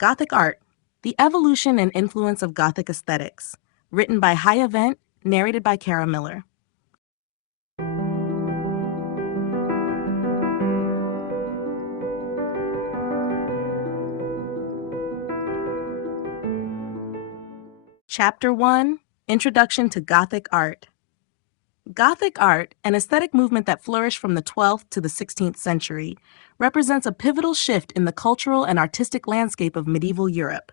Gothic Art, The Evolution and Influence of Gothic Aesthetics, written by High Event, narrated by Kara Miller. Chapter 1, Introduction to Gothic Art. Gothic art, an aesthetic movement that flourished from the 12th to the 16th century, represents a pivotal shift in the cultural and artistic landscape of medieval Europe.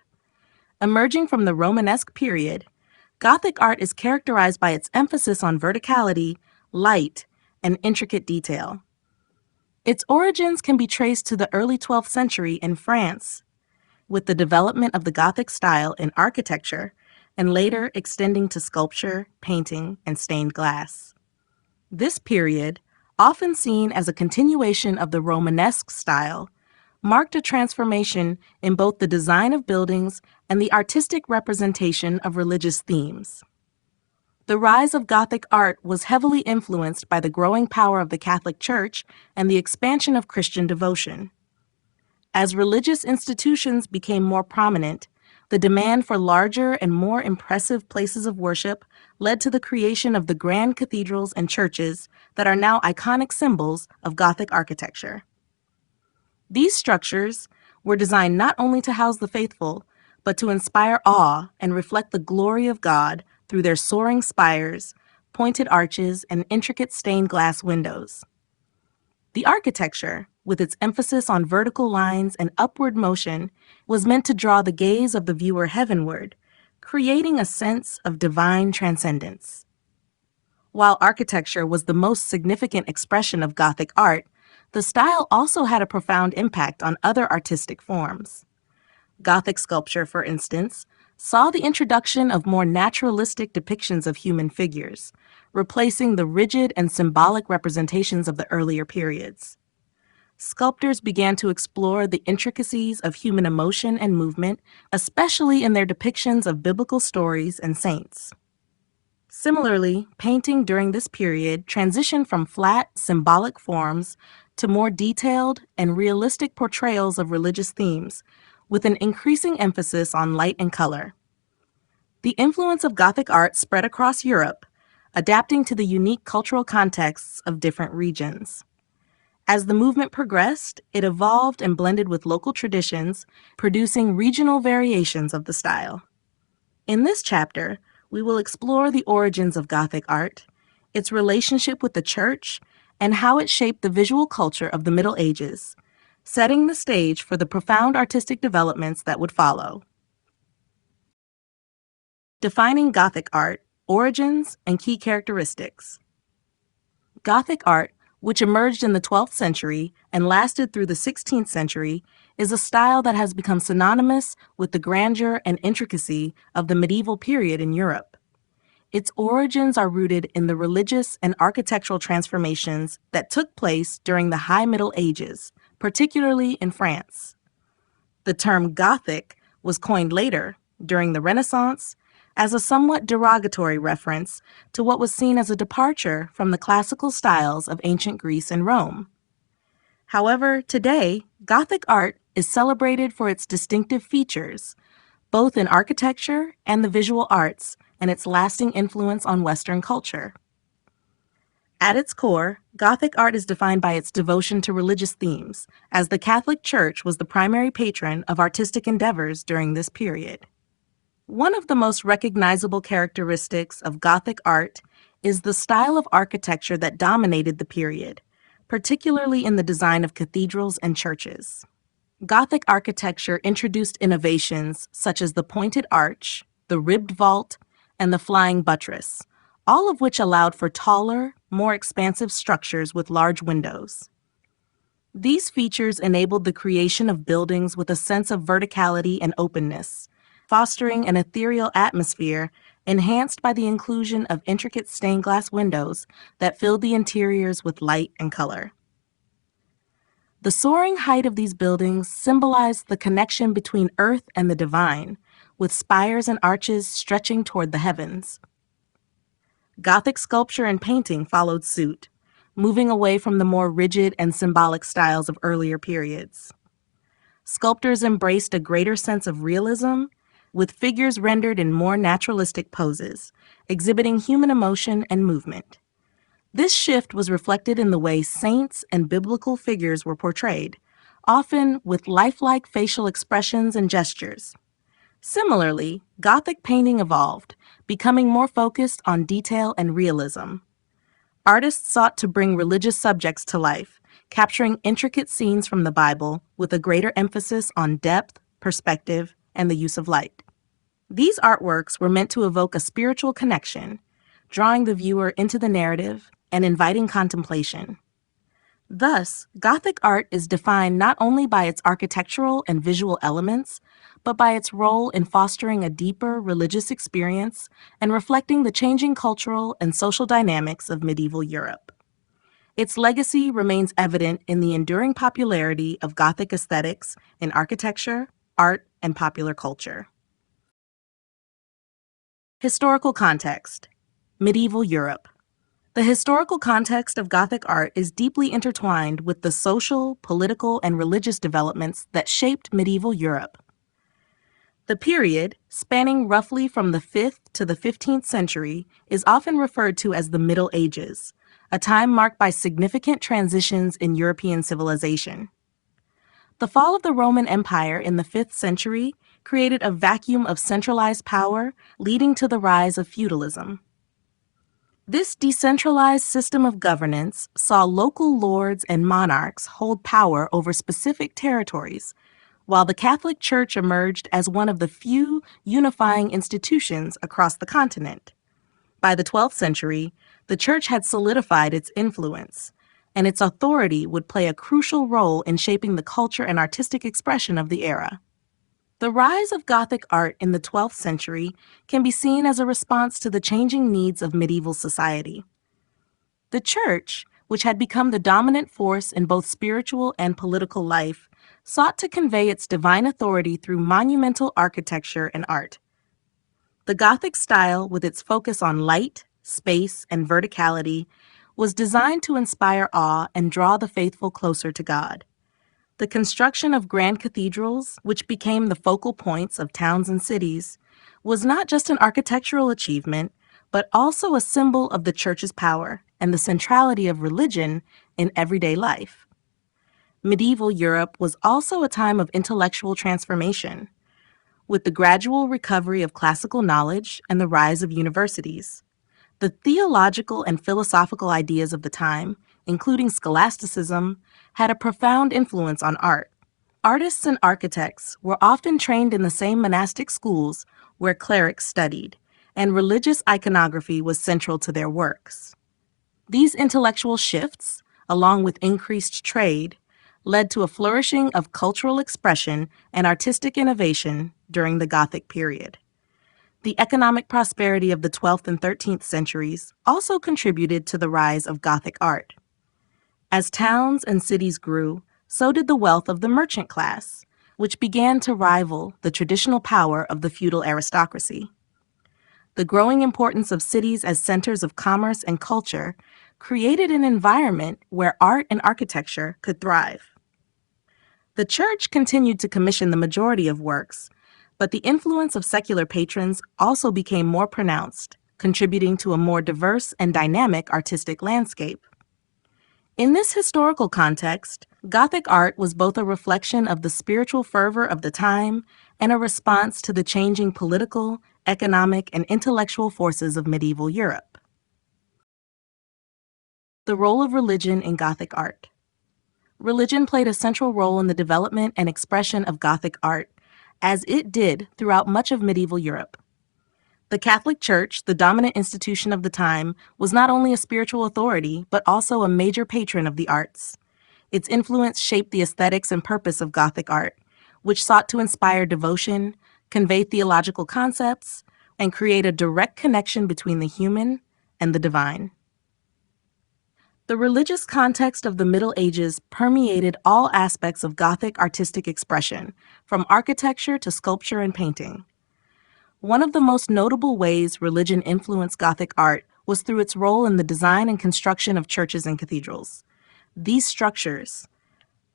Emerging from the Romanesque period, Gothic art is characterized by its emphasis on verticality, light, and intricate detail. Its origins can be traced to the early 12th century in France, with the development of the Gothic style in architecture and later extending to sculpture, painting, and stained glass. This period, often seen as a continuation of the Romanesque style, marked a transformation in both the design of buildings and the artistic representation of religious themes. The rise of Gothic art was heavily influenced by the growing power of the Catholic Church and the expansion of Christian devotion. As religious institutions became more prominent, the demand for larger and more impressive places of worship led to the creation of the grand cathedrals and churches that are now iconic symbols of Gothic architecture. These structures were designed not only to house the faithful, but to inspire awe and reflect the glory of God through their soaring spires, pointed arches, and intricate stained glass windows. The architecture, with its emphasis on vertical lines and upward motion, was meant to draw the gaze of the viewer heavenward, creating a sense of divine transcendence. While architecture was the most significant expression of Gothic art, the style also had a profound impact on other artistic forms. Gothic sculpture, for instance, saw the introduction of more naturalistic depictions of human figures, replacing the rigid and symbolic representations of the earlier periods. Sculptors began to explore the intricacies of human emotion and movement, especially in their depictions of biblical stories and saints. Similarly, painting during this period transitioned from flat, symbolic forms to more detailed and realistic portrayals of religious themes, with an increasing emphasis on light and color. The influence of Gothic art spread across Europe, adapting to the unique cultural contexts of different regions. As the movement progressed, it evolved and blended with local traditions, producing regional variations of the style. In this chapter, we will explore the origins of Gothic art, its relationship with the Church, and how it shaped the visual culture of the Middle Ages, setting the stage for the profound artistic developments that would follow. Defining Gothic art, origins, and key characteristics. Gothic art, which emerged in the 12th century and lasted through the 16th century, is a style that has become synonymous with the grandeur and intricacy of the medieval period in Europe. Its origins are rooted in the religious and architectural transformations that took place during the High Middle Ages, particularly in France. The term Gothic was coined later, during the Renaissance, as a somewhat derogatory reference to what was seen as a departure from the classical styles of ancient Greece and Rome. However, today, Gothic art is celebrated for its distinctive features, both in architecture and the visual arts, and its lasting influence on Western culture. At its core, Gothic art is defined by its devotion to religious themes, as the Catholic Church was the primary patron of artistic endeavors during this period. One of the most recognizable characteristics of Gothic art is the style of architecture that dominated the period, particularly in the design of cathedrals and churches. Gothic architecture introduced innovations such as the pointed arch, the ribbed vault, and the flying buttress, all of which allowed for taller, more expansive structures with large windows. These features enabled the creation of buildings with a sense of verticality and openness, fostering an ethereal atmosphere enhanced by the inclusion of intricate stained glass windows that filled the interiors with light and color. The soaring height of these buildings symbolized the connection between earth and the divine, with spires and arches stretching toward the heavens. Gothic sculpture and painting followed suit, moving away from the more rigid and symbolic styles of earlier periods. Sculptors embraced a greater sense of realism, with figures rendered in more naturalistic poses, exhibiting human emotion and movement. This shift was reflected in the way saints and biblical figures were portrayed, often with lifelike facial expressions and gestures. Similarly, Gothic painting evolved, becoming more focused on detail and realism. Artists sought to bring religious subjects to life, capturing intricate scenes from the Bible with a greater emphasis on depth, perspective, and the use of light. These artworks were meant to evoke a spiritual connection, drawing the viewer into the narrative and inviting contemplation. Thus, Gothic art is defined not only by its architectural and visual elements, but by its role in fostering a deeper religious experience and reflecting the changing cultural and social dynamics of medieval Europe. Its legacy remains evident in the enduring popularity of Gothic aesthetics in architecture, art, and popular culture. Historical context: Medieval Europe. The historical context of Gothic art is deeply intertwined with the social, political, and religious developments that shaped medieval Europe. The period, spanning roughly from the 5th to the 15th century, is often referred to as the Middle Ages, a time marked by significant transitions in European civilization. The fall of the Roman Empire in the 5th century created a vacuum of centralized power, leading to the rise of feudalism. This decentralized system of governance saw local lords and monarchs hold power over specific territories, while the Catholic Church emerged as one of the few unifying institutions across the continent. By the 12th century, the Church had solidified its influence, and its authority would play a crucial role in shaping the culture and artistic expression of the era. The rise of Gothic art in the 12th century can be seen as a response to the changing needs of medieval society. The Church, which had become the dominant force in both spiritual and political life, sought to convey its divine authority through monumental architecture and art. The Gothic style, with its focus on light, space, and verticality, was designed to inspire awe and draw the faithful closer to God. The construction of grand cathedrals, which became the focal points of towns and cities, was not just an architectural achievement, but also a symbol of the Church's power and the centrality of religion in everyday life. Medieval Europe was also a time of intellectual transformation, with the gradual recovery of classical knowledge and the rise of universities. The theological and philosophical ideas of the time, including scholasticism, had a profound influence on art. Artists and architects were often trained in the same monastic schools where clerics studied, and religious iconography was central to their works. These intellectual shifts, along with increased trade, led to a flourishing of cultural expression and artistic innovation during the Gothic period. The economic prosperity of the 12th and 13th centuries also contributed to the rise of Gothic art. As towns and cities grew, so did the wealth of the merchant class, which began to rival the traditional power of the feudal aristocracy. The growing importance of cities as centers of commerce and culture created an environment where art and architecture could thrive. The Church continued to commission the majority of works, but the influence of secular patrons also became more pronounced, contributing to a more diverse and dynamic artistic landscape. In this historical context, Gothic art was both a reflection of the spiritual fervor of the time and a response to the changing political, economic, and intellectual forces of medieval Europe. The role of religion in Gothic art. Religion played a central role in the development and expression of Gothic art, as it did throughout much of medieval Europe. The Catholic Church, the dominant institution of the time, was not only a spiritual authority, but also a major patron of the arts. Its influence shaped the aesthetics and purpose of Gothic art, which sought to inspire devotion, convey theological concepts, and create a direct connection between the human and the divine. The religious context of the Middle Ages permeated all aspects of Gothic artistic expression, from architecture to sculpture and painting. One of the most notable ways religion influenced Gothic art was through its role in the design and construction of churches and cathedrals. These structures,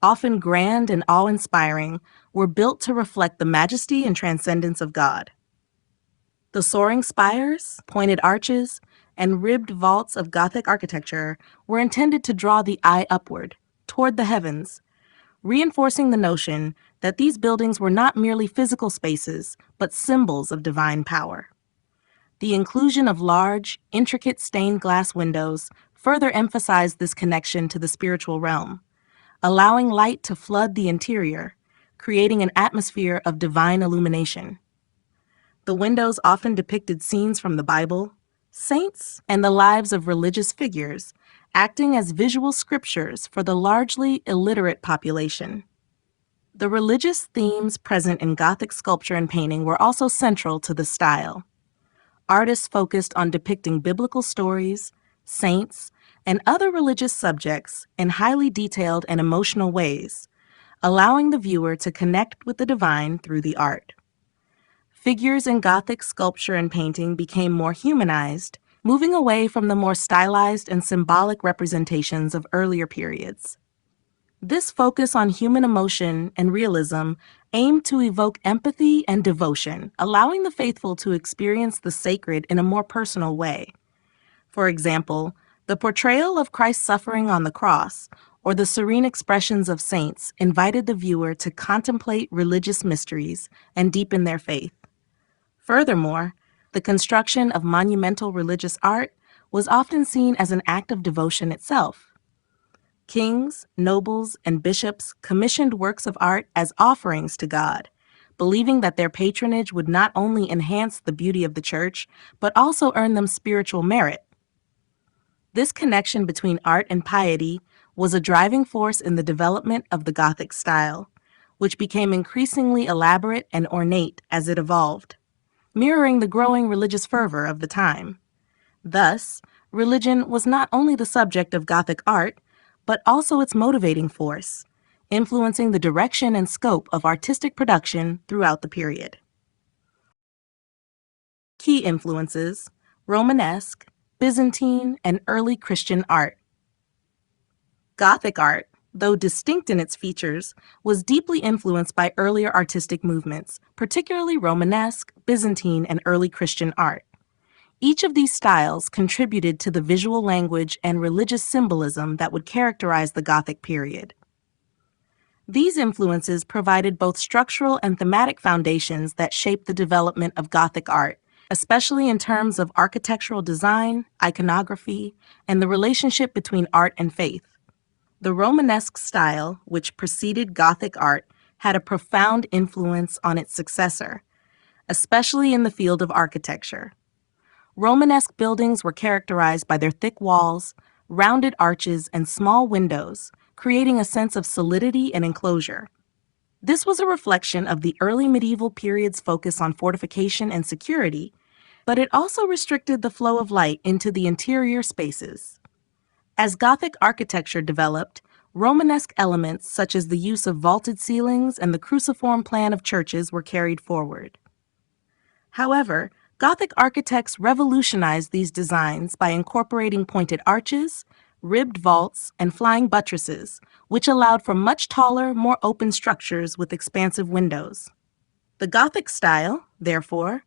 often grand and awe-inspiring, were built to reflect the majesty and transcendence of God. The soaring spires, pointed arches, and ribbed vaults of Gothic architecture were intended to draw the eye upward, toward the heavens, reinforcing the notion that these buildings were not merely physical spaces, but symbols of divine power. The inclusion of large, intricate stained glass windows further emphasized this connection to the spiritual realm, allowing light to flood the interior, creating an atmosphere of divine illumination. The windows often depicted scenes from the Bible, saints, and the lives of religious figures, acting as visual scriptures for the largely illiterate population. The religious themes present in Gothic sculpture and painting were also central to the style. Artists focused on depicting biblical stories, saints, and other religious subjects in highly detailed and emotional ways, allowing the viewer to connect with the divine through the art. Figures in Gothic sculpture and painting became more humanized, moving away from the more stylized and symbolic representations of earlier periods. This focus on human emotion and realism aimed to evoke empathy and devotion, allowing the faithful to experience the sacred in a more personal way. For example, the portrayal of Christ's suffering on the cross or the serene expressions of saints invited the viewer to contemplate religious mysteries and deepen their faith. Furthermore, the construction of monumental religious art was often seen as an act of devotion itself. Kings, nobles, and bishops commissioned works of art as offerings to God, believing that their patronage would not only enhance the beauty of the church, but also earn them spiritual merit. This connection between art and piety was a driving force in the development of the Gothic style, which became increasingly elaborate and ornate as it evolved, mirroring the growing religious fervor of the time. Thus, religion was not only the subject of Gothic art, but also its motivating force, influencing the direction and scope of artistic production throughout the period. Key influences: Romanesque, Byzantine, and early Christian art. Gothic art, though distinct in its features, was deeply influenced by earlier artistic movements, particularly Romanesque, Byzantine, and early Christian art. Each of these styles contributed to the visual language and religious symbolism that would characterize the Gothic period. These influences provided both structural and thematic foundations that shaped the development of Gothic art, especially in terms of architectural design, iconography, and the relationship between art and faith. The Romanesque style, which preceded Gothic art, had a profound influence on its successor, especially in the field of architecture. Romanesque buildings were characterized by their thick walls, rounded arches, and small windows, creating a sense of solidity and enclosure. This was a reflection of the early medieval period's focus on fortification and security, but it also restricted the flow of light into the interior spaces. As Gothic architecture developed, Romanesque elements such as the use of vaulted ceilings and the cruciform plan of churches were carried forward. However, Gothic architects revolutionized these designs by incorporating pointed arches, ribbed vaults, and flying buttresses, which allowed for much taller, more open structures with expansive windows. The Gothic style, therefore,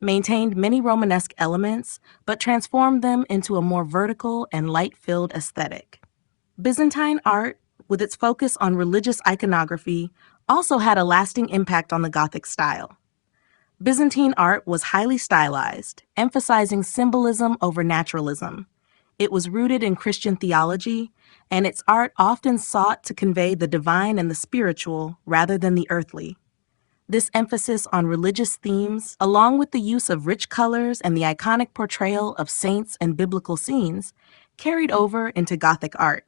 maintained many Romanesque elements, but transformed them into a more vertical and light-filled aesthetic. Byzantine art, with its focus on religious iconography, also had a lasting impact on the Gothic style. Byzantine art was highly stylized, emphasizing symbolism over naturalism. It was rooted in Christian theology, and its art often sought to convey the divine and the spiritual rather than the earthly. This emphasis on religious themes, along with the use of rich colors and the iconic portrayal of saints and biblical scenes, carried over into Gothic art.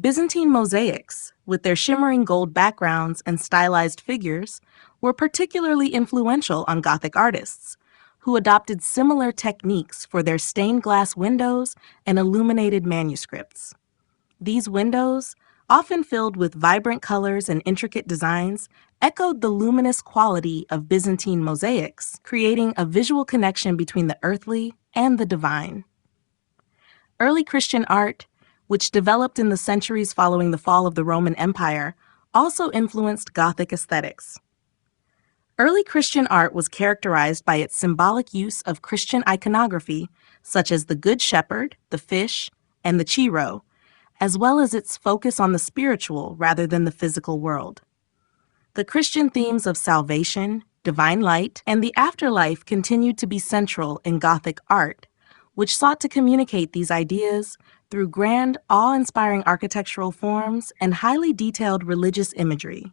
Byzantine mosaics, with their shimmering gold backgrounds and stylized figures, were particularly influential on Gothic artists, who adopted similar techniques for their stained glass windows and illuminated manuscripts. These windows, often filled with vibrant colors and intricate designs, echoed the luminous quality of Byzantine mosaics, creating a visual connection between the earthly and the divine. Early Christian art, which developed in the centuries following the fall of the Roman Empire, also influenced Gothic aesthetics. Early Christian art was characterized by its symbolic use of Christian iconography, such as the Good Shepherd, the fish, and the Chi-Rho, as well as its focus on the spiritual rather than the physical world. The Christian themes of salvation, divine light, and the afterlife continued to be central in Gothic art, which sought to communicate these ideas through grand, awe-inspiring architectural forms and highly detailed religious imagery.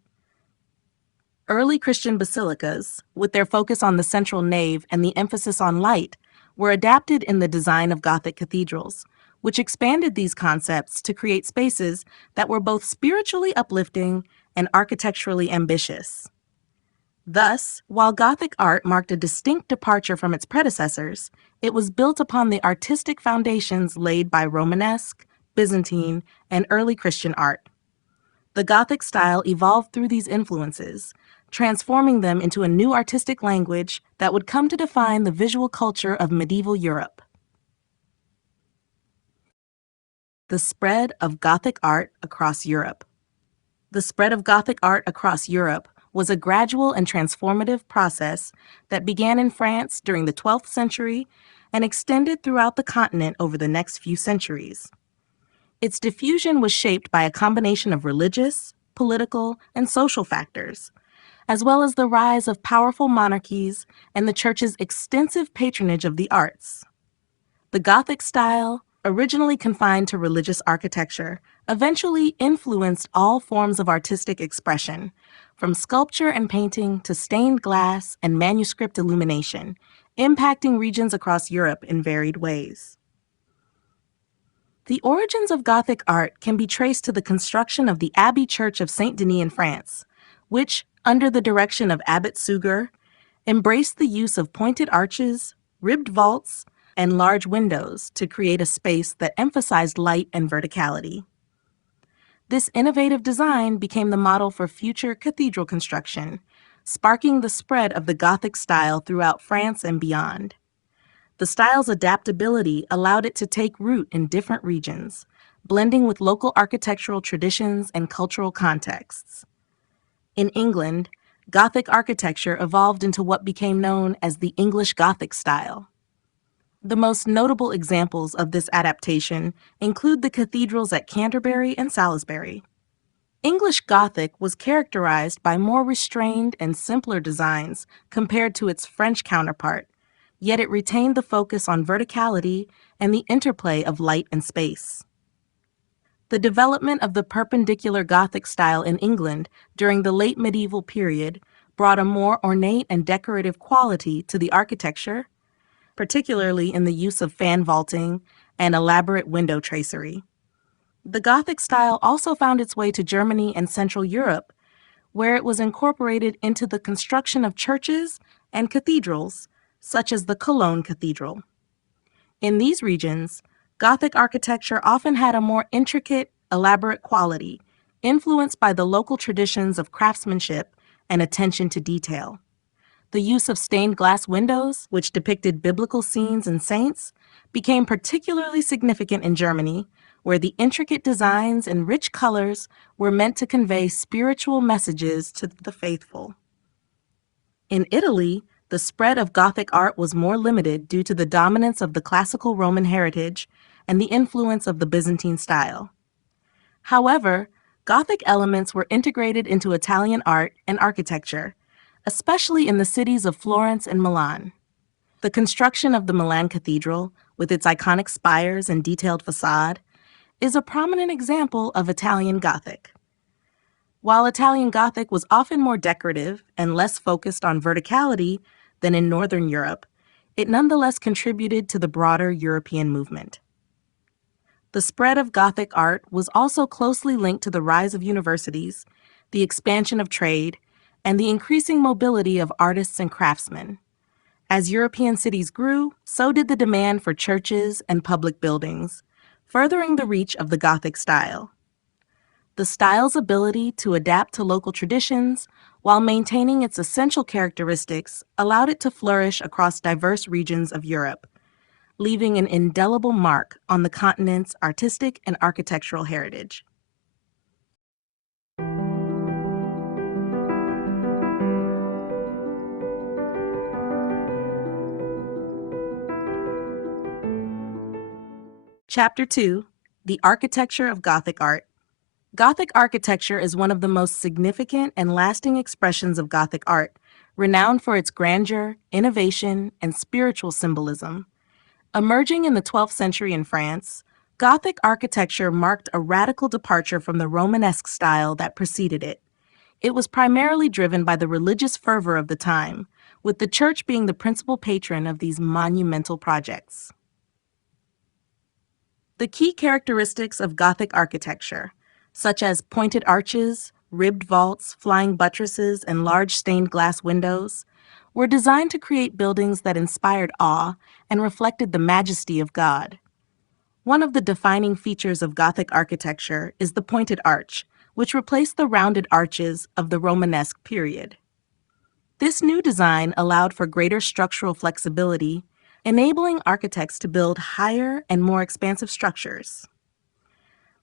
Early Christian basilicas, with their focus on the central nave and the emphasis on light, were adapted in the design of Gothic cathedrals, which expanded these concepts to create spaces that were both spiritually uplifting and architecturally ambitious. Thus, while Gothic art marked a distinct departure from its predecessors, it was built upon the artistic foundations laid by Romanesque, Byzantine, and early Christian art. The Gothic style evolved through these influences, transforming them into a new artistic language that would come to define the visual culture of medieval Europe. The spread of Gothic art across Europe. The spread of Gothic art across Europe was a gradual and transformative process that began in France during the 12th century and extended throughout the continent over the next few centuries. Its diffusion was shaped by a combination of religious, political, and social factors, as well as the rise of powerful monarchies and the Church's extensive patronage of the arts. The Gothic style, originally confined to religious architecture, eventually influenced all forms of artistic expression, from sculpture and painting to stained glass and manuscript illumination, impacting regions across Europe in varied ways. The origins of Gothic art can be traced to the construction of the Abbey Church of Saint Denis in France, which, under the direction of Abbot Suger, embraced the use of pointed arches, ribbed vaults, and large windows to create a space that emphasized light and verticality. This innovative design became the model for future cathedral construction, sparking the spread of the Gothic style throughout France and beyond. The style's adaptability allowed it to take root in different regions, blending with local architectural traditions and cultural contexts. In England, Gothic architecture evolved into what became known as the English Gothic style. The most notable examples of this adaptation include the cathedrals at Canterbury and Salisbury. English Gothic was characterized by more restrained and simpler designs compared to its French counterpart, yet it retained the focus on verticality and the interplay of light and space. The development of the perpendicular Gothic style in England during the late medieval period brought a more ornate and decorative quality to the architecture, particularly in the use of fan vaulting and elaborate window tracery. The Gothic style also found its way to Germany and Central Europe, where it was incorporated into the construction of churches and cathedrals, such as the Cologne Cathedral. In these regions, Gothic architecture often had a more intricate, elaborate quality, influenced by the local traditions of craftsmanship and attention to detail. The use of stained glass windows, which depicted biblical scenes and saints, became particularly significant in Germany, where the intricate designs and rich colors were meant to convey spiritual messages to the faithful. In Italy, the spread of Gothic art was more limited due to the dominance of the classical Roman heritage and the influence of the Byzantine style. However, Gothic elements were integrated into Italian art and architecture, especially in the cities of Florence and Milan. The construction of the Milan Cathedral, with its iconic spires and detailed facade, is a prominent example of Italian Gothic. While Italian Gothic was often more decorative and less focused on verticality than in Northern Europe, it nonetheless contributed to the broader European movement. The spread of Gothic art was also closely linked to the rise of universities, the expansion of trade, and the increasing mobility of artists and craftsmen. As European cities grew, so did the demand for churches and public buildings, furthering the reach of the Gothic style. The style's ability to adapt to local traditions while maintaining its essential characteristics allowed it to flourish across diverse regions of Europe, leaving an indelible mark on the continent's artistic and architectural heritage. Chapter 2: The Architecture of Gothic Art. Gothic architecture is one of the most significant and lasting expressions of Gothic art, renowned for its grandeur, innovation, and spiritual symbolism. Emerging in the 12th century in France, Gothic architecture marked a radical departure from the Romanesque style that preceded it. It was primarily driven by the religious fervor of the time, with the church being the principal patron of these monumental projects. The key characteristics of Gothic architecture, such as pointed arches, ribbed vaults, flying buttresses, and large stained glass windows, were designed to create buildings that inspired awe and reflected the majesty of God. One of the defining features of Gothic architecture is the pointed arch, which replaced the rounded arches of the Romanesque period. This new design allowed for greater structural flexibility, enabling architects to build higher and more expansive structures.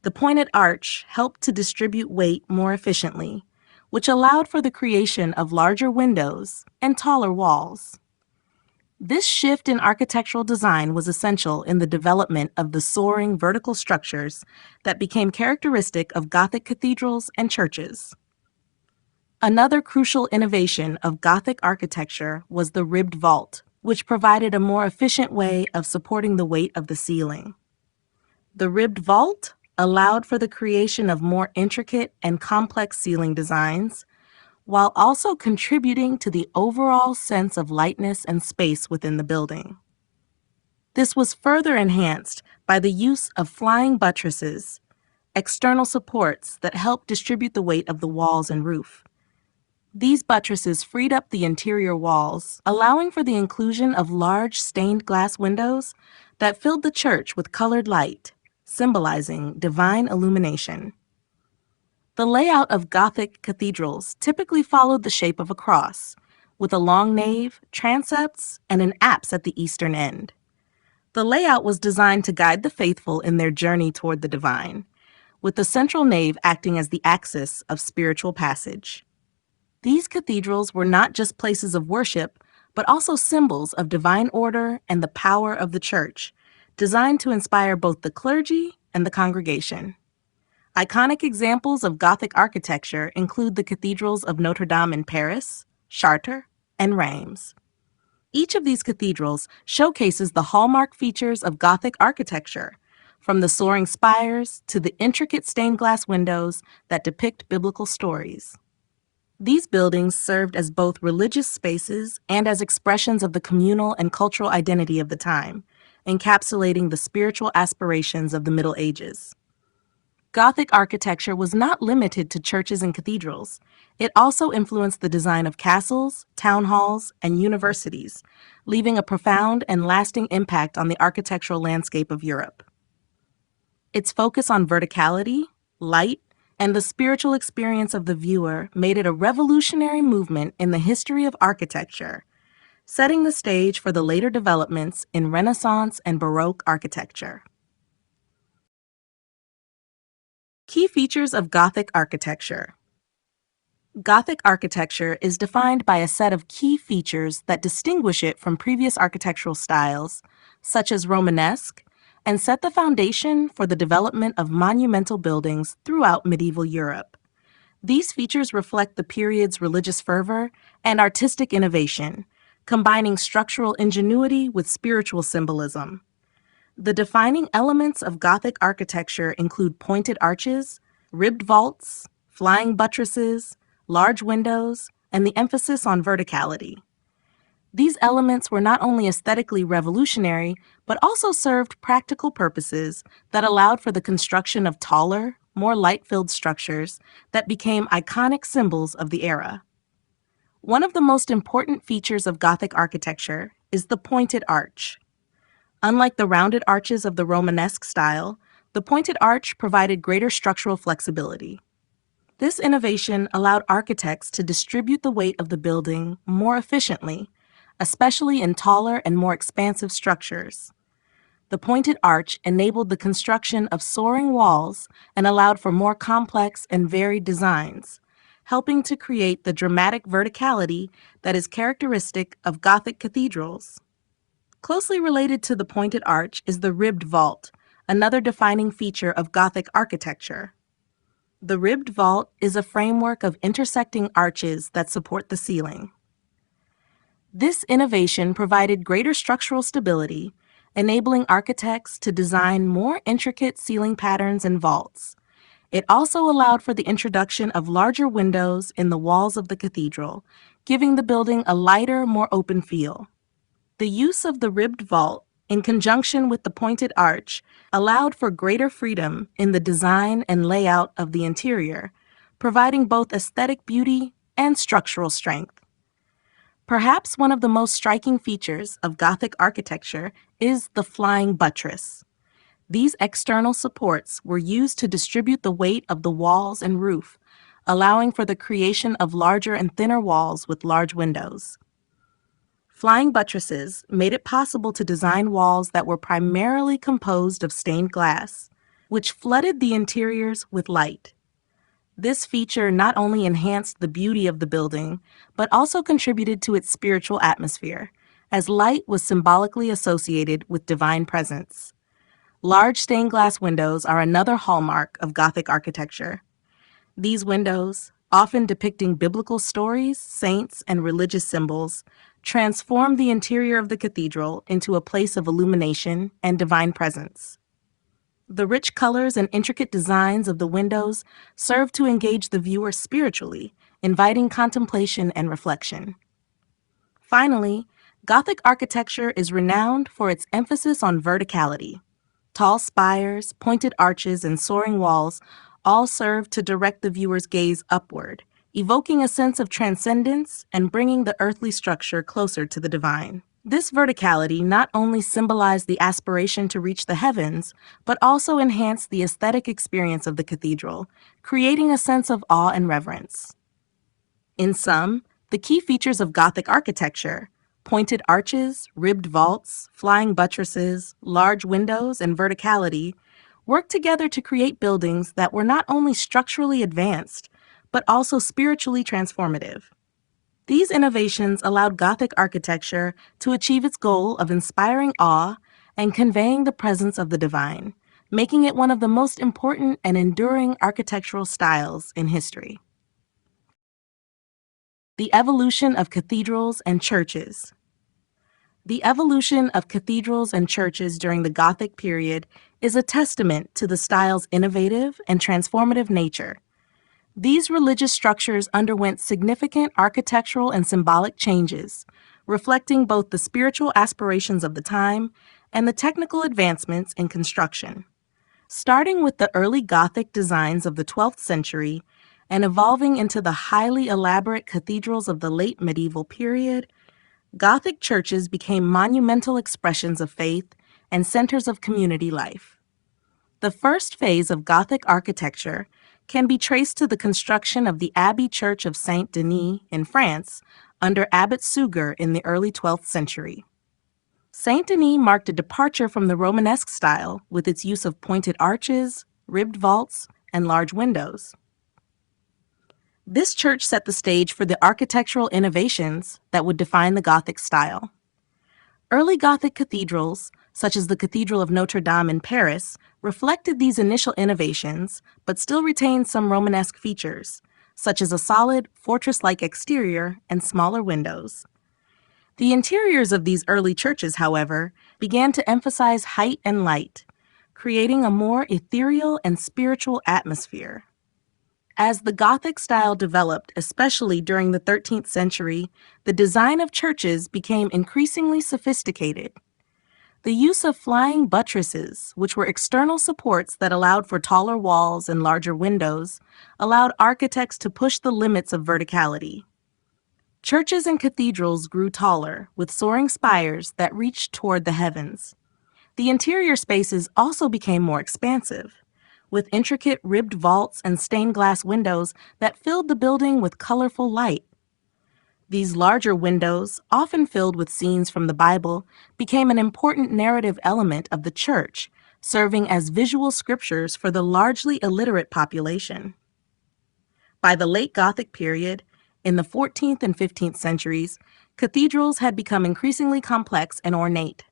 The pointed arch helped to distribute weight more efficiently, which allowed for the creation of larger windows and taller walls. This shift in architectural design was essential in the development of the soaring vertical structures that became characteristic of Gothic cathedrals and churches. Another crucial innovation of Gothic architecture was the ribbed vault, which provided a more efficient way of supporting the weight of the ceiling. The ribbed vault allowed for the creation of more intricate and complex ceiling designs, while also contributing to the overall sense of lightness and space within the building. This was further enhanced by the use of flying buttresses, external supports that helped distribute the weight of the walls and roof. These buttresses freed up the interior walls, allowing for the inclusion of large stained glass windows that filled the church with colored light, symbolizing divine illumination. The layout of Gothic cathedrals typically followed the shape of a cross, with a long nave, transepts, and an apse at the eastern end. The layout was designed to guide the faithful in their journey toward the divine, with the central nave acting as the axis of spiritual passage. These cathedrals were not just places of worship, but also symbols of divine order and the power of the church, designed to inspire both the clergy and the congregation. Iconic examples of Gothic architecture include the cathedrals of Notre Dame in Paris, Chartres, and Reims. Each of these cathedrals showcases the hallmark features of Gothic architecture, from the soaring spires to the intricate stained glass windows that depict biblical stories. These buildings served as both religious spaces and as expressions of the communal and cultural identity of the time, encapsulating the spiritual aspirations of the Middle Ages. Gothic architecture was not limited to churches and cathedrals. It also influenced the design of castles, town halls, and universities, leaving a profound and lasting impact on the architectural landscape of Europe. Its focus on verticality, light, and the spiritual experience of the viewer made it a revolutionary movement in the history of architecture, setting the stage for the later developments in Renaissance and Baroque architecture. Key features of Gothic architecture. Gothic architecture is defined by a set of key features that distinguish it from previous architectural styles, such as Romanesque, and set the foundation for the development of monumental buildings throughout medieval Europe. These features reflect the period's religious fervor and artistic innovation, combining structural ingenuity with spiritual symbolism. The defining elements of Gothic architecture include pointed arches, ribbed vaults, flying buttresses, large windows, and the emphasis on verticality. These elements were not only aesthetically revolutionary, but also served practical purposes that allowed for the construction of taller, more light-filled structures that became iconic symbols of the era. One of the most important features of Gothic architecture is the pointed arch. Unlike the rounded arches of the Romanesque style, the pointed arch provided greater structural flexibility. This innovation allowed architects to distribute the weight of the building more efficiently, especially in taller and more expansive structures. The pointed arch enabled the construction of soaring walls and allowed for more complex and varied designs, helping to create the dramatic verticality that is characteristic of Gothic cathedrals. Closely related to the pointed arch is the ribbed vault, another defining feature of Gothic architecture. The ribbed vault is a framework of intersecting arches that support the ceiling. This innovation provided greater structural stability, enabling architects to design more intricate ceiling patterns and vaults. It also allowed for the introduction of larger windows in the walls of the cathedral, giving the building a lighter, more open feel. The use of the ribbed vault, in conjunction with the pointed arch, allowed for greater freedom in the design and layout of the interior, providing both aesthetic beauty and structural strength. Perhaps one of the most striking features of Gothic architecture is the flying buttress. These external supports were used to distribute the weight of the walls and roof, allowing for the creation of larger and thinner walls with large windows. Flying buttresses made it possible to design walls that were primarily composed of stained glass, which flooded the interiors with light. This feature not only enhanced the beauty of the building, but also contributed to its spiritual atmosphere, as light was symbolically associated with divine presence. Large stained glass windows are another hallmark of Gothic architecture. These windows, often depicting biblical stories, saints, and religious symbols, transform the interior of the cathedral into a place of illumination and divine presence. The rich colors and intricate designs of the windows serve to engage the viewer spiritually, inviting contemplation and reflection. Finally, Gothic architecture is renowned for its emphasis on verticality. Tall spires, pointed arches, and soaring walls all serve to direct the viewer's gaze upward, evoking a sense of transcendence and bringing the earthly structure closer to the divine. This verticality not only symbolized the aspiration to reach the heavens, but also enhanced the aesthetic experience of the cathedral, creating a sense of awe and reverence. In sum, the key features of Gothic architecture, pointed arches, ribbed vaults, flying buttresses, large windows, and verticality, worked together to create buildings that were not only structurally advanced, but also spiritually transformative. These innovations allowed Gothic architecture to achieve its goal of inspiring awe and conveying the presence of the divine, making it one of the most important and enduring architectural styles in history. The evolution of cathedrals and churches. The evolution of cathedrals and churches during the Gothic period is a testament to the style's innovative and transformative nature. These religious structures underwent significant architectural and symbolic changes, reflecting both the spiritual aspirations of the time and the technical advancements in construction. Starting with the early Gothic designs of the 12th century and evolving into the highly elaborate cathedrals of the late medieval period, Gothic churches became monumental expressions of faith and centers of community life. The first phase of Gothic architecture can be traced to the construction of the Abbey Church of Saint-Denis in France under Abbot Suger in the early 12th century. Saint-Denis marked a departure from the Romanesque style with its use of pointed arches, ribbed vaults, and large windows. This church set the stage for the architectural innovations that would define the Gothic style. Early Gothic cathedrals, such as the Cathedral of Notre Dame in Paris, reflected these initial innovations, but still retained some Romanesque features, such as a solid, fortress-like exterior and smaller windows. The interiors of these early churches, however, began to emphasize height and light, creating a more ethereal and spiritual atmosphere. As the Gothic style developed, especially during the 13th century, the design of churches became increasingly sophisticated. The use of flying buttresses, which were external supports that allowed for taller walls and larger windows, allowed architects to push the limits of verticality. Churches and cathedrals grew taller, with soaring spires that reached toward the heavens. The interior spaces also became more expansive, with intricate ribbed vaults and stained glass windows that filled the building with colorful light. These larger windows, often filled with scenes from the Bible, became an important narrative element of the church, serving as visual scriptures for the largely illiterate population. By the late Gothic period, in the 14th and 15th centuries, cathedrals had become increasingly complex and ornate.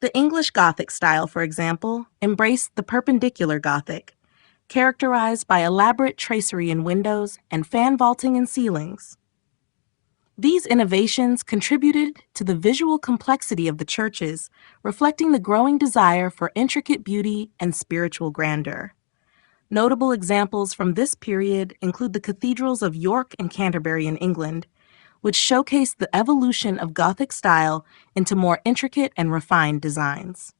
The English Gothic style, for example, embraced the perpendicular Gothic, characterized by elaborate tracery in windows and fan vaulting in ceilings. These innovations contributed to the visual complexity of the churches, reflecting the growing desire for intricate beauty and spiritual grandeur. Notable examples from this period include the cathedrals of York and Canterbury in England, which showcased the evolution of Gothic style into more intricate and refined designs.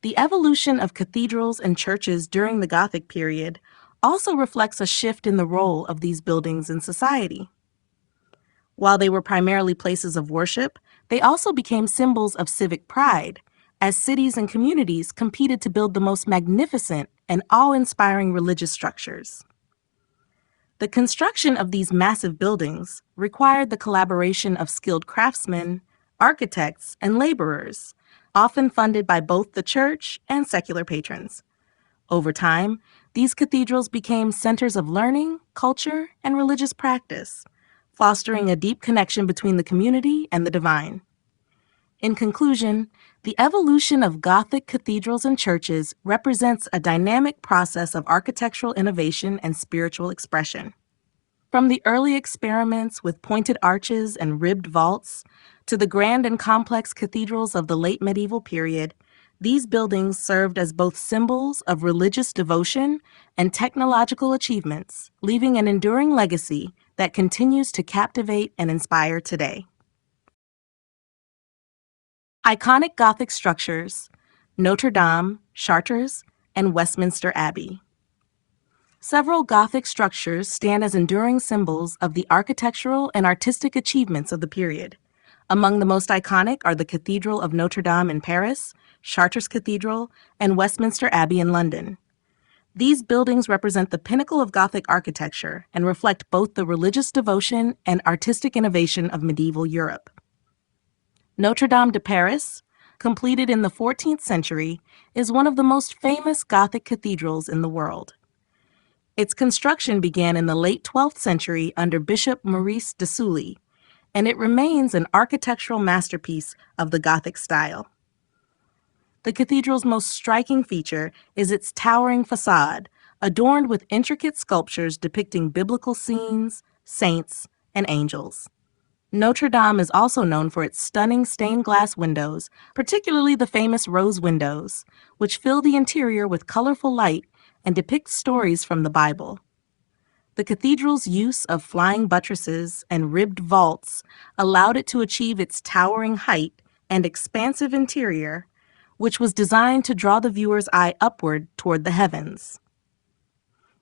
The evolution of cathedrals and churches during the Gothic period also reflects a shift in the role of these buildings in society. While they were primarily places of worship, they also became symbols of civic pride, as cities and communities competed to build the most magnificent and awe-inspiring religious structures. The construction of these massive buildings required the collaboration of skilled craftsmen, architects, and laborers, often funded by both the church and secular patrons. Over time, these cathedrals became centers of learning, culture, and religious practice, fostering a deep connection between the community and the divine. In conclusion, the evolution of Gothic cathedrals and churches represents a dynamic process of architectural innovation and spiritual expression. From the early experiments with pointed arches and ribbed vaults to the grand and complex cathedrals of the late medieval period, these buildings served as both symbols of religious devotion and technological achievements, leaving an enduring legacy that continues to captivate and inspire today. Iconic Gothic structures: Notre Dame, Chartres, and Westminster Abbey. Several Gothic structures stand as enduring symbols of the architectural and artistic achievements of the period. Among the most iconic are the Cathedral of Notre Dame in Paris, Chartres Cathedral, and Westminster Abbey in London. These buildings represent the pinnacle of Gothic architecture and reflect both the religious devotion and artistic innovation of medieval Europe. Notre Dame de Paris, completed in the 14th century, is one of the most famous Gothic cathedrals in the world. Its construction began in the late 12th century under Bishop Maurice de Sully, and it remains an architectural masterpiece of the Gothic style. The cathedral's most striking feature is its towering facade, adorned with intricate sculptures depicting biblical scenes, saints, and angels. Notre Dame is also known for its stunning stained glass windows, particularly the famous rose windows, which fill the interior with colorful light and depict stories from the Bible. The cathedral's use of flying buttresses and ribbed vaults allowed it to achieve its towering height and expansive interior, which was designed to draw the viewer's eye upward toward the heavens.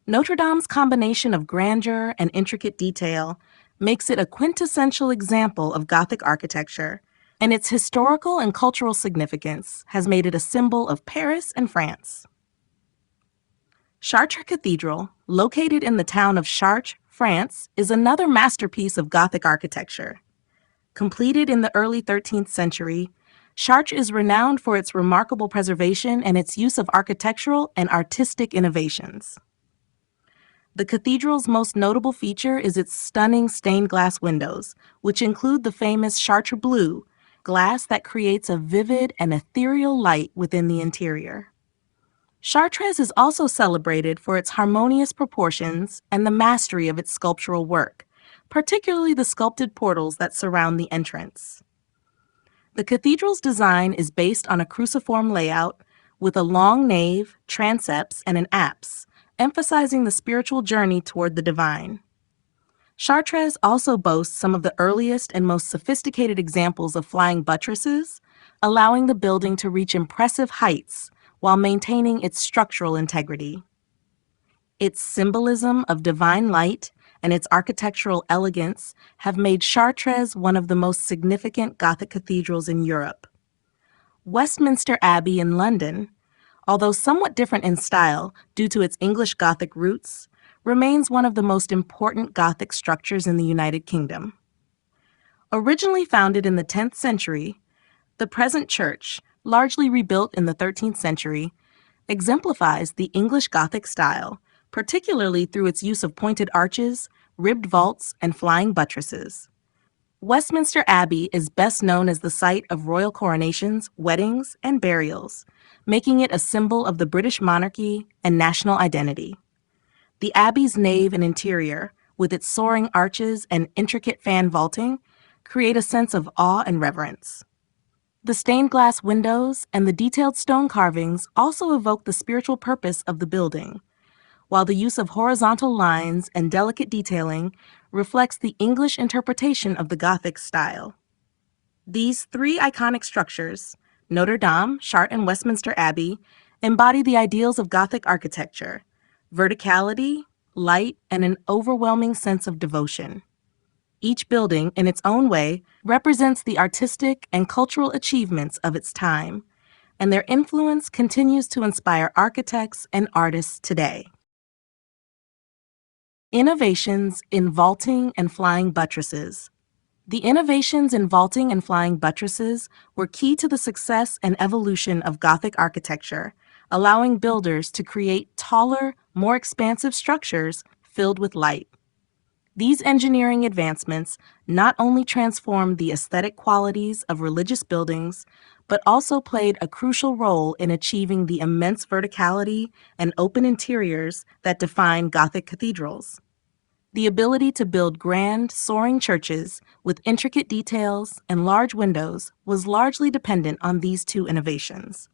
Notre Dame's combination of grandeur and intricate detail makes it a quintessential example of Gothic architecture, and its historical and cultural significance has made it a symbol of Paris and France. Chartres Cathedral, located in the town of Chartres, France, is another masterpiece of Gothic architecture. Completed in the early 13th century, Chartres is renowned for its remarkable preservation and its use of architectural and artistic innovations. The cathedral's most notable feature is its stunning stained glass windows, which include the famous Chartres blue, glass that creates a vivid and ethereal light within the interior. Chartres is also celebrated for its harmonious proportions and the mastery of its sculptural work, particularly the sculpted portals that surround the entrance. The cathedral's design is based on a cruciform layout with a long nave, transepts, and an apse, emphasizing the spiritual journey toward the divine. Chartres also boasts some of the earliest and most sophisticated examples of flying buttresses, allowing the building to reach impressive heights while maintaining its structural integrity. Its symbolism of divine light and its architectural elegance have made Chartres one of the most significant Gothic cathedrals in Europe. Westminster Abbey in London, although somewhat different in style due to its English Gothic roots, remains one of the most important Gothic structures in the United Kingdom. Originally founded in the 10th century, the present church, largely rebuilt in the 13th century, exemplifies the English Gothic style, particularly through its use of pointed arches, ribbed vaults, and flying buttresses. Westminster Abbey is best known as the site of royal coronations, weddings, and burials, making it a symbol of the British monarchy and national identity. The Abbey's nave and interior, with its soaring arches and intricate fan vaulting, create a sense of awe and reverence. The stained glass windows and the detailed stone carvings also evoke the spiritual purpose of the building, while the use of horizontal lines and delicate detailing reflects the English interpretation of the Gothic style. These three iconic structures, Notre Dame, Chartres, and Westminster Abbey, embody the ideals of Gothic architecture: verticality, light, and an overwhelming sense of devotion. Each building, in its own way, represents the artistic and cultural achievements of its time, and their influence continues to inspire architects and artists today. Innovations in vaulting and flying buttresses. The innovations in vaulting and flying buttresses were key to the success and evolution of Gothic architecture, allowing builders to create taller, more expansive structures filled with light. These engineering advancements not only transformed the aesthetic qualities of religious buildings, but also played a crucial role in achieving the immense verticality and open interiors that define Gothic cathedrals. The ability to build grand, soaring churches with intricate details and large windows was largely dependent on these two innovations.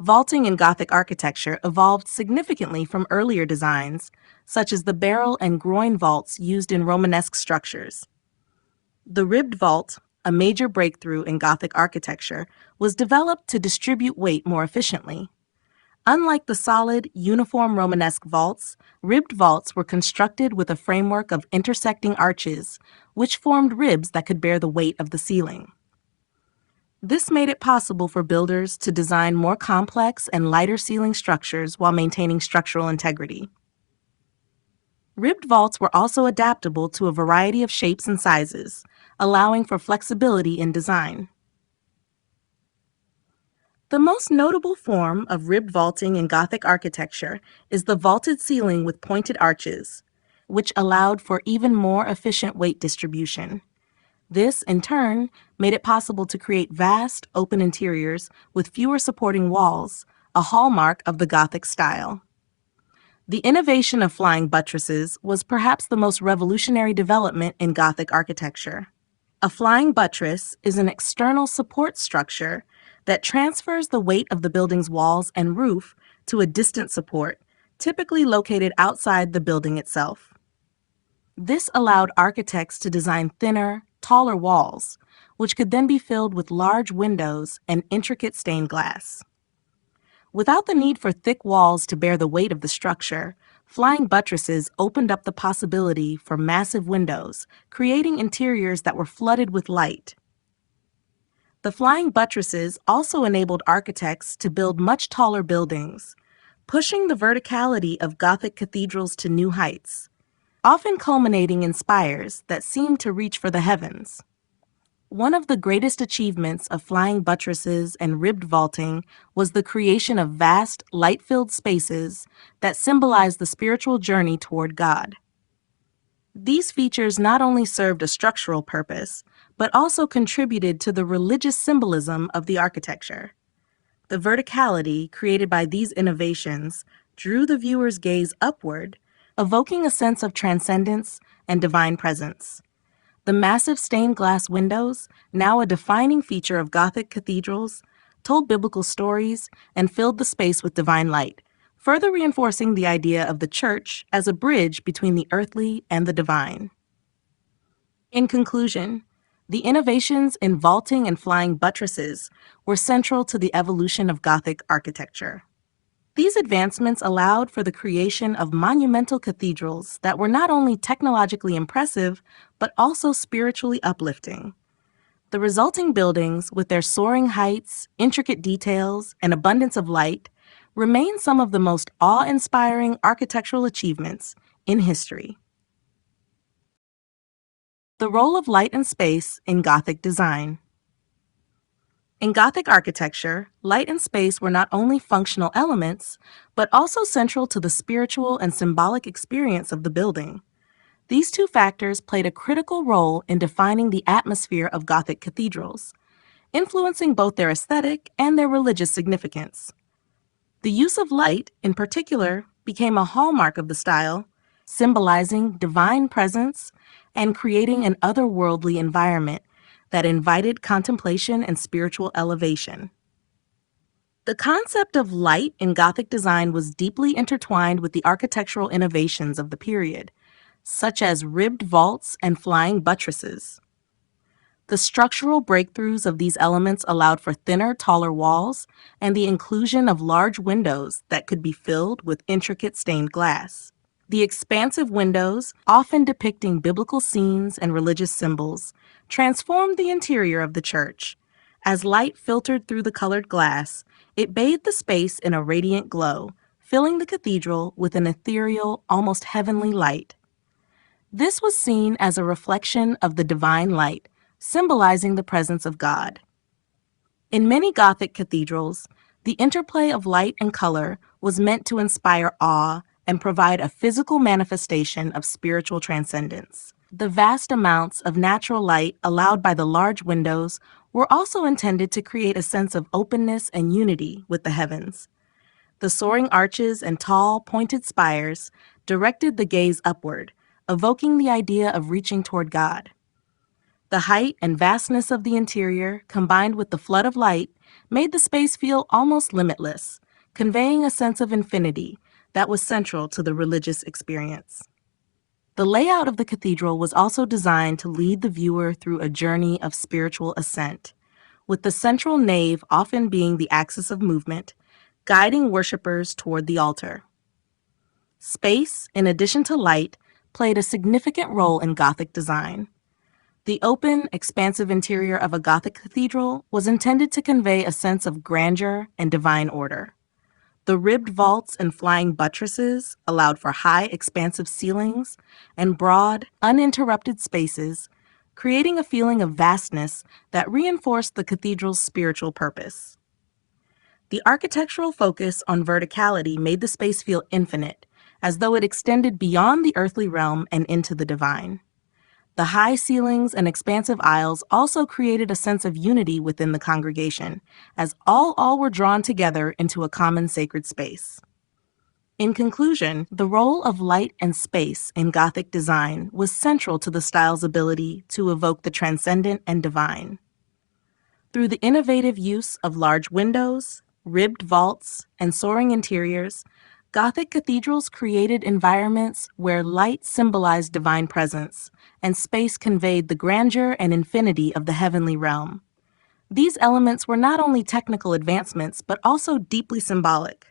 Vaulting in Gothic architecture evolved significantly from earlier designs, such as the barrel and groin vaults used in Romanesque structures. The ribbed vault, a major breakthrough in Gothic architecture, was developed to distribute weight more efficiently. Unlike the solid, uniform Romanesque vaults, ribbed vaults were constructed with a framework of intersecting arches, which formed ribs that could bear the weight of the ceiling. This made it possible for builders to design more complex and lighter ceiling structures while maintaining structural integrity. Ribbed vaults were also adaptable to a variety of shapes and sizes, allowing for flexibility in design. The most notable form of ribbed vaulting in Gothic architecture is the vaulted ceiling with pointed arches, which allowed for even more efficient weight distribution. This, in turn, made it possible to create vast, open interiors with fewer supporting walls, a hallmark of the Gothic style. The innovation of flying buttresses was perhaps the most revolutionary development in Gothic architecture. A flying buttress is an external support structure that transfers the weight of the building's walls and roof to a distant support, typically located outside the building itself. This allowed architects to design thinner, taller walls, which could then be filled with large windows and intricate stained glass. Without the need for thick walls to bear the weight of the structure, flying buttresses opened up the possibility for massive windows, creating interiors that were flooded with light. The flying buttresses also enabled architects to build much taller buildings, pushing the verticality of Gothic cathedrals to new heights, often culminating in spires that seemed to reach for the heavens. One of the greatest achievements of flying buttresses and ribbed vaulting was the creation of vast, light-filled spaces that symbolized the spiritual journey toward God. These features not only served a structural purpose, but also contributed to the religious symbolism of the architecture. The verticality created by these innovations drew the viewer's gaze upward, evoking a sense of transcendence and divine presence. The massive stained glass windows, now a defining feature of Gothic cathedrals, told biblical stories and filled the space with divine light, further reinforcing the idea of the church as a bridge between the earthly and the divine. In conclusion, the innovations in vaulting and flying buttresses were central to the evolution of Gothic architecture. These advancements allowed for the creation of monumental cathedrals that were not only technologically impressive, but also spiritually uplifting. The resulting buildings, with their soaring heights, intricate details, and abundance of light, remain some of the most awe-inspiring architectural achievements in history. The role of light and space in Gothic design. In Gothic architecture, light and space were not only functional elements, but also central to the spiritual and symbolic experience of the building. These two factors played a critical role in defining the atmosphere of Gothic cathedrals, influencing both their aesthetic and their religious significance. The use of light, in particular, became a hallmark of the style, symbolizing divine presence and creating an otherworldly environment that invited contemplation and spiritual elevation. The concept of light in Gothic design was deeply intertwined with the architectural innovations of the period, such as ribbed vaults and flying buttresses. The structural breakthroughs of these elements allowed for thinner, taller walls and the inclusion of large windows that could be filled with intricate stained glass. The expansive windows, often depicting biblical scenes and religious symbols, transformed the interior of the church. As light filtered through the colored glass, it bathed the space in a radiant glow, filling the cathedral with an ethereal, almost heavenly light. This was seen as a reflection of the divine light, symbolizing the presence of God. In many Gothic cathedrals, the interplay of light and color was meant to inspire awe and provide a physical manifestation of spiritual transcendence. The vast amounts of natural light allowed by the large windows were also intended to create a sense of openness and unity with the heavens. The soaring arches and tall, pointed spires directed the gaze upward, evoking the idea of reaching toward God. The height and vastness of the interior, combined with the flood of light, made the space feel almost limitless, conveying a sense of infinity that was central to the religious experience. The layout of the cathedral was also designed to lead the viewer through a journey of spiritual ascent, with the central nave often being the axis of movement, guiding worshippers toward the altar. Space, in addition to light, played a significant role in Gothic design. The open, expansive interior of a Gothic cathedral was intended to convey a sense of grandeur and divine order. The ribbed vaults and flying buttresses allowed for high, expansive ceilings and broad, uninterrupted spaces, creating a feeling of vastness that reinforced the cathedral's spiritual purpose. The architectural focus on verticality made the space feel infinite, as though it extended beyond the earthly realm and into the divine. The high ceilings and expansive aisles also created a sense of unity within the congregation, as all were drawn together into a common sacred space. In conclusion, the role of light and space in Gothic design was central to the style's ability to evoke the transcendent and divine. Through the innovative use of large windows, ribbed vaults, and soaring interiors, Gothic cathedrals created environments where light symbolized divine presence and space conveyed the grandeur and infinity of the heavenly realm. These elements were not only technical advancements, but also deeply symbolic,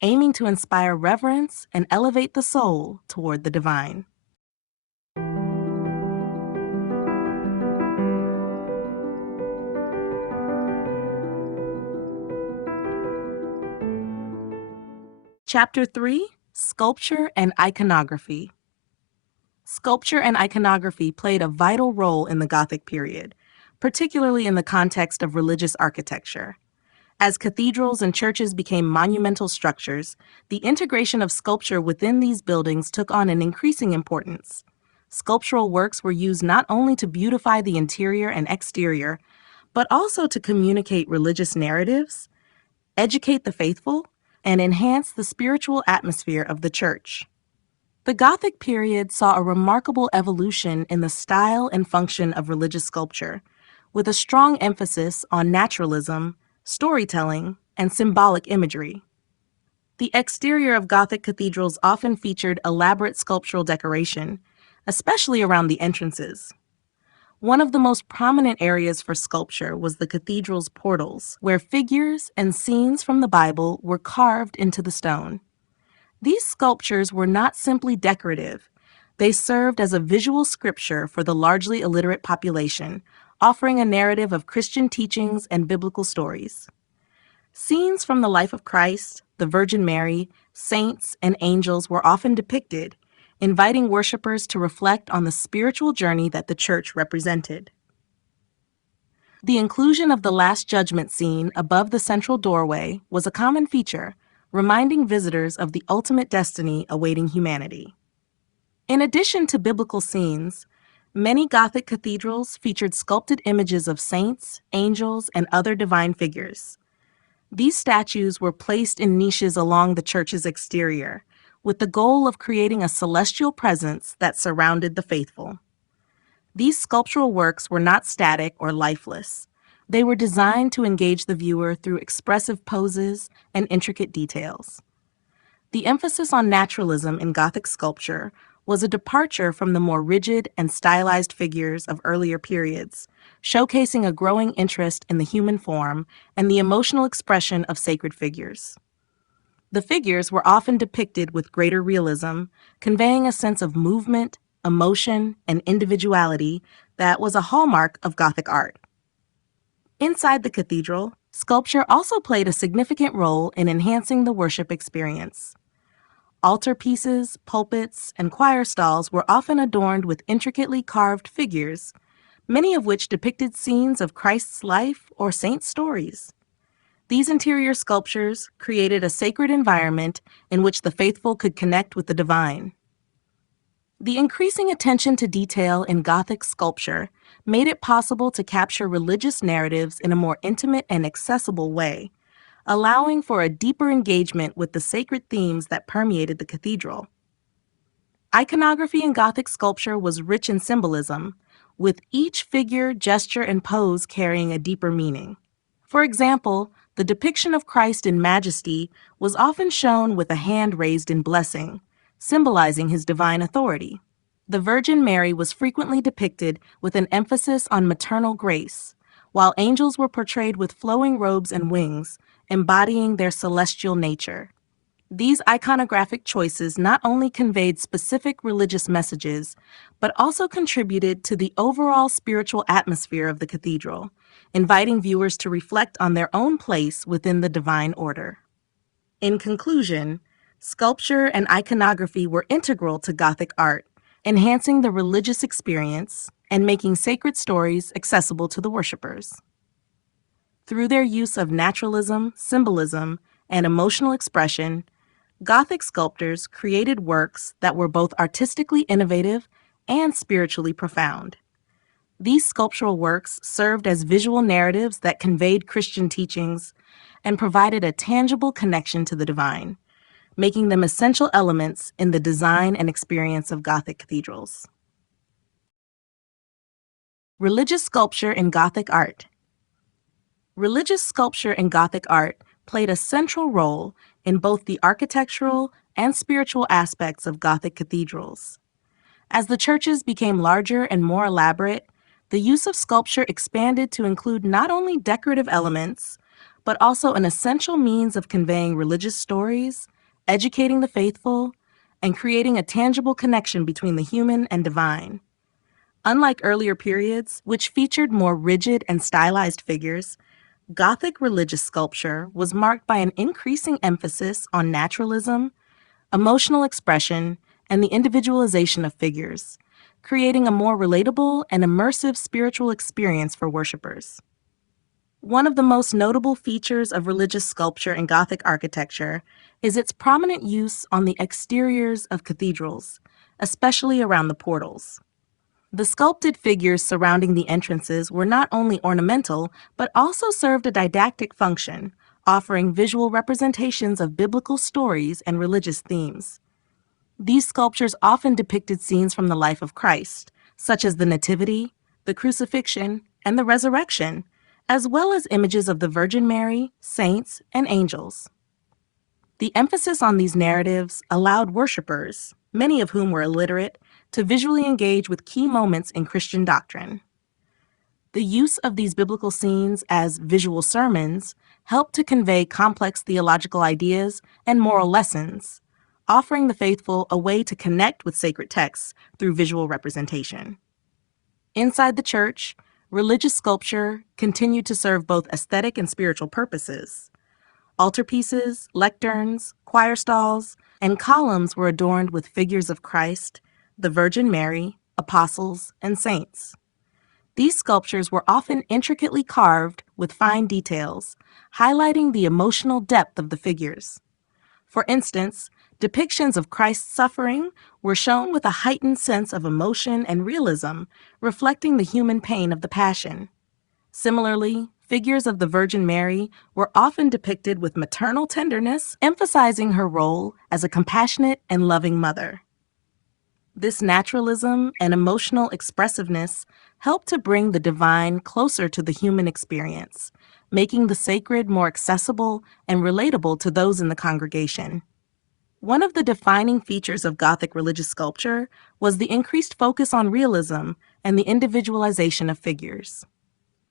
aiming to inspire reverence and elevate the soul toward the divine. Chapter 3: Sculpture and Iconography. Sculpture and iconography played a vital role in the Gothic period, particularly in the context of religious architecture. As cathedrals and churches became monumental structures, the integration of sculpture within these buildings took on an increasing importance. Sculptural works were used not only to beautify the interior and exterior, but also to communicate religious narratives, educate the faithful, and enhance the spiritual atmosphere of the church. The Gothic period saw a remarkable evolution in the style and function of religious sculpture, with a strong emphasis on naturalism, storytelling, and symbolic imagery. The exterior of Gothic cathedrals often featured elaborate sculptural decoration, especially around the entrances. One of the most prominent areas for sculpture was the cathedral's portals, where figures and scenes from the Bible were carved into the stone. These sculptures were not simply decorative. They served as a visual scripture for the largely illiterate population, offering a narrative of Christian teachings and biblical stories. Scenes from the life of Christ, the Virgin Mary, saints, and angels were often depicted, inviting worshipers to reflect on the spiritual journey that the church represented. The inclusion of the Last Judgment scene above the central doorway was a common feature, reminding visitors of the ultimate destiny awaiting humanity. In addition to biblical scenes, many Gothic cathedrals featured sculpted images of saints, angels, and other divine figures. These statues were placed in niches along the church's exterior, with the goal of creating a celestial presence that surrounded the faithful. These sculptural works were not static or lifeless. They were designed to engage the viewer through expressive poses and intricate details. The emphasis on naturalism in Gothic sculpture was a departure from the more rigid and stylized figures of earlier periods, showcasing a growing interest in the human form and the emotional expression of sacred figures. The figures were often depicted with greater realism, conveying a sense of movement, emotion, and individuality that was a hallmark of Gothic art. Inside the cathedral, sculpture also played a significant role in enhancing the worship experience. Altarpieces, pulpits, and choir stalls were often adorned with intricately carved figures, many of which depicted scenes of Christ's life or saint stories. These interior sculptures created a sacred environment in which the faithful could connect with the divine. The increasing attention to detail in Gothic sculpture made it possible to capture religious narratives in a more intimate and accessible way, allowing for a deeper engagement with the sacred themes that permeated the cathedral. Iconography in Gothic sculpture was rich in symbolism, with each figure, gesture, and pose carrying a deeper meaning. For example, the depiction of Christ in majesty was often shown with a hand raised in blessing, symbolizing his divine authority. The Virgin Mary was frequently depicted with an emphasis on maternal grace, while angels were portrayed with flowing robes and wings, embodying their celestial nature. These iconographic choices not only conveyed specific religious messages, but also contributed to the overall spiritual atmosphere of the cathedral, inviting viewers to reflect on their own place within the divine order. In conclusion, sculpture and iconography were integral to Gothic art, enhancing the religious experience and making sacred stories accessible to the worshippers. Through their use of naturalism, symbolism, and emotional expression, Gothic sculptors created works that were both artistically innovative and spiritually profound. These sculptural works served as visual narratives that conveyed Christian teachings and provided a tangible connection to the divine, making them essential elements in the design and experience of Gothic cathedrals. Religious sculpture in Gothic art. Religious sculpture in Gothic art played a central role in both the architectural and spiritual aspects of Gothic cathedrals. As the churches became larger and more elaborate, the use of sculpture expanded to include not only decorative elements, but also an essential means of conveying religious stories, educating the faithful, and creating a tangible connection between the human and divine. Unlike earlier periods, which featured more rigid and stylized figures, Gothic religious sculpture was marked by an increasing emphasis on naturalism, emotional expression, and the individualization of figures, creating a more relatable and immersive spiritual experience for worshippers. One of the most notable features of religious sculpture in Gothic architecture is its prominent use on the exteriors of cathedrals, especially around the portals. The sculpted figures surrounding the entrances were not only ornamental, but also served a didactic function, offering visual representations of biblical stories and religious themes. These sculptures often depicted scenes from the life of Christ, such as the Nativity, the Crucifixion, and the Resurrection, as well as images of the Virgin Mary, saints, and angels. The emphasis on these narratives allowed worshippers, many of whom were illiterate, to visually engage with key moments in Christian doctrine. The use of these biblical scenes as visual sermons helped to convey complex theological ideas and moral lessons, offering the faithful a way to connect with sacred texts through visual representation. Inside the church, religious sculpture continued to serve both aesthetic and spiritual purposes. Altarpieces, lecterns, choir stalls, and columns were adorned with figures of Christ, the Virgin Mary, apostles, and saints. These sculptures were often intricately carved with fine details, highlighting the emotional depth of the figures. For instance, Depictions of Christ's suffering were shown with a heightened sense of emotion and realism, reflecting the human pain of the Passion. Similarly, figures of the Virgin Mary were often depicted with maternal tenderness, emphasizing her role as a compassionate and loving mother. This naturalism and emotional expressiveness helped to bring the divine closer to the human experience, making the sacred more accessible and relatable to those in the congregation. One of the defining features of Gothic religious sculpture was the increased focus on realism and the individualization of figures.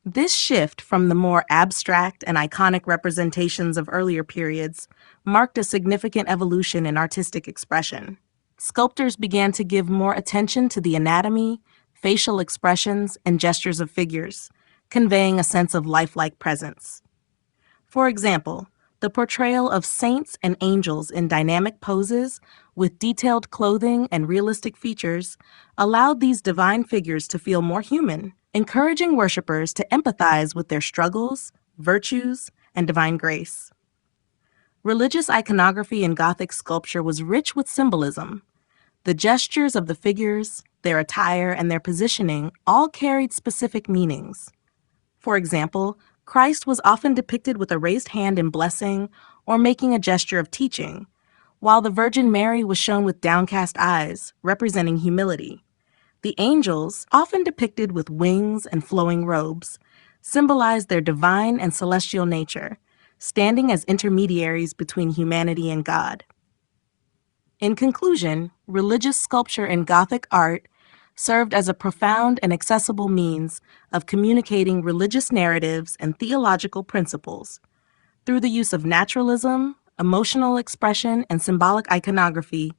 This shift from the more abstract and iconic representations of earlier periods marked a significant evolution in artistic expression. Sculptors began to give more attention to the anatomy, facial expressions, and gestures of figures, conveying a sense of lifelike presence. For example, the portrayal of saints and angels in dynamic poses with detailed clothing and realistic features allowed these divine figures to feel more human, encouraging worshippers to empathize with their struggles, virtues, and divine grace. Religious iconography in Gothic sculpture was rich with symbolism. The gestures of the figures, their attire, and their positioning all carried specific meanings. For example, Christ was often depicted with a raised hand in blessing or making a gesture of teaching, while the Virgin Mary was shown with downcast eyes, representing humility. The angels, often depicted with wings and flowing robes, symbolized their divine and celestial nature, standing as intermediaries between humanity and God. In conclusion, religious sculpture in Gothic art served as a profound and accessible means of communicating religious narratives and theological principles. Through the use of naturalism, emotional expression, and symbolic iconography,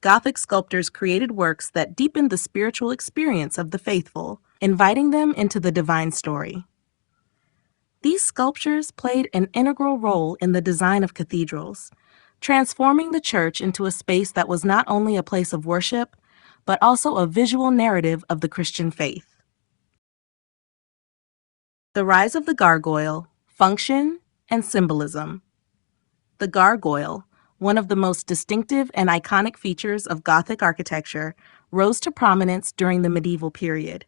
Gothic sculptors created works that deepened the spiritual experience of the faithful, inviting them into the divine story. These sculptures played an integral role in the design of cathedrals, transforming the church into a space that was not only a place of worship, but also a visual narrative of the Christian faith. The rise of the gargoyle, function, and symbolism. The gargoyle, one of the most distinctive and iconic features of Gothic architecture, rose to prominence during the medieval period.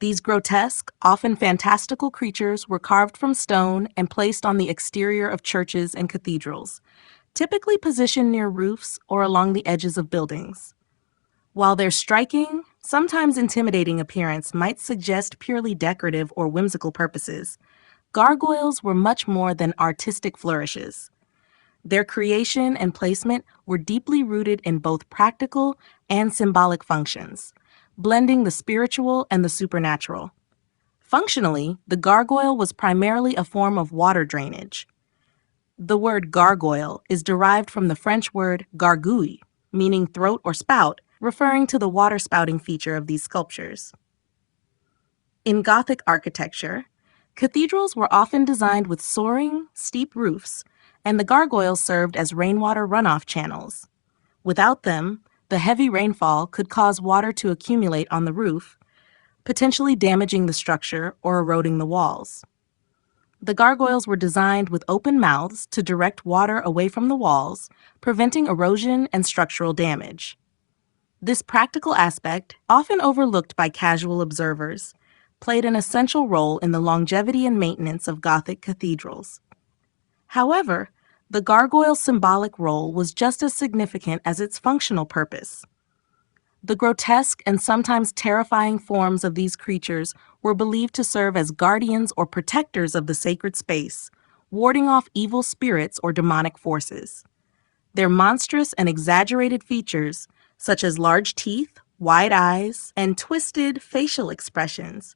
These grotesque, often fantastical creatures were carved from stone and placed on the exterior of churches and cathedrals, typically positioned near roofs or along the edges of buildings. While their striking, sometimes intimidating appearance might suggest purely decorative or whimsical purposes, gargoyles were much more than artistic flourishes. Their creation and placement were deeply rooted in both practical and symbolic functions, blending the spiritual and the supernatural. Functionally, the gargoyle was primarily a form of water drainage. The word gargoyle is derived from the French word gargouille, meaning throat or spout, referring to the water spouting feature of these sculptures. In Gothic architecture, cathedrals were often designed with soaring, steep roofs, and the gargoyles served as rainwater runoff channels. Without them, the heavy rainfall could cause water to accumulate on the roof, potentially damaging the structure or eroding the walls. The gargoyles were designed with open mouths to direct water away from the walls, preventing erosion and structural damage. This practical aspect, often overlooked by casual observers, played an essential role in the longevity and maintenance of Gothic cathedrals. However, the gargoyle's symbolic role was just as significant as its functional purpose. The grotesque and sometimes terrifying forms of these creatures were believed to serve as guardians or protectors of the sacred space, warding off evil spirits or demonic forces. Their monstrous and exaggerated features, such as large teeth, wide eyes, and twisted facial expressions,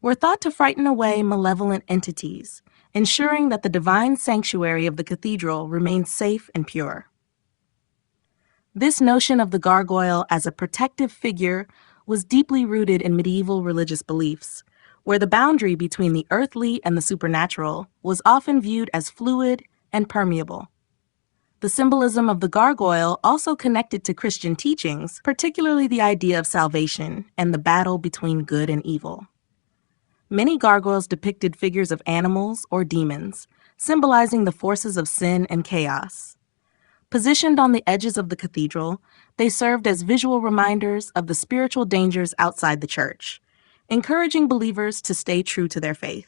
were thought to frighten away malevolent entities, ensuring that the divine sanctuary of the cathedral remained safe and pure. This notion of the gargoyle as a protective figure was deeply rooted in medieval religious beliefs, where the boundary between the earthly and the supernatural was often viewed as fluid and permeable. The symbolism of the gargoyle also connected to Christian teachings, particularly the idea of salvation and the battle between good and evil. Many gargoyles depicted figures of animals or demons, symbolizing the forces of sin and chaos. Positioned on the edges of the cathedral, they served as visual reminders of the spiritual dangers outside the church, encouraging believers to stay true to their faith.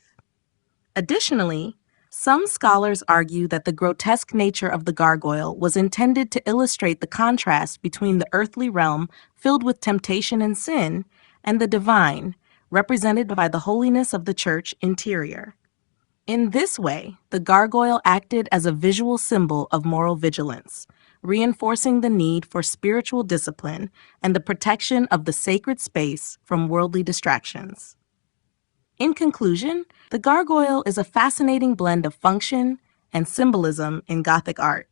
Additionally, some scholars argue that the grotesque nature of the gargoyle was intended to illustrate the contrast between the earthly realm filled with temptation and sin and the divine, represented by the holiness of the church interior. In this way, the gargoyle acted as a visual symbol of moral vigilance, reinforcing the need for spiritual discipline and the protection of the sacred space from worldly distractions. In conclusion, the gargoyle is a fascinating blend of function and symbolism in Gothic art.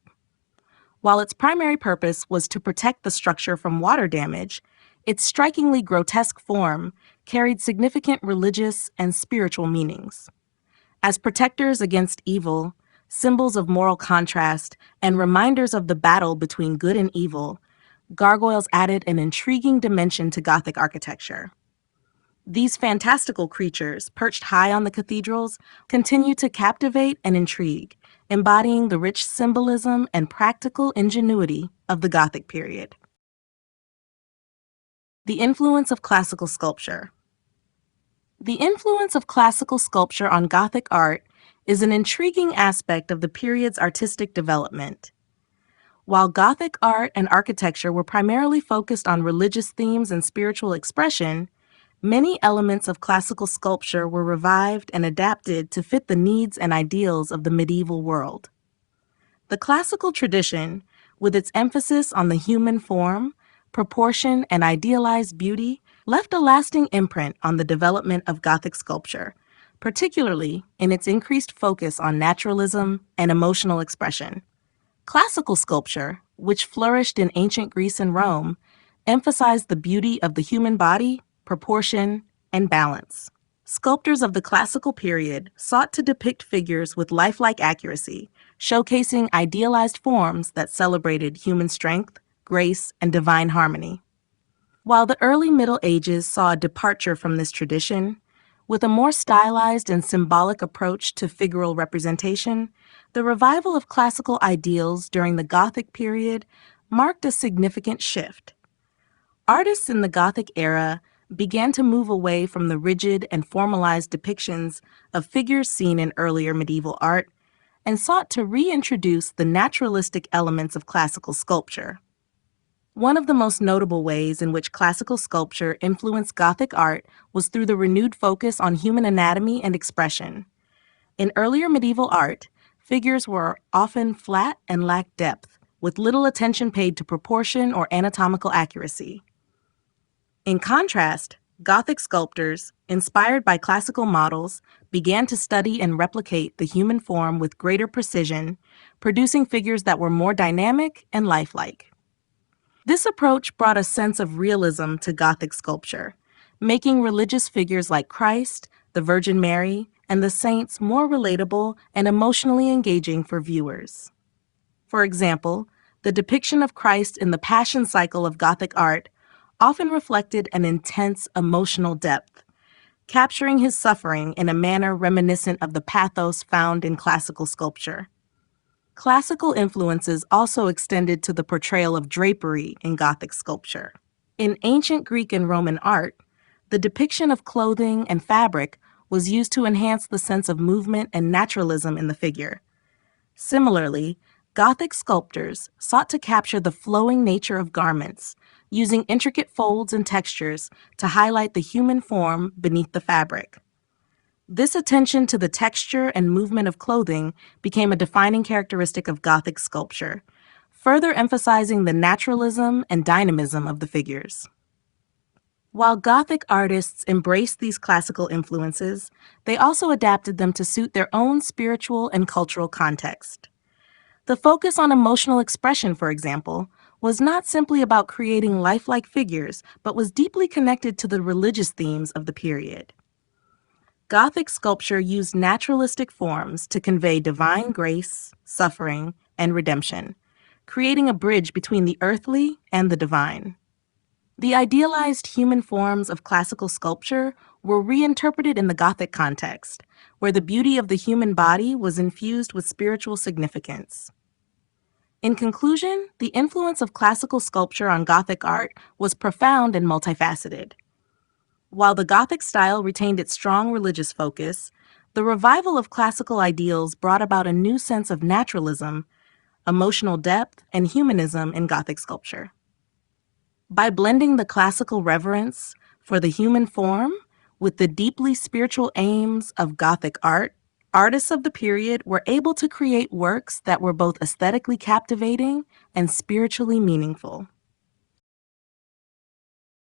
While its primary purpose was to protect the structure from water damage, its strikingly grotesque form carried significant religious and spiritual meanings. As protectors against evil, symbols of moral contrast, and reminders of the battle between good and evil, gargoyles added an intriguing dimension to Gothic architecture. These fantastical creatures, perched high on the cathedrals, continue to captivate and intrigue, embodying the rich symbolism and practical ingenuity of the Gothic period. The influence of classical sculpture. The influence of classical sculpture on Gothic art is an intriguing aspect of the period's artistic development. While Gothic art and architecture were primarily focused on religious themes and spiritual expression, many elements of classical sculpture were revived and adapted to fit the needs and ideals of the medieval world. The classical tradition, with its emphasis on the human form, proportion, and idealized beauty, left a lasting imprint on the development of Gothic sculpture, particularly in its increased focus on naturalism and emotional expression. Classical sculpture, which flourished in ancient Greece and Rome, emphasized the beauty of the human body, proportion, and balance. Sculptors of the classical period sought to depict figures with lifelike accuracy, showcasing idealized forms that celebrated human strength, grace, and divine harmony. While the early Middle Ages saw a departure from this tradition, with a more stylized and symbolic approach to figural representation, the revival of classical ideals during the Gothic period marked a significant shift. Artists in the Gothic era began to move away from the rigid and formalized depictions of figures seen in earlier medieval art and sought to reintroduce the naturalistic elements of classical sculpture. One of the most notable ways in which classical sculpture influenced Gothic art was through the renewed focus on human anatomy and expression. In earlier medieval art, figures were often flat and lacked depth, with little attention paid to proportion or anatomical accuracy. In contrast, Gothic sculptors, inspired by classical models, began to study and replicate the human form with greater precision, producing figures that were more dynamic and lifelike. This approach brought a sense of realism to Gothic sculpture, making religious figures like Christ, the Virgin Mary, and the saints more relatable and emotionally engaging for viewers. For example, the depiction of Christ in the Passion cycle of Gothic art often reflected an intense emotional depth, capturing his suffering in a manner reminiscent of the pathos found in classical sculpture. Classical influences also extended to the portrayal of drapery in Gothic sculpture. In ancient Greek and Roman art, the depiction of clothing and fabric was used to enhance the sense of movement and naturalism in the figure. Similarly, Gothic sculptors sought to capture the flowing nature of garments, using intricate folds and textures to highlight the human form beneath the fabric. This attention to the texture and movement of clothing became a defining characteristic of Gothic sculpture, further emphasizing the naturalism and dynamism of the figures. While Gothic artists embraced these classical influences, they also adapted them to suit their own spiritual and cultural context. The focus on emotional expression, for example, was not simply about creating lifelike figures, but was deeply connected to the religious themes of the period. Gothic sculpture used naturalistic forms to convey divine grace, suffering, and redemption, creating a bridge between the earthly and the divine. The idealized human forms of classical sculpture were reinterpreted in the Gothic context, where the beauty of the human body was infused with spiritual significance. In conclusion, the influence of classical sculpture on Gothic art was profound and multifaceted. While the Gothic style retained its strong religious focus, the revival of classical ideals brought about a new sense of naturalism, emotional depth, and humanism in Gothic sculpture. By blending the classical reverence for the human form with the deeply spiritual aims of Gothic art, artists of the period were able to create works that were both aesthetically captivating and spiritually meaningful.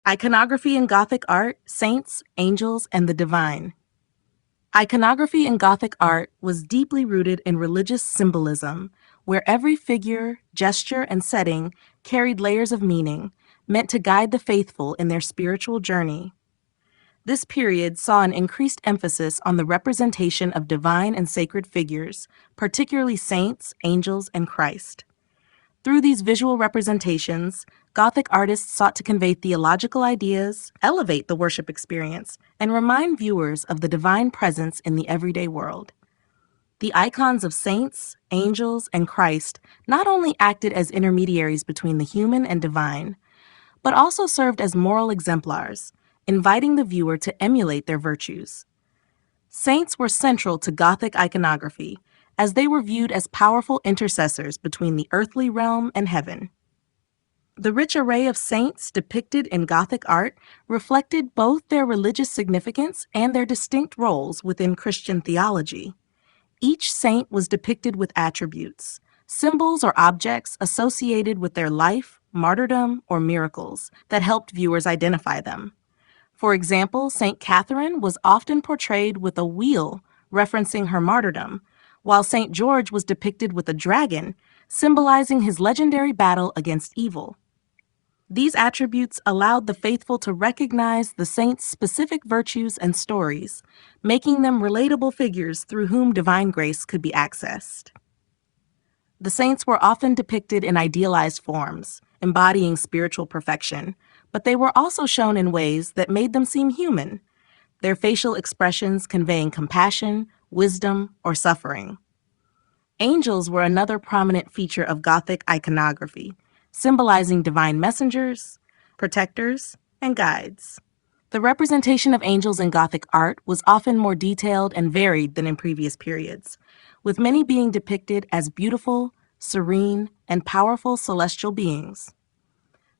Iconography in Gothic art, saints, angels, and the divine. Iconography in Gothic art was deeply rooted in religious symbolism, where every figure, gesture, and setting carried layers of meaning, meant to guide the faithful in their spiritual journey. This period saw an increased emphasis on the representation of divine and sacred figures, particularly saints, angels, and Christ. Through these visual representations, Gothic artists sought to convey theological ideas, elevate the worship experience, and remind viewers of the divine presence in the everyday world. The icons of saints, angels, and Christ not only acted as intermediaries between the human and divine, but also served as moral exemplars, inviting the viewer to emulate their virtues. Saints were central to Gothic iconography, as they were viewed as powerful intercessors between the earthly realm and heaven. The rich array of saints depicted in Gothic art reflected both their religious significance and their distinct roles within Christian theology. Each saint was depicted with attributes, symbols or objects associated with their life, martyrdom, or miracles that helped viewers identify them. For example, St. Catherine was often portrayed with a wheel referencing her martyrdom, while St. George was depicted with a dragon, symbolizing his legendary battle against evil. These attributes allowed the faithful to recognize the saint's specific virtues and stories, making them relatable figures through whom divine grace could be accessed. The saints were often depicted in idealized forms, embodying spiritual perfection, but they were also shown in ways that made them seem human, their facial expressions conveying compassion, wisdom, or suffering. Angels were another prominent feature of Gothic iconography, symbolizing divine messengers, protectors, and guides. The representation of angels in Gothic art was often more detailed and varied than in previous periods, with many being depicted as beautiful, serene, and powerful celestial beings.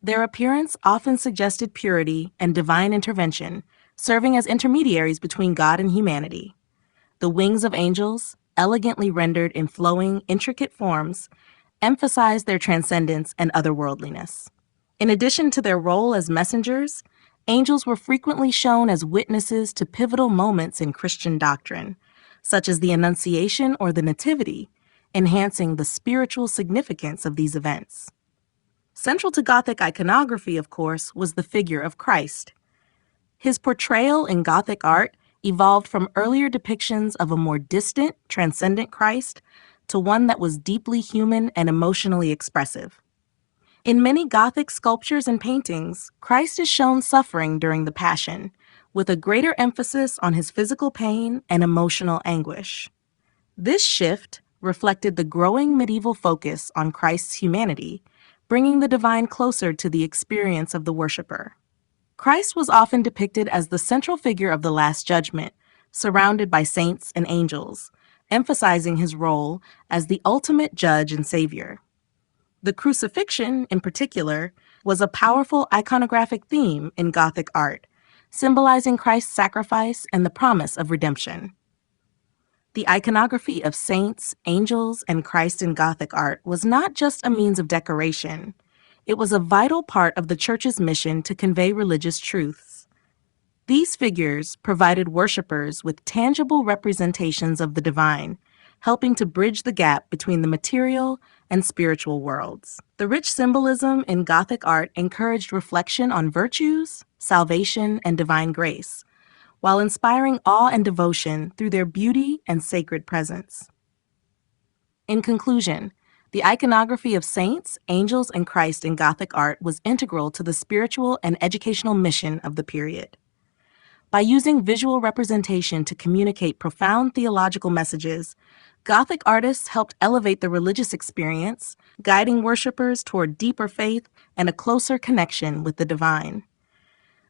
Their appearance often suggested purity and divine intervention, serving as intermediaries between God and humanity. The wings of angels, elegantly rendered in flowing, intricate forms, emphasized their transcendence and otherworldliness. In addition to their role as messengers, angels were frequently shown as witnesses to pivotal moments in Christian doctrine, such as the Annunciation or the Nativity, enhancing the spiritual significance of these events. Central to Gothic iconography, of course, was the figure of Christ. His portrayal in Gothic art evolved from earlier depictions of a more distant, transcendent Christ to one that was deeply human and emotionally expressive. In many Gothic sculptures and paintings, Christ is shown suffering during the Passion, with a greater emphasis on his physical pain and emotional anguish. This shift reflected the growing medieval focus on Christ's humanity, bringing the divine closer to the experience of the worshiper. Christ was often depicted as the central figure of the Last Judgment, surrounded by saints and angels, emphasizing his role as the ultimate judge and savior. The crucifixion, in particular, was a powerful iconographic theme in Gothic art, symbolizing Christ's sacrifice and the promise of redemption. The iconography of saints, angels, and Christ in Gothic art was not just a means of decoration. It was a vital part of the Church's mission to convey religious truths. These figures provided worshipers with tangible representations of the divine, helping to bridge the gap between the material and spiritual worlds. The rich symbolism in Gothic art encouraged reflection on virtues, salvation, and divine grace, while inspiring awe and devotion through their beauty and sacred presence. In conclusion, the iconography of saints, angels, and Christ in Gothic art was integral to the spiritual and educational mission of the period. By using visual representation to communicate profound theological messages, Gothic artists helped elevate the religious experience, guiding worshippers toward deeper faith and a closer connection with the divine.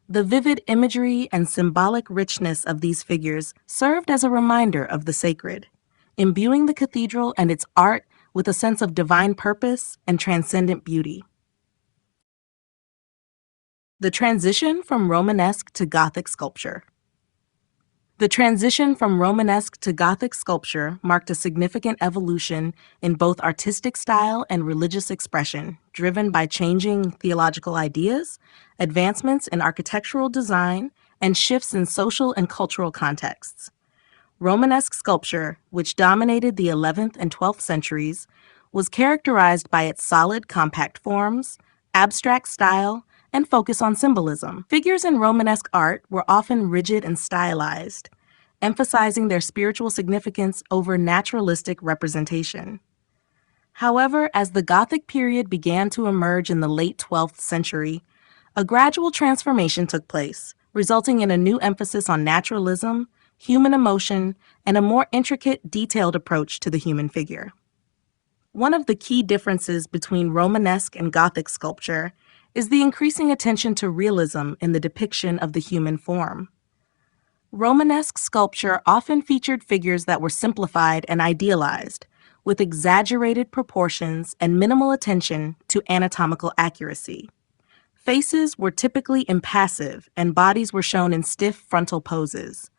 The vivid imagery and symbolic richness of these figures served as a reminder of the sacred, imbuing the cathedral and its art with a sense of divine purpose and transcendent beauty. The transition from Romanesque to Gothic sculpture. The transition from Romanesque to Gothic sculpture marked a significant evolution in both artistic style and religious expression, driven by changing theological ideas, advancements in architectural design, and shifts in social and cultural contexts. Romanesque sculpture, which dominated the 11th and 12th centuries, was characterized by its solid, compact forms, abstract style, and focus on symbolism. Figures in Romanesque art were often rigid and stylized, emphasizing their spiritual significance over naturalistic representation. However, as the Gothic period began to emerge in the late 12th century, a gradual transformation took place, resulting in a new emphasis on naturalism, human emotion, and a more intricate, detailed approach to the human figure. One of the key differences between Romanesque and Gothic sculpture is the increasing attention to realism in the depiction of the human form. Romanesque sculpture often featured figures that were simplified and idealized, with exaggerated proportions and minimal attention to anatomical accuracy. Faces were typically impassive, and bodies were shown in stiff frontal poses.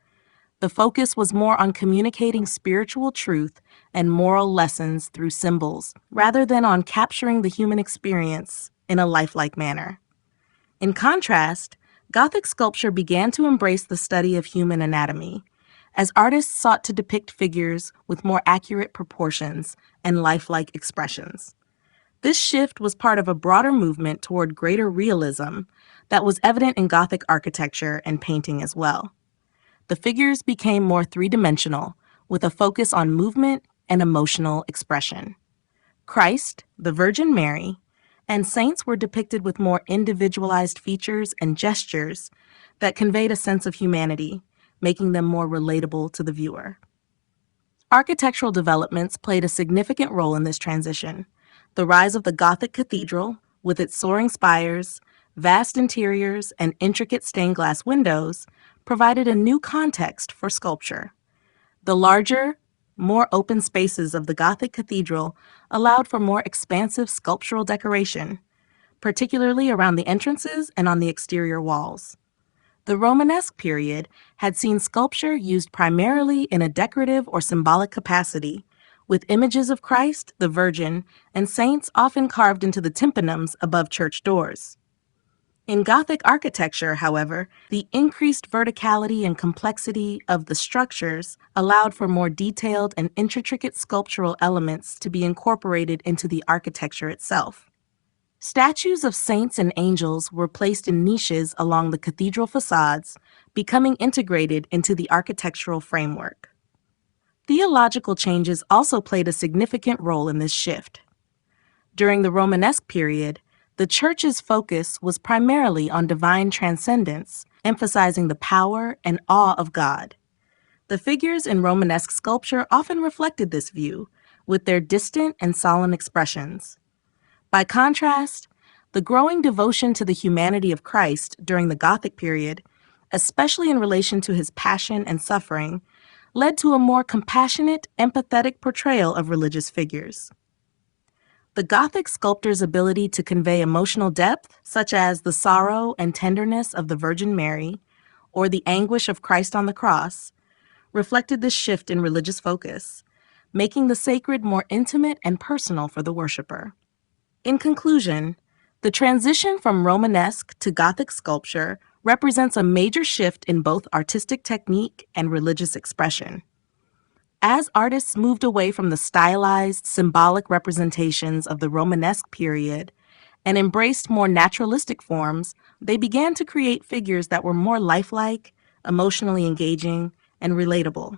The focus was more on communicating spiritual truth and moral lessons through symbols, rather than on capturing the human experience in a lifelike manner. In contrast, Gothic sculpture began to embrace the study of human anatomy, as artists sought to depict figures with more accurate proportions and lifelike expressions. This shift was part of a broader movement toward greater realism that was evident in Gothic architecture and painting as well. The figures became more three-dimensional, with a focus on movement and emotional expression. Christ, the Virgin Mary, and saints were depicted with more individualized features and gestures that conveyed a sense of humanity, making them more relatable to the viewer. Architectural developments played a significant role in this transition. The rise of the Gothic cathedral, with its soaring spires, vast interiors, and intricate stained glass windows, provided a new context for sculpture. The larger, more open spaces of the Gothic cathedral allowed for more expansive sculptural decoration, particularly around the entrances and on the exterior walls. The Romanesque period had seen sculpture used primarily in a decorative or symbolic capacity, with images of Christ, the Virgin, and saints often carved into the tympanums above church doors. In Gothic architecture, however, the increased verticality and complexity of the structures allowed for more detailed and intricate sculptural elements to be incorporated into the architecture itself. Statues of saints and angels were placed in niches along the cathedral facades, becoming integrated into the architectural framework. Theological changes also played a significant role in this shift. During the Romanesque period, the Church's focus was primarily on divine transcendence, emphasizing the power and awe of God. The figures in Romanesque sculpture often reflected this view, with their distant and solemn expressions. By contrast, the growing devotion to the humanity of Christ during the Gothic period, especially in relation to his passion and suffering, led to a more compassionate, empathetic portrayal of religious figures. The Gothic sculptor's ability to convey emotional depth, such as the sorrow and tenderness of the Virgin Mary or the anguish of Christ on the cross, reflected this shift in religious focus, making the sacred more intimate and personal for the worshiper. In conclusion, the transition from Romanesque to Gothic sculpture represents a major shift in both artistic technique and religious expression. As artists moved away from the stylized, symbolic representations of the Romanesque period and embraced more naturalistic forms, they began to create figures that were more lifelike, emotionally engaging, and relatable.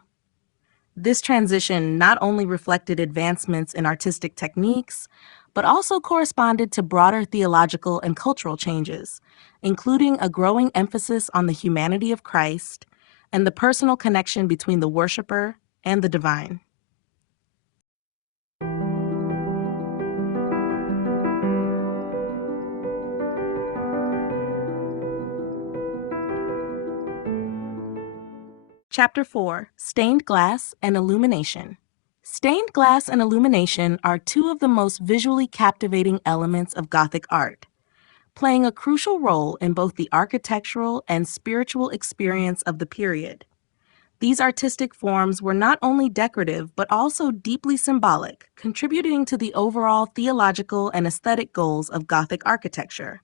This transition not only reflected advancements in artistic techniques, but also corresponded to broader theological and cultural changes, including a growing emphasis on the humanity of Christ and the personal connection between the worshiper and the divine. Chapter 4: Stained Glass and Illumination. Stained glass and illumination are two of the most visually captivating elements of Gothic art, playing a crucial role in both the architectural and spiritual experience of the period. These artistic forms were not only decorative but also deeply symbolic, contributing to the overall theological and aesthetic goals of Gothic architecture.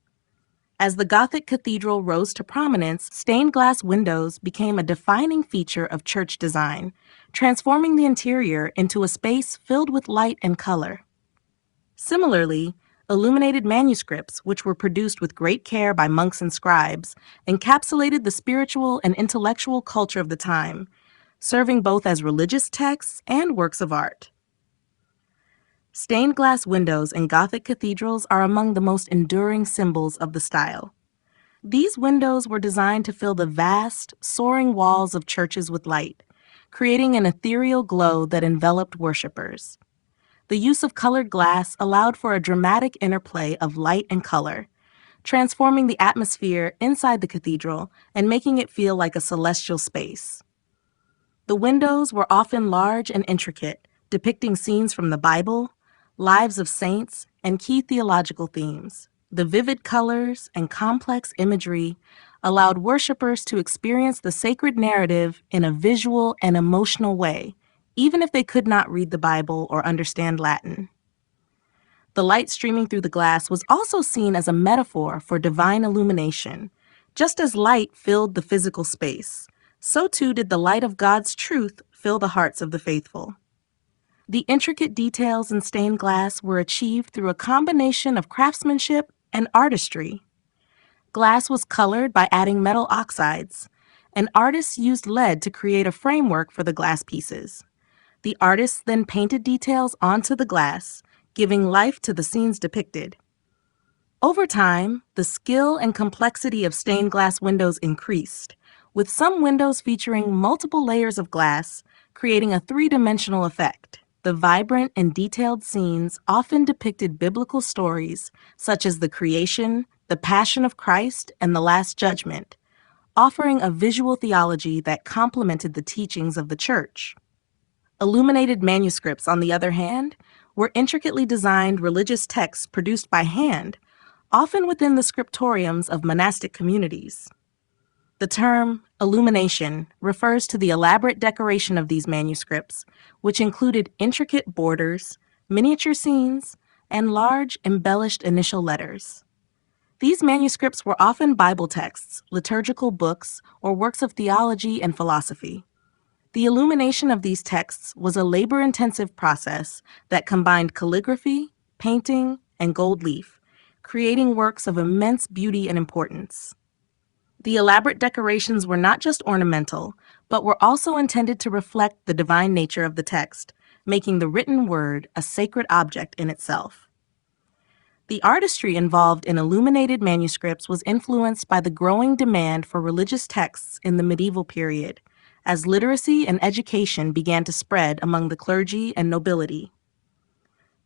As the Gothic cathedral rose to prominence, stained glass windows became a defining feature of church design, transforming the interior into a space filled with light and color. Similarly, illuminated manuscripts, which were produced with great care by monks and scribes, encapsulated the spiritual and intellectual culture of the time, serving both as religious texts and works of art. Stained glass windows in Gothic cathedrals are among the most enduring symbols of the style. These windows were designed to fill the vast, soaring walls of churches with light, creating an ethereal glow that enveloped worshippers. The use of colored glass allowed for a dramatic interplay of light and color, transforming the atmosphere inside the cathedral and making it feel like a celestial space. The windows were often large and intricate, depicting scenes from the Bible, lives of saints, and key theological themes. The vivid colors and complex imagery allowed worshippers to experience the sacred narrative in a visual and emotional way, even if they could not read the Bible or understand Latin. The light streaming through the glass was also seen as a metaphor for divine illumination. Just as light filled the physical space, so too did the light of God's truth fill the hearts of the faithful. The intricate details in stained glass were achieved through a combination of craftsmanship and artistry. Glass was colored by adding metal oxides, and artists used lead to create a framework for the glass pieces. The artists then painted details onto the glass, giving life to the scenes depicted. Over time, the skill and complexity of stained glass windows increased, with some windows featuring multiple layers of glass, creating a three-dimensional effect. The vibrant and detailed scenes often depicted biblical stories such as the creation, the Passion of Christ, and the Last Judgment, offering a visual theology that complemented the teachings of the church. Illuminated manuscripts, on the other hand, were intricately designed religious texts produced by hand, often within the scriptoriums of monastic communities. The term illumination refers to the elaborate decoration of these manuscripts, which included intricate borders, miniature scenes, and large embellished initial letters. These manuscripts were often Bible texts, liturgical books, or works of theology and philosophy. The illumination of these texts was a labor-intensive process that combined calligraphy, painting, and gold leaf, creating works of immense beauty and importance. The elaborate decorations were not just ornamental, but were also intended to reflect the divine nature of the text, making the written word a sacred object in itself. The artistry involved in illuminated manuscripts was influenced by the growing demand for religious texts in the medieval period, as literacy and education began to spread among the clergy and nobility.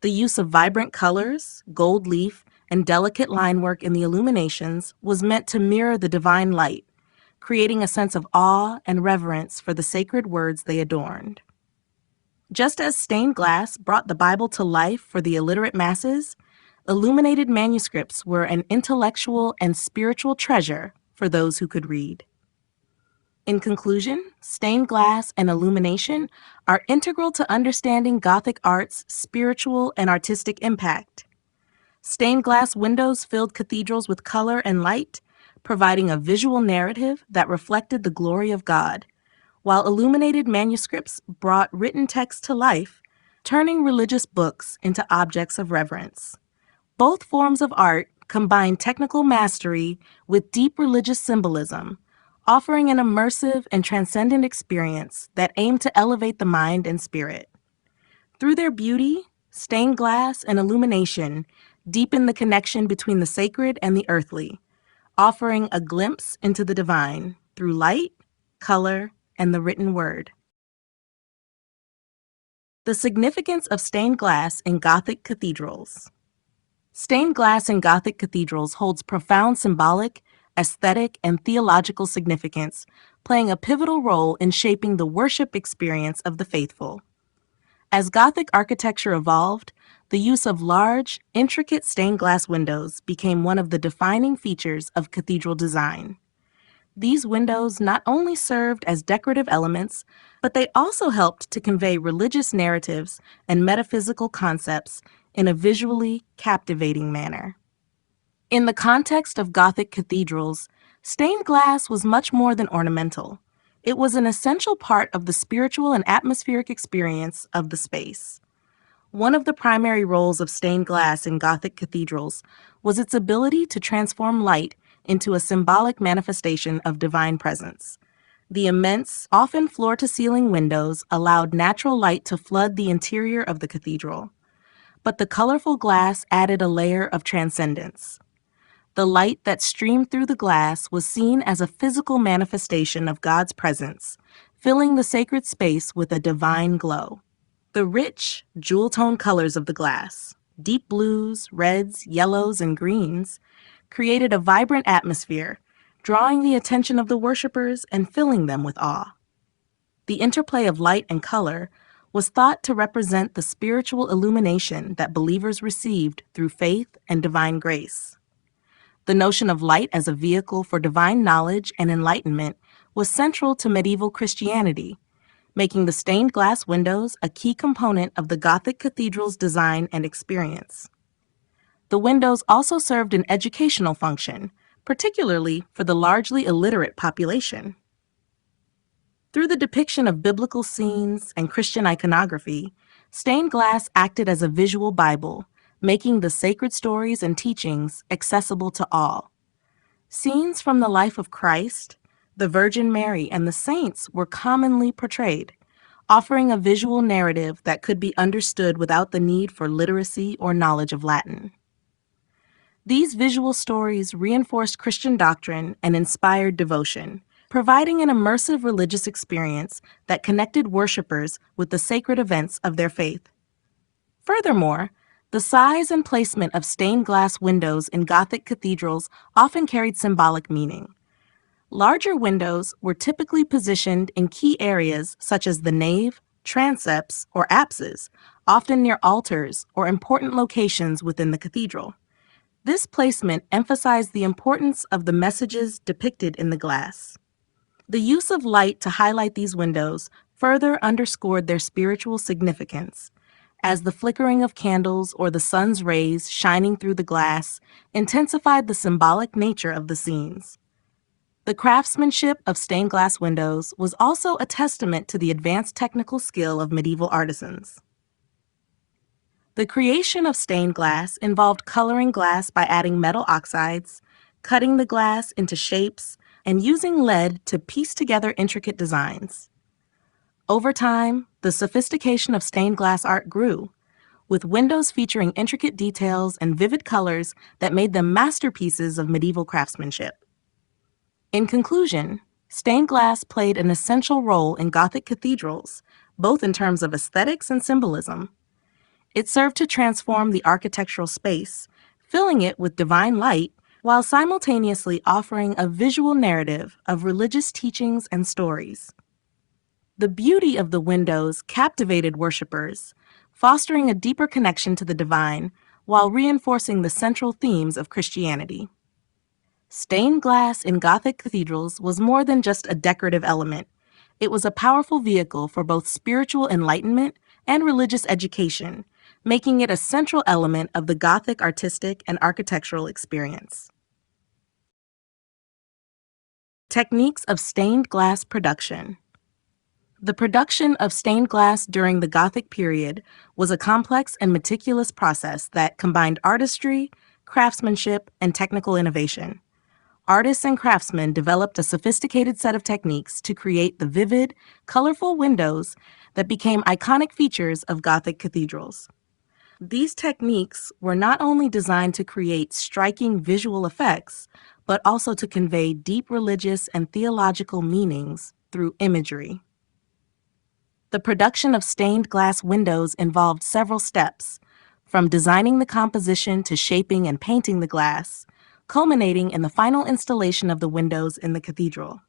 The use of vibrant colors, gold leaf, and delicate line work in the illuminations was meant to mirror the divine light, creating a sense of awe and reverence for the sacred words they adorned. Just as stained glass brought the Bible to life for the illiterate masses, illuminated manuscripts were an intellectual and spiritual treasure for those who could read. In conclusion, stained glass and illumination are integral to understanding Gothic art's spiritual and artistic impact. Stained glass windows filled cathedrals with color and light, providing a visual narrative that reflected the glory of God, while illuminated manuscripts brought written text to life, turning religious books into objects of reverence. Both forms of art combine technical mastery with deep religious symbolism, offering an immersive and transcendent experience that aim to elevate the mind and spirit. Through their beauty, stained glass and illumination deepen the connection between the sacred and the earthly, offering a glimpse into the divine through light, color, and the written word. The significance of stained glass in Gothic cathedrals. Stained glass in Gothic cathedrals holds profound symbolic, aesthetic, and theological significance playing a pivotal role in shaping the worship experience of the faithful. As Gothic architecture evolved, the use of large, intricate stained glass windows became one of the defining features of cathedral design. These windows not only served as decorative elements, but they also helped to convey religious narratives and metaphysical concepts in a visually captivating manner. In the context of Gothic cathedrals, stained glass was much more than ornamental. It was an essential part of the spiritual and atmospheric experience of the space. One of the primary roles of stained glass in Gothic cathedrals was its ability to transform light into a symbolic manifestation of divine presence. The immense, often floor-to-ceiling windows allowed natural light to flood the interior of the cathedral, but the colorful glass added a layer of transcendence. The light that streamed through the glass was seen as a physical manifestation of God's presence, filling the sacred space with a divine glow. The rich, jewel-toned colors of the glass, deep blues, reds, yellows, and greens, created a vibrant atmosphere, drawing the attention of the worshipers and filling them with awe. The interplay of light and color was thought to represent the spiritual illumination that believers received through faith and divine grace. The notion of light as a vehicle for divine knowledge and enlightenment was central to medieval Christianity, making the stained glass windows a key component of the Gothic cathedral's design and experience. The windows also served an educational function, particularly for the largely illiterate population. Through the depiction of biblical scenes and Christian iconography, stained glass acted as a visual Bible, making the sacred stories and teachings accessible to all. Scenes from the life of Christ, the Virgin Mary, and the saints were commonly portrayed, offering a visual narrative that could be understood without the need for literacy or knowledge of Latin. These visual stories reinforced Christian doctrine and inspired devotion, providing an immersive religious experience that connected worshipers with the sacred events of their faith. Furthermore, the size and placement of stained glass windows in Gothic cathedrals often carried symbolic meaning. Larger windows were typically positioned in key areas such as the nave, transepts, or apses, often near altars or important locations within the cathedral. This placement emphasized the importance of the messages depicted in the glass. The use of light to highlight these windows further underscored their spiritual significance, as the flickering of candles or the sun's rays shining through the glass intensified the symbolic nature of the scenes. The craftsmanship of stained glass windows was also a testament to the advanced technical skill of medieval artisans. The creation of stained glass involved coloring glass by adding metal oxides, cutting the glass into shapes, and using lead to piece together intricate designs. Over time, the sophistication of stained glass art grew, with windows featuring intricate details and vivid colors that made them masterpieces of medieval craftsmanship. In conclusion, stained glass played an essential role in Gothic cathedrals, both in terms of aesthetics and symbolism. It served to transform the architectural space, filling it with divine light, while simultaneously offering a visual narrative of religious teachings and stories. The beauty of the windows captivated worshipers, fostering a deeper connection to the divine while reinforcing the central themes of Christianity. Stained glass in Gothic cathedrals was more than just a decorative element. It was a powerful vehicle for both spiritual enlightenment and religious education, making it a central element of the Gothic artistic and architectural experience. Techniques of stained glass production. The production of stained glass during the Gothic period was a complex and meticulous process that combined artistry, craftsmanship, and technical innovation. Artists and craftsmen developed a sophisticated set of techniques to create the vivid, colorful windows that became iconic features of Gothic cathedrals. These techniques were not only designed to create striking visual effects, but also to convey deep religious and theological meanings through imagery. The production of stained glass windows involved several steps, from designing the composition to shaping and painting the glass, culminating in the final installation of the windows in the cathedral.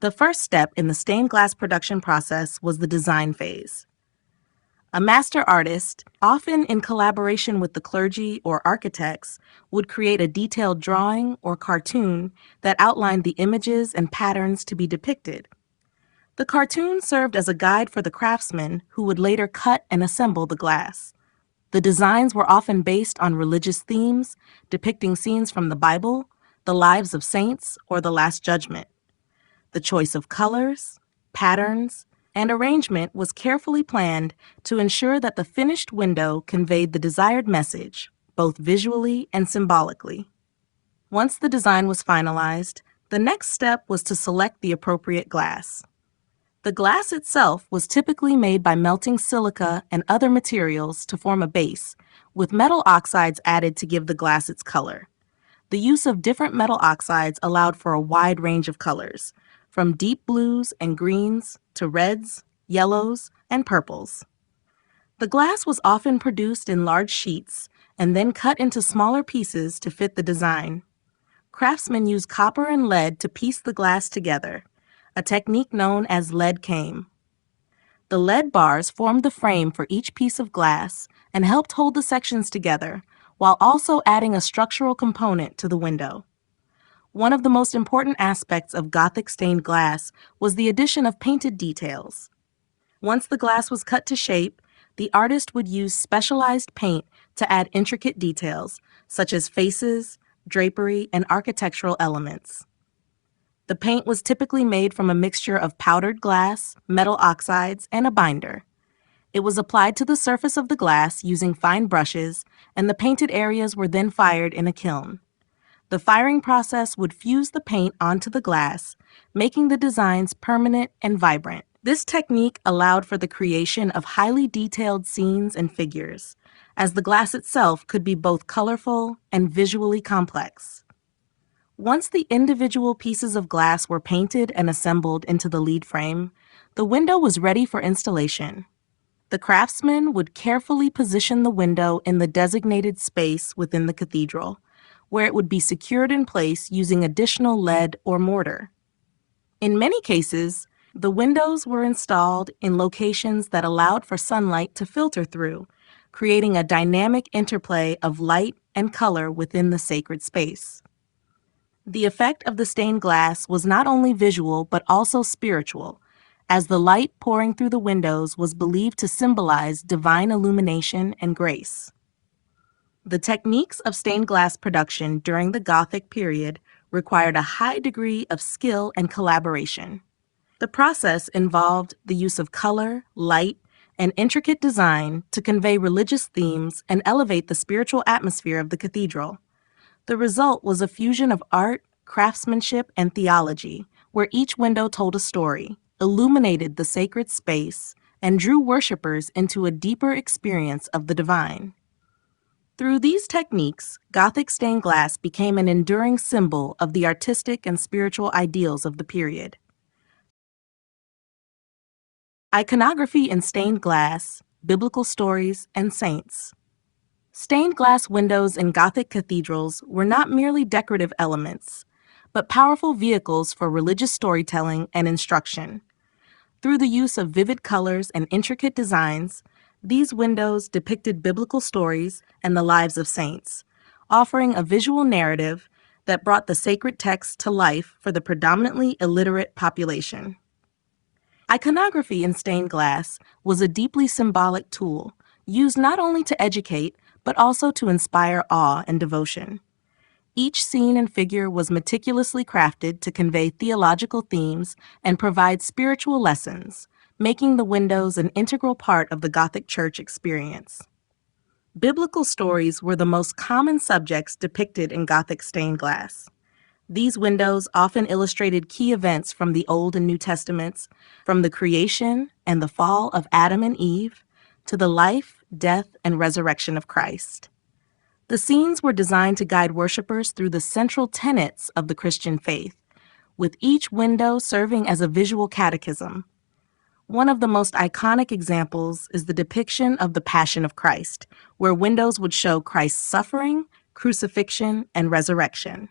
The first step in the stained glass production process was the design phase. A master artist, often in collaboration with the clergy or architects, would create a detailed drawing or cartoon that outlined the images and patterns to be depicted. The cartoon served as a guide for the craftsman who would later cut and assemble the glass. The designs were often based on religious themes, depicting scenes from the Bible, the lives of saints, or the Last Judgment. The choice of colors, patterns, and arrangement was carefully planned to ensure that the finished window conveyed the desired message, both visually and symbolically. Once the design was finalized, the next step was to select the appropriate glass. The glass itself was typically made by melting silica and other materials to form a base, with metal oxides added to give the glass its color. The use of different metal oxides allowed for a wide range of colors, from deep blues and greens to reds, yellows, and purples. The glass was often produced in large sheets and then cut into smaller pieces to fit the design. Craftsmen used copper and lead to piece the glass together, a technique known as lead came. The lead bars formed the frame for each piece of glass and helped hold the sections together, while also adding a structural component to the window. One of the most important aspects of Gothic stained glass was the addition of painted details. Once the glass was cut to shape, the artist would use specialized paint to add intricate details, such as faces, drapery, and architectural elements. The paint was typically made from a mixture of powdered glass, metal oxides, and a binder. It was applied to the surface of the glass using fine brushes, and the painted areas were then fired in a kiln. The firing process would fuse the paint onto the glass, making the designs permanent and vibrant. This technique allowed for the creation of highly detailed scenes and figures, as the glass itself could be both colorful and visually complex. Once the individual pieces of glass were painted and assembled into the lead frame, the window was ready for installation. The craftsman would carefully position the window in the designated space within the cathedral, where it would be secured in place using additional lead or mortar. In many cases, the windows were installed in locations that allowed for sunlight to filter through, creating a dynamic interplay of light and color within the sacred space. The effect of the stained glass was not only visual but also spiritual, as the light pouring through the windows was believed to symbolize divine illumination and grace. The techniques of stained glass production during the Gothic period required a high degree of skill and collaboration. The process involved the use of color, light, and intricate design to convey religious themes and elevate the spiritual atmosphere of the cathedral. The result was a fusion of art, craftsmanship, and theology, where each window told a story, illuminated the sacred space, and drew worshipers into a deeper experience of the divine. Through these techniques, Gothic stained glass became an enduring symbol of the artistic and spiritual ideals of the period. Iconography in stained glass, biblical stories, and saints. Stained glass windows in Gothic cathedrals were not merely decorative elements, but powerful vehicles for religious storytelling and instruction. Through the use of vivid colors and intricate designs, these windows depicted biblical stories and the lives of saints, offering a visual narrative that brought the sacred text to life for the predominantly illiterate population. Iconography in stained glass was a deeply symbolic tool, used not only to educate, but also to inspire awe and devotion. Each scene and figure was meticulously crafted to convey theological themes and provide spiritual lessons, making the windows an integral part of the Gothic church experience. Biblical stories were the most common subjects depicted in Gothic stained glass. These windows often illustrated key events from the Old and New Testaments, from the creation and the fall of Adam and Eve to the life, death, and resurrection of Christ. The scenes were designed to guide worshipers through the central tenets of the Christian faith, with each window serving as a visual catechism. One of the most iconic examples is the depiction of the Passion of Christ, where windows would show Christ's suffering, crucifixion, and resurrection.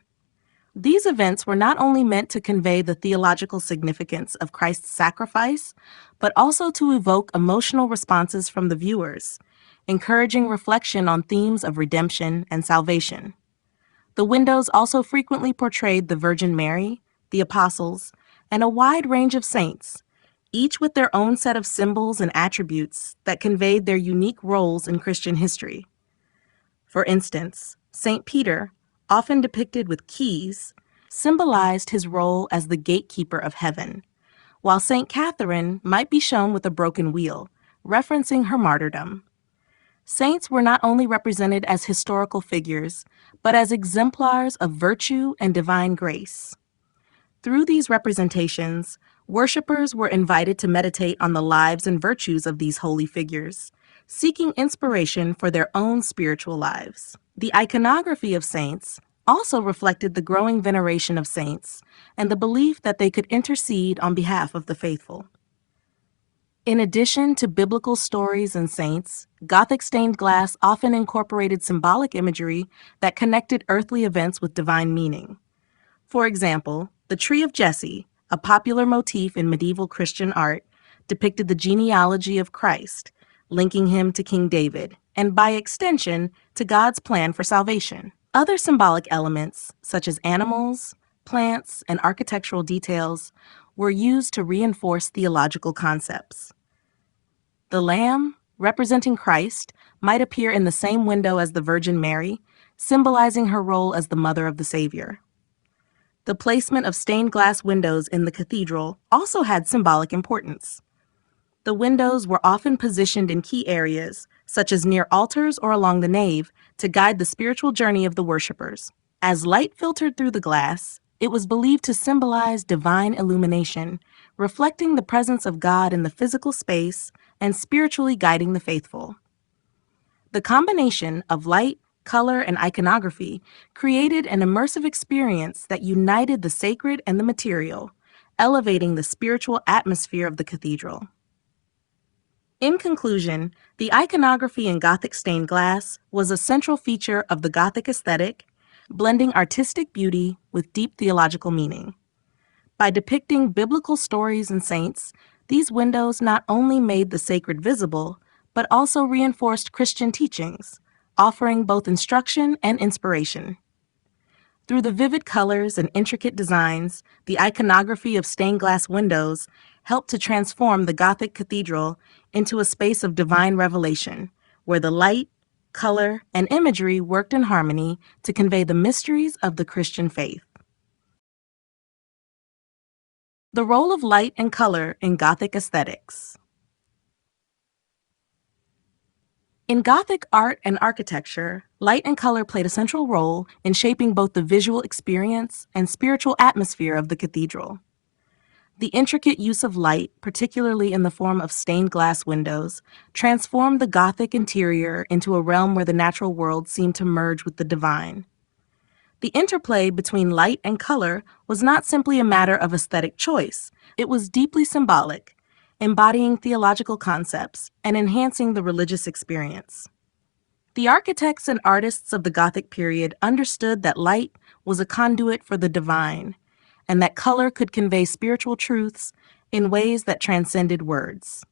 These events were not only meant to convey the theological significance of Christ's sacrifice, but also to evoke emotional responses from the viewers, encouraging reflection on themes of redemption and salvation. The windows also frequently portrayed the Virgin Mary, the apostles, and a wide range of saints, each with their own set of symbols and attributes that conveyed their unique roles in Christian history. For instance, St. Peter, often depicted with keys, symbolized his role as the gatekeeper of heaven, while St. Catherine might be shown with a broken wheel, referencing her martyrdom. Saints were not only represented as historical figures, but as exemplars of virtue and divine grace. Through these representations, worshippers were invited to meditate on the lives and virtues of these holy figures, seeking inspiration for their own spiritual lives. The iconography of saints also reflected the growing veneration of saints and the belief that they could intercede on behalf of the faithful. In addition to biblical stories and saints, Gothic stained glass often incorporated symbolic imagery that connected earthly events with divine meaning. For example, the Tree of Jesse, a popular motif in medieval Christian art, depicted the genealogy of Christ, linking him to King David, and by extension, to God's plan for salvation. Other symbolic elements, such as animals, plants, and architectural details, were used to reinforce theological concepts. The Lamb, representing Christ, might appear in the same window as the Virgin Mary, symbolizing her role as the mother of the Savior. The placement of stained glass windows in the cathedral also had symbolic importance. The windows were often positioned in key areas, such as near altars or along the nave, to guide the spiritual journey of the worshippers. As light filtered through the glass, it was believed to symbolize divine illumination, reflecting the presence of God in the physical space and spiritually guiding the faithful. The combination of light, color, and iconography created an immersive experience that united the sacred and the material, elevating the spiritual atmosphere of the cathedral. In conclusion, the iconography in Gothic stained glass was a central feature of the Gothic aesthetic, blending artistic beauty with deep theological meaning. By depicting biblical stories and saints, these windows not only made the sacred visible, but also reinforced Christian teachings, offering both instruction and inspiration. Through the vivid colors and intricate designs, the iconography of stained glass windows helped to transform the Gothic cathedral into a space of divine revelation, where the light, color, and imagery worked in harmony to convey the mysteries of the Christian faith. The role of light and color in Gothic aesthetics. In Gothic art and architecture, light and color played a central role in shaping both the visual experience and spiritual atmosphere of the cathedral. The intricate use of light, particularly in the form of stained glass windows, transformed the Gothic interior into a realm where the natural world seemed to merge with the divine. The interplay between light and color was not simply a matter of aesthetic choice. It was deeply symbolic, embodying theological concepts and enhancing the religious experience. The architects and artists of the Gothic period understood that light was a conduit for the divine, and that color could convey spiritual truths in ways that transcended words.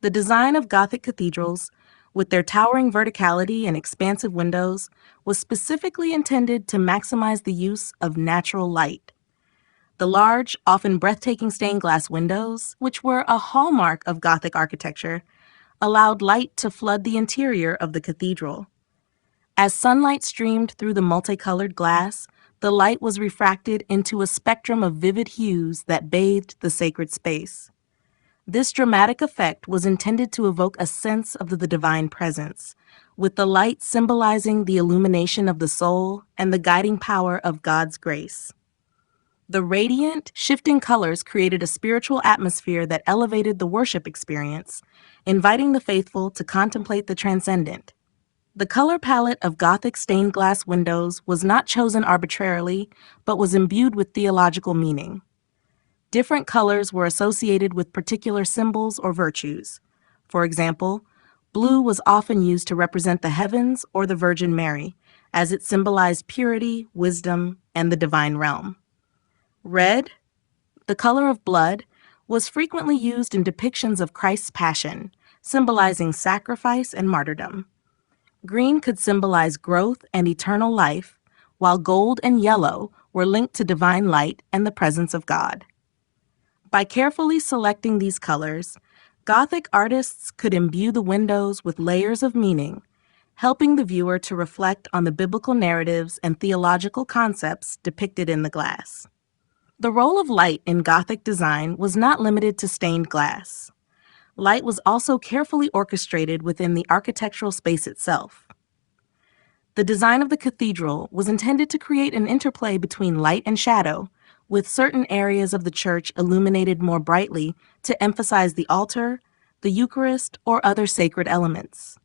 The design of Gothic cathedrals, with their towering verticality and expansive windows, was specifically intended to maximize the use of natural light. The large, often breathtaking stained glass windows, which were a hallmark of Gothic architecture, allowed light to flood the interior of the cathedral. As sunlight streamed through the multicolored glass, the light was refracted into a spectrum of vivid hues that bathed the sacred space. This dramatic effect was intended to evoke a sense of the divine presence, with the light symbolizing the illumination of the soul and the guiding power of God's grace. The radiant, shifting colors created a spiritual atmosphere that elevated the worship experience, inviting the faithful to contemplate the transcendent. The color palette of Gothic stained glass windows was not chosen arbitrarily, but was imbued with theological meaning. Different colors were associated with particular symbols or virtues. For example, blue was often used to represent the heavens or the Virgin Mary, as it symbolized purity, wisdom, and the divine realm. Red, the color of blood, was frequently used in depictions of Christ's passion, symbolizing sacrifice and martyrdom. Green could symbolize growth and eternal life, while gold and yellow were linked to divine light and the presence of God. By carefully selecting these colors, Gothic artists could imbue the windows with layers of meaning, helping the viewer to reflect on the biblical narratives and theological concepts depicted in the glass. The role of light in Gothic design was not limited to stained glass. Light was also carefully orchestrated within the architectural space itself. The design of the cathedral was intended to create an interplay between light and shadow, with certain areas of the church illuminated more brightly to emphasize the altar, the Eucharist, or other sacred elements.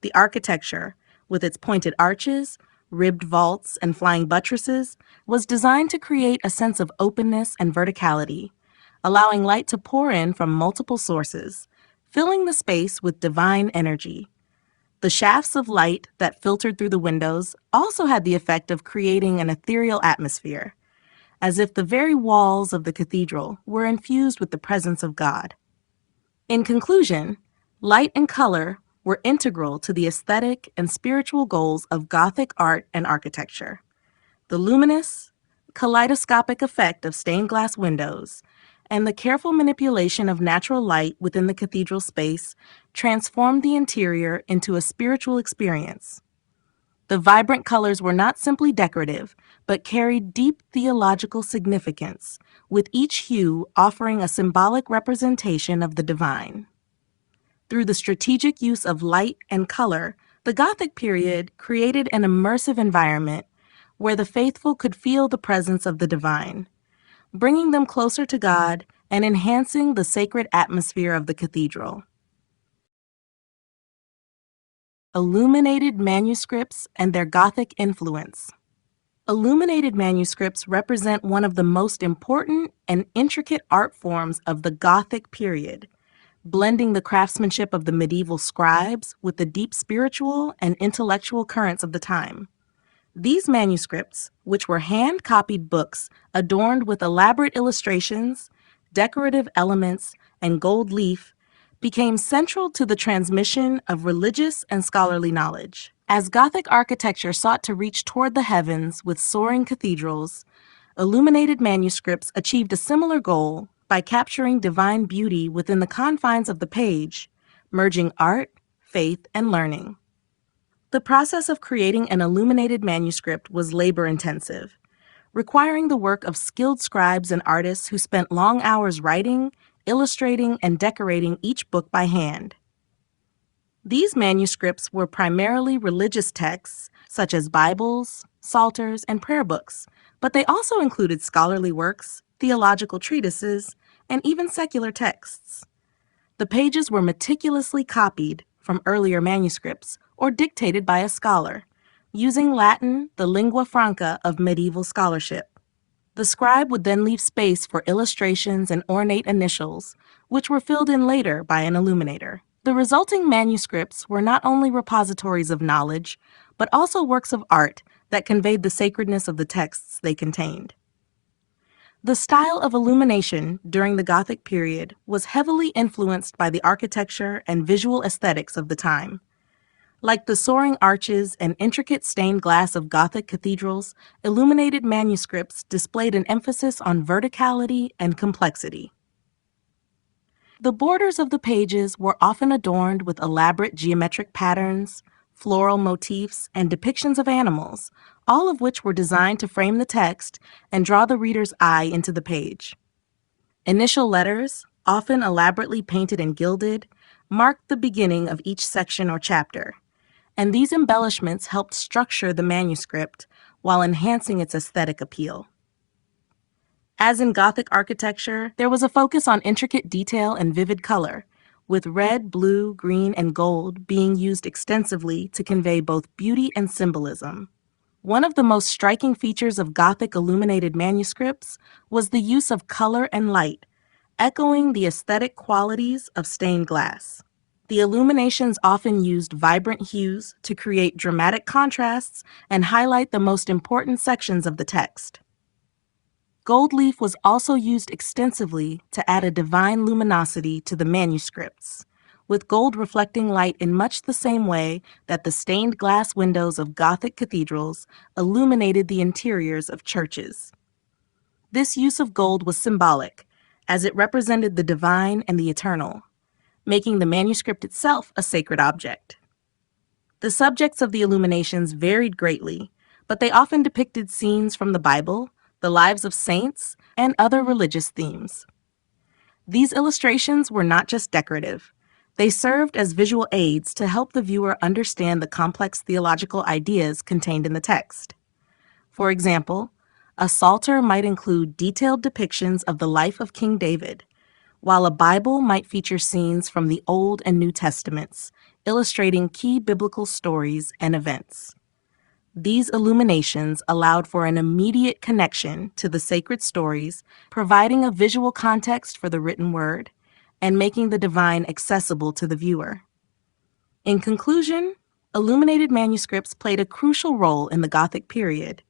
The architecture, with its pointed arches, ribbed vaults, and flying buttresses, was designed to create a sense of openness and verticality, allowing light to pour in from multiple sources, filling the space with divine energy. The shafts of light that filtered through the windows also had the effect of creating an ethereal atmosphere, as if the very walls of the cathedral were infused with the presence of God. In conclusion, light and color were integral to the aesthetic and spiritual goals of Gothic art and architecture. The luminous, kaleidoscopic effect of stained glass windows and the careful manipulation of natural light within the cathedral space transformed the interior into a spiritual experience. The vibrant colors were not simply decorative, but carried deep theological significance, with each hue offering a symbolic representation of the divine. Through the strategic use of light and color, the Gothic period created an immersive environment where the faithful could feel the presence of the divine, bringing them closer to God and enhancing the sacred atmosphere of the cathedral. Illuminated manuscripts and their Gothic influence. Illuminated manuscripts represent one of the most important and intricate art forms of the Gothic period, blending the craftsmanship of the medieval scribes with the deep spiritual and intellectual currents of the time. These manuscripts, which were hand-copied books adorned with elaborate illustrations, decorative elements, and gold leaf, became central to the transmission of religious and scholarly knowledge. As Gothic architecture sought to reach toward the heavens with soaring cathedrals, illuminated manuscripts achieved a similar goal by capturing divine beauty within the confines of the page, merging art, faith, and learning. The process of creating an illuminated manuscript was labor-intensive, requiring the work of skilled scribes and artists who spent long hours writing, illustrating, and decorating each book by hand. These manuscripts were primarily religious texts, such as Bibles, psalters, and prayer books, but they also included scholarly works, theological treatises, and even secular texts. The pages were meticulously copied from earlier manuscripts or dictated by a scholar, using Latin, the lingua franca of medieval scholarship. The scribe would then leave space for illustrations and ornate initials, which were filled in later by an illuminator. The resulting manuscripts were not only repositories of knowledge, but also works of art that conveyed the sacredness of the texts they contained. The style of illumination during the Gothic period was heavily influenced by the architecture and visual aesthetics of the time. Like the soaring arches and intricate stained glass of Gothic cathedrals, illuminated manuscripts displayed an emphasis on verticality and complexity. The borders of the pages were often adorned with elaborate geometric patterns, floral motifs, and depictions of animals, all of which were designed to frame the text and draw the reader's eye into the page. Initial letters, often elaborately painted and gilded, marked the beginning of each section or chapter, and these embellishments helped structure the manuscript while enhancing its aesthetic appeal. As in Gothic architecture, there was a focus on intricate detail and vivid color, with red, blue, green, and gold being used extensively to convey both beauty and symbolism. One of the most striking features of Gothic illuminated manuscripts was the use of color and light, echoing the aesthetic qualities of stained glass. The illuminations often used vibrant hues to create dramatic contrasts and highlight the most important sections of the text. Gold leaf was also used extensively to add a divine luminosity to the manuscripts, with gold reflecting light in much the same way that the stained glass windows of Gothic cathedrals illuminated the interiors of churches. This use of gold was symbolic, as it represented the divine and the eternal, making the manuscript itself a sacred object. The subjects of the illuminations varied greatly, but they often depicted scenes from the Bible, the lives of saints, and other religious themes. These illustrations were not just decorative. They served as visual aids to help the viewer understand the complex theological ideas contained in the text. For example, a psalter might include detailed depictions of the life of King David, while a Bible might feature scenes from the Old and New Testaments, illustrating key biblical stories and events. These illuminations allowed for an immediate connection to the sacred stories, providing a visual context for the written word, and making the divine accessible to the viewer. In conclusion, illuminated manuscripts played a crucial role in the Gothic period,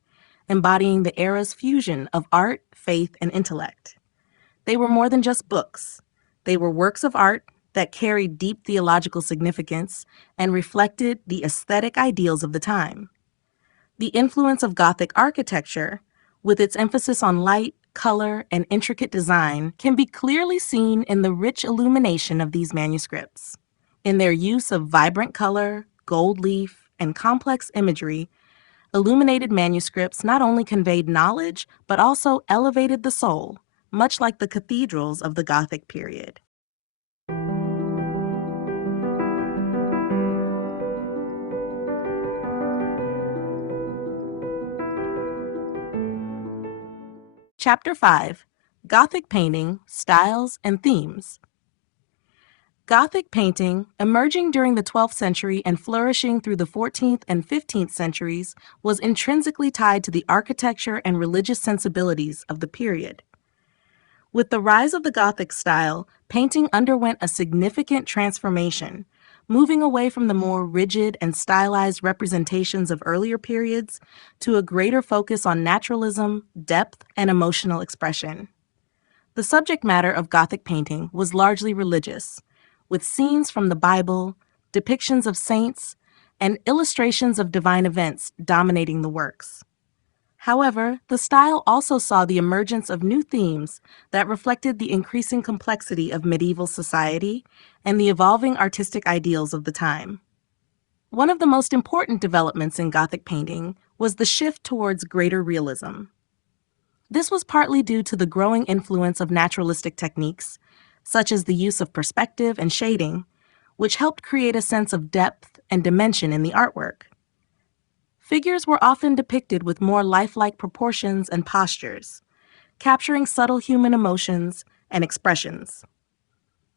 embodying the era's fusion of art, faith, and intellect. They were more than just books. They were works of art that carried deep theological significance and reflected the aesthetic ideals of the time. The influence of Gothic architecture, with its emphasis on light, color, and intricate design, can be clearly seen in the rich illumination of these manuscripts. In their use of vibrant color, gold leaf, and complex imagery, illuminated manuscripts not only conveyed knowledge, but also elevated the soul, much like the cathedrals of the Gothic period. Chapter 5: Gothic Painting, Styles and Themes. Gothic painting, emerging during the 12th century and flourishing through the 14th and 15th centuries, was intrinsically tied to the architecture and religious sensibilities of the period. With the rise of the Gothic style, painting underwent a significant transformation, moving away from the more rigid and stylized representations of earlier periods to a greater focus on naturalism, depth, and emotional expression. The subject matter of Gothic painting was largely religious, with scenes from the Bible, depictions of saints, and illustrations of divine events dominating the works. However, the style also saw the emergence of new themes that reflected the increasing complexity of medieval society and the evolving artistic ideals of the time. One of the most important developments in Gothic painting was the shift towards greater realism. This was partly due to the growing influence of naturalistic techniques, such as the use of perspective and shading, which helped create a sense of depth and dimension in the artwork. Figures were often depicted with more lifelike proportions and postures, capturing subtle human emotions and expressions.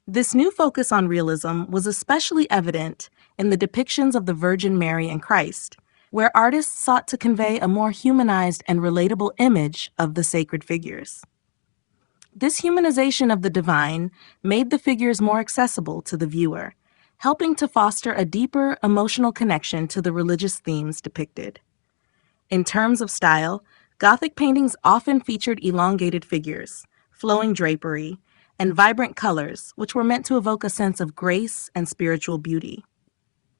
This new focus on realism was especially evident in the depictions of the Virgin Mary and Christ, where artists sought to convey a more humanized and relatable image of the sacred figures. This humanization of the divine made the figures more accessible to the viewer, helping to foster a deeper emotional connection to the religious themes depicted. In terms of style, Gothic paintings often featured elongated figures, flowing drapery, and vibrant colors, which were meant to evoke a sense of grace and spiritual beauty.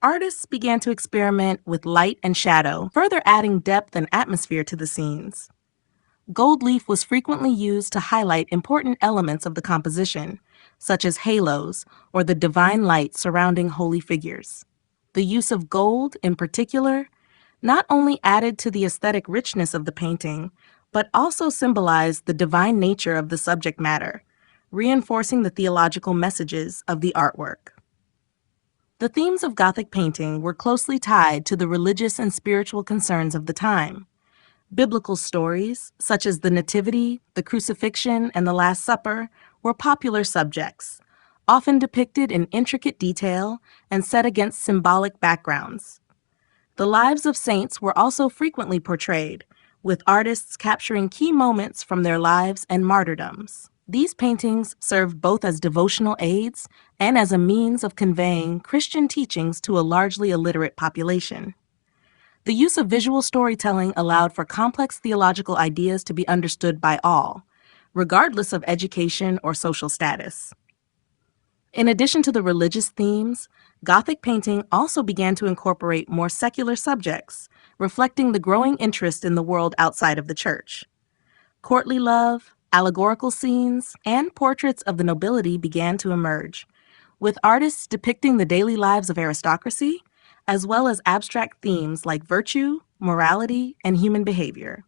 Artists began to experiment with light and shadow, further adding depth and atmosphere to the scenes. Gold leaf was frequently used to highlight important elements of the composition, such as halos or the divine light surrounding holy figures. The use of gold, in particular, not only added to the aesthetic richness of the painting, but also symbolized the divine nature of the subject matter, reinforcing the theological messages of the artwork. The themes of Gothic painting were closely tied to the religious and spiritual concerns of the time. Biblical stories, such as the Nativity, the Crucifixion, and the Last Supper, were popular subjects, often depicted in intricate detail and set against symbolic backgrounds. The lives of saints were also frequently portrayed, with artists capturing key moments from their lives and martyrdoms. These paintings served both as devotional aids and as a means of conveying Christian teachings to a largely illiterate population. The use of visual storytelling allowed for complex theological ideas to be understood by all, regardless of education or social status. In addition to the religious themes, Gothic painting also began to incorporate more secular subjects, reflecting the growing interest in the world outside of the church. Courtly love, allegorical scenes, and portraits of the nobility began to emerge, with artists depicting the daily lives of aristocracy, as well as abstract themes like virtue, morality, and human behavior.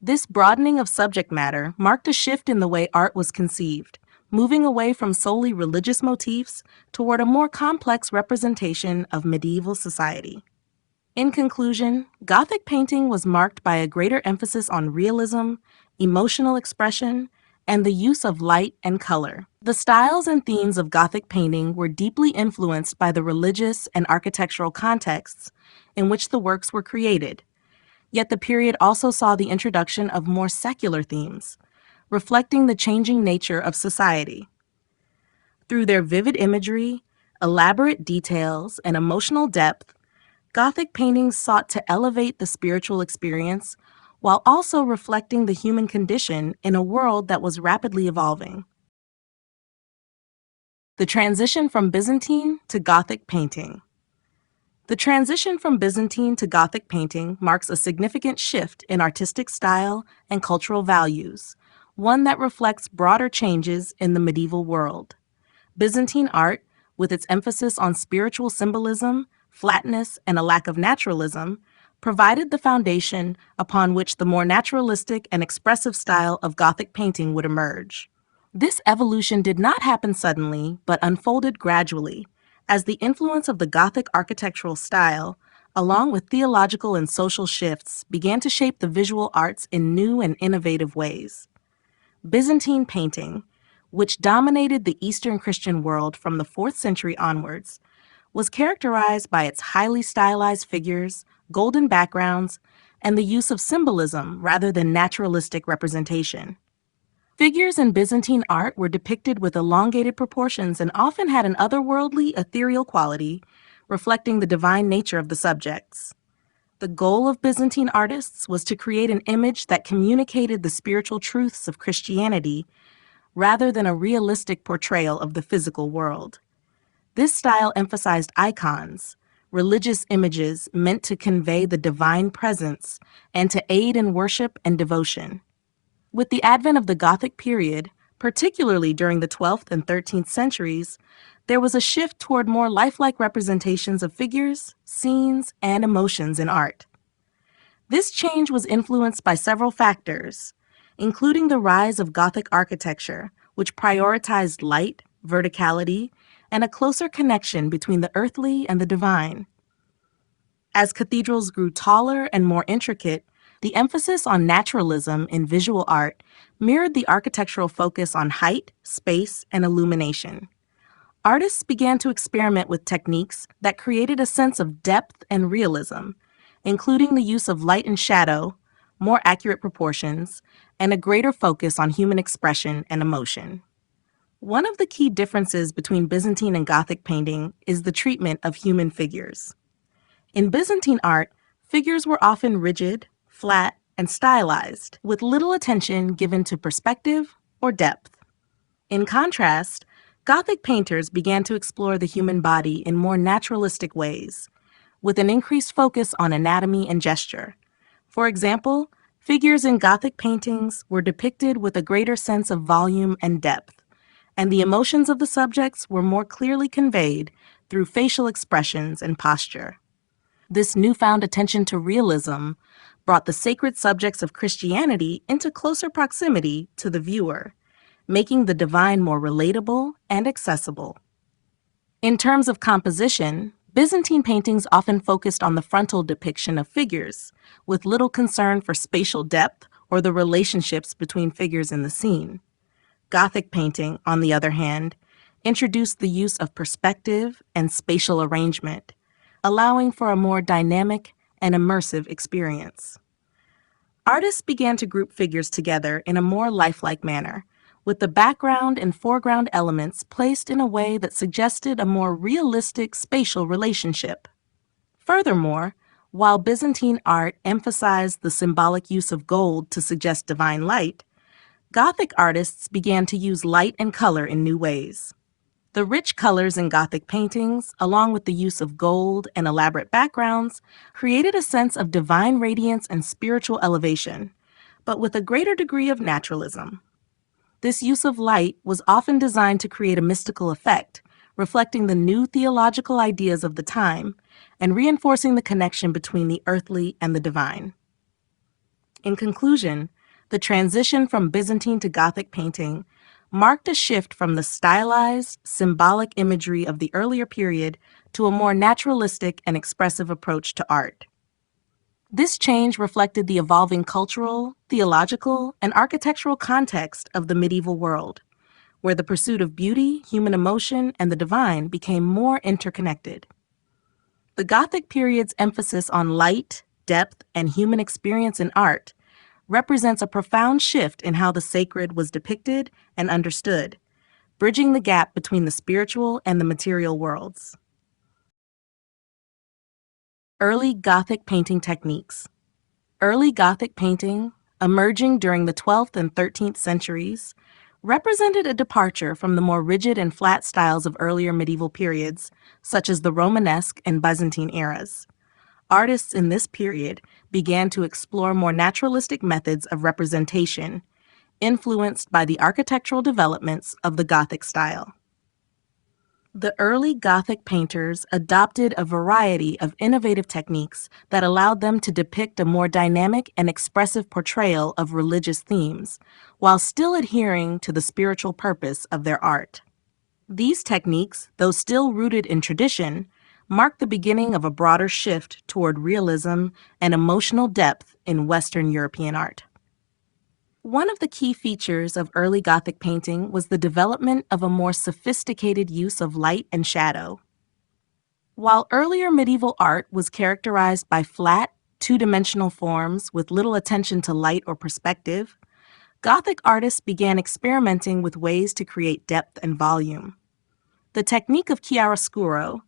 This broadening of subject matter marked a shift in the way art was conceived, moving away from solely religious motifs toward a more complex representation of medieval society. In conclusion, Gothic painting was marked by a greater emphasis on realism, emotional expression, and the use of light and color. The styles and themes of Gothic painting were deeply influenced by the religious and architectural contexts in which the works were created. Yet the period also saw the introduction of more secular themes, reflecting the changing nature of society. Through their vivid imagery, elaborate details, and emotional depth, Gothic paintings sought to elevate the spiritual experience while also reflecting the human condition in a world that was rapidly evolving. The transition from Byzantine to Gothic painting. The transition from Byzantine to Gothic painting marks a significant shift in artistic style and cultural values, one that reflects broader changes in the medieval world. Byzantine art, with its emphasis on spiritual symbolism, flatness, and a lack of naturalism, provided the foundation upon which the more naturalistic and expressive style of Gothic painting would emerge. This evolution did not happen suddenly, but unfolded gradually, as the influence of the Gothic architectural style, along with theological and social shifts, began to shape the visual arts in new and innovative ways. Byzantine painting, which dominated the Eastern Christian world from the 4th century onwards, was characterized by its highly stylized figures, golden backgrounds, and the use of symbolism rather than naturalistic representation. Figures in Byzantine art were depicted with elongated proportions and often had an otherworldly, ethereal quality, reflecting the divine nature of the subjects. The goal of Byzantine artists was to create an image that communicated the spiritual truths of Christianity rather than a realistic portrayal of the physical world. This style emphasized icons, religious images meant to convey the divine presence and to aid in worship and devotion. With the advent of the Gothic period, particularly during the 12th and 13th centuries, there was a shift toward more lifelike representations of figures, scenes, and emotions in art. This change was influenced by several factors, including the rise of Gothic architecture, which prioritized light, verticality, and a closer connection between the earthly and the divine. As cathedrals grew taller and more intricate, the emphasis on naturalism in visual art mirrored the architectural focus on height, space, and illumination. Artists began to experiment with techniques that created a sense of depth and realism, including the use of light and shadow, more accurate proportions, and a greater focus on human expression and emotion. One of the key differences between Byzantine and Gothic painting is the treatment of human figures. In Byzantine art, figures were often rigid, flat, and stylized, with little attention given to perspective or depth. In contrast, Gothic painters began to explore the human body in more naturalistic ways, with an increased focus on anatomy and gesture. For example, figures in Gothic paintings were depicted with a greater sense of volume and depth, and the emotions of the subjects were more clearly conveyed through facial expressions and posture. This newfound attention to realism brought the sacred subjects of Christianity into closer proximity to the viewer, making the divine more relatable and accessible. In terms of composition, Byzantine paintings often focused on the frontal depiction of figures, with little concern for spatial depth or the relationships between figures in the scene. Gothic painting, on the other hand, introduced the use of perspective and spatial arrangement, allowing for a more dynamic and immersive experience. Artists began to group figures together in a more lifelike manner, with the background and foreground elements placed in a way that suggested a more realistic spatial relationship. Furthermore, while Byzantine art emphasized the symbolic use of gold to suggest divine light, Gothic artists began to use light and color in new ways. The rich colors in Gothic paintings, along with the use of gold and elaborate backgrounds, created a sense of divine radiance and spiritual elevation, but with a greater degree of naturalism. This use of light was often designed to create a mystical effect, reflecting the new theological ideas of the time and reinforcing the connection between the earthly and the divine. In conclusion, the transition from Byzantine to Gothic painting marked a shift from the stylized, symbolic imagery of the earlier period to a more naturalistic and expressive approach to art. This change reflected the evolving cultural, theological, and architectural context of the medieval world, where the pursuit of beauty, human emotion, and the divine became more interconnected. The Gothic period's emphasis on light, depth, and human experience in art represents a profound shift in how the sacred was depicted and understood, bridging the gap between the spiritual and the material worlds. Early Gothic painting techniques. Early Gothic painting, emerging during the 12th and 13th centuries, represented a departure from the more rigid and flat styles of earlier medieval periods, such as the Romanesque and Byzantine eras. Artists in this period began to explore more naturalistic methods of representation, influenced by the architectural developments of the Gothic style. The early Gothic painters adopted a variety of innovative techniques that allowed them to depict a more dynamic and expressive portrayal of religious themes, while still adhering to the spiritual purpose of their art. These techniques, though still rooted in tradition, marked the beginning of a broader shift toward realism and emotional depth in Western European art. One of the key features of early Gothic painting was the development of a more sophisticated use of light and shadow. While earlier medieval art was characterized by flat, two-dimensional forms with little attention to light or perspective, Gothic artists began experimenting with ways to create depth and volume. The technique of chiaroscuro,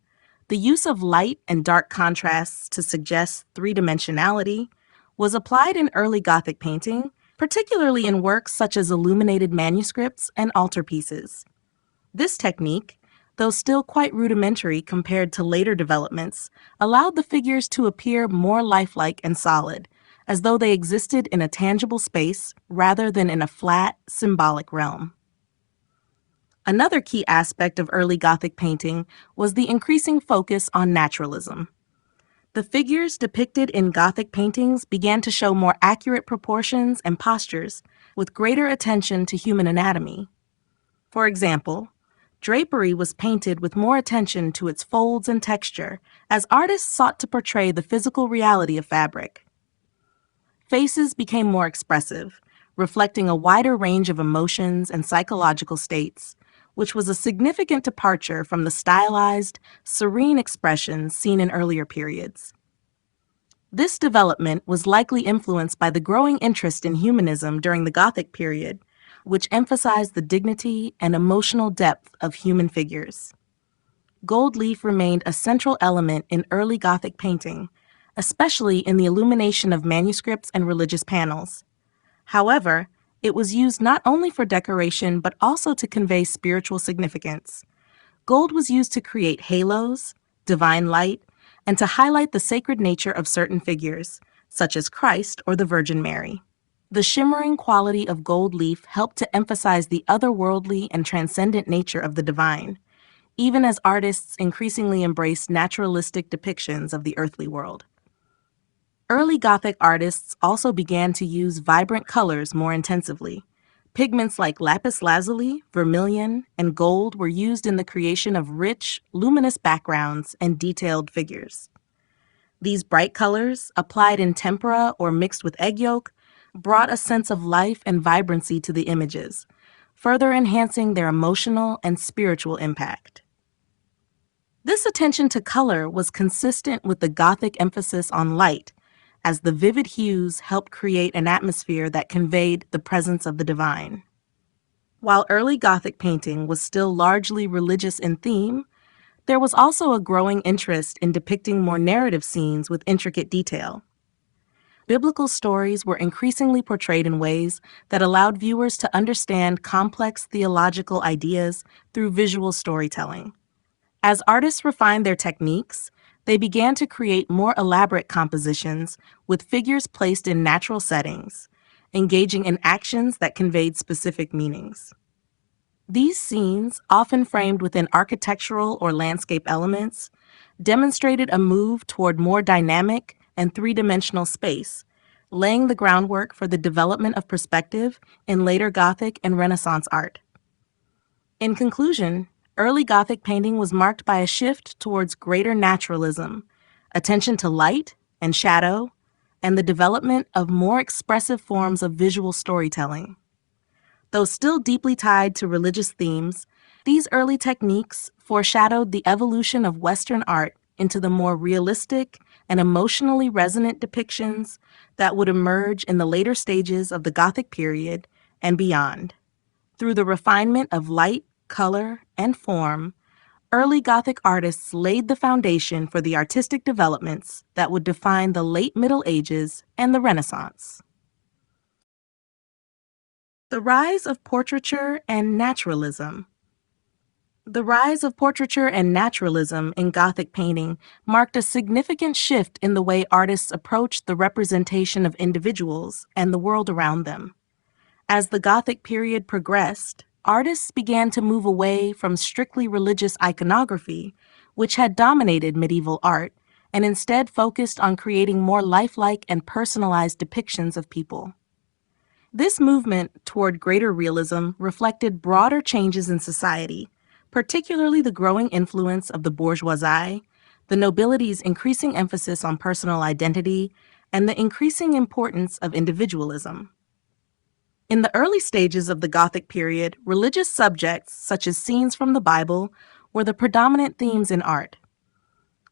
the use of light and dark contrasts to suggest three-dimensionality, was applied in early Gothic painting, particularly in works such as illuminated manuscripts and altarpieces. This technique, though still quite rudimentary compared to later developments, allowed the figures to appear more lifelike and solid, as though they existed in a tangible space rather than in a flat, symbolic realm. Another key aspect of early Gothic painting was the increasing focus on naturalism. The figures depicted in Gothic paintings began to show more accurate proportions and postures, with greater attention to human anatomy. For example, drapery was painted with more attention to its folds and texture, as artists sought to portray the physical reality of fabric. Faces became more expressive, reflecting a wider range of emotions and psychological states, which was a significant departure from the stylized, serene expressions seen in earlier periods. This development was likely influenced by the growing interest in humanism during the Gothic period, which emphasized the dignity and emotional depth of human figures. Gold leaf remained a central element in early Gothic painting, especially in the illumination of manuscripts and religious panels. However, it was used not only for decoration but also to convey spiritual significance. Gold was used to create halos, divine light, and to highlight the sacred nature of certain figures, such as Christ or the Virgin Mary. The shimmering quality of gold leaf helped to emphasize the otherworldly and transcendent nature of the divine, even as artists increasingly embraced naturalistic depictions of the earthly world. Early Gothic artists also began to use vibrant colors more intensively. Pigments like lapis lazuli, vermilion, and gold were used in the creation of rich, luminous backgrounds and detailed figures. These bright colors, applied in tempera or mixed with egg yolk, brought a sense of life and vibrancy to the images, further enhancing their emotional and spiritual impact. This attention to color was consistent with the Gothic emphasis on light, as the vivid hues helped create an atmosphere that conveyed the presence of the divine. While early Gothic painting was still largely religious in theme, there was also a growing interest in depicting more narrative scenes with intricate detail. Biblical stories were increasingly portrayed in ways that allowed viewers to understand complex theological ideas through visual storytelling. As artists refined their techniques, they began to create more elaborate compositions with figures placed in natural settings, engaging in actions that conveyed specific meanings. These scenes, often framed within architectural or landscape elements, demonstrated a move toward more dynamic and three-dimensional space, laying the groundwork for the development of perspective in later Gothic and Renaissance art. In conclusion, early Gothic painting was marked by a shift towards greater naturalism, attention to light and shadow, and the development of more expressive forms of visual storytelling. Though still deeply tied to religious themes, these early techniques foreshadowed the evolution of Western art into the more realistic and emotionally resonant depictions that would emerge in the later stages of the Gothic period and beyond. Through the refinement of light, color, and form, early Gothic artists laid the foundation for the artistic developments that would define the late Middle Ages and the Renaissance. The rise of portraiture and naturalism. The rise of portraiture and naturalism in Gothic painting marked a significant shift in the way artists approached the representation of individuals and the world around them. As the Gothic period progressed, artists began to move away from strictly religious iconography, which had dominated medieval art, and instead focused on creating more lifelike and personalized depictions of people. This movement toward greater realism reflected broader changes in society, particularly the growing influence of the bourgeoisie, the nobility's increasing emphasis on personal identity, and the increasing importance of individualism. In the early stages of the Gothic period, religious subjects, such as scenes from the Bible, were the predominant themes in art.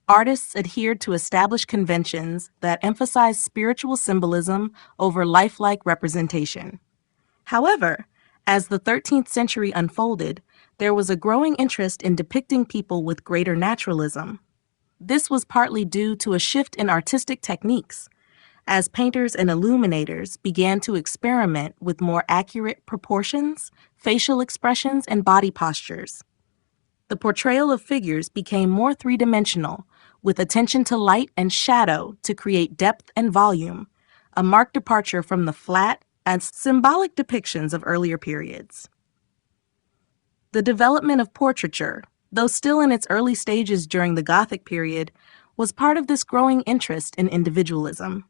Artists adhered to established conventions that emphasized spiritual symbolism over lifelike representation. However, as the 13th century unfolded, there was a growing interest in depicting people with greater naturalism. This was partly due to a shift in artistic techniques, as painters and illuminators began to experiment with more accurate proportions, facial expressions, and body postures. The portrayal of figures became more three-dimensional, with attention to light and shadow to create depth and volume, a marked departure from the flat and symbolic depictions of earlier periods. The development of portraiture, though still in its early stages during the Gothic period, was part of this growing interest in individualism.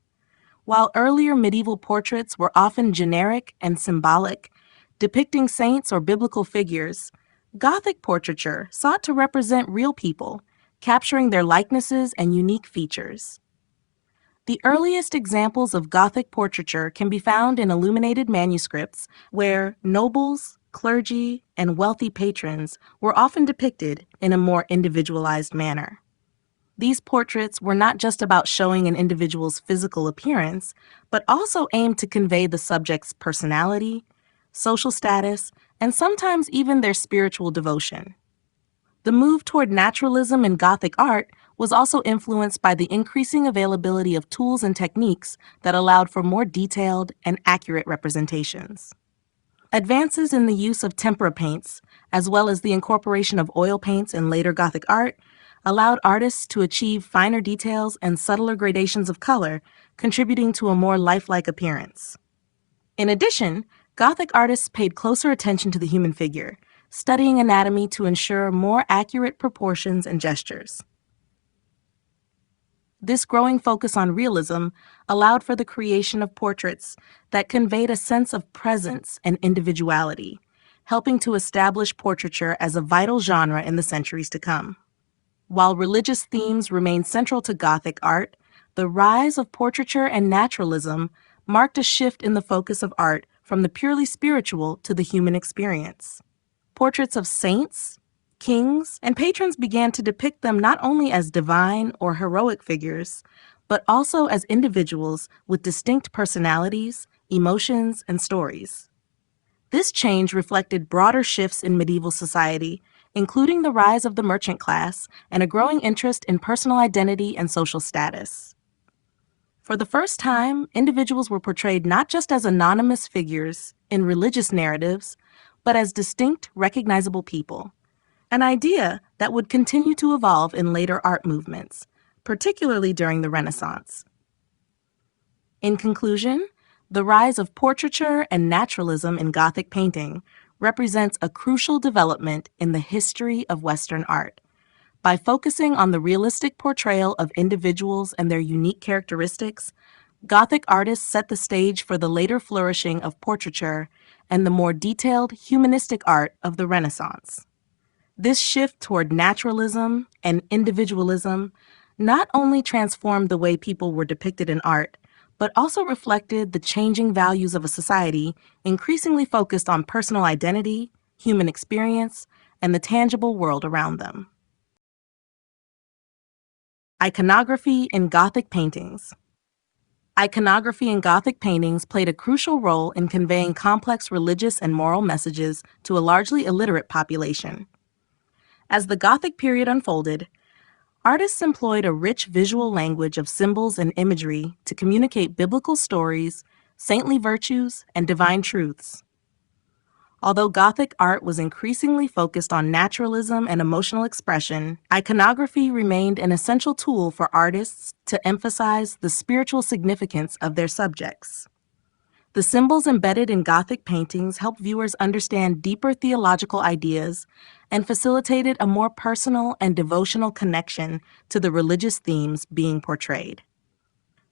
While earlier medieval portraits were often generic and symbolic, depicting saints or biblical figures, Gothic portraiture sought to represent real people, capturing their likenesses and unique features. The earliest examples of Gothic portraiture can be found in illuminated manuscripts where nobles, clergy, and wealthy patrons were often depicted in a more individualized manner. These portraits were not just about showing an individual's physical appearance, but also aimed to convey the subject's personality, social status, and sometimes even their spiritual devotion. The move toward naturalism in Gothic art was also influenced by the increasing availability of tools and techniques that allowed for more detailed and accurate representations. Advances in the use of tempera paints, as well as the incorporation of oil paints in later Gothic art, allowed artists to achieve finer details and subtler gradations of color, contributing to a more lifelike appearance. In addition, Gothic artists paid closer attention to the human figure, studying anatomy to ensure more accurate proportions and gestures. This growing focus on realism allowed for the creation of portraits that conveyed a sense of presence and individuality, helping to establish portraiture as a vital genre in the centuries to come. While religious themes remained central to Gothic art, the rise of portraiture and naturalism marked a shift in the focus of art from the purely spiritual to the human experience. Portraits of saints, kings, and patrons began to depict them not only as divine or heroic figures, but also as individuals with distinct personalities, emotions, and stories. This change reflected broader shifts in medieval society, including the rise of the merchant class and a growing interest in personal identity and social status. For the first time, individuals were portrayed not just as anonymous figures in religious narratives, but as distinct, recognizable people, an idea that would continue to evolve in later art movements, particularly during the Renaissance. In conclusion, the rise of portraiture and naturalism in Gothic painting represents a crucial development in the history of Western art. By focusing on the realistic portrayal of individuals and their unique characteristics, Gothic artists set the stage for the later flourishing of portraiture and the more detailed humanistic art of the Renaissance. This shift toward naturalism and individualism not only transformed the way people were depicted in art, but also reflected the changing values of a society increasingly focused on personal identity, human experience, and the tangible world around them. Iconography in Gothic paintings. Iconography in Gothic paintings played a crucial role in conveying complex religious and moral messages to a largely illiterate population. As the Gothic period unfolded, artists employed a rich visual language of symbols and imagery to communicate biblical stories, saintly virtues, and divine truths. Although Gothic art was increasingly focused on naturalism and emotional expression, iconography remained an essential tool for artists to emphasize the spiritual significance of their subjects. The symbols embedded in Gothic paintings helped viewers understand deeper theological ideas and facilitated a more personal and devotional connection to the religious themes being portrayed.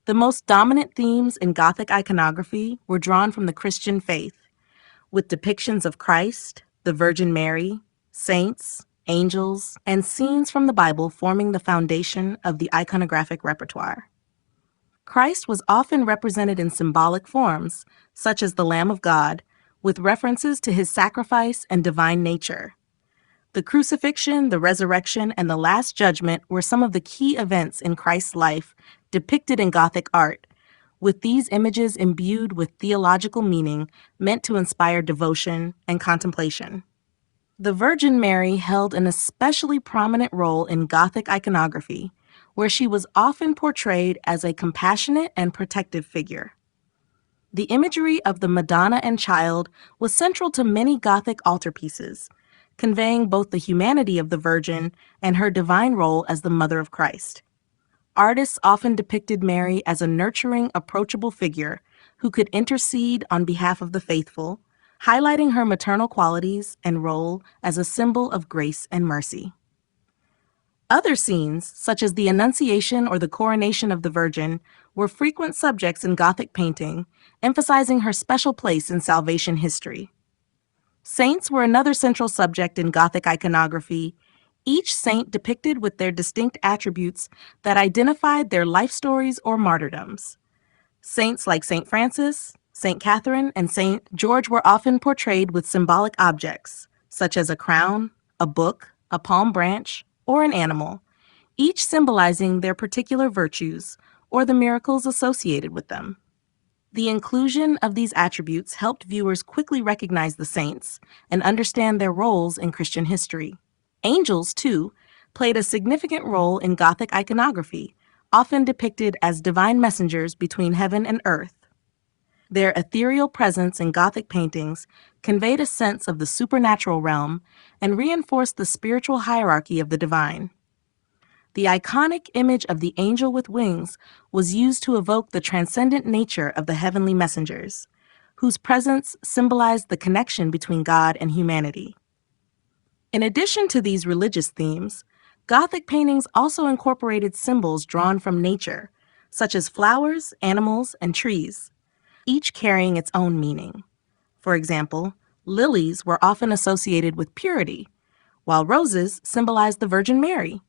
The most dominant themes in Gothic iconography were drawn from the Christian faith, with depictions of Christ, the Virgin Mary, saints, angels, and scenes from the Bible forming the foundation of the iconographic repertoire. Christ was often represented in symbolic forms, such as the Lamb of God, with references to his sacrifice and divine nature. The crucifixion, the resurrection, and the Last Judgment were some of the key events in Christ's life depicted in Gothic art, with these images imbued with theological meaning meant to inspire devotion and contemplation. The Virgin Mary held an especially prominent role in Gothic iconography, where she was often portrayed as a compassionate and protective figure. The imagery of the Madonna and Child was central to many Gothic altarpieces, conveying both the humanity of the Virgin and her divine role as the Mother of Christ. Artists often depicted Mary as a nurturing, approachable figure who could intercede on behalf of the faithful, highlighting her maternal qualities and role as a symbol of grace and mercy. Other scenes, such as the Annunciation or the Coronation of the Virgin, were frequent subjects in Gothic painting, emphasizing her special place in salvation history. Saints were another central subject in Gothic iconography, each saint depicted with their distinct attributes that identified their life stories or martyrdoms. Saints like Saint Francis, Saint Catherine, and Saint George were often portrayed with symbolic objects, such as a crown, a book, a palm branch, or an animal, each symbolizing their particular virtues or the miracles associated with them. The inclusion of these attributes helped viewers quickly recognize the saints and understand their roles in Christian history. Angels, too, played a significant role in Gothic iconography, often depicted as divine messengers between heaven and earth. Their ethereal presence in Gothic paintings conveyed a sense of the supernatural realm and reinforced the spiritual hierarchy of the divine. The iconic image of the angel with wings was used to evoke the transcendent nature of the heavenly messengers, whose presence symbolized the connection between God and humanity. In addition to these religious themes, Gothic paintings also incorporated symbols drawn from nature, such as flowers, animals, and trees, each carrying its own meaning. For example, lilies were often associated with purity, while roses symbolized the Virgin Mary.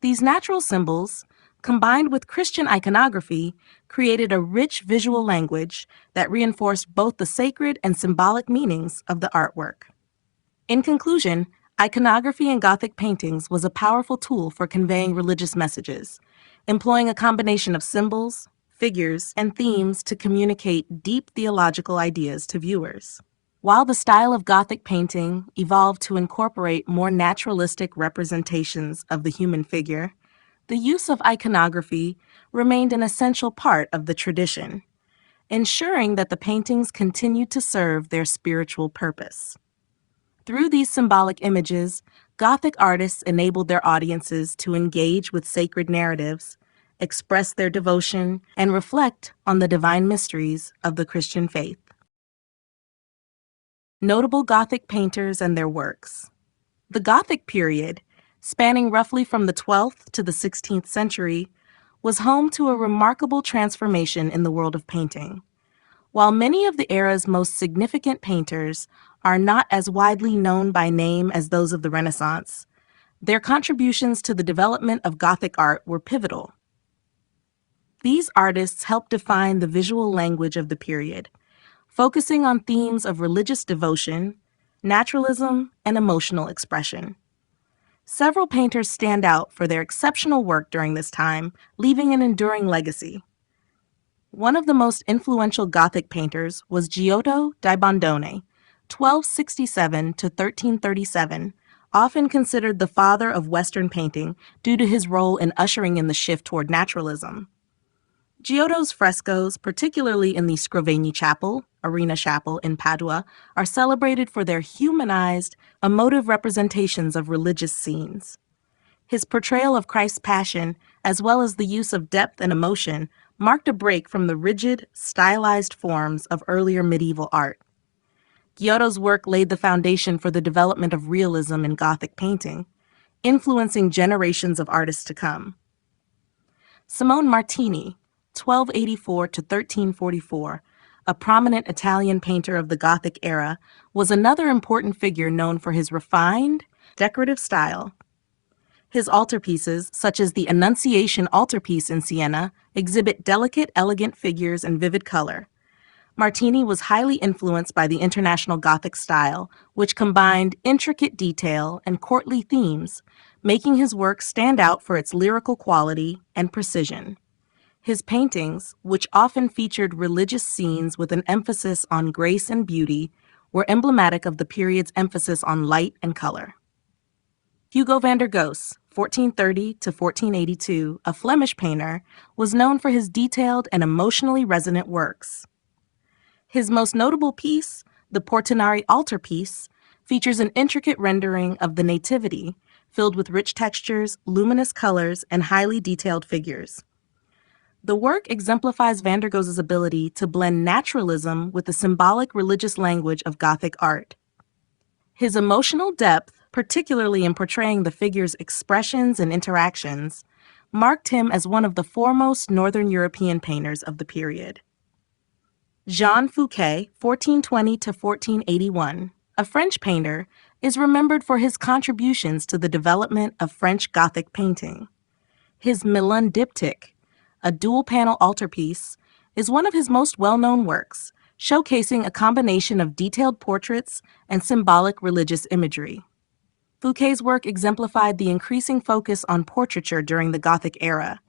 These natural symbols, combined with Christian iconography, created a rich visual language that reinforced both the sacred and symbolic meanings of the artwork. In conclusion, iconography in Gothic paintings was a powerful tool for conveying religious messages, employing a combination of symbols, figures, and themes to communicate deep theological ideas to viewers. While the style of Gothic painting evolved to incorporate more naturalistic representations of the human figure, the use of iconography remained an essential part of the tradition, ensuring that the paintings continued to serve their spiritual purpose. Through these symbolic images, Gothic artists enabled their audiences to engage with sacred narratives, express their devotion, and reflect on the divine mysteries of the Christian faith. Notable Gothic painters and their works. The Gothic period, spanning roughly from the 12th to the 16th century, was home to a remarkable transformation in the world of painting. While many of the era's most significant painters are not as widely known by name as those of the Renaissance, their contributions to the development of Gothic art were pivotal. These artists helped define the visual language of the period, focusing on themes of religious devotion, naturalism, and emotional expression. Several painters stand out for their exceptional work during this time, leaving an enduring legacy. One of the most influential Gothic painters was Giotto di Bondone, 1267 to 1337, often considered the father of Western painting due to his role in ushering in the shift toward naturalism. Giotto's frescoes, particularly in the Scrovegni Chapel, Arena Chapel in Padua, are celebrated for their humanized, emotive representations of religious scenes. His portrayal of Christ's Passion, as well as the use of depth and emotion, marked a break from the rigid, stylized forms of earlier medieval art. Giotto's work laid the foundation for the development of realism in Gothic painting, influencing generations of artists to come. Simone Martini, 1284 to 1344, a prominent Italian painter of the Gothic era, was another important figure known for his refined, decorative style. His altarpieces, such as the Annunciation altarpiece in Siena, exhibit delicate, elegant figures and vivid color. Martini was highly influenced by the International Gothic style, which combined intricate detail and courtly themes, making his work stand out for its lyrical quality and precision. His paintings, which often featured religious scenes with an emphasis on grace and beauty, were emblematic of the period's emphasis on light and color. Hugo van der Goes, 1430 to 1482, a Flemish painter, was known for his detailed and emotionally resonant works. His most notable piece, the Portinari altarpiece, features an intricate rendering of the Nativity, filled with rich textures, luminous colors, and highly detailed figures. The work exemplifies van der Goes' ability to blend naturalism with the symbolic religious language of Gothic art. His emotional depth, particularly in portraying the figure's expressions and interactions, marked him as one of the foremost Northern European painters of the period. Jean Fouquet, 1420 to 1481, a French painter, is remembered for his contributions to the development of French Gothic painting. His Milan diptych, a dual-panel altarpiece, is one of his most well-known works, showcasing a combination of detailed portraits and symbolic religious imagery. Fouquet's work exemplified the increasing focus on portraiture during the Gothic era,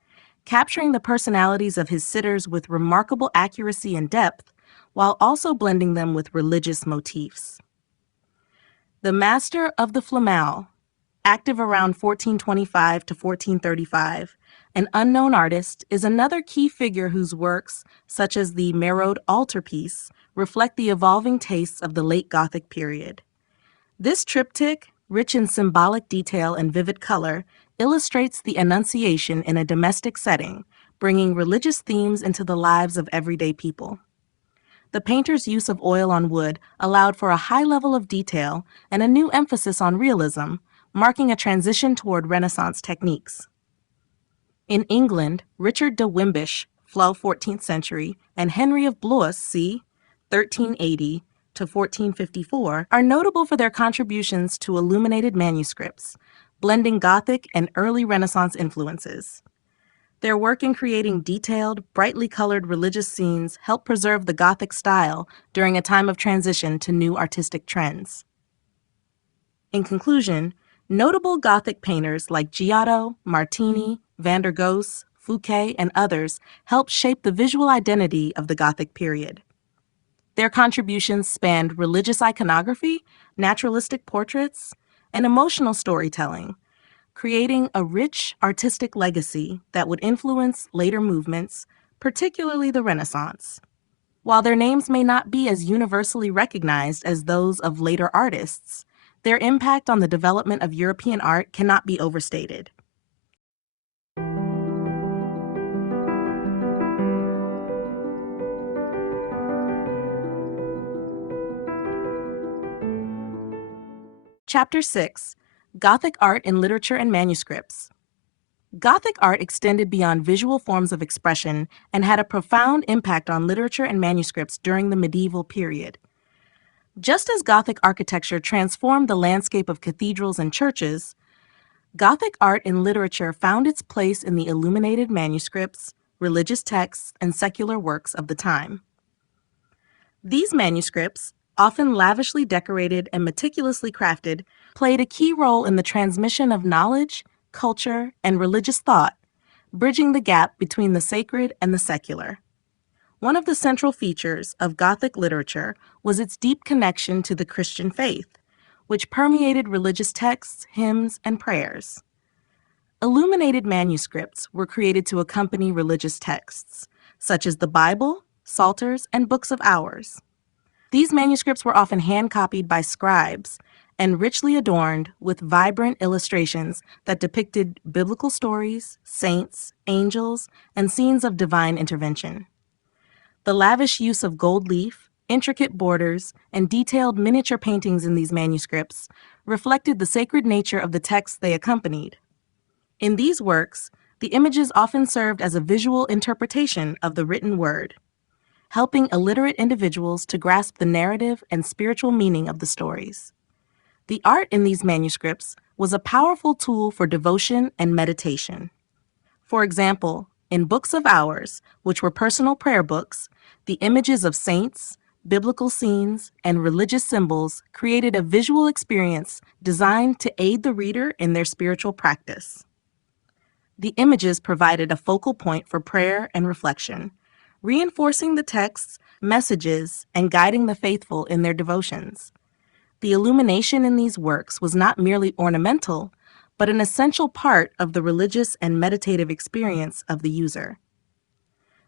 capturing the personalities of his sitters with remarkable accuracy and depth, while also blending them with religious motifs. The Master of the Flamel, active around 1425 to 1435, an unknown artist, is another key figure whose works, such as the Merode altarpiece, reflect the evolving tastes of the late Gothic period. This triptych, rich in symbolic detail and vivid color, illustrates the Annunciation in a domestic setting, bringing religious themes into the lives of everyday people. The painter's use of oil on wood allowed for a high level of detail and a new emphasis on realism, marking a transition toward Renaissance techniques. In England, Richard de Wimbish, flow 14th century, and Henry of Blois, c. 1380 to 1454, are notable for their contributions to illuminated manuscripts, blending Gothic and early Renaissance influences. Their work in creating detailed, brightly colored religious scenes helped preserve the Gothic style during a time of transition to new artistic trends. In conclusion, notable Gothic painters like Giotto, Martini, van der Goes, Fouquet, and others helped shape the visual identity of the Gothic period. Their contributions spanned religious iconography, naturalistic portraits, and emotional storytelling, creating a rich artistic legacy that would influence later movements, particularly the Renaissance. While their names may not be as universally recognized as those of later artists, their impact on the development of European art cannot be overstated. Chapter 6: Gothic Art in Literature and Manuscripts. Gothic art extended beyond visual forms of expression and had a profound impact on literature and manuscripts during the medieval period. Just as Gothic architecture transformed the landscape of cathedrals and churches, Gothic art in literature found its place in the illuminated manuscripts, religious texts, and secular works of the time. These manuscripts, often lavishly decorated and meticulously crafted, played a key role in the transmission of knowledge, culture, and religious thought, bridging the gap between the sacred and the secular. One of the central features of Gothic literature was its deep connection to the Christian faith, which permeated religious texts, hymns, and prayers. Illuminated manuscripts were created to accompany religious texts, such as the Bible, Psalters, and books of hours. These manuscripts were often hand-copied by scribes and richly adorned with vibrant illustrations that depicted biblical stories, saints, angels, and scenes of divine intervention. The lavish use of gold leaf, intricate borders, and detailed miniature paintings in these manuscripts reflected the sacred nature of the texts they accompanied. In these works, the images often served as a visual interpretation of the written word, helping illiterate individuals to grasp the narrative and spiritual meaning of the stories. The art in these manuscripts was a powerful tool for devotion and meditation. For example, in books of hours, which were personal prayer books, the images of saints, biblical scenes, and religious symbols created a visual experience designed to aid the reader in their spiritual practice. The images provided a focal point for prayer and reflection, reinforcing the text's messages and guiding the faithful in their devotions. The illumination in these works was not merely ornamental, but an essential part of the religious and meditative experience of the user.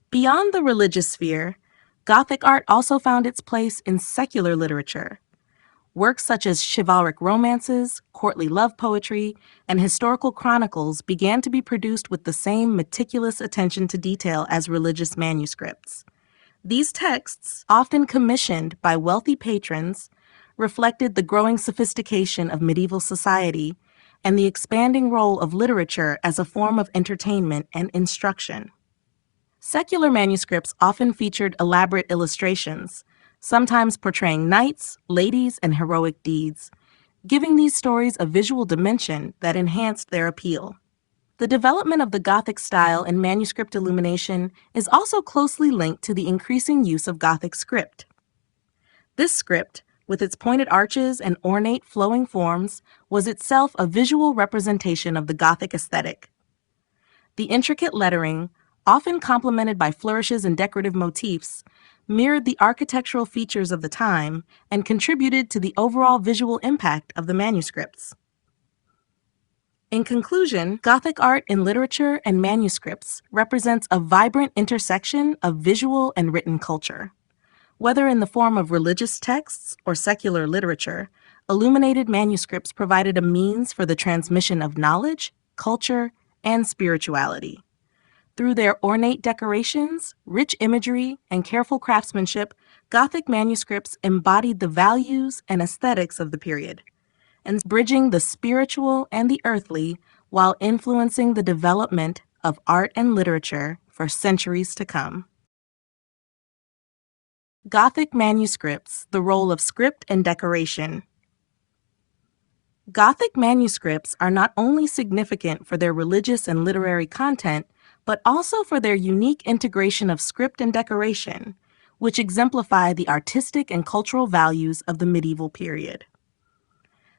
Beyond the religious sphere, Gothic art also found its place in secular literature. Works such as chivalric romances, courtly love poetry, and historical chronicles began to be produced with the same meticulous attention to detail as religious manuscripts. These texts, often commissioned by wealthy patrons, reflected the growing sophistication of medieval society and the expanding role of literature as a form of entertainment and instruction. Secular manuscripts often featured elaborate illustrations, sometimes portraying knights, ladies, and heroic deeds, giving these stories a visual dimension that enhanced their appeal. The development of the Gothic style in manuscript illumination is also closely linked to the increasing use of Gothic script. This script, with its pointed arches and ornate flowing forms, was itself a visual representation of the Gothic aesthetic. The intricate lettering, often complemented by flourishes and decorative motifs, mirrored the architectural features of the time and contributed to the overall visual impact of the manuscripts. In conclusion, Gothic art in literature and manuscripts represents a vibrant intersection of visual and written culture. Whether in the form of religious texts or secular literature, illuminated manuscripts provided a means for the transmission of knowledge, culture, and spirituality. Through their ornate decorations, rich imagery, and careful craftsmanship, Gothic manuscripts embodied the values and aesthetics of the period, and bridging the spiritual and the earthly while influencing the development of art and literature for centuries to come. Gothic manuscripts, the role of script and decoration. Gothic manuscripts are not only significant for their religious and literary content, but also for their unique integration of script and decoration, which exemplify the artistic and cultural values of the medieval period.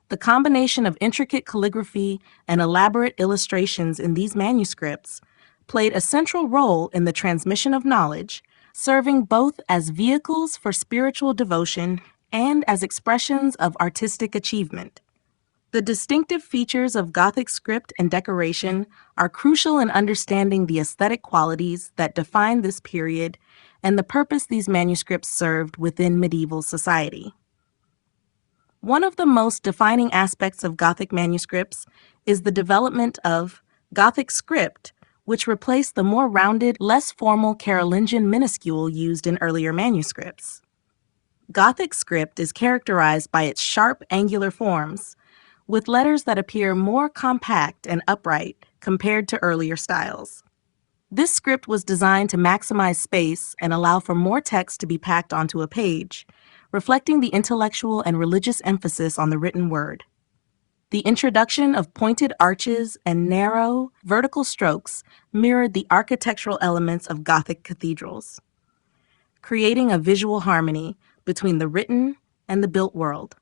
The combination of intricate calligraphy and elaborate illustrations in these manuscripts played a central role in the transmission of knowledge, serving both as vehicles for spiritual devotion and as expressions of artistic achievement. The distinctive features of Gothic script and decoration are crucial in understanding the aesthetic qualities that define this period and the purpose these manuscripts served within medieval society. One of the most defining aspects of Gothic manuscripts is the development of Gothic script, which replaced the more rounded, less formal Carolingian minuscule used in earlier manuscripts. Gothic script is characterized by its sharp, angular forms, with letters that appear more compact and upright compared to earlier styles. This script was designed to maximize space and allow for more text to be packed onto a page, reflecting the intellectual and religious emphasis on the written word. The introduction of pointed arches and narrow, vertical strokes mirrored the architectural elements of Gothic cathedrals, creating a visual harmony between the written and the built world.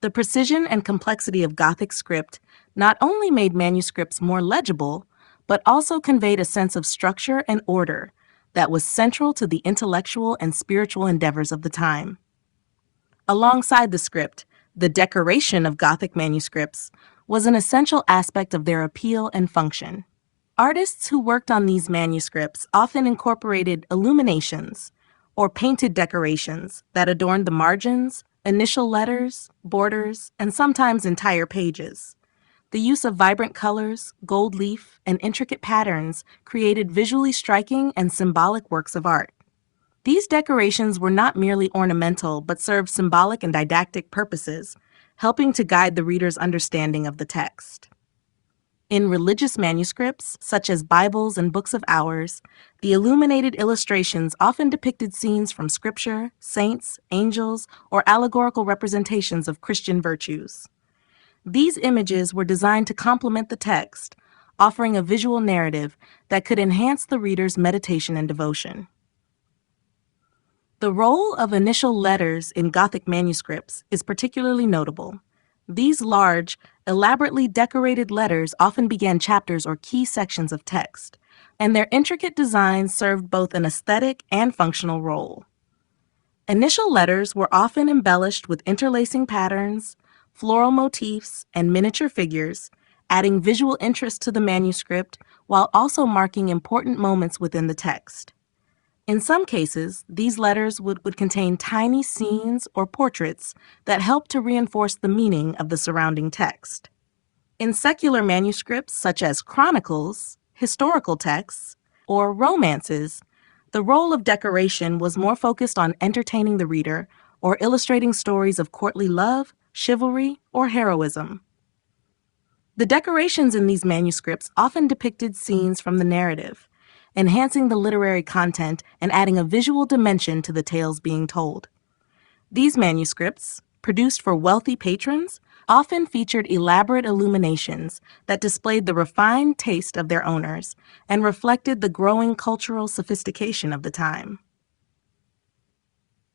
The precision and complexity of Gothic script not only made manuscripts more legible, but also conveyed a sense of structure and order that was central to the intellectual and spiritual endeavors of the time. Alongside the script, the decoration of Gothic manuscripts was an essential aspect of their appeal and function. Artists who worked on these manuscripts often incorporated illuminations or painted decorations that adorned the margins, initial letters, borders, and sometimes entire pages. The use of vibrant colors, gold leaf, and intricate patterns created visually striking and symbolic works of art. These decorations were not merely ornamental but served symbolic and didactic purposes, helping to guide the reader's understanding of the text. In religious manuscripts, such as Bibles and books of hours, the illuminated illustrations often depicted scenes from scripture, saints, angels, or allegorical representations of Christian virtues. These images were designed to complement the text, offering a visual narrative that could enhance the reader's meditation and devotion. The role of initial letters in Gothic manuscripts is particularly notable. These large, elaborately decorated letters often began chapters or key sections of text, and their intricate designs served both an aesthetic and functional role. Initial letters were often embellished with interlacing patterns, floral motifs, and miniature figures, adding visual interest to the manuscript while also marking important moments within the text. In some cases, these letters would contain tiny scenes or portraits that helped to reinforce the meaning of the surrounding text. In secular manuscripts such as chronicles, historical texts, or romances, the role of decoration was more focused on entertaining the reader or illustrating stories of courtly love, chivalry, or heroism. The decorations in these manuscripts often depicted scenes from the narrative, enhancing the literary content and adding a visual dimension to the tales being told. These manuscripts, produced for wealthy patrons, often featured elaborate illuminations that displayed the refined taste of their owners and reflected the growing cultural sophistication of the time.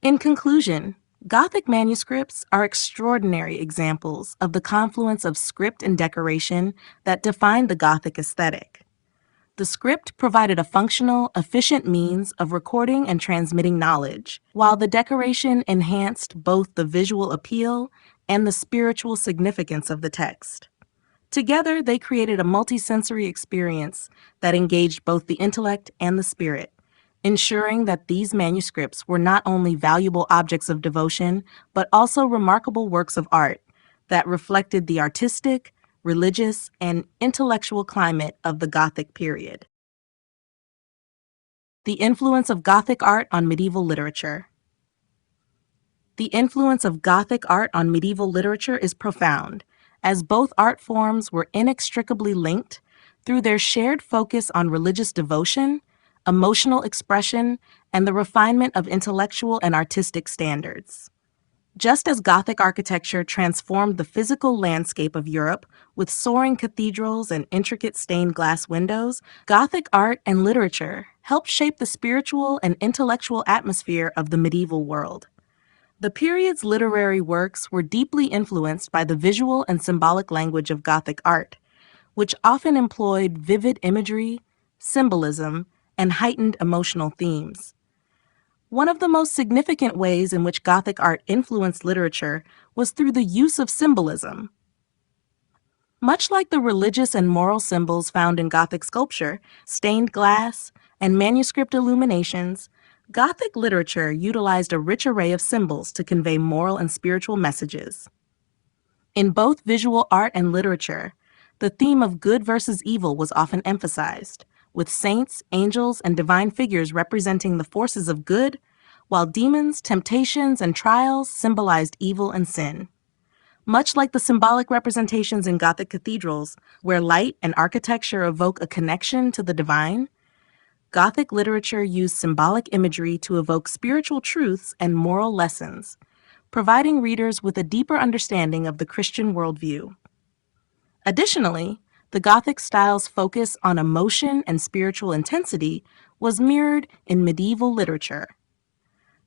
In conclusion, Gothic manuscripts are extraordinary examples of the confluence of script and decoration that defined the Gothic aesthetic. The script provided a functional, efficient means of recording and transmitting knowledge, while the decoration enhanced both the visual appeal and the spiritual significance of the text. Together, they created a multisensory experience that engaged both the intellect and the spirit, ensuring that these manuscripts were not only valuable objects of devotion, but also remarkable works of art that reflected the artistic, religious, and intellectual climate of the Gothic period. The influence of Gothic art on medieval literature. The influence of Gothic art on medieval literature is profound, as both art forms were inextricably linked through their shared focus on religious devotion, emotional expression, and the refinement of intellectual and artistic standards. Just as Gothic architecture transformed the physical landscape of Europe with soaring cathedrals and intricate stained glass windows, Gothic art and literature helped shape the spiritual and intellectual atmosphere of the medieval world. The period's literary works were deeply influenced by the visual and symbolic language of Gothic art, which often employed vivid imagery, symbolism, and heightened emotional themes. One of the most significant ways in which Gothic art influenced literature was through the use of symbolism. Much like the religious and moral symbols found in Gothic sculpture, stained glass, and manuscript illuminations, Gothic literature utilized a rich array of symbols to convey moral and spiritual messages. In both visual art and literature, the theme of good versus evil was often emphasized, with saints, angels, and divine figures representing the forces of good, while demons, temptations, and trials symbolized evil and sin. Much like the symbolic representations in Gothic cathedrals, where light and architecture evoke a connection to the divine, Gothic literature used symbolic imagery to evoke spiritual truths and moral lessons, providing readers with a deeper understanding of the Christian worldview. Additionally, the Gothic style's focus on emotion and spiritual intensity was mirrored in medieval literature.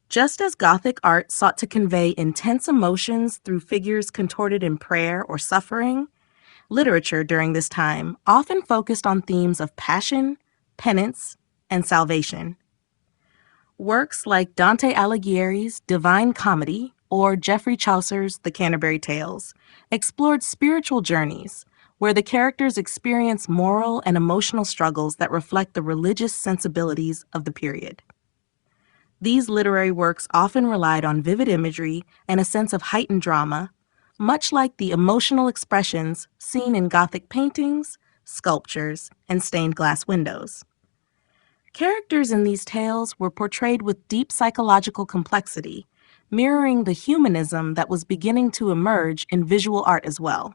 Just as Gothic art sought to convey intense emotions through figures contorted in prayer or suffering, literature during this time often focused on themes of passion, penance, and salvation. Works like Dante Alighieri's Divine Comedy or Geoffrey Chaucer's The Canterbury Tales explored spiritual journeys where the characters experience moral and emotional struggles that reflect the religious sensibilities of the period. These literary works often relied on vivid imagery and a sense of heightened drama, much like the emotional expressions seen in Gothic paintings, sculptures, and stained glass windows. Characters in these tales were portrayed with deep psychological complexity, mirroring the humanism that was beginning to emerge in visual art as well.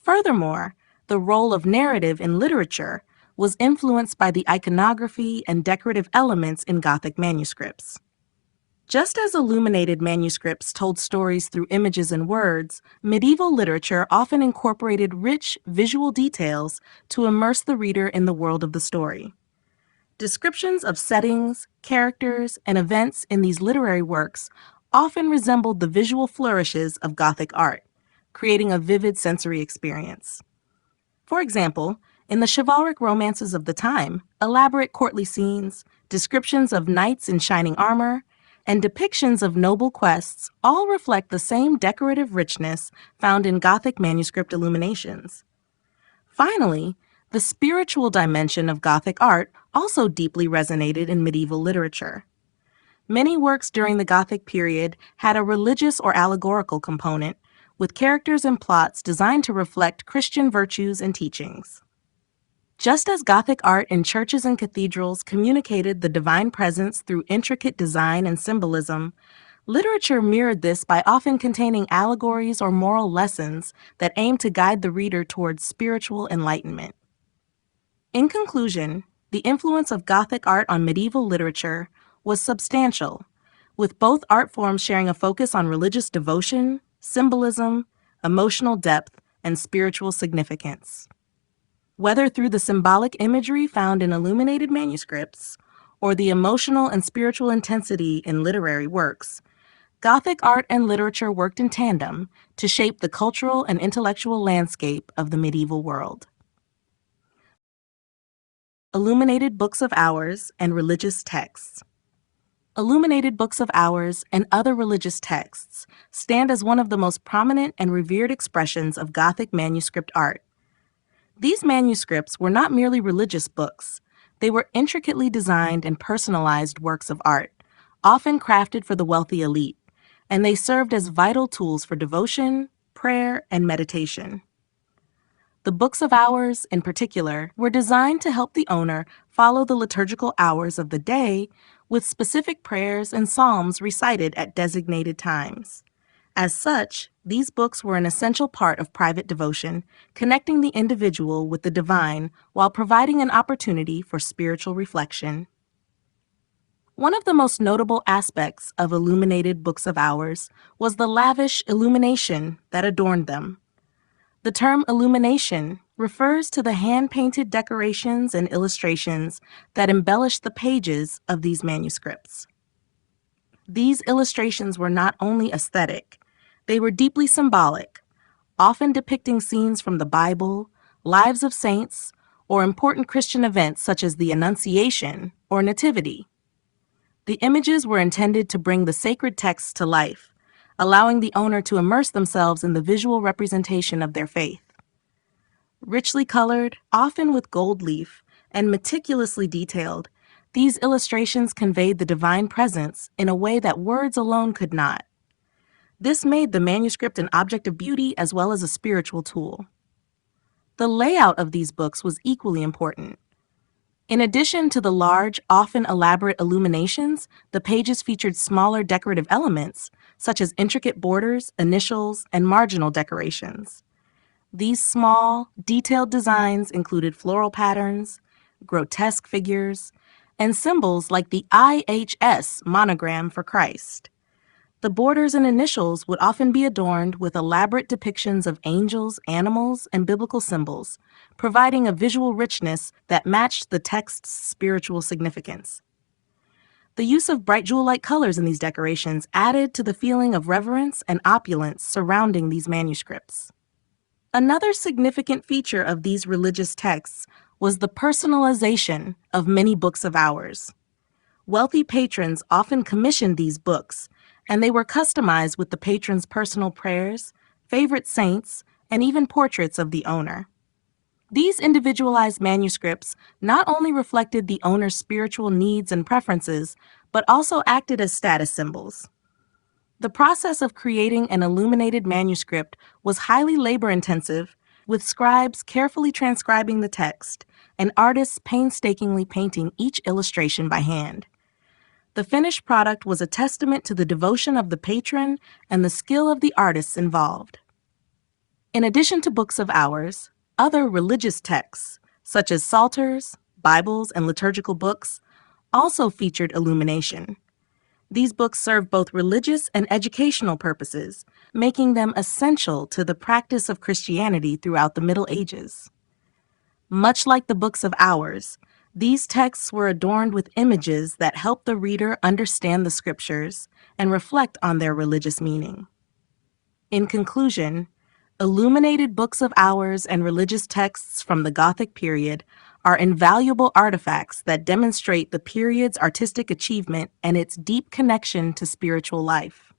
Furthermore, the role of narrative in literature was influenced by the iconography and decorative elements in Gothic manuscripts. Just as illuminated manuscripts told stories through images and words, medieval literature often incorporated rich visual details to immerse the reader in the world of the story. Descriptions of settings, characters, and events in these literary works often resembled the visual flourishes of Gothic art, creating a vivid sensory experience. For example, in the chivalric romances of the time, elaborate courtly scenes, descriptions of knights in shining armor, and depictions of noble quests all reflect the same decorative richness found in Gothic manuscript illuminations. Finally, the spiritual dimension of Gothic art also deeply resonated in medieval literature. Many works during the Gothic period had a religious or allegorical component, with characters and plots designed to reflect Christian virtues and teachings. Just as Gothic art in churches and cathedrals communicated the divine presence through intricate design and symbolism, literature mirrored this by often containing allegories or moral lessons that aimed to guide the reader towards spiritual enlightenment. In conclusion, the influence of Gothic art on medieval literature was substantial, with both art forms sharing a focus on religious devotion, symbolism, emotional depth, and spiritual significance. Whether through the symbolic imagery found in illuminated manuscripts or the emotional and spiritual intensity in literary works, Gothic art and literature worked in tandem to shape the cultural and intellectual landscape of the medieval world. Illuminated books of hours and religious texts. Illuminated books of hours and other religious texts stand as one of the most prominent and revered expressions of Gothic manuscript art. These manuscripts were not merely religious books. They were intricately designed and personalized works of art, often crafted for the wealthy elite, and they served as vital tools for devotion, prayer, and meditation. The books of hours, in particular, were designed to help the owner follow the liturgical hours of the day with specific prayers and psalms recited at designated times. As such, these books were an essential part of private devotion, connecting the individual with the divine while providing an opportunity for spiritual reflection. One of the most notable aspects of illuminated books of hours was the lavish illumination that adorned them. The term illumination refers to the hand-painted decorations and illustrations that embellished the pages of these manuscripts. These illustrations were not only aesthetic, they were deeply symbolic, often depicting scenes from the Bible, lives of saints, or important Christian events such as the Annunciation or Nativity. The images were intended to bring the sacred texts to life, allowing the owner to immerse themselves in the visual representation of their faith. Richly colored, often with gold leaf, and meticulously detailed, these illustrations conveyed the divine presence in a way that words alone could not. This made the manuscript an object of beauty as well as a spiritual tool. The layout of these books was equally important. In addition to the large, often elaborate illuminations, the pages featured smaller decorative elements, such as intricate borders, initials, and marginal decorations. These small, detailed designs included floral patterns, grotesque figures, and symbols like the IHS monogram for Christ. The borders and initials would often be adorned with elaborate depictions of angels, animals, and biblical symbols, providing a visual richness that matched the text's spiritual significance. The use of bright jewel-like colors in these decorations added to the feeling of reverence and opulence surrounding these manuscripts. Another significant feature of these religious texts was the personalization of many books of hours. Wealthy patrons often commissioned these books, and they were customized with the patron's personal prayers, favorite saints, and even portraits of the owner. These individualized manuscripts not only reflected the owner's spiritual needs and preferences, but also acted as status symbols. The process of creating an illuminated manuscript was highly labor-intensive, with scribes carefully transcribing the text and artists painstakingly painting each illustration by hand. The finished product was a testament to the devotion of the patron and the skill of the artists involved. In addition to books of hours, other religious texts, such as psalters, Bibles, and liturgical books, also featured illumination. These books served both religious and educational purposes, making them essential to the practice of Christianity throughout the Middle Ages. Much like the books of hours, these texts were adorned with images that help the reader understand the scriptures and reflect on their religious meaning. In conclusion, illuminated books of hours and religious texts from the Gothic period are invaluable artifacts that demonstrate the period's artistic achievement and its deep connection to spiritual life.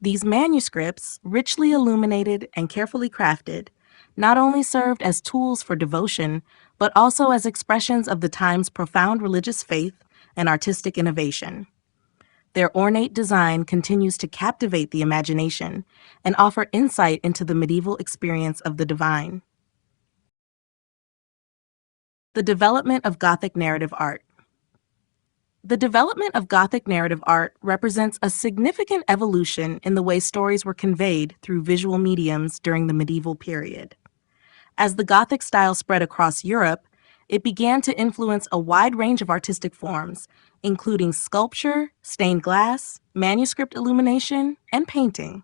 These manuscripts, richly illuminated and carefully crafted, not only served as tools for devotion, but also as expressions of the time's profound religious faith and artistic innovation. Their ornate design continues to captivate the imagination and offer insight into the medieval experience of the divine. The development of Gothic narrative art. The development of Gothic narrative art represents a significant evolution in the way stories were conveyed through visual mediums during the medieval period. As the Gothic style spread across Europe, it began to influence a wide range of artistic forms, including sculpture, stained glass, manuscript illumination, and painting.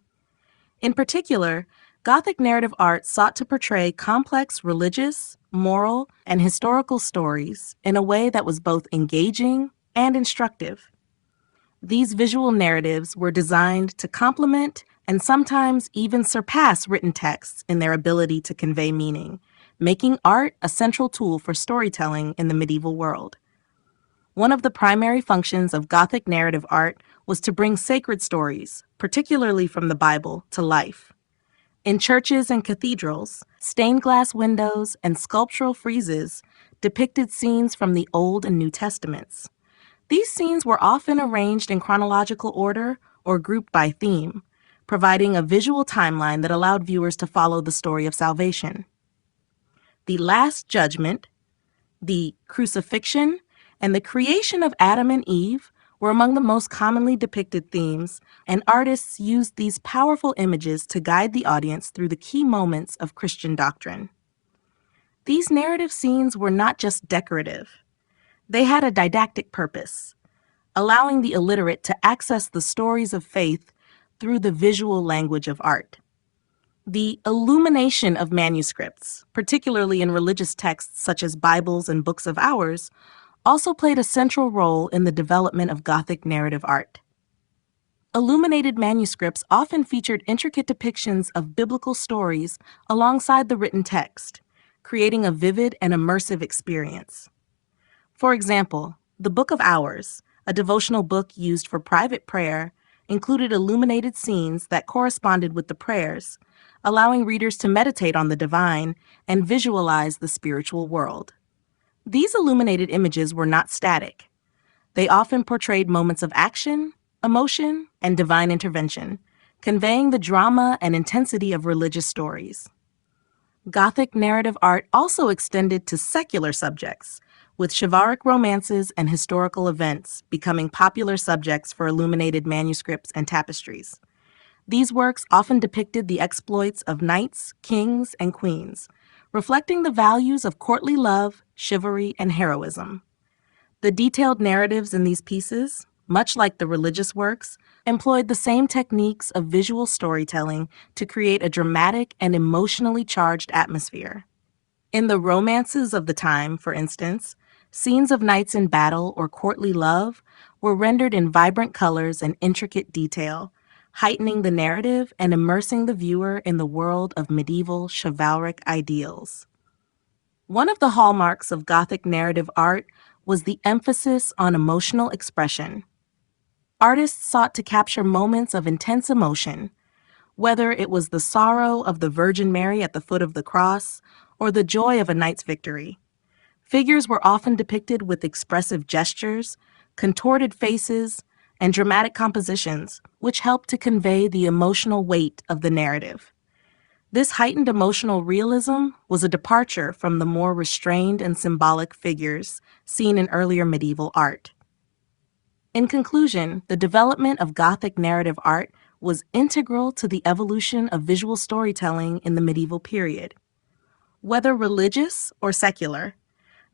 In particular, Gothic narrative art sought to portray complex religious, moral, and historical stories in a way that was both engaging and instructive. These visual narratives were designed to complement and sometimes even surpass written texts in their ability to convey meaning, making art a central tool for storytelling in the medieval world. One of the primary functions of Gothic narrative art was to bring sacred stories, particularly from the Bible, to life. In churches and cathedrals, stained glass windows and sculptural friezes depicted scenes from the Old and New Testaments. These scenes were often arranged in chronological order or grouped by theme, providing a visual timeline that allowed viewers to follow the story of salvation. The Last Judgment, the Crucifixion, and the creation of Adam and Eve were among the most commonly depicted themes, and artists used these powerful images to guide the audience through the key moments of Christian doctrine. These narrative scenes were not just decorative. They had a didactic purpose, allowing the illiterate to access the stories of faith through the visual language of art. The illumination of manuscripts, particularly in religious texts such as Bibles and books of hours, also played a central role in the development of Gothic narrative art. Illuminated manuscripts often featured intricate depictions of biblical stories alongside the written text, creating a vivid and immersive experience. For example, the Book of Hours, a devotional book used for private prayer, included illuminated scenes that corresponded with the prayers, allowing readers to meditate on the divine and visualize the spiritual world. These illuminated images were not static. They often portrayed moments of action, emotion, and divine intervention, conveying the drama and intensity of religious stories. Gothic narrative art also extended to secular subjects, with chivalric romances and historical events becoming popular subjects for illuminated manuscripts and tapestries. These works often depicted the exploits of knights, kings, and queens, reflecting the values of courtly love, chivalry, and heroism. The detailed narratives in these pieces, much like the religious works, employed the same techniques of visual storytelling to create a dramatic and emotionally charged atmosphere. In the romances of the time, for instance, scenes of knights in battle or courtly love were rendered in vibrant colors and intricate detail, heightening the narrative and immersing the viewer in the world of medieval chivalric ideals. One of the hallmarks of Gothic narrative art was the emphasis on emotional expression. Artists sought to capture moments of intense emotion, whether it was the sorrow of the Virgin Mary at the foot of the cross or the joy of a knight's victory. Figures were often depicted with expressive gestures, contorted faces, and dramatic compositions, which helped to convey the emotional weight of the narrative. This heightened emotional realism was a departure from the more restrained and symbolic figures seen in earlier medieval art. In conclusion, the development of Gothic narrative art was integral to the evolution of visual storytelling in the medieval period. Whether religious or secular,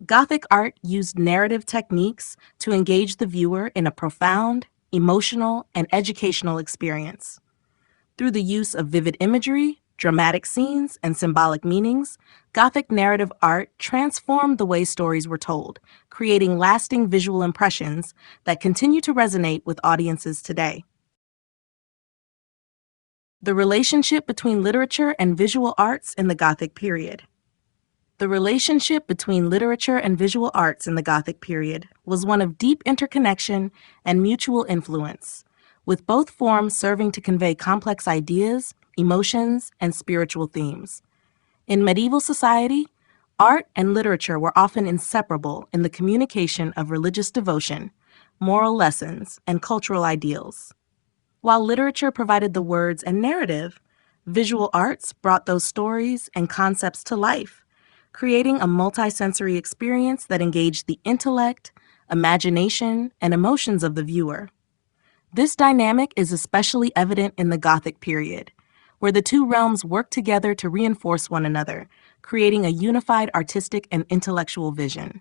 Gothic art used narrative techniques to engage the viewer in a profound, emotional, and educational experience. Through the use of vivid imagery, dramatic scenes, and symbolic meanings, Gothic narrative art transformed the way stories were told, creating lasting visual impressions that continue to resonate with audiences today. The relationship between literature and visual arts in the Gothic period. The relationship between literature and visual arts in the Gothic period was one of deep interconnection and mutual influence, with both forms serving to convey complex ideas, emotions, and spiritual themes. In medieval society, art and literature were often inseparable in the communication of religious devotion, moral lessons, and cultural ideals. While literature provided the words and narrative, visual arts brought those stories and concepts to life, creating a multisensory experience that engaged the intellect, imagination, and emotions of the viewer. This dynamic is especially evident in the Gothic period, where the two realms work together to reinforce one another, creating a unified artistic and intellectual vision.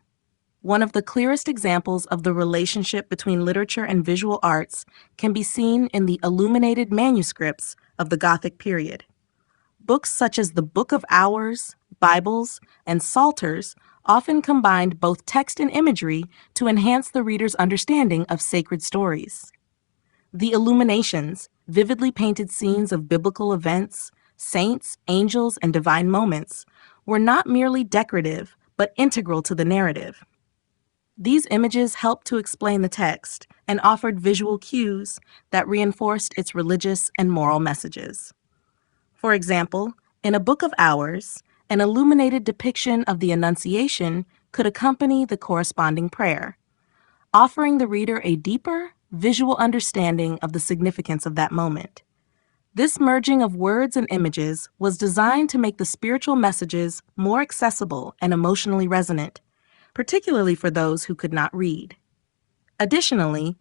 One of the clearest examples of the relationship between literature and visual arts can be seen in the illuminated manuscripts of the Gothic period. Books such as the Book of Hours, Bibles, and Psalters often combined both text and imagery to enhance the reader's understanding of sacred stories. The illuminations, vividly painted scenes of biblical events, saints, angels, and divine moments, were not merely decorative, but integral to the narrative. These images helped to explain the text and offered visual cues that reinforced its religious and moral messages. For example, in a Book of Hours, an illuminated depiction of the Annunciation could accompany the corresponding prayer, offering the reader a deeper, visual understanding of the significance of that moment. This merging of words and images was designed to make the spiritual messages more accessible and emotionally resonant, particularly for those who could not read. Additionally,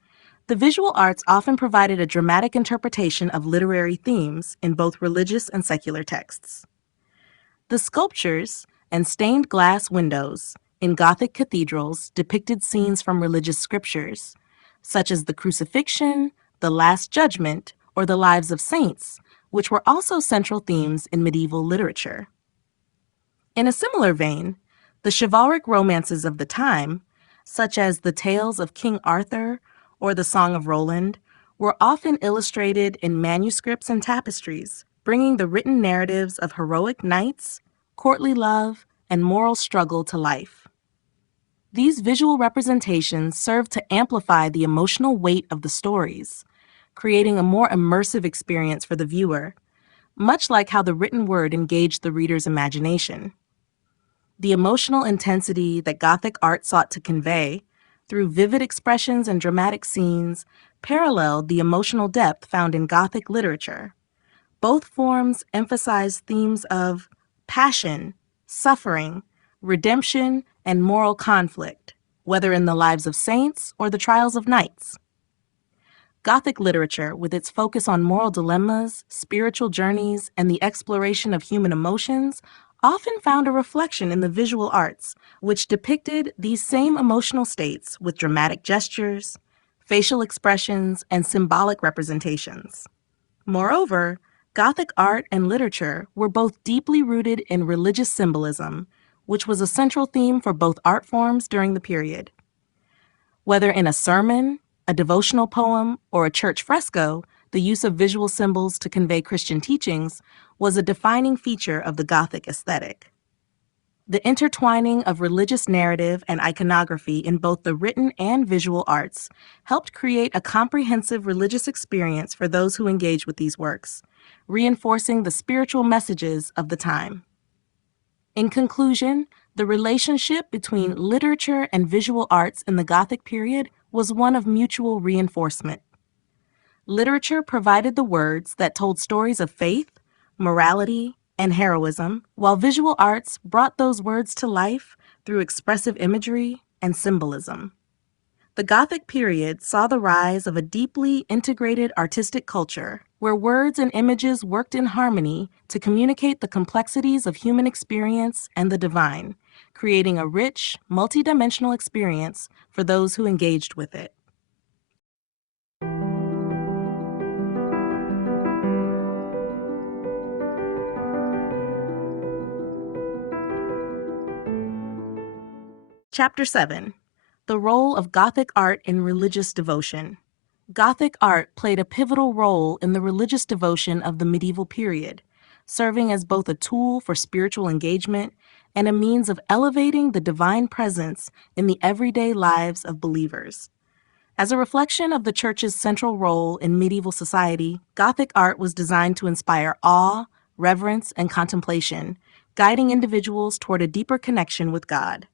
the visual arts often provided a dramatic interpretation of literary themes in both religious and secular texts. The sculptures and stained glass windows in Gothic cathedrals depicted scenes from religious scriptures, such as the Crucifixion, the Last Judgment, or the lives of saints, which were also central themes in medieval literature. In a similar vein, the chivalric romances of the time, such as the tales of King Arthur or the Song of Roland, were often illustrated in manuscripts and tapestries, bringing the written narratives of heroic knights, courtly love, and moral struggle to life. These visual representations serve to amplify the emotional weight of the stories, creating a more immersive experience for the viewer, much like how the written word engaged the reader's imagination. The emotional intensity that Gothic art sought to convey, through vivid expressions and dramatic scenes, paralleled the emotional depth found in Gothic literature. Both forms emphasize themes of passion, suffering, redemption, and moral conflict, whether in the lives of saints or the trials of knights. Gothic literature, with its focus on moral dilemmas, spiritual journeys, and the exploration of human emotions, often found a reflection in the visual arts, which depicted these same emotional states with dramatic gestures, facial expressions, and symbolic representations. Moreover, Gothic art and literature were both deeply rooted in religious symbolism, which was a central theme for both art forms during the period. Whether in a sermon, a devotional poem, or a church fresco, the use of visual symbols to convey Christian teachings was a defining feature of the Gothic aesthetic. The intertwining of religious narrative and iconography in both the written and visual arts helped create a comprehensive religious experience for those who engage with these works, reinforcing the spiritual messages of the time. In conclusion, the relationship between literature and visual arts in the Gothic period was one of mutual reinforcement. Literature provided the words that told stories of faith, morality, and heroism, while visual arts brought those words to life through expressive imagery and symbolism. The Gothic period saw the rise of a deeply integrated artistic culture where words and images worked in harmony to communicate the complexities of human experience and the divine, creating a rich, multidimensional experience for those who engaged with it. Chapter 7. The Role of Gothic Art in Religious Devotion. Gothic art played a pivotal role in the religious devotion of the medieval period, serving as both a tool for spiritual engagement and a means of elevating the divine presence in the everyday lives of believers. As a reflection of the Church's central role in medieval society, Gothic art was designed to inspire awe, reverence, and contemplation, guiding individuals toward a deeper connection with God.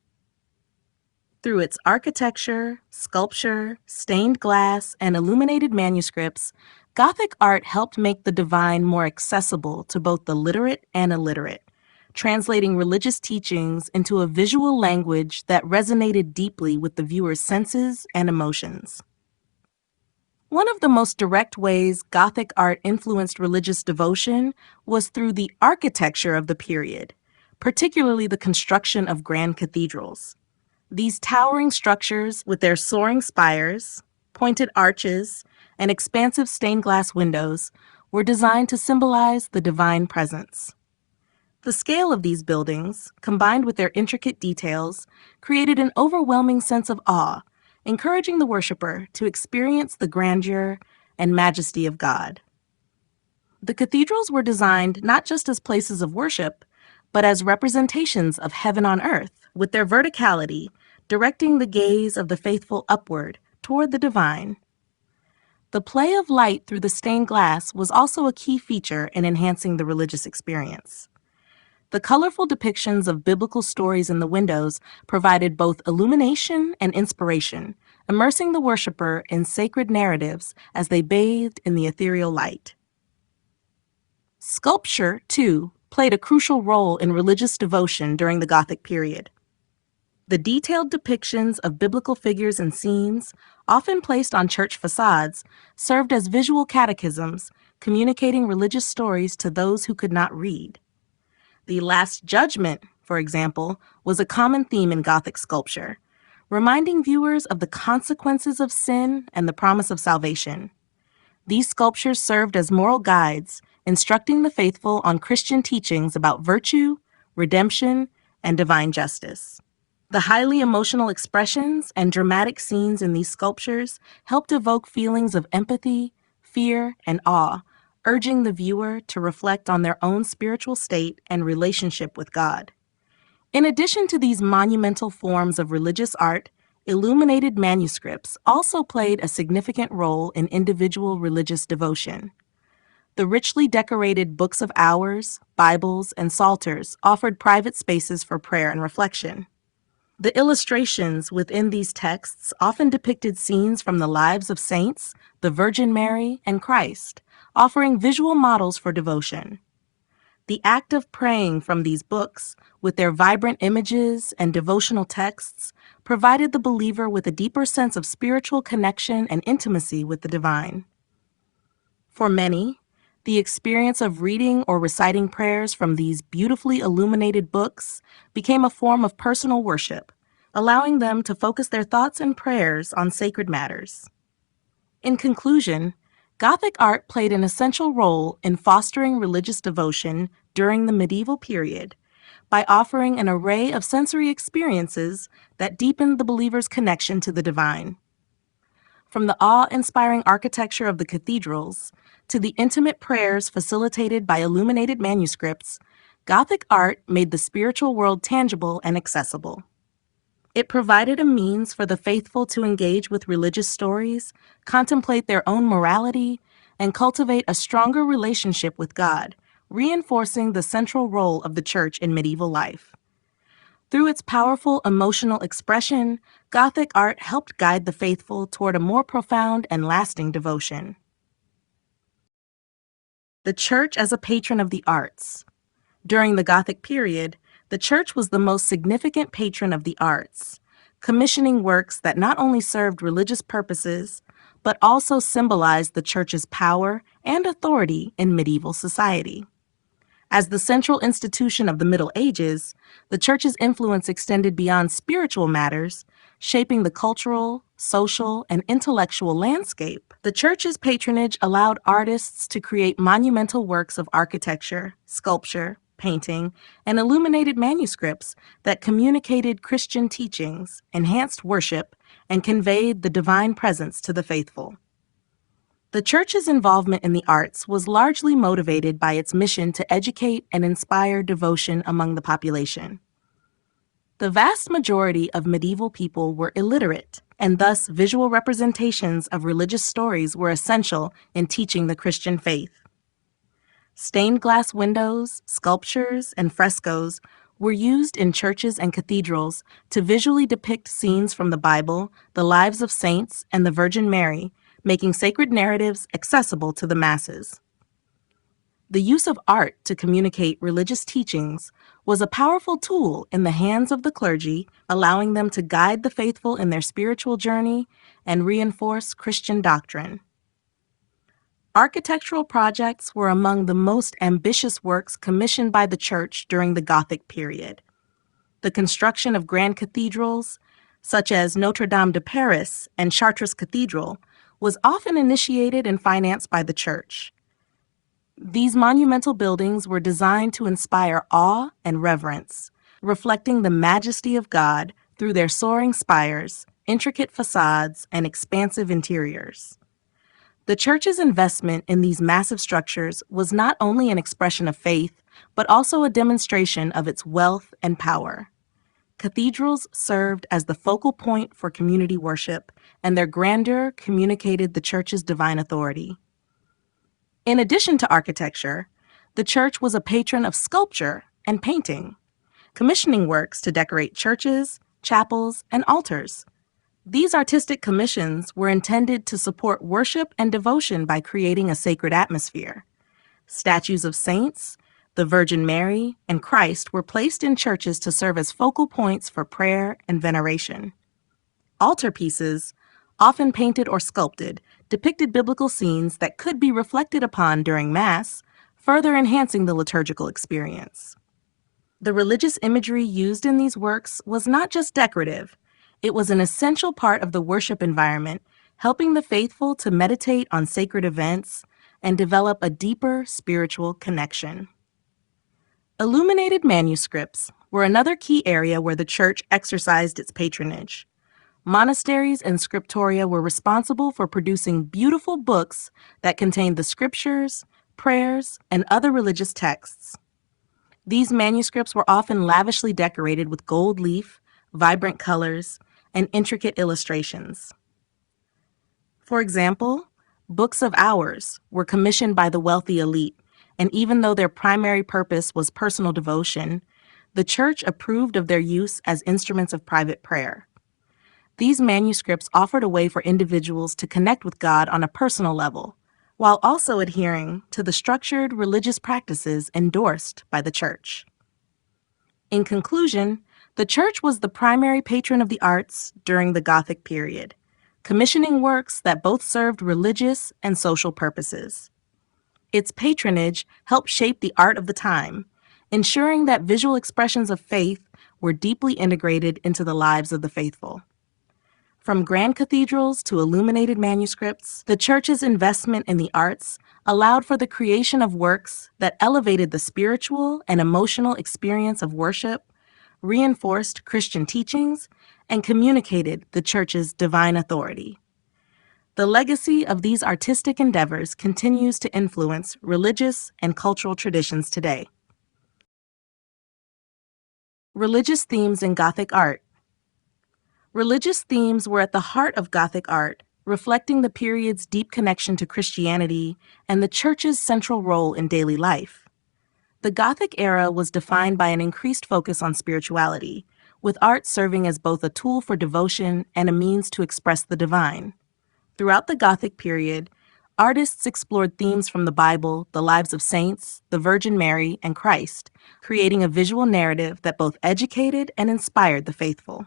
Through its architecture, sculpture, stained glass, and illuminated manuscripts, Gothic art helped make the divine more accessible to both the literate and illiterate, translating religious teachings into a visual language that resonated deeply with the viewer's senses and emotions. One of the most direct ways Gothic art influenced religious devotion was through the architecture of the period, particularly the construction of grand cathedrals. These towering structures, with their soaring spires, pointed arches, and expansive stained glass windows, were designed to symbolize the divine presence. The scale of these buildings, combined with their intricate details, created an overwhelming sense of awe, encouraging the worshiper to experience the grandeur and majesty of God. The cathedrals were designed not just as places of worship, but as representations of heaven on earth, with their verticality directing the gaze of the faithful upward toward the divine. The play of light through the stained glass was also a key feature in enhancing the religious experience. The colorful depictions of biblical stories in the windows provided both illumination and inspiration, immersing the worshiper in sacred narratives as they bathed in the ethereal light. Sculpture, too, played a crucial role in religious devotion during the Gothic period. The detailed depictions of biblical figures and scenes, often placed on church facades, served as visual catechisms, communicating religious stories to those who could not read. The Last Judgment, for example, was a common theme in Gothic sculpture, reminding viewers of the consequences of sin and the promise of salvation. These sculptures served as moral guides, instructing the faithful on Christian teachings about virtue, redemption, and divine justice. The highly emotional expressions and dramatic scenes in these sculptures helped evoke feelings of empathy, fear, and awe, urging the viewer to reflect on their own spiritual state and relationship with God. In addition to these monumental forms of religious art, illuminated manuscripts also played a significant role in individual religious devotion. The richly decorated books of hours, Bibles, and psalters offered private spaces for prayer and reflection. The illustrations within these texts often depicted scenes from the lives of saints, the Virgin Mary, and Christ, offering visual models for devotion. The act of praying from these books, with their vibrant images and devotional texts, provided the believer with a deeper sense of spiritual connection and intimacy with the divine. For many, the experience of reading or reciting prayers from these beautifully illuminated books became a form of personal worship, allowing them to focus their thoughts and prayers on sacred matters. In conclusion, Gothic art played an essential role in fostering religious devotion during the medieval period by offering an array of sensory experiences that deepened the believer's connection to the divine. From the awe-inspiring architecture of the cathedrals to the intimate prayers facilitated by illuminated manuscripts, Gothic art made the spiritual world tangible and accessible. It provided a means for the faithful to engage with religious stories, contemplate their own morality, and cultivate a stronger relationship with God, reinforcing the central role of the Church in medieval life. Through its powerful emotional expression, Gothic art helped guide the faithful toward a more profound and lasting devotion. The Church as a patron of the arts. During the Gothic period, the Church was the most significant patron of the arts, commissioning works that not only served religious purposes, but also symbolized the Church's power and authority in medieval society. As the central institution of the Middle Ages, the Church's influence extended beyond spiritual matters, shaping the cultural, social, and intellectual landscape. The Church's patronage allowed artists to create monumental works of architecture, sculpture, painting, and illuminated manuscripts that communicated Christian teachings, enhanced worship, and conveyed the divine presence to the faithful. The Church's involvement in the arts was largely motivated by its mission to educate and inspire devotion among the population. The vast majority of medieval people were illiterate, and thus visual representations of religious stories were essential in teaching the Christian faith. Stained glass windows, sculptures, and frescoes were used in churches and cathedrals to visually depict scenes from the Bible, the lives of saints, and the Virgin Mary, making sacred narratives accessible to the masses. The use of art to communicate religious teachings was a powerful tool in the hands of the clergy, allowing them to guide the faithful in their spiritual journey and reinforce Christian doctrine. Architectural projects were among the most ambitious works commissioned by the Church during the Gothic period. The construction of grand cathedrals, such as Notre Dame de Paris and Chartres Cathedral, was often initiated and financed by the Church. These monumental buildings were designed to inspire awe and reverence, reflecting the majesty of God through their soaring spires, intricate facades, and expansive interiors. The Church's investment in these massive structures was not only an expression of faith, but also a demonstration of its wealth and power. Cathedrals served as the focal point for community worship, and their grandeur communicated the Church's divine authority. In addition to architecture, the Church was a patron of sculpture and painting, commissioning works to decorate churches, chapels, and altars. These artistic commissions were intended to support worship and devotion by creating a sacred atmosphere. Statues of saints, the Virgin Mary, and Christ were placed in churches to serve as focal points for prayer and veneration. Altarpieces, often painted or sculpted, depicted biblical scenes that could be reflected upon during Mass, further enhancing the liturgical experience. The religious imagery used in these works was not just decorative. It was an essential part of the worship environment, helping the faithful to meditate on sacred events and develop a deeper spiritual connection. Illuminated manuscripts were another key area where the Church exercised its patronage. Monasteries and scriptoria were responsible for producing beautiful books that contained the scriptures, prayers, and other religious texts. These manuscripts were often lavishly decorated with gold leaf, vibrant colors, and intricate illustrations. For example, books of hours were commissioned by the wealthy elite, and even though their primary purpose was personal devotion, the church approved of their use as instruments of private prayer. These manuscripts offered a way for individuals to connect with God on a personal level, while also adhering to the structured religious practices endorsed by the church. In conclusion, the church was the primary patron of the arts during the Gothic period, commissioning works that both served religious and social purposes. Its patronage helped shape the art of the time, ensuring that visual expressions of faith were deeply integrated into the lives of the faithful. From grand cathedrals to illuminated manuscripts, the church's investment in the arts allowed for the creation of works that elevated the spiritual and emotional experience of worship, reinforced Christian teachings, and communicated the church's divine authority. The legacy of these artistic endeavors continues to influence religious and cultural traditions today. Religious themes in Gothic art. Religious themes were at the heart of Gothic art, reflecting the period's deep connection to Christianity and the church's central role in daily life. The Gothic era was defined by an increased focus on spirituality, with art serving as both a tool for devotion and a means to express the divine. Throughout the Gothic period, artists explored themes from the Bible, the lives of saints, the Virgin Mary, and Christ, creating a visual narrative that both educated and inspired the faithful.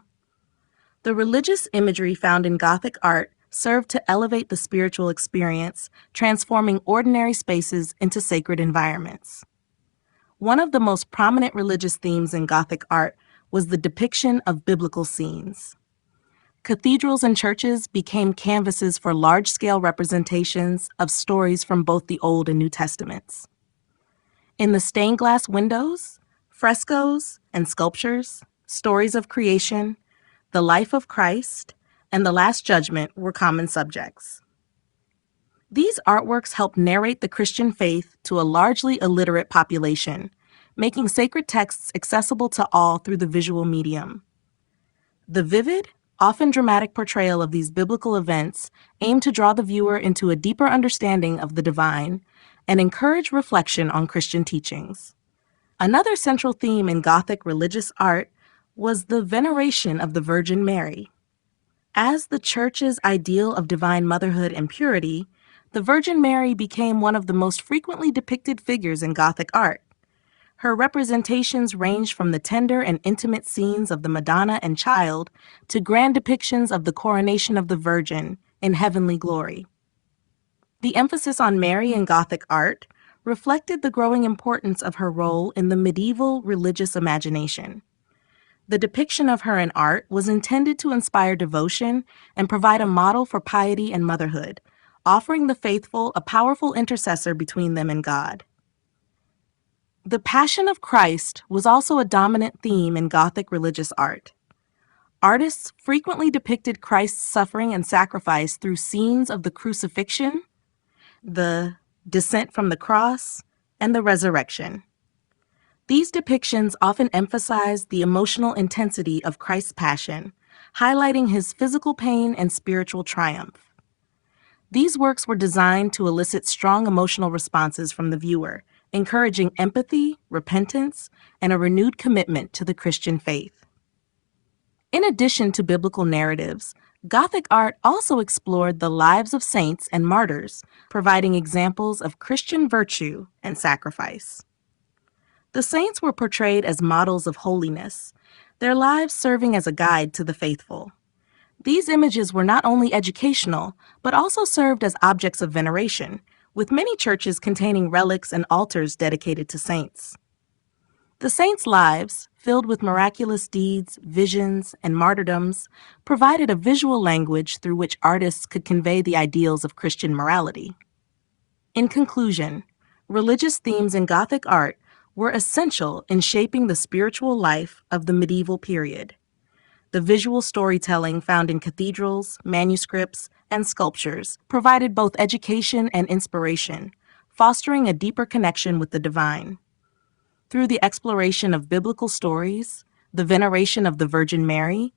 The religious imagery found in Gothic art served to elevate the spiritual experience, transforming ordinary spaces into sacred environments. One of the most prominent religious themes in Gothic art was the depiction of biblical scenes. Cathedrals and churches became canvases for large-scale representations of stories from both the Old and New Testaments. In the stained glass windows, frescoes, and sculptures, stories of creation, the life of Christ, and the Last Judgment were common subjects. These artworks helped narrate the Christian faith to a largely illiterate population, making sacred texts accessible to all through the visual medium. The vivid, often dramatic portrayal of these biblical events aimed to draw the viewer into a deeper understanding of the divine and encourage reflection on Christian teachings. Another central theme in Gothic religious art was the veneration of the Virgin Mary. As the Church's ideal of divine motherhood and purity, the Virgin Mary became one of the most frequently depicted figures in Gothic art. Her representations ranged from the tender and intimate scenes of the Madonna and Child to grand depictions of the coronation of the Virgin in heavenly glory. The emphasis on Mary in Gothic art reflected the growing importance of her role in the medieval religious imagination. The depiction of her in art was intended to inspire devotion and provide a model for piety and motherhood, offering the faithful a powerful intercessor between them and God. The Passion of Christ was also a dominant theme in Gothic religious art. Artists frequently depicted Christ's suffering and sacrifice through scenes of the crucifixion, the descent from the cross, and the resurrection. These depictions often emphasize the emotional intensity of Christ's passion, highlighting his physical pain and spiritual triumph. These works were designed to elicit strong emotional responses from the viewer, encouraging empathy, repentance, and a renewed commitment to the Christian faith. In addition to biblical narratives, Gothic art also explored the lives of saints and martyrs, providing examples of Christian virtue and sacrifice. The saints were portrayed as models of holiness, their lives serving as a guide to the faithful. These images were not only educational, but also served as objects of veneration, with many churches containing relics and altars dedicated to saints. The saints' lives, filled with miraculous deeds, visions, and martyrdoms, provided a visual language through which artists could convey the ideals of Christian morality. In conclusion, religious themes in Gothic art were essential in shaping the spiritual life of the medieval period. The visual storytelling found in cathedrals, manuscripts, and sculptures provided both education and inspiration, fostering a deeper connection with the divine. through the exploration of biblical stories, the veneration of the Virgin Mary,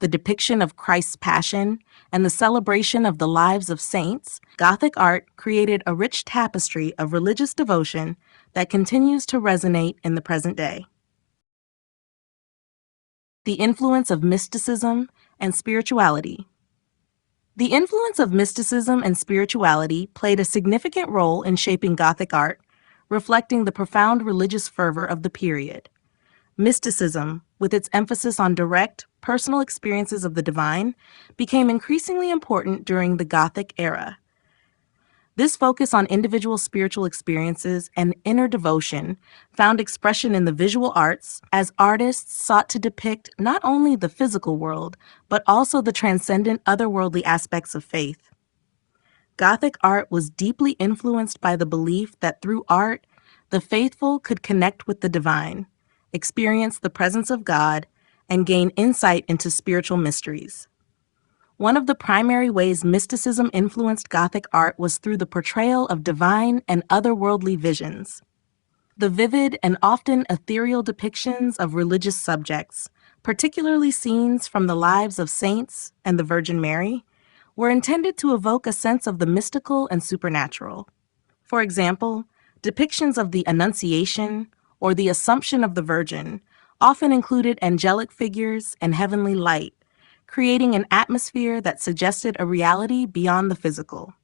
the depiction of Christ's Passion, and the celebration of the lives of saints, Gothic art created a rich tapestry of religious devotion that continues to resonate in the present day. The influence of mysticism and spirituality. The influence of mysticism and spirituality played a significant role in shaping Gothic art, reflecting the profound religious fervor of the period. Mysticism, with its emphasis on direct, personal experiences of the divine, became increasingly important during the Gothic era. This focus on individual spiritual experiences and inner devotion found expression in the visual arts as artists sought to depict not only the physical world, but also the transcendent otherworldly aspects of faith. Gothic art was deeply influenced by the belief that through art, the faithful could connect with the divine, experience the presence of God, and gain insight into spiritual mysteries. One of the primary ways mysticism influenced Gothic art was through the portrayal of divine and otherworldly visions. The vivid and often ethereal depictions of religious subjects, particularly scenes from the lives of saints and the Virgin Mary, were intended to evoke a sense of the mystical and supernatural. For example, depictions of the Annunciation or the Assumption of the Virgin often included angelic figures and heavenly light, creating an atmosphere that suggested a reality beyond the physical.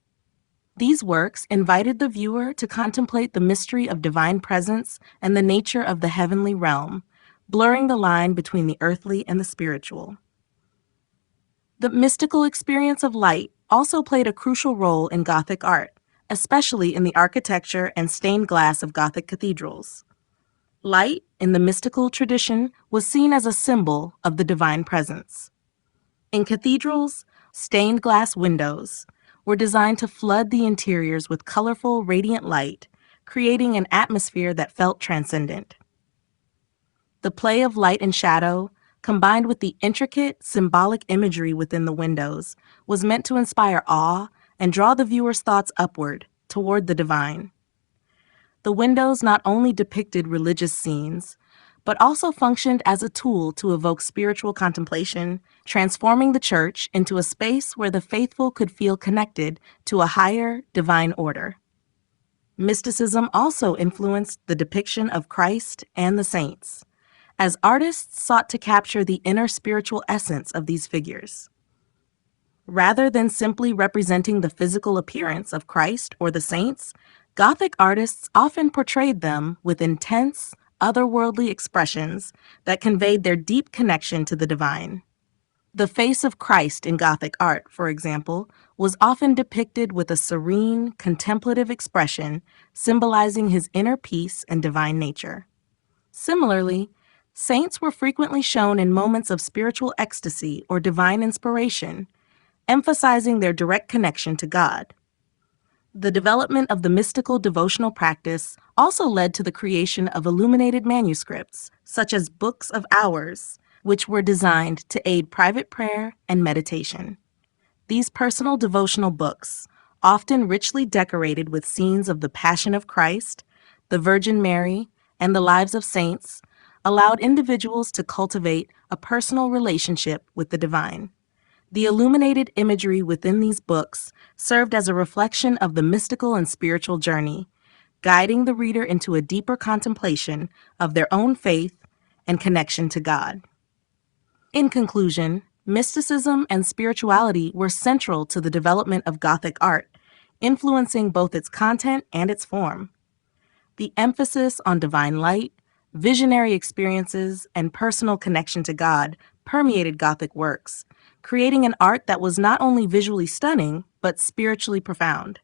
These works invited the viewer to contemplate the mystery of divine presence and the nature of the heavenly realm, blurring the line between the earthly and the spiritual. The mystical experience of light also played a crucial role in Gothic art, especially in the architecture and stained glass of Gothic cathedrals. Light, in the mystical tradition, was seen as a symbol of the divine presence. In cathedrals, stained glass windows were designed to flood the interiors with colorful, radiant light, creating an atmosphere that felt transcendent. The play of light and shadow, combined with the intricate, symbolic imagery within the windows, was meant to inspire awe and draw the viewer's thoughts upward, toward the divine. The windows not only depicted religious scenes, but also functioned as a tool to evoke spiritual contemplation, transforming the church into a space where the faithful could feel connected to a higher, divine order. Mysticism also influenced the depiction of Christ and the saints, as artists sought to capture the inner spiritual essence of these figures. Rather than simply representing the physical appearance of Christ or the saints, Gothic artists often portrayed them with intense, otherworldly expressions that conveyed their deep connection to the divine. The face of Christ in Gothic art, for example, was often depicted with a serene, contemplative expression, symbolizing his inner peace and divine nature. Similarly, saints were frequently shown in moments of spiritual ecstasy or divine inspiration, emphasizing their direct connection to God. The development of the mystical devotional practice also led to the creation of illuminated manuscripts, such as books of hours, which were designed to aid private prayer and meditation. These personal devotional books, often richly decorated with scenes of the Passion of Christ, the Virgin Mary, and the lives of saints, allowed individuals to cultivate a personal relationship with the divine. The illuminated imagery within these books served as a reflection of the mystical and spiritual journey, guiding the reader into a deeper contemplation of their own faith and connection to God. In conclusion, mysticism and spirituality were central to the development of Gothic art, influencing both its content and its form. The emphasis on divine light, visionary experiences, and personal connection to God permeated Gothic works, creating an art that was not only visually stunning, but spiritually profound.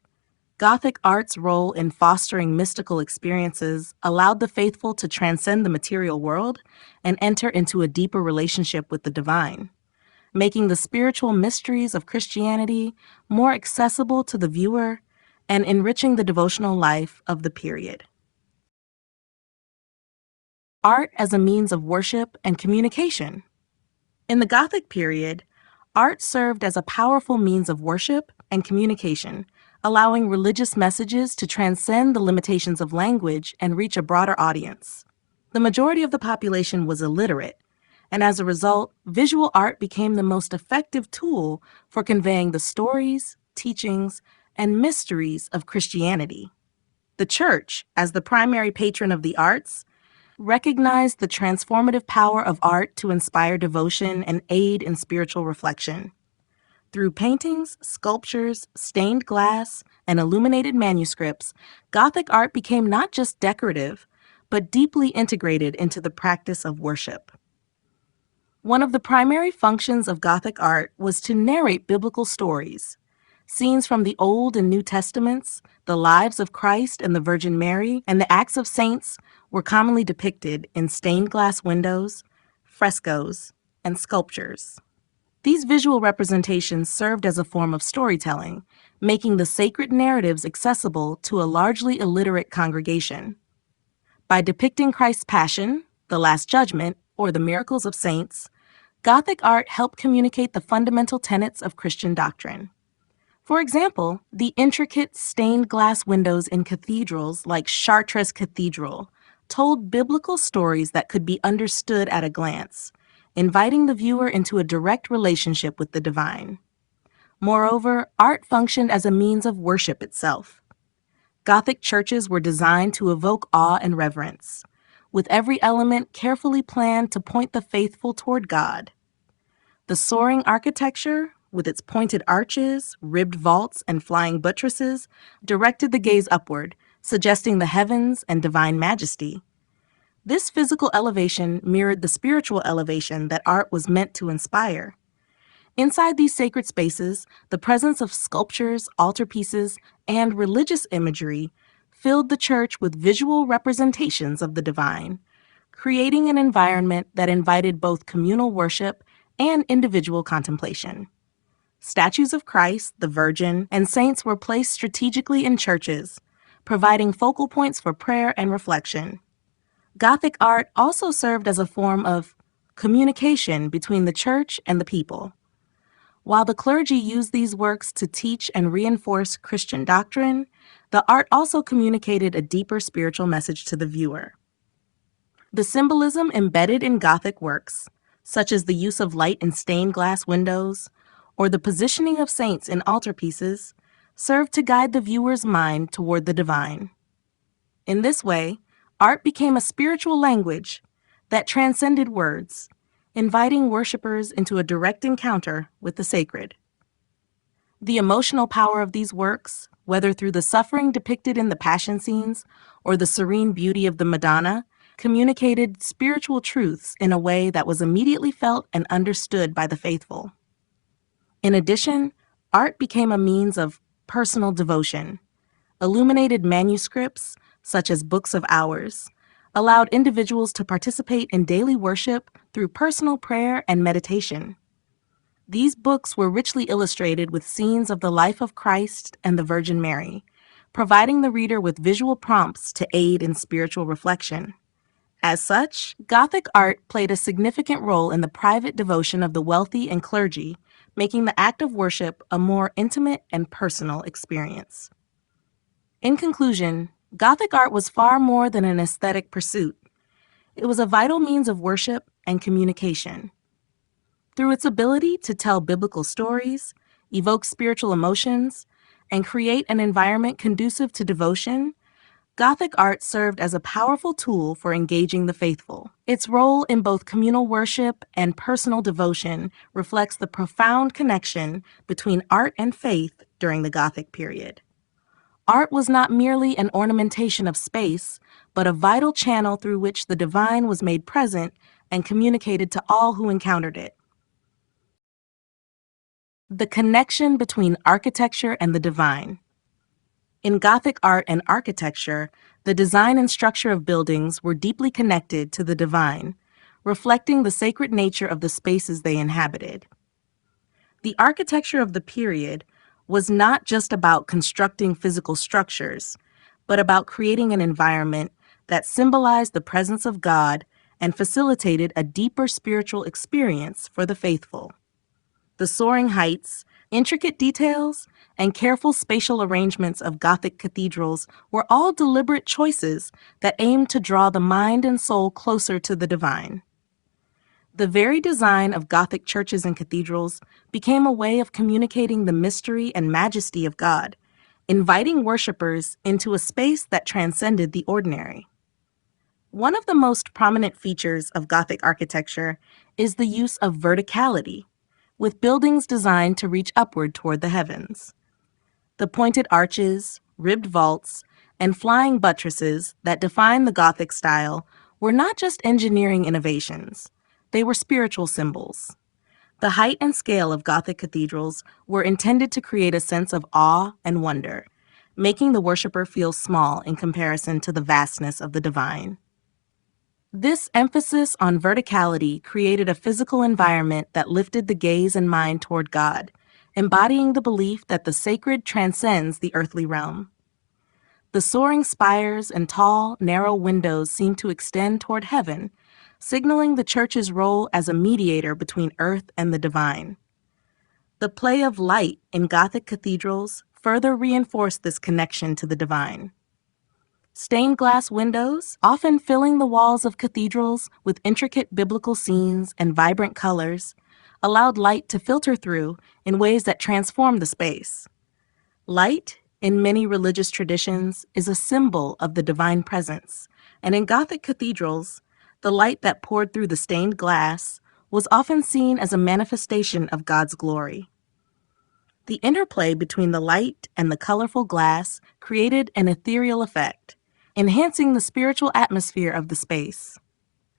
Gothic art's role in fostering mystical experiences allowed the faithful to transcend the material world and enter into a deeper relationship with the divine, making the spiritual mysteries of Christianity more accessible to the viewer and enriching the devotional life of the period. Art as a means of worship and communication. In the Gothic period, art served as a powerful means of worship and communication, allowing religious messages to transcend the limitations of language and reach a broader audience. The majority of the population was illiterate, and as a result, visual art became the most effective tool for conveying the stories, teachings, and mysteries of Christianity. The Church, as the primary patron of the arts, recognized the transformative power of art to inspire devotion and aid in spiritual reflection. Through paintings, sculptures, stained glass, and illuminated manuscripts, Gothic art became not just decorative, but deeply integrated into the practice of worship. One of the primary functions of Gothic art was to narrate biblical stories. Scenes from the Old and New Testaments, the lives of Christ and the Virgin Mary, and the acts of saints were commonly depicted in stained glass windows, frescoes, and sculptures. These visual representations served as a form of storytelling, making the sacred narratives accessible to a largely illiterate congregation. By depicting Christ's passion, the Last Judgment, or the miracles of saints, Gothic art helped communicate the fundamental tenets of Christian doctrine. For example, the intricate stained glass windows in cathedrals like Chartres Cathedral told biblical stories that could be understood at a glance, inviting the viewer into a direct relationship with the divine. Moreover, art functioned as a means of worship itself. Gothic churches were designed to evoke awe and reverence, with every element carefully planned to point the faithful toward God. The soaring architecture, with its pointed arches, ribbed vaults, and flying buttresses, directed the gaze upward, suggesting the heavens and divine majesty. This physical elevation mirrored the spiritual elevation that art was meant to inspire. Inside these sacred spaces, the presence of sculptures, altarpieces, and religious imagery filled the church with visual representations of the divine, creating an environment that invited both communal worship and individual contemplation. Statues of Christ, the Virgin, and saints were placed strategically in churches, providing focal points for prayer and reflection. Gothic art also served as a form of communication between the church and the people. While the clergy used these works to teach and reinforce Christian doctrine, the art also communicated a deeper spiritual message to the viewer. The symbolism embedded in Gothic works, such as the use of light in stained glass windows or the positioning of saints in altarpieces, served to guide the viewer's mind toward the divine. In this way, art became a spiritual language that transcended words, inviting worshipers into a direct encounter with the sacred. The emotional power of these works, whether through the suffering depicted in the Passion scenes or the serene beauty of the Madonna, communicated spiritual truths in a way that was immediately felt and understood by the faithful. In addition, art became a means of personal devotion. Illuminated manuscripts, such as books of hours, allowed individuals to participate in daily worship through personal prayer and meditation. These books were richly illustrated with scenes of the life of Christ and the Virgin Mary, providing the reader with visual prompts to aid in spiritual reflection. As such, Gothic art played a significant role in the private devotion of the wealthy and clergy, making the act of worship a more intimate and personal experience. In conclusion, Gothic art was far more than an aesthetic pursuit. It was a vital means of worship and communication. Through its ability to tell biblical stories, evoke spiritual emotions, and create an environment conducive to devotion, Gothic art served as a powerful tool for engaging the faithful. Its role in both communal worship and personal devotion reflects the profound connection between art and faith during the Gothic period. Art was not merely an ornamentation of space, but a vital channel through which the divine was made present and communicated to all who encountered it. The connection between architecture and the divine. In Gothic art and architecture, the design and structure of buildings were deeply connected to the divine, reflecting the sacred nature of the spaces they inhabited. The architecture of the period was not just about constructing physical structures, but about creating an environment that symbolized the presence of God and facilitated a deeper spiritual experience for the faithful. The soaring heights, intricate details, and careful spatial arrangements of Gothic cathedrals were all deliberate choices that aimed to draw the mind and soul closer to the divine. The very design of Gothic churches and cathedrals became a way of communicating the mystery and majesty of God, inviting worshippers into a space that transcended the ordinary. One of the most prominent features of Gothic architecture is the use of verticality, with buildings designed to reach upward toward the heavens. The pointed arches, ribbed vaults, and flying buttresses that define the Gothic style were not just engineering innovations, they were spiritual symbols. The height and scale of Gothic cathedrals were intended to create a sense of awe and wonder, making the worshipper feel small in comparison to the vastness of the divine. This emphasis on verticality created a physical environment that lifted the gaze and mind toward God, embodying the belief that the sacred transcends the earthly realm. The soaring spires and tall, narrow windows seem to extend toward heaven, signaling the church's role as a mediator between earth and the divine. The play of light in Gothic cathedrals further reinforced this connection to the divine. Stained glass windows, often filling the walls of cathedrals with intricate biblical scenes and vibrant colors, allowed light to filter through in ways that transformed the space. Light, in many religious traditions, is a symbol of the divine presence, and in Gothic cathedrals, the light that poured through the stained glass was often seen as a manifestation of God's glory. The interplay between the light and the colorful glass created an ethereal effect, enhancing the spiritual atmosphere of the space.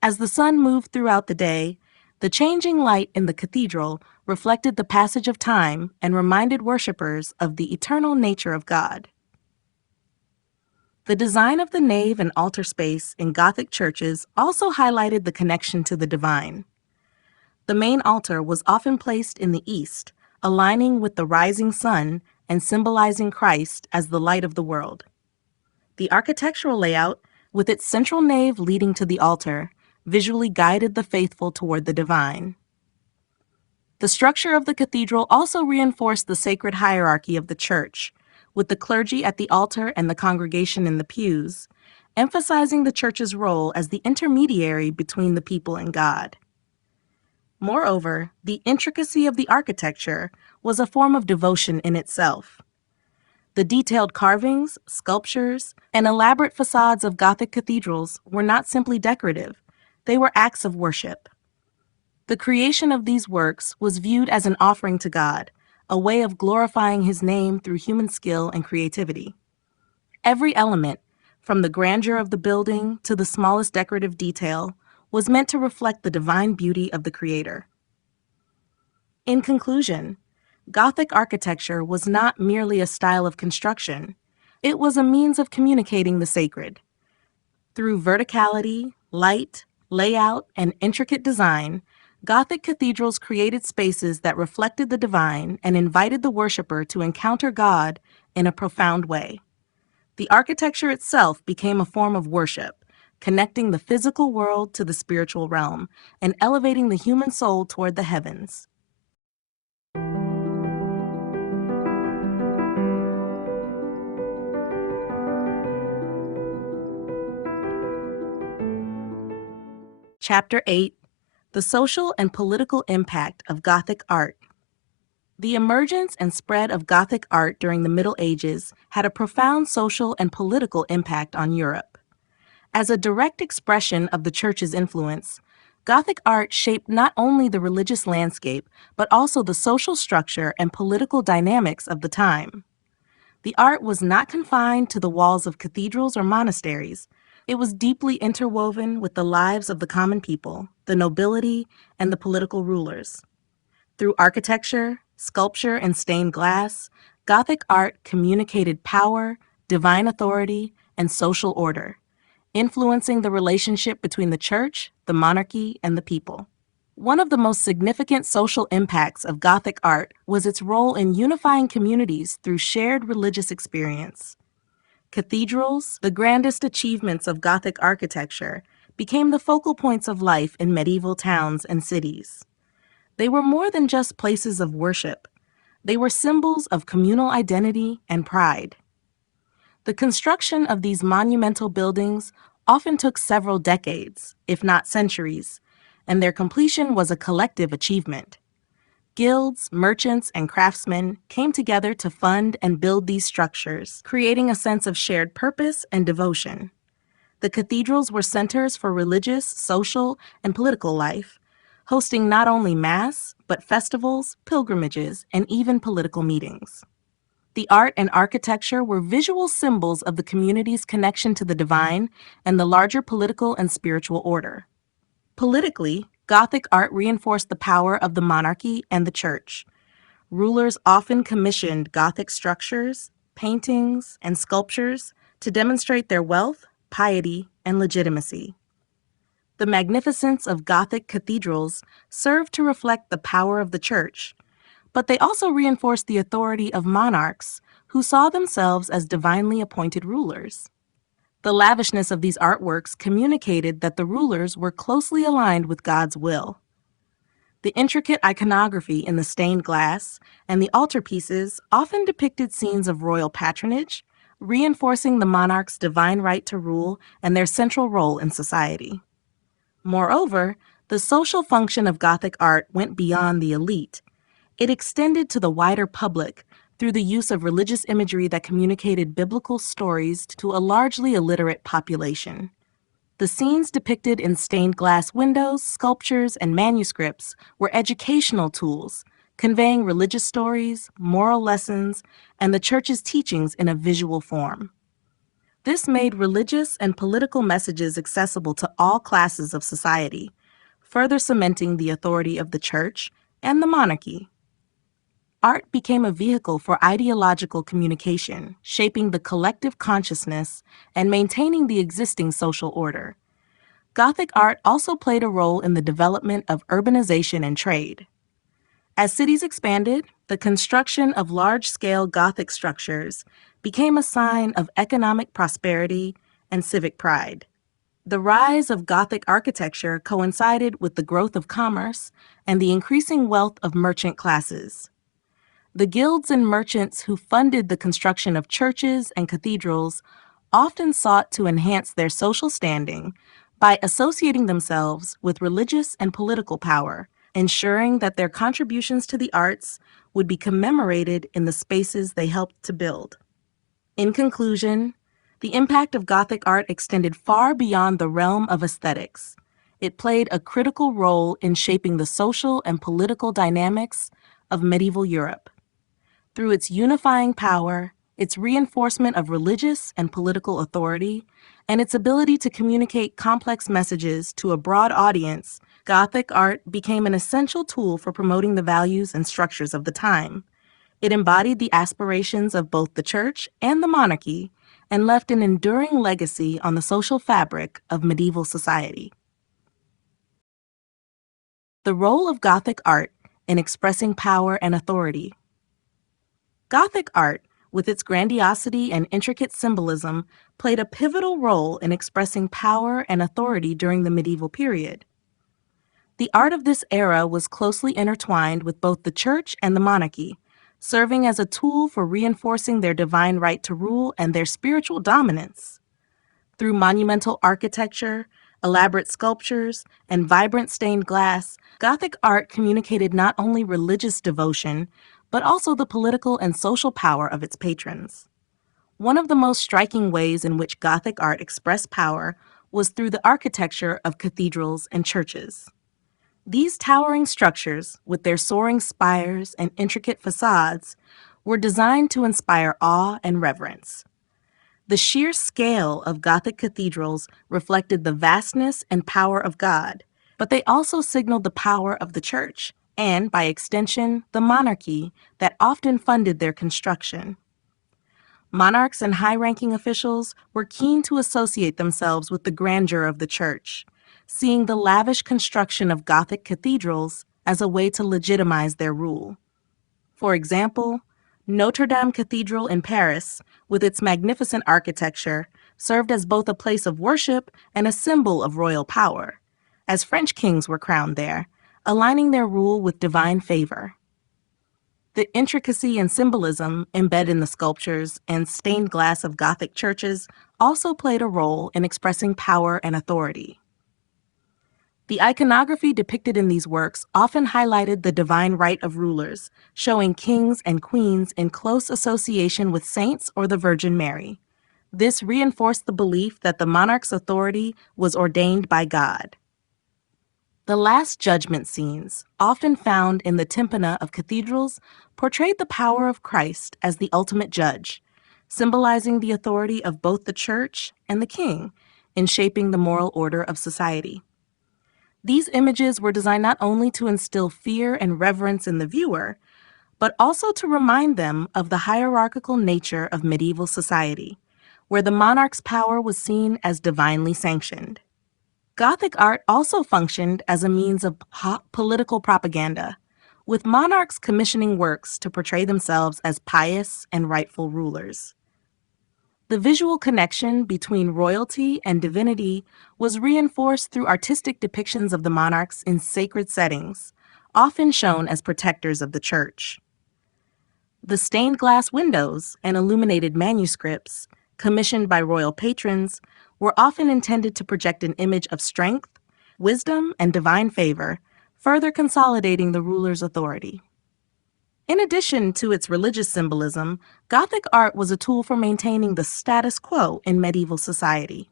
As the sun moved throughout the day, the changing light in the cathedral reflected the passage of time and reminded worshippers of the eternal nature of God. The design of the nave and altar space in Gothic churches also highlighted the connection to the divine. The main altar was often placed in the east, aligning with the rising sun and symbolizing Christ as the light of the world. The architectural layout, with its central nave leading to the altar, visually guided the faithful toward the divine. The structure of the cathedral also reinforced the sacred hierarchy of the church, with the clergy at the altar and the congregation in the pews, emphasizing the church's role as the intermediary between the people and God. Moreover, the intricacy of the architecture was a form of devotion in itself. The detailed carvings, sculptures, and elaborate facades of Gothic cathedrals were not simply decorative, they were acts of worship. The creation of these works was viewed as an offering to God, a way of glorifying His name through human skill and creativity. Every element, from the grandeur of the building to the smallest decorative detail, was meant to reflect the divine beauty of the Creator. In conclusion, Gothic architecture was not merely a style of construction, it was a means of communicating the sacred. Through verticality, light, layout, and intricate design, Gothic cathedrals created spaces that reflected the divine and invited the worshiper to encounter God in a profound way. The architecture itself became a form of worship, connecting the physical world to the spiritual realm and elevating the human soul toward the heavens. Chapter 8: The Social and Political Impact of Gothic Art. The emergence and spread of Gothic art during the Middle Ages had a profound social and political impact on Europe. As a direct expression of the Church's influence, Gothic art shaped not only the religious landscape, but also the social structure and political dynamics of the time. The art was not confined to the walls of cathedrals or monasteries. It was deeply interwoven with the lives of the common people, the nobility, and the political rulers. Through architecture, sculpture, and stained glass, Gothic art communicated power, divine authority, and social order, influencing the relationship between the church, the monarchy, and the people. One of the most significant social impacts of Gothic art was its role in unifying communities through shared religious experience. Cathedrals, the grandest achievements of Gothic architecture, became the focal points of life in medieval towns and cities. They were more than just places of worship. They were symbols of communal identity and pride. The construction of these monumental buildings often took several decades, if not centuries, and their completion was a collective achievement. Guilds, merchants, and craftsmen came together to fund and build these structures, creating a sense of shared purpose and devotion. The cathedrals were centers for religious, social, and political life, hosting not only mass, but festivals, pilgrimages, and even political meetings. The art and architecture were visual symbols of the community's connection to the divine and the larger political and spiritual order. Politically, Gothic art reinforced the power of the monarchy and the church. Rulers often commissioned Gothic structures, paintings, and sculptures to demonstrate their wealth, piety, and legitimacy. The magnificence of Gothic cathedrals served to reflect the power of the church, but they also reinforced the authority of monarchs who saw themselves as divinely appointed rulers. The lavishness of these artworks communicated that the rulers were closely aligned with God's will. The intricate iconography in the stained glass and the altarpieces often depicted scenes of royal patronage, reinforcing the monarch's divine right to rule and their central role in society. Moreover, the social function of Gothic art went beyond the elite. It extended to the wider public through the use of religious imagery that communicated biblical stories to a largely illiterate population. The scenes depicted in stained glass windows, sculptures, and manuscripts were educational tools, conveying religious stories, moral lessons, and the church's teachings in a visual form. This made religious and political messages accessible to all classes of society, further cementing the authority of the church and the monarchy. Art became a vehicle for ideological communication, shaping the collective consciousness and maintaining the existing social order. Gothic art also played a role in the development of urbanization and trade. As cities expanded, the construction of large-scale Gothic structures became a sign of economic prosperity and civic pride. The rise of Gothic architecture coincided with the growth of commerce and the increasing wealth of merchant classes. The guilds and merchants who funded the construction of churches and cathedrals often sought to enhance their social standing by associating themselves with religious and political power, ensuring that their contributions to the arts would be commemorated in the spaces they helped to build. In conclusion, the impact of Gothic art extended far beyond the realm of aesthetics. It played a critical role in shaping the social and political dynamics of medieval Europe. Through its unifying power, its reinforcement of religious and political authority, and its ability to communicate complex messages to a broad audience, Gothic art became an essential tool for promoting the values and structures of the time. It embodied the aspirations of both the church and the monarchy and left an enduring legacy on the social fabric of medieval society. The role of Gothic art in expressing power and authority. Gothic art, with its grandiosity and intricate symbolism, played a pivotal role in expressing power and authority during the medieval period. The art of this era was closely intertwined with both the church and the monarchy, serving as a tool for reinforcing their divine right to rule and their spiritual dominance. Through monumental architecture, elaborate sculptures, and vibrant stained glass, Gothic art communicated not only religious devotion, but also the political and social power of its patrons. One of the most striking ways in which Gothic art expressed power was through the architecture of cathedrals and churches. These towering structures, with their soaring spires and intricate facades, were designed to inspire awe and reverence. The sheer scale of Gothic cathedrals reflected the vastness and power of God, but they also signaled the power of the church and, by extension, the monarchy that often funded their construction. Monarchs and high-ranking officials were keen to associate themselves with the grandeur of the church, seeing the lavish construction of Gothic cathedrals as a way to legitimize their rule. For example, Notre Dame Cathedral in Paris, with its magnificent architecture, served as both a place of worship and a symbol of royal power, as French kings were crowned there, aligning their rule with divine favor. The intricacy and symbolism embedded in the sculptures and stained glass of Gothic churches also played a role in expressing power and authority. The iconography depicted in these works often highlighted the divine right of rulers, showing kings and queens in close association with saints or the Virgin Mary. This reinforced the belief that the monarch's authority was ordained by God. The Last Judgment scenes, often found in the tympana of cathedrals, portrayed the power of Christ as the ultimate judge, symbolizing the authority of both the church and the king in shaping the moral order of society. These images were designed not only to instill fear and reverence in the viewer, but also to remind them of the hierarchical nature of medieval society, where the monarch's power was seen as divinely sanctioned. Gothic art also functioned as a means of political propaganda, with monarchs commissioning works to portray themselves as pious and rightful rulers. The visual connection between royalty and divinity was reinforced through artistic depictions of the monarchs in sacred settings, often shown as protectors of the church. The stained glass windows and illuminated manuscripts, commissioned by royal patrons, were often intended to project an image of strength, wisdom, and divine favor, further consolidating the ruler's authority. In addition to its religious symbolism, Gothic art was a tool for maintaining the status quo in medieval society.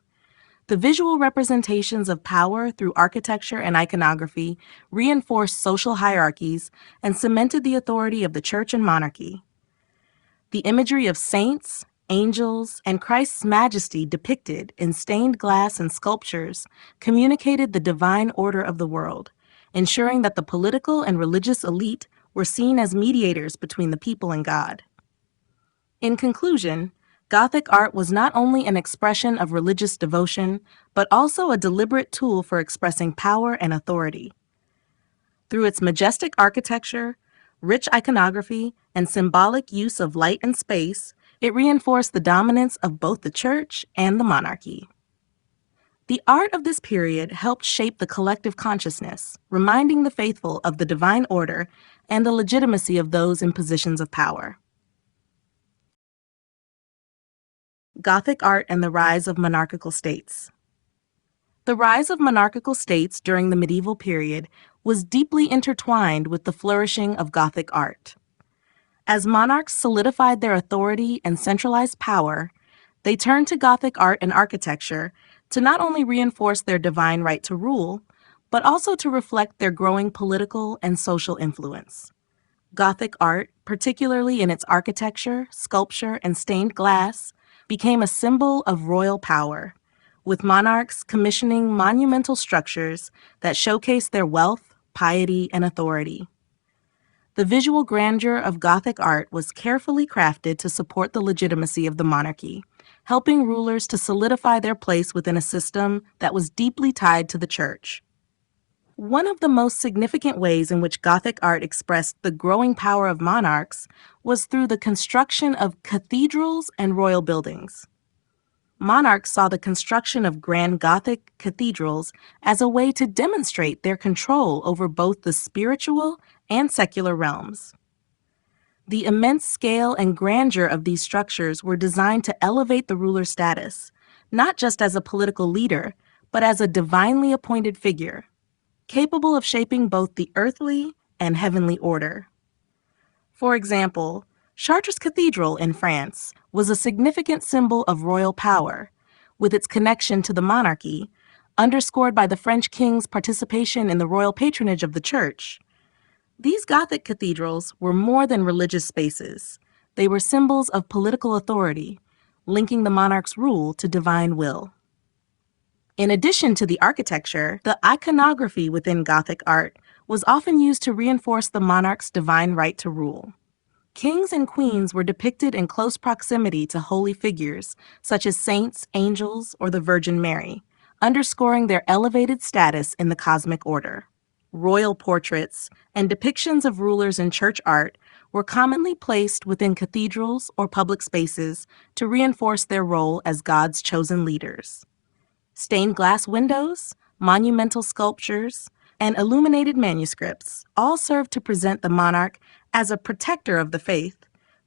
The visual representations of power through architecture and iconography reinforced social hierarchies and cemented the authority of the church and monarchy. The imagery of saints, angels, and Christ's majesty depicted in stained glass and sculptures communicated the divine order of the world, ensuring that the political and religious elite were seen as mediators between the people and God. In conclusion, Gothic art was not only an expression of religious devotion, but also a deliberate tool for expressing power and authority. Through its majestic architecture, rich iconography, and symbolic use of light and space, it reinforced the dominance of both the church and the monarchy. The art of this period helped shape the collective consciousness, reminding the faithful of the divine order and the legitimacy of those in positions of power. Gothic art and the rise of monarchical states. The rise of monarchical states during the medieval period was deeply intertwined with the flourishing of Gothic art. As monarchs solidified their authority and centralized power, they turned to Gothic art and architecture to not only reinforce their divine right to rule, but also to reflect their growing political and social influence. Gothic art, particularly in its architecture, sculpture, and stained glass, became a symbol of royal power, with monarchs commissioning monumental structures that showcased their wealth, piety, and authority. The visual grandeur of Gothic art was carefully crafted to support the legitimacy of the monarchy, helping rulers to solidify their place within a system that was deeply tied to the church. One of the most significant ways in which Gothic art expressed the growing power of monarchs was through the construction of cathedrals and royal buildings. Monarchs saw the construction of grand Gothic cathedrals as a way to demonstrate their control over both the spiritual and secular realms. The immense scale and grandeur of these structures were designed to elevate the ruler's status, not just as a political leader, but as a divinely appointed figure, capable of shaping both the earthly and heavenly order. For example, Chartres Cathedral in France was a significant symbol of royal power, with its connection to the monarchy, underscored by the French king's participation in the royal patronage of the church. These Gothic cathedrals were more than religious spaces. They were symbols of political authority, linking the monarch's rule to divine will. In addition to the architecture, the iconography within Gothic art was often used to reinforce the monarch's divine right to rule. Kings and queens were depicted in close proximity to holy figures, such as saints, angels, or the Virgin Mary, underscoring their elevated status in the cosmic order. Royal portraits and depictions of rulers in church art were commonly placed within cathedrals or public spaces to reinforce their role as God's chosen leaders. Stained glass windows, monumental sculptures, and illuminated manuscripts all served to present the monarch as a protector of the faith,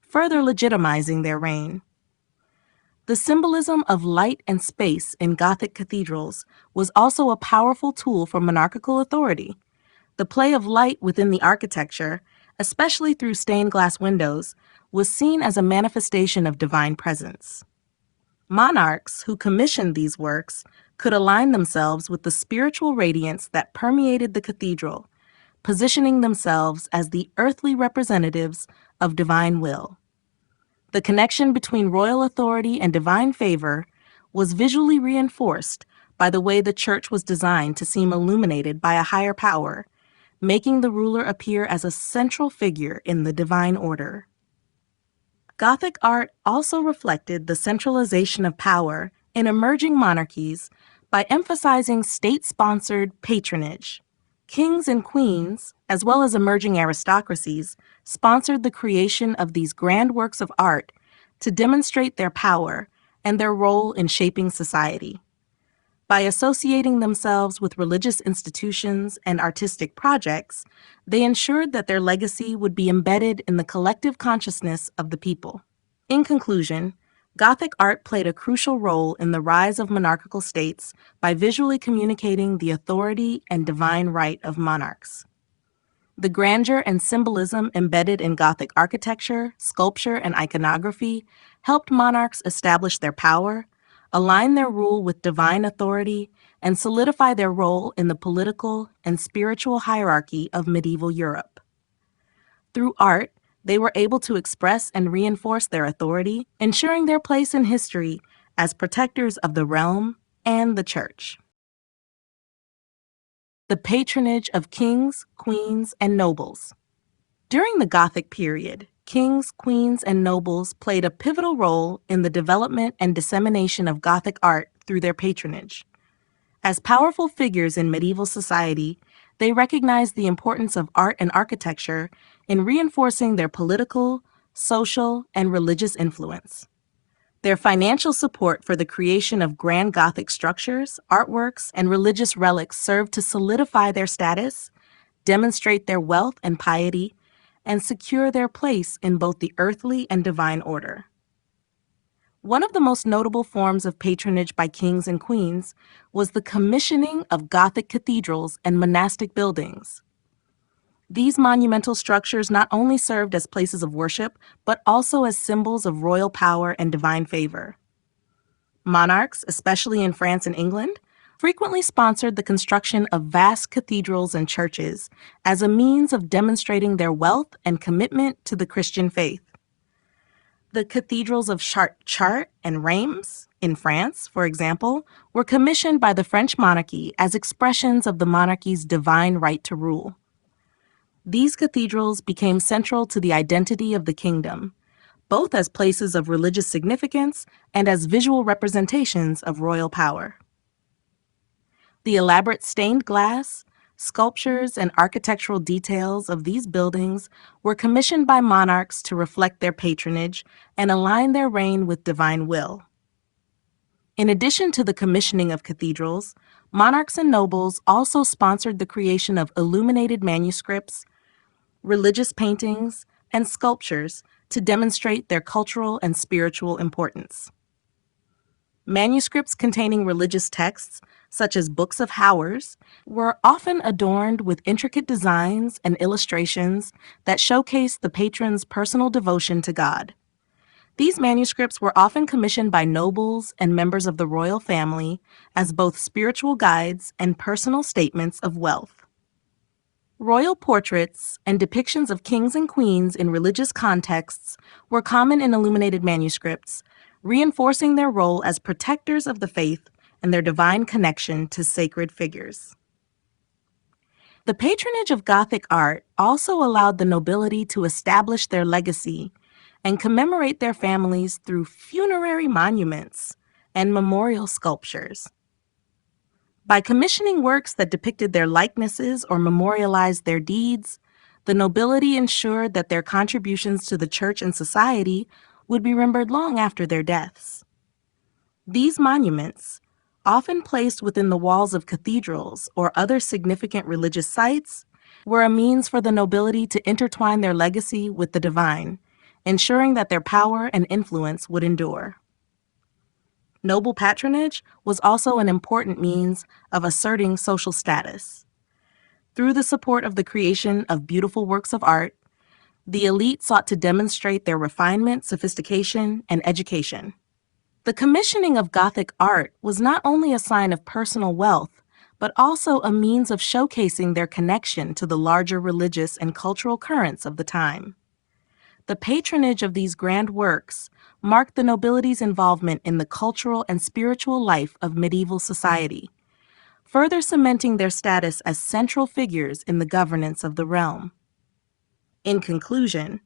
further legitimizing their reign. The symbolism of light and space in Gothic cathedrals was also a powerful tool for monarchical authority. The play of light within the architecture, especially through stained glass windows, was seen as a manifestation of divine presence. Monarchs who commissioned these works could align themselves with the spiritual radiance that permeated the cathedral, positioning themselves as the earthly representatives of divine will. The connection between royal authority and divine favor was visually reinforced by the way the church was designed to seem illuminated by a higher power, making the ruler appear as a central figure in the divine order. Gothic art also reflected the centralization of power in emerging monarchies by emphasizing state-sponsored patronage. Kings and queens, as well as emerging aristocracies, sponsored the creation of these grand works of art to demonstrate their power and their role in shaping society. By associating themselves with religious institutions and artistic projects, they ensured that their legacy would be embedded in the collective consciousness of the people. In conclusion, Gothic art played a crucial role in the rise of monarchical states by visually communicating the authority and divine right of monarchs. The grandeur and symbolism embedded in Gothic architecture, sculpture, and iconography helped monarchs establish their power, align their rule with divine authority, and solidify their role in the political and spiritual hierarchy of medieval Europe. Through art, they were able to express and reinforce their authority, ensuring their place in history as protectors of the realm and the church. The patronage of kings, queens, and nobles. During the Gothic period, kings, queens, and nobles played a pivotal role in the development and dissemination of Gothic art through their patronage. As powerful figures in medieval society, they recognized the importance of art and architecture in reinforcing their political, social, and religious influence. Their financial support for the creation of grand Gothic structures, artworks, and religious relics served to solidify their status, demonstrate their wealth and piety, and secure their place in both the earthly and divine order. One of the most notable forms of patronage by kings and queens was the commissioning of Gothic cathedrals and monastic buildings. These monumental structures not only served as places of worship, but also as symbols of royal power and divine favor. Monarchs, especially in France and England, frequently sponsored the construction of vast cathedrals and churches as a means of demonstrating their wealth and commitment to the Christian faith. The cathedrals of Chartres and Reims in France, for example, were commissioned by the French monarchy as expressions of the monarchy's divine right to rule. These cathedrals became central to the identity of the kingdom, both as places of religious significance and as visual representations of royal power. The elaborate stained glass, sculptures, and architectural details of these buildings were commissioned by monarchs to reflect their patronage and align their reign with divine will. In addition to the commissioning of cathedrals, monarchs and nobles also sponsored the creation of illuminated manuscripts, religious paintings, and sculptures to demonstrate their cultural and spiritual importance. Manuscripts containing religious texts, such as books of Hours, were often adorned with intricate designs and illustrations that showcased the patron's personal devotion to God. These manuscripts were often commissioned by nobles and members of the royal family as both spiritual guides and personal statements of wealth. Royal portraits and depictions of kings and queens in religious contexts were common in illuminated manuscripts, reinforcing their role as protectors of the faith and their divine connection to sacred figures. The patronage of Gothic art also allowed the nobility to establish their legacy and commemorate their families through funerary monuments and memorial sculptures. By commissioning works that depicted their likenesses or memorialized their deeds, the nobility ensured that their contributions to the church and society would be remembered long after their deaths. These monuments, often placed within the walls of cathedrals or other significant religious sites, were a means for the nobility to intertwine their legacy with the divine, ensuring that their power and influence would endure. Noble patronage was also an important means of asserting social status. Through the support of the creation of beautiful works of art, the elite sought to demonstrate their refinement, sophistication, and education. The commissioning of Gothic art was not only a sign of personal wealth, but also a means of showcasing their connection to the larger religious and cultural currents of the time. The patronage of these grand works marked the nobility's involvement in the cultural and spiritual life of medieval society, further cementing their status as central figures in the governance of the realm. In conclusion,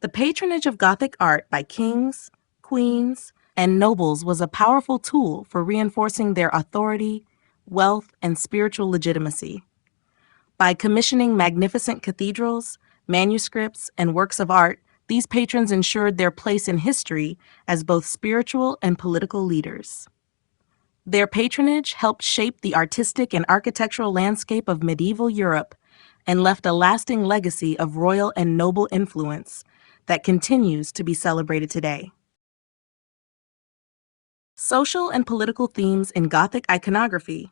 the patronage of Gothic art by kings, queens, and nobles was a powerful tool for reinforcing their authority, wealth, and spiritual legitimacy. By commissioning magnificent cathedrals, manuscripts, and works of art, these patrons ensured their place in history as both spiritual and political leaders. Their patronage helped shape the artistic and architectural landscape of medieval Europe and left a lasting legacy of royal and noble influence that continues to be celebrated today. Social and political themes in Gothic iconography.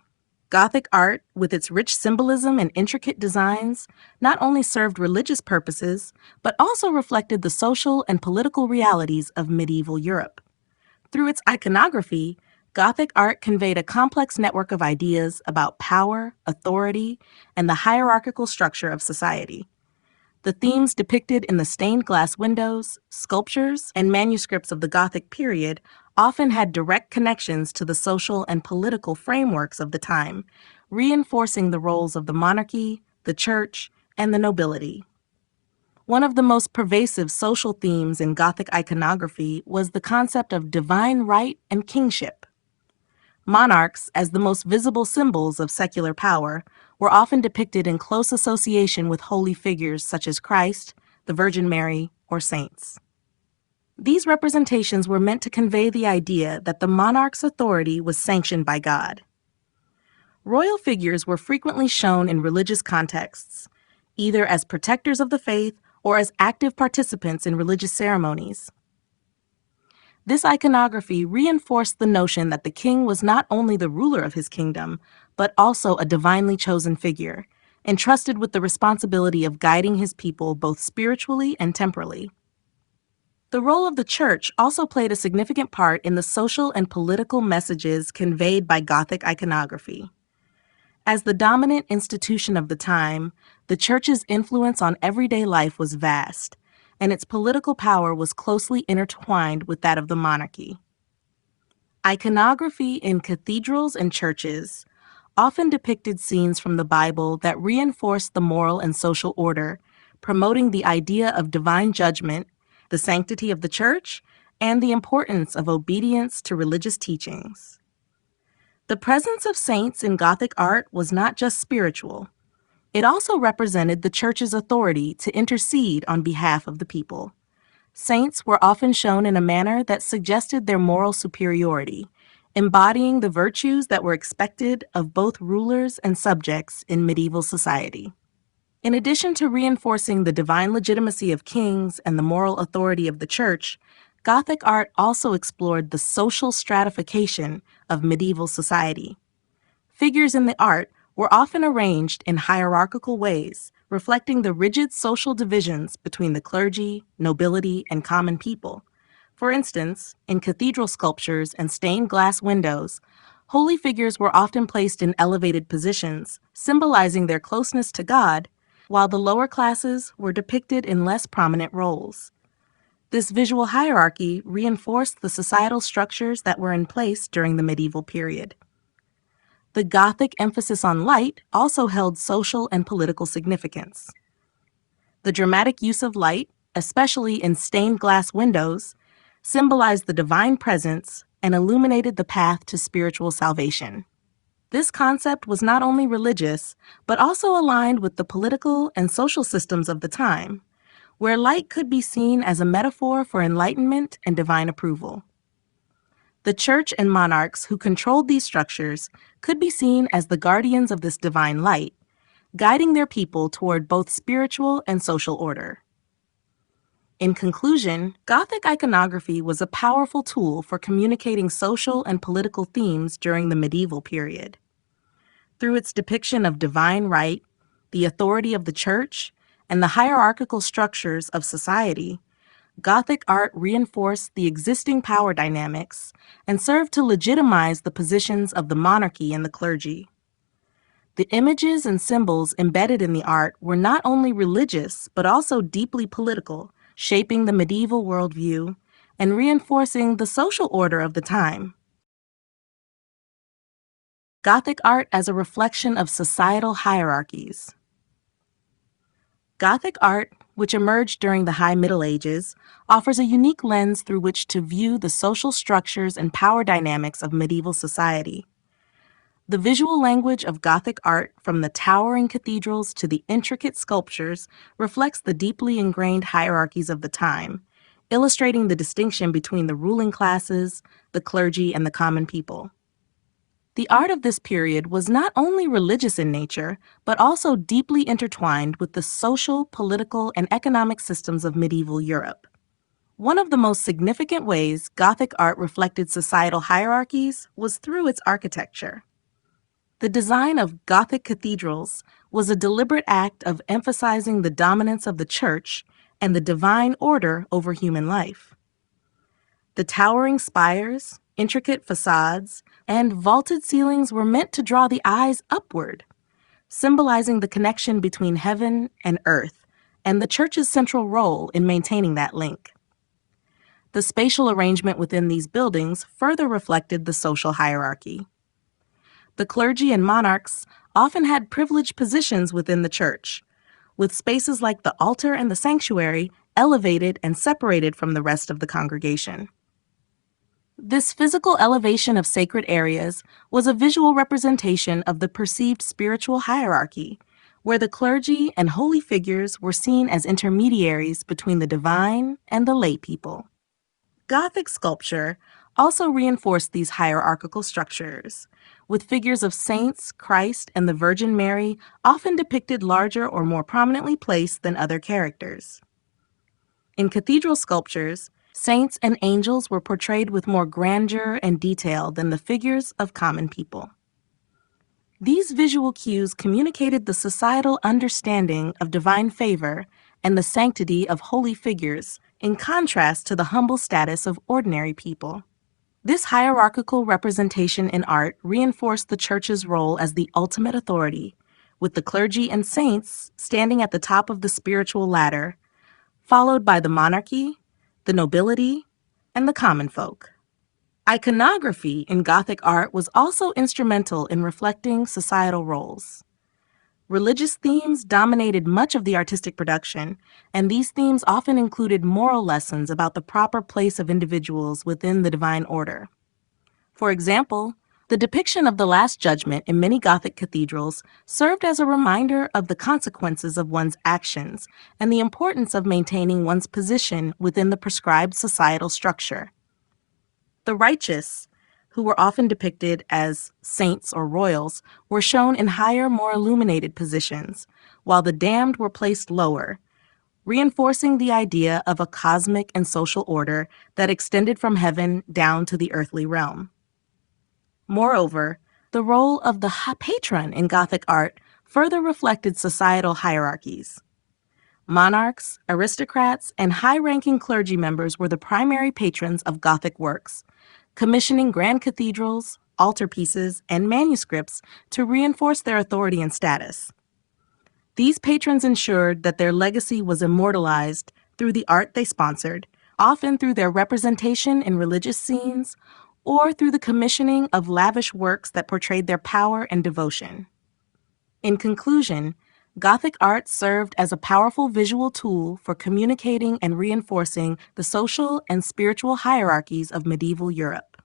Gothic art, with its rich symbolism and intricate designs, not only served religious purposes, but also reflected the social and political realities of medieval Europe. Through its iconography, Gothic art conveyed a complex network of ideas about power, authority, and the hierarchical structure of society. The themes depicted in the stained glass windows, sculptures, and manuscripts of the Gothic period often had direct connections to the social and political frameworks of the time, reinforcing the roles of the monarchy, the church, and the nobility. One of the most pervasive social themes in Gothic iconography was the concept of divine right and kingship. Monarchs, as the most visible symbols of secular power, were often depicted in close association with holy figures such as Christ, the Virgin Mary, or saints. These representations were meant to convey the idea that the monarch's authority was sanctioned by God. Royal figures were frequently shown in religious contexts, either as protectors of the faith or as active participants in religious ceremonies. This iconography reinforced the notion that the king was not only the ruler of his kingdom, but also a divinely chosen figure, entrusted with the responsibility of guiding his people both spiritually and temporally. The role of the church also played a significant part in the social and political messages conveyed by Gothic iconography. As the dominant institution of the time, the church's influence on everyday life was vast, and its political power was closely intertwined with that of the monarchy. Iconography in cathedrals and churches often depicted scenes from the Bible that reinforced the moral and social order, promoting the idea of divine judgment, the sanctity of the church, and the importance of obedience to religious teachings. The presence of saints in Gothic art was not just spiritual. It also represented the church's authority to intercede on behalf of the people. Saints were often shown in a manner that suggested their moral superiority, embodying the virtues that were expected of both rulers and subjects in medieval society. In addition to reinforcing the divine legitimacy of kings and the moral authority of the church, Gothic art also explored the social stratification of medieval society. Figures in the art were often arranged in hierarchical ways, reflecting the rigid social divisions between the clergy, nobility, and common people. For instance, in cathedral sculptures and stained glass windows, holy figures were often placed in elevated positions, symbolizing their closeness to God, while the lower classes were depicted in less prominent roles. This visual hierarchy reinforced the societal structures that were in place during the medieval period. The Gothic emphasis on light also held social and political significance. The dramatic use of light, especially in stained glass windows, symbolized the divine presence and illuminated the path to spiritual salvation. This concept was not only religious, but also aligned with the political and social systems of the time, where light could be seen as a metaphor for enlightenment and divine approval. The church and monarchs who controlled these structures could be seen as the guardians of this divine light, guiding their people toward both spiritual and social order. In conclusion, Gothic iconography was a powerful tool for communicating social and political themes during the medieval period. Through its depiction of divine right, the authority of the church, and the hierarchical structures of society, Gothic art reinforced the existing power dynamics and served to legitimize the positions of the monarchy and the clergy. The images and symbols embedded in the art were not only religious but also deeply political, shaping the medieval worldview and reinforcing the social order of the time. Gothic art as a reflection of societal hierarchies. Gothic art, which emerged during the High Middle Ages, offers a unique lens through which to view the social structures and power dynamics of medieval society. The visual language of Gothic art, from the towering cathedrals to the intricate sculptures, reflects the deeply ingrained hierarchies of the time, illustrating the distinction between the ruling classes, the clergy, and the common people. The art of this period was not only religious in nature, but also deeply intertwined with the social, political, and economic systems of medieval Europe. One of the most significant ways Gothic art reflected societal hierarchies was through its architecture. The design of Gothic cathedrals was a deliberate act of emphasizing the dominance of the church and the divine order over human life. The towering spires, intricate facades, and vaulted ceilings were meant to draw the eyes upward, symbolizing the connection between heaven and earth and the church's central role in maintaining that link. The spatial arrangement within these buildings further reflected the social hierarchy. The clergy and monarchs often had privileged positions within the church, with spaces like the altar and the sanctuary elevated and separated from the rest of the congregation. This physical elevation of sacred areas was a visual representation of the perceived spiritual hierarchy, where the clergy and holy figures were seen as intermediaries between the divine and the lay people. Gothic sculpture also reinforced these hierarchical structures, with figures of saints, Christ, and the Virgin Mary often depicted larger or more prominently placed than other characters. In cathedral sculptures, saints and angels were portrayed with more grandeur and detail than the figures of common people. These visual cues communicated the societal understanding of divine favor and the sanctity of holy figures, in contrast to the humble status of ordinary people. This hierarchical representation in art reinforced the church's role as the ultimate authority, with the clergy and saints standing at the top of the spiritual ladder, followed by the monarchy, the nobility, and the common folk. Iconography in Gothic art was also instrumental in reflecting societal roles. Religious themes dominated much of the artistic production, and these themes often included moral lessons about the proper place of individuals within the divine order. For example, the depiction of the Last Judgment in many Gothic cathedrals served as a reminder of the consequences of one's actions and the importance of maintaining one's position within the prescribed societal structure. The righteous, who were often depicted as saints or royals, were shown in higher, more illuminated positions, while the damned were placed lower, reinforcing the idea of a cosmic and social order that extended from heaven down to the earthly realm. Moreover, the role of the patron in Gothic art further reflected societal hierarchies. Monarchs, aristocrats, and high-ranking clergy members were the primary patrons of Gothic works, commissioning grand cathedrals, altarpieces, and manuscripts to reinforce their authority and status. These patrons ensured that their legacy was immortalized through the art they sponsored, often through their representation in religious scenes or through the commissioning of lavish works that portrayed their power and devotion. In conclusion, Gothic art served as a powerful visual tool for communicating and reinforcing the social and spiritual hierarchies of medieval Europe.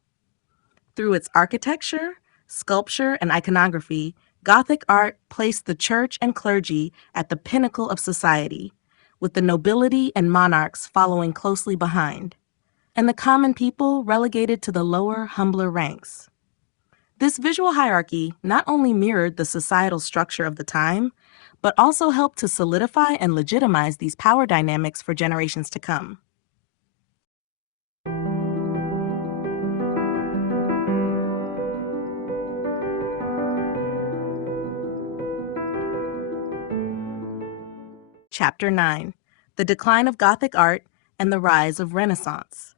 Through its architecture, sculpture, and iconography, Gothic art placed the church and clergy at the pinnacle of society, with the nobility and monarchs following closely behind, and the common people relegated to the lower, humbler ranks. This visual hierarchy not only mirrored the societal structure of the time, but also helped to solidify and legitimize these power dynamics for generations to come. Chapter 9: The Decline of Gothic Art and the Rise of Renaissance.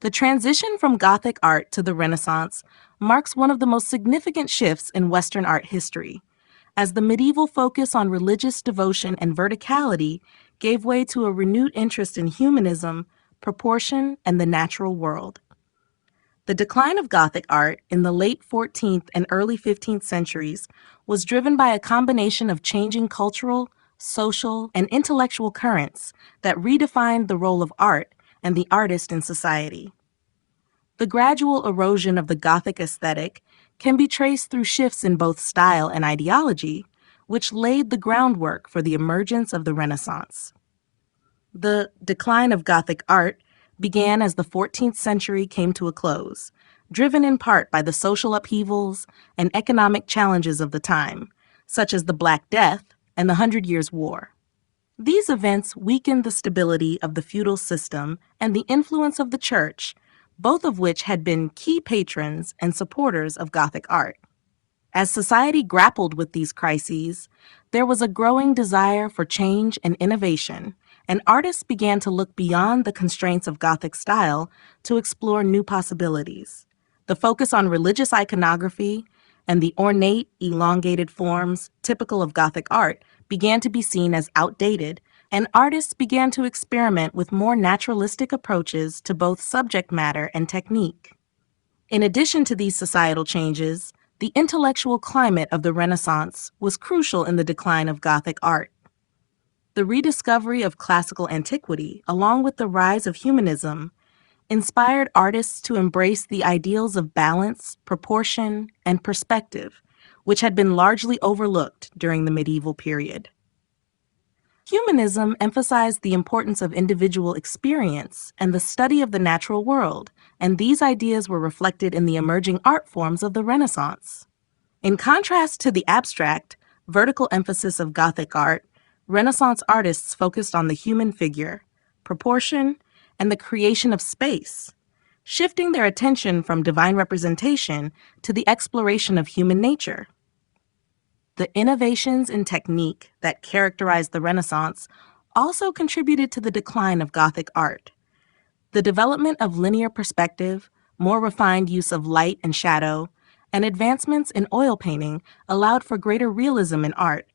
The transition from Gothic art to the Renaissance marks one of the most significant shifts in Western art history, as the medieval focus on religious devotion and verticality gave way to a renewed interest in humanism, proportion, and the natural world. The decline of Gothic art in the late 14th and early 15th centuries was driven by a combination of changing cultural, social, and intellectual currents that redefined the role of art and the artist in society. The gradual erosion of the Gothic aesthetic can be traced through shifts in both style and ideology, which laid the groundwork for the emergence of the Renaissance. The decline of Gothic art began as the 14th century came to a close, driven in part by the social upheavals and economic challenges of the time, such as the Black Death and the Hundred Years' War. These events weakened the stability of the feudal system and the influence of the church, both of which had been key patrons and supporters of Gothic art. As society grappled with these crises, there was a growing desire for change and innovation, and artists began to look beyond the constraints of Gothic style to explore new possibilities. The focus on religious iconography and the ornate, elongated forms typical of Gothic art began to be seen as outdated, and artists began to experiment with more naturalistic approaches to both subject matter and technique. In addition to these societal changes, the intellectual climate of the Renaissance was crucial in the decline of Gothic art. The rediscovery of classical antiquity, along with the rise of humanism, inspired artists to embrace the ideals of balance, proportion, and perspective, which had been largely overlooked during the medieval period. Humanism emphasized the importance of individual experience and the study of the natural world, and these ideas were reflected in the emerging art forms of the Renaissance. In contrast to the abstract, vertical emphasis of Gothic art, Renaissance artists focused on the human figure, proportion, and the creation of space, shifting their attention from divine representation to the exploration of human nature. The innovations in technique that characterized the Renaissance also contributed to the decline of Gothic art. The development of linear perspective, more refined use of light and shadow, and advancements in oil painting allowed for greater realism in art,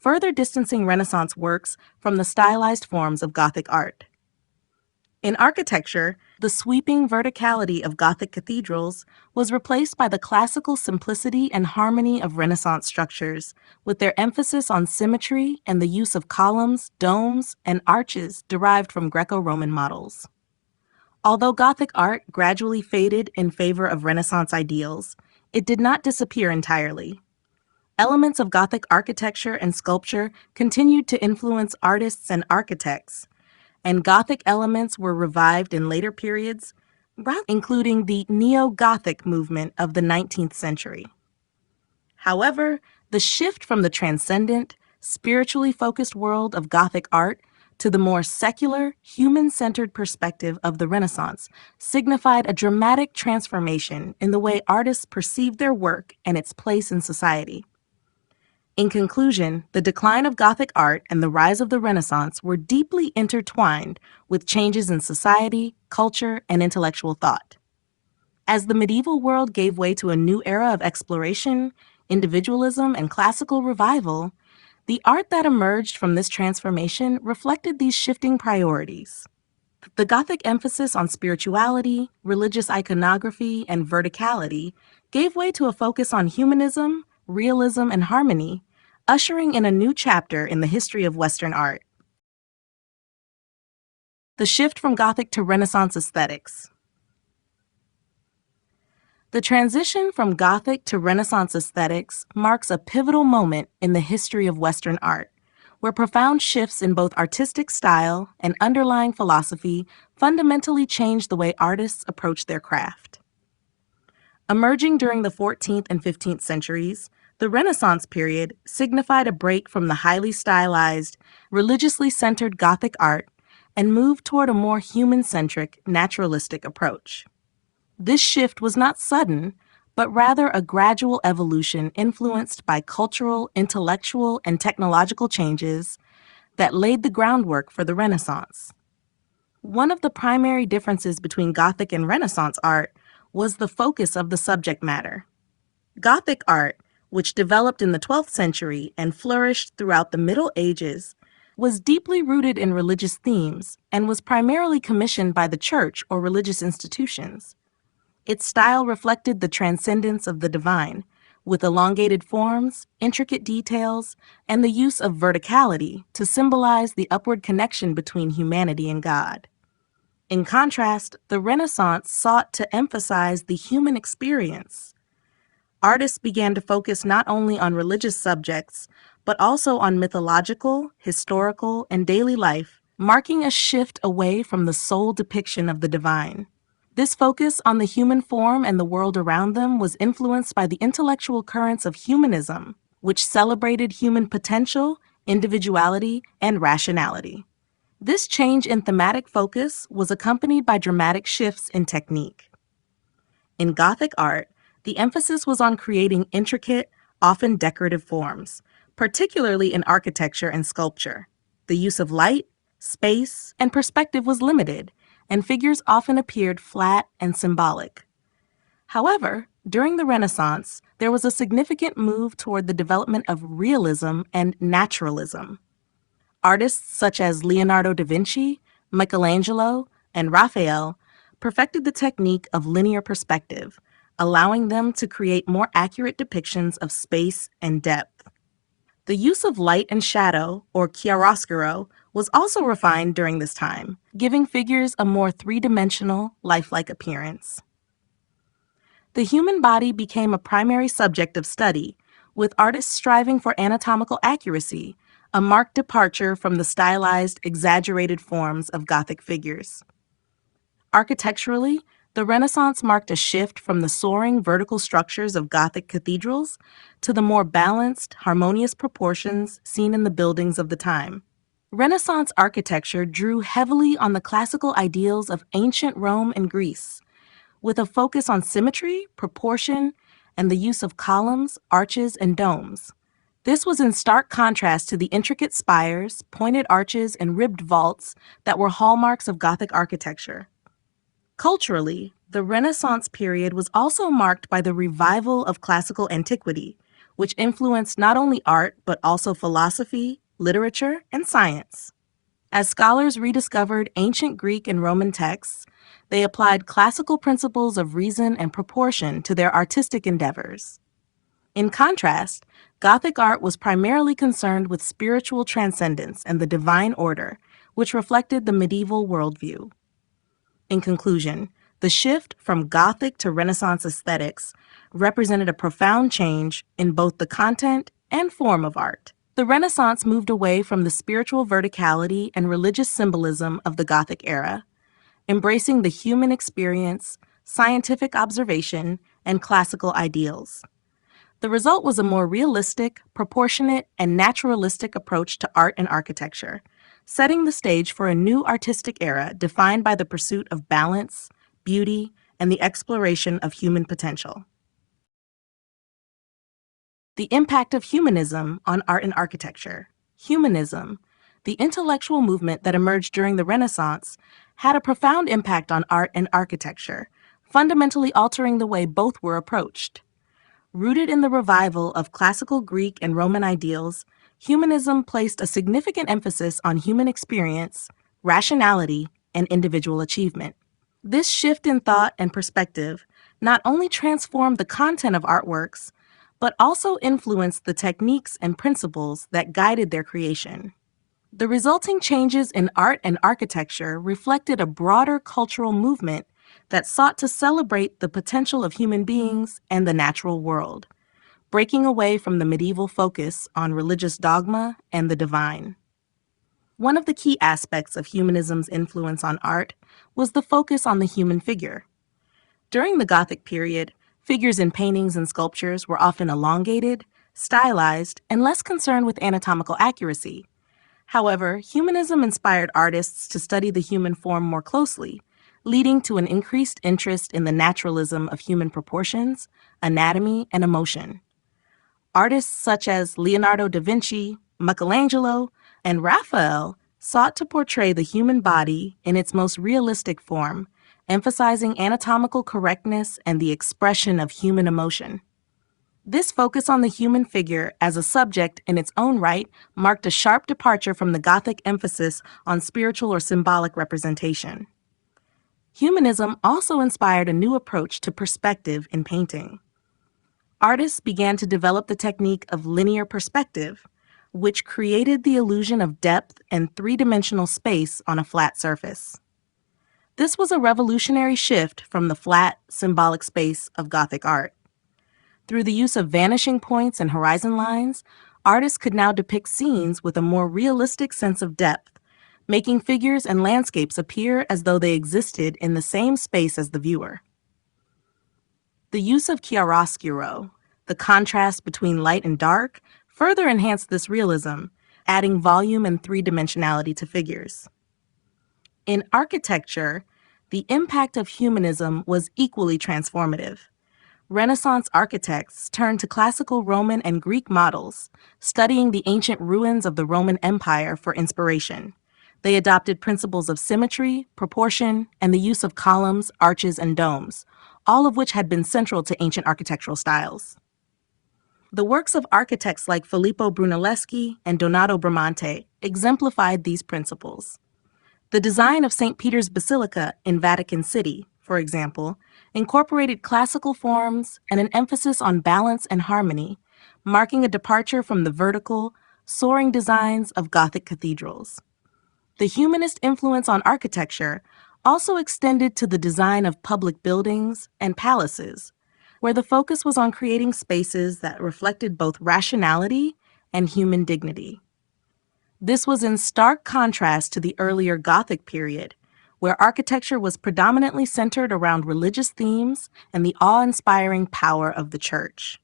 further distancing Renaissance works from the stylized forms of Gothic art. In architecture, the sweeping verticality of Gothic cathedrals was replaced by the classical simplicity and harmony of Renaissance structures, with their emphasis on symmetry and the use of columns, domes, and arches derived from Greco-Roman models. Although Gothic art gradually faded in favor of Renaissance ideals, it did not disappear entirely. Elements of Gothic architecture and sculpture continued to influence artists and architects, and Gothic elements were revived in later periods, including the Neo-Gothic movement of the 19th century. However, the shift from the transcendent, spiritually focused world of Gothic art to the more secular, human-centered perspective of the Renaissance signified a dramatic transformation in the way artists perceived their work and its place in society. In conclusion, the decline of Gothic art and the rise of the Renaissance were deeply intertwined with changes in society, culture, and intellectual thought. As the medieval world gave way to a new era of exploration, individualism, and classical revival, the art that emerged from this transformation reflected these shifting priorities. The Gothic emphasis on spirituality, religious iconography, and verticality gave way to a focus on humanism, realism, and harmony, ushering in a new chapter in the history of Western art. The shift from Gothic to Renaissance aesthetics. The transition from Gothic to Renaissance aesthetics marks a pivotal moment in the history of Western art, where profound shifts in both artistic style and underlying philosophy fundamentally changed the way artists approach their craft. Emerging during the 14th and 15th centuries, The Renaissance period signified a break from the highly stylized, religiously centered Gothic art and moved toward a more human-centric, naturalistic approach. This shift was not sudden, but rather a gradual evolution influenced by cultural, intellectual, and technological changes that laid the groundwork for the Renaissance. One of the primary differences between Gothic and Renaissance art was the focus of the subject matter. Gothic art, which developed in the 12th century and flourished throughout the Middle Ages, was deeply rooted in religious themes and was primarily commissioned by the church or religious institutions. Its style reflected the transcendence of the divine, with elongated forms, intricate details, and the use of verticality to symbolize the upward connection between humanity and God. In contrast, the Renaissance sought to emphasize the human experience. Artists began to focus not only on religious subjects, but also on mythological, historical, and daily life, marking a shift away from the sole depiction of the divine. This focus on the human form and the world around them was influenced by the intellectual currents of humanism, which celebrated human potential, individuality, and rationality. This change in thematic focus was accompanied by dramatic shifts in technique. In Gothic art, the emphasis was on creating intricate, often decorative forms, particularly in architecture and sculpture. The use of light, space, and perspective was limited, and figures often appeared flat and symbolic. However, during the Renaissance, there was a significant move toward the development of realism and naturalism. Artists such as Leonardo da Vinci, Michelangelo, and Raphael perfected the technique of linear perspective, allowing them to create more accurate depictions of space and depth. The use of light and shadow, or chiaroscuro, was also refined during this time, giving figures a more three-dimensional, lifelike appearance. The human body became a primary subject of study, with artists striving for anatomical accuracy, a marked departure from the stylized, exaggerated forms of Gothic figures. Architecturally, the Renaissance marked a shift from the soaring vertical structures of Gothic cathedrals to the more balanced, harmonious proportions seen in the buildings of the time. Renaissance architecture drew heavily on the classical ideals of ancient Rome and Greece, with a focus on symmetry, proportion, and the use of columns, arches, and domes. This was in stark contrast to the intricate spires, pointed arches, and ribbed vaults that were hallmarks of Gothic architecture. Culturally, the Renaissance period was also marked by the revival of classical antiquity, which influenced not only art but also philosophy, literature, and science. As scholars rediscovered ancient Greek and Roman texts, they applied classical principles of reason and proportion to their artistic endeavors. In contrast, Gothic art was primarily concerned with spiritual transcendence and the divine order, which reflected the medieval worldview. In conclusion, the shift from Gothic to Renaissance aesthetics represented a profound change in both the content and form of art. The Renaissance moved away from the spiritual verticality and religious symbolism of the Gothic era, embracing the human experience, scientific observation, and classical ideals. The result was a more realistic, proportionate, and naturalistic approach to art and architecture, setting the stage for a new artistic era defined by the pursuit of balance, beauty, and the exploration of human potential. The impact of humanism on art and architecture. Humanism, the intellectual movement that emerged during the Renaissance, had a profound impact on art and architecture, fundamentally altering the way both were approached. Rooted in the revival of classical Greek and Roman ideals, humanism placed a significant emphasis on human experience, rationality, and individual achievement. This shift in thought and perspective not only transformed the content of artworks, but also influenced the techniques and principles that guided their creation. The resulting changes in art and architecture reflected a broader cultural movement that sought to celebrate the potential of human beings and the natural world, breaking away from the medieval focus on religious dogma and the divine. One of the key aspects of humanism's influence on art was the focus on the human figure. During the Gothic period, figures in paintings and sculptures were often elongated, stylized, and less concerned with anatomical accuracy. However, humanism inspired artists to study the human form more closely, leading to an increased interest in the naturalism of human proportions, anatomy, and emotion. Artists such as Leonardo da Vinci, Michelangelo, and Raphael sought to portray the human body in its most realistic form, emphasizing anatomical correctness and the expression of human emotion. This focus on the human figure as a subject in its own right marked a sharp departure from the Gothic emphasis on spiritual or symbolic representation. Humanism also inspired a new approach to perspective in painting. Artists began to develop the technique of linear perspective, which created the illusion of depth and three-dimensional space on a flat surface. This was a revolutionary shift from the flat, symbolic space of Gothic art. Through the use of vanishing points and horizon lines, artists could now depict scenes with a more realistic sense of depth, making figures and landscapes appear as though they existed in the same space as the viewer. The use of chiaroscuro, the contrast between light and dark, further enhanced this realism, adding volume and three-dimensionality to figures. In architecture, the impact of humanism was equally transformative. Renaissance architects turned to classical Roman and Greek models, studying the ancient ruins of the Roman Empire for inspiration. They adopted principles of symmetry, proportion, and the use of columns, arches, and domes, all of which had been central to ancient architectural styles. The works of architects like Filippo Brunelleschi and Donato Bramante exemplified these principles. The design of St. Peter's Basilica in Vatican City, for example, incorporated classical forms and an emphasis on balance and harmony, marking a departure from the vertical, soaring designs of Gothic cathedrals. The humanist influence on architecture also extended to the design of public buildings and palaces, where the focus was on creating spaces that reflected both rationality and human dignity. This was in stark contrast to the earlier Gothic period, where architecture was predominantly centered around religious themes and the awe-inspiring power of the church.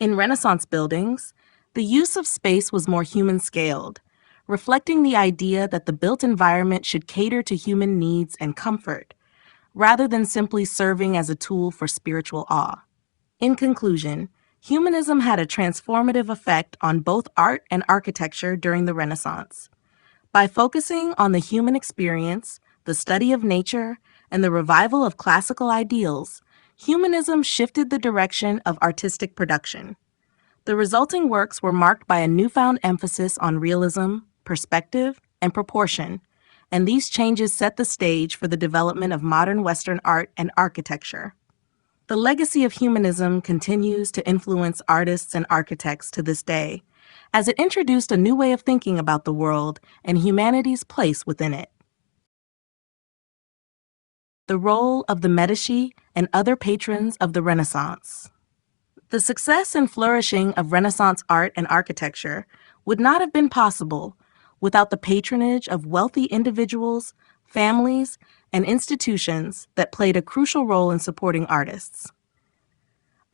In Renaissance buildings, the use of space was more human-scaled, reflecting the idea that the built environment should cater to human needs and comfort, rather than simply serving as a tool for spiritual awe. In conclusion, humanism had a transformative effect on both art and architecture during the Renaissance. By focusing on the human experience, the study of nature, and the revival of classical ideals, humanism shifted the direction of artistic production. The resulting works were marked by a newfound emphasis on realism, perspective, and proportion, and these changes set the stage for the development of modern Western art and architecture. The legacy of humanism continues to influence artists and architects to this day, as it introduced a new way of thinking about the world and humanity's place within it. The role of the Medici and other patrons of the Renaissance. The success and flourishing of Renaissance art and architecture would not have been possible without the patronage of wealthy individuals, families, and institutions that played a crucial role in supporting artists.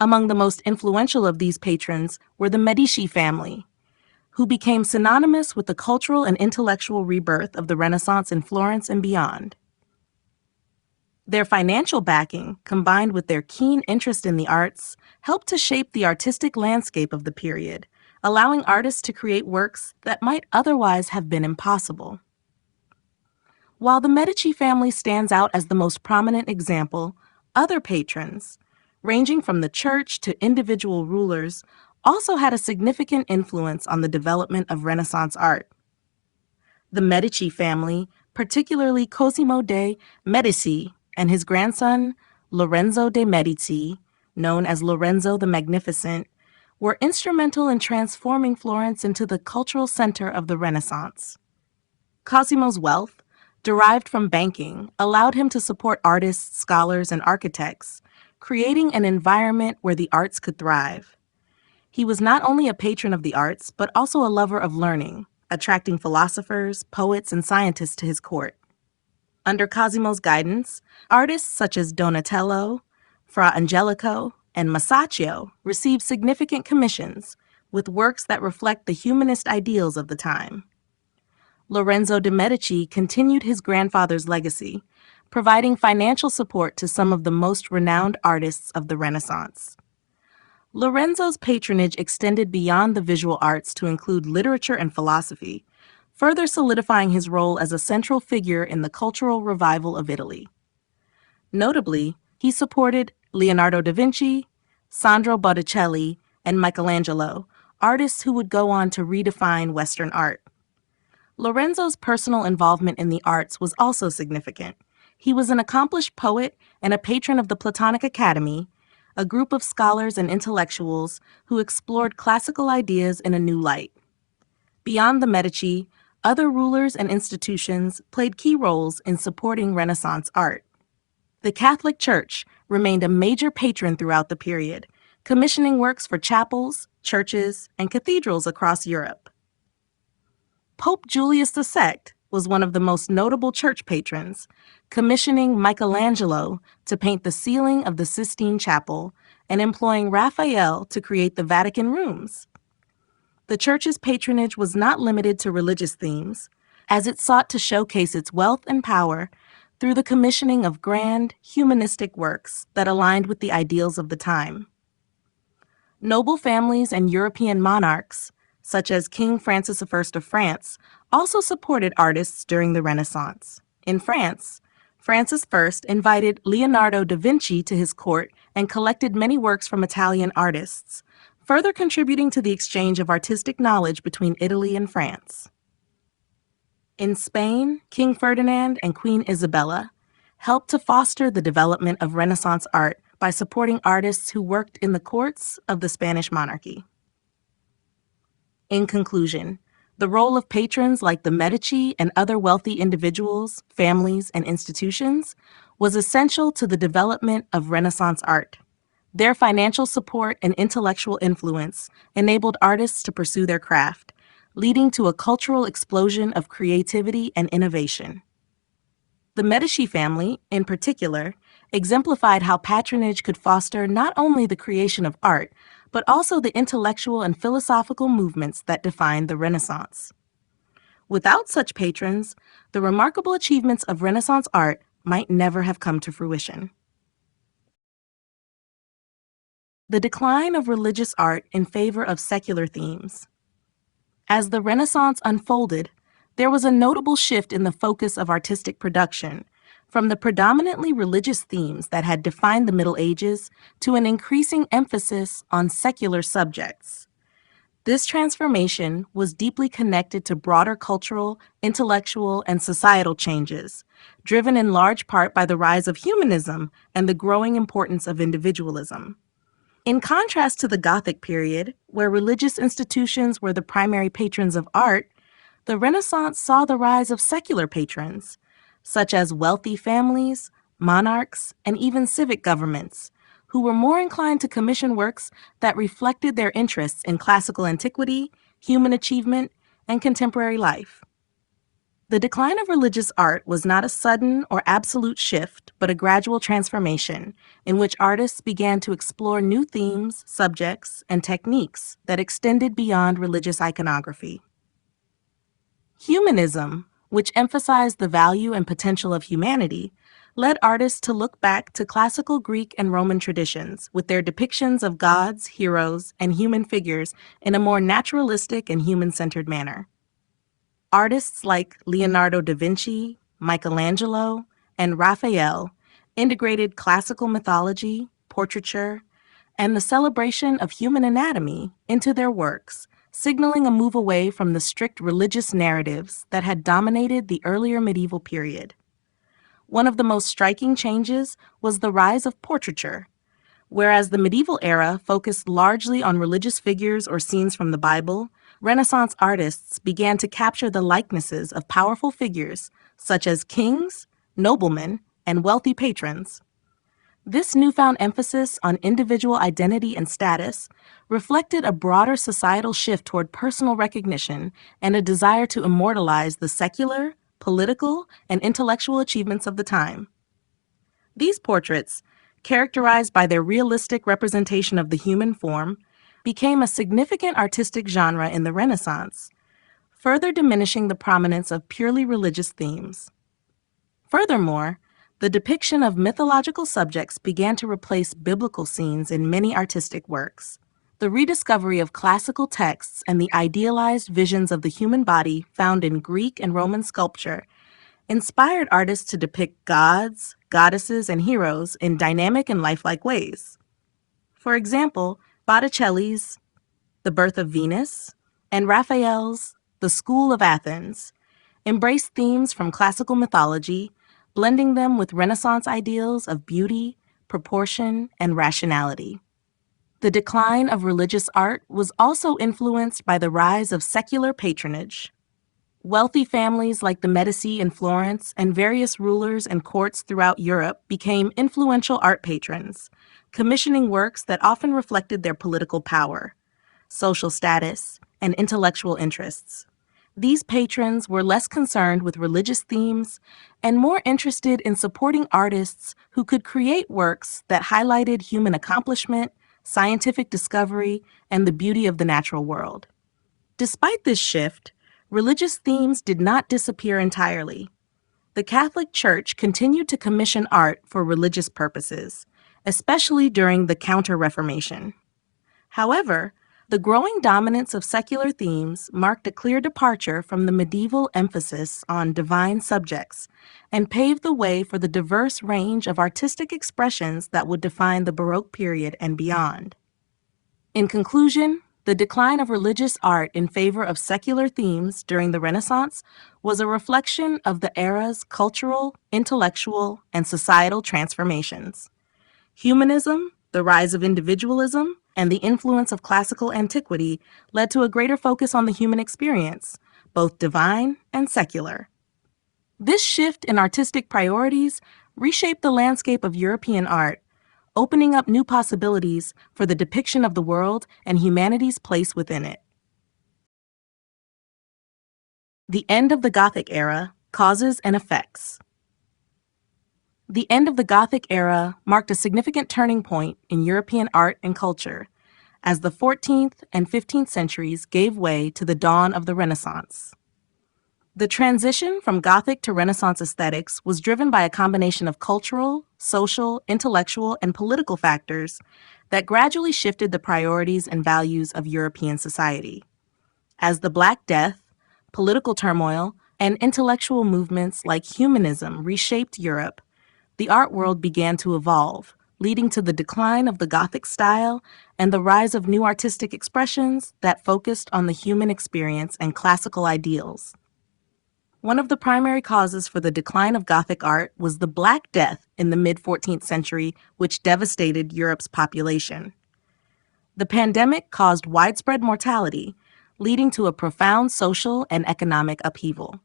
Among the most influential of these patrons were the Medici family, who became synonymous with the cultural and intellectual rebirth of the Renaissance in Florence and beyond. Their financial backing, combined with their keen interest in the arts, helped to shape the artistic landscape of the period, allowing artists to create works that might otherwise have been impossible. While the Medici family stands out as the most prominent example, other patrons, ranging from the church to individual rulers, also had a significant influence on the development of Renaissance art. The Medici family, particularly Cosimo de' Medici and his grandson Lorenzo de' Medici, known as Lorenzo the Magnificent, were instrumental in transforming Florence into the cultural center of the Renaissance. Cosimo's wealth, derived from banking, allowed him to support artists, scholars, and architects, creating an environment where the arts could thrive. He was not only a patron of the arts, but also a lover of learning, attracting philosophers, poets, and scientists to his court. Under Cosimo's guidance, artists such as Donatello, Fra Angelico, and Masaccio received significant commissions, with works that reflect the humanist ideals of the time. Lorenzo de' Medici continued his grandfather's legacy, providing financial support to some of the most renowned artists of the Renaissance. Lorenzo's patronage extended beyond the visual arts to include literature and philosophy, further solidifying his role as a central figure in the cultural revival of Italy. Notably, he supported Leonardo da Vinci, Sandro Botticelli, and Michelangelo, artists who would go on to redefine Western art. Lorenzo's personal involvement in the arts was also significant. He was an accomplished poet and a patron of the Platonic Academy, a group of scholars and intellectuals who explored classical ideas in a new light. Beyond the Medici, other rulers and institutions played key roles in supporting Renaissance art. The Catholic Church remained a major patron throughout the period, commissioning works for chapels, churches, and cathedrals across Europe. Pope Julius II was one of the most notable church patrons, commissioning Michelangelo to paint the ceiling of the Sistine Chapel and employing Raphael to create the Vatican rooms. The church's patronage was not limited to religious themes, as it sought to showcase its wealth and power through the commissioning of grand, humanistic works that aligned with the ideals of the time. Noble families and European monarchs, such as King Francis I of France, also supported artists during the Renaissance. In France, Francis I invited Leonardo da Vinci to his court and collected many works from Italian artists, further contributing to the exchange of artistic knowledge between Italy and France. In Spain, King Ferdinand and Queen Isabella helped to foster the development of Renaissance art by supporting artists who worked in the courts of the Spanish monarchy. In conclusion, the role of patrons like the Medici and other wealthy individuals, families, and institutions was essential to the development of Renaissance art. Their financial support and intellectual influence enabled artists to pursue their craft, leading to a cultural explosion of creativity and innovation. The Medici family, in particular, exemplified how patronage could foster not only the creation of art, but also the intellectual and philosophical movements that defined the Renaissance. Without such patrons, the remarkable achievements of Renaissance art might never have come to fruition. The decline of religious art in favor of secular themes. As the Renaissance unfolded, there was a notable shift in the focus of artistic production, from the predominantly religious themes that had defined the Middle Ages to an increasing emphasis on secular subjects. This transformation was deeply connected to broader cultural, intellectual, and societal changes, driven in large part by the rise of humanism and the growing importance of individualism. In contrast to the Gothic period, where religious institutions were the primary patrons of art, the Renaissance saw the rise of secular patrons, such as wealthy families, monarchs, and even civic governments, who were more inclined to commission works that reflected their interests in classical antiquity, human achievement, and contemporary life. The decline of religious art was not a sudden or absolute shift, but a gradual transformation in which artists began to explore new themes, subjects, and techniques that extended beyond religious iconography. Humanism, which emphasized the value and potential of humanity, led artists to look back to classical Greek and Roman traditions with their depictions of gods, heroes, and human figures in a more naturalistic and human-centered manner. Artists like Leonardo da Vinci, Michelangelo, and Raphael integrated classical mythology, portraiture, and the celebration of human anatomy into their works, signaling a move away from the strict religious narratives that had dominated the earlier medieval period. One of the most striking changes was the rise of portraiture. Whereas the medieval era focused largely on religious figures or scenes from the Bible, Renaissance artists began to capture the likenesses of powerful figures such as kings, noblemen, and wealthy patrons. This newfound emphasis on individual identity and status reflected a broader societal shift toward personal recognition and a desire to immortalize the secular, political, and intellectual achievements of the time. These portraits, characterized by their realistic representation of the human form, became a significant artistic genre in the Renaissance, further diminishing the prominence of purely religious themes. Furthermore, the depiction of mythological subjects began to replace biblical scenes in many artistic works. The rediscovery of classical texts and the idealized visions of the human body found in Greek and Roman sculpture inspired artists to depict gods, goddesses, and heroes in dynamic and lifelike ways. For example, Botticelli's The Birth of Venus and Raphael's The School of Athens embraced themes from classical mythology, blending them with Renaissance ideals of beauty, proportion, and rationality. The decline of religious art was also influenced by the rise of secular patronage. Wealthy families like the Medici in Florence and various rulers and courts throughout Europe became influential art patrons, commissioning works that often reflected their political power, social status, and intellectual interests. These patrons were less concerned with religious themes and more interested in supporting artists who could create works that highlighted human accomplishment, scientific discovery, and the beauty of the natural world. Despite this shift, religious themes did not disappear entirely. The Catholic Church continued to commission art for religious purposes, especially during the Counter-Reformation. However, the growing dominance of secular themes marked a clear departure from the medieval emphasis on divine subjects and paved the way for the diverse range of artistic expressions that would define the Baroque period and beyond. In conclusion, the decline of religious art in favor of secular themes during the Renaissance was a reflection of the era's cultural, intellectual, and societal transformations. Humanism, the rise of individualism, and the influence of classical antiquity led to a greater focus on the human experience, both divine and secular. This shift in artistic priorities reshaped the landscape of European art, opening up new possibilities for the depiction of the world and humanity's place within it. The end of the Gothic era, causes and effects. The end of the Gothic era marked a significant turning point in European art and culture, as the 14th and 15th centuries gave way to the dawn of the Renaissance. The transition from Gothic to Renaissance aesthetics was driven by a combination of cultural, social, intellectual, and political factors that gradually shifted the priorities and values of European society. As the Black Death, political turmoil, and intellectual movements like humanism reshaped Europe, the art world began to evolve, leading to the decline of the Gothic style and the rise of new artistic expressions that focused on the human experience and classical ideals. One of the primary causes for the decline of Gothic art was the Black Death in the mid-14th century, which devastated Europe's population. The pandemic caused widespread mortality, leading to a profound social and economic upheaval.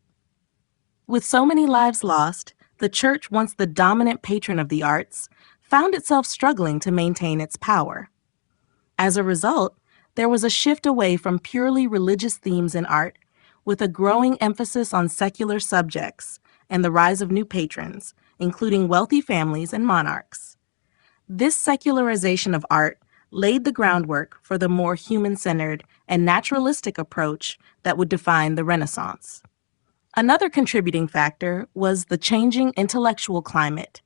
With so many lives lost, the Church, once the dominant patron of the arts, found itself struggling to maintain its power. As a result, there was a shift away from purely religious themes in art, with a growing emphasis on secular subjects and the rise of new patrons, including wealthy families and monarchs. This secularization of art laid the groundwork for the more human-centered and naturalistic approach that would define the Renaissance. Another contributing factor was the changing intellectual climate.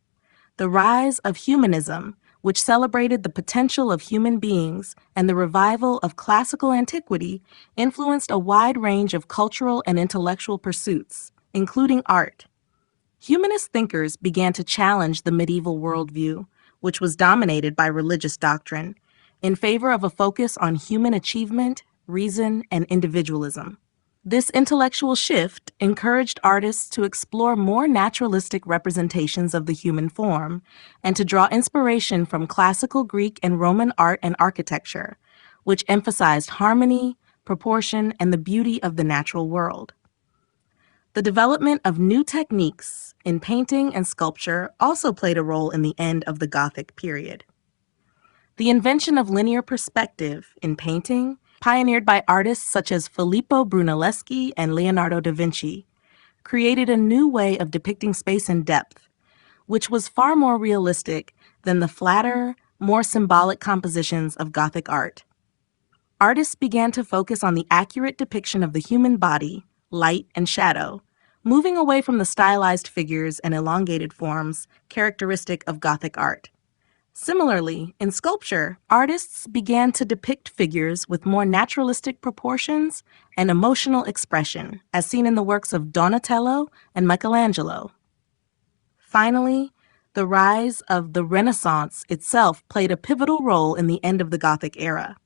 The rise of humanism, which celebrated the potential of human beings, and the revival of classical antiquity influenced a wide range of cultural and intellectual pursuits, including art. Humanist thinkers began to challenge the medieval worldview, which was dominated by religious doctrine, in favor of a focus on human achievement, reason, and individualism. This intellectual shift encouraged artists to explore more naturalistic representations of the human form and to draw inspiration from classical Greek and Roman art and architecture, which emphasized harmony, proportion, and the beauty of the natural world. The development of new techniques in painting and sculpture also played a role in the end of the Gothic period. The invention of linear perspective in painting, pioneered by artists such as Filippo Brunelleschi and Leonardo da Vinci, created a new way of depicting space and depth, which was far more realistic than the flatter, more symbolic compositions of Gothic art. artists began to focus on the accurate depiction of the human body, light and shadow, moving away from the stylized figures and elongated forms characteristic of Gothic art. Similarly, in sculpture, artists began to depict figures with more naturalistic proportions and emotional expression, as seen in the works of Donatello and Michelangelo. Finally, the rise of the Renaissance itself played a pivotal role in the end of the Gothic era.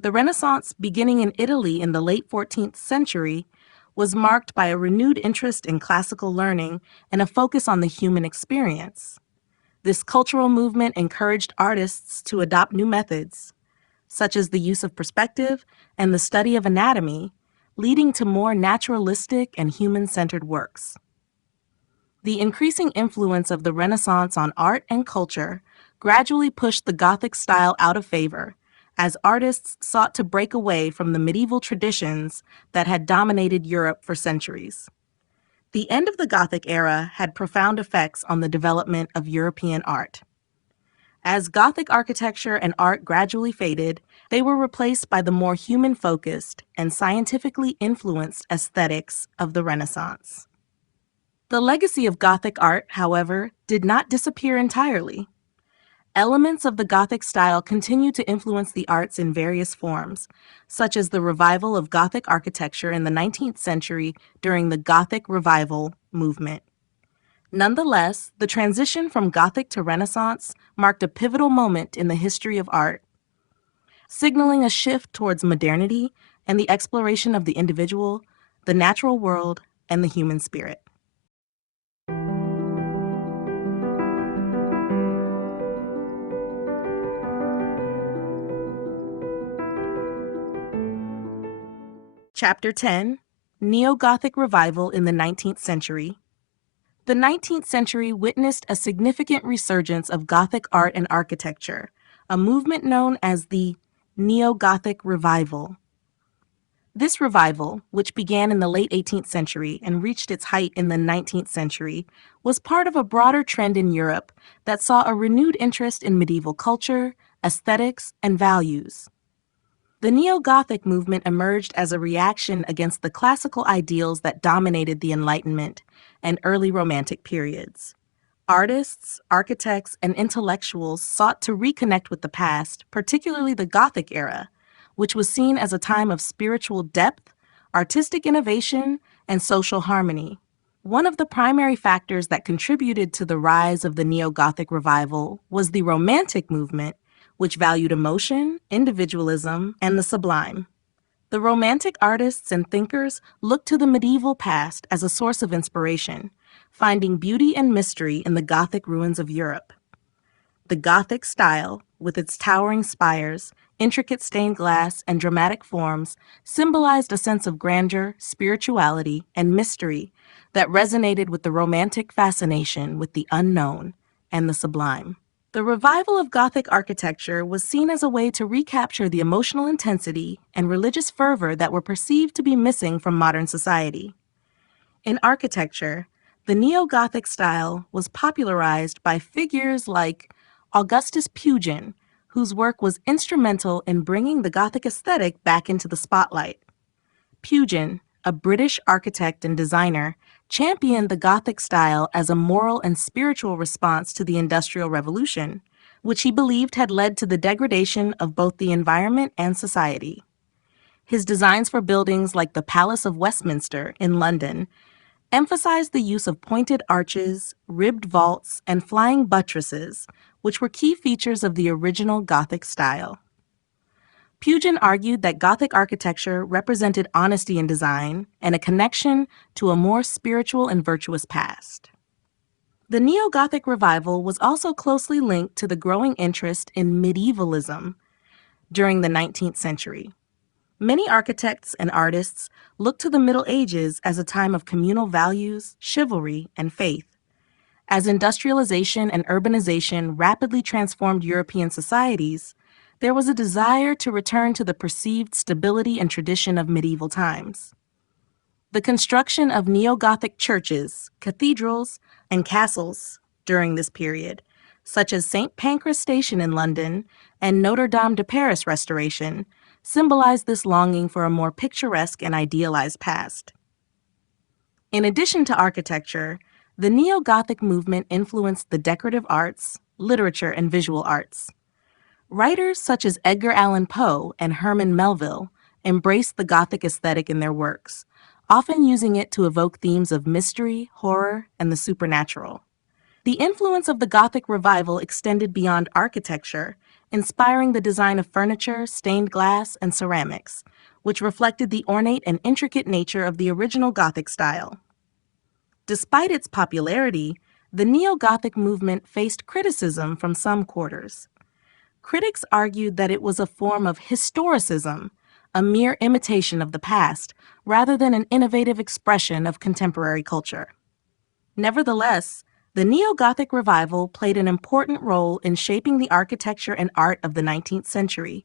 The Renaissance, beginning in Italy in the late 14th century, was marked by a renewed interest in classical learning and a focus on the human experience. This cultural movement encouraged artists to adopt new methods, such as the use of perspective and the study of anatomy, leading to more naturalistic and human-centered works. The increasing influence of the Renaissance on art and culture gradually pushed the Gothic style out of favor, as artists sought to break away from the medieval traditions that had dominated Europe for centuries. The end of the Gothic era had profound effects on the development of European art. As Gothic architecture and art gradually faded, they were replaced by the more human-focused and scientifically influenced aesthetics of the Renaissance. The legacy of Gothic art, however, did not disappear entirely. Elements of the Gothic style continue to influence the arts in various forms, such as the revival of Gothic architecture in the 19th century during the Gothic Revival movement. Nonetheless, the transition from Gothic to Renaissance marked a pivotal moment in the history of art, signaling a shift towards modernity and the exploration of the individual, the natural world, and the human spirit. Chapter 10, Neo-Gothic Revival in the 19th Century. The 19th century witnessed a significant resurgence of Gothic art and architecture, a movement known as the Neo-Gothic Revival. This revival, which began in the late 18th century and reached its height in the 19th century, was part of a broader trend in Europe that saw a renewed interest in medieval culture, aesthetics, and values. The Neo-Gothic movement emerged as a reaction against the classical ideals that dominated the Enlightenment and early Romantic periods. Artists, architects, and intellectuals sought to reconnect with the past, particularly the Gothic era, which was seen as a time of spiritual depth, artistic innovation, and social harmony. One of the primary factors that contributed to the rise of the Neo-Gothic revival was the Romantic movement, which valued emotion, individualism, and the sublime. The Romantic artists and thinkers looked to the medieval past as a source of inspiration, finding beauty and mystery in the Gothic ruins of Europe. The Gothic style, with its towering spires, intricate stained glass, and dramatic forms, symbolized a sense of grandeur, spirituality, and mystery that resonated with the Romantic fascination with the unknown and the sublime. The revival of Gothic architecture was seen as a way to recapture the emotional intensity and religious fervor that were perceived to be missing from modern society. In architecture, the Neo-Gothic style was popularized by figures like Augustus Pugin, whose work was instrumental in bringing the Gothic aesthetic back into the spotlight. Pugin, a British architect and designer, championed the Gothic style as a moral and spiritual response to the Industrial Revolution, which he believed had led to the degradation of both the environment and society. His designs for buildings like the Palace of Westminster in London emphasized the use of pointed arches, ribbed vaults, and flying buttresses, which were key features of the original Gothic style. Pugin argued that Gothic architecture represented honesty in design and a connection to a more spiritual and virtuous past. The Neo-Gothic revival was also closely linked to the growing interest in medievalism during the 19th century. Many architects and artists looked to the Middle Ages as a time of communal values, chivalry, and faith. As industrialization and urbanization rapidly transformed European societies, there was a desire to return to the perceived stability and tradition of medieval times. The construction of neo-Gothic churches, cathedrals, and castles during this period, such as St. Pancras Station in London and Notre Dame de Paris restoration, symbolize this longing for a more picturesque and idealized past. In addition to architecture, the Neo-Gothic movement influenced the decorative arts, literature, and visual arts. Writers such as Edgar Allan Poe and Herman Melville embraced the Gothic aesthetic in their works, often using it to evoke themes of mystery, horror, and the supernatural. The influence of the Gothic revival extended beyond architecture, inspiring the design of furniture, stained glass, and ceramics, which reflected the ornate and intricate nature of the original Gothic style. Despite its popularity, the Neo-Gothic movement faced criticism from some quarters. Critics argued that it was a form of historicism, a mere imitation of the past, rather than an innovative expression of contemporary culture. Nevertheless, the Neo-Gothic revival played an important role in shaping the architecture and art of the 19th century,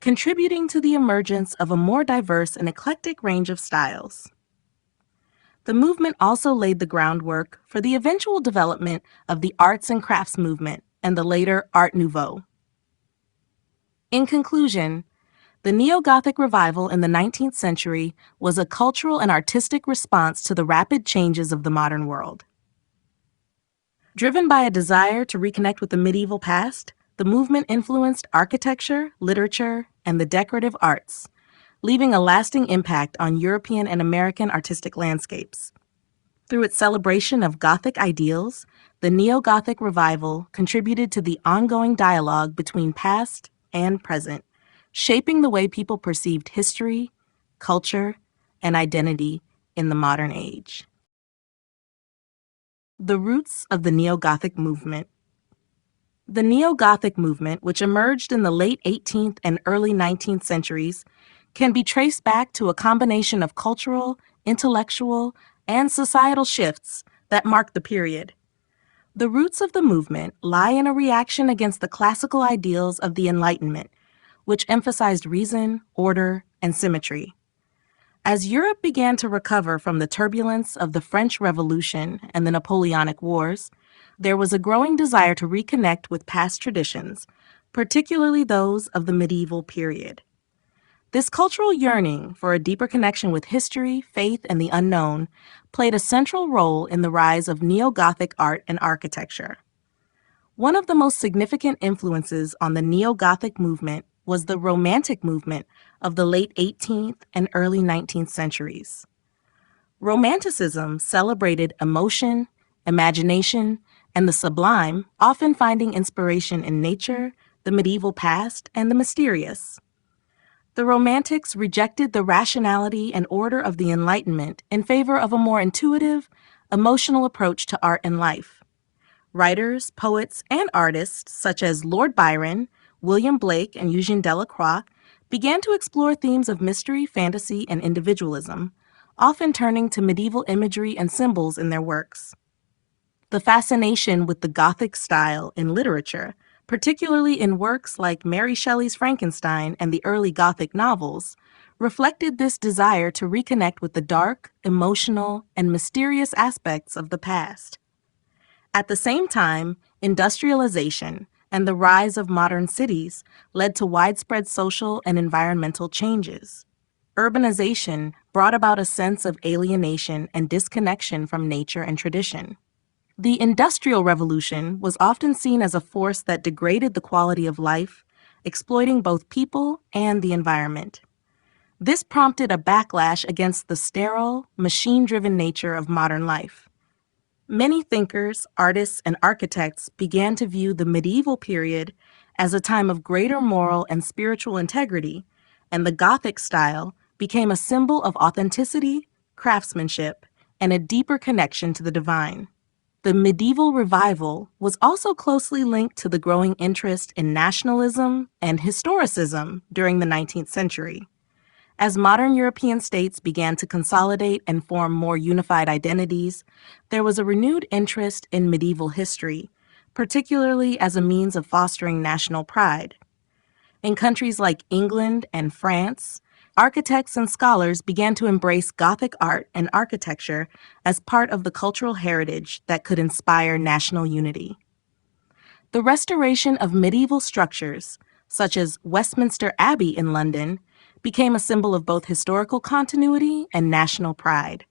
contributing to the emergence of a more diverse and eclectic range of styles. The movement also laid the groundwork for the eventual development of the arts and crafts movement and the later Art Nouveau. In conclusion, the Neo-Gothic revival in the 19th century was a cultural and artistic response to the rapid changes of the modern world. Driven by a desire to reconnect with the medieval past, the movement influenced architecture, literature, and the decorative arts, leaving a lasting impact on European and American artistic landscapes. Through its celebration of Gothic ideals, the Neo-Gothic revival contributed to the ongoing dialogue between past and present, shaping the way people perceived history, culture, and identity in the modern age. The roots of the Neo-Gothic movement. The Neo-Gothic movement, which emerged in the late 18th and early 19th centuries, can be traced back to a combination of cultural, intellectual, and societal shifts that mark the period. The roots of the movement lie in a reaction against the classical ideals of the Enlightenment, which emphasized reason, order, and symmetry. As Europe began to recover from the turbulence of the French Revolution and the Napoleonic Wars, there was a growing desire to reconnect with past traditions, particularly those of the medieval period. This cultural yearning for a deeper connection with history, faith, and the unknown played a central role in the rise of Neo-Gothic art and architecture. One of the most significant influences on the Neo-Gothic movement was the Romantic movement of the late 18th and early 19th centuries. Romanticism celebrated emotion, imagination, and the sublime, often finding inspiration in nature, the medieval past, and the mysterious. The Romantics rejected the rationality and order of the Enlightenment in favor of a more intuitive, emotional approach to art and life. Writers, poets, and artists such as Lord Byron, William Blake, and Eugene Delacroix began to explore themes of mystery, fantasy, and individualism, often turning to medieval imagery and symbols in their works. The fascination with the Gothic style in literature, particularly in works like Mary Shelley's Frankenstein and the early Gothic novels, reflected this desire to reconnect with the dark, emotional, and mysterious aspects of the past. At the same time, industrialization and the rise of modern cities led to widespread social and environmental changes. Urbanization brought about a sense of alienation and disconnection from nature and tradition. The Industrial Revolution was often seen as a force that degraded the quality of life, exploiting both people and the environment. This prompted a backlash against the sterile, machine-driven nature of modern life. Many thinkers, artists, and architects began to view the medieval period as a time of greater moral and spiritual integrity, and the Gothic style became a symbol of authenticity, craftsmanship, and a deeper connection to the divine. The medieval revival was also closely linked to the growing interest in nationalism and historicism during the 19th century. As modern European states began to consolidate and form more unified identities, there was a renewed interest in medieval history, particularly as a means of fostering national pride. In countries like England and France, architects and scholars began to embrace Gothic art and architecture as part of the cultural heritage that could inspire national unity. The restoration of medieval structures, such as Westminster Abbey in London, became a symbol of both historical continuity and national pride.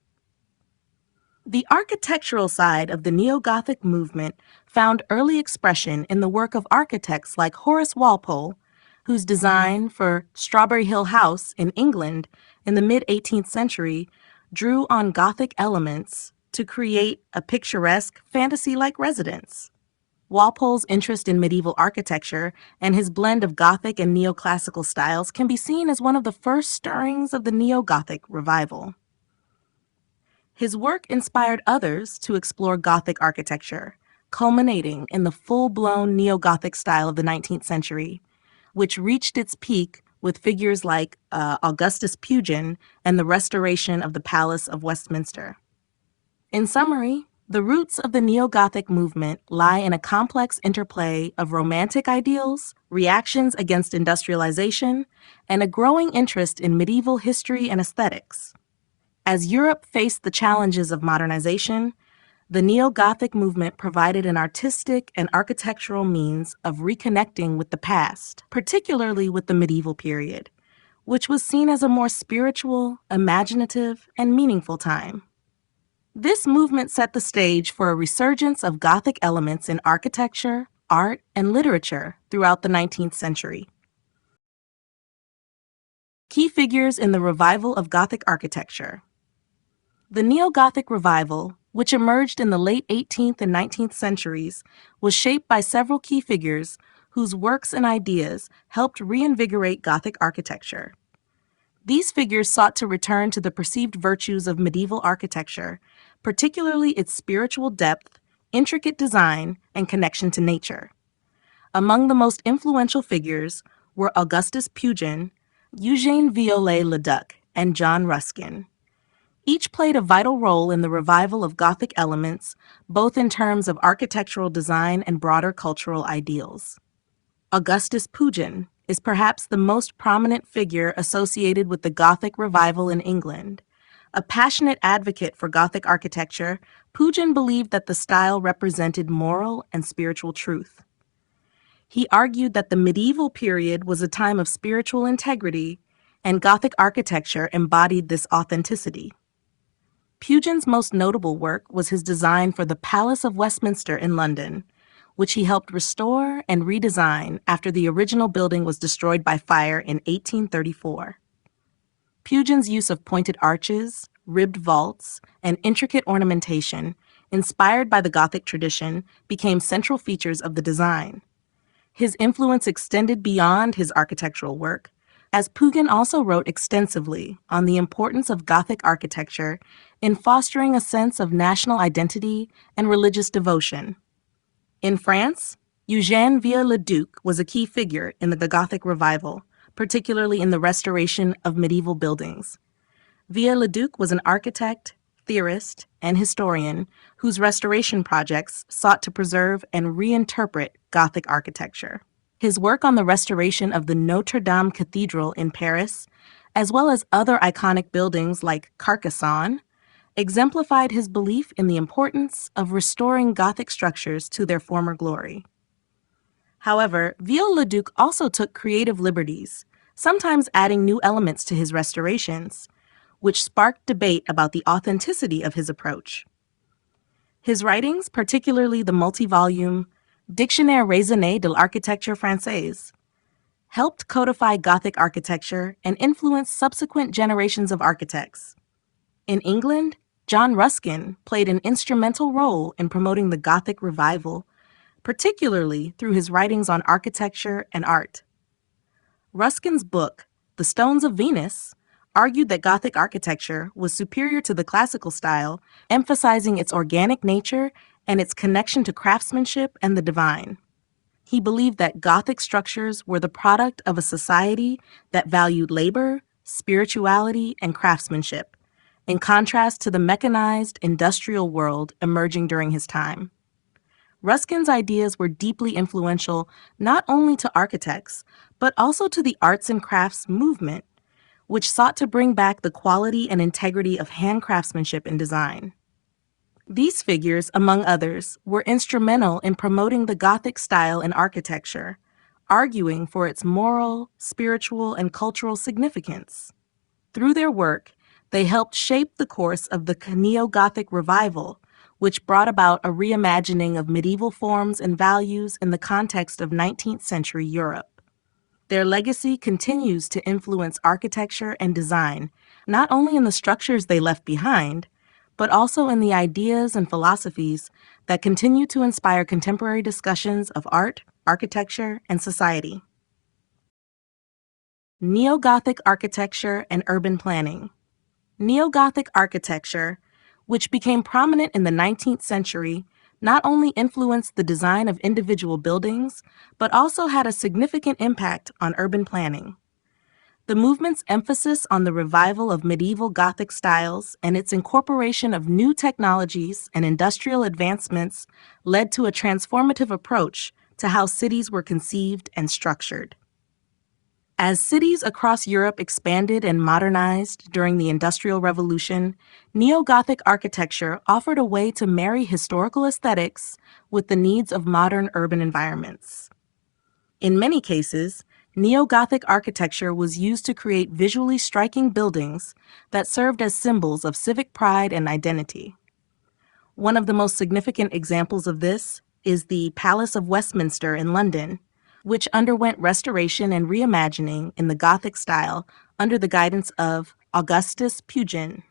The architectural side of the Neo-Gothic movement found early expression in the work of architects like Horace Walpole, whose design for Strawberry Hill House in England in the mid-18th century drew on Gothic elements to create a picturesque, fantasy-like residence. Walpole's interest in medieval architecture and his blend of Gothic and neoclassical styles can be seen as one of the first stirrings of the Neo-Gothic revival. His work inspired others to explore Gothic architecture, culminating in the full-blown Neo-Gothic style of the 19th century, which reached its peak with figures like Augustus Pugin and the restoration of the Palace of Westminster. In summary, the roots of the Neo-Gothic movement lie in a complex interplay of romantic ideals, reactions against industrialization, and a growing interest in medieval history and aesthetics. As Europe faced the challenges of modernization, the Neo-Gothic movement provided an artistic and architectural means of reconnecting with the past, particularly with the medieval period, which was seen as a more spiritual, imaginative, and meaningful time. This movement set the stage for a resurgence of Gothic elements in architecture, art, and literature throughout the 19th century. Key figures in the revival of Gothic architecture. The Neo-Gothic revival, which emerged in the late 18th and 19th centuries, was shaped by several key figures whose works and ideas helped reinvigorate Gothic architecture. These figures sought to return to the perceived virtues of medieval architecture, particularly its spiritual depth, intricate design, and connection to nature. Among the most influential figures were Augustus Pugin, Eugène Viollet-le-Duc, and John Ruskin. Each played a vital role in the revival of Gothic elements, both in terms of architectural design and broader cultural ideals. Augustus Pugin is perhaps the most prominent figure associated with the Gothic revival in England. A passionate advocate for Gothic architecture, Pugin believed that the style represented moral and spiritual truth. He argued that the medieval period was a time of spiritual integrity, and Gothic architecture embodied this authenticity. Pugin's most notable work was his design for the Palace of Westminster in London, which he helped restore and redesign after the original building was destroyed by fire in 1834. Pugin's use of pointed arches, ribbed vaults, and intricate ornamentation, inspired by the Gothic tradition, became central features of the design. His influence extended beyond his architectural work, as Pugin also wrote extensively on the importance of Gothic architecture in fostering a sense of national identity and religious devotion. In France, Eugène Viollet-le-Duc was a key figure in the Gothic revival, particularly in the restoration of medieval buildings. Viollet-le-Duc was an architect, theorist, and historian whose restoration projects sought to preserve and reinterpret Gothic architecture. His work on the restoration of the Notre Dame Cathedral in Paris, as well as other iconic buildings like Carcassonne, exemplified his belief in the importance of restoring Gothic structures to their former glory. However, Viollet-le-Duc also took creative liberties, sometimes adding new elements to his restorations, which sparked debate about the authenticity of his approach. His writings, particularly the multi-volume Dictionnaire raisonné de l'architecture française, helped codify Gothic architecture and influence subsequent generations of architects. In England, John Ruskin played an instrumental role in promoting the Gothic revival, particularly through his writings on architecture and art. Ruskin's book, The Stones of Venus, argued that Gothic architecture was superior to the classical style, emphasizing its organic nature and its connection to craftsmanship and the divine. He believed that Gothic structures were the product of a society that valued labor, spirituality, and craftsmanship, in contrast to the mechanized industrial world emerging during his time. Ruskin's ideas were deeply influential not only to architects, but also to the arts and crafts movement, which sought to bring back the quality and integrity of hand craftsmanship in design. These figures, among others, were instrumental in promoting the Gothic style in architecture, arguing for its moral, spiritual, and cultural significance. Through their work, they helped shape the course of the Neo-Gothic revival, which brought about a reimagining of medieval forms and values in the context of 19th century Europe. Their legacy continues to influence architecture and design, not only in the structures they left behind, but also in the ideas and philosophies that continue to inspire contemporary discussions of art, architecture, and society. Neo-Gothic architecture and urban planning. Neo-Gothic architecture, which became prominent in the 19th century, not only influenced the design of individual buildings, but also had a significant impact on urban planning. The movement's emphasis on the revival of medieval Gothic styles and its incorporation of new technologies and industrial advancements led to a transformative approach to how cities were conceived and structured. As cities across Europe expanded and modernized during the Industrial Revolution, Neo-Gothic architecture offered a way to marry historical aesthetics with the needs of modern urban environments. In many cases, Neo-Gothic architecture was used to create visually striking buildings that served as symbols of civic pride and identity. One of the most significant examples of this is the Palace of Westminster in London, which underwent restoration and reimagining in the Gothic style under the guidance of Augustus Pugin.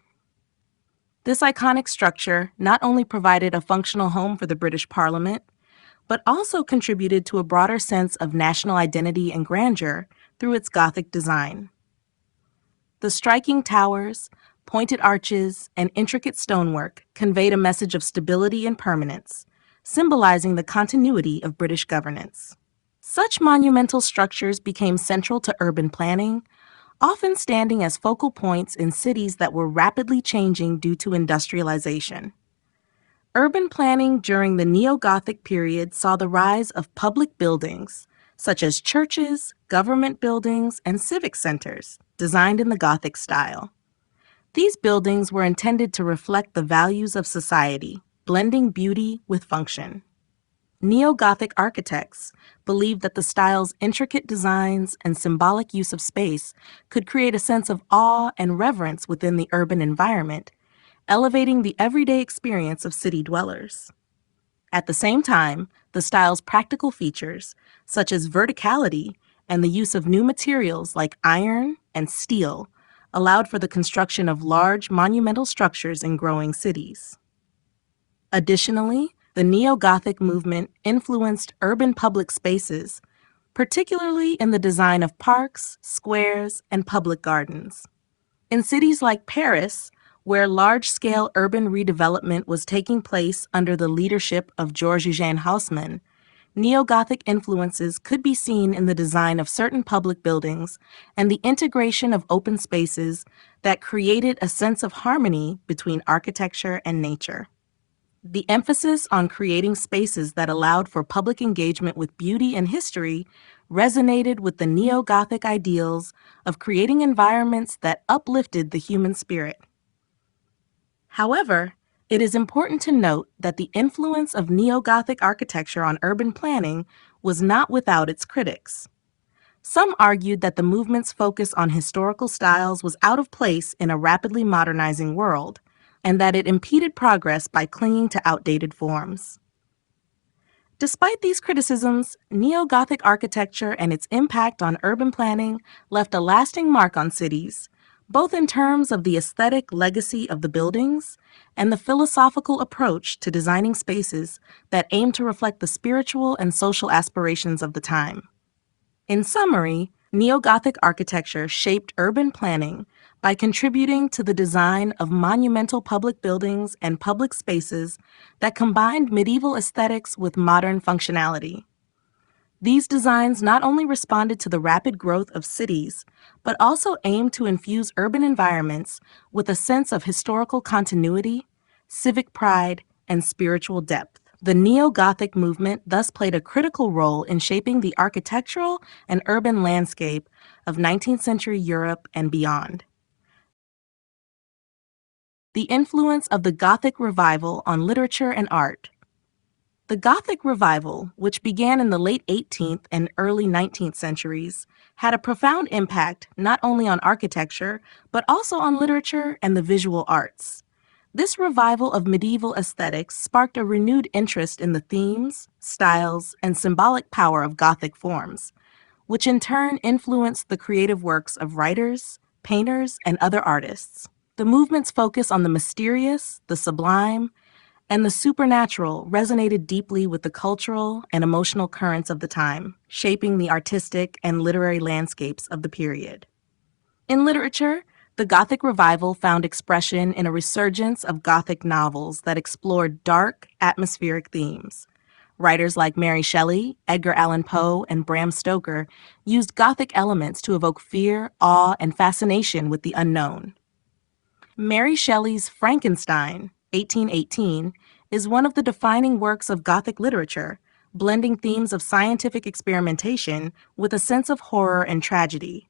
This iconic structure not only provided a functional home for the British Parliament, but also contributed to a broader sense of national identity and grandeur through its Gothic design. The striking towers, pointed arches, and intricate stonework conveyed a message of stability and permanence, symbolizing the continuity of British governance. Such monumental structures became central to urban planning, often standing as focal points in cities that were rapidly changing due to industrialization. Urban planning during the Neo-Gothic period saw the rise of public buildings, such as churches, government buildings, and civic centers, designed in the Gothic style. These buildings were intended to reflect the values of society, blending beauty with function. Neo-Gothic architects believed that the style's intricate designs and symbolic use of space could create a sense of awe and reverence within the urban environment, elevating the everyday experience of city dwellers. At the same time, the style's practical features, such as verticality and the use of new materials like iron and steel, allowed for the construction of large monumental structures in growing cities. Additionally, the Neo-Gothic movement influenced urban public spaces, particularly in the design of parks, squares, and public gardens. In cities like Paris, where large-scale urban redevelopment was taking place under the leadership of Georges-Eugène Haussmann, Neo-Gothic influences could be seen in the design of certain public buildings and the integration of open spaces that created a sense of harmony between architecture and nature. The emphasis on creating spaces that allowed for public engagement with beauty and history resonated with the Neo-Gothic ideals of creating environments that uplifted the human spirit. However, it is important to note that the influence of Neo-Gothic architecture on urban planning was not without its critics. Some argued that the movement's focus on historical styles was out of place in a rapidly modernizing world, and that it impeded progress by clinging to outdated forms. Despite these criticisms, Neo-Gothic architecture and its impact on urban planning left a lasting mark on cities, both in terms of the aesthetic legacy of the buildings and the philosophical approach to designing spaces that aim to reflect the spiritual and social aspirations of the time. In summary, Neo-Gothic architecture shaped urban planning by contributing to the design of monumental public buildings and public spaces that combined medieval aesthetics with modern functionality. These designs not only responded to the rapid growth of cities, but also aimed to infuse urban environments with a sense of historical continuity, civic pride, and spiritual depth. The Neo-Gothic movement thus played a critical role in shaping the architectural and urban landscape of 19th century Europe and beyond. The influence of the Gothic revival on literature and art. The Gothic Revival, which began in the late 18th and early 19th centuries, had a profound impact not only on architecture, but also on literature and the visual arts. This revival of medieval aesthetics sparked a renewed interest in the themes, styles, and symbolic power of Gothic forms, which in turn influenced the creative works of writers, painters, and other artists. The movement's focus on the mysterious, the sublime, and the supernatural resonated deeply with the cultural and emotional currents of the time, shaping the artistic and literary landscapes of the period. In literature, the Gothic Revival found expression in a resurgence of Gothic novels that explored dark, atmospheric themes. Writers like Mary Shelley, Edgar Allan Poe, and Bram Stoker used Gothic elements to evoke fear, awe, and fascination with the unknown. Mary Shelley's Frankenstein, 1818, is one of the defining works of Gothic literature, blending themes of scientific experimentation with a sense of horror and tragedy.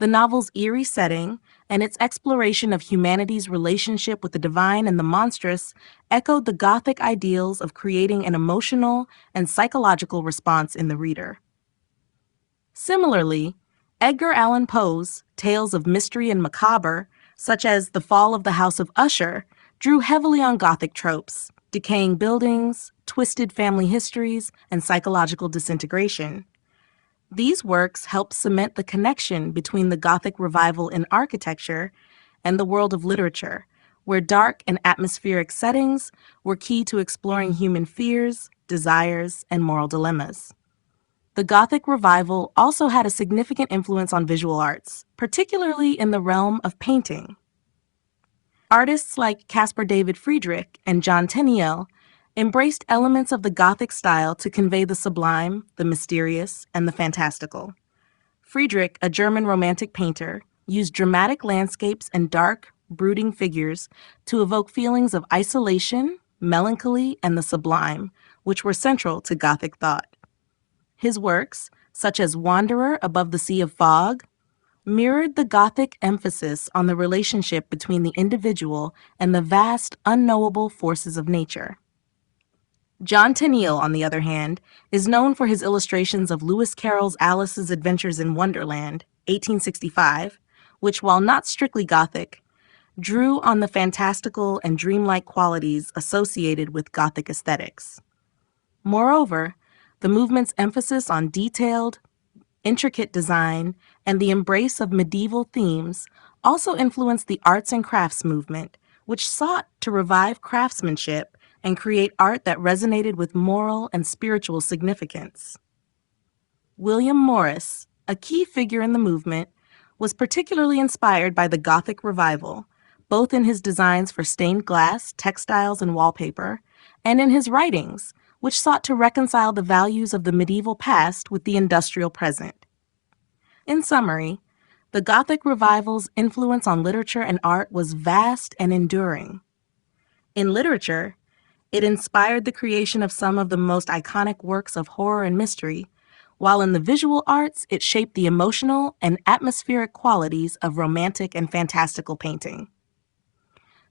The novel's eerie setting and its exploration of humanity's relationship with the divine and the monstrous echoed the Gothic ideals of creating an emotional and psychological response in the reader. Similarly, Edgar Allan Poe's tales of mystery and macabre, such as The Fall of the House of Usher, drew heavily on Gothic tropes, decaying buildings, twisted family histories, and psychological disintegration. These works help cement the connection between the Gothic revival in architecture and the world of literature, where dark and atmospheric settings were key to exploring human fears, desires, and moral dilemmas. The Gothic revival also had a significant influence on visual arts, particularly in the realm of painting. Artists like Caspar David Friedrich and John Tenniel embraced elements of the Gothic style to convey the sublime, the mysterious, and the fantastical. Friedrich, a German Romantic painter, used dramatic landscapes and dark, brooding figures to evoke feelings of isolation, melancholy, and the sublime, which were central to Gothic thought. His works, such as Wanderer Above the Sea of Fog, mirrored the Gothic emphasis on the relationship between the individual and the vast, unknowable forces of nature. John Tenniel, on the other hand, is known for his illustrations of Lewis Carroll's Alice's Adventures in Wonderland, 1865, which, while not strictly Gothic, drew on the fantastical and dreamlike qualities associated with Gothic aesthetics. Moreover, the movement's emphasis on detailed, intricate design and the embrace of medieval themes also influenced the arts and crafts movement, which sought to revive craftsmanship and create art that resonated with moral and spiritual significance. William Morris, a key figure in the movement, was particularly inspired by the Gothic revival, both in his designs for stained glass, textiles, and wallpaper, and in his writings, which sought to reconcile the values of the medieval past with the industrial present. In summary, the Gothic revival's influence on literature and art was vast and enduring. In literature, it inspired the creation of some of the most iconic works of horror and mystery, while in the visual arts, it shaped the emotional and atmospheric qualities of romantic and fantastical painting.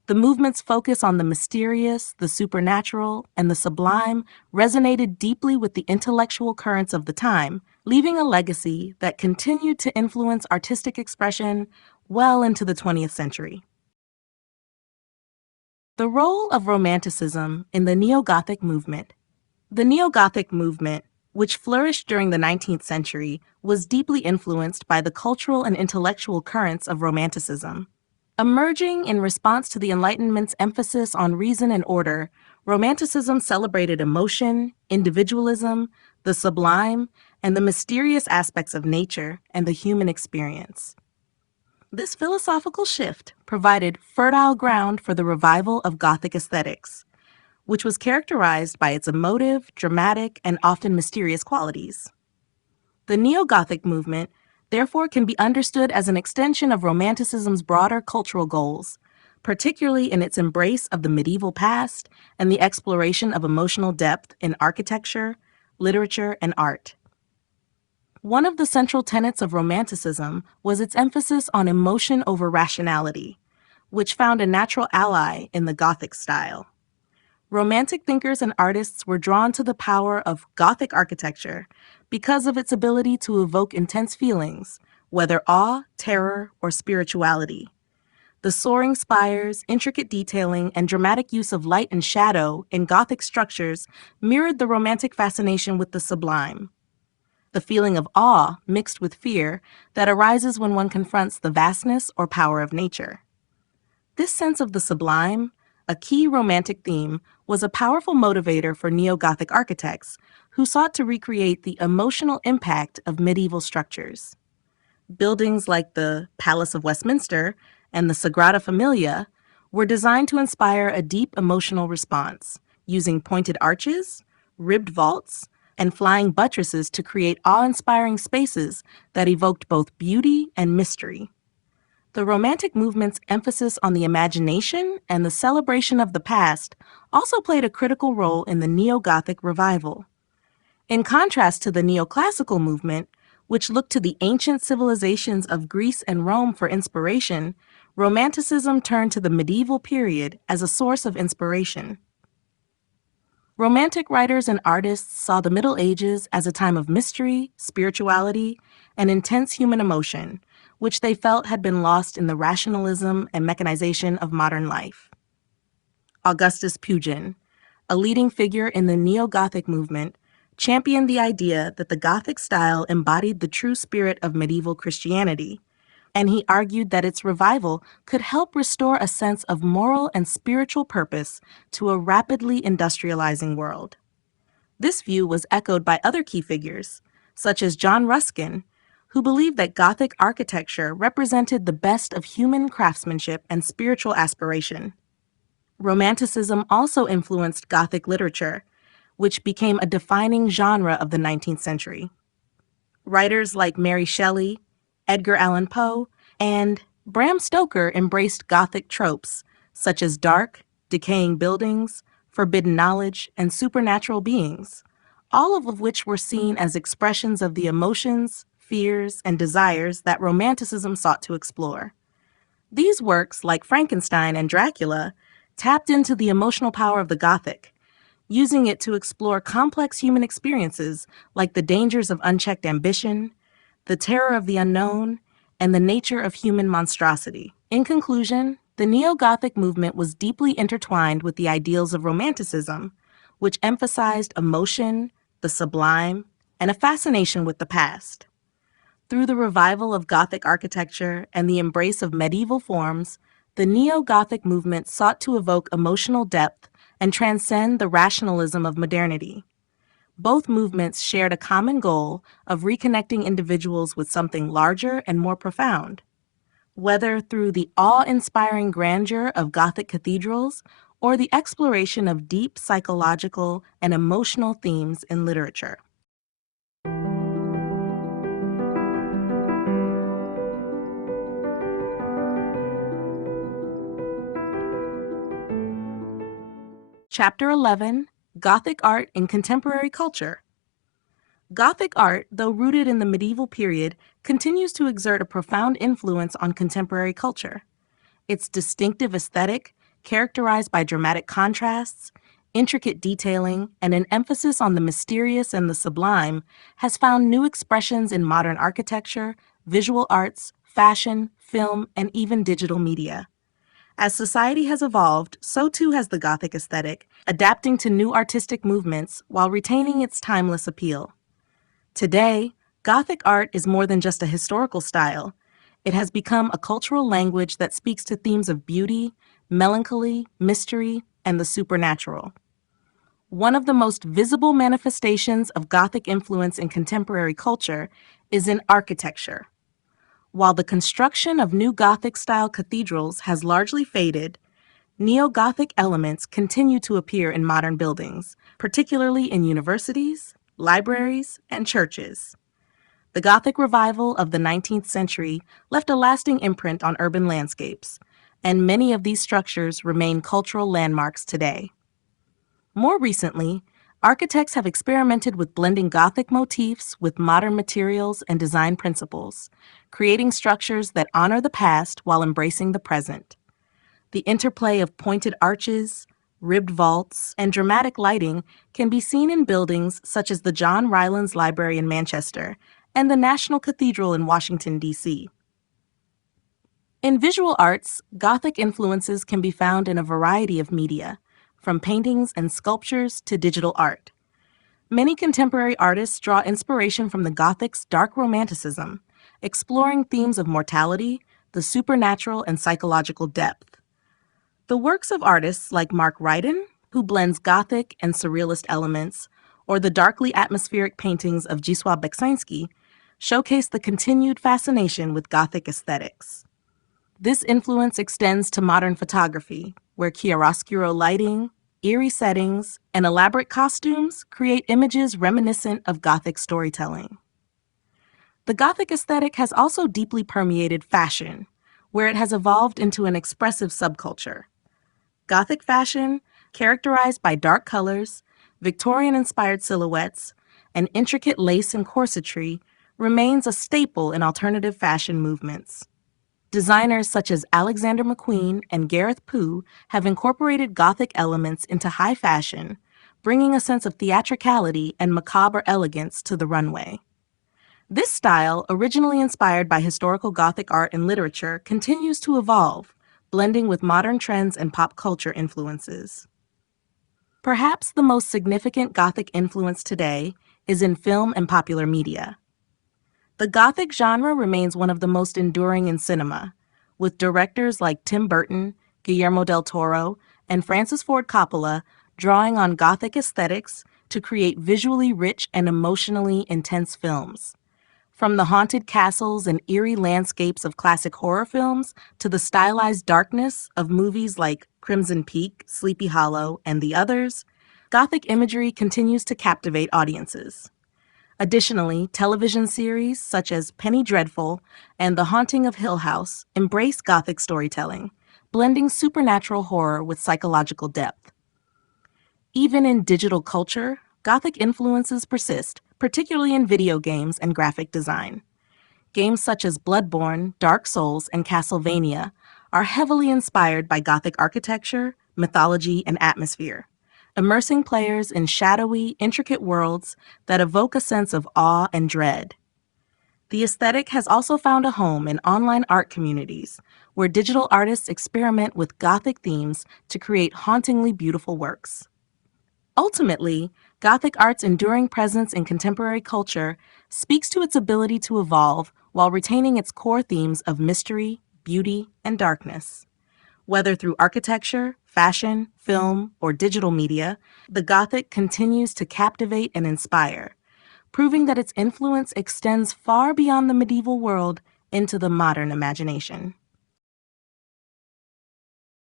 The movement's focus on the mysterious, the supernatural, and the sublime resonated deeply with the intellectual currents of the time, leaving a legacy that continued to influence artistic expression well into the 20th century. The role of Romanticism in the Neo-Gothic movement. The Neo-Gothic movement, which flourished during the 19th century, was deeply influenced by the cultural and intellectual currents of Romanticism. Emerging in response to the Enlightenment's emphasis on reason and order, Romanticism celebrated emotion, individualism, the sublime, and the mysterious aspects of nature and the human experience. This philosophical shift provided fertile ground for the revival of Gothic aesthetics, which was characterized by its emotive, dramatic, and often mysterious qualities. The Neo-Gothic movement, therefore, can be understood as an extension of Romanticism's broader cultural goals, particularly in its embrace of the medieval past and the exploration of emotional depth in architecture, literature, and art. One of the central tenets of Romanticism was its emphasis on emotion over rationality, which found a natural ally in the Gothic style. Romantic thinkers and artists were drawn to the power of Gothic architecture because of its ability to evoke intense feelings, whether awe, terror, or spirituality. The soaring spires, intricate detailing, and dramatic use of light and shadow in Gothic structures mirrored the Romantic fascination with the sublime, the feeling of awe mixed with fear that arises when one confronts the vastness or power of nature. This sense of the sublime, a key Romantic theme, was a powerful motivator for Neo-Gothic architects who sought to recreate the emotional impact of medieval structures. Buildings like the Palace of Westminster and the Sagrada Familia were designed to inspire a deep emotional response, using pointed arches, ribbed vaults, and flying buttresses to create awe-inspiring spaces that evoked both beauty and mystery. The Romantic movement's emphasis on the imagination and the celebration of the past also played a critical role in the Neo-Gothic revival. In contrast to the Neoclassical movement, which looked to the ancient civilizations of Greece and Rome for inspiration, Romanticism turned to the medieval period as a source of inspiration. Romantic writers and artists saw the Middle Ages as a time of mystery, spirituality, and intense human emotion, which they felt had been lost in the rationalism and mechanization of modern life. Augustus Pugin, a leading figure in the Neo-Gothic movement, championed the idea that the Gothic style embodied the true spirit of medieval Christianity, and he argued that its revival could help restore a sense of moral and spiritual purpose to a rapidly industrializing world. This view was echoed by other key figures, such as John Ruskin, who believed that Gothic architecture represented the best of human craftsmanship and spiritual aspiration. Romanticism also influenced Gothic literature, which became a defining genre of the 19th century. Writers like Mary Shelley, Edgar Allan Poe, and Bram Stoker embraced Gothic tropes such as dark, decaying buildings, forbidden knowledge, and supernatural beings, all of which were seen as expressions of the emotions, fears, and desires that Romanticism sought to explore. These works, like Frankenstein and Dracula, tapped into the emotional power of the Gothic, using it to explore complex human experiences like the dangers of unchecked ambition, the terror of the unknown, and the nature of human monstrosity. In conclusion, the Neo-Gothic movement was deeply intertwined with the ideals of Romanticism, which emphasized emotion, the sublime, and a fascination with the past. Through the revival of Gothic architecture and the embrace of medieval forms, the Neo-Gothic movement sought to evoke emotional depth and transcend the rationalism of modernity. Both movements shared a common goal of reconnecting individuals with something larger and more profound. Whether through the awe-inspiring grandeur of Gothic cathedrals or the exploration of deep psychological and emotional themes in literature. Chapter 11, Gothic Art in Contemporary Culture. Gothic art, though rooted in the medieval period, continues to exert a profound influence on contemporary culture. Its distinctive aesthetic, characterized by dramatic contrasts, intricate detailing, and an emphasis on the mysterious and the sublime, has found new expressions in modern architecture, visual arts, fashion, film, and even digital media. As society has evolved, so too has the Gothic aesthetic, adapting to new artistic movements while retaining its timeless appeal. Today, Gothic art is more than just a historical style. It has become a cultural language that speaks to themes of beauty, melancholy, mystery, and the supernatural. One of the most visible manifestations of Gothic influence in contemporary culture is in architecture. While the construction of new Gothic-style cathedrals has largely faded, Neo-Gothic elements continue to appear in modern buildings, particularly in universities, libraries, and churches. The Gothic revival of the 19th century left a lasting imprint on urban landscapes, and many of these structures remain cultural landmarks today. More recently, architects have experimented with blending Gothic motifs with modern materials and design principles, creating structures that honor the past while embracing the present. The interplay of pointed arches, ribbed vaults, and dramatic lighting can be seen in buildings such as the John Rylands Library in Manchester and the National Cathedral in Washington, D.C. In visual arts, Gothic influences can be found in a variety of media, from paintings and sculptures to digital art. Many contemporary artists draw inspiration from the Gothic's dark romanticism, exploring themes of mortality, the supernatural, and psychological depth. The works of artists like Mark Ryden, who blends Gothic and surrealist elements, or the darkly atmospheric paintings of Gisła Beksański, showcase the continued fascination with Gothic aesthetics. This influence extends to modern photography, where chiaroscuro lighting, eerie settings, and elaborate costumes create images reminiscent of Gothic storytelling. The Gothic aesthetic has also deeply permeated fashion, where it has evolved into an expressive subculture. Gothic fashion, characterized by dark colors, Victorian-inspired silhouettes, and intricate lace and corsetry, remains a staple in alternative fashion movements. Designers such as Alexander McQueen and Gareth Pugh have incorporated Gothic elements into high fashion, bringing a sense of theatricality and macabre elegance to the runway. This style, originally inspired by historical Gothic art and literature, continues to evolve, blending with modern trends and pop culture influences. Perhaps the most significant Gothic influence today is in film and popular media. The Gothic genre remains one of the most enduring in cinema, with directors like Tim Burton, Guillermo del Toro, and Francis Ford Coppola drawing on Gothic aesthetics to create visually rich and emotionally intense films. From the haunted castles and eerie landscapes of classic horror films to the stylized darkness of movies like Crimson Peak, Sleepy Hollow, and The Others, Gothic imagery continues to captivate audiences. Additionally, television series such as Penny Dreadful and The Haunting of Hill House embrace Gothic storytelling, blending supernatural horror with psychological depth. Even in digital culture, Gothic influences persist, particularly in video games and graphic design. Games such as Bloodborne, Dark Souls, and Castlevania are heavily inspired by Gothic architecture, mythology, and atmosphere, immersing players in shadowy, intricate worlds that evoke a sense of awe and dread. The aesthetic has also found a home in online art communities, where digital artists experiment with Gothic themes to create hauntingly beautiful works. Ultimately, Gothic art's enduring presence in contemporary culture speaks to its ability to evolve while retaining its core themes of mystery, beauty, and darkness. Whether through architecture, fashion, film, or digital media, the Gothic continues to captivate and inspire, proving that its influence extends far beyond the medieval world into the modern imagination.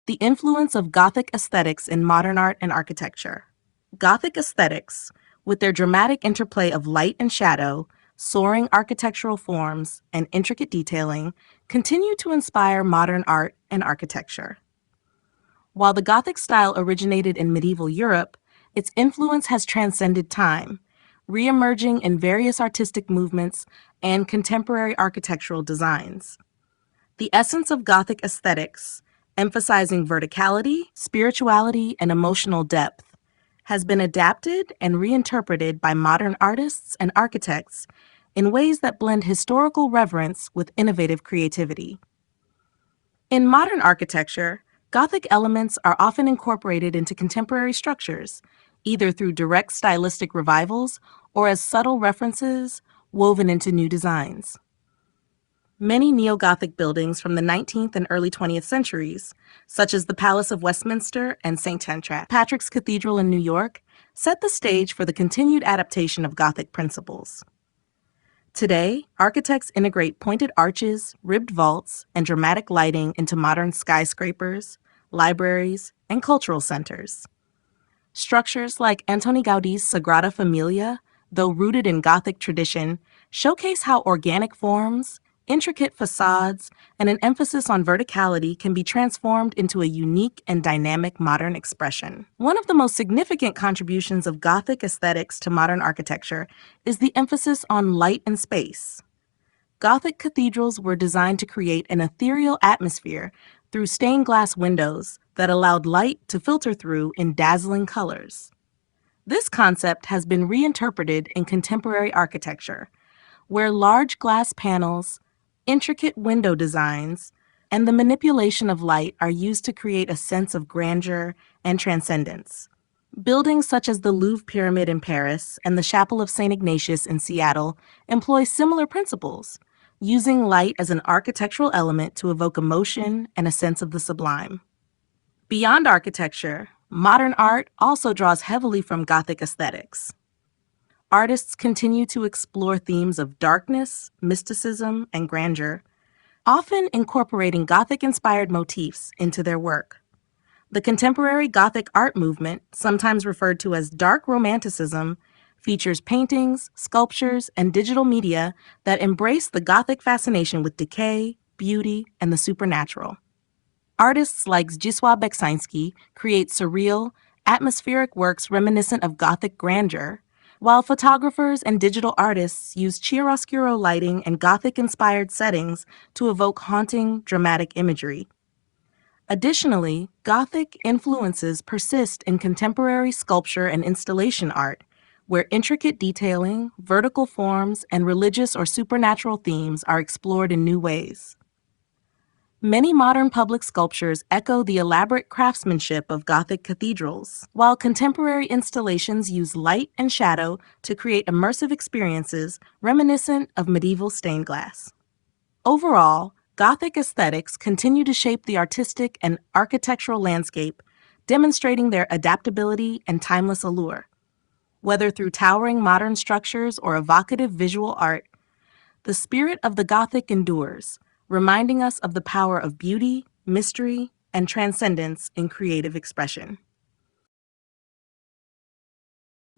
The influence of Gothic aesthetics in modern art and architecture. Gothic aesthetics, with their dramatic interplay of light and shadow, soaring architectural forms, and intricate detailing, continue to inspire modern art and architecture. While the Gothic style originated in medieval Europe, its influence has transcended time, re-emerging in various artistic movements and contemporary architectural designs. The essence of Gothic aesthetics, emphasizing verticality, spirituality, and emotional depth, has been adapted and reinterpreted by modern artists and architects in ways that blend historical reverence with innovative creativity. In modern architecture, Gothic elements are often incorporated into contemporary structures, either through direct stylistic revivals or as subtle references woven into new designs. Many neo-Gothic buildings from the 19th and early 20th centuries, such as the Palace of Westminster and St. Patrick's Cathedral in New York, set the stage for the continued adaptation of Gothic principles. Today, architects integrate pointed arches, ribbed vaults, and dramatic lighting into modern skyscrapers, libraries, and cultural centers. Structures like Antoni Gaudi's Sagrada Familia, though rooted in Gothic tradition, showcase how organic forms, intricate facades, and an emphasis on verticality can be transformed into a unique and dynamic modern expression. One of the most significant contributions of Gothic aesthetics to modern architecture is the emphasis on light and space. Gothic cathedrals were designed to create an ethereal atmosphere through stained glass windows that allowed light to filter through in dazzling colors. This concept has been reinterpreted in contemporary architecture, where large glass panels, intricate window designs, and the manipulation of light are used to create a sense of grandeur and transcendence. Buildings such as the Louvre Pyramid in Paris and the Chapel of St. Ignatius in Seattle employ similar principles, using light as an architectural element to evoke emotion and a sense of the sublime. Beyond architecture, modern art also draws heavily from Gothic aesthetics. Artists continue to explore themes of darkness, mysticism, and grandeur, often incorporating Gothic-inspired motifs into their work. The contemporary Gothic art movement, sometimes referred to as dark romanticism, features paintings, sculptures, and digital media that embrace the Gothic fascination with decay, beauty, and the supernatural. Artists like Zdzisław Beksański create surreal, atmospheric works reminiscent of Gothic grandeur, while photographers and digital artists use chiaroscuro lighting and Gothic-inspired settings to evoke haunting, dramatic imagery. Additionally, Gothic influences persist in contemporary sculpture and installation art, where intricate detailing, vertical forms, and religious or supernatural themes are explored in new ways. Many modern public sculptures echo the elaborate craftsmanship of Gothic cathedrals, while contemporary installations use light and shadow to create immersive experiences reminiscent of medieval stained glass. Overall, Gothic aesthetics continue to shape the artistic and architectural landscape, demonstrating their adaptability and timeless allure. Whether through towering modern structures or evocative visual art, the spirit of the Gothic endures, reminding us of the power of beauty, mystery, and transcendence in creative expression.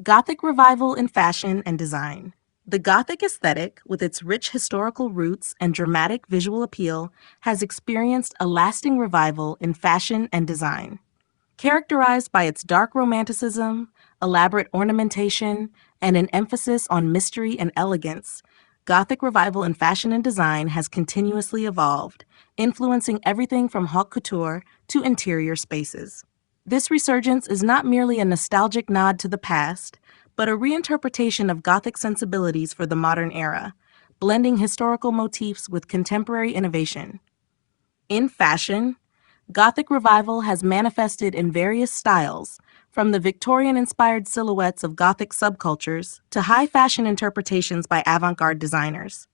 Gothic revival in fashion and design. The Gothic aesthetic, with its rich historical roots and dramatic visual appeal, has experienced a lasting revival in fashion and design. Characterized by its dark romanticism, elaborate ornamentation, and an emphasis on mystery and elegance, Gothic revival in fashion and design has continuously evolved, influencing everything from haute couture to interior spaces. This resurgence is not merely a nostalgic nod to the past, but a reinterpretation of Gothic sensibilities for the modern era, blending historical motifs with contemporary innovation. In fashion, Gothic revival has manifested in various styles, from the Victorian-inspired silhouettes of Gothic subcultures to high-fashion interpretations by avant-garde designers.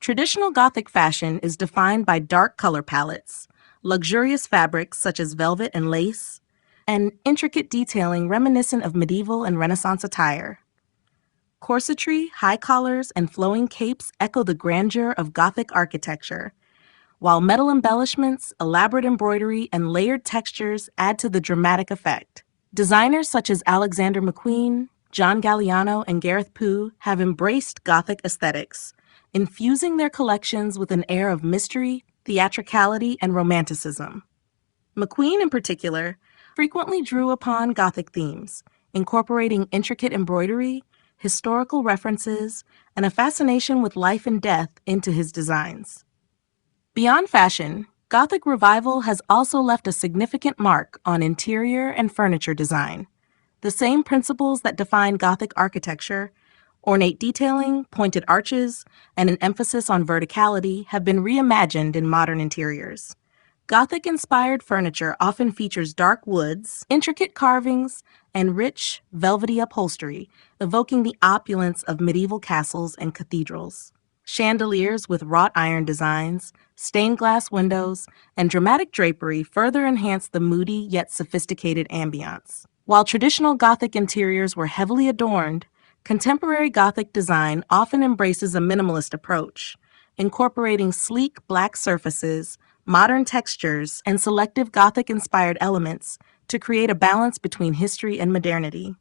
Traditional Gothic fashion is defined by dark color palettes, luxurious fabrics such as velvet and lace, and intricate detailing reminiscent of medieval and Renaissance attire. Corsetry, high collars, and flowing capes echo the grandeur of Gothic architecture, while metal embellishments, elaborate embroidery, and layered textures add to the dramatic effect. Designers such as Alexander McQueen, John Galliano, and Gareth Pugh have embraced Gothic aesthetics, infusing their collections with an air of mystery, theatricality, and romanticism. McQueen, in particular, frequently drew upon Gothic themes, incorporating intricate embroidery, historical references, and a fascination with life and death into his designs. Beyond fashion, Gothic revival has also left a significant mark on interior and furniture design. The same principles that define Gothic architecture, ornate detailing, pointed arches, and an emphasis on verticality, have been reimagined in modern interiors. Gothic-inspired furniture often features dark woods, intricate carvings, and rich, velvety upholstery, evoking the opulence of medieval castles and cathedrals. Chandeliers with wrought iron designs, stained glass windows, and dramatic drapery further enhance the moody yet sophisticated ambiance. While traditional Gothic interiors were heavily adorned, contemporary Gothic design often embraces a minimalist approach, incorporating sleek black surfaces, modern textures, and selective Gothic-inspired elements to create a balance between history and modernity.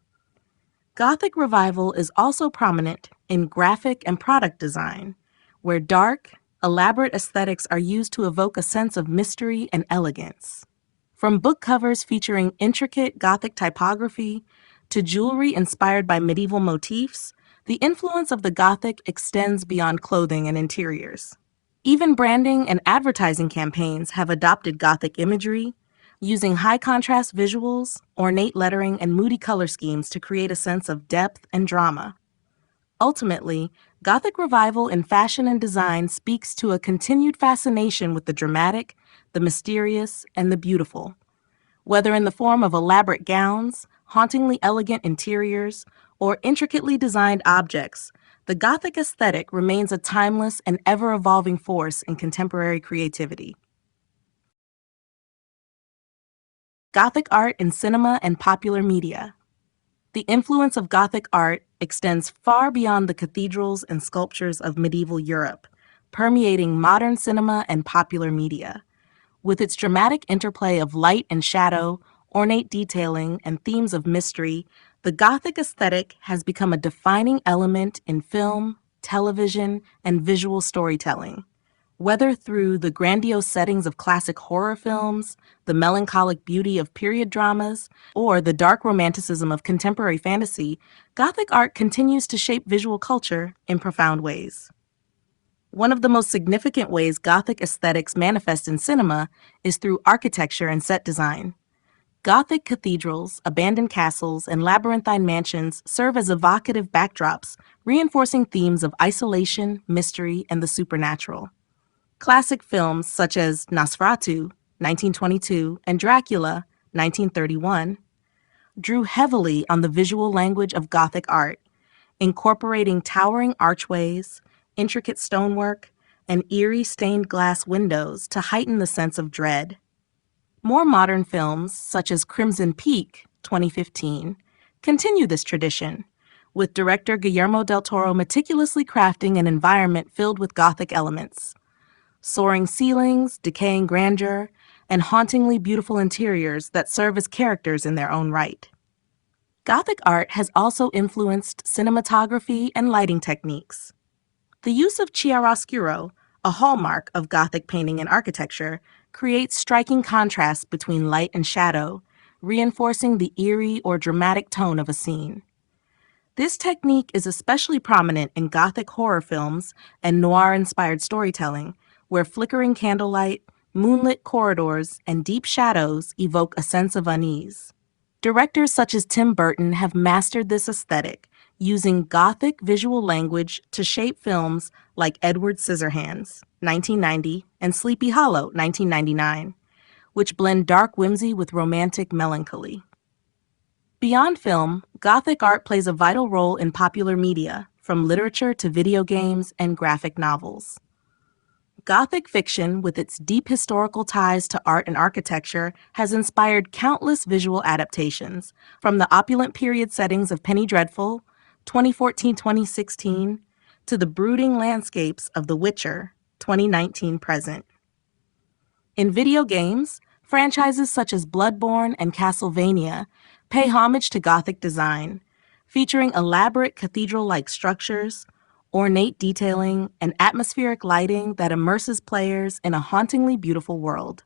Gothic revival is also prominent in graphic and product design, where dark, elaborate aesthetics are used to evoke a sense of mystery and elegance. From book covers featuring intricate Gothic typography to jewelry inspired by medieval motifs, the influence of the Gothic extends beyond clothing and interiors. Even branding and advertising campaigns have adopted Gothic imagery, using high-contrast visuals, ornate lettering, and moody color schemes to create a sense of depth and drama. Ultimately, Gothic revival in fashion and design speaks to a continued fascination with the dramatic, the mysterious, and the beautiful. Whether in the form of elaborate gowns, hauntingly elegant interiors, or intricately designed objects, the Gothic aesthetic remains a timeless and ever-evolving force in contemporary creativity. Gothic art in cinema and popular media. The influence of Gothic art extends far beyond the cathedrals and sculptures of medieval Europe, permeating modern cinema and popular media. With its dramatic interplay of light and shadow, ornate detailing, and themes of mystery, the Gothic aesthetic has become a defining element in film, television, and visual storytelling. Whether through the grandiose settings of classic horror films, the melancholic beauty of period dramas, or the dark romanticism of contemporary fantasy, Gothic art continues to shape visual culture in profound ways. One of the most significant ways Gothic aesthetics manifest in cinema is through architecture and set design. Gothic cathedrals, abandoned castles, and labyrinthine mansions serve as evocative backdrops, reinforcing themes of isolation, mystery, and the supernatural. Classic films such as Nosferatu, 1922, and Dracula, 1931, drew heavily on the visual language of Gothic art, incorporating towering archways, intricate stonework, and eerie stained glass windows to heighten the sense of dread. More modern films, such as Crimson Peak, 2015, continue this tradition, with director Guillermo del Toro meticulously crafting an environment filled with Gothic elements. Soaring ceilings, decaying grandeur, and hauntingly beautiful interiors that serve as characters in their own right. Gothic art has also influenced cinematography and lighting techniques. The use of chiaroscuro, a hallmark of Gothic painting and architecture, creates striking contrasts between light and shadow, reinforcing the eerie or dramatic tone of a scene. This technique is especially prominent in Gothic horror films and noir-inspired storytelling, where flickering candlelight, moonlit corridors, and deep shadows evoke a sense of unease. Directors such as Tim Burton have mastered this aesthetic, using Gothic visual language to shape films like Edward Scissorhands, 1990, and Sleepy Hollow, 1999, which blend dark whimsy with romantic melancholy. Beyond film, Gothic art plays a vital role in popular media, from literature to video games and graphic novels. Gothic fiction, with its deep historical ties to art and architecture, has inspired countless visual adaptations, from the opulent period settings of Penny Dreadful, 2014-2016, to the brooding landscapes of The Witcher, 2019 present. In video games, franchises such as Bloodborne and Castlevania pay homage to Gothic design, featuring elaborate cathedral-like structures, ornate detailing, and atmospheric lighting that immerses players in a hauntingly beautiful world.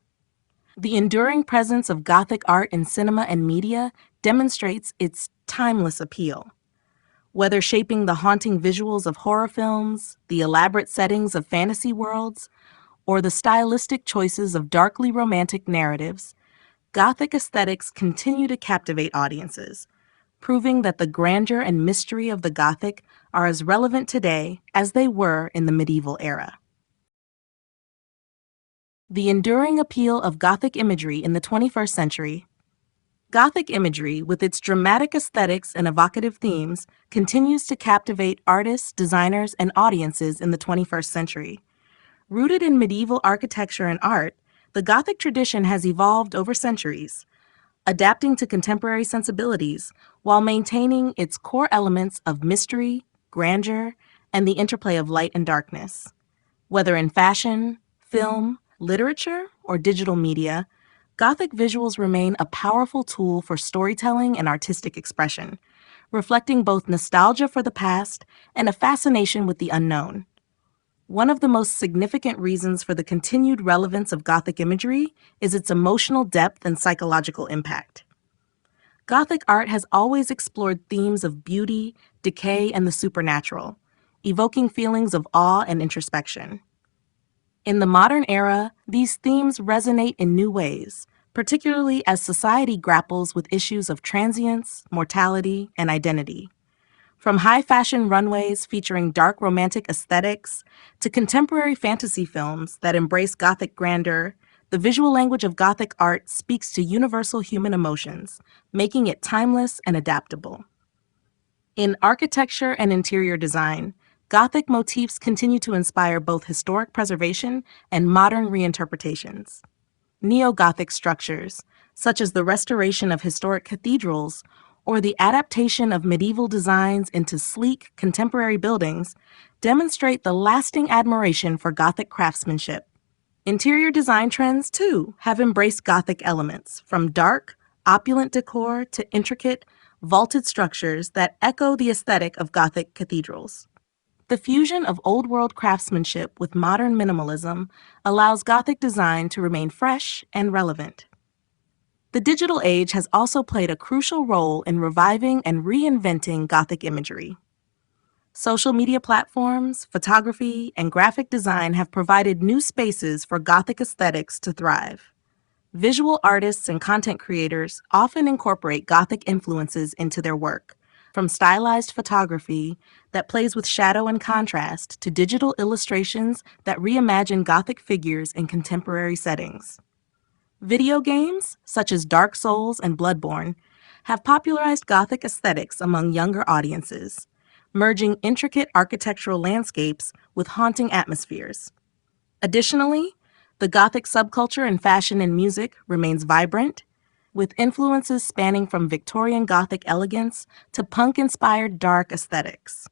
The enduring presence of Gothic art in cinema and media demonstrates its timeless appeal. Whether shaping the haunting visuals of horror films, the elaborate settings of fantasy worlds, or the stylistic choices of darkly romantic narratives, Gothic aesthetics continue to captivate audiences, proving that the grandeur and mystery of the Gothic are as relevant today as they were in the medieval era. The enduring appeal of Gothic imagery in the 21st century. Gothic imagery, with its dramatic aesthetics and evocative themes, continues to captivate artists, designers, and audiences in the 21st century. Rooted in medieval architecture and art, the Gothic tradition has evolved over centuries, adapting to contemporary sensibilities while maintaining its core elements of mystery, grandeur, and the interplay of light and darkness. Whether in fashion, film, literature, or digital media, Gothic visuals remain a powerful tool for storytelling and artistic expression, reflecting both nostalgia for the past and a fascination with the unknown. One of the most significant reasons for the continued relevance of Gothic imagery is its emotional depth and psychological impact. Gothic art has always explored themes of beauty, decay, and the supernatural, evoking feelings of awe and introspection. In the modern era, these themes resonate in new ways, particularly as society grapples with issues of transience, mortality, and identity. From high fashion runways featuring dark romantic aesthetics to contemporary fantasy films that embrace Gothic grandeur, the visual language of Gothic art speaks to universal human emotions, making it timeless and adaptable. In architecture and interior design, Gothic motifs continue to inspire both historic preservation and modern reinterpretations. Neo-Gothic structures, such as the restoration of historic cathedrals or the adaptation of medieval designs into sleek, contemporary buildings, demonstrate the lasting admiration for Gothic craftsmanship. Interior design trends, too, have embraced Gothic elements, from dark, opulent decor to intricate, vaulted structures that echo the aesthetic of Gothic cathedrals. The fusion of Old World craftsmanship with modern minimalism allows Gothic design to remain fresh and relevant. The digital age has also played a crucial role in reviving and reinventing Gothic imagery. Social media platforms, photography, and graphic design have provided new spaces for Gothic aesthetics to thrive. Visual artists and content creators often incorporate Gothic influences into their work, from stylized photography that plays with shadow and contrast to digital illustrations that reimagine Gothic figures in contemporary settings. Video games, such as Dark Souls and Bloodborne, have popularized Gothic aesthetics among younger audiences, merging intricate architectural landscapes with haunting atmospheres. Additionally, the Gothic subculture in fashion and music remains vibrant, with influences spanning from Victorian Gothic elegance to punk-inspired dark aesthetics.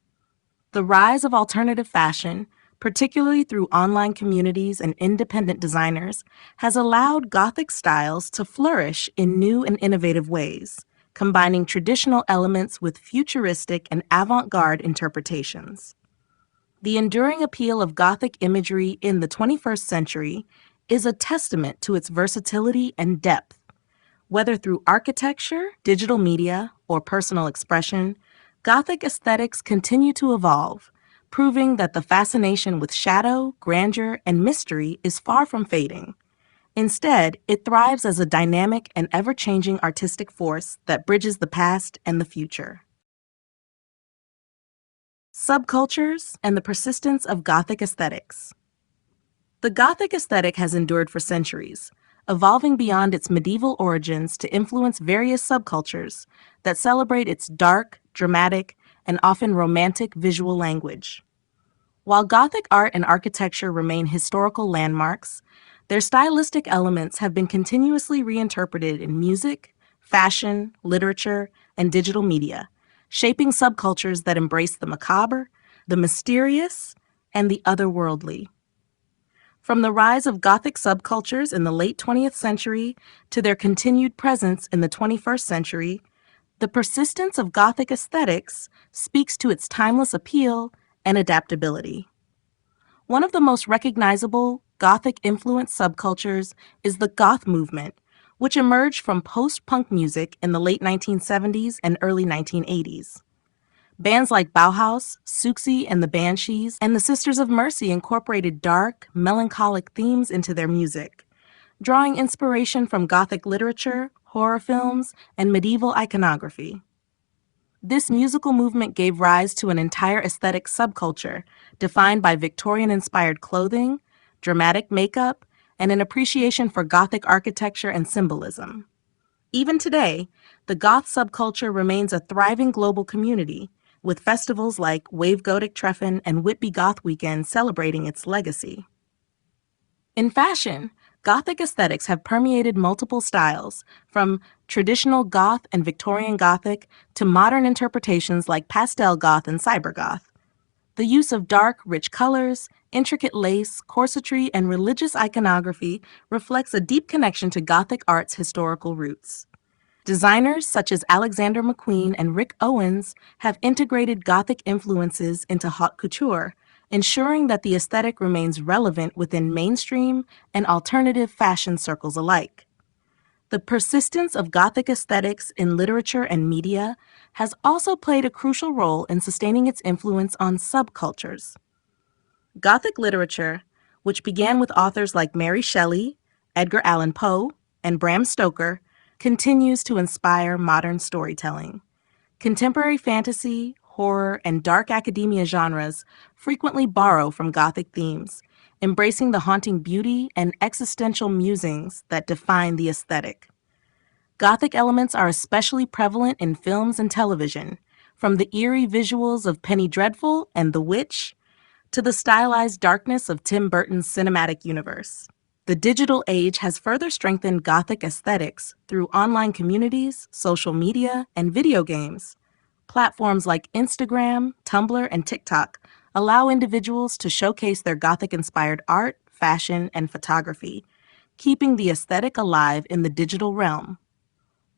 The rise of alternative fashion, particularly through online communities and independent designers, has allowed Gothic styles to flourish in new and innovative ways, combining traditional elements with futuristic and avant-garde interpretations. The enduring appeal of Gothic imagery in the 21st century is a testament to its versatility and depth. Whether through architecture, digital media, or personal expression, Gothic aesthetics continue to evolve, proving that the fascination with shadow, grandeur, and mystery is far from fading. Instead, it thrives as a dynamic and ever-changing artistic force that bridges the past and the future. Subcultures and the persistence of Gothic aesthetics. The Gothic aesthetic has endured for centuries, evolving beyond its medieval origins to influence various subcultures that celebrate its dark, dramatic, and often romantic visual language. While Gothic art and architecture remain historical landmarks, their stylistic elements have been continuously reinterpreted in music, fashion, literature, and digital media, shaping subcultures that embrace the macabre, the mysterious, and the otherworldly. From the rise of Gothic subcultures in the late 20th century to their continued presence in the 21st century, the persistence of Gothic aesthetics speaks to its timeless appeal and adaptability. One of the most recognizable Gothic-influenced subcultures is the Goth movement, which emerged from post-punk music in the late 1970s and early 1980s. Bands like Bauhaus, Siouxsie and the Banshees, and the Sisters of Mercy incorporated dark, melancholic themes into their music, drawing inspiration from Gothic literature, horror films, and medieval iconography. This musical movement gave rise to an entire aesthetic subculture defined by Victorian-inspired clothing, dramatic makeup, and an appreciation for Gothic architecture and symbolism. Even today, the Goth subculture remains a thriving global community, with festivals like Wave Gotic Treffen and Whitby Goth Weekend celebrating its legacy. In fashion, Gothic aesthetics have permeated multiple styles, from traditional Goth and Victorian Gothic to modern interpretations like pastel Goth and cybergoth. The use of dark, rich colors, intricate lace, corsetry, and religious iconography reflects a deep connection to Gothic art's historical roots. Designers such as Alexander McQueen and Rick Owens have integrated Gothic influences into haute couture, ensuring that the aesthetic remains relevant within mainstream and alternative fashion circles alike. The persistence of Gothic aesthetics in literature and media has also played a crucial role in sustaining its influence on subcultures. Gothic literature, which began with authors like Mary Shelley, Edgar Allan Poe, and Bram Stoker, continues to inspire modern storytelling. Contemporary fantasy, horror, and dark academia genres frequently borrow from Gothic themes, embracing the haunting beauty and existential musings that define the aesthetic. Gothic elements are especially prevalent in films and television, from the eerie visuals of Penny Dreadful and The Witch to the stylized darkness of Tim Burton's cinematic universe. The digital age has further strengthened Gothic aesthetics through online communities, social media, and video games. Platforms like Instagram, Tumblr, and TikTok allow individuals to showcase their Gothic-inspired art, fashion, and photography, keeping the aesthetic alive in the digital realm.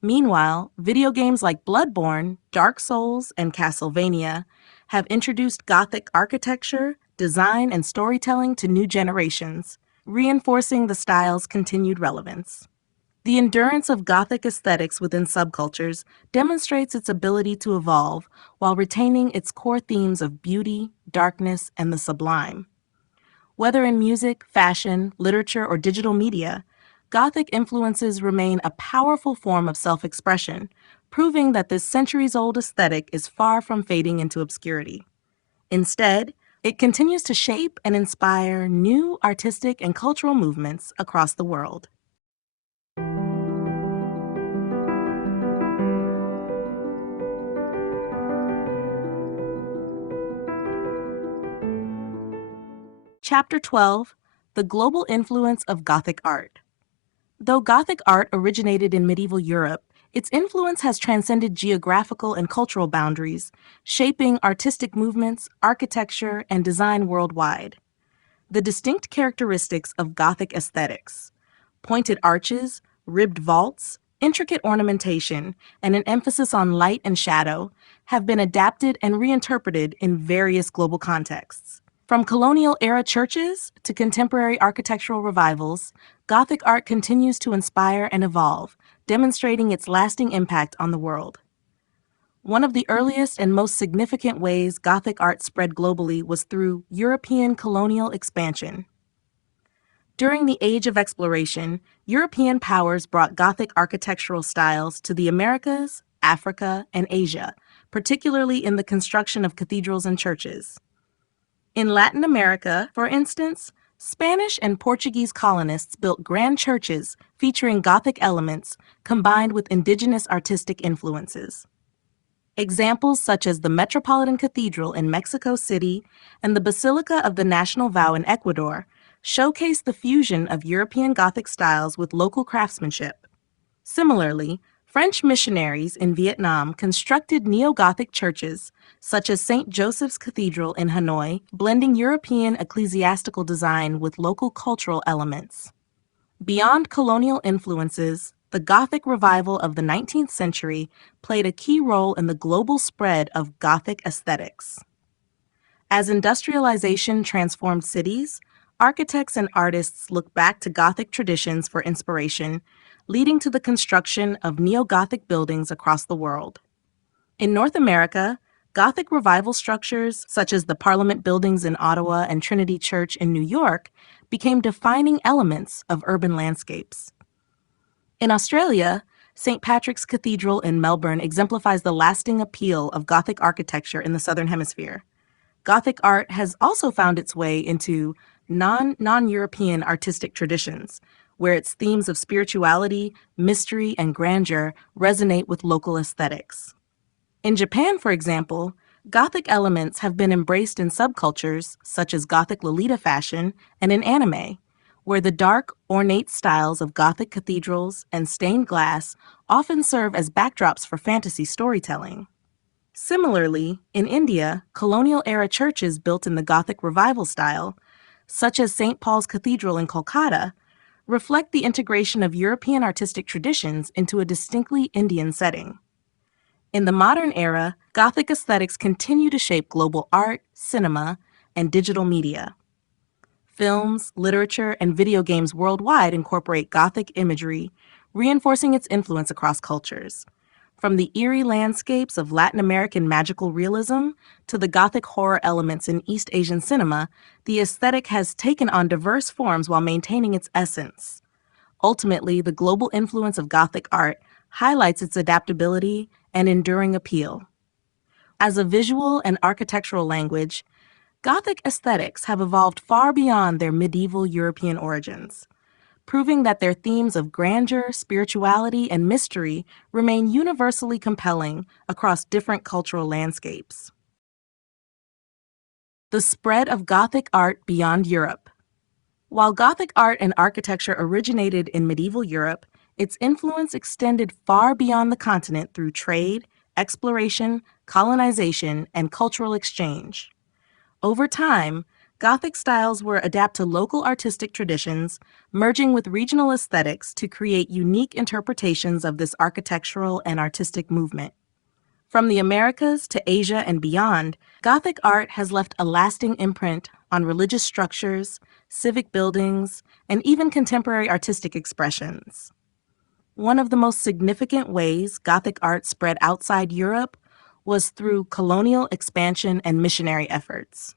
Meanwhile, video games like Bloodborne, Dark Souls, and Castlevania have introduced Gothic architecture, design, and storytelling to new generations, reinforcing the style's continued relevance. The endurance of Gothic aesthetics within subcultures demonstrates its ability to evolve while retaining its core themes of beauty, darkness, and the sublime. Whether in music, fashion, literature, or digital media, Gothic influences remain a powerful form of self-expression, proving that this centuries-old aesthetic is far from fading into obscurity. Instead, it continues to shape and inspire new artistic and cultural movements across the world. Chapter 12: The Global Influence of Gothic Art. Though Gothic art originated in medieval Europe, its influence has transcended geographical and cultural boundaries, shaping artistic movements, architecture, and design worldwide. The distinct characteristics of Gothic aesthetics, pointed arches, ribbed vaults, intricate ornamentation, and an emphasis on light and shadow, have been adapted and reinterpreted in various global contexts. From colonial-era churches to contemporary architectural revivals, Gothic art continues to inspire and evolve, demonstrating its lasting impact on the world. One of the earliest and most significant ways Gothic art spread globally was through European colonial expansion. During the Age of Exploration, European powers brought Gothic architectural styles to the Americas, Africa, and Asia, particularly in the construction of cathedrals and churches. In Latin America, for instance, Spanish and Portuguese colonists built grand churches featuring Gothic elements combined with indigenous artistic influences. Examples such as the Metropolitan Cathedral in Mexico City and the Basilica of the National Vow in Ecuador showcase the fusion of European Gothic styles with local craftsmanship. Similarly, French missionaries in Vietnam constructed neo-Gothic churches, such as St. Joseph's Cathedral in Hanoi, blending European ecclesiastical design with local cultural elements. Beyond colonial influences, the Gothic revival of the 19th century played a key role in the global spread of Gothic aesthetics. As industrialization transformed cities, architects and artists looked back to Gothic traditions for inspiration, leading to the construction of neo-Gothic buildings across the world. In North America, Gothic revival structures, such as the Parliament buildings in Ottawa and Trinity Church in New York, became defining elements of urban landscapes. In Australia, St. Patrick's Cathedral in Melbourne exemplifies the lasting appeal of Gothic architecture in the Southern Hemisphere. Gothic art has also found its way into non-European artistic traditions, where its themes of spirituality, mystery, and grandeur resonate with local aesthetics. In Japan, for example, Gothic elements have been embraced in subcultures such as Gothic Lolita fashion and in anime, where the dark, ornate styles of Gothic cathedrals and stained glass often serve as backdrops for fantasy storytelling. Similarly, in India, colonial-era churches built in the Gothic revival style, such as St. Paul's Cathedral in Kolkata, reflect the integration of European artistic traditions into a distinctly Indian setting. In the modern era, Gothic aesthetics continue to shape global art, cinema, and digital media. Films, literature, and video games worldwide incorporate Gothic imagery, reinforcing its influence across cultures. From the eerie landscapes of Latin American magical realism to the Gothic horror elements in East Asian cinema, the aesthetic has taken on diverse forms while maintaining its essence. Ultimately, the global influence of Gothic art highlights its adaptability and enduring appeal. As a visual and architectural language, Gothic aesthetics have evolved far beyond their medieval European origins, proving that their themes of grandeur, spirituality, and mystery remain universally compelling across different cultural landscapes. The spread of Gothic art beyond Europe. While Gothic art and architecture originated in medieval Europe, its influence extended far beyond the continent through trade, exploration, colonization, and cultural exchange. Over time, Gothic styles were adapted to local artistic traditions, merging with regional aesthetics to create unique interpretations of this architectural and artistic movement. From the Americas to Asia and beyond, Gothic art has left a lasting imprint on religious structures, civic buildings, and even contemporary artistic expressions. One of the most significant ways Gothic art spread outside Europe was through colonial expansion and missionary efforts.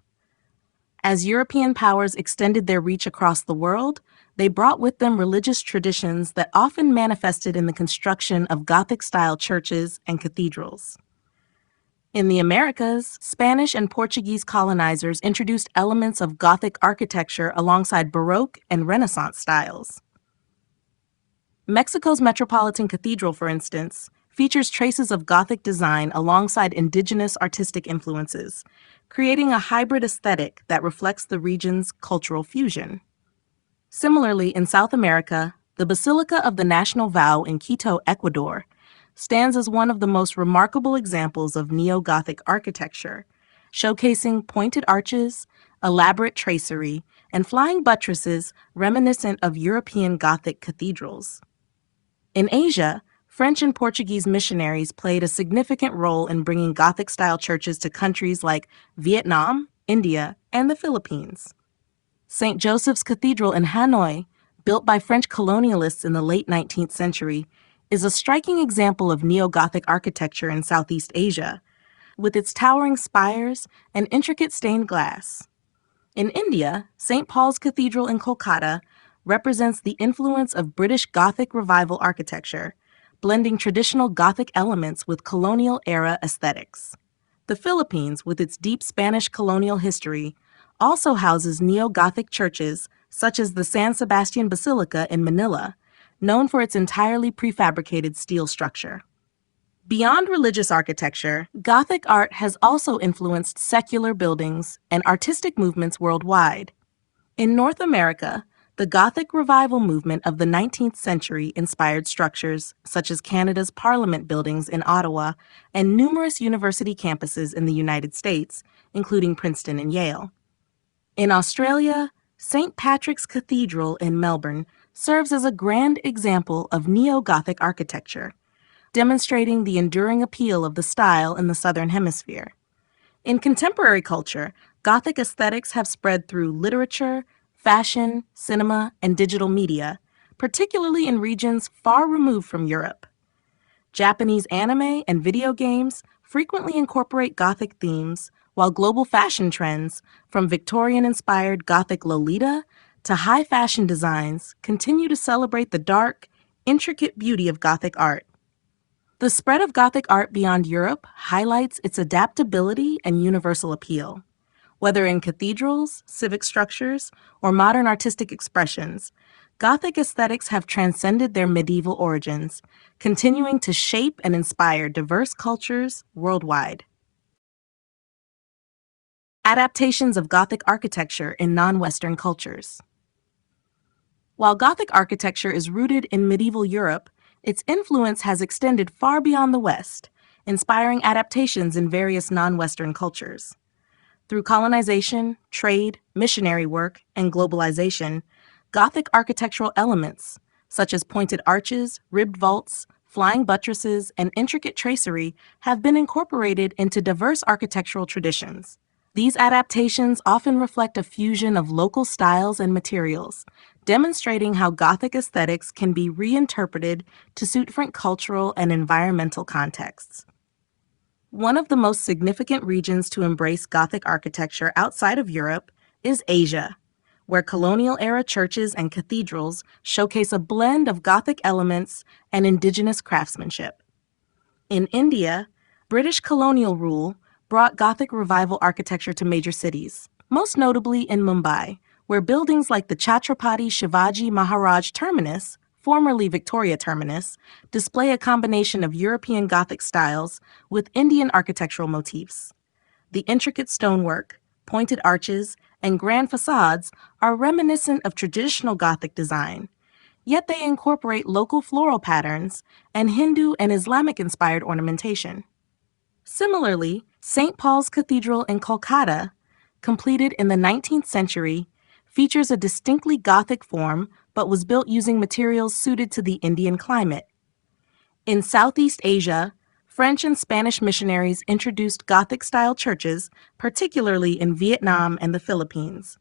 As European powers extended their reach across the world, they brought with them religious traditions that often manifested in the construction of Gothic-style churches and cathedrals. In the Americas, Spanish and Portuguese colonizers introduced elements of Gothic architecture alongside Baroque and Renaissance styles. Mexico's Metropolitan Cathedral, for instance, features traces of Gothic design alongside indigenous artistic influences, creating a hybrid aesthetic that reflects the region's cultural fusion. Similarly, in South America, the Basilica of the National Vow in Quito, Ecuador, stands as one of the most remarkable examples of neo-Gothic architecture, showcasing pointed arches, elaborate tracery, and flying buttresses reminiscent of European Gothic cathedrals. In Asia, French and Portuguese missionaries played a significant role in bringing Gothic-style churches to countries like Vietnam, India, and the Philippines. St. Joseph's Cathedral in Hanoi, built by French colonialists in the late 19th century, is a striking example of neo-Gothic architecture in Southeast Asia, with its towering spires and intricate stained glass. In India, St. Paul's Cathedral in Kolkata represents the influence of British Gothic Revival architecture, blending traditional Gothic elements with colonial-era aesthetics. The Philippines, with its deep Spanish colonial history, also houses neo-Gothic churches such as the San Sebastian Basilica in Manila, known for its entirely prefabricated steel structure. Beyond religious architecture, Gothic art has also influenced secular buildings and artistic movements worldwide. In North America, the Gothic Revival movement of the 19th century inspired structures such as Canada's Parliament buildings in Ottawa and numerous university campuses in the United States, including Princeton and Yale. In Australia, St. Patrick's Cathedral in Melbourne serves as a grand example of neo-Gothic architecture, demonstrating the enduring appeal of the style in the Southern Hemisphere. In contemporary culture, Gothic aesthetics have spread through literature, fashion, cinema, and digital media, particularly in regions far removed from Europe. Japanese anime and video games frequently incorporate Gothic themes, while global fashion trends, from Victorian-inspired Gothic Lolita to high-fashion designs, continue to celebrate the dark, intricate beauty of Gothic art. The spread of Gothic art beyond Europe highlights its adaptability and universal appeal. Whether in cathedrals, civic structures, or modern artistic expressions, Gothic aesthetics have transcended their medieval origins, continuing to shape and inspire diverse cultures worldwide. Adaptations of Gothic architecture in non-Western cultures. While Gothic architecture is rooted in medieval Europe, its influence has extended far beyond the West, inspiring adaptations in various non-Western cultures. Through colonization, trade, missionary work, and globalization, Gothic architectural elements, such as pointed arches, ribbed vaults, flying buttresses, and intricate tracery, have been incorporated into diverse architectural traditions. These adaptations often reflect a fusion of local styles and materials, demonstrating how Gothic aesthetics can be reinterpreted to suit different cultural and environmental contexts. One of the most significant regions to embrace Gothic architecture outside of Europe is Asia, where colonial-era churches and cathedrals showcase a blend of Gothic elements and indigenous craftsmanship. In India, British colonial rule brought Gothic revival architecture to major cities, most notably in Mumbai, where buildings like the Chhatrapati Shivaji Maharaj Terminus, formerly Victoria Terminus, display a combination of European Gothic styles with Indian architectural motifs. The intricate stonework, pointed arches, and grand facades are reminiscent of traditional Gothic design, yet they incorporate local floral patterns and Hindu and Islamic-inspired ornamentation. Similarly, St. Paul's Cathedral in Kolkata, completed in the 19th century, features a distinctly Gothic form but was built using materials suited to the Indian climate. In Southeast Asia, French and Spanish missionaries introduced Gothic-style churches, particularly in Vietnam and the Philippines.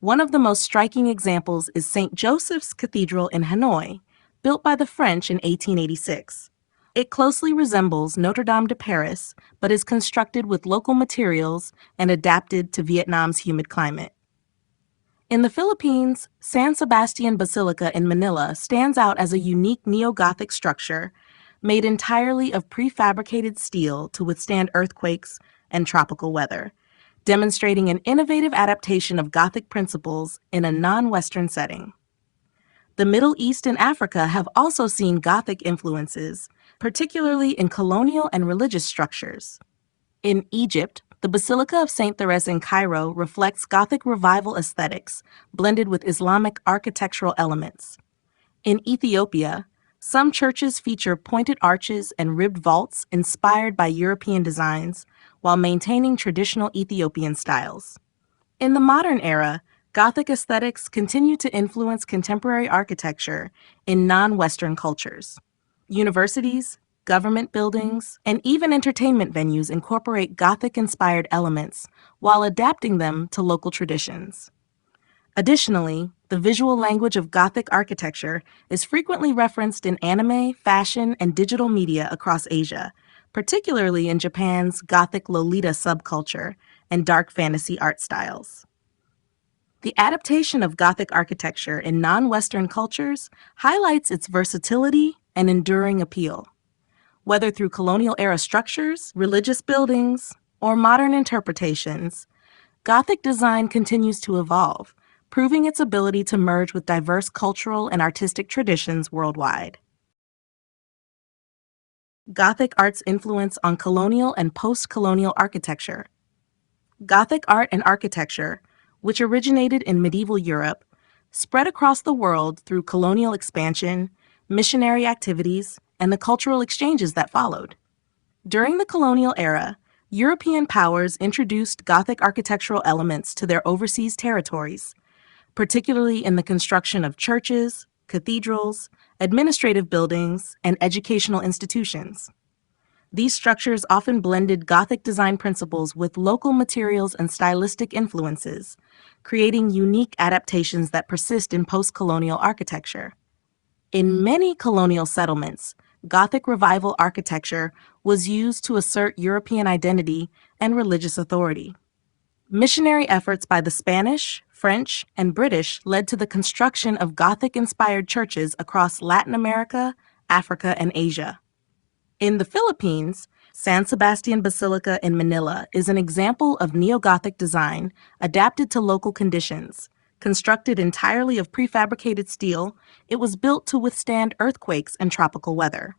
One of the most striking examples is St. Joseph's Cathedral in Hanoi, built by the French in 1886. It closely resembles Notre Dame de Paris, but is constructed with local materials and adapted to Vietnam's humid climate. In the Philippines, San Sebastian Basilica in Manila stands out as a unique neo-Gothic structure made entirely of prefabricated steel to withstand earthquakes and tropical weather, demonstrating an innovative adaptation of Gothic principles in a non-Western setting. The Middle East and Africa have also seen Gothic influences, particularly in colonial and religious structures. In Egypt, the Basilica of St. Therese in Cairo reflects Gothic revival aesthetics blended with Islamic architectural elements. In Ethiopia, some churches feature pointed arches and ribbed vaults inspired by European designs while maintaining traditional Ethiopian styles. In the modern era, Gothic aesthetics continue to influence contemporary architecture in non-Western cultures. Universities, government buildings, and even entertainment venues incorporate Gothic-inspired elements while adapting them to local traditions. Additionally, the visual language of Gothic architecture is frequently referenced in anime, fashion, and digital media across Asia, particularly in Japan's Gothic Lolita subculture and dark fantasy art styles. The adaptation of Gothic architecture in non-Western cultures highlights its versatility and enduring appeal. Whether through colonial-era structures, religious buildings, or modern interpretations, Gothic design continues to evolve, proving its ability to merge with diverse cultural and artistic traditions worldwide. Gothic art's influence on colonial and post-colonial architecture. Gothic art and architecture, which originated in medieval Europe, spread across the world through colonial expansion, missionary activities, and the cultural exchanges that followed. During the colonial era, European powers introduced Gothic architectural elements to their overseas territories, particularly in the construction of churches, cathedrals, administrative buildings, and educational institutions. These structures often blended Gothic design principles with local materials and stylistic influences, creating unique adaptations that persist in post-colonial architecture. In many colonial settlements, Gothic revival architecture was used to assert European identity and religious authority. Missionary efforts by the Spanish, French, and British led to the construction of Gothic-inspired churches across Latin America, Africa, and Asia. In the Philippines, San Sebastian Basilica in Manila is an example of neo-Gothic design adapted to local conditions. Constructed entirely of prefabricated steel, it was built to withstand earthquakes and tropical weather.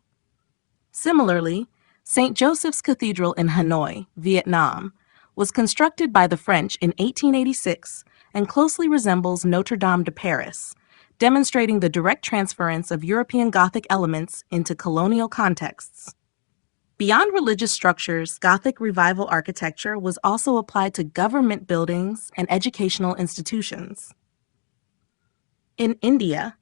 Similarly, St. Joseph's Cathedral in Hanoi, Vietnam, was constructed by the French in 1886 and closely resembles Notre Dame de Paris, demonstrating the direct transference of European Gothic elements into colonial contexts. Beyond religious structures, Gothic revival architecture was also applied to government buildings and educational institutions. In India,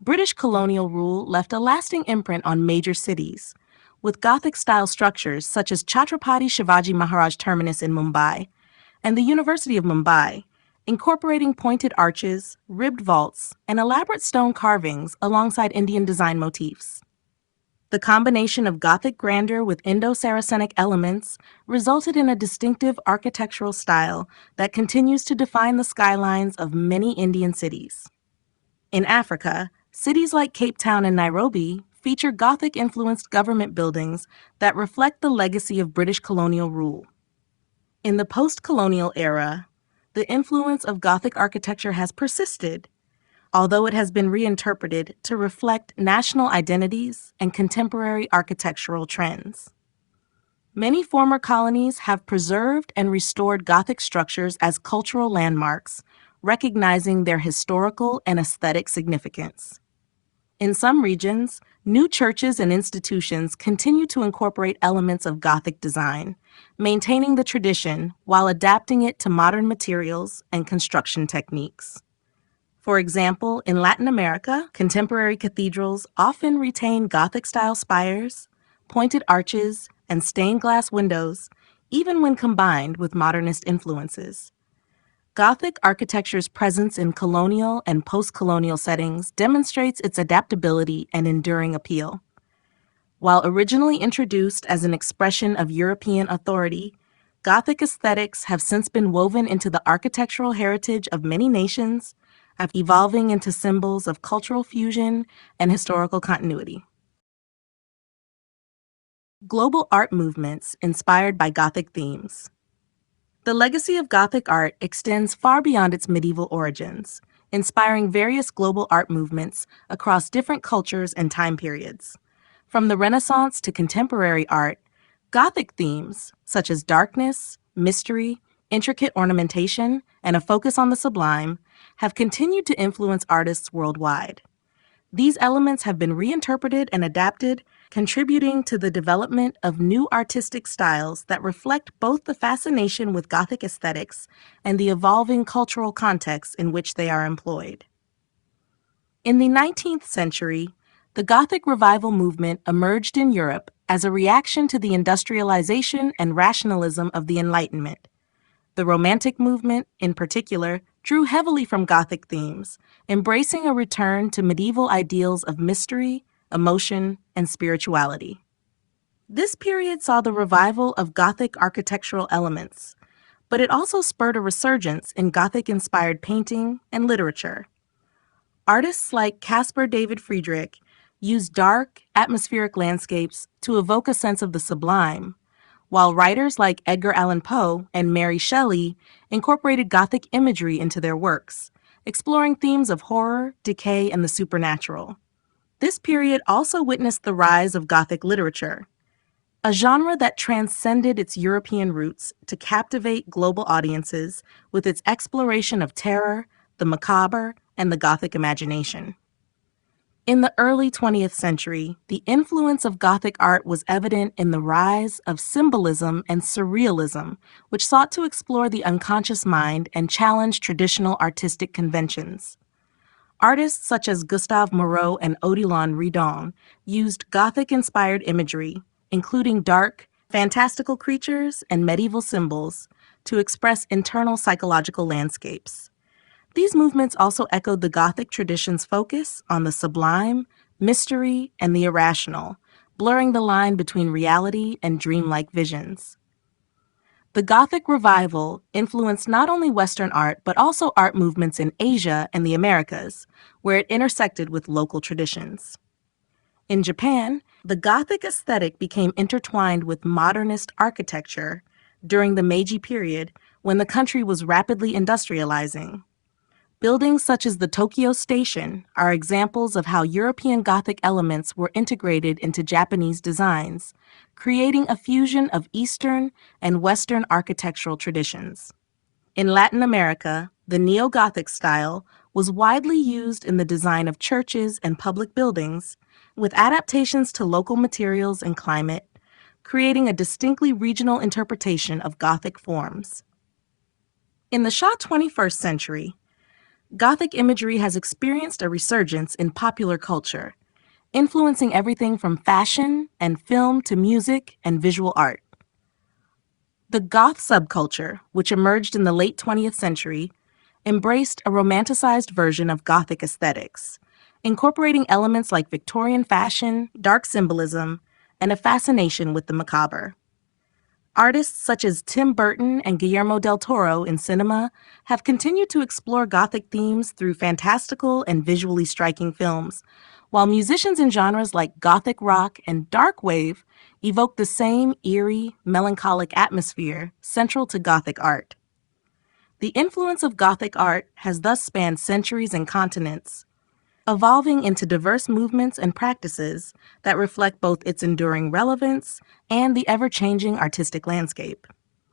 British colonial rule left a lasting imprint on major cities, with Gothic-style structures such as Chhatrapati Shivaji Maharaj Terminus in Mumbai and the University of Mumbai incorporating pointed arches, ribbed vaults, and elaborate stone carvings alongside Indian design motifs. The combination of Gothic grandeur with Indo-Saracenic elements resulted in a distinctive architectural style that continues to define the skylines of many Indian cities. In Africa, cities like Cape Town and Nairobi feature Gothic-influenced government buildings that reflect the legacy of British colonial rule. In the post-colonial era, the influence of Gothic architecture has persisted, although it has been reinterpreted to reflect national identities and contemporary architectural trends. Many former colonies have preserved and restored Gothic structures as cultural landmarks, recognizing their historical and aesthetic significance. In some regions, new churches and institutions continue to incorporate elements of Gothic design, maintaining the tradition while adapting it to modern materials and construction techniques. For example, in Latin America, contemporary cathedrals often retain Gothic-style spires, pointed arches, and stained glass windows, even when combined with modernist influences. Gothic architecture's presence in colonial and post-colonial settings demonstrates its adaptability and enduring appeal. While originally introduced as an expression of European authority, Gothic aesthetics have since been woven into the architectural heritage of many nations, evolving into symbols of cultural fusion and historical continuity. Global art movements inspired by Gothic themes. The legacy of Gothic art extends far beyond its medieval origins, inspiring various global art movements across different cultures and time periods. From the Renaissance to contemporary art, Gothic themes, such as darkness, mystery, intricate ornamentation, and a focus on the sublime, have continued to influence artists worldwide. These elements have been reinterpreted and adapted, contributing to the development of new artistic styles that reflect both the fascination with Gothic aesthetics and the evolving cultural context in which they are employed. In the 19th century, the Gothic revival movement emerged in Europe as a reaction to the industrialization and rationalism of the Enlightenment. The Romantic movement, in particular, drew heavily from Gothic themes, embracing a return to medieval ideals of mystery, emotion, and spirituality. This period saw the revival of Gothic architectural elements, but it also spurred a resurgence in Gothic-inspired painting and literature. Artists like Caspar David Friedrich used dark, atmospheric landscapes to evoke a sense of the sublime, while writers like Edgar Allan Poe and Mary Shelley incorporated Gothic imagery into their works, exploring themes of horror, decay, and the supernatural. This period also witnessed the rise of Gothic literature, a genre that transcended its European roots to captivate global audiences with its exploration of terror, the macabre, and the Gothic imagination. In the early 20th century, the influence of Gothic art was evident in the rise of symbolism and surrealism, which sought to explore the unconscious mind and challenge traditional artistic conventions. Artists such as Gustave Moreau and Odilon Redon used Gothic-inspired imagery, including dark, fantastical creatures and medieval symbols, to express internal psychological landscapes. These movements also echoed the Gothic tradition's focus on the sublime, mystery, and the irrational, blurring the line between reality and dreamlike visions. The Gothic revival influenced not only Western art, but also art movements in Asia and the Americas, where it intersected with local traditions. In Japan, the Gothic aesthetic became intertwined with modernist architecture during the Meiji period, when the country was rapidly industrializing. Buildings such as the Tokyo Station are examples of how European Gothic elements were integrated into Japanese designs, creating a fusion of Eastern and Western architectural traditions. In Latin America, the Neo-Gothic style was widely used in the design of churches and public buildings, with adaptations to local materials and climate, creating a distinctly regional interpretation of Gothic forms. In the Shaw 21st century, Gothic imagery has experienced a resurgence in popular culture, influencing everything from fashion and film to music and visual art. The Goth subculture, which emerged in the late 20th century, embraced a romanticized version of Gothic aesthetics, incorporating elements like Victorian fashion, dark symbolism, and a fascination with the macabre. Artists such as Tim Burton and Guillermo del Toro in cinema have continued to explore Gothic themes through fantastical and visually striking films, while musicians in genres like Gothic rock and dark wave evoke the same eerie, melancholic atmosphere central to Gothic art. The influence of Gothic art has thus spanned centuries and continents, evolving into diverse movements and practices that reflect both its enduring relevance and the ever-changing artistic landscape.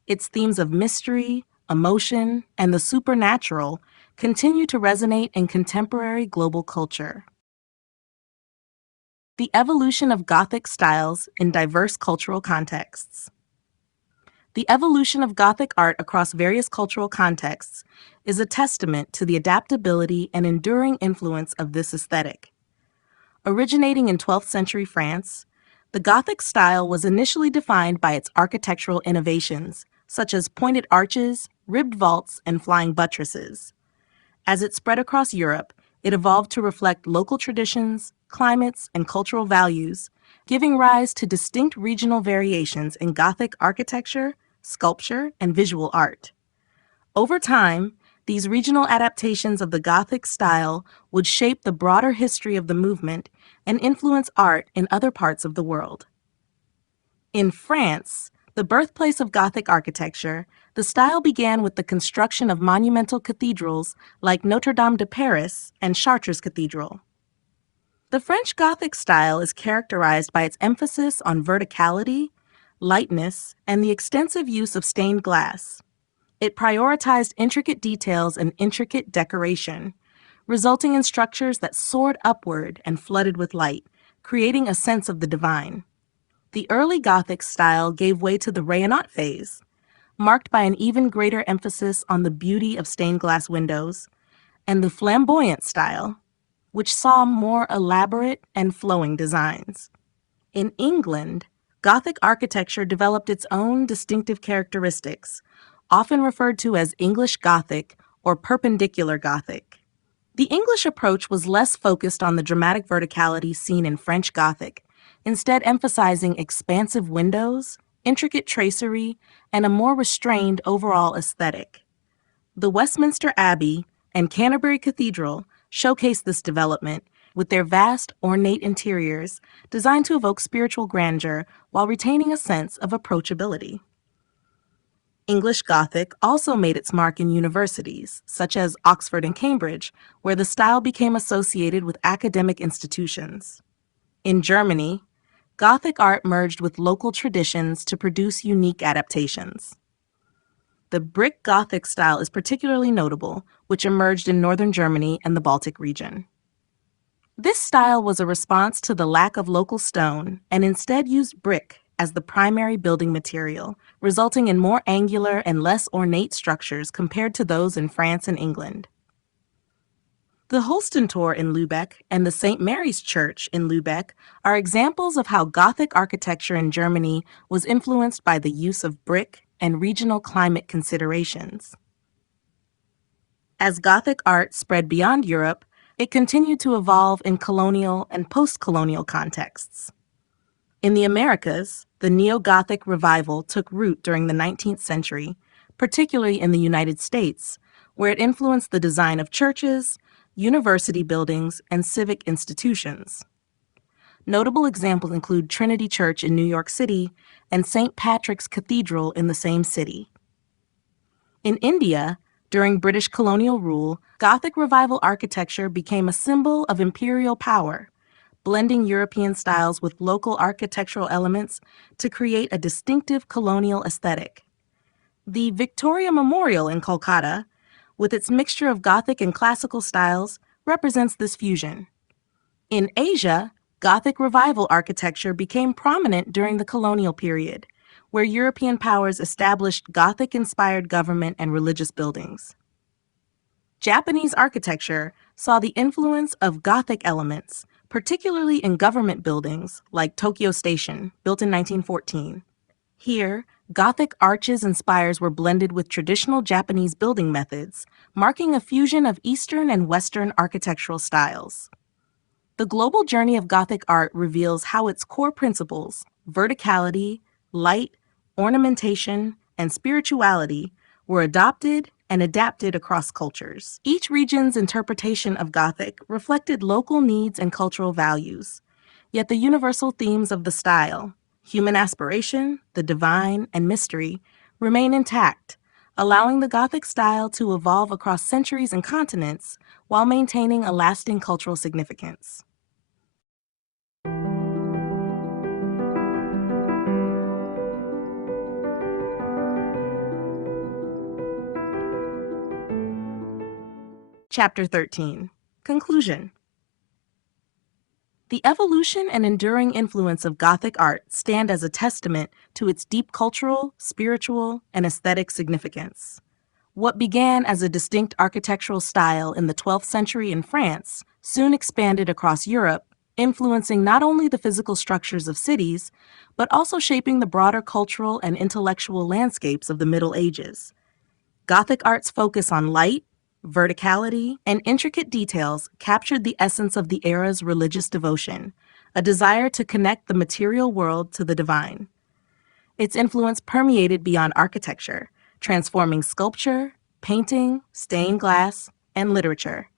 Its themes of mystery, emotion, and the supernatural continue to resonate in contemporary global culture. The evolution of Gothic styles in diverse cultural contexts. The evolution of Gothic art across various cultural contexts is a testament to the adaptability and enduring influence of this aesthetic. Originating in 12th century France, the Gothic style was initially defined by its architectural innovations, such as pointed arches, ribbed vaults, and flying buttresses. As it spread across Europe, it evolved to reflect local traditions, climates, and cultural values, giving rise to distinct regional variations in Gothic architecture, sculpture, and visual art. Over time, these regional adaptations of the Gothic style would shape the broader history of the movement and influence art in other parts of the world. In France, the birthplace of Gothic architecture, the style began with the construction of monumental cathedrals like Notre Dame de Paris and Chartres Cathedral. The French Gothic style is characterized by its emphasis on verticality, lightness, and the extensive use of stained glass. It prioritized intricate details and intricate decoration, resulting in structures that soared upward and flooded with light, creating a sense of the divine. The early Gothic style gave way to the Renaissance phase, marked by an even greater emphasis on the beauty of stained glass windows, and the flamboyant style, which saw more elaborate and flowing designs. In England, Gothic architecture developed its own distinctive characteristics, often referred to as English Gothic or Perpendicular Gothic. The English approach was less focused on the dramatic verticality seen in French Gothic, instead emphasizing expansive windows, intricate tracery, and a more restrained overall aesthetic. The Westminster Abbey and Canterbury Cathedral showcase this development with their vast, ornate interiors designed to evoke spiritual grandeur while retaining a sense of approachability. English Gothic also made its mark in universities, such as Oxford and Cambridge, where the style became associated with academic institutions. In Germany, Gothic art merged with local traditions to produce unique adaptations. The brick Gothic style is particularly notable, which emerged in northern Germany and the Baltic region. This style was a response to the lack of local stone and instead used brick as the primary building material, resulting in more angular and less ornate structures compared to those in France and England. The Holstentor in Lübeck and the St. Mary's Church in Lübeck are examples of how Gothic architecture in Germany was influenced by the use of brick and regional climate considerations. As Gothic art spread beyond Europe, it continued to evolve in colonial and post-colonial contexts. In the Americas, the Neo-Gothic revival took root during the 19th century, particularly in the United States, where it influenced the design of churches, university buildings, and civic institutions. Notable examples include Trinity Church in New York City and St. Patrick's Cathedral in the same city. In India, during British colonial rule, Gothic revival architecture became a symbol of imperial power, blending European styles with local architectural elements to create a distinctive colonial aesthetic. The Victoria Memorial in Kolkata, with its mixture of Gothic and classical styles, represents this fusion. In Asia, Gothic revival architecture became prominent during the colonial period, where European powers established Gothic-inspired government and religious buildings. Japanese architecture saw the influence of Gothic elements, particularly in government buildings like Tokyo Station, built in 1914. Here, Gothic arches and spires were blended with traditional Japanese building methods, marking a fusion of Eastern and Western architectural styles. The global journey of Gothic art reveals how its core principles, verticality, light, ornamentation, and spirituality, were adopted and adapted across cultures. Each region's interpretation of Gothic reflected local needs and cultural values, yet the universal themes of the style, human aspiration, the divine, and mystery, remain intact, allowing the Gothic style to evolve across centuries and continents while maintaining a lasting cultural significance. Chapter 13. Conclusion. The evolution and enduring influence of Gothic art stand as a testament to its deep cultural, spiritual, and aesthetic significance. What began as a distinct architectural style in the 12th century in France soon expanded across Europe, influencing not only the physical structures of cities, but also shaping the broader cultural and intellectual landscapes of the Middle Ages. Gothic art's focus on light, verticality, and intricate details captured the essence of the era's religious devotion, a desire to connect the material world to the divine. Its influence permeated beyond architecture, transforming sculpture, painting, stained glass, and literature,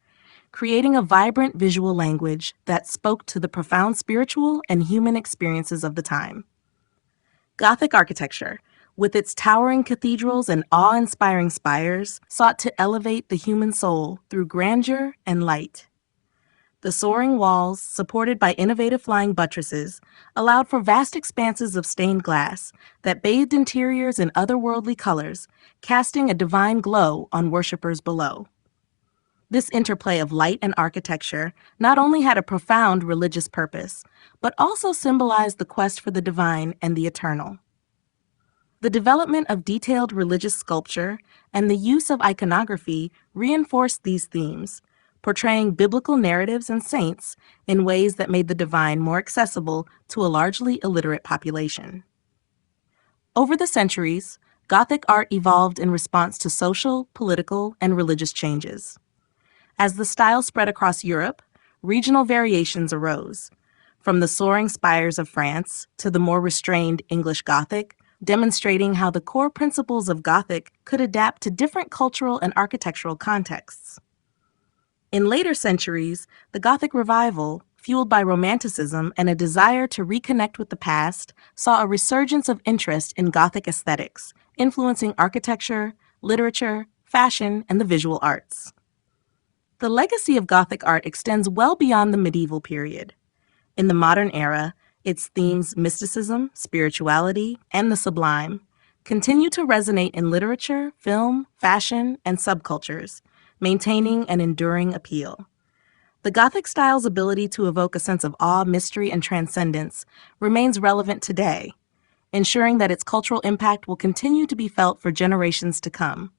creating a vibrant visual language that spoke to the profound spiritual and human experiences of the time. Gothic architecture, with its towering cathedrals and awe-inspiring spires, sought to elevate the human soul through grandeur and light. The soaring walls, supported by innovative flying buttresses, allowed for vast expanses of stained glass that bathed interiors in otherworldly colors, casting a divine glow on worshippers below. This interplay of light and architecture not only had a profound religious purpose, but also symbolized the quest for the divine and the eternal. The development of detailed religious sculpture and the use of iconography reinforced these themes, portraying biblical narratives and saints in ways that made the divine more accessible to a largely illiterate population. Over the centuries, Gothic art evolved in response to social, political, and religious changes. As the style spread across Europe, regional variations arose, from the soaring spires of France to the more restrained English Gothic, demonstrating how the core principles of Gothic could adapt to different cultural and architectural contexts. In later centuries, the Gothic revival, fueled by Romanticism and a desire to reconnect with the past, saw a resurgence of interest in Gothic aesthetics, influencing architecture, literature, fashion, and the visual arts. The legacy of Gothic art extends well beyond the medieval period. In the modern era, its themes, mysticism, spirituality, and the sublime, continue to resonate in literature, film, fashion, and subcultures, maintaining an enduring appeal. The Gothic style's ability to evoke a sense of awe, mystery, and transcendence remains relevant today, ensuring that its cultural impact will continue to be felt for generations to come.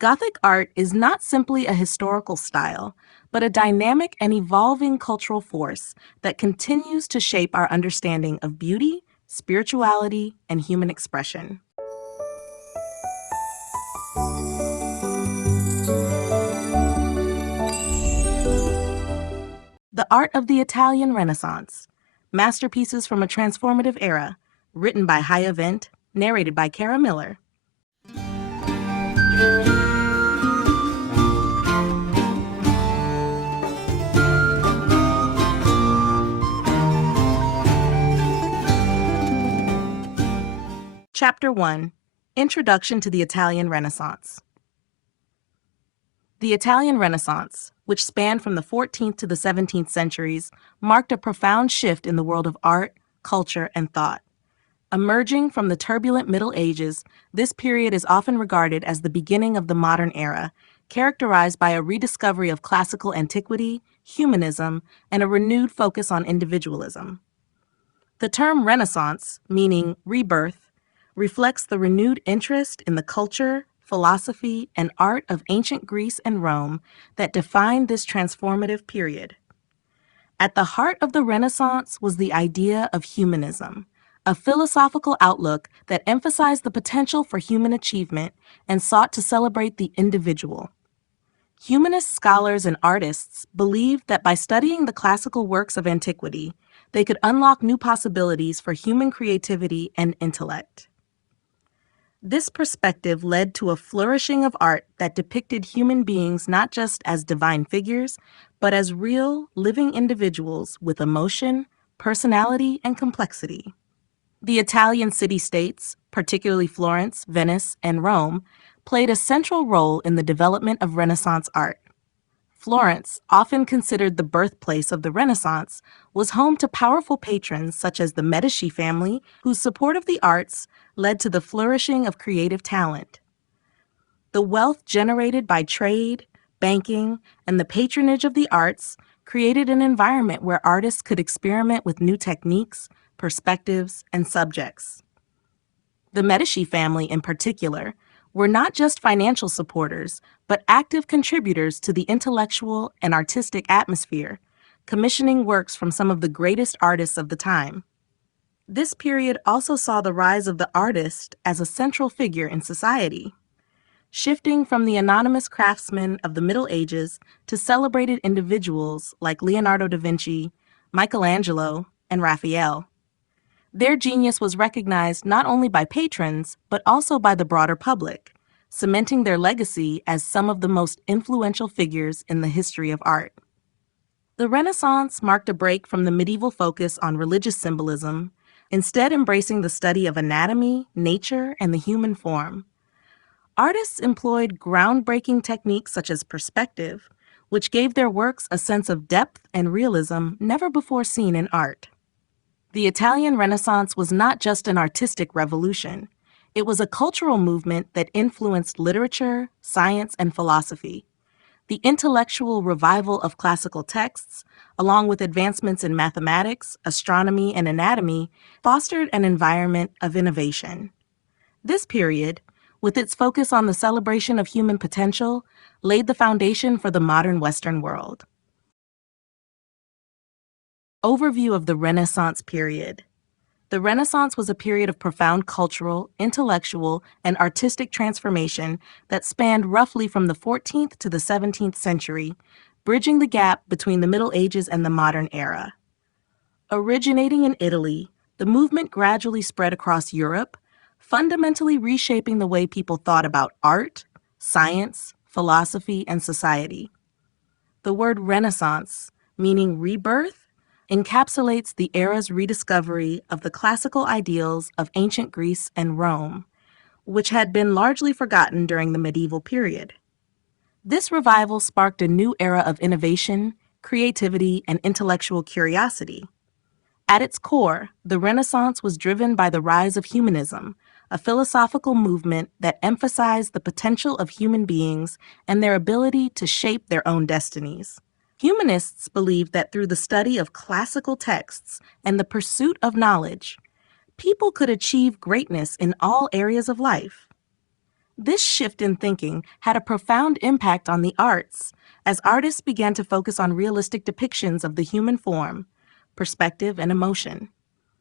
Gothic art is not simply a historical style, but a dynamic and evolving cultural force that continues to shape our understanding of beauty, spirituality, and human expression. The Art of the Italian Renaissance, Masterpieces from a Transformative Era, written by Haya Vent, narrated by Kara Miller. Chapter 1. Introduction to the Italian Renaissance. The Italian Renaissance, which spanned from the 14th to the 17th centuries, marked a profound shift in the world of art, culture, and thought. Emerging from the turbulent Middle Ages, this period is often regarded as the beginning of the modern era, characterized by a rediscovery of classical antiquity, humanism, and a renewed focus on individualism. The term Renaissance, meaning rebirth, reflects the renewed interest in the culture, philosophy, and art of ancient Greece and Rome that defined this transformative period. At the heart of the Renaissance was the idea of humanism, a philosophical outlook that emphasized the potential for human achievement and sought to celebrate the individual. Humanist scholars and artists believed that by studying the classical works of antiquity, they could unlock new possibilities for human creativity and intellect. This perspective led to a flourishing of art that depicted human beings not just as divine figures, but as real, living individuals with emotion, personality, and complexity. The Italian city-states, particularly Florence, Venice, and Rome, played a central role in the development of Renaissance art. Florence, often considered the birthplace of the Renaissance, was home to powerful patrons such as the Medici family, whose support of the arts led to the flourishing of creative talent. The wealth generated by trade, banking, and the patronage of the arts created an environment where artists could experiment with new techniques, perspectives, and subjects. The Medici family, in particular, were not just financial supporters, but active contributors to the intellectual and artistic atmosphere, commissioning works from some of the greatest artists of the time. This period also saw the rise of the artist as a central figure in society, shifting from the anonymous craftsmen of the Middle Ages to celebrated individuals like Leonardo da Vinci, Michelangelo, and Raphael. Their genius was recognized not only by patrons, but also by the broader public, cementing their legacy as some of the most influential figures in the history of art. The Renaissance marked a break from the medieval focus on religious symbolism, instead embracing the study of anatomy, nature, and the human form. Artists employed groundbreaking techniques such as perspective, which gave their works a sense of depth and realism never before seen in art. The Italian Renaissance was not just an artistic revolution. It was a cultural movement that influenced literature, science, and philosophy. The intellectual revival of classical texts, along with advancements in mathematics, astronomy, and anatomy, fostered an environment of innovation. This period, with its focus on the celebration of human potential, laid the foundation for the modern Western world. Overview of the Renaissance period. The Renaissance was a period of profound cultural, intellectual, and artistic transformation that spanned roughly from the 14th to the 17th century, bridging the gap between the Middle Ages and the modern era. Originating in Italy, the movement gradually spread across Europe, fundamentally reshaping the way people thought about art, science, philosophy, and society. The word Renaissance, meaning rebirth, encapsulates the era's rediscovery of the classical ideals of ancient Greece and Rome, which had been largely forgotten during the medieval period. This revival sparked a new era of innovation, creativity, and intellectual curiosity. At its core, the Renaissance was driven by the rise of humanism, a philosophical movement that emphasized the potential of human beings and their ability to shape their own destinies. Humanists believed that through the study of classical texts and the pursuit of knowledge, people could achieve greatness in all areas of life. This shift in thinking had a profound impact on the arts, as artists began to focus on realistic depictions of the human form, perspective, and emotion.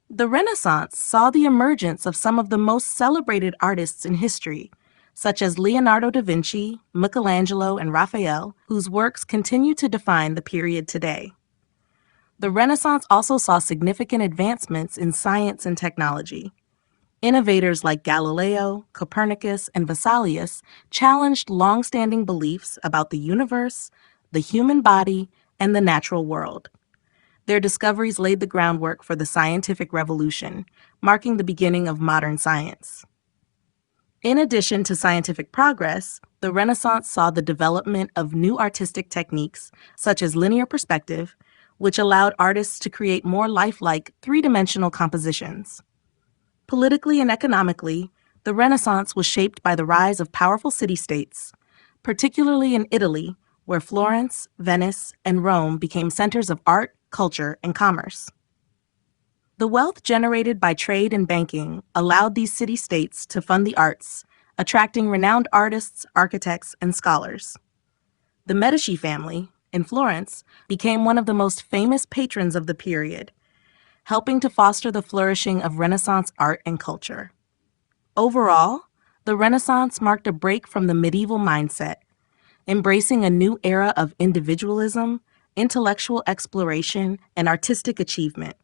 The Renaissance saw the emergence of some of the most celebrated artists in history, such as Leonardo da Vinci, Michelangelo, and Raphael, whose works continue to define the period today. The Renaissance also saw significant advancements in science and technology. Innovators like Galileo, Copernicus, and Vesalius challenged long-standing beliefs about the universe, the human body, and the natural world. Their discoveries laid the groundwork for the scientific revolution, marking the beginning of modern science. In addition to scientific progress, the Renaissance saw the development of new artistic techniques, such as linear perspective, which allowed artists to create more lifelike, three-dimensional compositions. Politically and economically, the Renaissance was shaped by the rise of powerful city-states, particularly in Italy, where Florence, Venice, and Rome became centers of art, culture, and commerce. The wealth generated by trade and banking allowed these city-states to fund the arts, attracting renowned artists, architects, and scholars. The Medici family, in Florence, became one of the most famous patrons of the period. helping to foster the flourishing of Renaissance art and culture. Overall, the Renaissance marked a break from the medieval mindset, embracing a new era of individualism, intellectual exploration, and artistic achievement.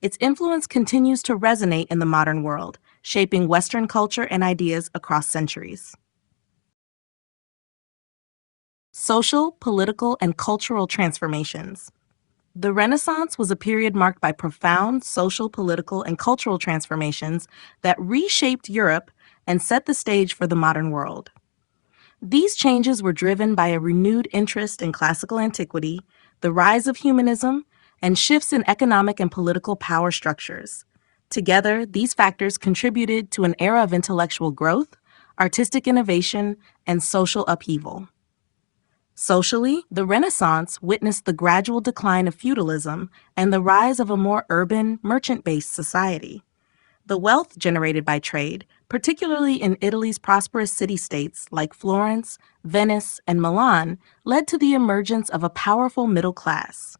Its influence continues to resonate in the modern world, shaping Western culture and ideas across centuries. Social, political, and cultural transformations. The Renaissance was a period marked by profound social, political, and cultural transformations that reshaped Europe and set the stage for the modern world. These changes were driven by a renewed interest in classical antiquity, the rise of humanism, and shifts in economic and political power structures. Together, these factors contributed to an era of intellectual growth, artistic innovation, and social upheaval. Socially, the Renaissance witnessed the gradual decline of feudalism and the rise of a more urban, merchant-based society. The wealth generated by trade, particularly in Italy's prosperous city-states like Florence, Venice, and Milan, led to the emergence of a powerful middle class.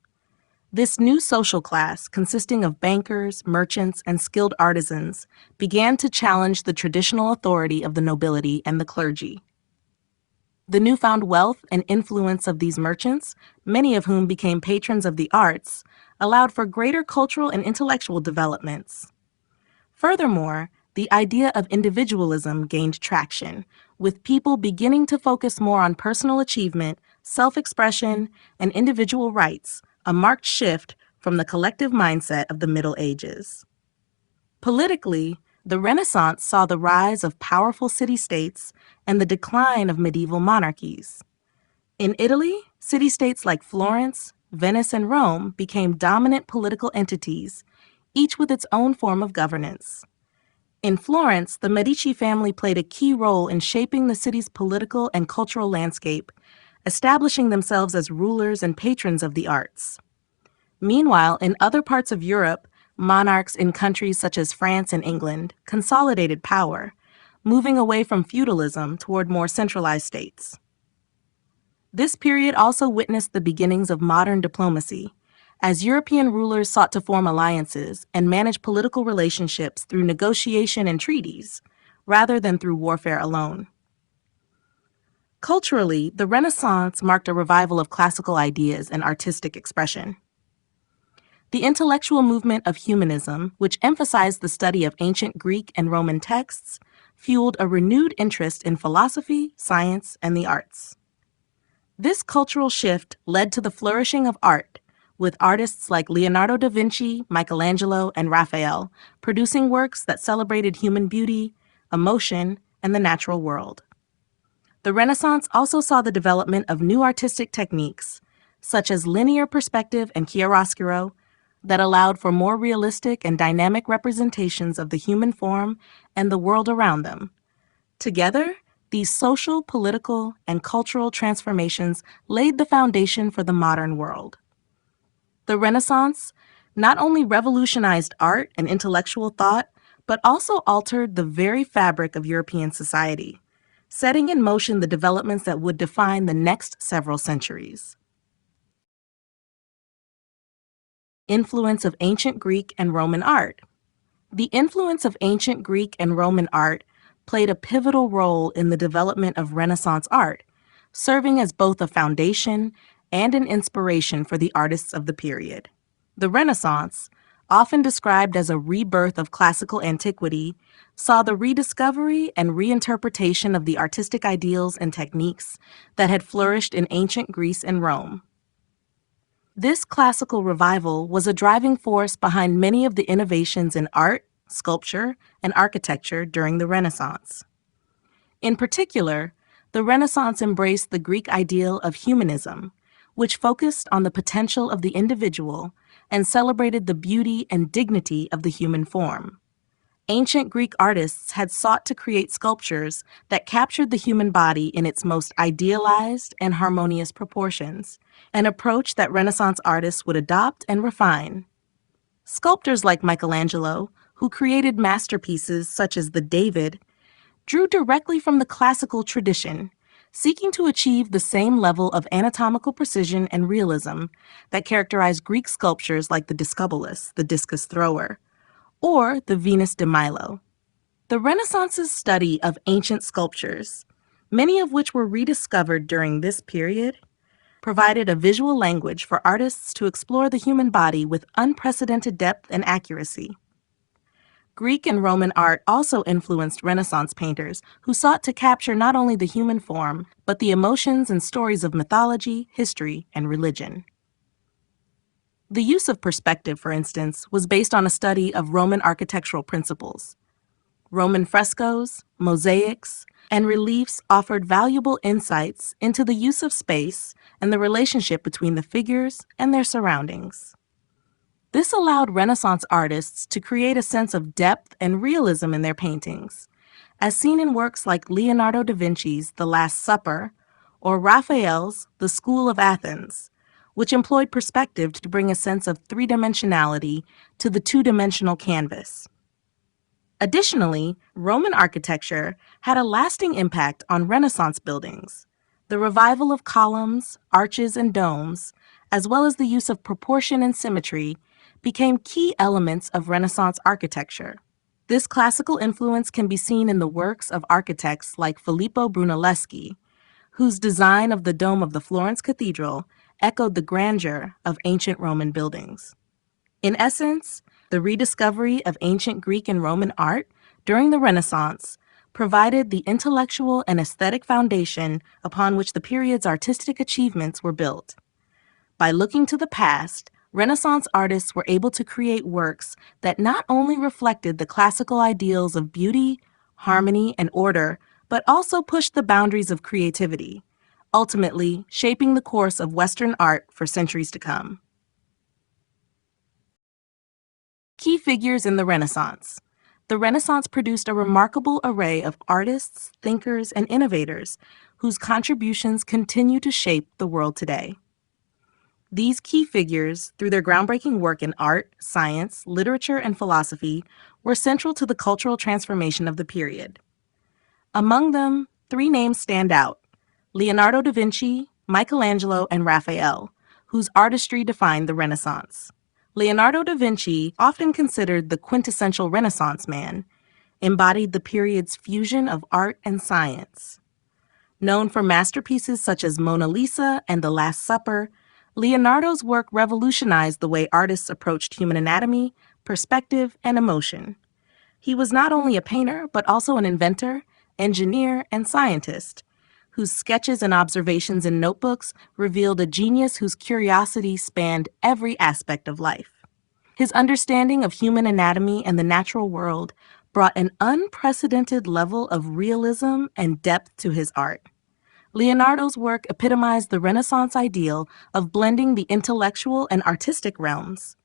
This new social class, consisting of bankers, merchants, and skilled artisans, began to challenge the traditional authority of the nobility and the clergy. The newfound wealth and influence of these merchants, many of whom became patrons of the arts, allowed for greater cultural and intellectual developments. Furthermore, the idea of individualism gained traction, with people beginning to focus more on personal achievement, self-expression, and individual rights, a marked shift from the collective mindset of the Middle Ages. Politically, the Renaissance saw the rise of powerful city-states and the decline of medieval monarchies. In Italy, city-states like Florence, Venice, and Rome became dominant political entities, each with its own form of governance. In Florence, the Medici family played a key role in shaping the city's political and cultural landscape, establishing themselves as rulers and patrons of the arts. Meanwhile, in other parts of Europe, monarchs in countries such as France and England consolidated power, moving away from feudalism toward more centralized states. This period also witnessed the beginnings of modern diplomacy, as European rulers sought to form alliances and manage political relationships through negotiation and treaties, rather than through warfare alone. Culturally, the Renaissance marked a revival of classical ideas and artistic expression. The intellectual movement of humanism, which emphasized the study of ancient Greek and Roman texts, fueled a renewed interest in philosophy, science, and the arts. This cultural shift led to the flourishing of art, with artists like Leonardo da Vinci, Michelangelo, and Raphael producing works that celebrated human beauty, emotion, and the natural world. The Renaissance also saw the development of new artistic techniques, such as linear perspective and chiaroscuro, that allowed for more realistic and dynamic representations of the human form and the world around them. Together, these social, political, and cultural transformations laid the foundation for the modern world. The Renaissance not only revolutionized art and intellectual thought, but also altered the very fabric of European society, setting in motion the developments that would define the next several centuries. Influence of ancient Greek and Roman art. The influence of ancient Greek and Roman art played a pivotal role in the development of Renaissance art, serving as both a foundation and an inspiration for the artists of the period. The Renaissance, often described as a rebirth of classical antiquity, saw the rediscovery and reinterpretation of the artistic ideals and techniques that had flourished in ancient Greece and Rome. This classical revival was a driving force behind many of the innovations in art, sculpture, and architecture during the Renaissance. In particular, the Renaissance embraced the Greek ideal of humanism, which focused on the potential of the individual and celebrated the beauty and dignity of the human form. Ancient Greek artists had sought to create sculptures that captured the human body in its most idealized and harmonious proportions, an approach that Renaissance artists would adopt and refine. Sculptors like Michelangelo, who created masterpieces such as the David, drew directly from the classical tradition, seeking to achieve the same level of anatomical precision and realism that characterized Greek sculptures like the Discobolus, the discus thrower, or the Venus de Milo. The Renaissance's study of ancient sculptures, many of which were rediscovered during this period, provided a visual language for artists to explore the human body with unprecedented depth and accuracy. Greek and Roman art also influenced Renaissance painters who sought to capture not only the human form, but the emotions and stories of mythology, history, and religion. The use of perspective, for instance, was based on a study of Roman architectural principles. Roman frescoes, mosaics, and reliefs offered valuable insights into the use of space and the relationship between the figures and their surroundings. This allowed Renaissance artists to create a sense of depth and realism in their paintings, as seen in works like Leonardo da Vinci's The Last Supper or Raphael's The School of Athens, which employed perspective to bring a sense of three-dimensionality to the two-dimensional canvas. Additionally, Roman architecture had a lasting impact on Renaissance buildings. The revival of columns, arches, and domes, as well as the use of proportion and symmetry, became key elements of Renaissance architecture. This classical influence can be seen in the works of architects like Filippo Brunelleschi, whose design of the dome of the Florence Cathedral echoed the grandeur of ancient Roman buildings. In essence, the rediscovery of ancient Greek and Roman art during the Renaissance provided the intellectual and aesthetic foundation upon which the period's artistic achievements were built. By looking to the past, Renaissance artists were able to create works that not only reflected the classical ideals of beauty, harmony, and order, but also pushed the boundaries of creativity, ultimately shaping the course of Western art for centuries to come. Key figures in the Renaissance. The Renaissance produced a remarkable array of artists, thinkers, and innovators whose contributions continue to shape the world today. These key figures, through their groundbreaking work in art, science, literature, and philosophy, were central to the cultural transformation of the period. Among them, three names stand out: Leonardo da Vinci, Michelangelo, and Raphael, whose artistry defined the Renaissance. Leonardo da Vinci, often considered the quintessential Renaissance man, embodied the period's fusion of art and science. Known for masterpieces such as Mona Lisa and The Last Supper, Leonardo's work revolutionized the way artists approached human anatomy, perspective, and emotion. He was not only a painter, but also an inventor, engineer, and scientist, whose sketches and observations in notebooks revealed a genius whose curiosity spanned every aspect of life. His understanding of human anatomy and the natural world brought an unprecedented level of realism and depth to his art. Leonardo's work epitomized the Renaissance ideal of blending the intellectual and artistic realms.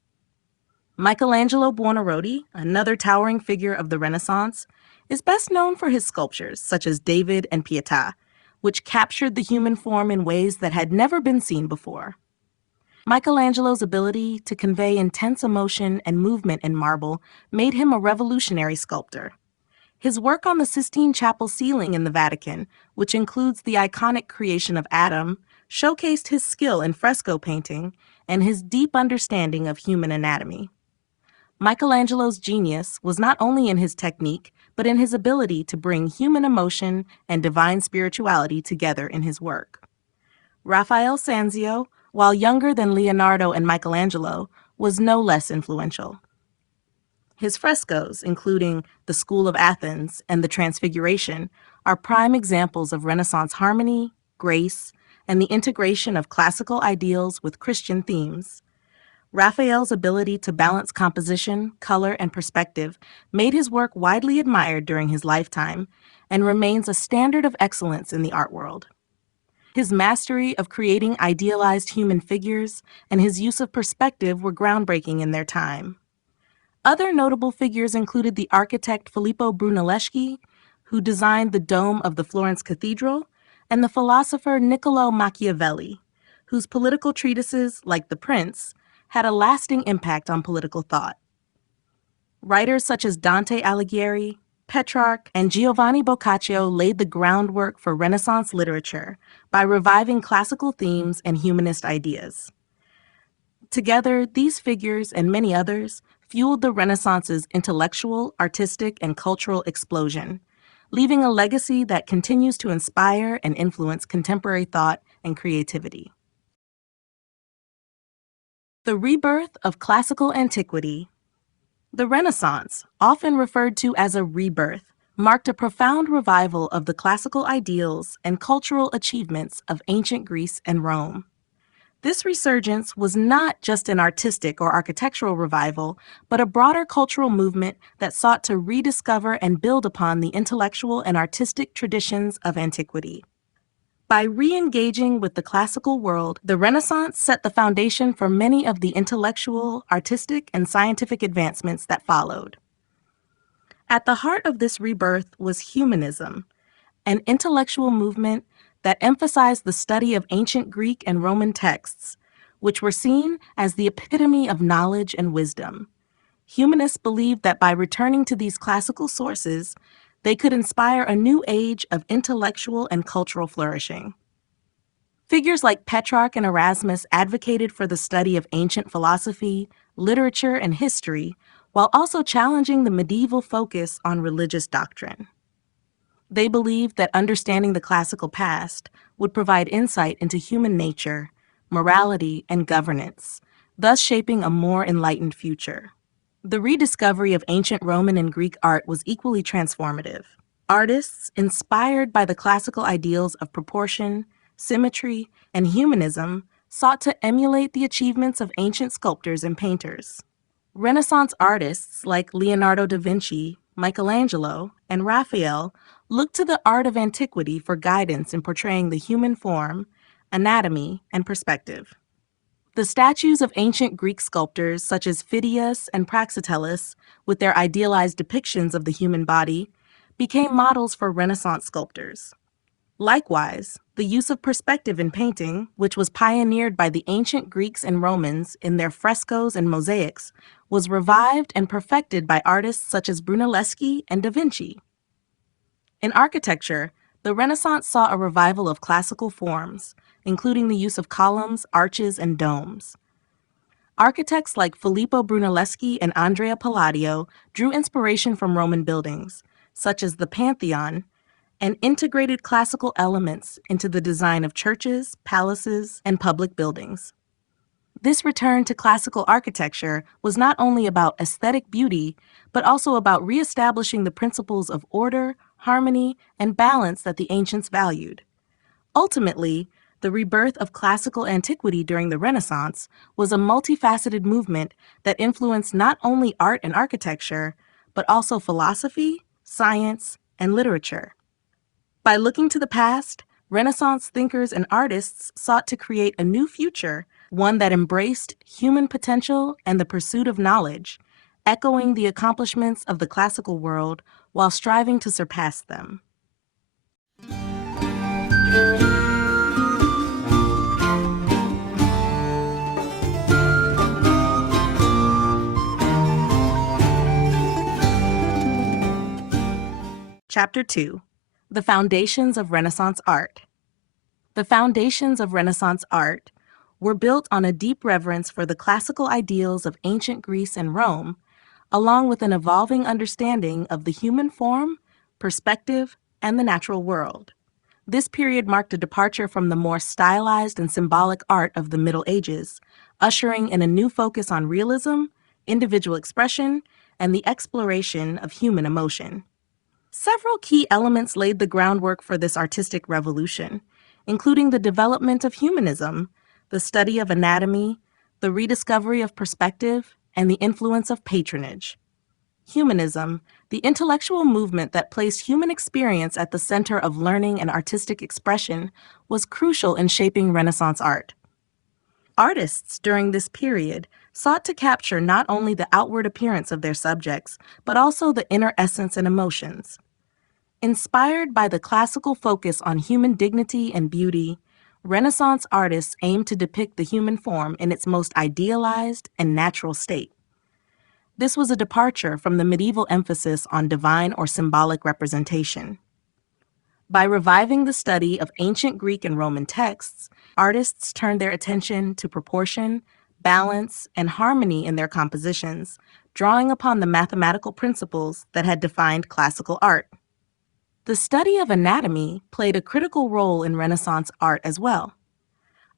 Michelangelo Buonarroti, another towering figure of the Renaissance, is best known for his sculptures such as David and Pietà, which captured the human form in ways that had never been seen before. Michelangelo's ability to convey intense emotion and movement in marble made him a revolutionary sculptor. His work on the Sistine Chapel ceiling in the Vatican, which includes the iconic creation of Adam, showcased his skill in fresco painting and his deep understanding of human anatomy. Michelangelo's genius was not only in his technique, but in his ability to bring human emotion and divine spirituality together in his work. Raphael Sanzio, while younger than Leonardo and Michelangelo, was no less influential. His frescoes, including The School of Athens and The Transfiguration, are prime examples of Renaissance harmony, grace, and the integration of classical ideals with Christian themes. Raphael's ability to balance composition, color, and perspective made his work widely admired during his lifetime and remains a standard of excellence in the art world. His mastery of creating idealized human figures and his use of perspective were groundbreaking in their time. Other notable figures included the architect Filippo Brunelleschi, who designed the dome of the Florence Cathedral, and the philosopher Niccolò Machiavelli, whose political treatises, like The Prince, had a lasting impact on political thought. Writers such as Dante Alighieri, Petrarch and Giovanni Boccaccio laid the groundwork for Renaissance literature by reviving classical themes and humanist ideas. Together, these figures and many others fueled the Renaissance's intellectual, artistic, and cultural explosion, leaving a legacy that continues to inspire and influence contemporary thought and creativity. The rebirth of classical antiquity. The Renaissance, often referred to as a rebirth, marked a profound revival of the classical ideals and cultural achievements of ancient Greece and Rome. This resurgence was not just an artistic or architectural revival, but a broader cultural movement that sought to rediscover and build upon the intellectual and artistic traditions of antiquity. By re-engaging with the classical world, the Renaissance set the foundation for many of the intellectual, artistic, and scientific advancements that followed. At the heart of this rebirth was humanism, an intellectual movement that emphasized the study of ancient Greek and Roman texts, which were seen as the epitome of knowledge and wisdom. Humanists believed that by returning to these classical sources, they could inspire a new age of intellectual and cultural flourishing. Figures like Petrarch and Erasmus advocated for the study of ancient philosophy, literature, and history, while also challenging the medieval focus on religious doctrine. They believed that understanding the classical past would provide insight into human nature, morality, and governance, thus shaping a more enlightened future. The rediscovery of ancient Roman and Greek art was equally transformative. Artists, inspired by the classical ideals of proportion, symmetry, and humanism, sought to emulate the achievements of ancient sculptors and painters. Renaissance artists like Leonardo da Vinci, Michelangelo, and Raphael looked to the art of antiquity for guidance in portraying the human form, anatomy, and perspective. The statues of ancient Greek sculptors such as Phidias and Praxiteles, with their idealized depictions of the human body, became models for Renaissance sculptors. Likewise, the use of perspective in painting, which was pioneered by the ancient Greeks and Romans in their frescoes and mosaics, was revived and perfected by artists such as Brunelleschi and Da Vinci. In architecture, the Renaissance saw a revival of classical forms, including the use of columns, arches, and domes. Architects like Filippo Brunelleschi and Andrea Palladio drew inspiration from Roman buildings, such as the Pantheon, and integrated classical elements into the design of churches, palaces, and public buildings. This return to classical architecture was not only about aesthetic beauty, but also about reestablishing the principles of order, harmony, and balance that the ancients valued. Ultimately, the rebirth of classical antiquity during the Renaissance was a multifaceted movement that influenced not only art and architecture, but also philosophy, science, and literature. By looking to the past, Renaissance thinkers and artists sought to create a new future, one that embraced human potential and the pursuit of knowledge, echoing the accomplishments of the classical world while striving to surpass them. Chapter 2. The Foundations of Renaissance Art. The foundations of Renaissance art were built on a deep reverence for the classical ideals of ancient Greece and Rome, along with an evolving understanding of the human form, perspective, and the natural world. This period marked a departure from the more stylized and symbolic art of the Middle Ages, ushering in a new focus on realism, individual expression, and the exploration of human emotion. Several key elements laid the groundwork for this artistic revolution, including the development of humanism, the study of anatomy, the rediscovery of perspective, and the influence of patronage. Humanism, the intellectual movement that placed human experience at the center of learning and artistic expression, was crucial in shaping Renaissance art. Artists during this period sought to capture not only the outward appearance of their subjects, but also the inner essence and emotions. Inspired by the classical focus on human dignity and beauty, Renaissance artists aimed to depict the human form in its most idealized and natural state. This was a departure from the medieval emphasis on divine or symbolic representation. By reviving the study of ancient Greek and Roman texts, artists turned their attention to proportion, balance, and harmony in their compositions, drawing upon the mathematical principles that had defined classical art. The study of anatomy played a critical role in Renaissance art as well.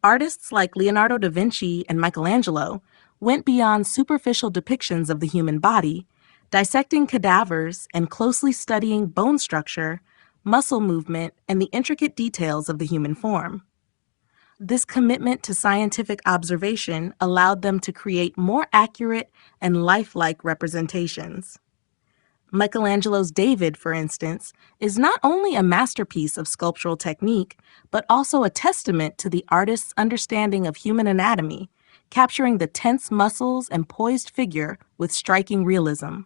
Artists like Leonardo da Vinci and Michelangelo went beyond superficial depictions of the human body, dissecting cadavers and closely studying bone structure, muscle movement, and the intricate details of the human form. This commitment to scientific observation allowed them to create more accurate and lifelike representations. Michelangelo's David, for instance, is not only a masterpiece of sculptural technique, but also a testament to the artist's understanding of human anatomy, capturing the tense muscles and poised figure with striking realism.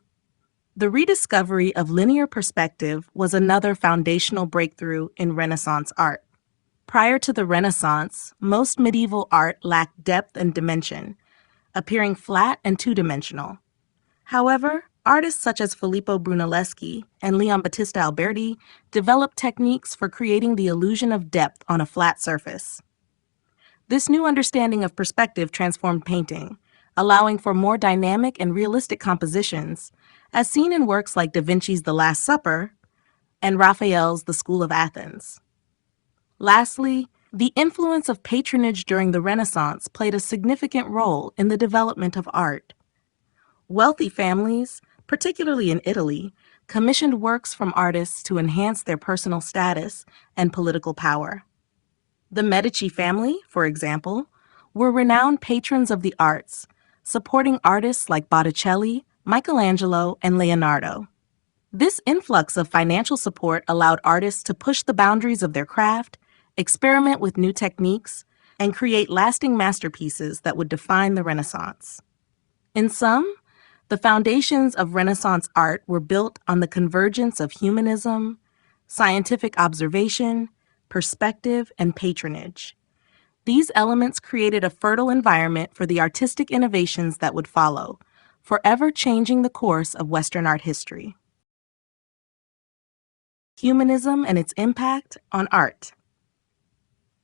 The rediscovery of linear perspective was another foundational breakthrough in Renaissance art. Prior to the Renaissance, most medieval art lacked depth and dimension, appearing flat and two-dimensional. However, artists such as Filippo Brunelleschi and Leon Battista Alberti developed techniques for creating the illusion of depth on a flat surface. This new understanding of perspective transformed painting, allowing for more dynamic and realistic compositions, as seen in works like Da Vinci's The Last Supper and Raphael's The School of Athens. Lastly, the influence of patronage during the Renaissance played a significant role in the development of art. Wealthy families, particularly in Italy, commissioned works from artists to enhance their personal status and political power. The Medici family, for example, were renowned patrons of the arts, supporting artists like Botticelli, Michelangelo, and Leonardo. This influx of financial support allowed artists to push the boundaries of their craft, experiment with new techniques, and create lasting masterpieces that would define the Renaissance. In sum, the foundations of Renaissance art were built on the convergence of humanism, scientific observation, perspective, and patronage. These elements created a fertile environment for the artistic innovations that would follow, forever changing the course of Western art history. Humanism and its impact on art.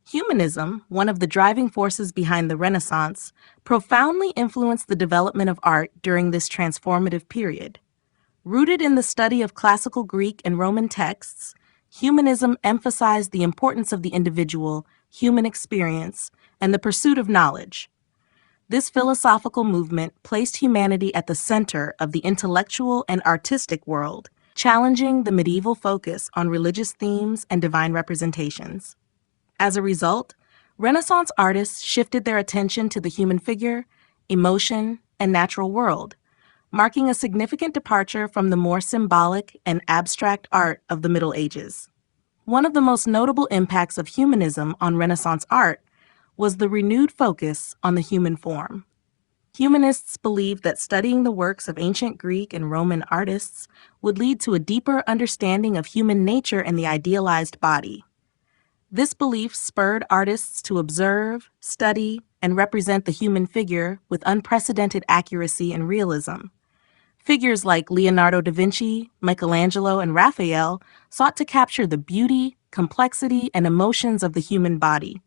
Humanism, one of the driving forces behind the Renaissance, profoundly influenced the development of art during this transformative period. Rooted in the study of classical Greek and Roman texts, humanism emphasized the importance of the individual, human experience, and the pursuit of knowledge. This philosophical movement placed humanity at the center of the intellectual and artistic world, challenging the medieval focus on religious themes and divine representations. As a result, Renaissance artists shifted their attention to the human figure, emotion, and natural world, marking a significant departure from the more symbolic and abstract art of the Middle Ages. One of the most notable impacts of humanism on Renaissance art was the renewed focus on the human form. Humanists believed that studying the works of ancient Greek and Roman artists would lead to a deeper understanding of human nature and the idealized body. This belief spurred artists to observe, study, and represent the human figure with unprecedented accuracy and realism. Figures like Leonardo da Vinci, Michelangelo, and Raphael sought to capture the beauty, complexity, and emotions of the human body,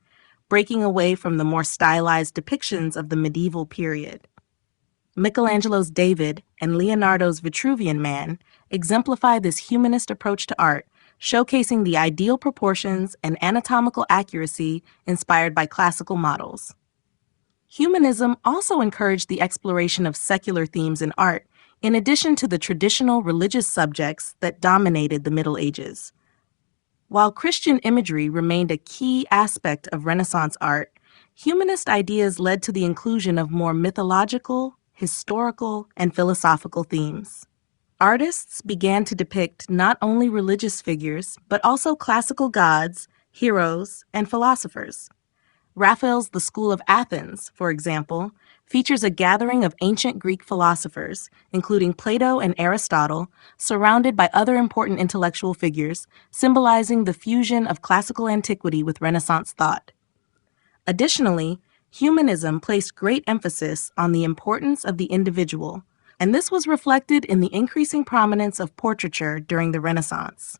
breaking away from the more stylized depictions of the medieval period. Michelangelo's David and Leonardo's Vitruvian Man exemplify this humanist approach to art, showcasing the ideal proportions and anatomical accuracy inspired by classical models. Humanism also encouraged the exploration of secular themes in art, in addition to the traditional religious subjects that dominated the Middle Ages. While Christian imagery remained a key aspect of Renaissance art, humanist ideas led to the inclusion of more mythological, historical, and philosophical themes. Artists began to depict not only religious figures, but also classical gods, heroes, and philosophers. Raphael's The School of Athens, for example, features a gathering of ancient Greek philosophers, including Plato and Aristotle, surrounded by other important intellectual figures, symbolizing the fusion of classical antiquity with Renaissance thought. Additionally, humanism placed great emphasis on the importance of the individual, and this was reflected in the increasing prominence of portraiture during the Renaissance.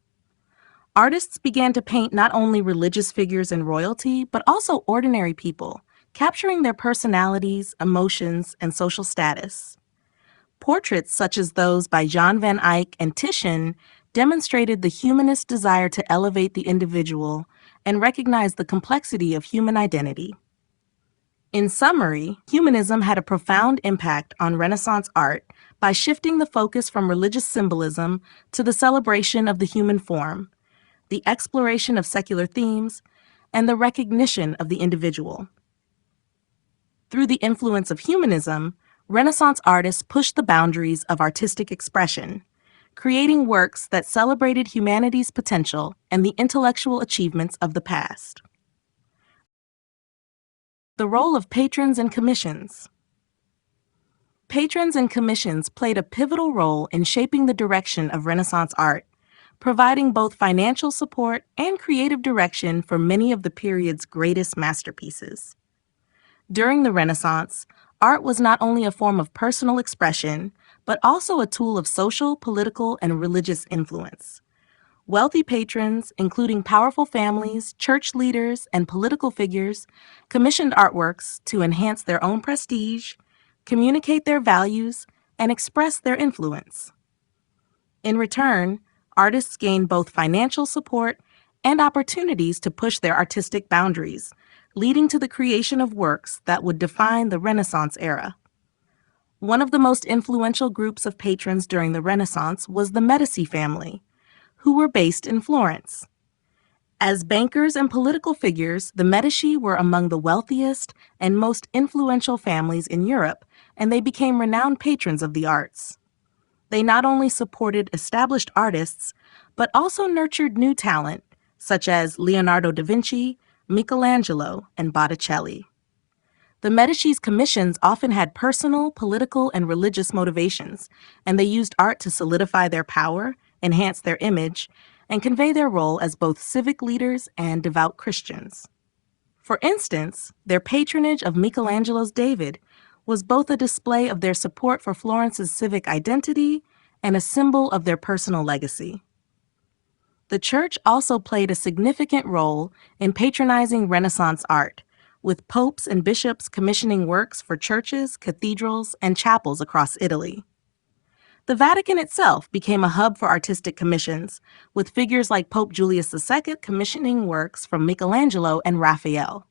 Artists began to paint not only religious figures and royalty, but also ordinary people, capturing their personalities, emotions, and social status. Portraits such as those by Jan van Eyck and Titian demonstrated the humanist desire to elevate the individual and recognize the complexity of human identity. In summary, humanism had a profound impact on Renaissance art by shifting the focus from religious symbolism to the celebration of the human form, the exploration of secular themes, and the recognition of the individual. Through the influence of humanism, Renaissance artists pushed the boundaries of artistic expression, creating works that celebrated humanity's potential and the intellectual achievements of the past. The role of patrons and commissions. Patrons and commissions played a pivotal role in shaping the direction of Renaissance art, providing both financial support and creative direction for many of the period's greatest masterpieces. During the Renaissance, art was not only a form of personal expression, but also a tool of social, political, and religious influence. Wealthy patrons, including powerful families, church leaders, and political figures, commissioned artworks to enhance their own prestige, communicate their values, and express their influence. In return, artists gained both financial support and opportunities to push their artistic boundaries, leading to the creation of works that would define the Renaissance era. One of the most influential groups of patrons during the Renaissance was the Medici family, who were based in Florence. As bankers and political figures, the Medici were among the wealthiest and most influential families in Europe, and they became renowned patrons of the arts. They not only supported established artists, but also nurtured new talent, such as Leonardo da Vinci, Michelangelo, and Botticelli. The Medici's commissions often had personal, political, and religious motivations, and they used art to solidify their power, enhance their image, and convey their role as both civic leaders and devout Christians. For instance, their patronage of Michelangelo's David was both a display of their support for Florence's civic identity and a symbol of their personal legacy. The Church also played a significant role in patronizing Renaissance art, with popes and bishops commissioning works for churches, cathedrals, and chapels across Italy. The Vatican itself became a hub for artistic commissions, with figures like Pope Julius II commissioning works from Michelangelo and Raphael.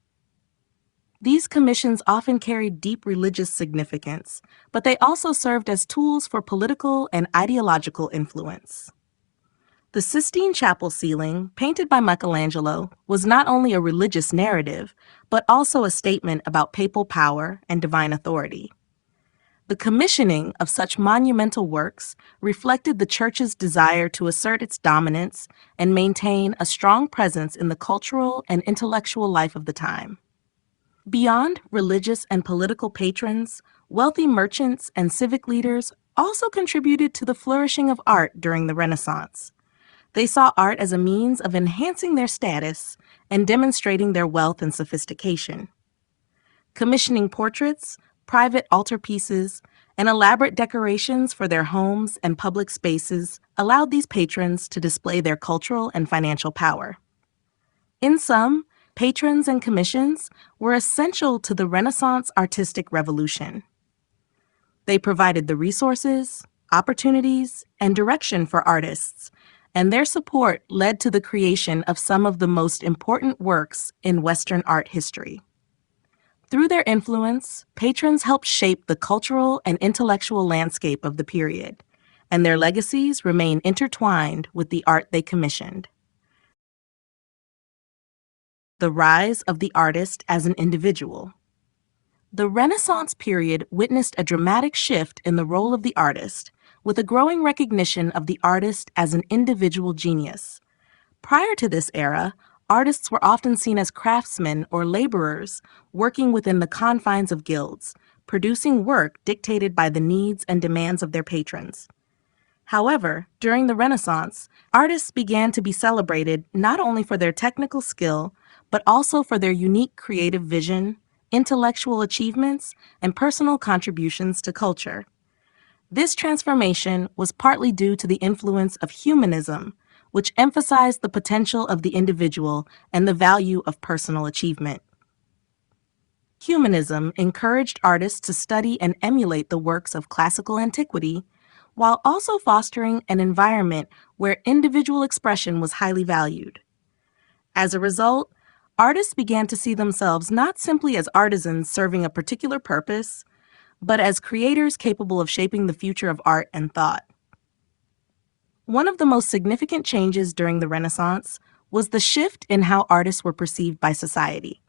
These commissions often carried deep religious significance, but they also served as tools for political and ideological influence. The Sistine Chapel ceiling, painted by Michelangelo, was not only a religious narrative, but also a statement about papal power and divine authority. The commissioning of such monumental works reflected the Church's desire to assert its dominance and maintain a strong presence in the cultural and intellectual life of the time. Beyond religious and political patrons, wealthy merchants and civic leaders also contributed to the flourishing of art during the Renaissance. They saw art as a means of enhancing their status and demonstrating their wealth and sophistication. Commissioning portraits, private altarpieces, and elaborate decorations for their homes and public spaces allowed these patrons to display their cultural and financial power. In sum, patrons and commissions were essential to the Renaissance artistic revolution. They provided the resources, opportunities, and direction for artists, and their support led to the creation of some of the most important works in Western art history. Through their influence, patrons helped shape the cultural and intellectual landscape of the period, and their legacies remain intertwined with the art they commissioned. The rise of the artist as an individual. The Renaissance period witnessed a dramatic shift in the role of the artist, with a growing recognition of the artist as an individual genius. Prior to this era, artists were often seen as craftsmen or laborers working within the confines of guilds, producing work dictated by the needs and demands of their patrons. However, during the Renaissance, artists began to be celebrated not only for their technical skill, but also for their unique creative vision, intellectual achievements, and personal contributions to culture. This transformation was partly due to the influence of humanism, which emphasized the potential of the individual and the value of personal achievement. Humanism encouraged artists to study and emulate the works of classical antiquity, while also fostering an environment where individual expression was highly valued. As a result, artists began to see themselves not simply as artisans serving a particular purpose, but as creators capable of shaping the future of art and thought. One of the most significant changes during the Renaissance was the shift in how artists were perceived by society.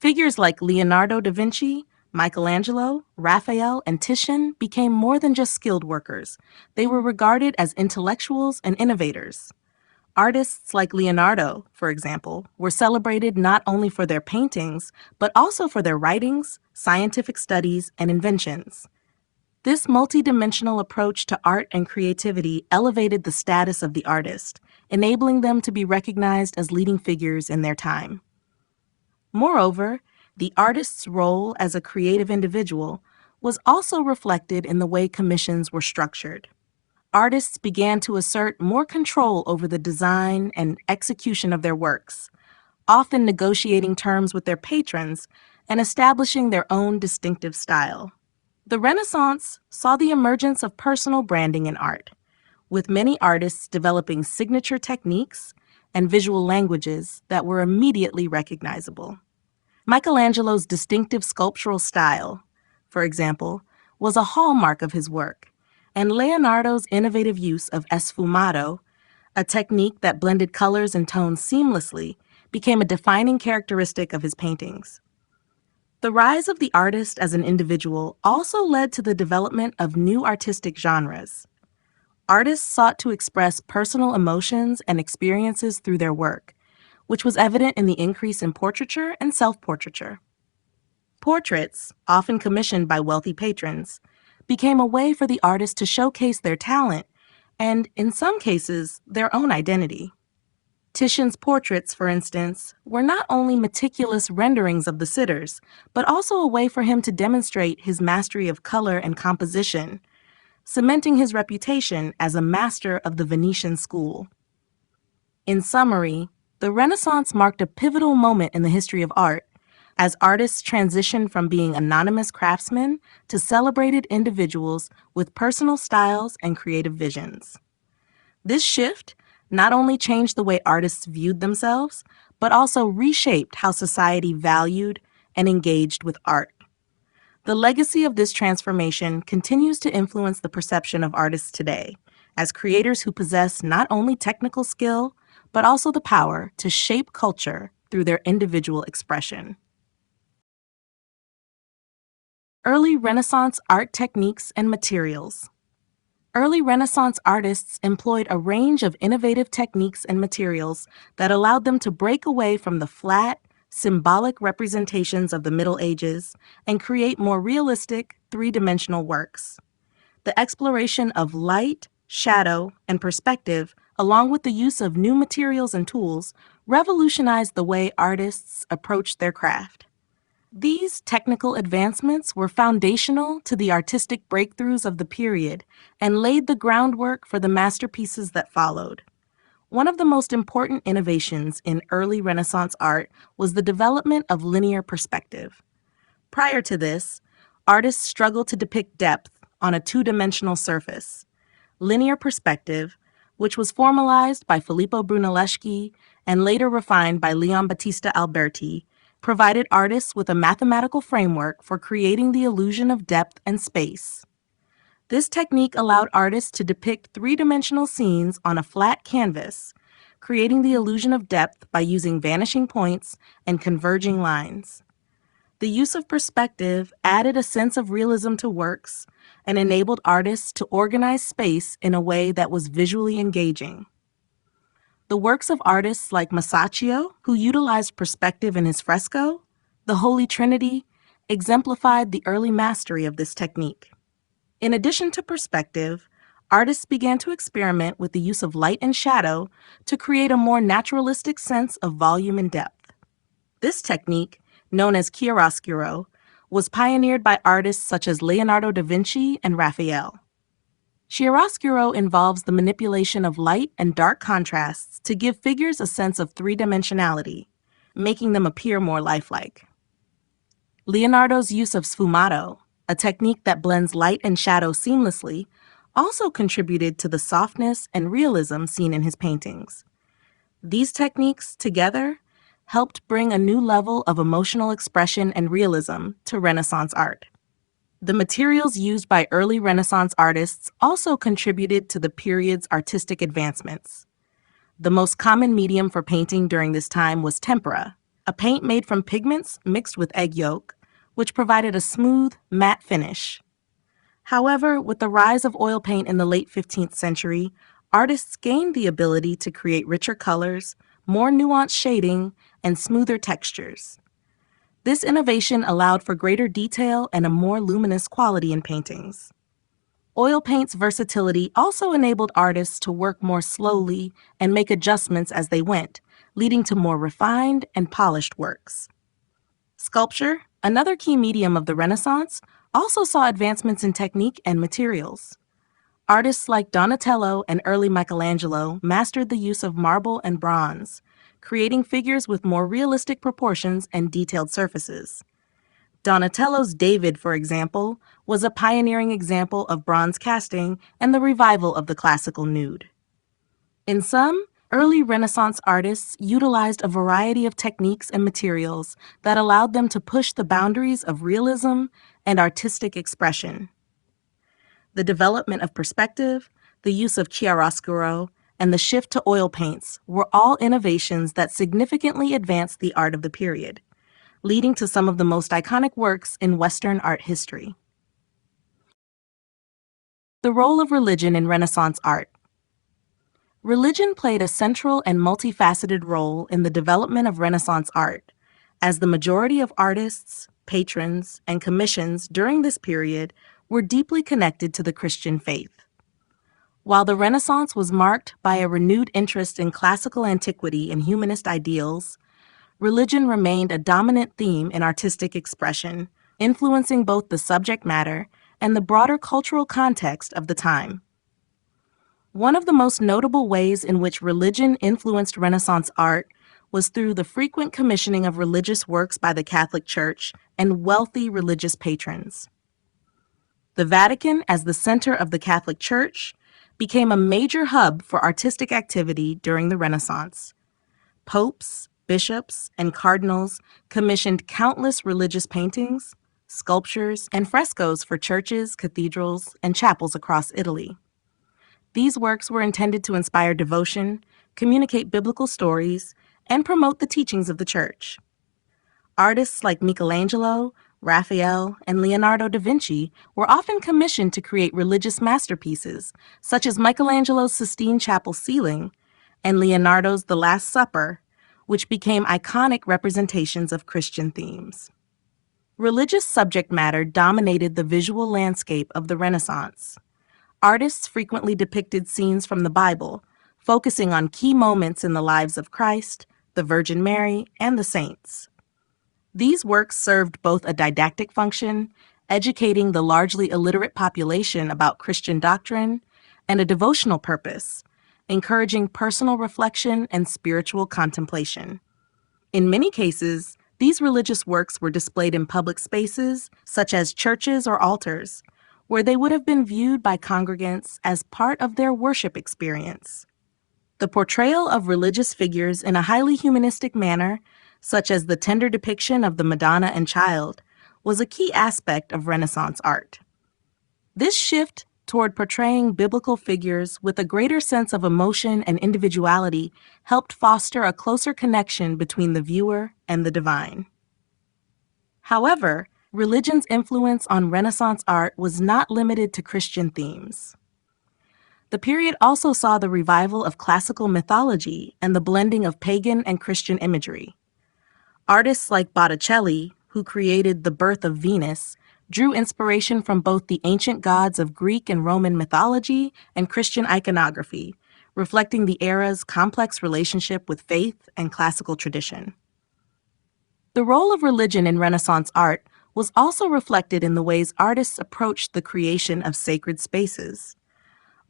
Figures like Leonardo da Vinci, Michelangelo, Raphael, and Titian became more than just skilled workers. They were regarded as intellectuals and innovators. Artists like Leonardo, for example, were celebrated not only for their paintings, but also for their writings, scientific studies, and inventions. This multidimensional approach to art and creativity elevated the status of the artist, enabling them to be recognized as leading figures in their time. Moreover, the artist's role as a creative individual was also reflected in the way commissions were structured. Artists began to assert more control over the design and execution of their works, often negotiating terms with their patrons and establishing their own distinctive style. The Renaissance saw the emergence of personal branding in art, with many artists developing signature techniques and visual languages that were immediately recognizable. Michelangelo's distinctive sculptural style, for example, was a hallmark of his work, and Leonardo's innovative use of sfumato, a technique that blended colors and tones seamlessly, became a defining characteristic of his paintings. The rise of the artist as an individual also led to the development of new artistic genres. Artists sought to express personal emotions and experiences through their work, which was evident in the increase in portraiture and self-portraiture. Portraits, often commissioned by wealthy patrons, became a way for the artist to showcase their talent and, in some cases, their own identity. Titian's portraits, for instance, were not only meticulous renderings of the sitters, but also a way for him to demonstrate his mastery of color and composition, cementing his reputation as a master of the Venetian school. In summary, the Renaissance marked a pivotal moment in the history of art, as artists transitioned from being anonymous craftsmen to celebrated individuals with personal styles and creative visions. This shift not only changed the way artists viewed themselves, but also reshaped how society valued and engaged with art. The legacy of this transformation continues to influence the perception of artists today, as creators who possess not only technical skill, but also the power to shape culture through their individual expression. Early Renaissance art techniques and materials. Early Renaissance artists employed a range of innovative techniques and materials that allowed them to break away from the flat, symbolic representations of the Middle Ages and create more realistic, three-dimensional works. The exploration of light, shadow, and perspective, along with the use of new materials and tools, revolutionized the way artists approached their craft. These technical advancements were foundational to the artistic breakthroughs of the period and laid the groundwork for the masterpieces that followed. One of the most important innovations in early Renaissance art was the development of linear perspective. Prior to this, artists struggled to depict depth on a two-dimensional surface. Linear perspective, which was formalized by Filippo Brunelleschi and later refined by Leon Battista Alberti, provided artists with a mathematical framework for creating the illusion of depth and space. This technique allowed artists to depict three-dimensional scenes on a flat canvas, creating the illusion of depth by using vanishing points and converging lines. The use of perspective added a sense of realism to works and enabled artists to organize space in a way that was visually engaging. The works of artists like Masaccio, who utilized perspective in his fresco, the Holy Trinity, exemplified the early mastery of this technique. In addition to perspective, artists began to experiment with the use of light and shadow to create a more naturalistic sense of volume and depth. This technique, known as chiaroscuro, was pioneered by artists such as Leonardo da Vinci and Raphael. Chiaroscuro involves the manipulation of light and dark contrasts to give figures a sense of three-dimensionality, making them appear more lifelike. Leonardo's use of sfumato, a technique that blends light and shadow seamlessly, also contributed to the softness and realism seen in his paintings. These techniques, together, helped bring a new level of emotional expression and realism to Renaissance art. The materials used by early Renaissance artists also contributed to the period's artistic advancements. The most common medium for painting during this time was tempera, a paint made from pigments mixed with egg yolk, which provided a smooth, matte finish. However, with the rise of oil paint in the late 15th century, artists gained the ability to create richer colors, more nuanced shading, and smoother textures. This innovation allowed for greater detail and a more luminous quality in paintings. Oil paint's versatility also enabled artists to work more slowly and make adjustments as they went, leading to more refined and polished works. Sculpture, another key medium of the Renaissance, also saw advancements in technique and materials. Artists like Donatello and early Michelangelo mastered the use of marble and bronze, creating figures with more realistic proportions and detailed surfaces. Donatello's David, for example, was a pioneering example of bronze casting and the revival of the classical nude. In sum, early Renaissance artists utilized a variety of techniques and materials that allowed them to push the boundaries of realism and artistic expression. The development of perspective, the use of chiaroscuro, and the shift to oil paints were all innovations that significantly advanced the art of the period, leading to some of the most iconic works in Western art history. The role of religion in Renaissance art. Religion played a central and multifaceted role in the development of Renaissance art, as the majority of artists, patrons, and commissions during this period were deeply connected to the Christian faith. While the Renaissance was marked by a renewed interest in classical antiquity and humanist ideals, religion remained a dominant theme in artistic expression, influencing both the subject matter and the broader cultural context of the time. One of the most notable ways in which religion influenced Renaissance art was through the frequent commissioning of religious works by the Catholic Church and wealthy religious patrons. The Vatican, as the center of the Catholic Church, became a major hub for artistic activity during the Renaissance. Popes, bishops, and cardinals commissioned countless religious paintings, sculptures, and frescoes for churches, cathedrals, and chapels across Italy. These works were intended to inspire devotion, communicate biblical stories, and promote the teachings of the Church. Artists like Michelangelo, Raphael, and Leonardo da Vinci were often commissioned to create religious masterpieces, such as Michelangelo's Sistine Chapel ceiling and Leonardo's The Last Supper, which became iconic representations of Christian themes. Religious subject matter dominated the visual landscape of the Renaissance. Artists frequently depicted scenes from the Bible, focusing on key moments in the lives of Christ, the Virgin Mary, and the saints. These works served both a didactic function, educating the largely illiterate population about Christian doctrine, and a devotional purpose, encouraging personal reflection and spiritual contemplation. In many cases, these religious works were displayed in public spaces, such as churches or altars, where they would have been viewed by congregants as part of their worship experience. The portrayal of religious figures in a highly humanistic manner, such as the tender depiction of the Madonna and Child, was a key aspect of Renaissance art. This shift toward portraying biblical figures with a greater sense of emotion and individuality helped foster a closer connection between the viewer and the divine. However, religion's influence on Renaissance art was not limited to Christian themes. The period also saw the revival of classical mythology and the blending of pagan and Christian imagery. Artists like Botticelli, who created The Birth of Venus, drew inspiration from both the ancient gods of Greek and Roman mythology and Christian iconography, reflecting the era's complex relationship with faith and classical tradition. The role of religion in Renaissance art was also reflected in the ways artists approached the creation of sacred spaces.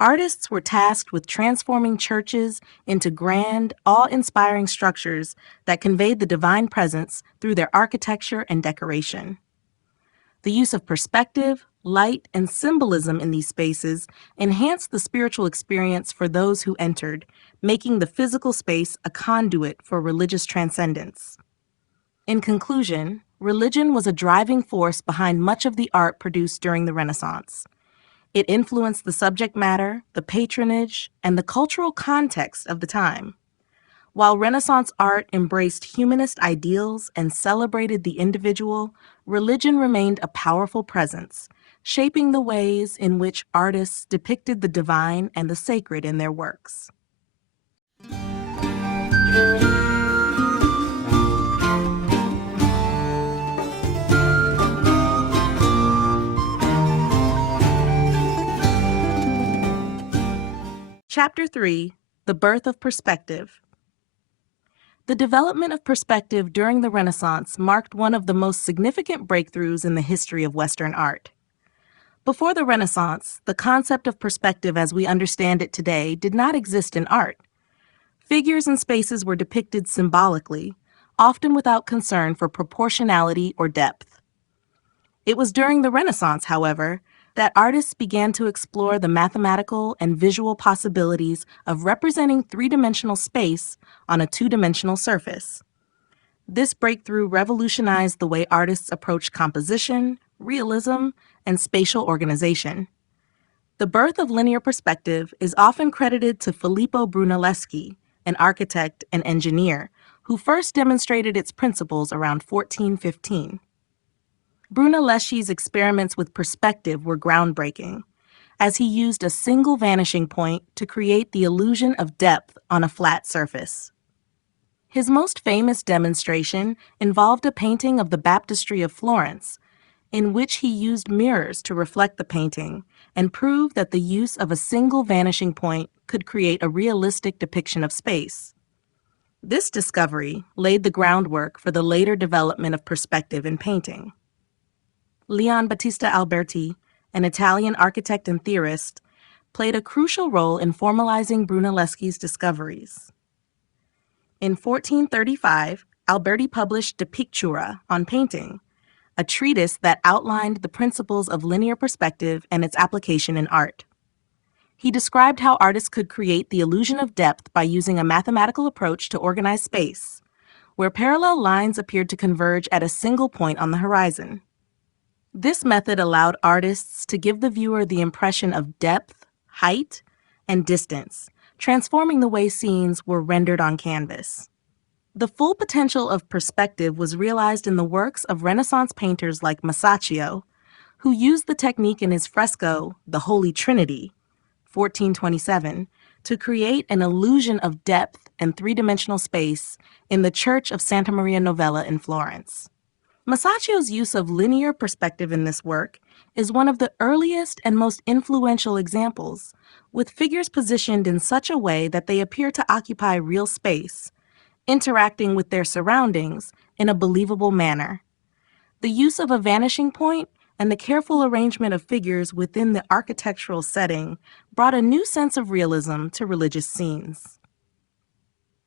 Artists were tasked with transforming churches into grand, awe-inspiring structures that conveyed the divine presence through their architecture and decoration. The use of perspective, light, and symbolism in these spaces enhanced the spiritual experience for those who entered, making the physical space a conduit for religious transcendence. In conclusion, religion was a driving force behind much of the art produced during the Renaissance. It influenced the subject matter, the patronage, and the cultural context of the time. While Renaissance art embraced humanist ideals and celebrated the individual, religion remained a powerful presence, shaping the ways in which artists depicted the divine and the sacred in their works. Chapter 3: The Birth of Perspective. The development of perspective during the Renaissance marked one of the most significant breakthroughs in the history of Western art. Before the Renaissance, the concept of perspective as we understand it today did not exist in art. Figures and spaces were depicted symbolically, often without concern for proportionality or depth. It was during the Renaissance, however, that artists began to explore the mathematical and visual possibilities of representing three-dimensional space on a two-dimensional surface. This breakthrough revolutionized the way artists approached composition, realism, and spatial organization. The birth of linear perspective is often credited to Filippo Brunelleschi, an architect and engineer, who first demonstrated its principles around 1415. Brunelleschi's experiments with perspective were groundbreaking, as he used a single vanishing point to create the illusion of depth on a flat surface. His most famous demonstration involved a painting of the Baptistry of Florence, in which he used mirrors to reflect the painting and prove that the use of a single vanishing point could create a realistic depiction of space. This discovery laid the groundwork for the later development of perspective in painting. Leon Battista Alberti, an Italian architect and theorist, played a crucial role in formalizing Brunelleschi's discoveries. In 1435, Alberti published De Pictura on painting, a treatise that outlined the principles of linear perspective and its application in art. He described how artists could create the illusion of depth by using a mathematical approach to organize space, where parallel lines appeared to converge at a single point on the horizon. This method allowed artists to give the viewer the impression of depth, height, and distance, transforming the way scenes were rendered on canvas. The full potential of perspective was realized in the works of Renaissance painters like Masaccio, who used the technique in his fresco, The Holy Trinity, 1427, to create an illusion of depth and three-dimensional space in the Church of Santa Maria Novella in Florence. Masaccio's use of linear perspective in this work is one of the earliest and most influential examples, with figures positioned in such a way that they appear to occupy real space, interacting with their surroundings in a believable manner. The use of a vanishing point and the careful arrangement of figures within the architectural setting brought a new sense of realism to religious scenes.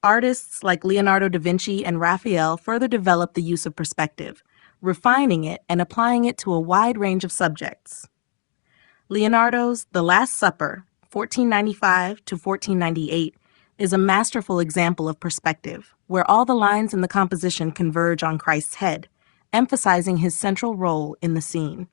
Artists like Leonardo da Vinci and Raphael further developed the use of perspective, refining it and applying it to a wide range of subjects. Leonardo's The Last Supper, 1495 to 1498, is a masterful example of perspective, where all the lines in the composition converge on Christ's head, emphasizing his central role in the scene.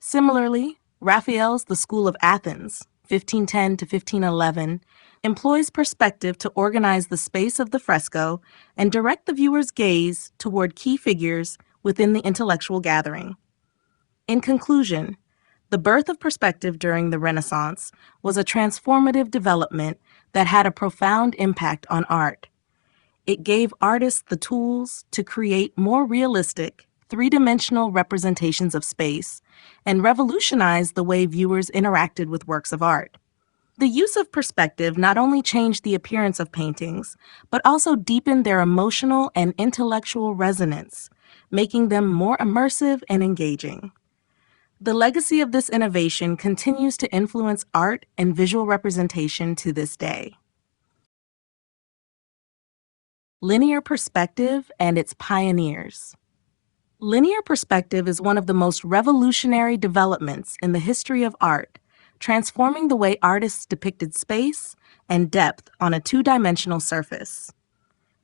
Similarly, Raphael's The School of Athens, 1510 to 1511, employs perspective to organize the space of the fresco and direct the viewer's gaze toward key figures within the intellectual gathering. In conclusion, the birth of perspective during the Renaissance was a transformative development that had a profound impact on art. It gave artists the tools to create more realistic, three-dimensional representations of space and revolutionized the way viewers interacted with works of art. The use of perspective not only changed the appearance of paintings, but also deepened their emotional and intellectual resonance, making them more immersive and engaging. The legacy of this innovation continues to influence art and visual representation to this day. Linear perspective and its pioneers. Linear perspective is one of the most revolutionary developments in the history of art, transforming the way artists depicted space and depth on a two-dimensional surface.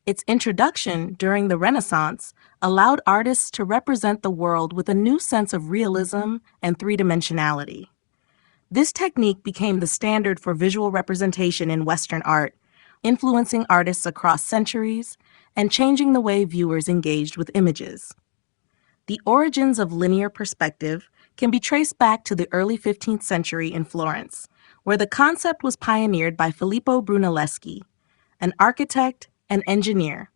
Its introduction during the Renaissance allowed artists to represent the world with a new sense of realism and three-dimensionality. This technique became the standard for visual representation in Western art, influencing artists across centuries and changing the way viewers engaged with images. The origins of linear perspective can be traced back to the early 15th century in Florence, where the concept was pioneered by Filippo Brunelleschi, an architect and engineer.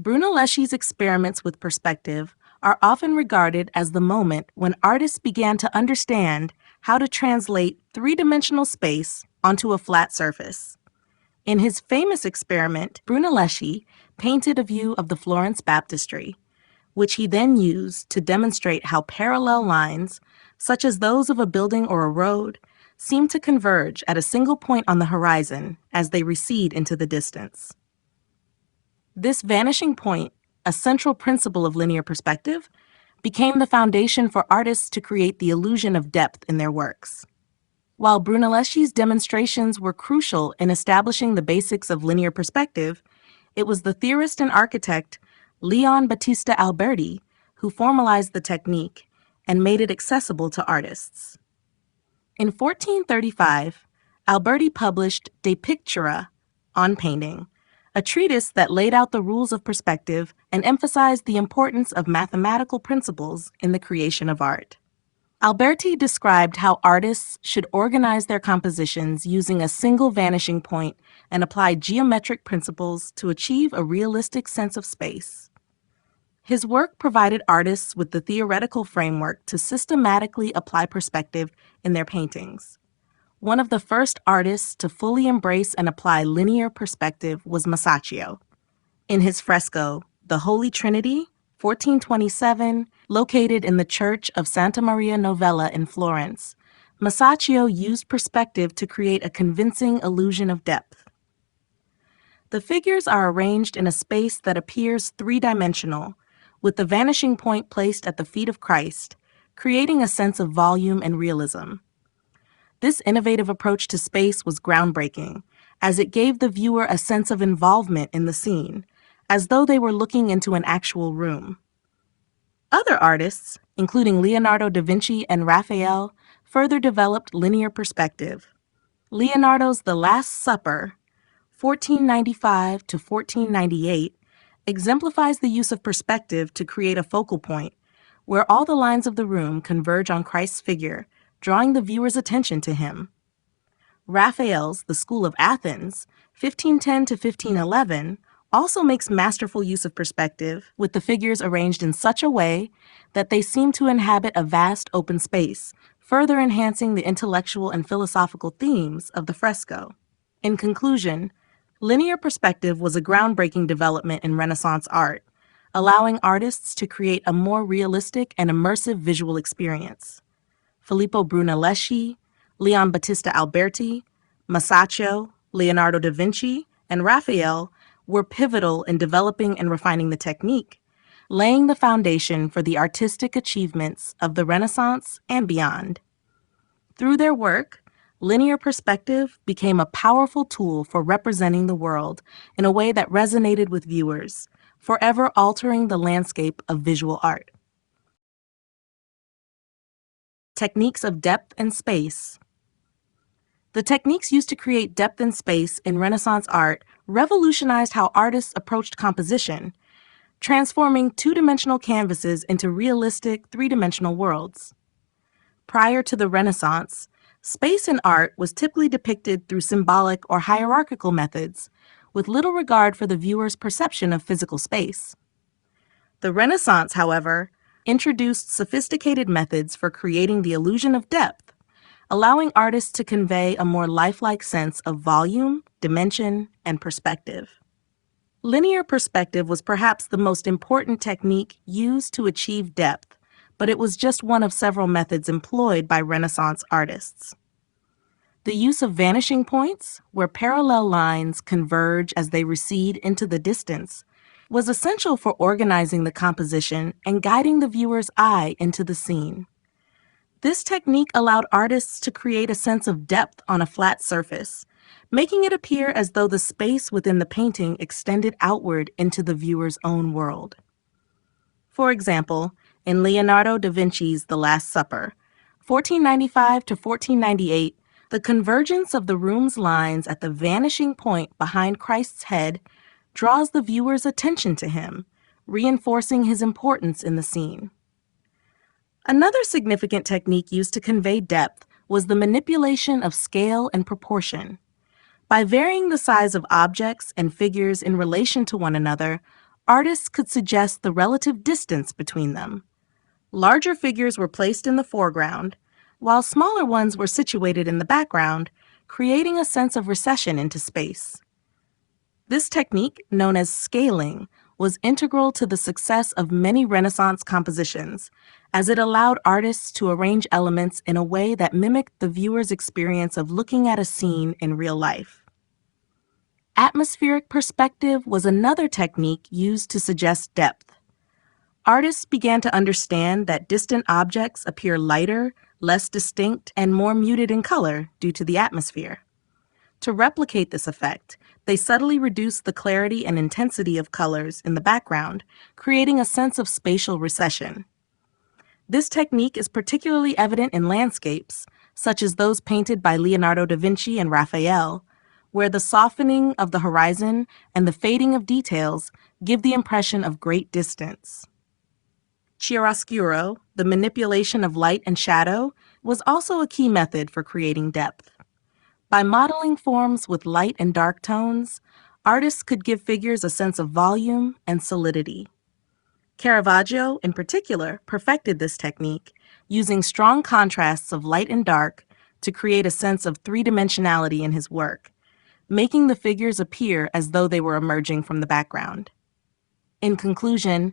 Brunelleschi's experiments with perspective are often regarded as the moment when artists began to understand how to translate three-dimensional space onto a flat surface. In his famous experiment, Brunelleschi painted a view of the Florence baptistry, which he then used to demonstrate how parallel lines, such as those of a building or a road, seem to converge at a single point on the horizon as they recede into the distance. This vanishing point, a central principle of linear perspective, became the foundation for artists to create the illusion of depth in their works. While Brunelleschi's demonstrations were crucial in establishing the basics of linear perspective, it was the theorist and architect Leon Battista Alberti who formalized the technique and made it accessible to artists. In 1435, Alberti published De Pictura on painting, a treatise that laid out the rules of perspective and emphasized the importance of mathematical principles in the creation of art. Alberti described how artists should organize their compositions using a single vanishing point and apply geometric principles to achieve a realistic sense of space. His work provided artists with the theoretical framework to systematically apply perspective in their paintings. One of the first artists to fully embrace and apply linear perspective was Masaccio. In his fresco, The Holy Trinity, 1427, located in the Church of Santa Maria Novella in Florence, Masaccio used perspective to create a convincing illusion of depth. The figures are arranged in a space that appears three-dimensional, with the vanishing point placed at the feet of Christ, creating a sense of volume and realism. This innovative approach to space was groundbreaking, as it gave the viewer a sense of involvement in the scene, as though they were looking into an actual room. Other artists, including Leonardo da Vinci and Raphael, further developed linear perspective. Leonardo's The Last Supper, 1495 to 1498, exemplifies the use of perspective to create a focal point where all the lines of the room converge on Christ's figure, drawing the viewer's attention to him. Raphael's The School of Athens, 1510 to 1511, also makes masterful use of perspective, with the figures arranged in such a way that they seem to inhabit a vast open space, further enhancing the intellectual and philosophical themes of the fresco. In conclusion, linear perspective was a groundbreaking development in Renaissance art, allowing artists to create a more realistic and immersive visual experience. Filippo Brunelleschi, Leon Battista Alberti, Masaccio, Leonardo da Vinci, and Raphael were pivotal in developing and refining the technique, laying the foundation for the artistic achievements of the Renaissance and beyond. Through their work, linear perspective became a powerful tool for representing the world in a way that resonated with viewers, forever altering the landscape of visual art. Techniques of depth and space. The techniques used to create depth and space in Renaissance art revolutionized how artists approached composition, transforming two-dimensional canvases into realistic three-dimensional worlds. Prior to the Renaissance, space in art was typically depicted through symbolic or hierarchical methods, with little regard for the viewer's perception of physical space. The Renaissance, however, introduced sophisticated methods for creating the illusion of depth, allowing artists to convey a more lifelike sense of volume, dimension, and perspective. Linear perspective was perhaps the most important technique used to achieve depth, but it was just one of several methods employed by Renaissance artists. The use of vanishing points, where parallel lines converge as they recede into the distance, was essential for organizing the composition and guiding the viewer's eye into the scene. This technique allowed artists to create a sense of depth on a flat surface, making it appear as though the space within the painting extended outward into the viewer's own world. For example, in Leonardo da Vinci's The Last Supper, 1495 to 1498, the convergence of the room's lines at the vanishing point behind Christ's head draws the viewer's attention to him, reinforcing his importance in the scene. Another significant technique used to convey depth was the manipulation of scale and proportion. By varying the size of objects and figures in relation to one another, artists could suggest the relative distance between them. Larger figures were placed in the foreground, while smaller ones were situated in the background, creating a sense of recession into space. This technique, known as scaling, was integral to the success of many Renaissance compositions, as it allowed artists to arrange elements in a way that mimicked the viewer's experience of looking at a scene in real life. Atmospheric perspective was another technique used to suggest depth. Artists began to understand that distant objects appear lighter, less distinct, and more muted in color due to the atmosphere. To replicate this effect, they subtly reduced the clarity and intensity of colors in the background, creating a sense of spatial recession. This technique is particularly evident in landscapes, such as those painted by Leonardo da Vinci and Raphael, where the softening of the horizon and the fading of details give the impression of great distance. Chiaroscuro, the manipulation of light and shadow, was also a key method for creating depth. By modeling forms with light and dark tones, artists could give figures a sense of volume and solidity. Caravaggio, in particular, perfected this technique, using strong contrasts of light and dark to create a sense of three-dimensionality in his work, making the figures appear as though they were emerging from the background. In conclusion,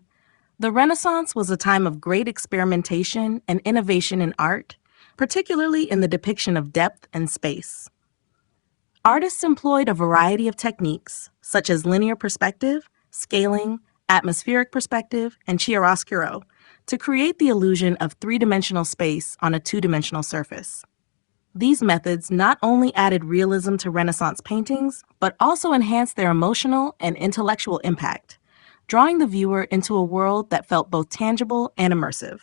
the Renaissance was a time of great experimentation and innovation in art, particularly in the depiction of depth and space. Artists employed a variety of techniques, such as linear perspective, scaling, atmospheric perspective, and chiaroscuro, to create the illusion of three-dimensional space on a two-dimensional surface. These methods not only added realism to Renaissance paintings, but also enhanced their emotional and intellectual impact, drawing the viewer into a world that felt both tangible and immersive.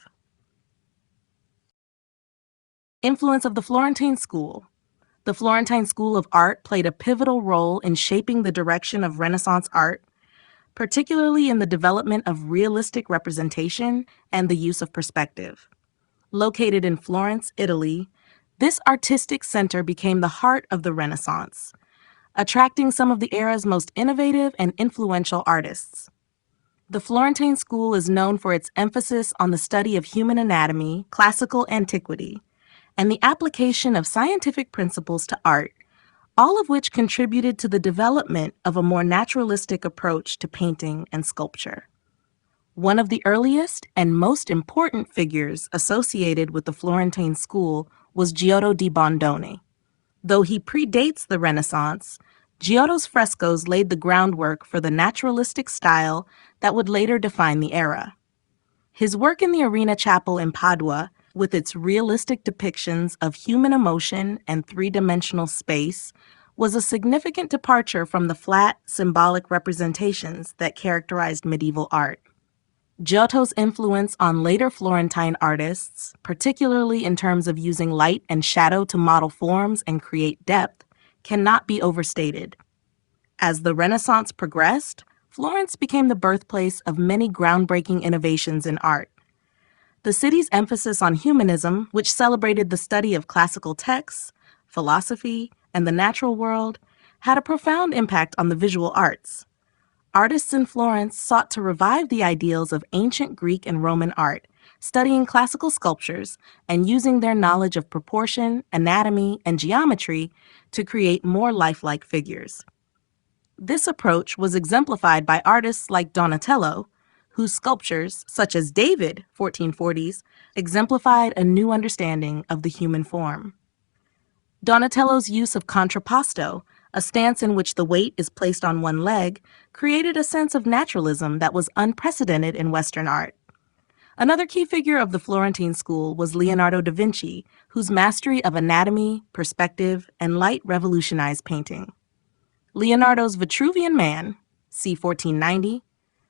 Influence of the Florentine School. The Florentine School of Art played a pivotal role in shaping the direction of Renaissance art, particularly in the development of realistic representation and the use of perspective. Located in Florence, Italy, this artistic center became the heart of the Renaissance, attracting some of the era's most innovative and influential artists. The Florentine School is known for its emphasis on the study of human anatomy, classical antiquity, and the application of scientific principles to art, all of which contributed to the development of a more naturalistic approach to painting and sculpture. One of the earliest and most important figures associated with the Florentine School was Giotto di Bondone. Though he predates the Renaissance, Giotto's frescoes laid the groundwork for the naturalistic style that would later define the era. His work in the Arena Chapel in Padua, with its realistic depictions of human emotion and three-dimensional space, was a significant departure from the flat, symbolic representations that characterized medieval art. Giotto's influence on later Florentine artists, particularly in terms of using light and shadow to model forms and create depth, cannot be overstated. As the Renaissance progressed, Florence became the birthplace of many groundbreaking innovations in art. The city's emphasis on humanism, which celebrated the study of classical texts, philosophy, and the natural world, had a profound impact on the visual arts. Artists in Florence sought to revive the ideals of ancient Greek and Roman art, studying classical sculptures and using their knowledge of proportion, anatomy, and geometry to create more lifelike figures. This approach was exemplified by artists like Donatello, whose sculptures, such as David, 1440s, exemplified a new understanding of the human form. Donatello's use of contrapposto, a stance in which the weight is placed on one leg, created a sense of naturalism that was unprecedented in Western art. Another key figure of the Florentine school was Leonardo da Vinci, whose mastery of anatomy, perspective, and light revolutionized painting. Leonardo's Vitruvian Man, c. 1490,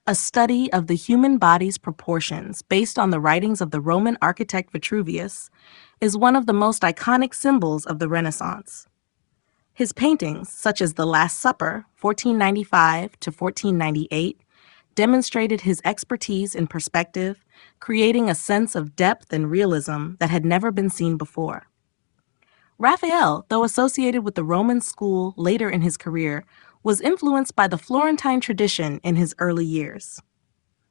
a study of the human body's proportions based on the writings of the Roman architect Vitruvius, is one of the most iconic symbols of the Renaissance. His paintings, such as The Last Supper, 1495 to 1498, demonstrated his expertise in perspective, creating a sense of depth and realism that had never been seen before. Raphael, though associated with the Roman school later in his career, was influenced by the Florentine tradition in his early years.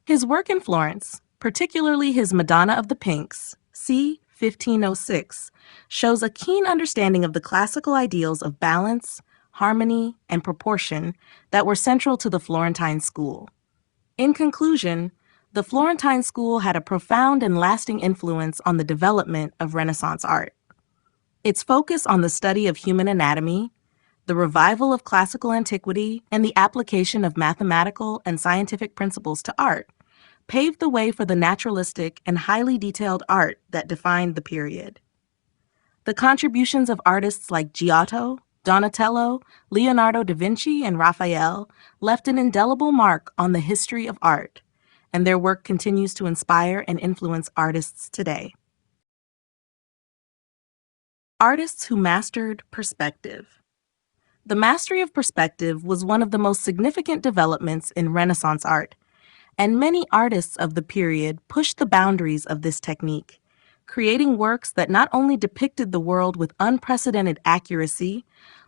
His work in Florence, particularly his Madonna of the Pinks, c. 1506, shows a keen understanding of the classical ideals of balance, harmony, and proportion that were central to the Florentine school. In conclusion, the Florentine school had a profound and lasting influence on the development of Renaissance art. Its focus on the study of human anatomy, the revival of classical antiquity, and the application of mathematical and scientific principles to art paved the way for the naturalistic and highly detailed art that defined the period. The contributions of artists like Giotto, Donatello, Leonardo da Vinci, and Raphael left an indelible mark on the history of art, and their work continues to inspire and influence artists today. Artists who mastered perspective. The mastery of perspective was one of the most significant developments in Renaissance art, and many artists of the period pushed the boundaries of this technique, creating works that not only depicted the world with unprecedented accuracy,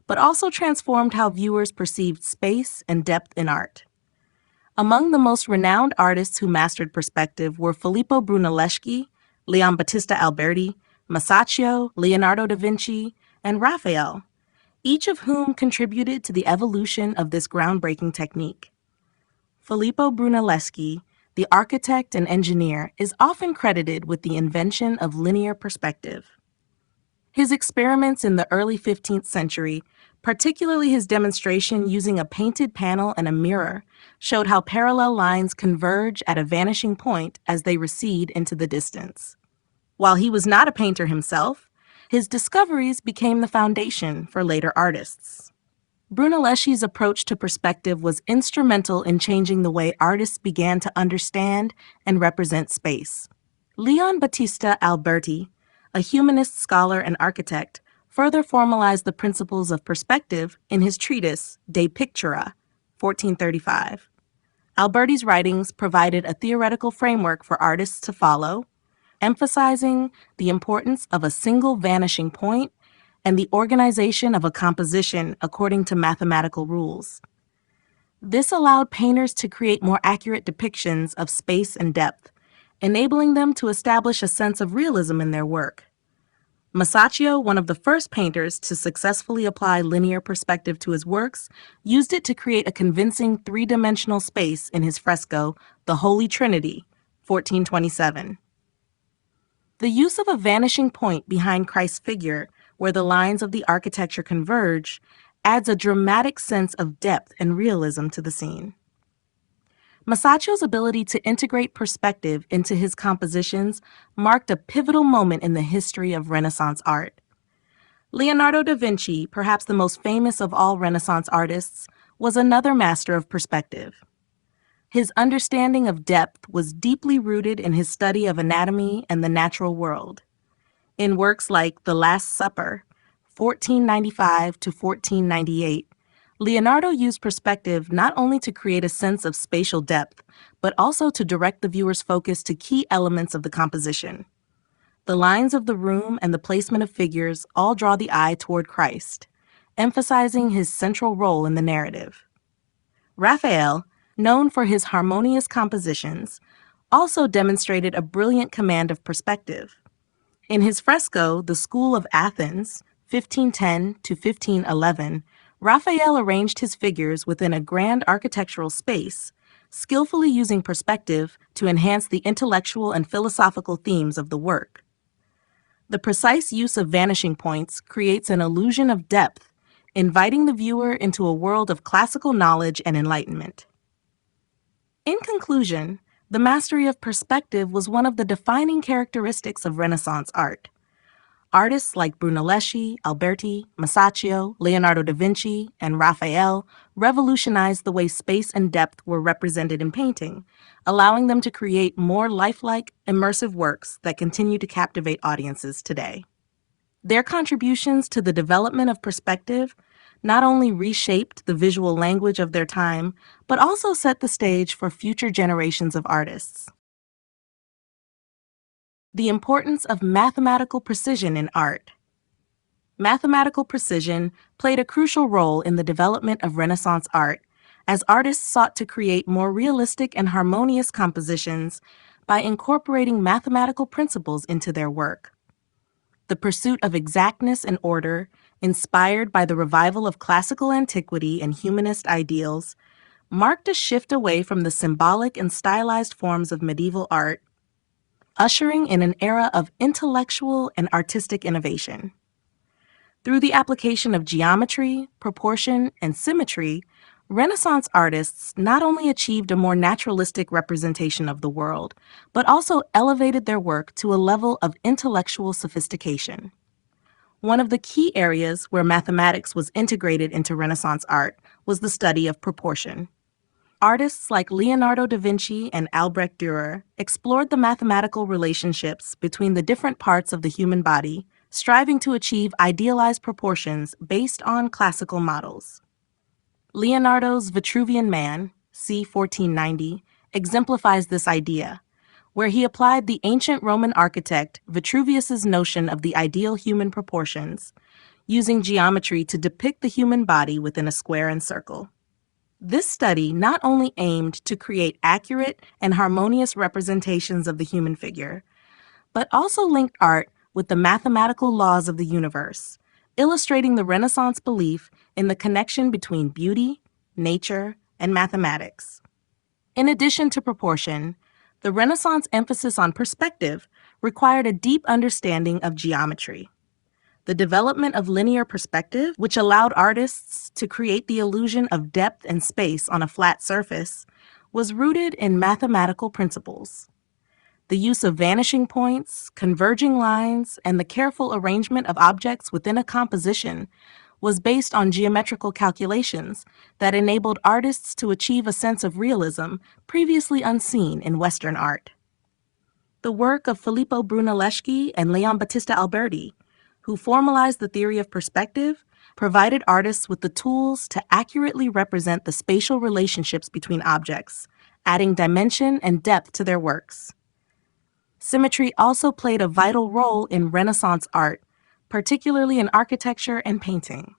but also transformed how viewers perceived space and depth in art. Among the most renowned artists who mastered perspective were Filippo Brunelleschi, Leon Battista Alberti, Masaccio, Leonardo da Vinci, and Raphael, each of whom contributed to the evolution of this groundbreaking technique. Filippo Brunelleschi, the architect and engineer, is often credited with the invention of linear perspective. His experiments in the early 15th century, particularly his demonstration using a painted panel and a mirror, showed how parallel lines converge at a vanishing point as they recede into the distance. While he was not a painter himself, his discoveries became the foundation for later artists. Brunelleschi's approach to perspective was instrumental in changing the way artists began to understand and represent space. Leon Battista Alberti, a humanist scholar and architect, further formalized the principles of perspective in his treatise De Pictura, 1435. Alberti's writings provided a theoretical framework for artists to follow, emphasizing the importance of a single vanishing point and the organization of a composition according to mathematical rules. This allowed painters to create more accurate depictions of space and depth, enabling them to establish a sense of realism in their work. Masaccio, one of the first painters to successfully apply linear perspective to his works, used it to create a convincing three-dimensional space in his fresco, The Holy Trinity, 1427. The use of a vanishing point behind Christ's figure, where the lines of the architecture converge, adds a dramatic sense of depth and realism to the scene. Masaccio's ability to integrate perspective into his compositions marked a pivotal moment in the history of Renaissance art. Leonardo da Vinci, perhaps the most famous of all Renaissance artists, was another master of perspective. His understanding of depth was deeply rooted in his study of anatomy and the natural world. In works like The Last Supper, 1495 to 1498, Leonardo used perspective not only to create a sense of spatial depth, but also to direct the viewer's focus to key elements of the composition. The lines of the room and the placement of figures all draw the eye toward Christ, emphasizing his central role in the narrative. Raphael, known for his harmonious compositions, also demonstrated a brilliant command of perspective. In his fresco, The School of Athens, 1510 to 1511, Raphael arranged his figures within a grand architectural space, skillfully using perspective to enhance the intellectual and philosophical themes of the work. The precise use of vanishing points creates an illusion of depth, inviting the viewer into a world of classical knowledge and enlightenment. In conclusion, the mastery of perspective was one of the defining characteristics of Renaissance art. Artists like Brunelleschi, Alberti, Masaccio, Leonardo da Vinci, and Raphael revolutionized the way space and depth were represented in painting, allowing them to create more lifelike, immersive works that continue to captivate audiences today. Their contributions to the development of perspective not only reshaped the visual language of their time, but also set the stage for future generations of artists. The importance of mathematical precision in art. Mathematical precision played a crucial role in the development of Renaissance art, as artists sought to create more realistic and harmonious compositions by incorporating mathematical principles into their work. The pursuit of exactness and order, inspired by the revival of classical antiquity and humanist ideals, marked a shift away from the symbolic and stylized forms of medieval art, ushering in an era of intellectual and artistic innovation. Through the application of geometry, proportion, and symmetry, Renaissance artists not only achieved a more naturalistic representation of the world, but also elevated their work to a level of intellectual sophistication. One of the key areas where mathematics was integrated into Renaissance art was the study of proportion. Artists like Leonardo da Vinci and Albrecht Dürer explored the mathematical relationships between the different parts of the human body, striving to achieve idealized proportions based on classical models. Leonardo's Vitruvian Man, c. 1490, exemplifies this idea, where he applied the ancient Roman architect Vitruvius's notion of the ideal human proportions, using geometry to depict the human body within a square and circle. This study not only aimed to create accurate and harmonious representations of the human figure, but also linked art with the mathematical laws of the universe, illustrating the Renaissance belief in the connection between beauty, nature, and mathematics. In addition to proportion, the Renaissance emphasis on perspective required a deep understanding of geometry. The development of linear perspective, which allowed artists to create the illusion of depth and space on a flat surface, was rooted in mathematical principles. The use of vanishing points, converging lines, and the careful arrangement of objects within a composition was based on geometrical calculations that enabled artists to achieve a sense of realism previously unseen in Western art. The work of Filippo Brunelleschi and Leon Battista Alberti, who formalized the theory of perspective, provided artists with the tools to accurately represent the spatial relationships between objects, adding dimension and depth to their works. Symmetry also played a vital role in Renaissance art, particularly in architecture and painting.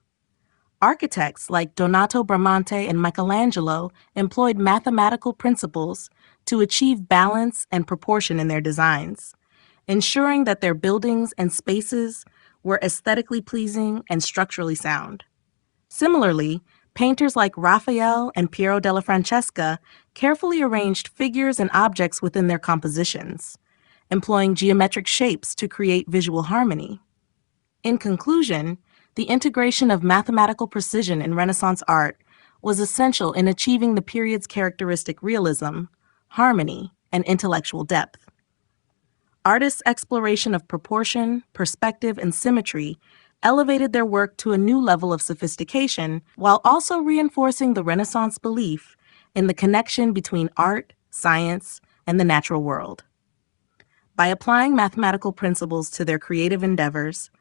Architects like Donato Bramante and Michelangelo employed mathematical principles to achieve balance and proportion in their designs, ensuring that their buildings and spaces were aesthetically pleasing and structurally sound. Similarly, painters like Raphael and Piero della Francesca carefully arranged figures and objects within their compositions, employing geometric shapes to create visual harmony. In conclusion, the integration of mathematical precision in Renaissance art was essential in achieving the period's characteristic realism, harmony, and intellectual depth. Artists' exploration of proportion, perspective, and symmetry elevated their work to a new level of sophistication while also reinforcing the Renaissance belief in the connection between art, science, and the natural world. By applying mathematical principles to their creative endeavors,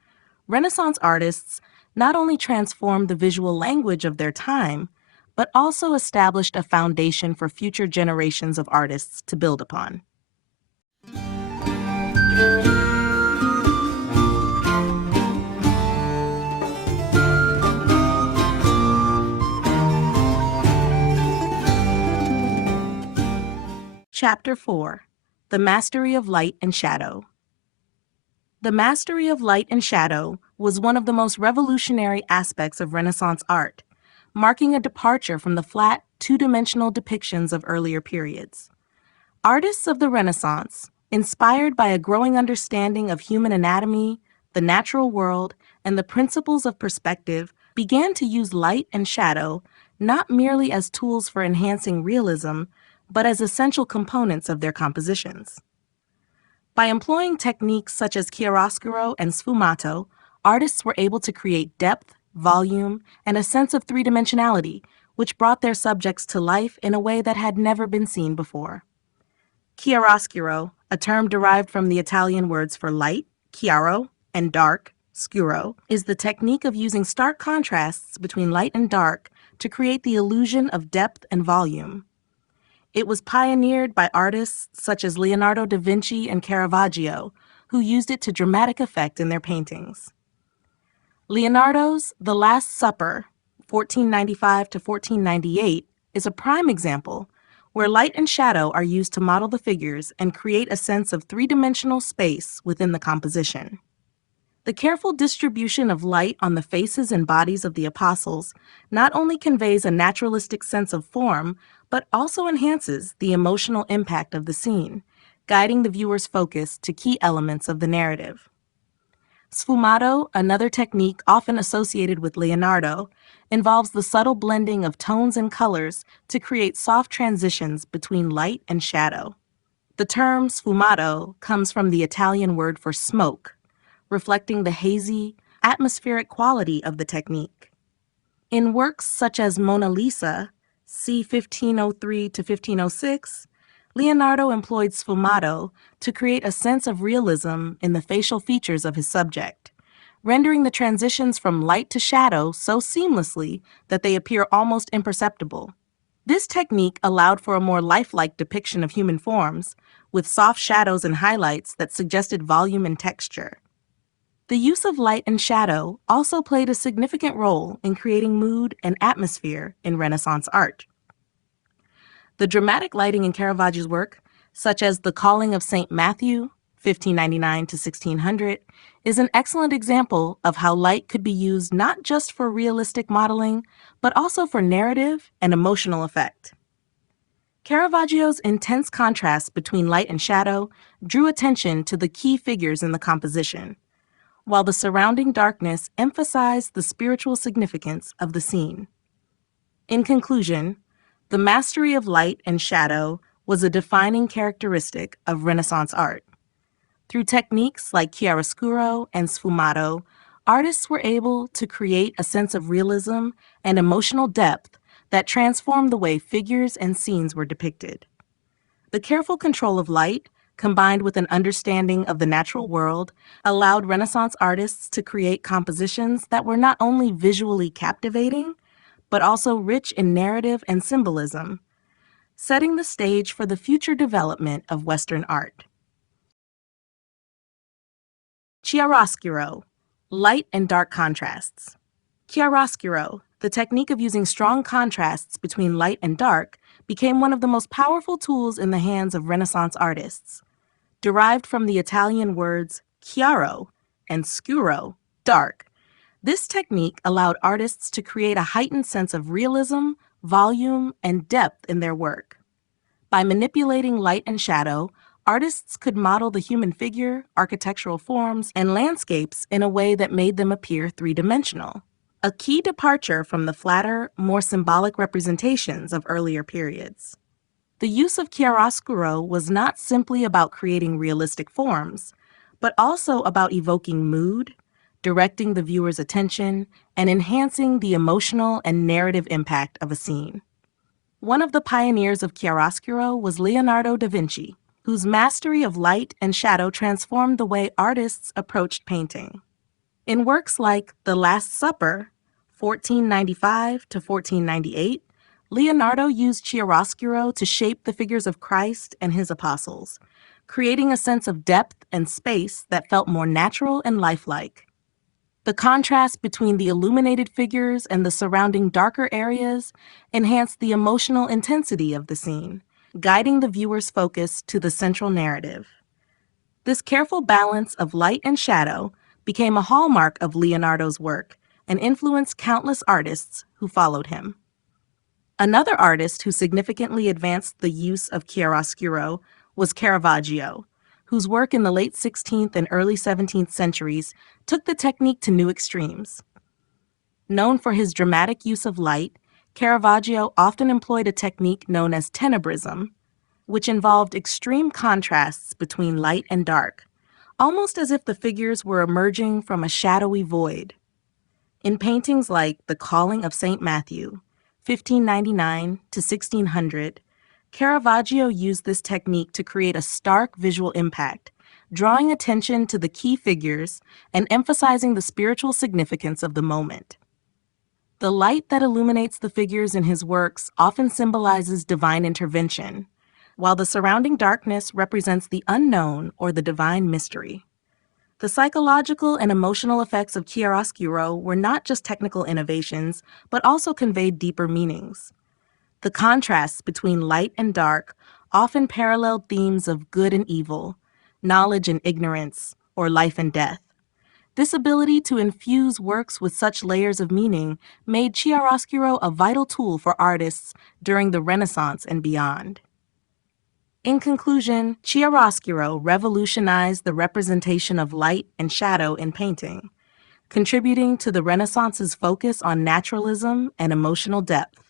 Renaissance artists not only transformed the visual language of their time, but also established a foundation for future generations of artists to build upon. Chapter 4: The Mastery of Light and Shadow. The mastery of light and shadow was one of the most revolutionary aspects of Renaissance art, marking a departure from the flat, two-dimensional depictions of earlier periods. Artists of the Renaissance, inspired by a growing understanding of human anatomy, the natural world, and the principles of perspective, began to use light and shadow not merely as tools for enhancing realism, but as essential components of their compositions. By employing techniques such as chiaroscuro and sfumato, artists were able to create depth, volume, and a sense of three-dimensionality, which brought their subjects to life in a way that had never been seen before. Chiaroscuro, a term derived from the Italian words for light, chiaro, and dark, scuro, is the technique of using stark contrasts between light and dark to create the illusion of depth and volume. It was pioneered by artists such as Leonardo da Vinci and Caravaggio, who used it to dramatic effect in their paintings. Leonardo's The Last Supper, 1495 to 1498, is a prime example where light and shadow are used to model the figures and create a sense of three-dimensional space within the composition. The careful distribution of light on the faces and bodies of the apostles not only conveys a naturalistic sense of form, but also enhances the emotional impact of the scene, guiding the viewer's focus to key elements of the narrative. Sfumato, another technique often associated with Leonardo, involves the subtle blending of tones and colors to create soft transitions between light and shadow. The term sfumato comes from the Italian word for smoke, reflecting the hazy, atmospheric quality of the technique. In works such as Mona Lisa, c. 1503 to 1506, Leonardo employed sfumato to create a sense of realism in the facial features of his subject, rendering the transitions from light to shadow so seamlessly that they appear almost imperceptible. This technique allowed for a more lifelike depiction of human forms, with soft shadows and highlights that suggested volume and texture. The use of light and shadow also played a significant role in creating mood and atmosphere in Renaissance art. The dramatic lighting in Caravaggio's work, such as The Calling of St. Matthew, 1599 to 1600, is an excellent example of how light could be used not just for realistic modeling, but also for narrative and emotional effect. Caravaggio's intense contrast between light and shadow drew attention to the key figures in the composition, while the surrounding darkness emphasized the spiritual significance of the scene. In conclusion, the mastery of light and shadow was a defining characteristic of Renaissance art. Through techniques like chiaroscuro and sfumato, artists were able to create a sense of realism and emotional depth that transformed the way figures and scenes were depicted. The careful control of light, combined with an understanding of the natural world, allowed Renaissance artists to create compositions that were not only visually captivating, but also rich in narrative and symbolism, setting the stage for the future development of Western art. Chiaroscuro, light and dark contrasts. Chiaroscuro, the technique of using strong contrasts between light and dark, became one of the most powerful tools in the hands of Renaissance artists. Derived from the Italian words chiaro and scuro, dark, this technique allowed artists to create a heightened sense of realism, volume, and depth in their work. By manipulating light and shadow, artists could model the human figure, architectural forms, and landscapes in a way that made them appear three-dimensional, a key departure from the flatter, more symbolic representations of earlier periods. The use of chiaroscuro was not simply about creating realistic forms, but also about evoking mood, directing the viewer's attention, and enhancing the emotional and narrative impact of a scene. One of the pioneers of chiaroscuro was Leonardo da Vinci, whose mastery of light and shadow transformed the way artists approached painting. In works like The Last Supper, 1495 to 1498, Leonardo used chiaroscuro to shape the figures of Christ and his apostles, creating a sense of depth and space that felt more natural and lifelike. The contrast between the illuminated figures and the surrounding darker areas enhanced the emotional intensity of the scene, guiding the viewer's focus to the central narrative. This careful balance of light and shadow became a hallmark of Leonardo's work and influenced countless artists who followed him. Another artist who significantly advanced the use of chiaroscuro was Caravaggio, whose work in the late 16th and early 17th centuries took the technique to new extremes. Known for his dramatic use of light, Caravaggio often employed a technique known as tenebrism, which involved extreme contrasts between light and dark, almost as if the figures were emerging from a shadowy void. In paintings like The Calling of St. Matthew, 1599 to 1600, Caravaggio used this technique to create a stark visual impact, drawing attention to the key figures and emphasizing the spiritual significance of the moment. The light that illuminates the figures in his works often symbolizes divine intervention, while the surrounding darkness represents the unknown or the divine mystery. The psychological and emotional effects of chiaroscuro were not just technical innovations, but also conveyed deeper meanings. The contrasts between light and dark often paralleled themes of good and evil, knowledge and ignorance, or life and death. This ability to infuse works with such layers of meaning made chiaroscuro a vital tool for artists during the Renaissance and beyond. In conclusion, chiaroscuro revolutionized the representation of light and shadow in painting, contributing to the Renaissance's focus on naturalism and emotional depth.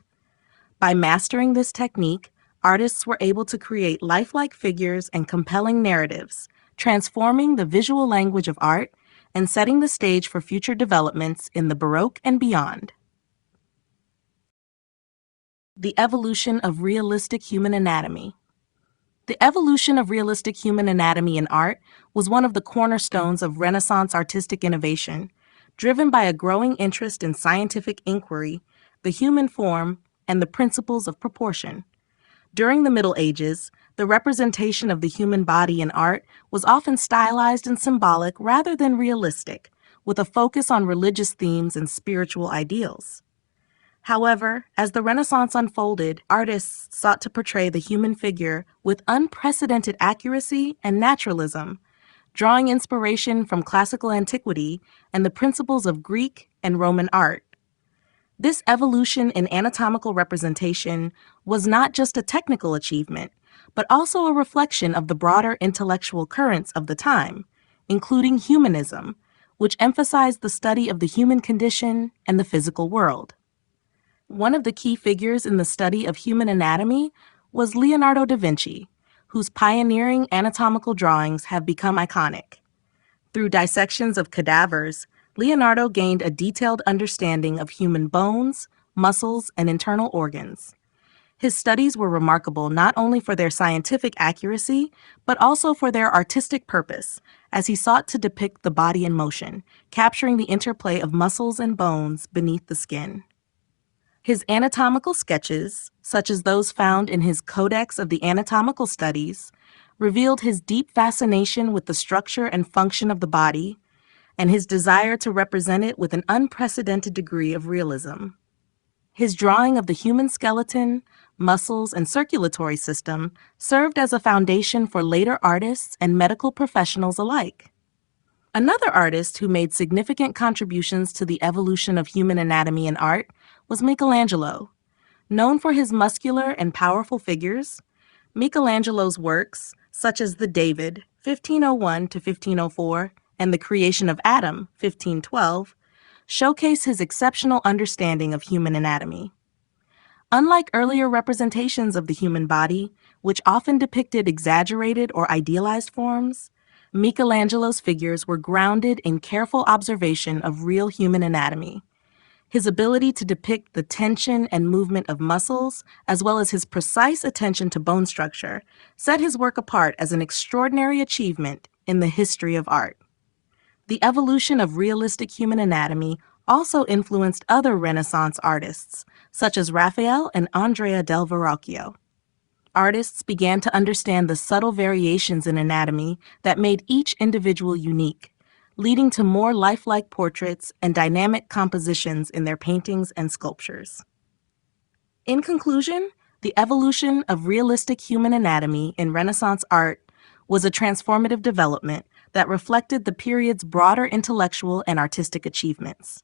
By mastering this technique, artists were able to create lifelike figures and compelling narratives, transforming the visual language of art and setting the stage for future developments in the Baroque and beyond. The evolution of realistic human anatomy. The evolution of realistic human anatomy in art was one of the cornerstones of Renaissance artistic innovation, driven by a growing interest in scientific inquiry, the human form, and the principles of proportion. During the Middle Ages, the representation of the human body in art was often stylized and symbolic rather than realistic, with a focus on religious themes and spiritual ideals. However, as the Renaissance unfolded, artists sought to portray the human figure with unprecedented accuracy and naturalism, drawing inspiration from classical antiquity and the principles of Greek and Roman art. This evolution in anatomical representation was not just a technical achievement, but also a reflection of the broader intellectual currents of the time, including humanism, which emphasized the study of the human condition and the physical world. One of the key figures in the study of human anatomy was Leonardo da Vinci, whose pioneering anatomical drawings have become iconic. Through dissections of cadavers, Leonardo gained a detailed understanding of human bones, muscles, and internal organs. His studies were remarkable not only for their scientific accuracy, but also for their artistic purpose, as he sought to depict the body in motion, capturing the interplay of muscles and bones beneath the skin. His anatomical sketches, such as those found in his Codex of the Anatomical Studies, revealed his deep fascination with the structure and function of the body, and his desire to represent it with an unprecedented degree of realism. His drawing of the human skeleton, muscles, and circulatory system served as a foundation for later artists and medical professionals alike. Another artist who made significant contributions to the evolution of human anatomy in art was Michelangelo. Known for his muscular and powerful figures, Michelangelo's works, such as the David, 1501 to 1504, and the Creation of Adam, 1512, showcase his exceptional understanding of human anatomy. Unlike earlier representations of the human body, which often depicted exaggerated or idealized forms, Michelangelo's figures were grounded in careful observation of real human anatomy. His ability to depict the tension and movement of muscles, as well as his precise attention to bone structure, set his work apart as an extraordinary achievement in the history of art. The evolution of realistic human anatomy also influenced other Renaissance artists, such as Raphael and Andrea del Verrocchio. Artists began to understand the subtle variations in anatomy that made each individual unique, leading to more lifelike portraits and dynamic compositions in their paintings and sculptures. In conclusion, the evolution of realistic human anatomy in Renaissance art was a transformative development that reflected the period's broader intellectual and artistic achievements.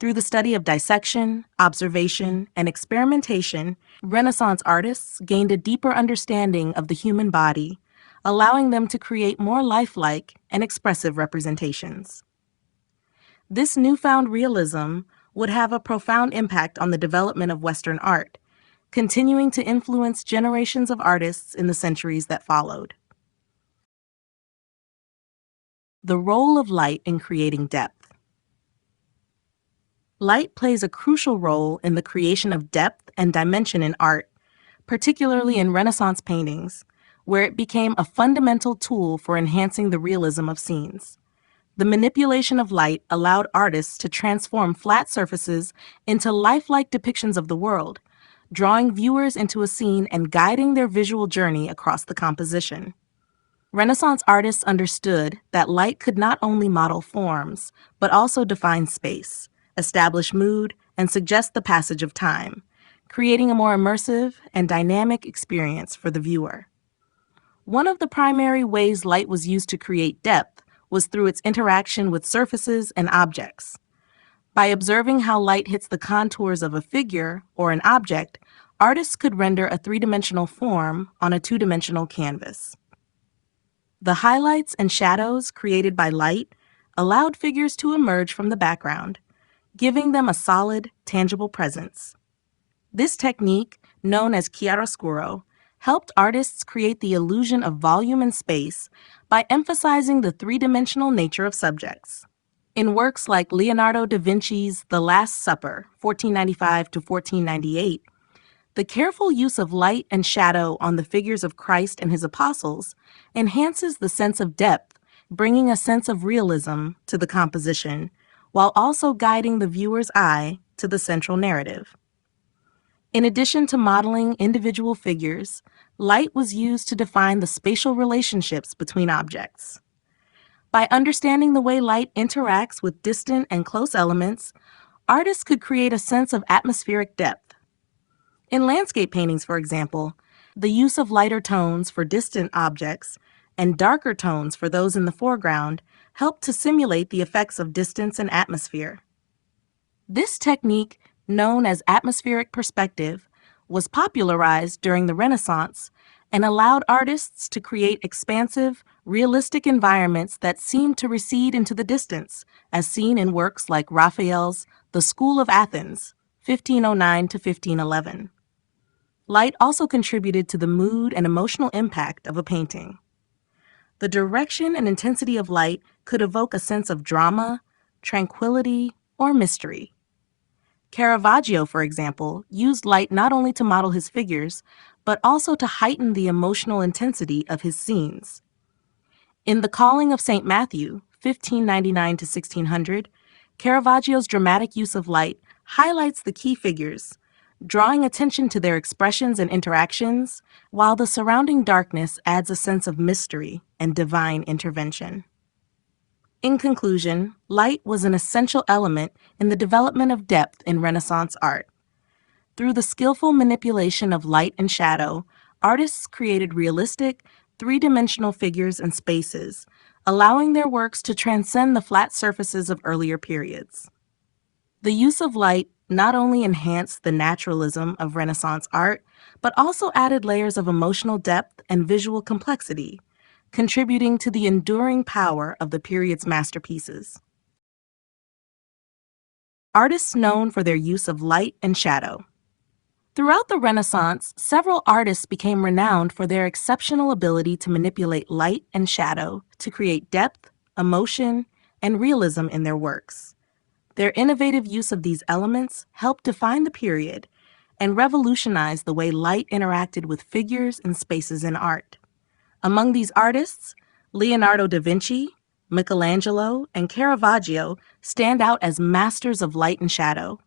Through the study of dissection, observation, and experimentation, Renaissance artists gained a deeper understanding of the human body, allowing them to create more lifelike and expressive representations. This newfound realism would have a profound impact on the development of Western art, continuing to influence generations of artists in the centuries that followed. The role of light in creating depth. Light plays a crucial role in the creation of depth and dimension in art, particularly in Renaissance paintings, where it became a fundamental tool for enhancing the realism of scenes. The manipulation of light allowed artists to transform flat surfaces into lifelike depictions of the world, drawing viewers into a scene and guiding their visual journey across the composition. Renaissance artists understood that light could not only model forms, but also define space, establish mood, and suggest the passage of time, creating a more immersive and dynamic experience for the viewer. One of the primary ways light was used to create depth was through its interaction with surfaces and objects. By observing how light hits the contours of a figure or an object, artists could render a three-dimensional form on a two-dimensional canvas. The highlights and shadows created by light allowed figures to emerge from the background, giving them a solid, tangible presence. This technique, known as chiaroscuro, helped artists create the illusion of volume and space by emphasizing the three-dimensional nature of subjects. In works like Leonardo da Vinci's The Last Supper, 1495 to 1498, the careful use of light and shadow on the figures of Christ and his apostles enhances the sense of depth, bringing a sense of realism to the composition, while also guiding the viewer's eye to the central narrative. In addition to modeling individual figures, light was used to define the spatial relationships between objects. By understanding the way light interacts with distant and close elements, artists could create a sense of atmospheric depth. In landscape paintings, for example, the use of lighter tones for distant objects and darker tones for those in the foreground helped to simulate the effects of distance and atmosphere. This technique, known as atmospheric perspective, was popularized during the Renaissance and allowed artists to create expansive, realistic environments that seemed to recede into the distance, as seen in works like Raphael's The School of Athens, 1509 to 1511. Light also contributed to the mood and emotional impact of a painting. The direction and intensity of light could evoke a sense of drama, tranquility, or mystery. Caravaggio, for example, used light not only to model his figures, but also to heighten the emotional intensity of his scenes. In The Calling of St. Matthew, 1599 to 1600, Caravaggio's dramatic use of light highlights the key figures, drawing attention to their expressions and interactions, while the surrounding darkness adds a sense of mystery and divine intervention. In conclusion, light was an essential element in the development of depth in Renaissance art. Through the skillful manipulation of light and shadow, artists created realistic, three-dimensional figures and spaces, allowing their works to transcend the flat surfaces of earlier periods. The use of light not only enhanced the naturalism of Renaissance art, but also added layers of emotional depth and visual complexity, contributing to the enduring power of the period's masterpieces. Artists known for their use of light and shadow. Throughout the Renaissance, several artists became renowned for their exceptional ability to manipulate light and shadow to create depth, emotion, and realism in their works. Their innovative use of these elements helped define the period and revolutionize the way light interacted with figures and spaces in art. Among these artists, Leonardo da Vinci, Michelangelo, and Caravaggio stand out as masters of light and shadow,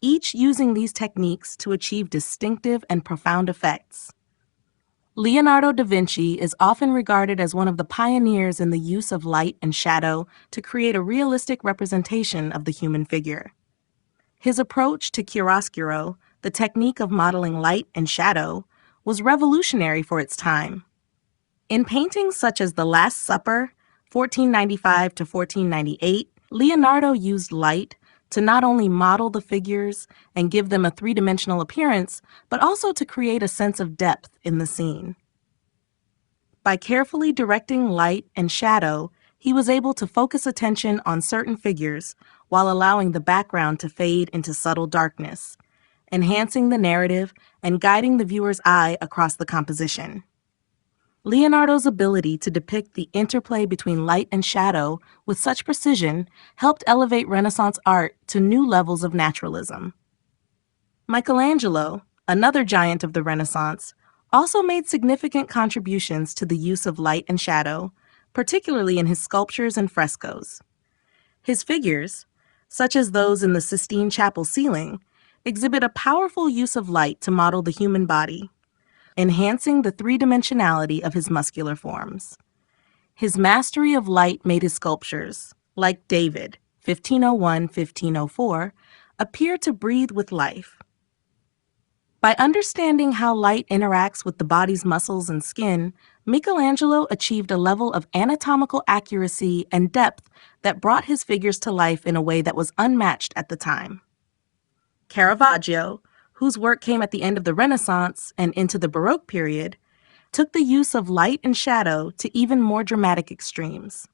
each using these techniques to achieve distinctive and profound effects. Leonardo da Vinci is often regarded as one of the pioneers in the use of light and shadow to create a realistic representation of the human figure. His approach to chiaroscuro, the technique of modeling light and shadow, was revolutionary for its time. In paintings such as The Last Supper, 1495 to 1498, Leonardo used light to not only model the figures and give them a three-dimensional appearance, but also to create a sense of depth in the scene. By carefully directing light and shadow, he was able to focus attention on certain figures while allowing the background to fade into subtle darkness, enhancing the narrative and guiding the viewer's eye across the composition. Leonardo's ability to depict the interplay between light and shadow with such precision helped elevate Renaissance art to new levels of naturalism. Michelangelo, another giant of the Renaissance, also made significant contributions to the use of light and shadow, particularly in his sculptures and frescoes. His figures, such as those in the Sistine Chapel ceiling, exhibit a powerful use of light to model the human body, enhancing the three-dimensionality of his muscular forms. His mastery of light made his sculptures, like David, 1501-1504, appear to breathe with life. By understanding how light interacts with the body's muscles and skin, Michelangelo achieved a level of anatomical accuracy and depth that brought his figures to life in a way that was unmatched at the time. Caravaggio, whose work came at the end of the Renaissance and into the Baroque period, took the use of light and shadow to even more dramatic extremes.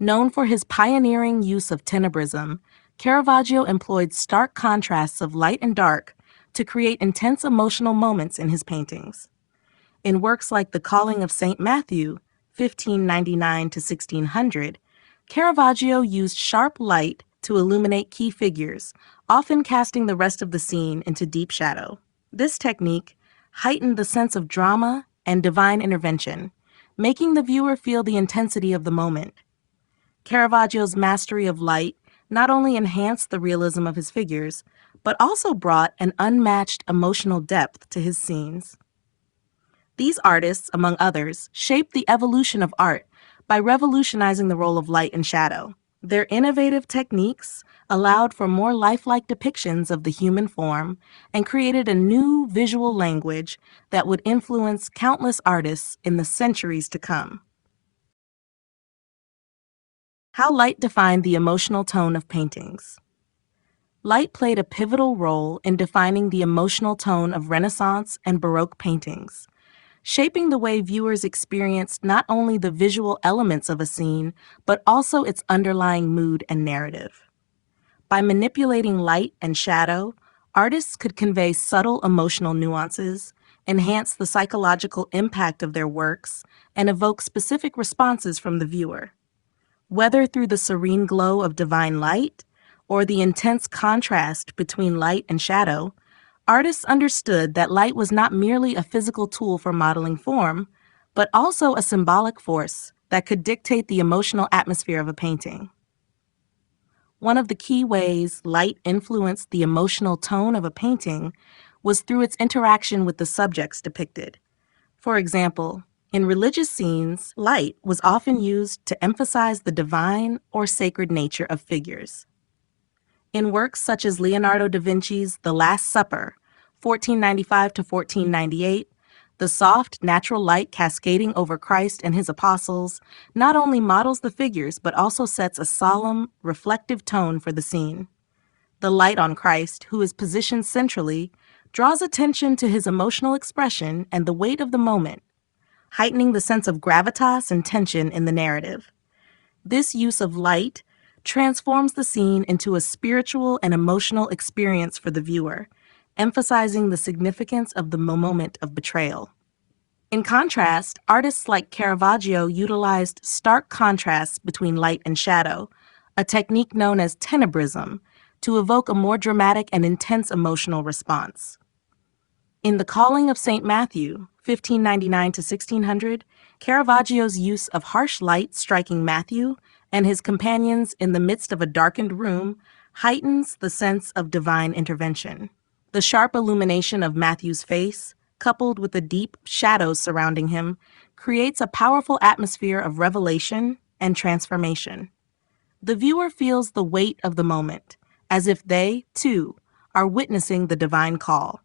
Known for his pioneering use of tenebrism, Caravaggio employed stark contrasts of light and dark to create intense emotional moments in his paintings. In works like The Calling of St. Matthew, 1599 to 1600, Caravaggio used sharp light to illuminate key figures, often casting the rest of the scene into deep shadow. This technique heightened the sense of drama and divine intervention, making the viewer feel the intensity of the moment. Caravaggio's mastery of light not only enhanced the realism of his figures, but also brought an unmatched emotional depth to his scenes. These artists, among others, shaped the evolution of art by revolutionizing the role of light and shadow. Their innovative techniques allowed for more lifelike depictions of the human form and created a new visual language that would influence countless artists in the centuries to come. How light defined the emotional tone of paintings. Light played a pivotal role in defining the emotional tone of Renaissance and Baroque paintings, shaping the way viewers experienced not only the visual elements of a scene, but also its underlying mood and narrative. By manipulating light and shadow, artists could convey subtle emotional nuances, enhance the psychological impact of their works, and evoke specific responses from the viewer. Whether through the serene glow of divine light or the intense contrast between light and shadow, artists understood that light was not merely a physical tool for modeling form, but also a symbolic force that could dictate the emotional atmosphere of a painting. One of the key ways light influenced the emotional tone of a painting was through its interaction with the subjects depicted. For example, in religious scenes, light was often used to emphasize the divine or sacred nature of figures. In works such as Leonardo da Vinci's The Last Supper, 1495 to 1498, the soft, natural light cascading over Christ and his apostles not only models the figures but also sets a solemn, reflective tone for the scene. The light on Christ, who is positioned centrally, draws attention to his emotional expression and the weight of the moment, heightening the sense of gravitas and tension in the narrative. This use of light transforms the scene into a spiritual and emotional experience for the viewer, emphasizing the significance of the moment of betrayal. In contrast, artists like Caravaggio utilized stark contrasts between light and shadow, a technique known as tenebrism, to evoke a more dramatic and intense emotional response. In The Calling of St. Matthew, 1599 to 1600, Caravaggio's use of harsh light striking Matthew and his companions in the midst of a darkened room heightens the sense of divine intervention. The sharp illumination of Matthew's face, coupled with the deep shadows surrounding him, creates a powerful atmosphere of revelation and transformation. The viewer feels the weight of the moment, as if they, too, are witnessing the divine call.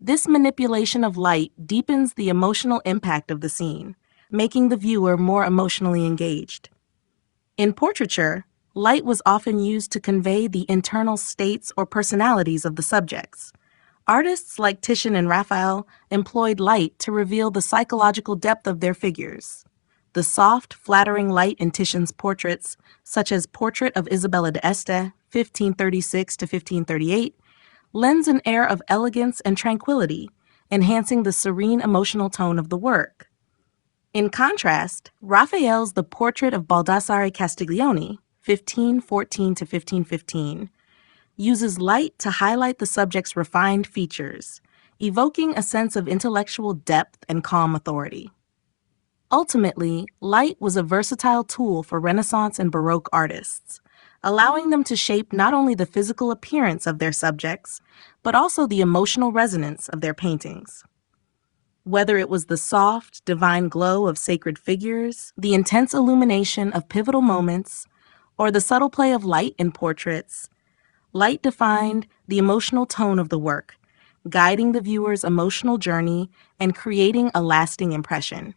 This manipulation of light deepens the emotional impact of the scene, making the viewer more emotionally engaged. In portraiture, Light was often used to convey the internal states or personalities of the subjects. Artists like Titian and Raphael employed light to reveal the psychological depth of their figures. The soft, flattering light in Titian's portraits, such as Portrait of Isabella d'Este, 1536 to 1538, lends an air of elegance and tranquility, enhancing the serene emotional tone of the work. In contrast, Raphael's The Portrait of Baldassare Castiglione, 1514 to 1515, uses light to highlight the subject's refined features, evoking a sense of intellectual depth and calm authority. Ultimately, light was a versatile tool for Renaissance and Baroque artists, allowing them to shape not only the physical appearance of their subjects, but also the emotional resonance of their paintings. Whether it was the soft, divine glow of sacred figures, the intense illumination of pivotal moments, or the subtle play of light in portraits, light defined the emotional tone of the work, guiding the viewer's emotional journey and creating a lasting impression.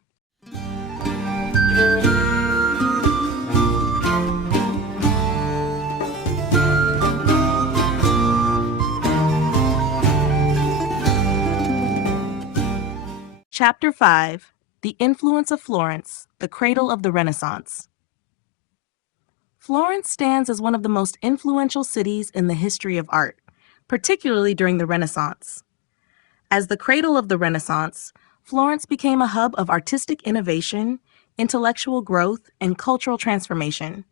Chapter 5: The Influence of Florence, the Cradle of the Renaissance. Florence stands as one of the most influential cities in the history of art, particularly during the Renaissance. As the cradle of the Renaissance, Florence became a hub of artistic innovation, intellectual growth, and cultural transformation.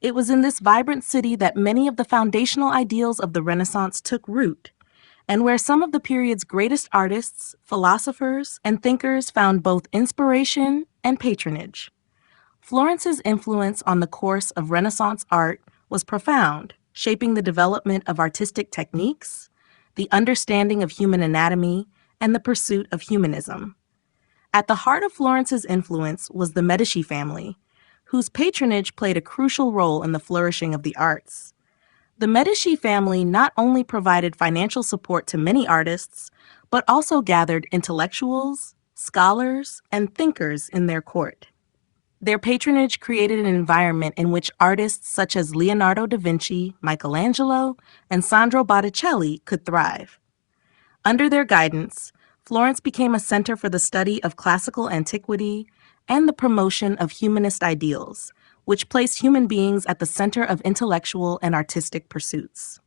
It was in this vibrant city that many of the foundational ideals of the Renaissance took root, and where some of the period's greatest artists, philosophers, and thinkers found both inspiration and patronage. Florence's influence on the course of Renaissance art was profound, shaping the development of artistic techniques, the understanding of human anatomy, and the pursuit of humanism. At the heart of Florence's influence was the Medici family, whose patronage played a crucial role in the flourishing of the arts. The Medici family not only provided financial support to many artists, but also gathered intellectuals, scholars, and thinkers in their court. Their patronage created an environment in which artists such as Leonardo da Vinci, Michelangelo, and Sandro Botticelli could thrive. Under their guidance, Florence became a center for the study of classical antiquity and the promotion of humanist ideals, which placed human beings at the center of intellectual and artistic pursuits.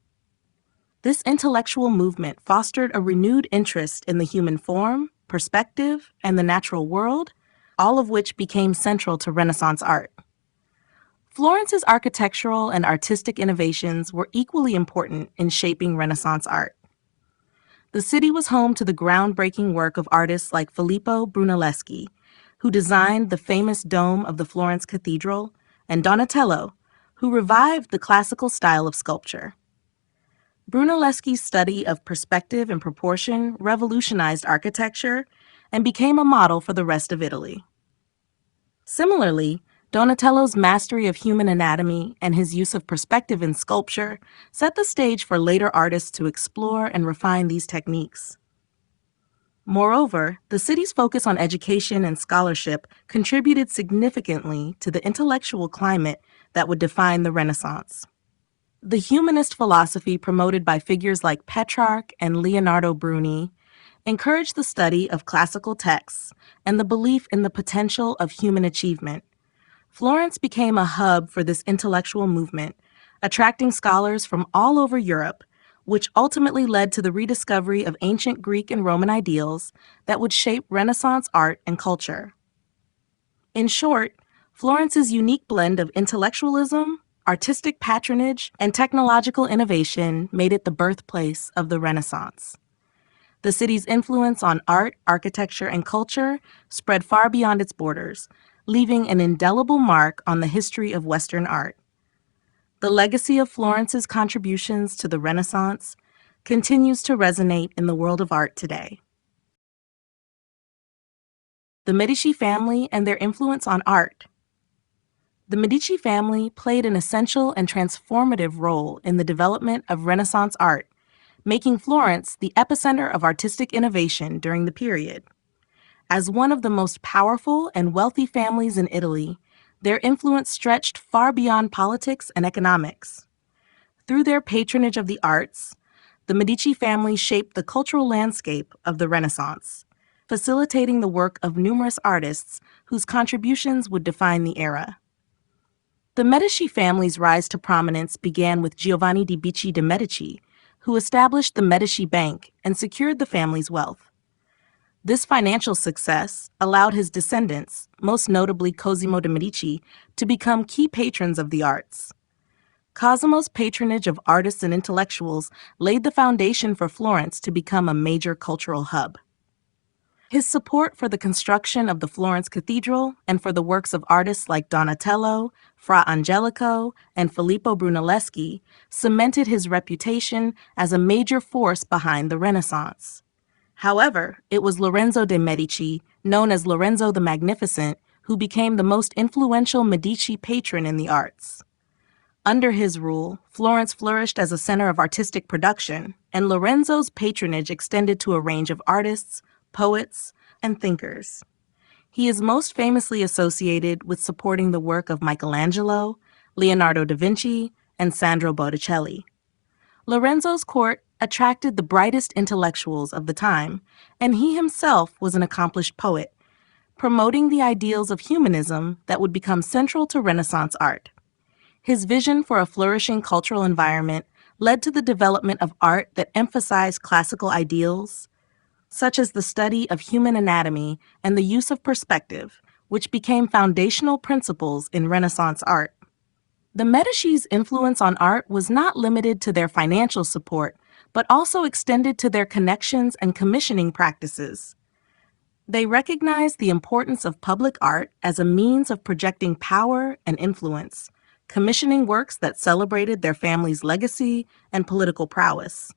This intellectual movement fostered a renewed interest in the human form, perspective, and the natural world, all of which became central to Renaissance art. Florence's architectural and artistic innovations were equally important in shaping Renaissance art. The city was home to the groundbreaking work of artists like Filippo Brunelleschi, who designed the famous dome of the Florence Cathedral, and Donatello, who revived the classical style of sculpture. Brunelleschi's study of perspective and proportion revolutionized architecture and became a model for the rest of Italy. Similarly, Donatello's mastery of human anatomy and his use of perspective in sculpture set the stage for later artists to explore and refine these techniques. Moreover, the city's focus on education and scholarship contributed significantly to the intellectual climate that would define the Renaissance. The humanist philosophy promoted by figures like Petrarch and Leonardo Bruni encouraged the study of classical texts and the belief in the potential of human achievement. Florence became a hub for this intellectual movement, attracting scholars from all over Europe, which ultimately led to the rediscovery of ancient Greek and Roman ideals that would shape Renaissance art and culture. In short, Florence's unique blend of intellectualism, artistic patronage, and technological innovation made it the birthplace of the Renaissance. The city's influence on art, architecture, and culture spread far beyond its borders, leaving an indelible mark on the history of Western art. The legacy of Florence's contributions to the Renaissance continues to resonate in the world of art today. The Medici family and their influence on art. The Medici family played an essential and transformative role in the development of Renaissance art, making Florence the epicenter of artistic innovation during the period. As one of the most powerful and wealthy families in Italy, the Medici family Their influence stretched far beyond politics and economics. Through their patronage of the arts, the Medici family shaped the cultural landscape of the Renaissance, facilitating the work of numerous artists whose contributions would define the era. The Medici family's rise to prominence began with Giovanni di Bicci de' Medici, who established the Medici Bank and secured the family's wealth. This financial success allowed his descendants, most notably Cosimo de' Medici, to become key patrons of the arts. Cosimo's patronage of artists and intellectuals laid the foundation for Florence to become a major cultural hub. His support for the construction of the Florence Cathedral and for the works of artists like Donatello, Fra Angelico, and Filippo Brunelleschi cemented his reputation as a major force behind the Renaissance. However, it was Lorenzo de' Medici, known as Lorenzo the Magnificent, who became the most influential Medici patron in the arts. Under his rule, Florence flourished as a center of artistic production, and Lorenzo's patronage extended to a range of artists, poets, and thinkers. He is most famously associated with supporting the work of Michelangelo, Leonardo da Vinci, and Sandro Botticelli. Lorenzo's court attracted the brightest intellectuals of the time, and he himself was an accomplished poet, promoting the ideals of humanism that would become central to Renaissance art. His vision for a flourishing cultural environment led to the development of art that emphasized classical ideals, such as the study of human anatomy and the use of perspective, which became foundational principles in Renaissance art. The Medici's influence on art was not limited to their financial support, but also extended to their connections and commissioning practices. They recognized the importance of public art as a means of projecting power and influence, commissioning works that celebrated their family's legacy and political prowess.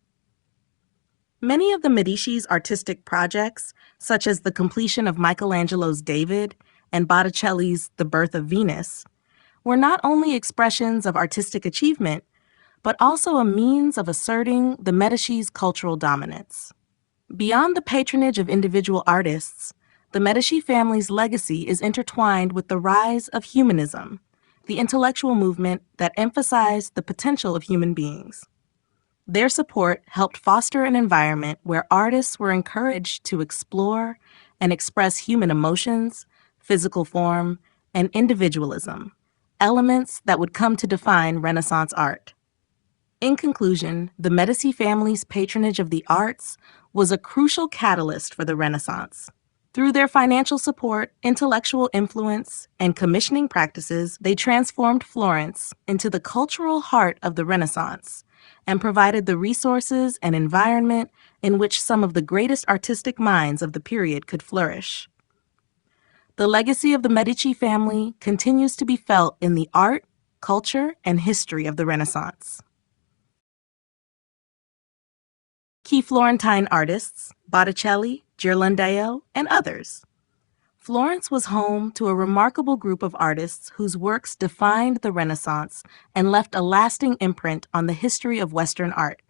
Many of the Medici's artistic projects, such as the completion of Michelangelo's David and Botticelli's The Birth of Venus, were not only expressions of artistic achievement, but also a means of asserting the Medici's cultural dominance. Beyond the patronage of individual artists, the Medici family's legacy is intertwined with the rise of humanism, the intellectual movement that emphasized the potential of human beings. Their support helped foster an environment where artists were encouraged to explore and express human emotions, physical form, and individualism, elements that would come to define Renaissance art. In conclusion, the Medici family's patronage of the arts was a crucial catalyst for the Renaissance. Through their financial support, intellectual influence, and commissioning practices, they transformed Florence into the cultural heart of the Renaissance and provided the resources and environment in which some of the greatest artistic minds of the period could flourish. The legacy of the Medici family continues to be felt in the art, culture, and history of the Renaissance. Key Florentine artists, Botticelli, Ghirlandaio, and others. Florence was home to a remarkable group of artists whose works defined the Renaissance and left a lasting imprint on the history of Western art.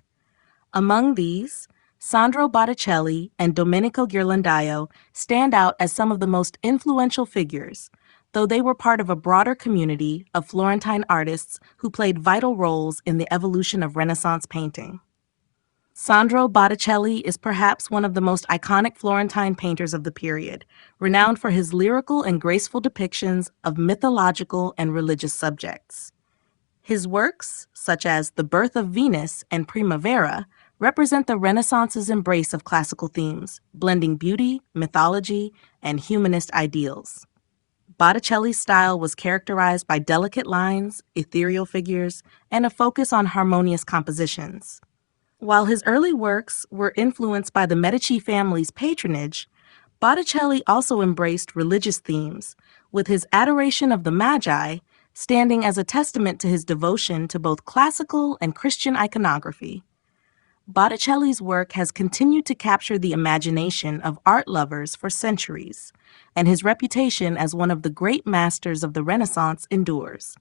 Among these, Sandro Botticelli and Domenico Ghirlandaio stand out as some of the most influential figures, though they were part of a broader community of Florentine artists who played vital roles in the evolution of Renaissance painting. Sandro Botticelli is perhaps one of the most iconic Florentine painters of the period, renowned for his lyrical and graceful depictions of mythological and religious subjects. His works, such as The Birth of Venus and Primavera, represent the Renaissance's embrace of classical themes, blending beauty, mythology, and humanist ideals. Botticelli's style was characterized by delicate lines, ethereal figures, and a focus on harmonious compositions. While his early works were influenced by the Medici family's patronage, Botticelli also embraced religious themes, with his adoration of the Magi standing as a testament to his devotion to both classical and Christian iconography. Botticelli's work has continued to capture the imagination of art lovers for centuries, and his reputation as one of the great masters of the Renaissance endures.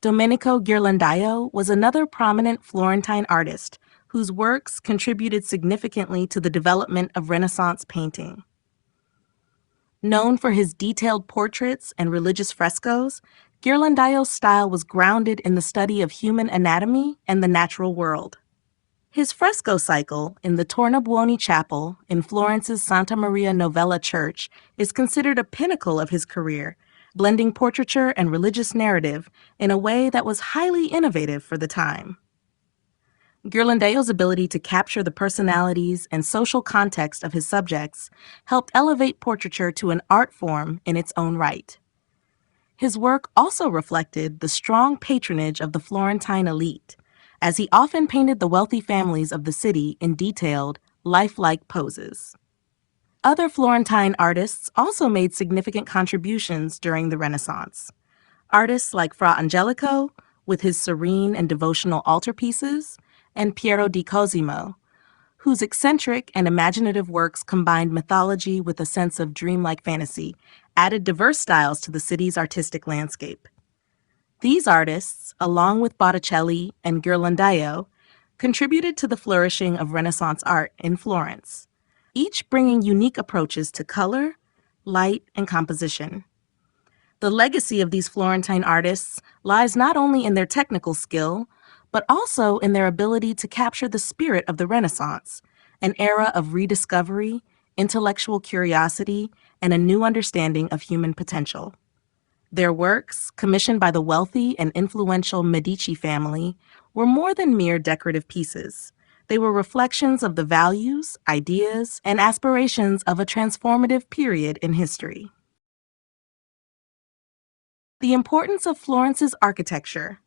Domenico Ghirlandaio was another prominent Florentine artist whose works contributed significantly to the development of Renaissance painting. Known for his detailed portraits and religious frescoes, Ghirlandaio's style was grounded in the study of human anatomy and the natural world. His fresco cycle in the Tornabuoni Chapel in Florence's Santa Maria Novella Church is considered a pinnacle of his career, blending portraiture and religious narrative in a way that was highly innovative for the time. Ghirlandaio's ability to capture the personalities and social context of his subjects helped elevate portraiture to an art form in its own right. His work also reflected the strong patronage of the Florentine elite, as he often painted the wealthy families of the city in detailed, lifelike poses. Other Florentine artists also made significant contributions during the Renaissance. Artists like Fra Angelico, with his serene and devotional altarpieces, and Piero di Cosimo, whose eccentric and imaginative works combined mythology with a sense of dreamlike fantasy, added diverse styles to the city's artistic landscape. These artists, along with Botticelli and Ghirlandaio, contributed to the flourishing of Renaissance art in Florence, each bringing unique approaches to color, light, and composition. The legacy of these Florentine artists lies not only in their technical skill, but also in their ability to capture the spirit of the Renaissance, an era of rediscovery, intellectual curiosity, and a new understanding of human potential. Their works, commissioned by the wealthy and influential Medici family, were more than mere decorative pieces. They were reflections of the values, ideas, and aspirations of a transformative period in history. The importance of Florence's architecture.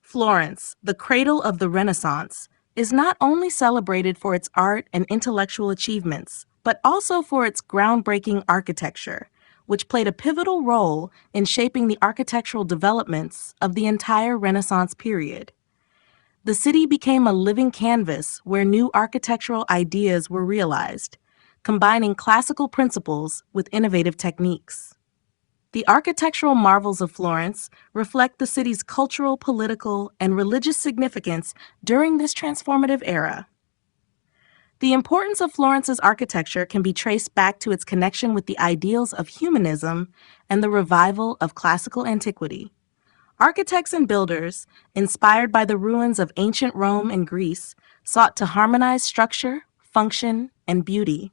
Florence, the cradle of the Renaissance, is not only celebrated for its art and intellectual achievements, but also for its groundbreaking architecture, which played a pivotal role in shaping the architectural developments of the entire Renaissance period. The city became a living canvas where new architectural ideas were realized, combining classical principles with innovative techniques. The architectural marvels of Florence reflect the city's cultural, political, and religious significance during this transformative era. The importance of Florence's architecture can be traced back to its connection with the ideals of humanism and the revival of classical antiquity. Architects and builders, inspired by the ruins of ancient Rome and Greece, sought to harmonize structure, function, and beauty.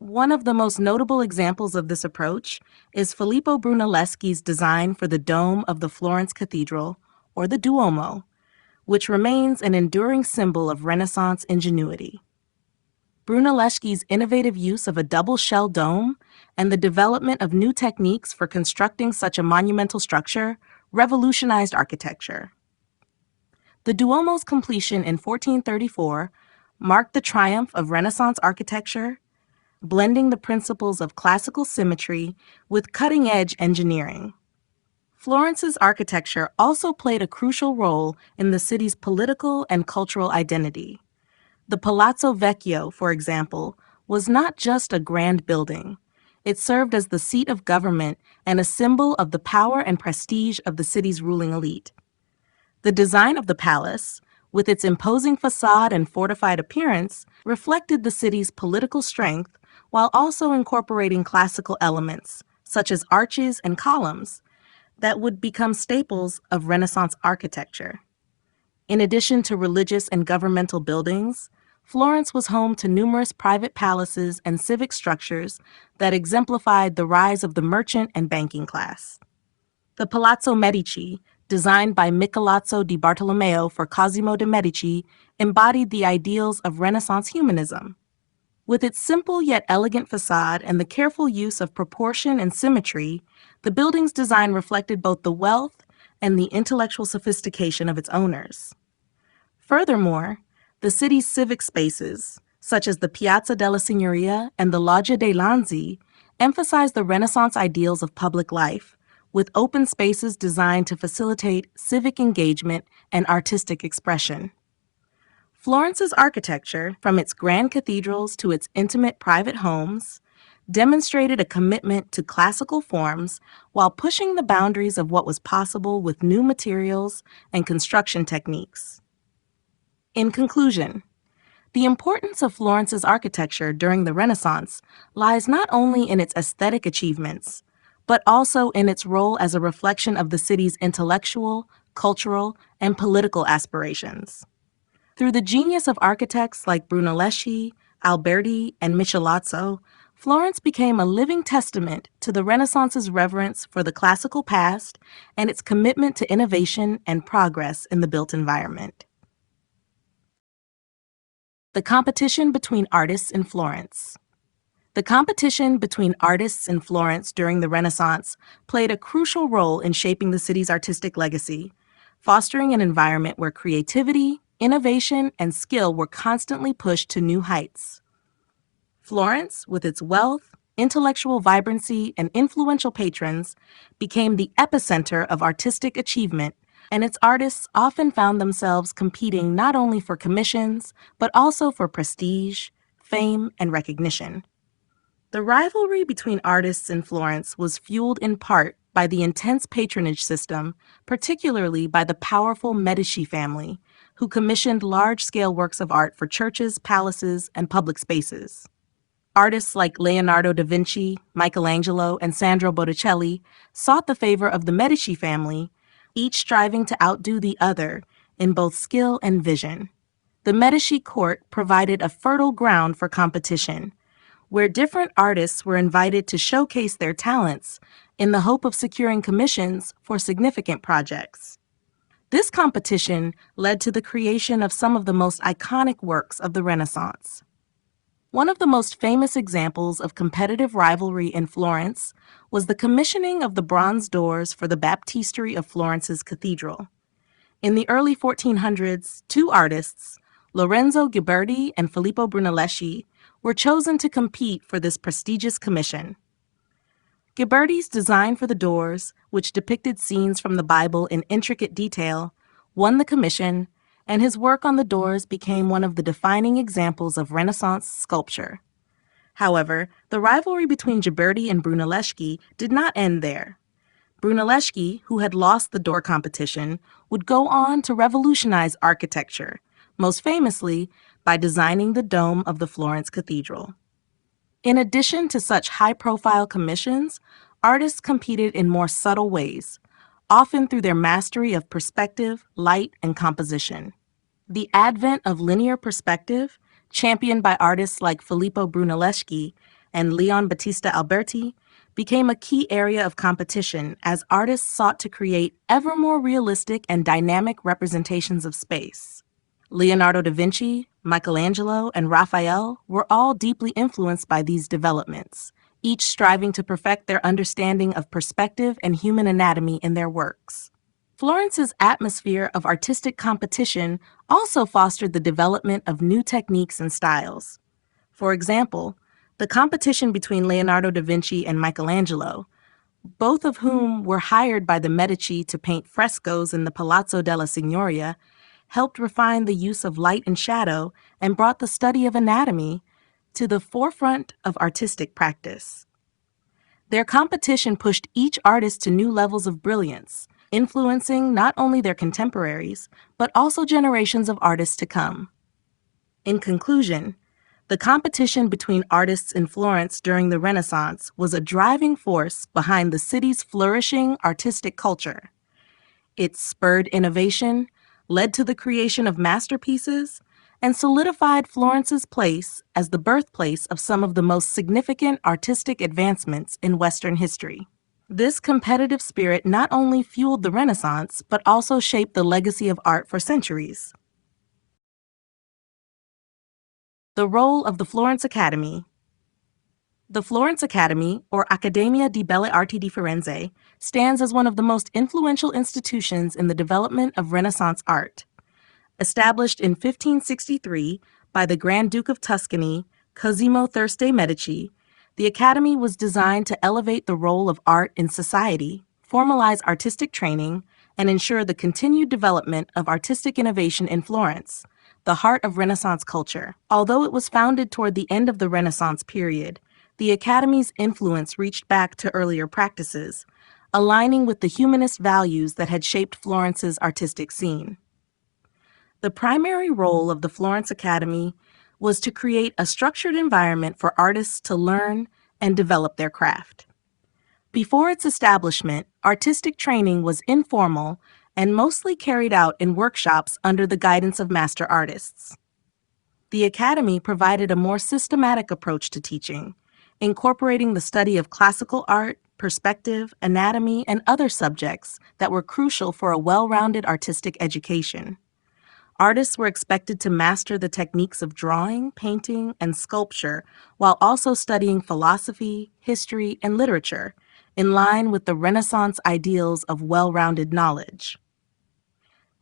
One of the most notable examples of this approach is Filippo Brunelleschi's design for the dome of the Florence Cathedral, or the Duomo, which remains an enduring symbol of Renaissance ingenuity. Brunelleschi's innovative use of a double-shell dome and the development of new techniques for constructing such a monumental structure revolutionized architecture. The Duomo's completion in 1434 marked the triumph of Renaissance architecture, blending the principles of classical symmetry with cutting-edge engineering. Florence's architecture also played a crucial role in the city's political and cultural identity. The Palazzo Vecchio, for example, was not just a grand building. It served as the seat of government and a symbol of the power and prestige of the city's ruling elite. The design of the palace, with its imposing facade and fortified appearance, reflected the city's political strength while also incorporating classical elements, such as arches and columns, that would become staples of Renaissance architecture. In addition to religious and governmental buildings, Florence was home to numerous private palaces and civic structures that exemplified the rise of the merchant and banking class. The Palazzo Medici, designed by Michelozzo di Bartolomeo for Cosimo de' Medici, embodied the ideals of Renaissance humanism. With its simple yet elegant facade and the careful use of proportion and symmetry, the building's design reflected both the wealth and the intellectual sophistication of its owners. Furthermore, the city's civic spaces, such as the Piazza della Signoria and the Loggia dei Lanzi, emphasized the Renaissance ideals of public life, with open spaces designed to facilitate civic engagement and artistic expression. Florence's architecture, from its grand cathedrals to its intimate private homes, demonstrated a commitment to classical forms while pushing the boundaries of what was possible with new materials and construction techniques. In conclusion, The importance of Florence's architecture during the Renaissance lies not only in its aesthetic achievements, but also in its role as a reflection of the city's intellectual, cultural, and political aspirations. Through the genius of architects like Brunelleschi, Alberti, and Michelozzo, Florence became a living testament to the Renaissance's reverence for the classical past and its commitment to innovation and progress in the built environment. The competition between artists in Florence. The competition between artists in Florence during the Renaissance played a crucial role in shaping the city's artistic legacy, fostering an environment where creativity, innovation, and skill were constantly pushed to new heights. Florence, with its wealth, intellectual vibrancy, and influential patrons, became the epicenter of artistic achievement, and its artists often found themselves competing not only for commissions, but also for prestige, fame, and recognition. The rivalry between artists in Florence was fueled in part by the intense patronage system, particularly by the powerful Medici family, who commissioned large-scale works of art for churches, palaces, and public spaces. Artists like Leonardo da Vinci, Michelangelo, and Sandro Botticelli sought the favor of the Medici family, each striving to outdo the other in both skill and vision. The Medici court provided a fertile ground for competition, where different artists were invited to showcase their talents in the hope of securing commissions for significant projects. This competition led to the creation of some of the most iconic works of the Renaissance. One of the most famous examples of competitive rivalry in Florence was the commissioning of the bronze doors for the baptistery of Florence's cathedral. In the early 1400s, two artists, Lorenzo Ghiberti and Filippo Brunelleschi, were chosen to compete for this prestigious commission. Ghiberti's design for the doors, which depicted scenes from the Bible in intricate detail, won the commission, and his work on the doors became one of the defining examples of Renaissance sculpture. However, the rivalry between Ghiberti and Brunelleschi did not end there. Brunelleschi, who had lost the door competition, would go on to revolutionize architecture, most famously by designing the dome of the Florence Cathedral. In addition to such high-profile commissions, artists competed in more subtle ways, often through their mastery of perspective, light, and composition. The advent of linear perspective, championed by artists like Filippo Brunelleschi and Leon Battista Alberti, became a key area of competition as artists sought to create ever more realistic and dynamic representations of space. Leonardo da Vinci, Michelangelo, and Raphael were all deeply influenced by these developments, each striving to perfect their understanding of perspective and human anatomy in their works. Florence's atmosphere of artistic competition also fostered the development of new techniques and styles. For example, the competition between Leonardo da Vinci and Michelangelo, both of whom were hired by the Medici to paint frescoes in the Palazzo della Signoria, helped refine the use of light and shadow and brought the study of anatomy to the forefront of artistic practice. Their competition pushed each artist to new levels of brilliance, influencing not only their contemporaries, but also generations of artists to come. In conclusion, the competition between artists in Florence during the Renaissance was a driving force behind the city's flourishing artistic culture. It spurred innovation, led to the creation of masterpieces, and solidified Florence's place as the birthplace of some of the most significant artistic advancements in Western history. This competitive spirit not only fueled the Renaissance, but also shaped the legacy of art for centuries. The role of the Florence Academy. The Florence Academy, or Accademia di Belle Arti di Firenze, stands as one of the most influential institutions in the development of Renaissance art. Established in 1563 by the Grand Duke of Tuscany, Cosimo Thirste Medici, the Academy was designed to elevate the role of art in society, formalize artistic training, and ensure the continued development of artistic innovation in Florence, the heart of Renaissance culture. Although it was founded toward the end of the Renaissance period, the Academy's influence reached back to earlier practices, aligning with the humanist values that had shaped Florence's artistic scene. The primary role of the Florence Academy was to create a structured environment for artists to learn and develop their craft. Before its establishment, artistic training was informal and mostly carried out in workshops under the guidance of master artists. The Academy provided a more systematic approach to teaching, incorporating the study of classical art, perspective, anatomy, and other subjects that were crucial for a well-rounded artistic education. Artists were expected to master the techniques of drawing, painting, and sculpture while also studying philosophy, history, and literature, in line with the Renaissance ideals of well-rounded knowledge.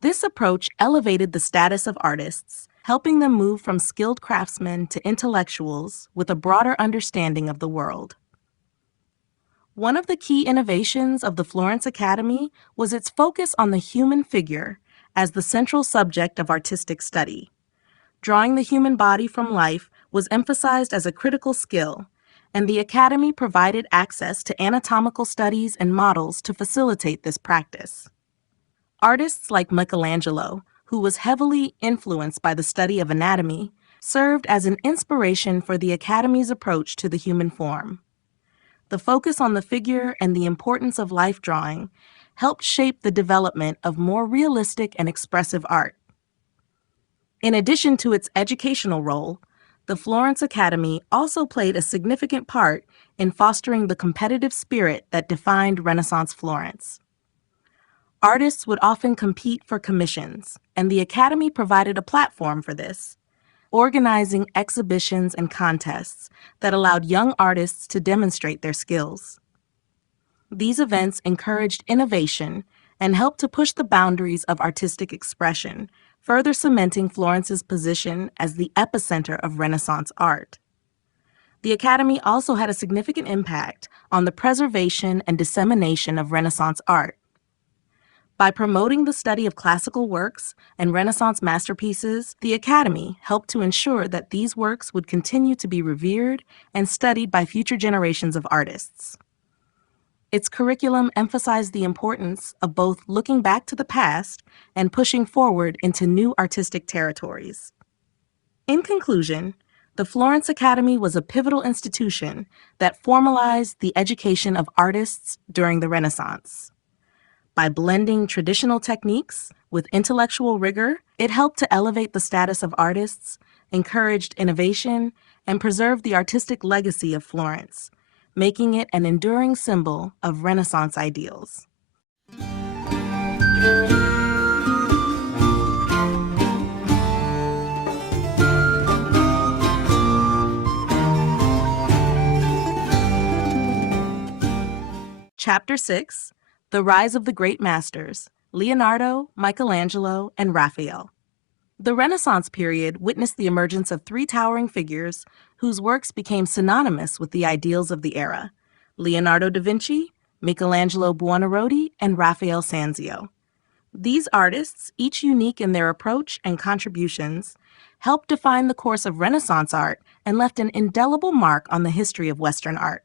This approach elevated the status of artists, helping them move from skilled craftsmen to intellectuals with a broader understanding of the world. One of the key innovations of the Florence Academy was its focus on the human figure as the central subject of artistic study. Drawing the human body from life was emphasized as a critical skill, and the Academy provided access to anatomical studies and models to facilitate this practice. Artists like Michelangelo, who was heavily influenced by the study of anatomy, served as an inspiration for the Academy's approach to the human form. The focus on the figure and the importance of life drawing helped shape the development of more realistic and expressive art. In addition to its educational role, the Florence Academy also played a significant part in fostering the competitive spirit that defined Renaissance Florence. Artists would often compete for commissions, and the Academy provided a platform for this, organizing exhibitions and contests that allowed young artists to demonstrate their skills. These events encouraged innovation and helped to push the boundaries of artistic expression, further cementing Florence's position as the epicenter of Renaissance art. The Academy also had a significant impact on the preservation and dissemination of Renaissance art. By promoting the study of classical works and Renaissance masterpieces, the Academy helped to ensure that these works would continue to be revered and studied by future generations of artists. Its curriculum emphasized the importance of both looking back to the past and pushing forward into new artistic territories. In conclusion, the Florence Academy was a pivotal institution that formalized the education of artists during the Renaissance. By blending traditional techniques with intellectual rigor, it helped to elevate the status of artists, encouraged innovation, and preserved the artistic legacy of Florence, making it an enduring symbol of Renaissance ideals. Chapter 6: The Rise of the Great Masters, Leonardo, Michelangelo, and Raphael. The Renaissance period witnessed the emergence of three towering figures whose works became synonymous with the ideals of the era: Leonardo da Vinci, Michelangelo Buonarroti, and Raphael Sanzio. These artists, each unique in their approach and contributions, helped define the course of Renaissance art and left an indelible mark on the history of Western art.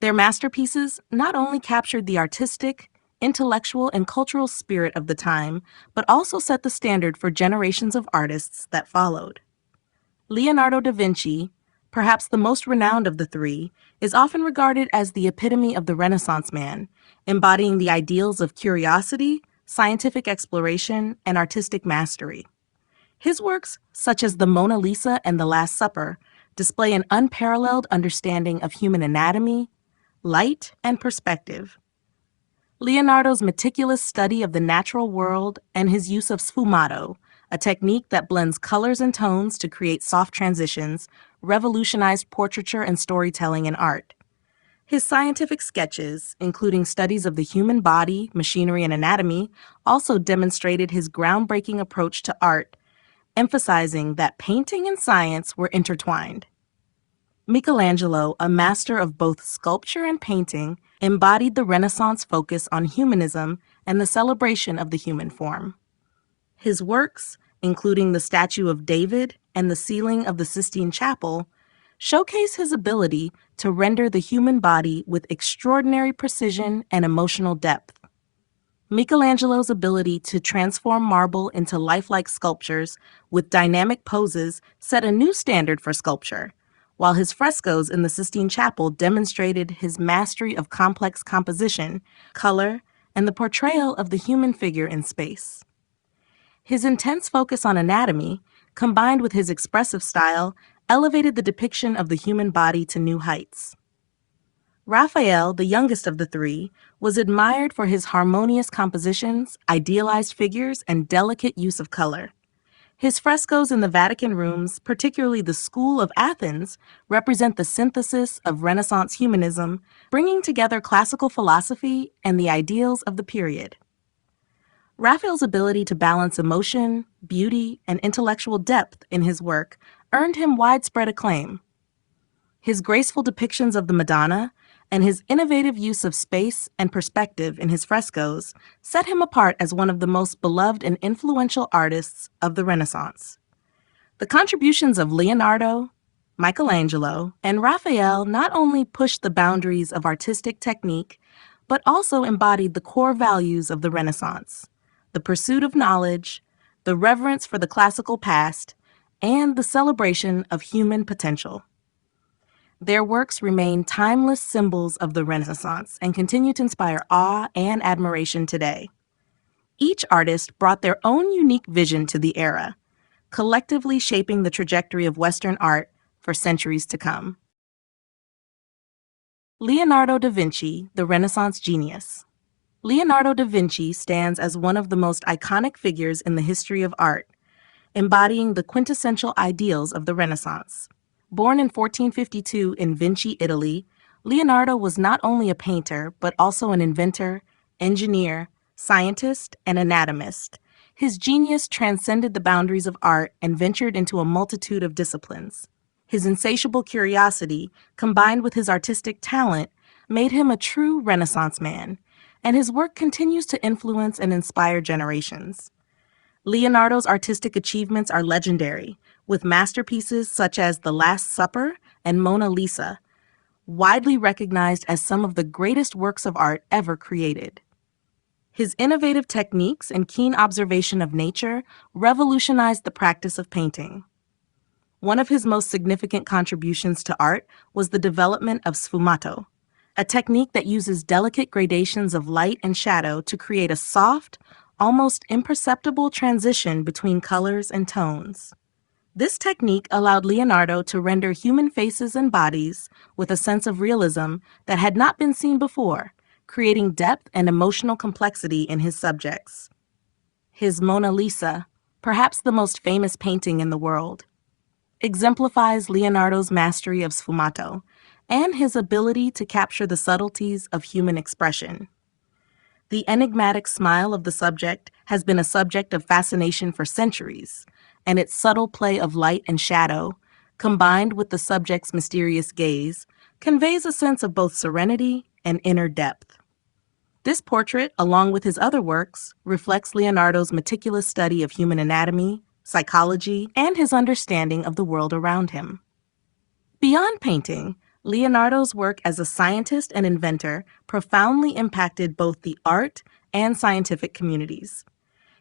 Their masterpieces not only captured the artistic, intellectual, and cultural spirit of the time, but also set the standard for generations of artists that followed. Leonardo da Vinci, perhaps the most renowned of the three, is often regarded as the epitome of the Renaissance man, embodying the ideals of curiosity, scientific exploration, and artistic mastery. His works, such as the Mona Lisa and the Last Supper, display an unparalleled understanding of human anatomy, light, and perspective. Leonardo's meticulous study of the natural world and his use of sfumato, a technique that blends colors and tones to create soft transitions, revolutionized portraiture and storytelling in art. His scientific sketches, including studies of the human body, machinery, and anatomy, also demonstrated his groundbreaking approach to art, emphasizing that painting and science were intertwined. Michelangelo, a master of both sculpture and painting, embodied the Renaissance focus on humanism and the celebration of the human form. His works, including the statue of David and the ceiling of the Sistine Chapel, showcase his ability to render the human body with extraordinary precision and emotional depth. Michelangelo's ability to transform marble into lifelike sculptures with dynamic poses set a new standard for sculpture, while his frescoes in the Sistine Chapel demonstrated his mastery of complex composition, color, and the portrayal of the human figure in space. His intense focus on anatomy, combined with his expressive style, elevated the depiction of the human body to new heights. Raphael, the youngest of the three, was admired for his harmonious compositions, idealized figures, and delicate use of color. His frescoes in the Vatican rooms, particularly the School of Athens, represent the synthesis of Renaissance humanism, bringing together classical philosophy and the ideals of the period. Raphael's ability to balance emotion, beauty, and intellectual depth in his work earned him widespread acclaim. His graceful depictions of the Madonna and his innovative use of space and perspective in his frescoes set him apart as one of the most beloved and influential artists of the Renaissance. The contributions of Leonardo, Michelangelo, and Raphael not only pushed the boundaries of artistic technique, but also embodied the core values of the Renaissance: the pursuit of knowledge, the reverence for the classical past, and the celebration of human potential. Their works remain timeless symbols of the Renaissance and continue to inspire awe and admiration today. Each artist brought their own unique vision to the era, collectively shaping the trajectory of Western art for centuries to come. Leonardo da Vinci, the Renaissance genius. Leonardo da Vinci stands as one of the most iconic figures in the history of art, embodying the quintessential ideals of the Renaissance. Born in 1452 in Vinci, Italy, Leonardo was not only a painter, but also an inventor, engineer, scientist, and anatomist. His genius transcended the boundaries of art and ventured into a multitude of disciplines. His insatiable curiosity, combined with his artistic talent, made him a true Renaissance man, and his work continues to influence and inspire generations. Leonardo's artistic achievements are legendary, with masterpieces such as The Last Supper and Mona Lisa, widely recognized as some of the greatest works of art ever created. His innovative techniques and keen observation of nature revolutionized the practice of painting. One of his most significant contributions to art was the development of sfumato, a technique that uses delicate gradations of light and shadow to create a soft, almost imperceptible transition between colors and tones. This technique allowed Leonardo to render human faces and bodies with a sense of realism that had not been seen before, creating depth and emotional complexity in his subjects. His Mona Lisa, perhaps the most famous painting in the world, exemplifies Leonardo's mastery of sfumato and his ability to capture the subtleties of human expression. The enigmatic smile of the subject has been a subject of fascination for centuries, and its subtle play of light and shadow, combined with the subject's mysterious gaze, conveys a sense of both serenity and inner depth. This portrait, along with his other works, reflects Leonardo's meticulous study of human anatomy, psychology, and his understanding of the world around him. Beyond painting, Leonardo's work as a scientist and inventor profoundly impacted both the art and scientific communities.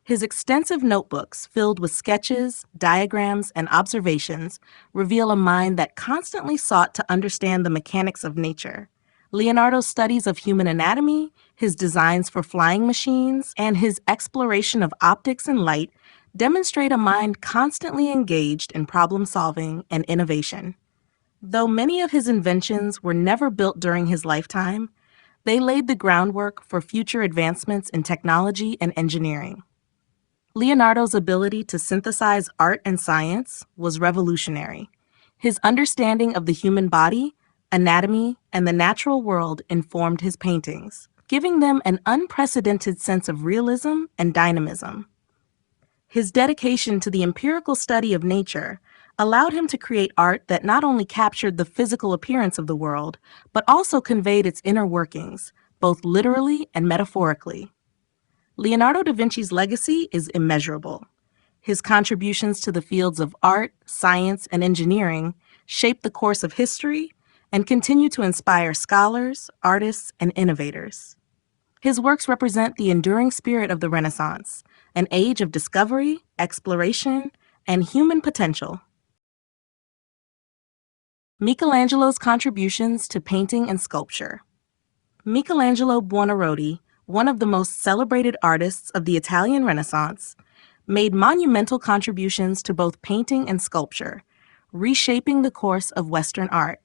His extensive notebooks, filled with sketches, diagrams, and observations, reveal a mind that constantly sought to understand the mechanics of nature. Leonardo's studies of human anatomy, his designs for flying machines, and his exploration of optics and light demonstrate a mind constantly engaged in problem-solving and innovation. Though many of his inventions were never built during his lifetime, they laid the groundwork for future advancements in technology and engineering. Leonardo's ability to synthesize art and science was revolutionary. His understanding of the human body, anatomy, and the natural world informed his paintings, giving them an unprecedented sense of realism and dynamism. His dedication to the empirical study of nature allowed him to create art that not only captured the physical appearance of the world, but also conveyed its inner workings, both literally and metaphorically. Leonardo da Vinci's legacy is immeasurable. His contributions to the fields of art, science, and engineering shaped the course of history and continue to inspire scholars, artists, and innovators. His works represent the enduring spirit of the Renaissance, an age of discovery, exploration, and human potential. Michelangelo's contributions to painting and sculpture. Michelangelo Buonarroti, one of the most celebrated artists of the Italian Renaissance, made monumental contributions to both painting and sculpture, reshaping the course of Western art.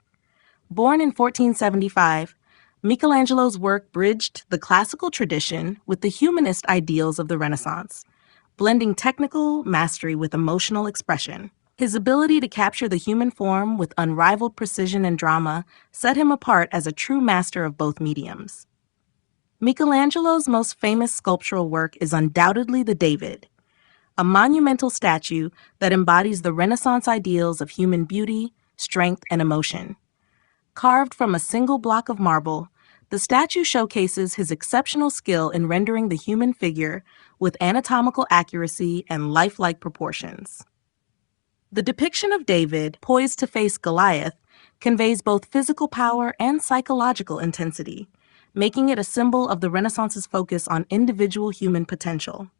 Born in 1475, Michelangelo's work bridged the classical tradition with the humanist ideals of the Renaissance, blending technical mastery with emotional expression. His ability to capture the human form with unrivaled precision and drama set him apart as a true master of both mediums. Michelangelo's most famous sculptural work is undoubtedly the David, a monumental statue that embodies the Renaissance ideals of human beauty, strength, and emotion. Carved from a single block of marble, the statue showcases his exceptional skill in rendering the human figure with anatomical accuracy and lifelike proportions. The depiction of David, poised to face Goliath, conveys both physical power and psychological intensity, making it a symbol of the Renaissance's focus on individual human potential.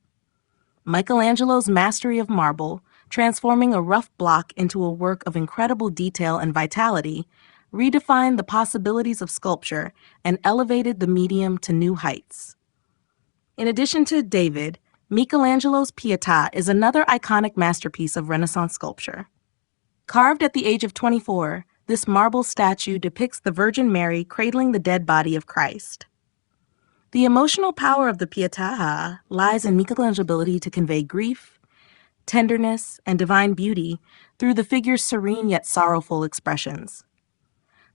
Michelangelo's mastery of marble, transforming a rough block into a work of incredible detail and vitality, redefined the possibilities of sculpture and elevated the medium to new heights. In addition to David, Michelangelo's Pietà is another iconic masterpiece of Renaissance sculpture. Carved at the age of 24, this marble statue depicts the Virgin Mary cradling the dead body of Christ. The emotional power of the Pietà lies in Michelangelo's ability to convey grief, tenderness, and divine beauty through the figure's serene yet sorrowful expressions.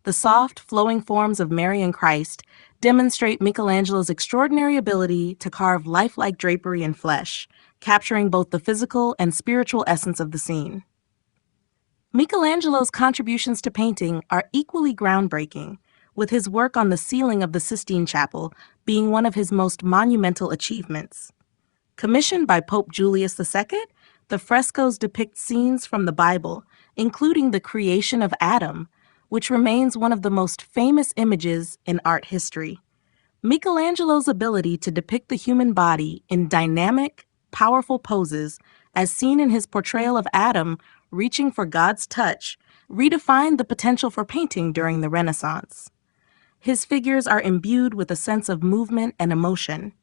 The soft, flowing forms of Mary and Christ demonstrate Michelangelo's extraordinary ability to carve lifelike drapery and flesh, capturing both the physical and spiritual essence of the scene. Michelangelo's contributions to painting are equally groundbreaking, with his work on the ceiling of the Sistine Chapel being one of his most monumental achievements. Commissioned by Pope Julius II, the frescoes depict scenes from the Bible, including the creation of Adam, which remains one of the most famous images in art history. Michelangelo's ability to depict the human body in dynamic, powerful poses, as seen in his portrayal of Adam reaching for God's touch, redefined the potential for painting during the Renaissance. His figures are imbued with a sense of movement and emotion,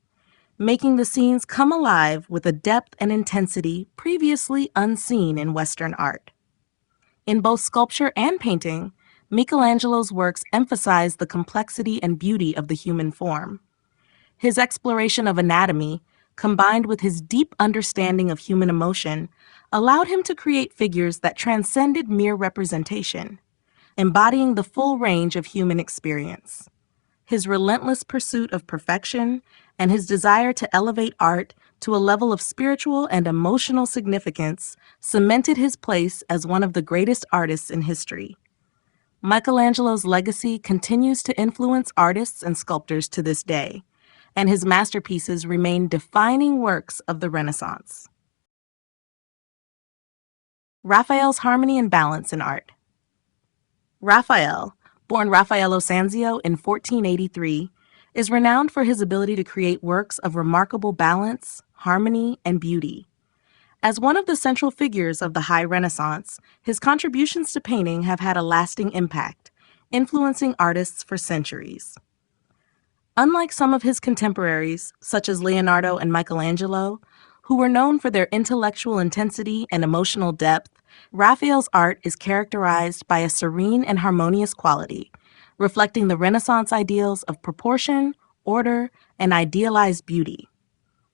making the scenes come alive with a depth and intensity previously unseen in Western art. In both sculpture and painting, Michelangelo's works emphasize the complexity and beauty of the human form. His exploration of anatomy, combined with his deep understanding of human emotion, allowed him to create figures that transcended mere representation, embodying the full range of human experience. His relentless pursuit of perfection and his desire to elevate art to a level of spiritual and emotional significance cemented his place as one of the greatest artists in history. Michelangelo's legacy continues to influence artists and sculptors to this day, and his masterpieces remain defining works of the Renaissance. Raphael's harmony and balance in art. Raphael, born Raffaello Sanzio in 1483, is renowned for his ability to create works of remarkable balance, harmony, and beauty. As one of the central figures of the High Renaissance, his contributions to painting have had a lasting impact, influencing artists for centuries. Unlike some of his contemporaries, such as Leonardo and Michelangelo, who were known for their intellectual intensity and emotional depth, Raphael's art is characterized by a serene and harmonious quality, reflecting the Renaissance ideals of proportion, order, and idealized beauty.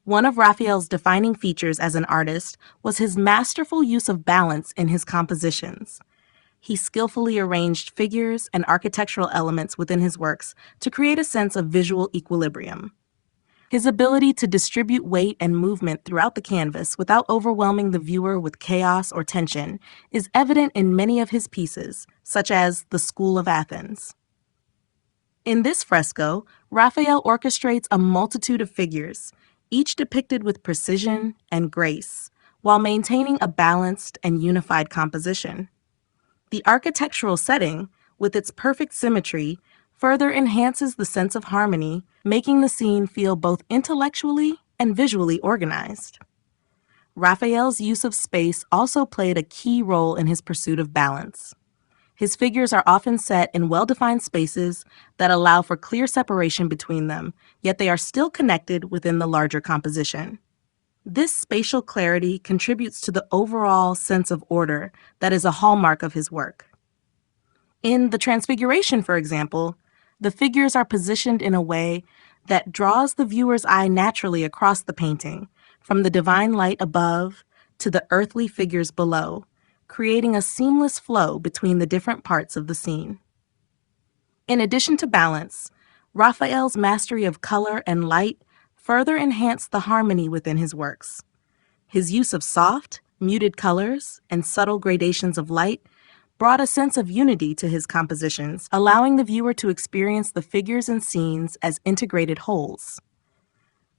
One of Raphael's defining features as an artist was his masterful use of balance in his compositions. He skillfully arranged figures and architectural elements within his works to create a sense of visual equilibrium. His ability to distribute weight and movement throughout the canvas without overwhelming the viewer with chaos or tension is evident in many of his pieces, such as The School of Athens. In this fresco, Raphael orchestrates a multitude of figures, each depicted with precision and grace, while maintaining a balanced and unified composition. The architectural setting, with its perfect symmetry, further enhances the sense of harmony, making the scene feel both intellectually and visually organized. Raphael's use of space also played a key role in his pursuit of balance. His figures are often set in well-defined spaces that allow for clear separation between them, yet they are still connected within the larger composition. This spatial clarity contributes to the overall sense of order that is a hallmark of his work. In The Transfiguration, for example, the figures are positioned in a way that draws the viewer's eye naturally across the painting, from the divine light above to the earthly figures below, creating a seamless flow between the different parts of the scene. In addition to balance, Raphael's mastery of color and light further enhanced the harmony within his works. His use of soft, muted colors and subtle gradations of light brought a sense of unity to his compositions, allowing the viewer to experience the figures and scenes as integrated wholes.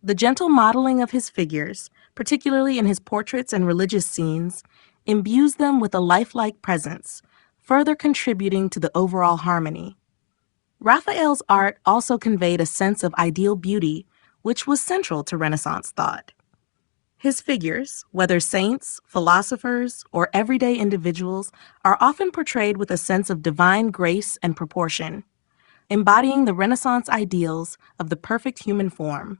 The gentle modeling of his figures, particularly in his portraits and religious scenes, imbues them with a lifelike presence, further contributing to the overall harmony. Raphael's art also conveyed a sense of ideal beauty, which was central to Renaissance thought. His figures, whether saints, philosophers, or everyday individuals, are often portrayed with a sense of divine grace and proportion, embodying the Renaissance ideals of the perfect human form.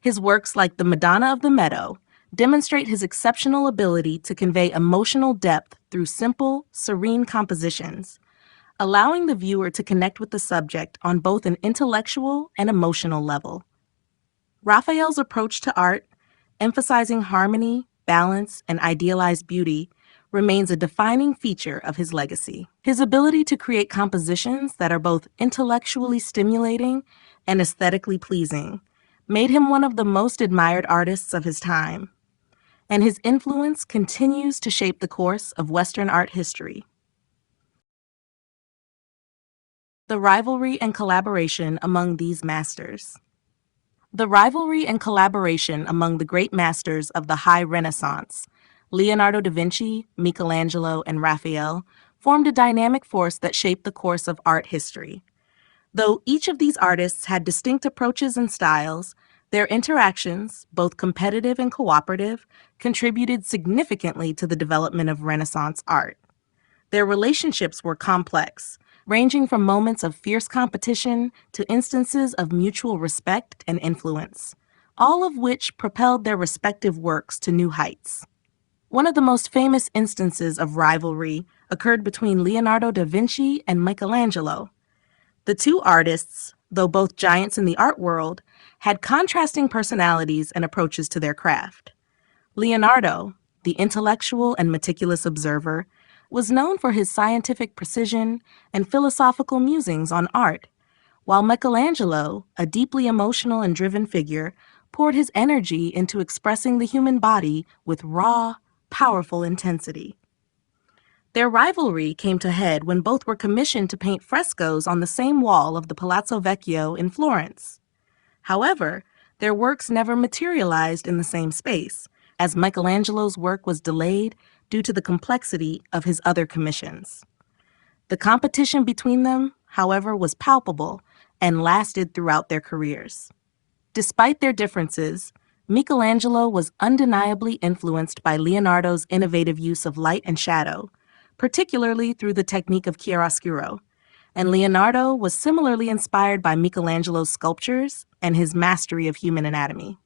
His works like the Madonna of the Meadow demonstrate his exceptional ability to convey emotional depth through simple, serene compositions, allowing the viewer to connect with the subject on both an intellectual and emotional level. Raphael's approach to art, emphasizing harmony, balance, and idealized beauty, remains a defining feature of his legacy. His ability to create compositions that are both intellectually stimulating and aesthetically pleasing made him one of the most admired artists of his time, and his influence continues to shape the course of Western art history. The rivalry and collaboration among these masters. The rivalry and collaboration among the great masters of the High Renaissance, Leonardo da Vinci, Michelangelo, and Raphael, formed a dynamic force that shaped the course of art history. Though each of these artists had distinct approaches and styles, their interactions, both competitive and cooperative, contributed significantly to the development of Renaissance art. Their relationships were complex, ranging from moments of fierce competition to instances of mutual respect and influence, all of which propelled their respective works to new heights. One of the most famous instances of rivalry occurred between Leonardo da Vinci and Michelangelo. The two artists, though both giants in the art world, had contrasting personalities and approaches to their craft. Leonardo, the intellectual and meticulous observer, was known for his scientific precision and philosophical musings on art, while Michelangelo, a deeply emotional and driven figure, poured his energy into expressing the human body with raw, powerful intensity. Their rivalry came to head when both were commissioned to paint frescoes on the same wall of the Palazzo Vecchio in Florence. However, their works never materialized in the same space, as Michelangelo's work was delayed due to the complexity of his other commissions. The competition between them, however, was palpable and lasted throughout their careers. Despite their differences, Michelangelo was undeniably influenced by Leonardo's innovative use of light and shadow, particularly through the technique of chiaroscuro, and Leonardo was similarly inspired by Michelangelo's sculptures and his mastery of human anatomy.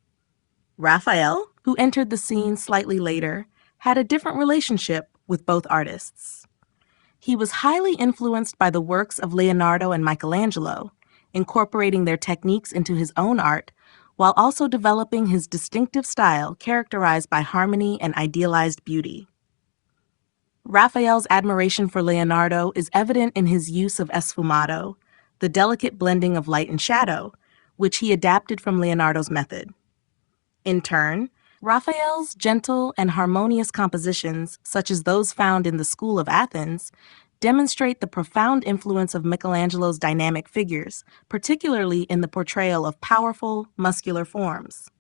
Raphael, who entered the scene slightly later, had a different relationship with both artists. He was highly influenced by the works of Leonardo and Michelangelo, incorporating their techniques into his own art, while also developing his distinctive style characterized by harmony and idealized beauty. Raphael's admiration for Leonardo is evident in his use of sfumato, the delicate blending of light and shadow, which he adapted from Leonardo's method. In turn, Raphael's gentle and harmonious compositions, such as those found in the School of Athens, demonstrate the profound influence of Michelangelo's dynamic figures, particularly in the portrayal of powerful, muscular forms.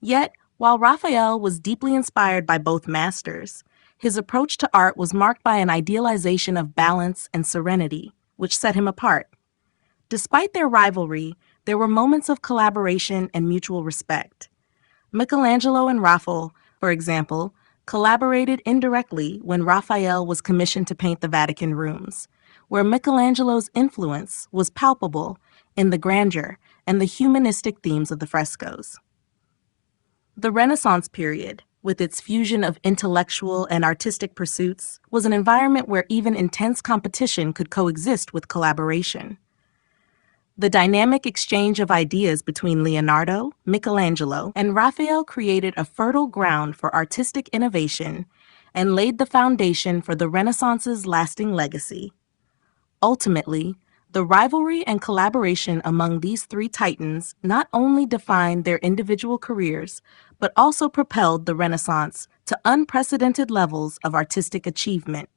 Yet, while Raphael was deeply inspired by both masters, his approach to art was marked by an idealization of balance and serenity, which set him apart. Despite their rivalry, there were moments of collaboration and mutual respect. Michelangelo and Raphael, for example, collaborated indirectly when Raphael was commissioned to paint the Vatican rooms, where Michelangelo's influence was palpable in the grandeur and the humanistic themes of the frescoes. The Renaissance period, with its fusion of intellectual and artistic pursuits, was an environment where even intense competition could coexist with collaboration. The dynamic exchange of ideas between Leonardo, Michelangelo, and Raphael created a fertile ground for artistic innovation and laid the foundation for the Renaissance's lasting legacy. Ultimately, the rivalry and collaboration among these three titans not only defined their individual careers, but also propelled the Renaissance to unprecedented levels of artistic achievement.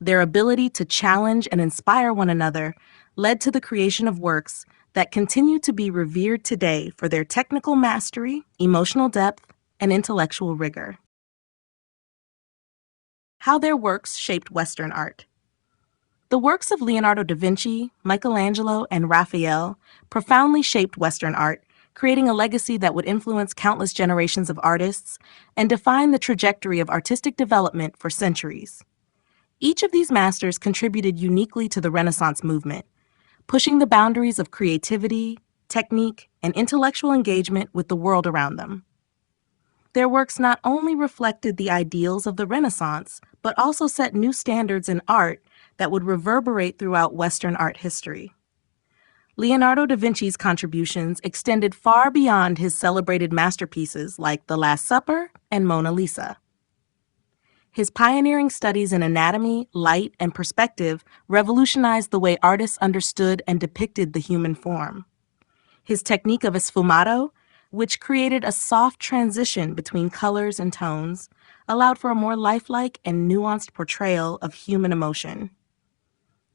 Their ability to challenge and inspire one another led to the creation of works that continue to be revered today for their technical mastery, emotional depth, and intellectual rigor. How their works shaped Western art. The works of Leonardo da Vinci, Michelangelo, and Raphael profoundly shaped Western art, creating a legacy that would influence countless generations of artists and define the trajectory of artistic development for centuries. Each of these masters contributed uniquely to the Renaissance movement, pushing the boundaries of creativity, technique, and intellectual engagement with the world around them. Their works not only reflected the ideals of the Renaissance, but also set new standards in art that would reverberate throughout Western art history. Leonardo da Vinci's contributions extended far beyond his celebrated masterpieces like The Last Supper and Mona Lisa. His pioneering studies in anatomy, light, and perspective revolutionized the way artists understood and depicted the human form. His technique of esfumato, which created a soft transition between colors and tones, allowed for a more lifelike and nuanced portrayal of human emotion.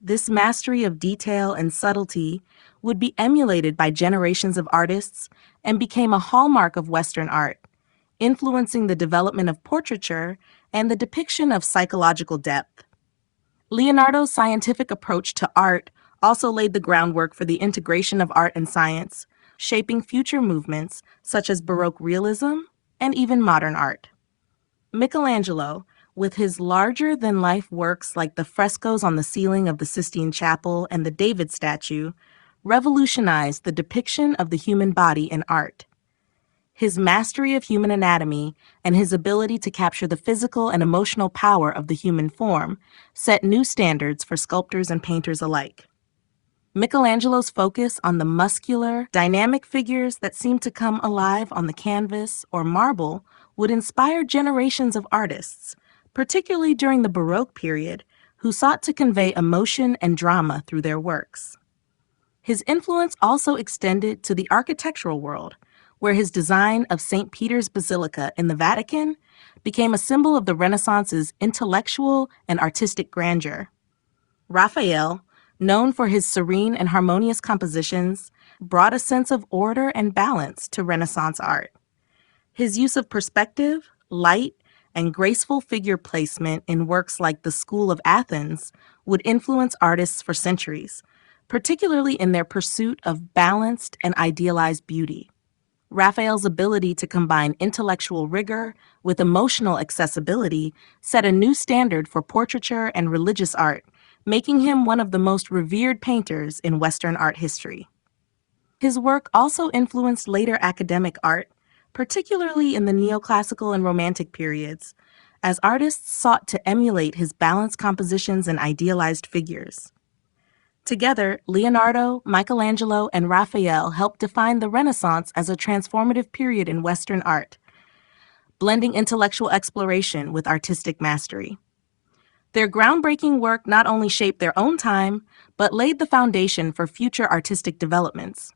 This mastery of detail and subtlety would be emulated by generations of artists and became a hallmark of Western art, influencing the development of portraiture and the depiction of psychological depth. Leonardo's scientific approach to art also laid the groundwork for the integration of art and science, shaping future movements such as Baroque realism and even modern art. Michelangelo, with his larger-than-life works like the frescoes on the ceiling of the Sistine Chapel and the David statue, revolutionized the depiction of the human body in art. His mastery of human anatomy and his ability to capture the physical and emotional power of the human form set new standards for sculptors and painters alike. Michelangelo's focus on the muscular, dynamic figures that seemed to come alive on the canvas or marble would inspire generations of artists, particularly during the Baroque period, who sought to convey emotion and drama through their works. His influence also extended to the architectural world, where his design of St. Peter's Basilica in the Vatican became a symbol of the Renaissance's intellectual and artistic grandeur. Raphael, known for his serene and harmonious compositions, brought a sense of order and balance to Renaissance art. His use of perspective, light, and graceful figure placement in works like the School of Athens would influence artists for centuries, particularly in their pursuit of balanced and idealized beauty. Raphael's ability to combine intellectual rigor with emotional accessibility set a new standard for portraiture and religious art, making him one of the most revered painters in Western art history. His work also influenced later academic art, particularly in the neoclassical and Romantic periods, as artists sought to emulate his balanced compositions and idealized figures. Together, Leonardo, Michelangelo, and Raphael helped define the Renaissance as a transformative period in Western art, blending intellectual exploration with artistic mastery. Their groundbreaking work not only shaped their own time, but laid the foundation for future artistic developments,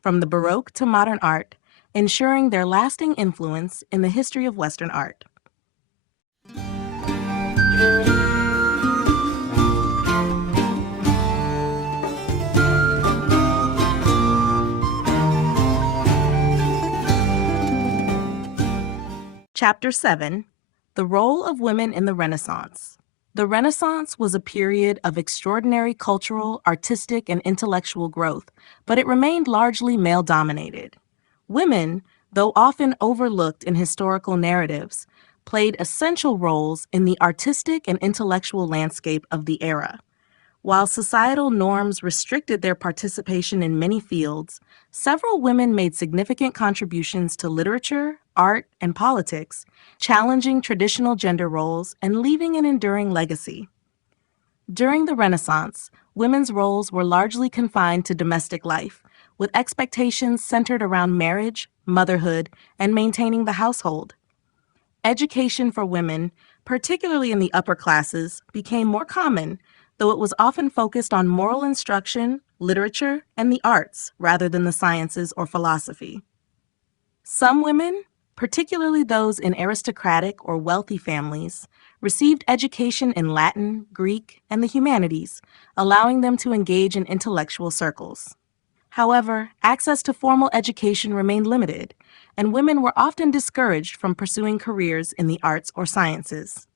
from the Baroque to modern art, ensuring their lasting influence in the history of Western art. Chapter 7, The Role of Women in the Renaissance. The Renaissance was a period of extraordinary cultural, artistic, and intellectual growth, but it remained largely male-dominated. Women, though often overlooked in historical narratives, played essential roles in the artistic and intellectual landscape of the era. While societal norms restricted their participation in many fields, several women made significant contributions to literature, art, and politics, challenging traditional gender roles and leaving an enduring legacy. During the Renaissance, women's roles were largely confined to domestic life, with expectations centered around marriage, motherhood, and maintaining the household. Education for women, particularly in the upper classes, became more common, though it was often focused on moral instruction, literature, and the arts rather than the sciences or philosophy. Some women, particularly those in aristocratic or wealthy families, received education in Latin, Greek, and the humanities, allowing them to engage in intellectual circles. However, access to formal education remained limited, and women were often discouraged from pursuing careers in the arts or sciences.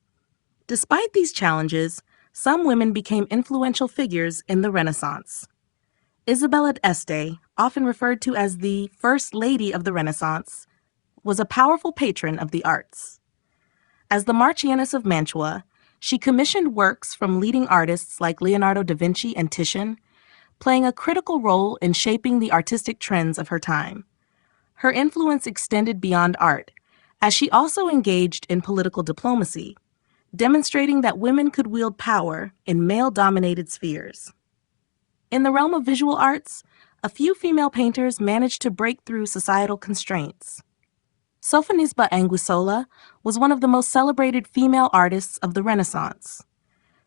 Despite these challenges, some women became influential figures in the Renaissance. Isabella d'Este, often referred to as the First Lady of the Renaissance, was a powerful patron of the arts. As the Marchioness of Mantua, she commissioned works from leading artists like Leonardo da Vinci and Titian, playing a critical role in shaping the artistic trends of her time. Her influence extended beyond art, as she also engaged in political diplomacy, demonstrating that women could wield power in male-dominated spheres. In the realm of visual arts, a few female painters managed to break through societal constraints. Sofonisba Anguissola was one of the most celebrated female artists of the Renaissance.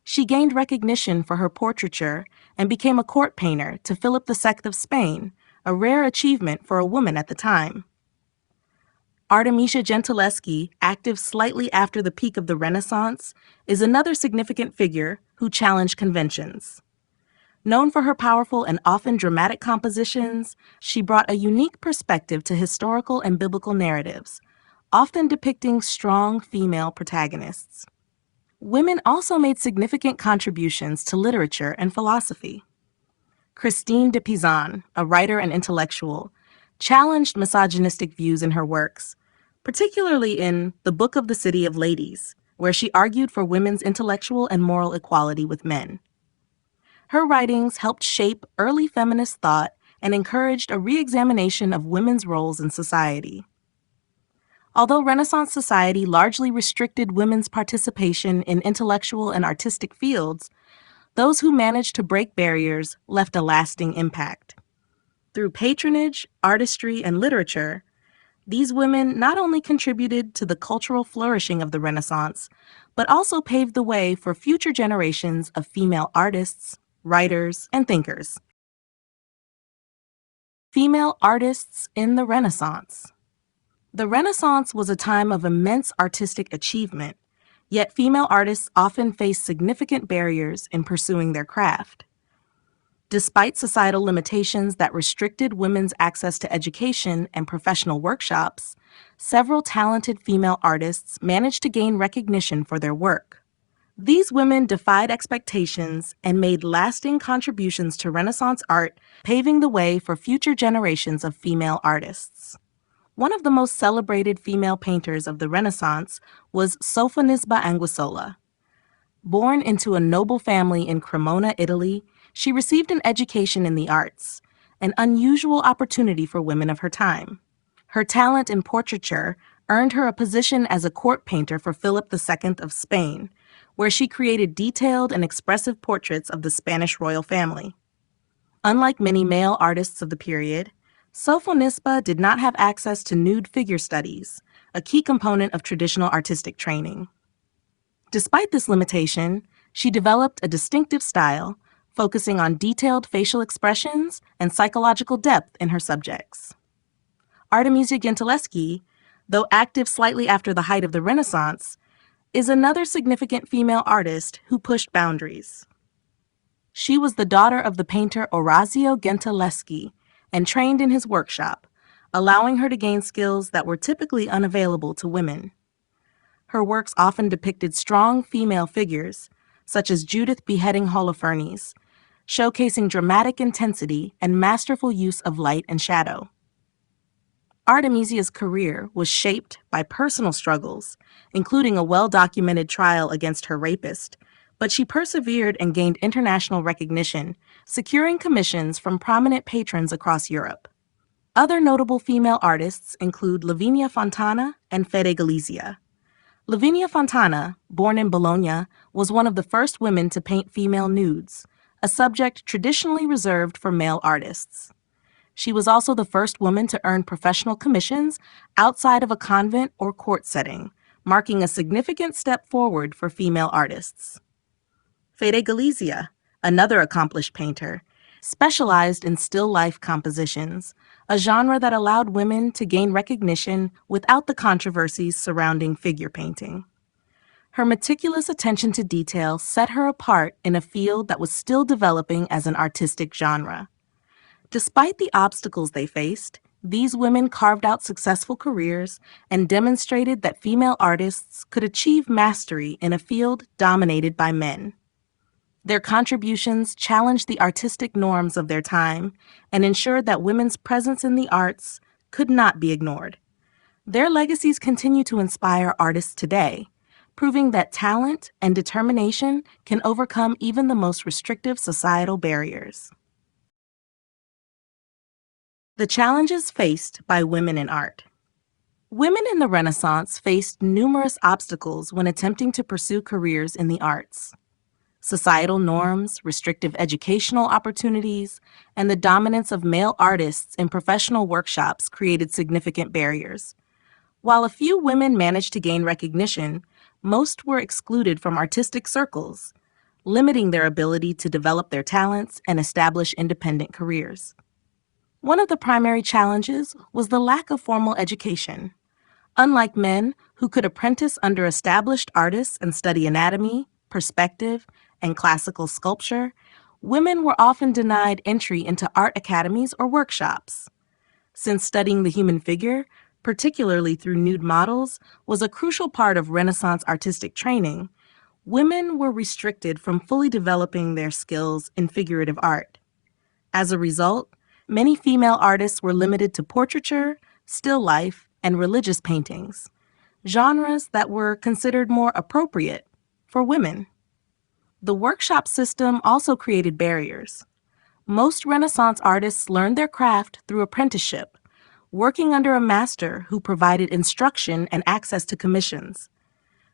She gained recognition for her portraiture and became a court painter to Philip II of Spain, a rare achievement for a woman at the time. Artemisia Gentileschi, active slightly after the peak of the Renaissance, is another significant figure who challenged conventions. Known for her powerful and often dramatic compositions, she brought a unique perspective to historical and biblical narratives, often depicting strong female protagonists. Women also made significant contributions to literature and philosophy. Christine de Pizan, a writer and intellectual, challenged misogynistic views in her works, particularly in The Book of the City of Ladies, where she argued for women's intellectual and moral equality with men. Her writings helped shape early feminist thought and encouraged a re-examination of women's roles in society. Although Renaissance society largely restricted women's participation in intellectual and artistic fields, those who managed to break barriers left a lasting impact. Through patronage, artistry, and literature, these women not only contributed to the cultural flourishing of the Renaissance, but also paved the way for future generations of female artists, writers, and thinkers. Female artists in the Renaissance. The Renaissance was a time of immense artistic achievement, yet female artists often faced significant barriers in pursuing their craft. Despite societal limitations that restricted women's access to education and professional workshops, several talented female artists managed to gain recognition for their work. These women defied expectations and made lasting contributions to Renaissance art, paving the way for future generations of female artists. One of the most celebrated female painters of the Renaissance was Sofonisba Anguissola. Born into a noble family in Cremona, Italy, she received an education in the arts, an unusual opportunity for women of her time. Her talent in portraiture earned her a position as a court painter for Philip II of Spain, where she created detailed and expressive portraits of the Spanish royal family. Unlike many male artists of the period, Sofonisba did not have access to nude figure studies, a key component of traditional artistic training. Despite this limitation, she developed a distinctive style, focusing on detailed facial expressions and psychological depth in her subjects. Artemisia Gentileschi, though active slightly after the height of the Renaissance, is another significant female artist who pushed boundaries. She was the daughter of the painter Orazio Gentileschi and trained in his workshop, allowing her to gain skills that were typically unavailable to women. Her works often depicted strong female figures, such as Judith beheading Holofernes, showcasing dramatic intensity and masterful use of light and shadow. Artemisia's career was shaped by personal struggles, including a well-documented trial against her rapist, but she persevered and gained international recognition, securing commissions from prominent patrons across Europe. Other notable female artists include Lavinia Fontana and Fede Galizia. Lavinia Fontana, born in Bologna, was one of the first women to paint female nudes, a subject traditionally reserved for male artists. She was also the first woman to earn professional commissions outside of a convent or court setting, marking a significant step forward for female artists. Fede Galizia, another accomplished painter, specialized in still life compositions, a genre that allowed women to gain recognition without the controversies surrounding figure painting. Her meticulous attention to detail set her apart in a field that was still developing as an artistic genre. Despite the obstacles they faced, these women carved out successful careers and demonstrated that female artists could achieve mastery in a field dominated by men. Their contributions challenged the artistic norms of their time and ensured that women's presence in the arts could not be ignored. Their legacies continue to inspire artists today, proving that talent and determination can overcome even the most restrictive societal barriers. The challenges faced by women in art. Women in the Renaissance faced numerous obstacles when attempting to pursue careers in the arts. Societal norms, restrictive educational opportunities, and the dominance of male artists in professional workshops created significant barriers. While a few women managed to gain recognition, most were excluded from artistic circles, limiting their ability to develop their talents and establish independent careers. One of the primary challenges was the lack of formal education. Unlike men, who could apprentice under established artists and study anatomy, perspective, and classical sculpture, women were often denied entry into art academies or workshops. Since studying the human figure, particularly through nude models, was a crucial part of Renaissance artistic training, women were restricted from fully developing their skills in figurative art. As a result, many female artists were limited to portraiture, still life, and religious paintings, genres that were considered more appropriate for women. The workshop system also created barriers. Most Renaissance artists learned their craft through apprenticeship, working under a master who provided instruction and access to commissions.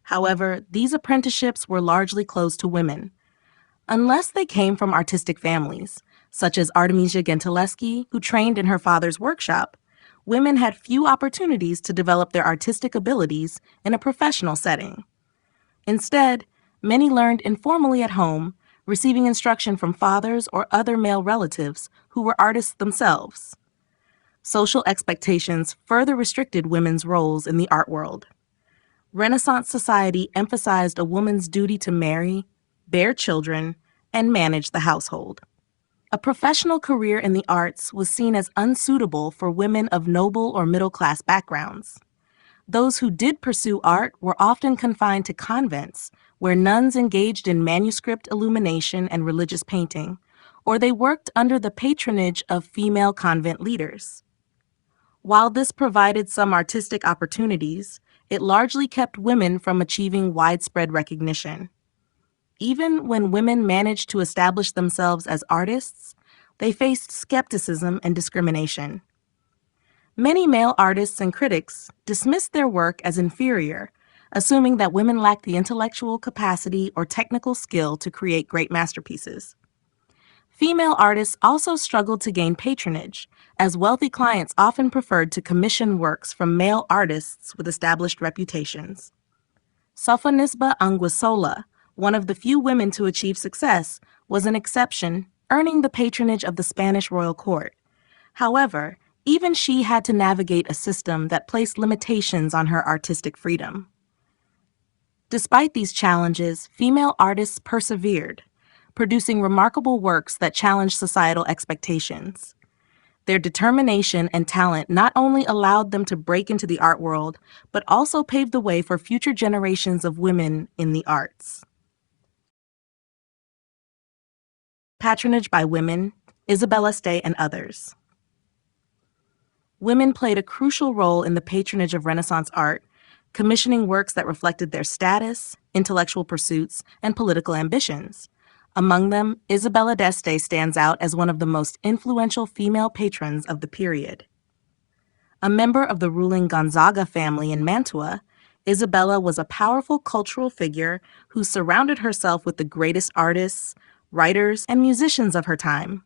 However, these apprenticeships were largely closed to women. Unless they came from artistic families, such as Artemisia Gentileschi, who trained in her father's workshop, women had few opportunities to develop their artistic abilities in a professional setting. Instead, many learned informally at home, receiving instruction from fathers or other male relatives who were artists themselves. Social expectations further restricted women's roles in the art world. Renaissance society emphasized a woman's duty to marry, bear children, and manage the household. A professional career in the arts was seen as unsuitable for women of noble or middle-class backgrounds. Those who did pursue art were often confined to convents, where nuns engaged in manuscript illumination and religious painting, or they worked under the patronage of female convent leaders. While this provided some artistic opportunities, it largely kept women from achieving widespread recognition. Even when women managed to establish themselves as artists, they faced skepticism and discrimination. Many male artists and critics dismissed their work as inferior, assuming that women lacked the intellectual capacity or technical skill to create great masterpieces. Female artists also struggled to gain patronage, as wealthy clients often preferred to commission works from male artists with established reputations. Sophonisba Anguissola, one of the few women to achieve success, was an exception, earning the patronage of the Spanish royal court. However, even she had to navigate a system that placed limitations on her artistic freedom. Despite these challenges, female artists persevered, producing remarkable works that challenged societal expectations. Their determination and talent not only allowed them to break into the art world, but also paved the way for future generations of women in the arts. Patronage by women, Isabella Stay and others. Women played a crucial role in the patronage of Renaissance art, commissioning works that reflected their status, intellectual pursuits, and political ambitions. Among them, Isabella d'Este stands out as one of the most influential female patrons of the period. A member of the ruling Gonzaga family in Mantua, Isabella was a powerful cultural figure who surrounded herself with the greatest artists, writers, and musicians of her time.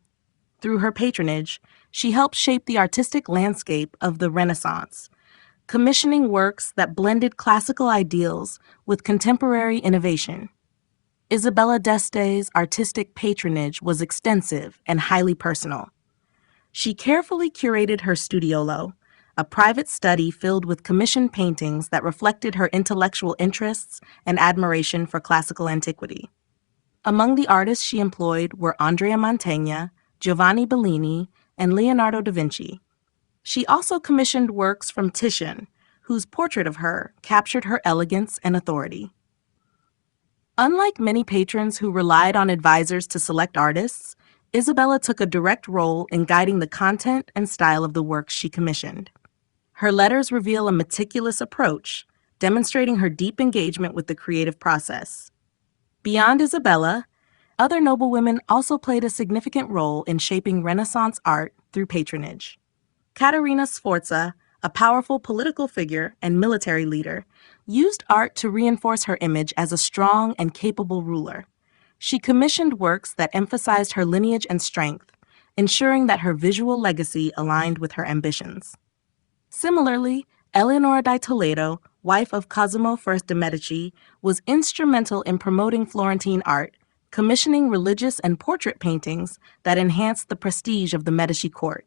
Through her patronage, she helped shape the artistic landscape of the Renaissance, commissioning works that blended classical ideals with contemporary innovation. Isabella d'Este's artistic patronage was extensive and highly personal. She carefully curated her studiolo, a private study filled with commissioned paintings that reflected her intellectual interests and admiration for classical antiquity. Among the artists she employed were Andrea Mantegna, Giovanni Bellini, and Leonardo da Vinci. She also commissioned works from Titian, whose portrait of her captured her elegance and authority. Unlike many patrons who relied on advisors to select artists, Isabella took a direct role in guiding the content and style of the works she commissioned. Her letters reveal a meticulous approach, demonstrating her deep engagement with the creative process. Beyond Isabella, other noblewomen also played a significant role in shaping Renaissance art through patronage. Caterina Sforza, a powerful political figure and military leader, used art to reinforce her image as a strong and capable ruler. She commissioned works that emphasized her lineage and strength, ensuring that her visual legacy aligned with her ambitions. Similarly, Eleonora di Toledo, wife of Cosimo I de' Medici, was instrumental in promoting Florentine art, commissioning religious and portrait paintings that enhanced the prestige of the Medici court.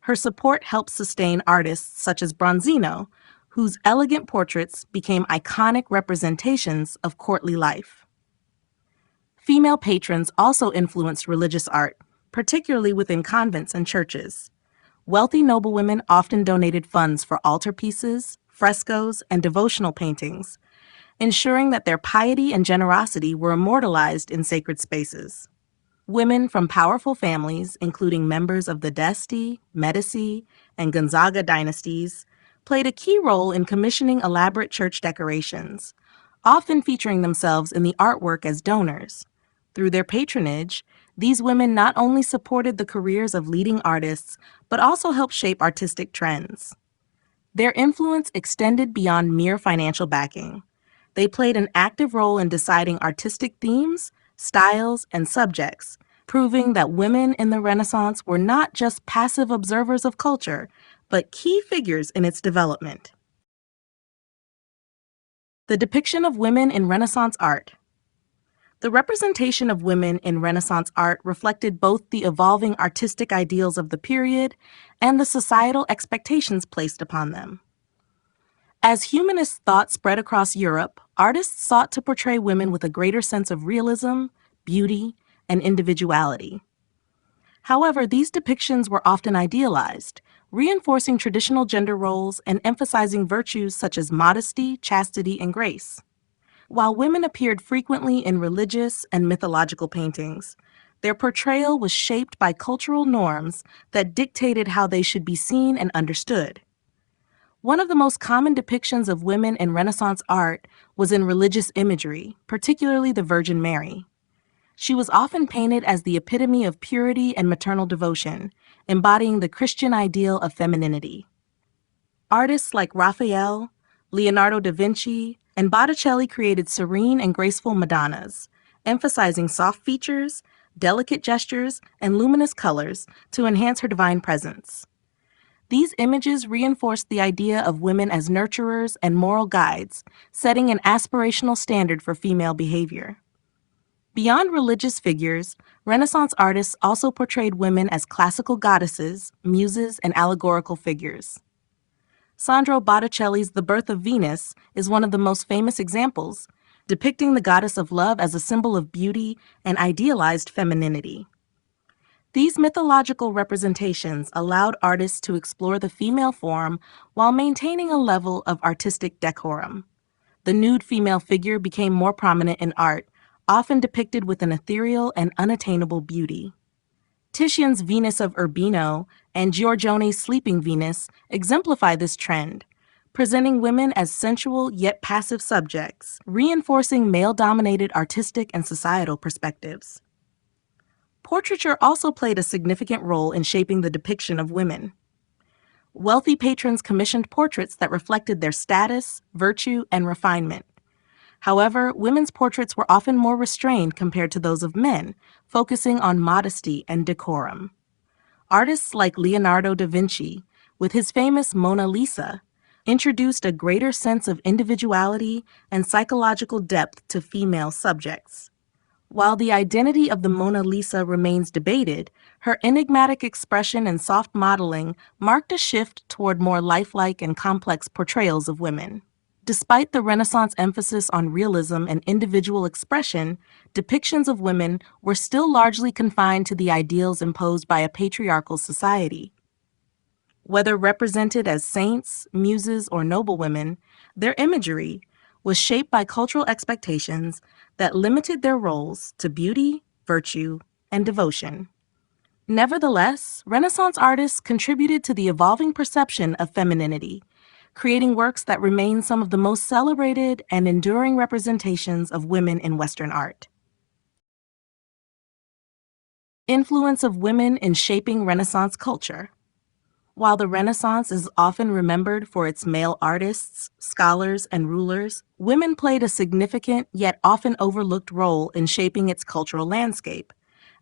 Her support helped sustain artists such as Bronzino, whose elegant portraits became iconic representations of courtly life. Female patrons also influenced religious art, particularly within convents and churches. Wealthy noblewomen often donated funds for altarpieces, frescoes, and devotional paintings, ensuring that their piety and generosity were immortalized in sacred spaces. Women from powerful families, including members of the d'Este, Medici, and Gonzaga dynasties, played a key role in commissioning elaborate church decorations, often featuring themselves in the artwork as donors. Through their patronage, these women not only supported the careers of leading artists, but also helped shape artistic trends. Their influence extended beyond mere financial backing. They played an active role in deciding artistic themes, styles, and subjects, proving that women in the Renaissance were not just passive observers of culture, but key figures in its development. The depiction of women in Renaissance art. The representation of women in Renaissance art reflected both the evolving artistic ideals of the period and the societal expectations placed upon them. As humanist thought spread across Europe, artists sought to portray women with a greater sense of realism, beauty, and individuality. However, these depictions were often idealized, reinforcing traditional gender roles and emphasizing virtues such as modesty, chastity, and grace. While women appeared frequently in religious and mythological paintings, their portrayal was shaped by cultural norms that dictated how they should be seen and understood. One of the most common depictions of women in Renaissance art was in religious imagery, particularly the Virgin Mary. She was often painted as the epitome of purity and maternal devotion, embodying the Christian ideal of femininity. Artists like Raphael, Leonardo da Vinci, and Botticelli created serene and graceful Madonnas, emphasizing soft features, delicate gestures, and luminous colors to enhance her divine presence. These images reinforced the idea of women as nurturers and moral guides, setting an aspirational standard for female behavior. Beyond religious figures, Renaissance artists also portrayed women as classical goddesses, muses, and allegorical figures. Sandro Botticelli's The Birth of Venus is one of the most famous examples, depicting the goddess of love as a symbol of beauty and idealized femininity. These mythological representations allowed artists to explore the female form while maintaining a level of artistic decorum. The nude female figure became more prominent in art, often depicted with an ethereal and unattainable beauty. Titian's Venus of Urbino and Giorgione's Sleeping Venus exemplify this trend, presenting women as sensual yet passive subjects, reinforcing male-dominated artistic and societal perspectives. Portraiture also played a significant role in shaping the depiction of women. Wealthy patrons commissioned portraits that reflected their status, virtue, and refinement. However, women's portraits were often more restrained compared to those of men, focusing on modesty and decorum. Artists like Leonardo da Vinci, with his famous Mona Lisa, introduced a greater sense of individuality and psychological depth to female subjects. While the identity of the Mona Lisa remains debated, her enigmatic expression and soft modeling marked a shift toward more lifelike and complex portrayals of women. Despite the Renaissance emphasis on realism and individual expression, depictions of women were still largely confined to the ideals imposed by a patriarchal society. Whether represented as saints, muses, or noblewomen, their imagery was shaped by cultural expectations that limited their roles to beauty, virtue, and devotion. Nevertheless, Renaissance artists contributed to the evolving perception of femininity, creating works that remain some of the most celebrated and enduring representations of women in Western art. Influence of women in shaping Renaissance culture. While the Renaissance is often remembered for its male artists, scholars, and rulers, women played a significant yet often overlooked role in shaping its cultural landscape.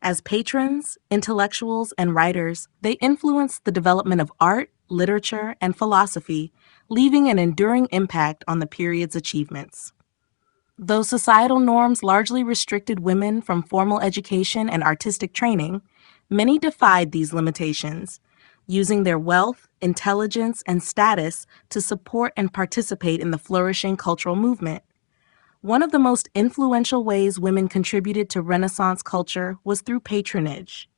As patrons, intellectuals, and writers, they influenced the development of art, literature, and philosophy, leaving an enduring impact on the period's achievements. Though societal norms largely restricted women from formal education and artistic training, many defied these limitations, using their wealth, intelligence, and status to support and participate in the flourishing cultural movement. One of the most influential ways women contributed to Renaissance culture was through patronage.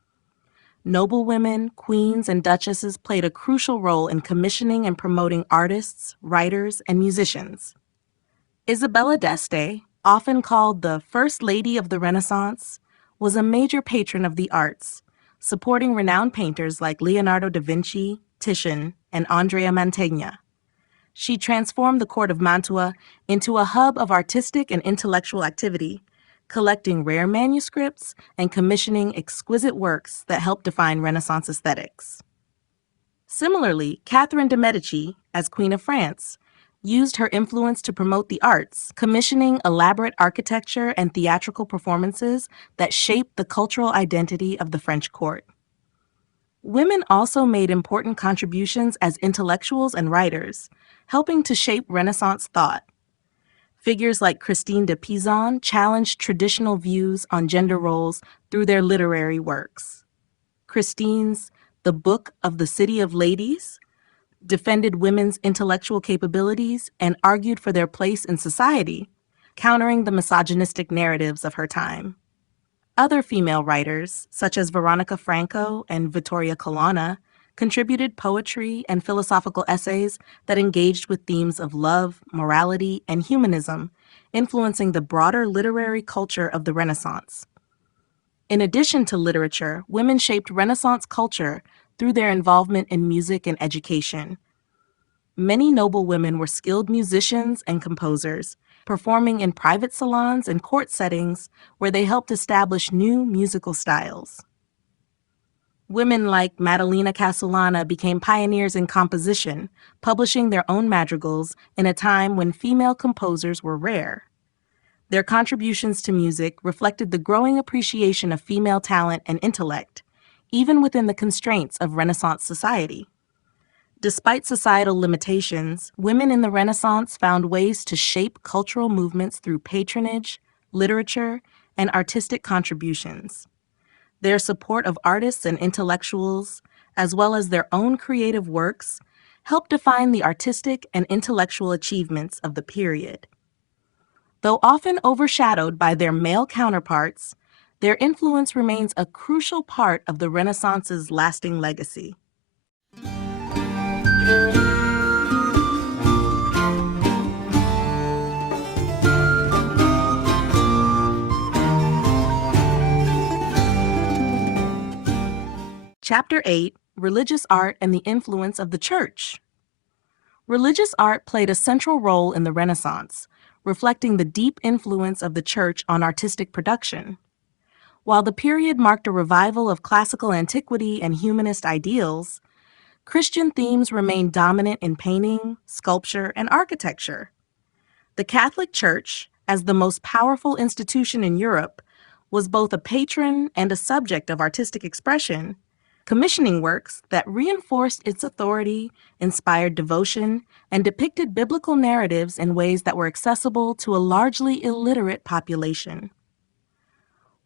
Noblewomen, queens, and duchesses played a crucial role in commissioning and promoting artists, writers, and musicians. Isabella d'Este, often called the First Lady of the Renaissance, was a major patron of the arts, supporting renowned painters like Leonardo da Vinci, Titian, and Andrea Mantegna. She transformed the court of Mantua into a hub of artistic and intellectual activity, collecting rare manuscripts and commissioning exquisite works that helped define Renaissance aesthetics. Similarly, Catherine de' Medici, as Queen of France, used her influence to promote the arts, commissioning elaborate architecture and theatrical performances that shaped the cultural identity of the French court. Women also made important contributions as intellectuals and writers, helping to shape Renaissance thought. Figures like Christine de Pizan challenged traditional views on gender roles through their literary works. Christine's The Book of the City of Ladies defended women's intellectual capabilities and argued for their place in society, countering the misogynistic narratives of her time. Other female writers, such as Veronica Franco and Vittoria Colonna, contributed poetry and philosophical essays that engaged with themes of love, morality, and humanism, influencing the broader literary culture of the Renaissance. In addition to literature, women shaped Renaissance culture through their involvement in music and education. Many noblewomen were skilled musicians and composers, performing in private salons and court settings where they helped establish new musical styles. Women like Maddalena Castellana became pioneers in composition, publishing their own madrigals in a time when female composers were rare. Their contributions to music reflected the growing appreciation of female talent and intellect, even within the constraints of Renaissance society. Despite societal limitations, women in the Renaissance found ways to shape cultural movements through patronage, literature, and artistic contributions. Their support of artists and intellectuals, as well as their own creative works, helped define the artistic and intellectual achievements of the period. Though often overshadowed by their male counterparts, their influence remains a crucial part of the Renaissance's lasting legacy. Chapter 8, Religious Art and the Influence of the Church. Religious art played a central role in the Renaissance, reflecting the deep influence of the Church on artistic production. While the period marked a revival of classical antiquity and humanist ideals, Christian themes remained dominant in painting, sculpture, and architecture. The Catholic Church, as the most powerful institution in Europe, was both a patron and a subject of artistic expression, commissioning works that reinforced its authority, inspired devotion, and depicted biblical narratives in ways that were accessible to a largely illiterate population.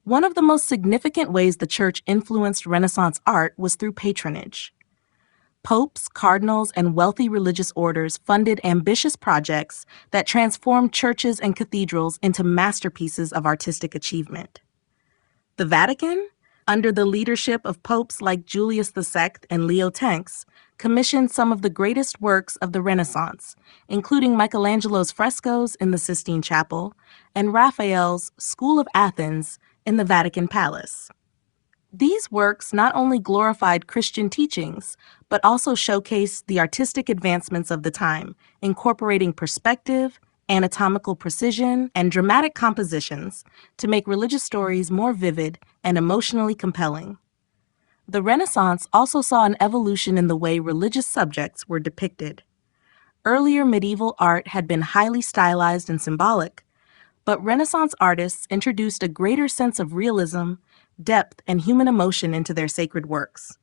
One of the most significant ways the Church influenced Renaissance art was through patronage. Popes, cardinals, and wealthy religious orders funded ambitious projects that transformed churches and cathedrals into masterpieces of artistic achievement. The Vatican, under the leadership of popes like Julius II and Leo X, commissioned some of the greatest works of the Renaissance, including Michelangelo's frescoes in the Sistine Chapel and Raphael's School of Athens in the Vatican Palace. These works not only glorified Christian teachings, but also showcased the artistic advancements of the time, incorporating perspective, anatomical precision, and dramatic compositions to make religious stories more vivid and emotionally compelling. The Renaissance also saw an evolution in the way religious subjects were depicted. Earlier medieval art had been highly stylized and symbolic, but Renaissance artists introduced a greater sense of realism, depth, and human emotion into their sacred works.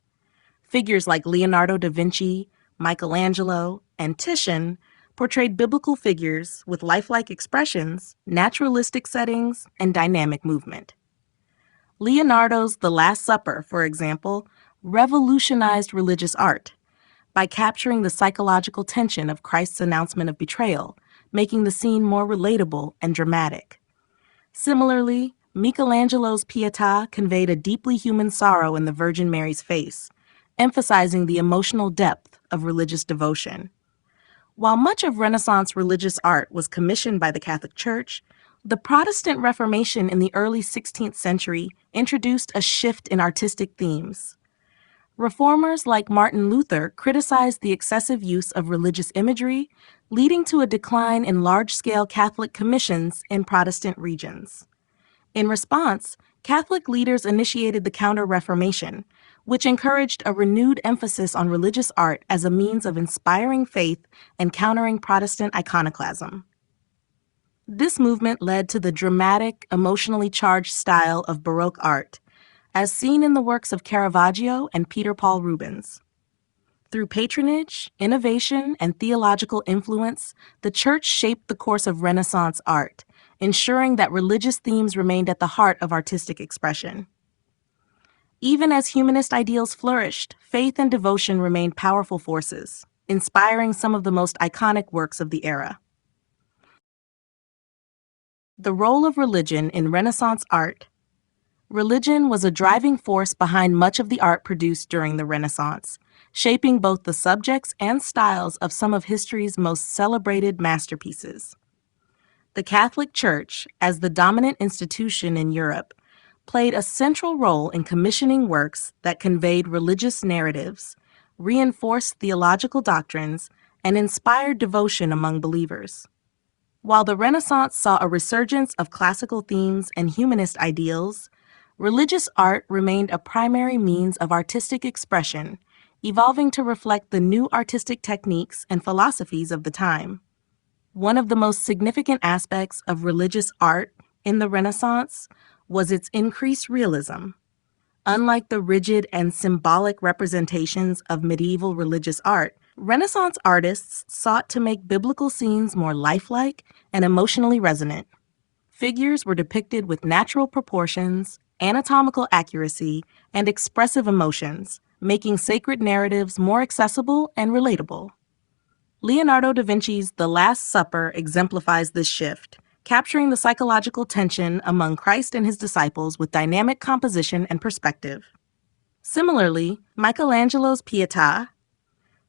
Figures like Leonardo da Vinci, Michelangelo, and Titian portrayed biblical figures with lifelike expressions, naturalistic settings, and dynamic movement. Leonardo's The Last Supper, for example, revolutionized religious art by capturing the psychological tension of Christ's announcement of betrayal, making the scene more relatable and dramatic. Similarly, Michelangelo's Pietà conveyed a deeply human sorrow in the Virgin Mary's face, emphasizing the emotional depth of religious devotion. While much of Renaissance religious art was commissioned by the Catholic Church, the Protestant Reformation in the early 16th century introduced a shift in artistic themes. Reformers like Martin Luther criticized the excessive use of religious imagery, leading to a decline in large-scale Catholic commissions in Protestant regions. In response, Catholic leaders initiated the Counter-Reformation, which encouraged a renewed emphasis on religious art as a means of inspiring faith and countering Protestant iconoclasm. This movement led to the dramatic, emotionally charged style of Baroque art, as seen in the works of Caravaggio and Peter Paul Rubens. Through patronage, innovation, and theological influence, the Church shaped the course of Renaissance art, ensuring that religious themes remained at the heart of artistic expression. Even as humanist ideals flourished, faith and devotion remained powerful forces, inspiring some of the most iconic works of the era. The role of religion in Renaissance art. Religion was a driving force behind much of the art produced during the Renaissance, shaping both the subjects and styles of some of history's most celebrated masterpieces. The Catholic Church, as the dominant institution in Europe, played a central role in commissioning works that conveyed religious narratives, reinforced theological doctrines, and inspired devotion among believers. While the Renaissance saw a resurgence of classical themes and humanist ideals, religious art remained a primary means of artistic expression, evolving to reflect the new artistic techniques and philosophies of the time. One of the most significant aspects of religious art in the Renaissance was its increased realism. Unlike the rigid and symbolic representations of medieval religious art, Renaissance artists sought to make biblical scenes more lifelike and emotionally resonant. Figures were depicted with natural proportions, anatomical accuracy, and expressive emotions, making sacred narratives more accessible and relatable. Leonardo da Vinci's The Last Supper exemplifies this shift, capturing the psychological tension among Christ and his disciples with dynamic composition and perspective. Similarly, Michelangelo's Pietà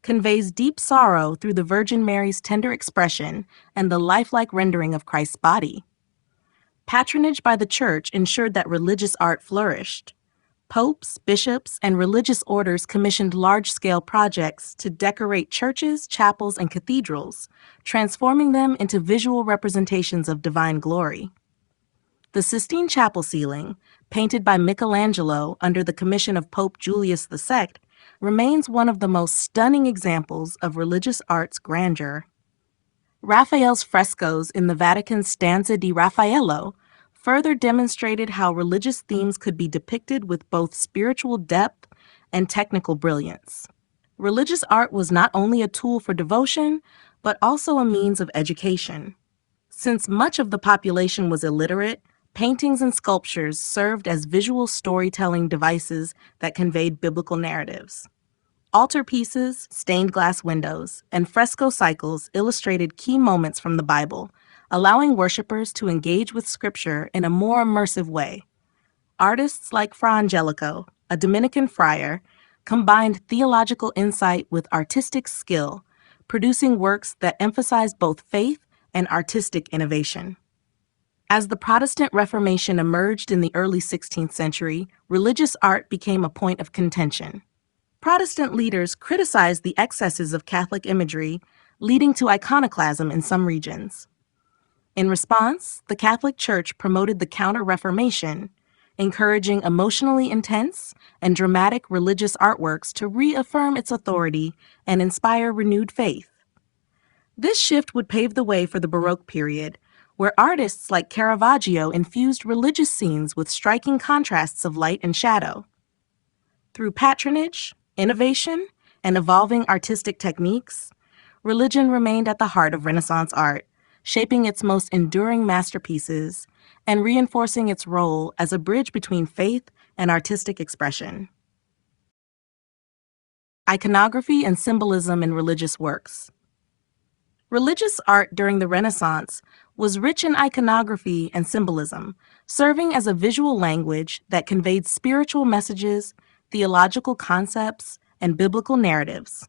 conveys deep sorrow through the Virgin Mary's tender expression and the lifelike rendering of Christ's body. Patronage by the Church ensured that religious art flourished. Popes, bishops, and religious orders commissioned large-scale projects to decorate churches, chapels, and cathedrals, transforming them into visual representations of divine glory. The Sistine Chapel ceiling, painted by Michelangelo under the commission of Pope Julius II, remains one of the most stunning examples of religious art's grandeur. Raphael's frescoes in the Vatican's Stanza di Raffaello further demonstrated how religious themes could be depicted with both spiritual depth and technical brilliance. Religious art was not only a tool for devotion, but also a means of education. Since much of the population was illiterate, paintings and sculptures served as visual storytelling devices that conveyed biblical narratives. Altarpieces, stained glass windows, and fresco cycles illustrated key moments from the Bible, allowing worshippers to engage with Scripture in a more immersive way. Artists like Fra Angelico, a Dominican friar, combined theological insight with artistic skill, producing works that emphasized both faith and artistic innovation. As the Protestant Reformation emerged in the early 16th century, religious art became a point of contention. Protestant leaders criticized the excesses of Catholic imagery, leading to iconoclasm in some regions. In response, the Catholic Church promoted the Counter-Reformation, encouraging emotionally intense and dramatic religious artworks to reaffirm its authority and inspire renewed faith. This shift would pave the way for the Baroque period, where artists like Caravaggio infused religious scenes with striking contrasts of light and shadow. Through patronage, innovation, and evolving artistic techniques, religion remained at the heart of Renaissance art, shaping its most enduring masterpieces and reinforcing its role as a bridge between faith and artistic expression. Iconography and symbolism in religious works. Religious art during the Renaissance was rich in iconography and symbolism, serving as a visual language that conveyed spiritual messages, theological concepts, and biblical narratives.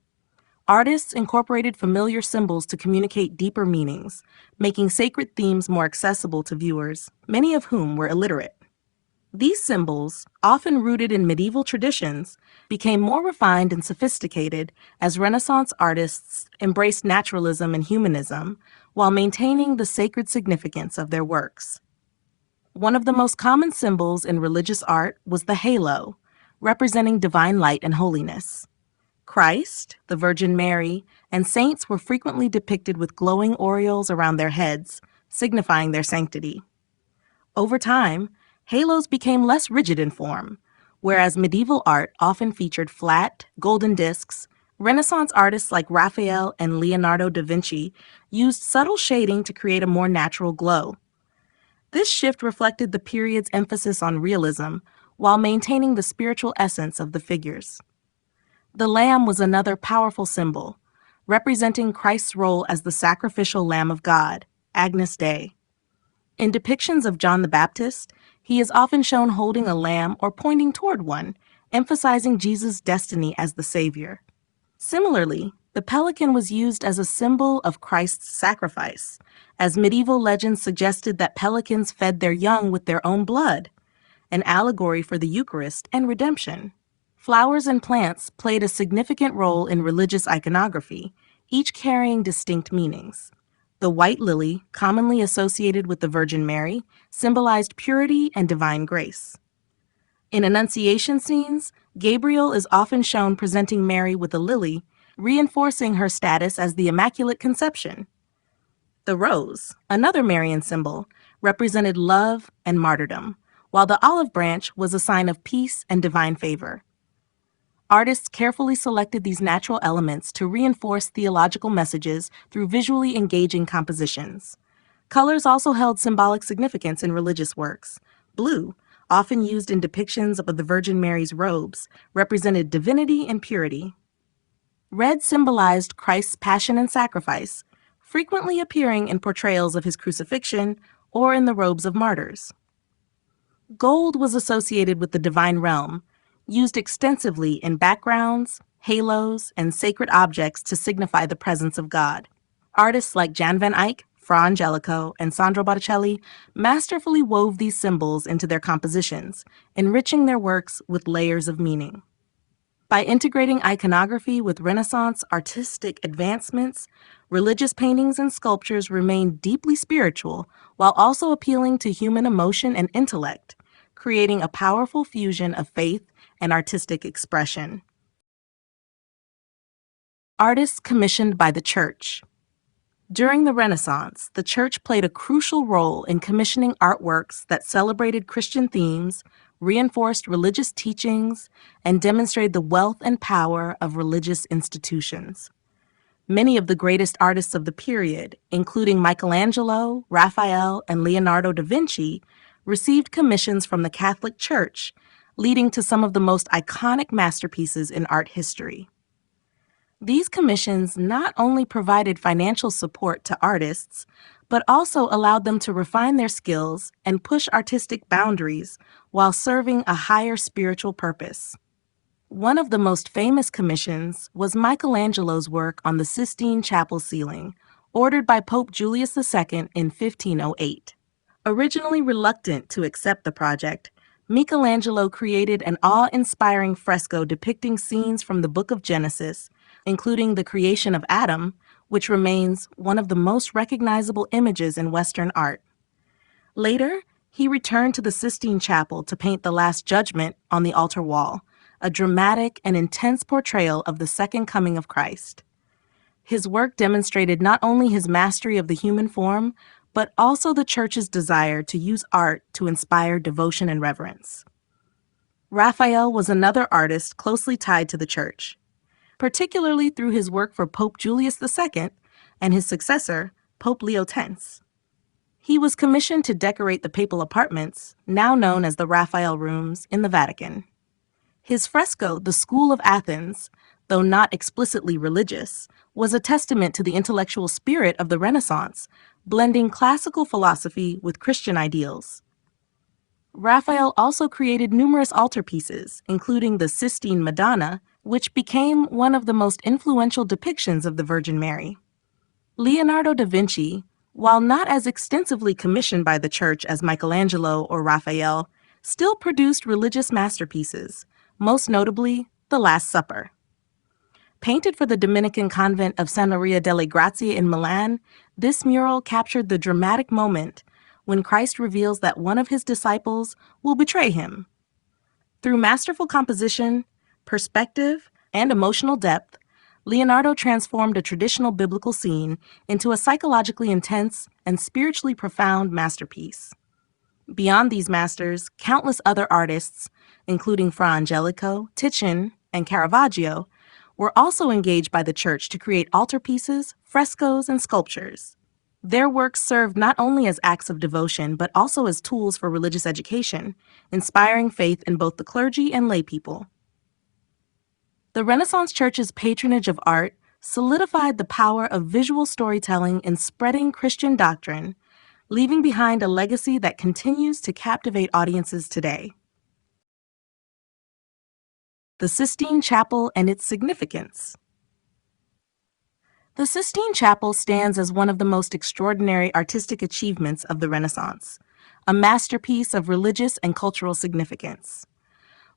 Artists incorporated familiar symbols to communicate deeper meanings, making sacred themes more accessible to viewers, many of whom were illiterate. These symbols, often rooted in medieval traditions, became more refined and sophisticated as Renaissance artists embraced naturalism and humanism while maintaining the sacred significance of their works. One of the most common symbols in religious art was the halo, representing divine light and holiness. Christ, the Virgin Mary, and saints were frequently depicted with glowing aureoles around their heads, signifying their sanctity. Over time, halos became less rigid in form. Whereas medieval art often featured flat, golden discs, Renaissance artists like Raphael and Leonardo da Vinci used subtle shading to create a more natural glow. This shift reflected the period's emphasis on realism while maintaining the spiritual essence of the figures. The lamb was another powerful symbol, representing Christ's role as the sacrificial Lamb of God, Agnus Dei. In depictions of John the Baptist, he is often shown holding a lamb or pointing toward one, emphasizing Jesus' destiny as the Savior. Similarly, the pelican was used as a symbol of Christ's sacrifice, as medieval legends suggested that pelicans fed their young with their own blood, an allegory for the Eucharist and redemption. Flowers and plants played a significant role in religious iconography, each carrying distinct meanings. The white lily, commonly associated with the Virgin Mary, symbolized purity and divine grace. In Annunciation scenes, Gabriel is often shown presenting Mary with a lily, reinforcing her status as the Immaculate Conception. The rose, another Marian symbol, represented love and martyrdom, while the olive branch was a sign of peace and divine favor. Artists carefully selected these natural elements to reinforce theological messages through visually engaging compositions. Colors also held symbolic significance in religious works. Blue, often used in depictions of the Virgin Mary's robes, represented divinity and purity. Red symbolized Christ's passion and sacrifice, frequently appearing in portrayals of his crucifixion or in the robes of martyrs. Gold was associated with the divine realm, used extensively in backgrounds, halos, and sacred objects to signify the presence of God. Artists like Jan van Eyck Fra Angelico, and Sandro Botticelli masterfully wove these symbols into their compositions, enriching their works with layers of meaning. By integrating iconography with Renaissance artistic advancements, religious paintings and sculptures remained deeply spiritual while also appealing to human emotion and intellect, creating a powerful fusion of faith and artistic expression. Artists commissioned by the Church. During the Renaissance, the Church played a crucial role in commissioning artworks that celebrated Christian themes, reinforced religious teachings, and demonstrated the wealth and power of religious institutions. Many of the greatest artists of the period, including Michelangelo, Raphael, and Leonardo da Vinci, received commissions from the Catholic Church, leading to some of the most iconic masterpieces in art history. These commissions not only provided financial support to artists, but also allowed them to refine their skills and push artistic boundaries while serving a higher spiritual purpose. One of the most famous commissions was Michelangelo's work on the Sistine Chapel ceiling, ordered by Pope Julius II in 1508. Originally reluctant to accept the project, Michelangelo created an awe-inspiring fresco depicting scenes from the Book of Genesis, including the creation of Adam, which remains one of the most recognizable images in Western art. Later, he returned to the Sistine Chapel to paint the Last Judgment on the altar wall, a dramatic and intense portrayal of the Second Coming of Christ. His work demonstrated not only his mastery of the human form, but also the Church's desire to use art to inspire devotion and reverence. Raphael was another artist closely tied to the Church, particularly through his work for Pope Julius II and his successor, Pope Leo X. He was commissioned to decorate the papal apartments, now known as the Raphael Rooms, in the Vatican. His fresco, The School of Athens, though not explicitly religious, was a testament to the intellectual spirit of the Renaissance, blending classical philosophy with Christian ideals. Raphael also created numerous altarpieces, including the Sistine Madonna, which became one of the most influential depictions of the Virgin Mary. Leonardo da Vinci, while not as extensively commissioned by the Church as Michelangelo or Raphael, still produced religious masterpieces, most notably The Last Supper. Painted for the Dominican convent of San Maria delle Grazie in Milan, this mural captured the dramatic moment when Christ reveals that one of his disciples will betray him. Through masterful composition, perspective, and emotional depth, Leonardo transformed a traditional biblical scene into a psychologically intense and spiritually profound masterpiece. Beyond these masters, countless other artists, including Fra Angelico, Titian, and Caravaggio, were also engaged by the Church to create altarpieces, frescoes, and sculptures. Their works served not only as acts of devotion, but also as tools for religious education, inspiring faith in both the clergy and lay people. The Renaissance Church's patronage of art solidified the power of visual storytelling in spreading Christian doctrine, leaving behind a legacy that continues to captivate audiences today. The Sistine Chapel and its significance. The Sistine Chapel stands as one of the most extraordinary artistic achievements of the Renaissance, a masterpiece of religious and cultural significance.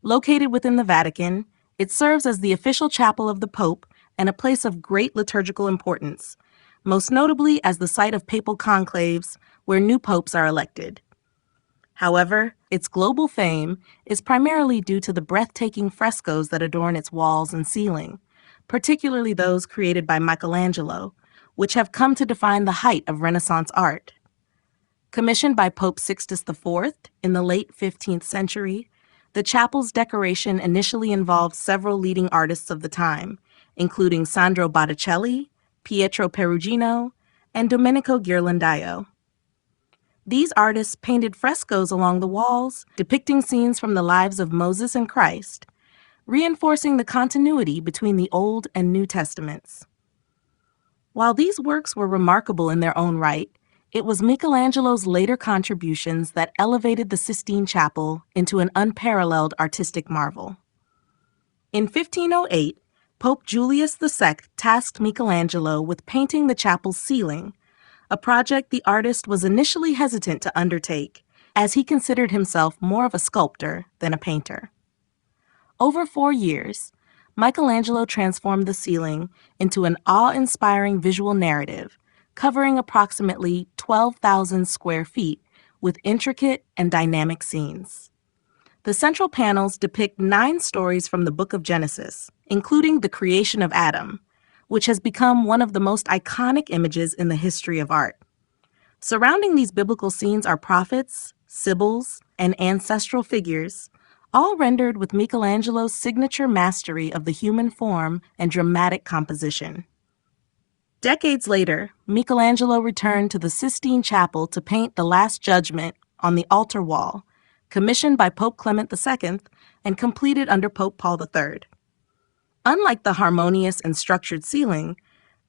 Located within the Vatican, it serves as the official chapel of the Pope and a place of great liturgical importance, most notably as the site of papal conclaves where new popes are elected. However, its global fame is primarily due to the breathtaking frescoes that adorn its walls and ceiling, particularly those created by Michelangelo, which have come to define the height of Renaissance art. Commissioned by Pope Sixtus IV in the late 15th century, the chapel's decoration initially involved several leading artists of the time, including Sandro Botticelli, Pietro Perugino, and Domenico Ghirlandaio. These artists painted frescoes along the walls, depicting scenes from the lives of Moses and Christ, reinforcing the continuity between the Old and New Testaments. While these works were remarkable in their own right, it was Michelangelo's later contributions that elevated the Sistine Chapel into an unparalleled artistic marvel. In 1508, Pope Julius II tasked Michelangelo with painting the chapel's ceiling, a project the artist was initially hesitant to undertake, as he considered himself more of a sculptor than a painter. Over 4 years, Michelangelo transformed the ceiling into an awe-inspiring visual narrative covering approximately 12,000 square feet with intricate and dynamic scenes. The central panels depict 9 stories from the Book of Genesis, including the creation of Adam, which has become one of the most iconic images in the history of art. Surrounding these biblical scenes are prophets, sibyls, and ancestral figures, all rendered with Michelangelo's signature mastery of the human form and dramatic composition. Decades later, Michelangelo returned to the Sistine Chapel to paint the Last Judgment on the altar wall, commissioned by Pope Clement II and completed under Pope Paul III. Unlike the harmonious and structured ceiling,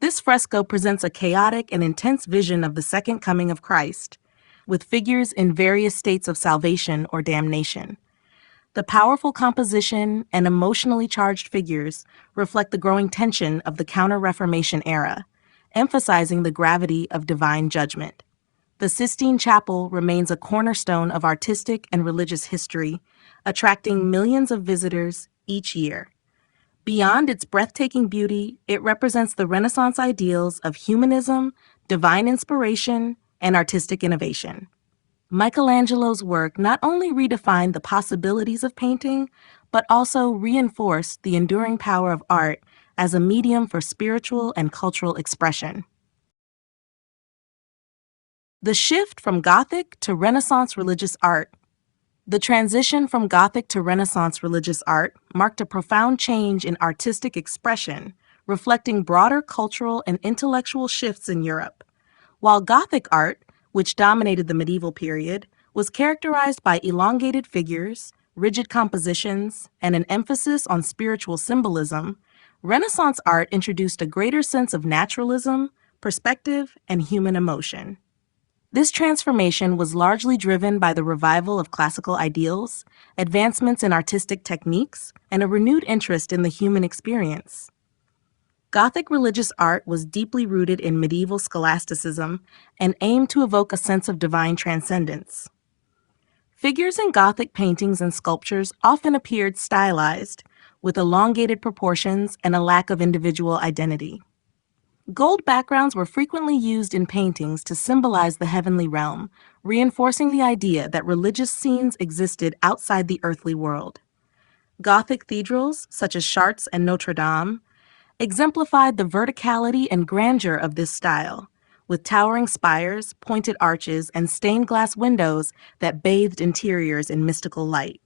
this fresco presents a chaotic and intense vision of the second coming of Christ, with figures in various states of salvation or damnation. The powerful composition and emotionally charged figures reflect the growing tension of the Counter-Reformation era, emphasizing the gravity of divine judgment. The Sistine Chapel remains a cornerstone of artistic and religious history, attracting millions of visitors each year. Beyond its breathtaking beauty, it represents the Renaissance ideals of humanism, divine inspiration, and artistic innovation. Michelangelo's work not only redefined the possibilities of painting, but also reinforced the enduring power of art as a medium for spiritual and cultural expression. The shift from Gothic to Renaissance religious art. The transition from Gothic to Renaissance religious art marked a profound change in artistic expression, reflecting broader cultural and intellectual shifts in Europe. While Gothic art, which dominated the medieval period, was characterized by elongated figures, rigid compositions, and an emphasis on spiritual symbolism, Renaissance art introduced a greater sense of naturalism, perspective, and human emotion. This transformation was largely driven by the revival of classical ideals, advancements in artistic techniques, and a renewed interest in the human experience. Gothic religious art was deeply rooted in medieval scholasticism and aimed to evoke a sense of divine transcendence. Figures in Gothic paintings and sculptures often appeared stylized, with elongated proportions and a lack of individual identity. Gold backgrounds were frequently used in paintings to symbolize the heavenly realm, reinforcing the idea that religious scenes existed outside the earthly world. Gothic cathedrals, such as Chartres and Notre Dame, exemplified the verticality and grandeur of this style, with towering spires, pointed arches, and stained glass windows that bathed interiors in mystical light.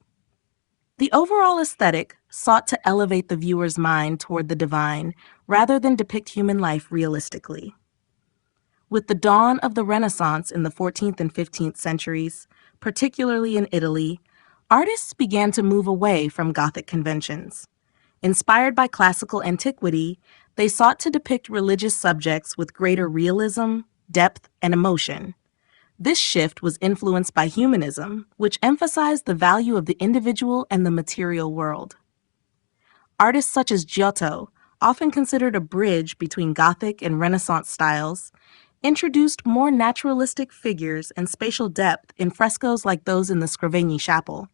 The overall aesthetic sought to elevate the viewer's mind toward the divine rather than depict human life realistically. With the dawn of the Renaissance in the 14th and 15th centuries, particularly in Italy, artists began to move away from Gothic conventions. Inspired by classical antiquity, they sought to depict religious subjects with greater realism, depth, and emotion. This shift was influenced by humanism, which emphasized the value of the individual and the material world. Artists such as Giotto, often considered a bridge between Gothic and Renaissance styles, introduced more naturalistic figures and spatial depth in frescoes like those in the Scrovegni Chapel.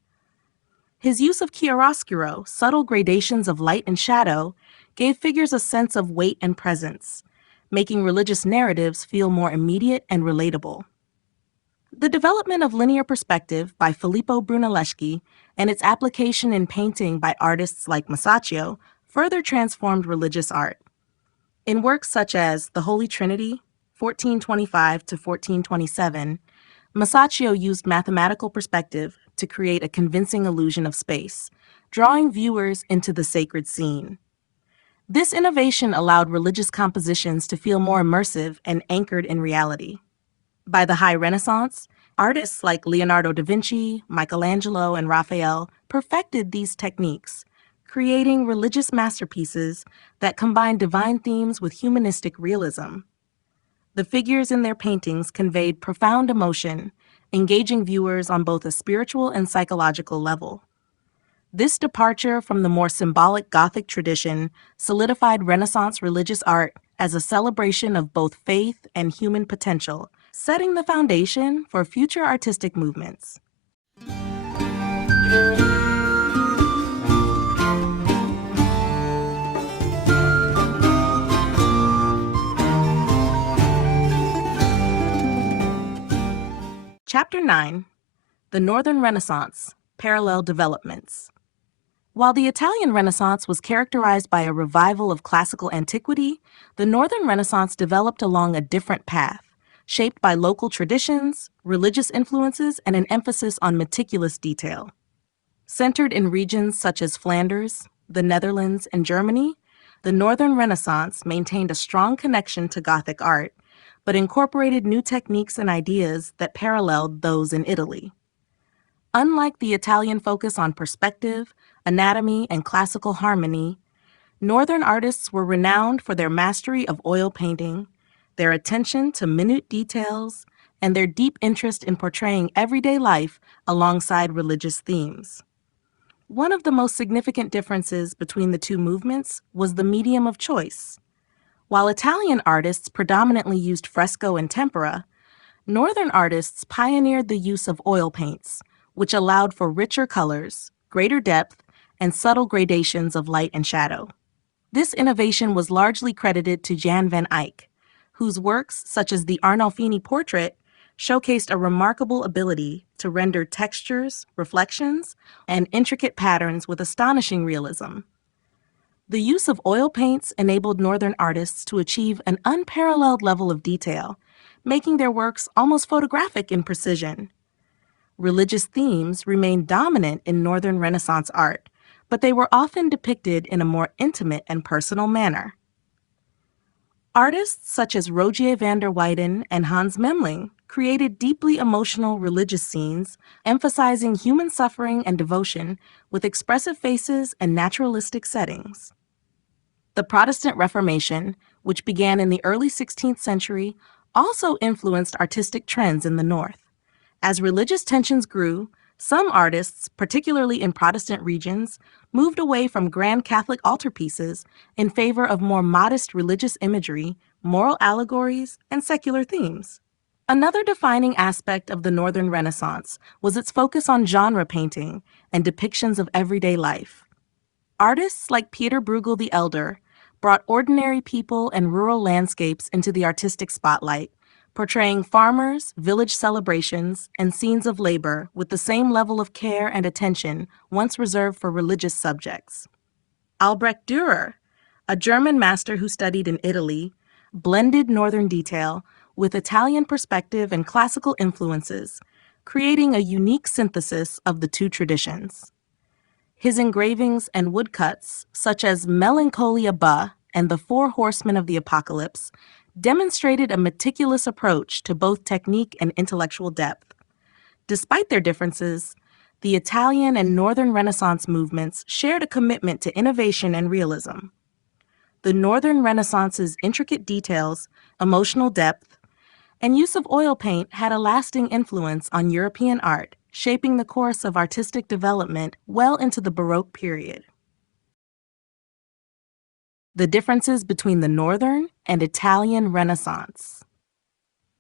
His use of chiaroscuro, subtle gradations of light and shadow, gave figures a sense of weight and presence, making religious narratives feel more immediate and relatable. The development of linear perspective by Filippo Brunelleschi and its application in painting by artists like Masaccio further transformed religious art. In works such as The Holy Trinity, 1425 to 1427, Masaccio used mathematical perspective to create a convincing illusion of space, drawing viewers into the sacred scene. This innovation allowed religious compositions to feel more immersive and anchored in reality. By the High Renaissance, artists like Leonardo da Vinci, Michelangelo, and Raphael perfected these techniques, creating religious masterpieces that combined divine themes with humanistic realism. The figures in their paintings conveyed profound emotion, engaging viewers on both a spiritual and psychological level. This departure from the more symbolic Gothic tradition solidified Renaissance religious art as a celebration of both faith and human potential, setting the foundation for future artistic movements. Chapter 9: The Northern Renaissance, Parallel Developments. While the Italian Renaissance was characterized by a revival of classical antiquity, the Northern Renaissance developed along a different path, shaped by local traditions, religious influences, and an emphasis on meticulous detail. Centered in regions such as Flanders, the Netherlands, and Germany, the Northern Renaissance maintained a strong connection to Gothic art, but incorporated new techniques and ideas that paralleled those in Italy. Unlike the Italian focus on perspective, anatomy, and classical harmony, Northern artists were renowned for their mastery of oil painting, their attention to minute details, and their deep interest in portraying everyday life alongside religious themes. One of the most significant differences between the two movements was the medium of choice. While Italian artists predominantly used fresco and tempera, Northern artists pioneered the use of oil paints, which allowed for richer colors, greater depth, and subtle gradations of light and shadow. This innovation was largely credited to Jan van Eyck, whose works, such as the Arnolfini portrait, showcased a remarkable ability to render textures, reflections, and intricate patterns with astonishing realism. The use of oil paints enabled Northern artists to achieve an unparalleled level of detail, making their works almost photographic in precision. Religious themes remained dominant in Northern Renaissance art, but they were often depicted in a more intimate and personal manner. Artists such as Rogier van der Weyden and Hans Memling created deeply emotional religious scenes, emphasizing human suffering and devotion with expressive faces and naturalistic settings. The Protestant Reformation, which began in the early 16th century, also influenced artistic trends in the North. As religious tensions grew, some artists, particularly in Protestant regions, moved away from grand Catholic altarpieces in favor of more modest religious imagery, moral allegories, and secular themes. Another defining aspect of the Northern Renaissance was its focus on genre painting and depictions of everyday life. Artists like Peter Bruegel the Elder brought ordinary people and rural landscapes into the artistic spotlight, portraying farmers, village celebrations, and scenes of labor with the same level of care and attention once reserved for religious subjects. Albrecht Dürer, a German master who studied in Italy, blended Northern detail with Italian perspective and classical influences, creating a unique synthesis of the two traditions. His engravings and woodcuts, such as Melancholia Bas and the Four Horsemen of the Apocalypse, demonstrated a meticulous approach to both technique and intellectual depth. Despite their differences, the Italian and Northern Renaissance movements shared a commitment to innovation and realism. The Northern Renaissance's intricate details, emotional depth, and use of oil paint had a lasting influence on European art, shaping the course of artistic development well into the Baroque period. The differences between the Northern and Italian Renaissance.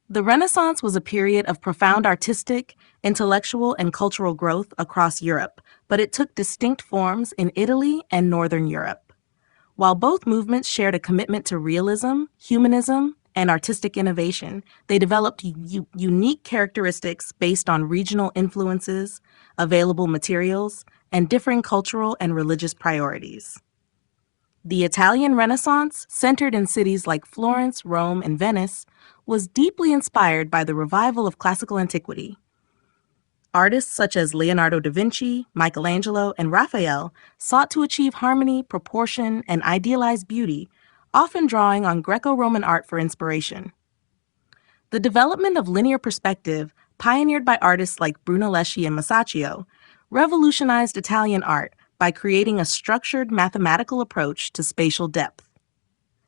The Renaissance was a period of profound artistic, intellectual, and cultural growth across Europe, but it took distinct forms in Italy and Northern Europe. While both movements shared a commitment to realism, humanism, and artistic innovation, they developed unique characteristics based on regional influences, available materials, and differing cultural and religious priorities. The Italian Renaissance, centered in cities like Florence, Rome, and Venice, was deeply inspired by the revival of classical antiquity. Artists such as Leonardo da Vinci, Michelangelo, and Raphael sought to achieve harmony, proportion, and idealized beauty, often drawing on Greco-Roman art for inspiration. The development of linear perspective, pioneered by artists like Brunelleschi and Masaccio, revolutionized Italian art by creating a structured mathematical approach to spatial depth.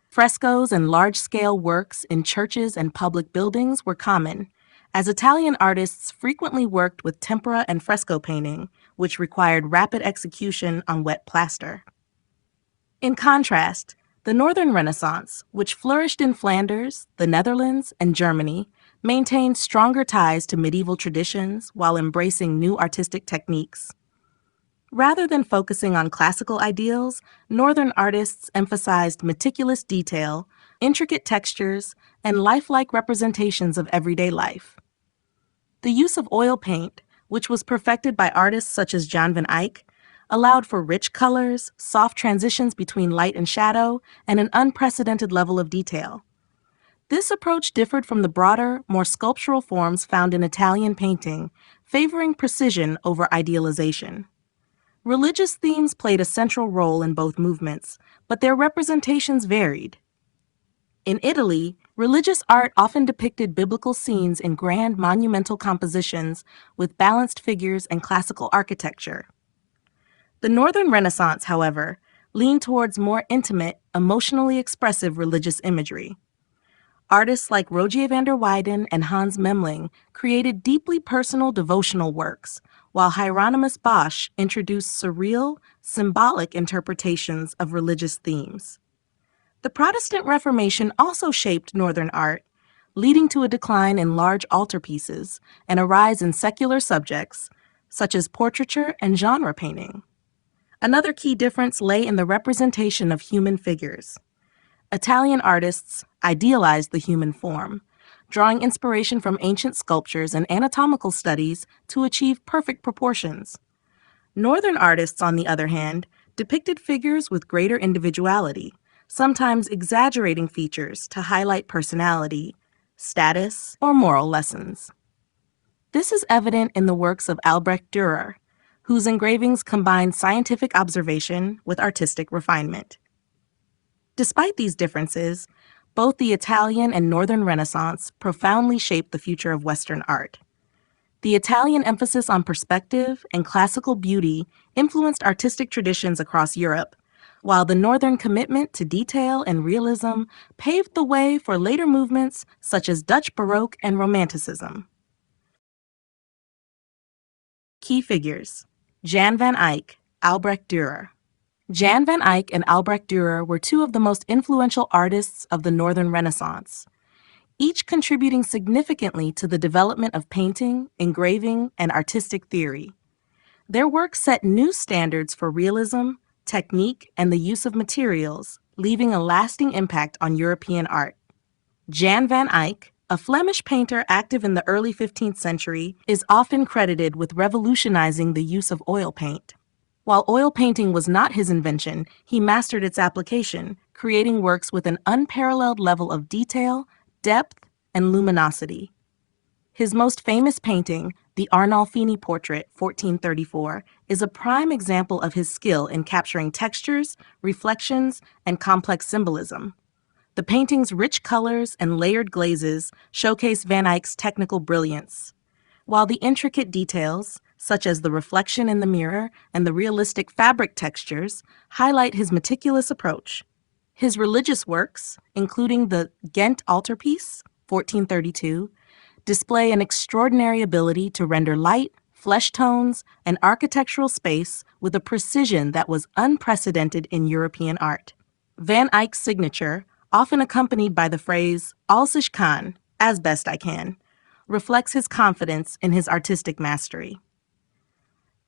Frescoes and large-scale works in churches and public buildings were common, as Italian artists frequently worked with tempera and fresco painting, which required rapid execution on wet plaster. In contrast, The Northern Renaissance, which flourished in Flanders, the Netherlands, and Germany, maintained stronger ties to medieval traditions while embracing new artistic techniques. Rather than focusing on classical ideals, Northern artists emphasized meticulous detail, intricate textures, and lifelike representations of everyday life. The use of oil paint, which was perfected by artists such as Jan van Eyck, allowed for rich colors, soft transitions between light and shadow, and an unprecedented level of detail. This approach differed from the broader, more sculptural forms found in Italian painting, favoring precision over idealization. Religious themes played a central role in both movements, but their representations varied. In Italy, religious art often depicted biblical scenes in grand monumental compositions with balanced figures and classical architecture. The Northern Renaissance, however, leaned towards more intimate, emotionally expressive religious imagery. Artists like Rogier van der Weyden and Hans Memling created deeply personal devotional works, while Hieronymus Bosch introduced surreal, symbolic interpretations of religious themes. The Protestant Reformation also shaped Northern art, leading to a decline in large altarpieces and a rise in secular subjects, such as portraiture and genre painting. Another key difference lay in the representation of human figures. Italian artists idealized the human form, drawing inspiration from ancient sculptures and anatomical studies to achieve perfect proportions. Northern artists, on the other hand, depicted figures with greater individuality, sometimes exaggerating features to highlight personality, status, or moral lessons. This is evident in the works of Albrecht Dürer, whose engravings combine scientific observation with artistic refinement. Despite these differences, both the Italian and Northern Renaissance profoundly shaped the future of Western art. The Italian emphasis on perspective and classical beauty influenced artistic traditions across Europe, while the Northern commitment to detail and realism paved the way for later movements such as Dutch Baroque and Romanticism. Key figures: Jan van Eyck, Albrecht Dürer. Jan van Eyck and Albrecht Dürer were two of the most influential artists of the Northern Renaissance, each contributing significantly to the development of painting, engraving, and artistic theory. Their work set new standards for realism, technique, and the use of materials, leaving a lasting impact on European art. Jan van Eyck, a Flemish painter active in the early 15th century, is often credited with revolutionizing the use of oil paint. While oil painting was not his invention, he mastered its application, creating works with an unparalleled level of detail, depth, and luminosity. His most famous painting, the Arnolfini portrait, 1434, is a prime example of his skill in capturing textures, reflections, and complex symbolism. The painting's rich colors and layered glazes showcase Van Eyck's technical brilliance, while the intricate details, such as the reflection in the mirror and the realistic fabric textures, highlight his meticulous approach. His religious works, including the Ghent altarpiece, 1432, display an extraordinary ability to render light, flesh tones, and architectural space with a precision that was unprecedented in European art. Van Eyck's signature, often accompanied by the phrase "Als ich kann," as best I can, reflects his confidence in his artistic mastery.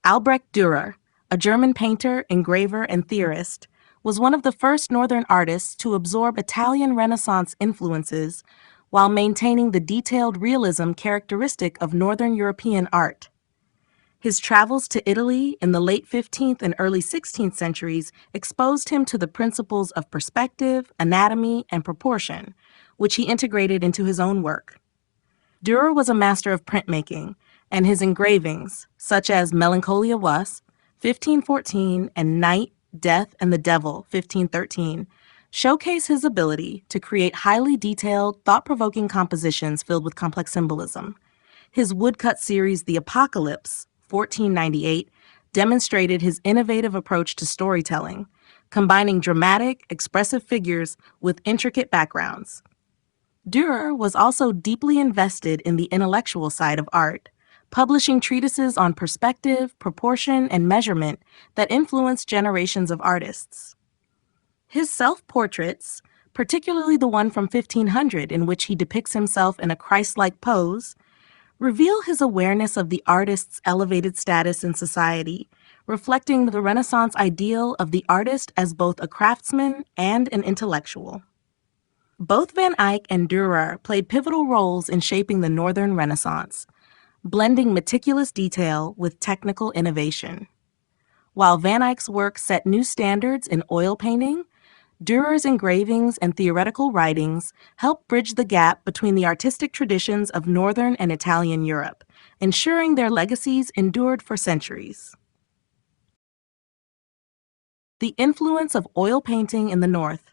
Albrecht Dürer, a German painter, engraver, and theorist, was one of the first Northern artists to absorb Italian Renaissance influences while maintaining the detailed realism characteristic of Northern European art. His travels to Italy in the late 15th and early 16th centuries exposed him to the principles of perspective, anatomy, and proportion, which he integrated into his own work. Dürer was a master of printmaking, and his engravings, such as Melancholia Was, 1514, and Night, Death, and the Devil, 1513, showcase his ability to create highly detailed, thought-provoking compositions filled with complex symbolism. His woodcut series, The Apocalypse, 1498, demonstrated his innovative approach to storytelling, combining dramatic, expressive figures with intricate backgrounds. Dürer was also deeply invested in the intellectual side of art, publishing treatises on perspective, proportion, and measurement that influenced generations of artists. His self-portraits, particularly the one from 1500 in which he depicts himself in a Christ-like pose, reveal his awareness of the artist's elevated status in society, reflecting the Renaissance ideal of the artist as both a craftsman and an intellectual. Both Van Eyck and Dürer played pivotal roles in shaping the Northern Renaissance, blending meticulous detail with technical innovation. While Van Eyck's work set new standards in oil painting, Dürer's engravings and theoretical writings helped bridge the gap between the artistic traditions of Northern and Italian Europe, ensuring their legacies endured for centuries. The influence of oil painting in the North.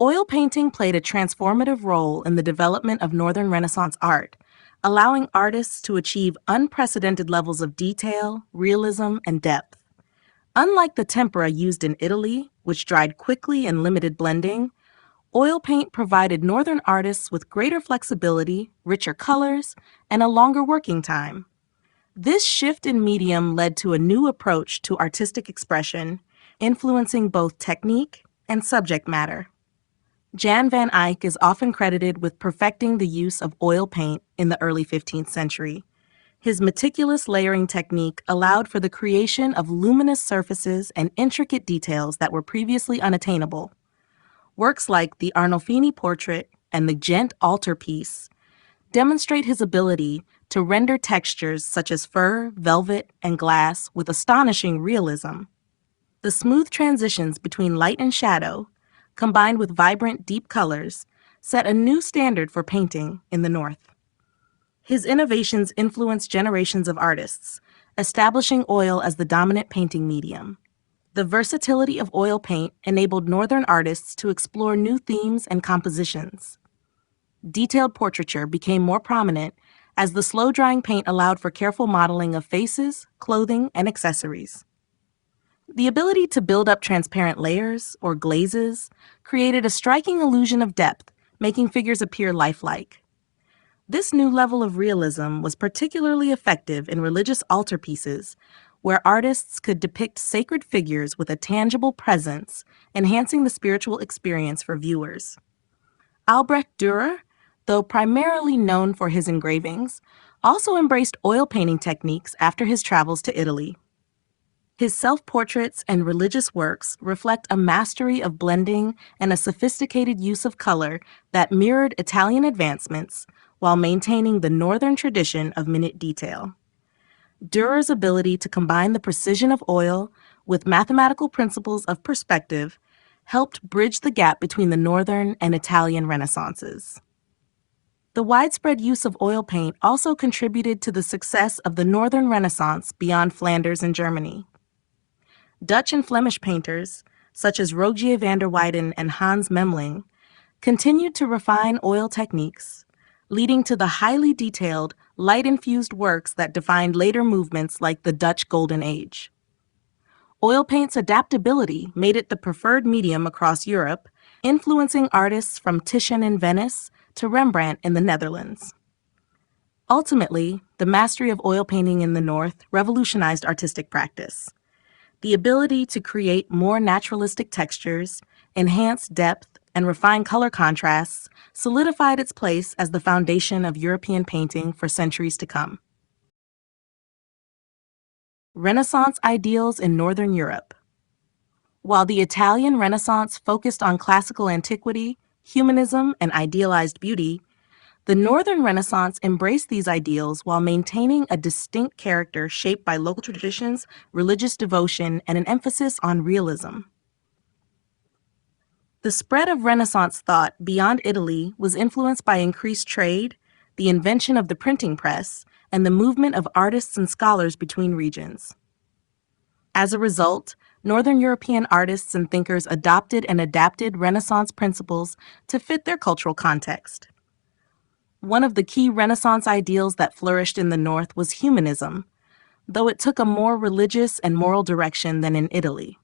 Oil painting played a transformative role in the development of Northern Renaissance art, allowing artists to achieve unprecedented levels of detail, realism, and depth. Unlike the tempera used in Italy, which dried quickly and limited blending, oil paint provided Northern artists with greater flexibility, richer colors, and a longer working time. This shift in medium led to a new approach to artistic expression, influencing both technique and subject matter. Jan van Eyck is often credited with perfecting the use of oil paint in the early 15th century. His meticulous layering technique allowed for the creation of luminous surfaces and intricate details that were previously unattainable. Works like the Arnolfini portrait and the Gent altarpiece demonstrate his ability to render textures such as fur, velvet, and glass with astonishing realism. The smooth transitions between light and shadow, combined with vibrant, deep colors, set a new standard for painting in the North. His innovations influenced generations of artists, establishing oil as the dominant painting medium. The versatility of oil paint enabled Northern artists to explore new themes and compositions. Detailed portraiture became more prominent as the slow-drying paint allowed for careful modeling of faces, clothing, and accessories. The ability to build up transparent layers, or glazes, created a striking illusion of depth, making figures appear lifelike. This new level of realism was particularly effective in religious altarpieces, where artists could depict sacred figures with a tangible presence, enhancing the spiritual experience for viewers. Albrecht Dürer, though primarily known for his engravings, also embraced oil painting techniques after his travels to Italy. His self-portraits and religious works reflect a mastery of blending and a sophisticated use of color that mirrored Italian advancements while maintaining the Northern tradition of minute detail. Dürer's ability to combine the precision of oil with mathematical principles of perspective helped bridge the gap between the Northern and Italian Renaissances. The widespread use of oil paint also contributed to the success of the Northern Renaissance beyond Flanders and Germany. Dutch and Flemish painters, such as Rogier van der Weyden and Hans Memling, continued to refine oil techniques, leading to the highly detailed, light-infused works that defined later movements like the Dutch Golden Age. Oil paint's adaptability made it the preferred medium across Europe, influencing artists from Titian in Venice to Rembrandt in the Netherlands. Ultimately, the mastery of oil painting in the North revolutionized artistic practice. The ability to create more naturalistic textures, enhance depth, and refine color contrasts solidified its place as the foundation of European painting for centuries to come. Renaissance ideals in Northern Europe. While the Italian Renaissance focused on classical antiquity, humanism, and idealized beauty, the Northern Renaissance embraced these ideals while maintaining a distinct character shaped by local traditions, religious devotion, and an emphasis on realism. The spread of Renaissance thought beyond Italy was influenced by increased trade, the invention of the printing press, and the movement of artists and scholars between regions. As a result, Northern European artists and thinkers adopted and adapted Renaissance principles to fit their cultural context. One of the key Renaissance ideals that flourished in the North was humanism, though it took a more religious and moral direction than in Italy.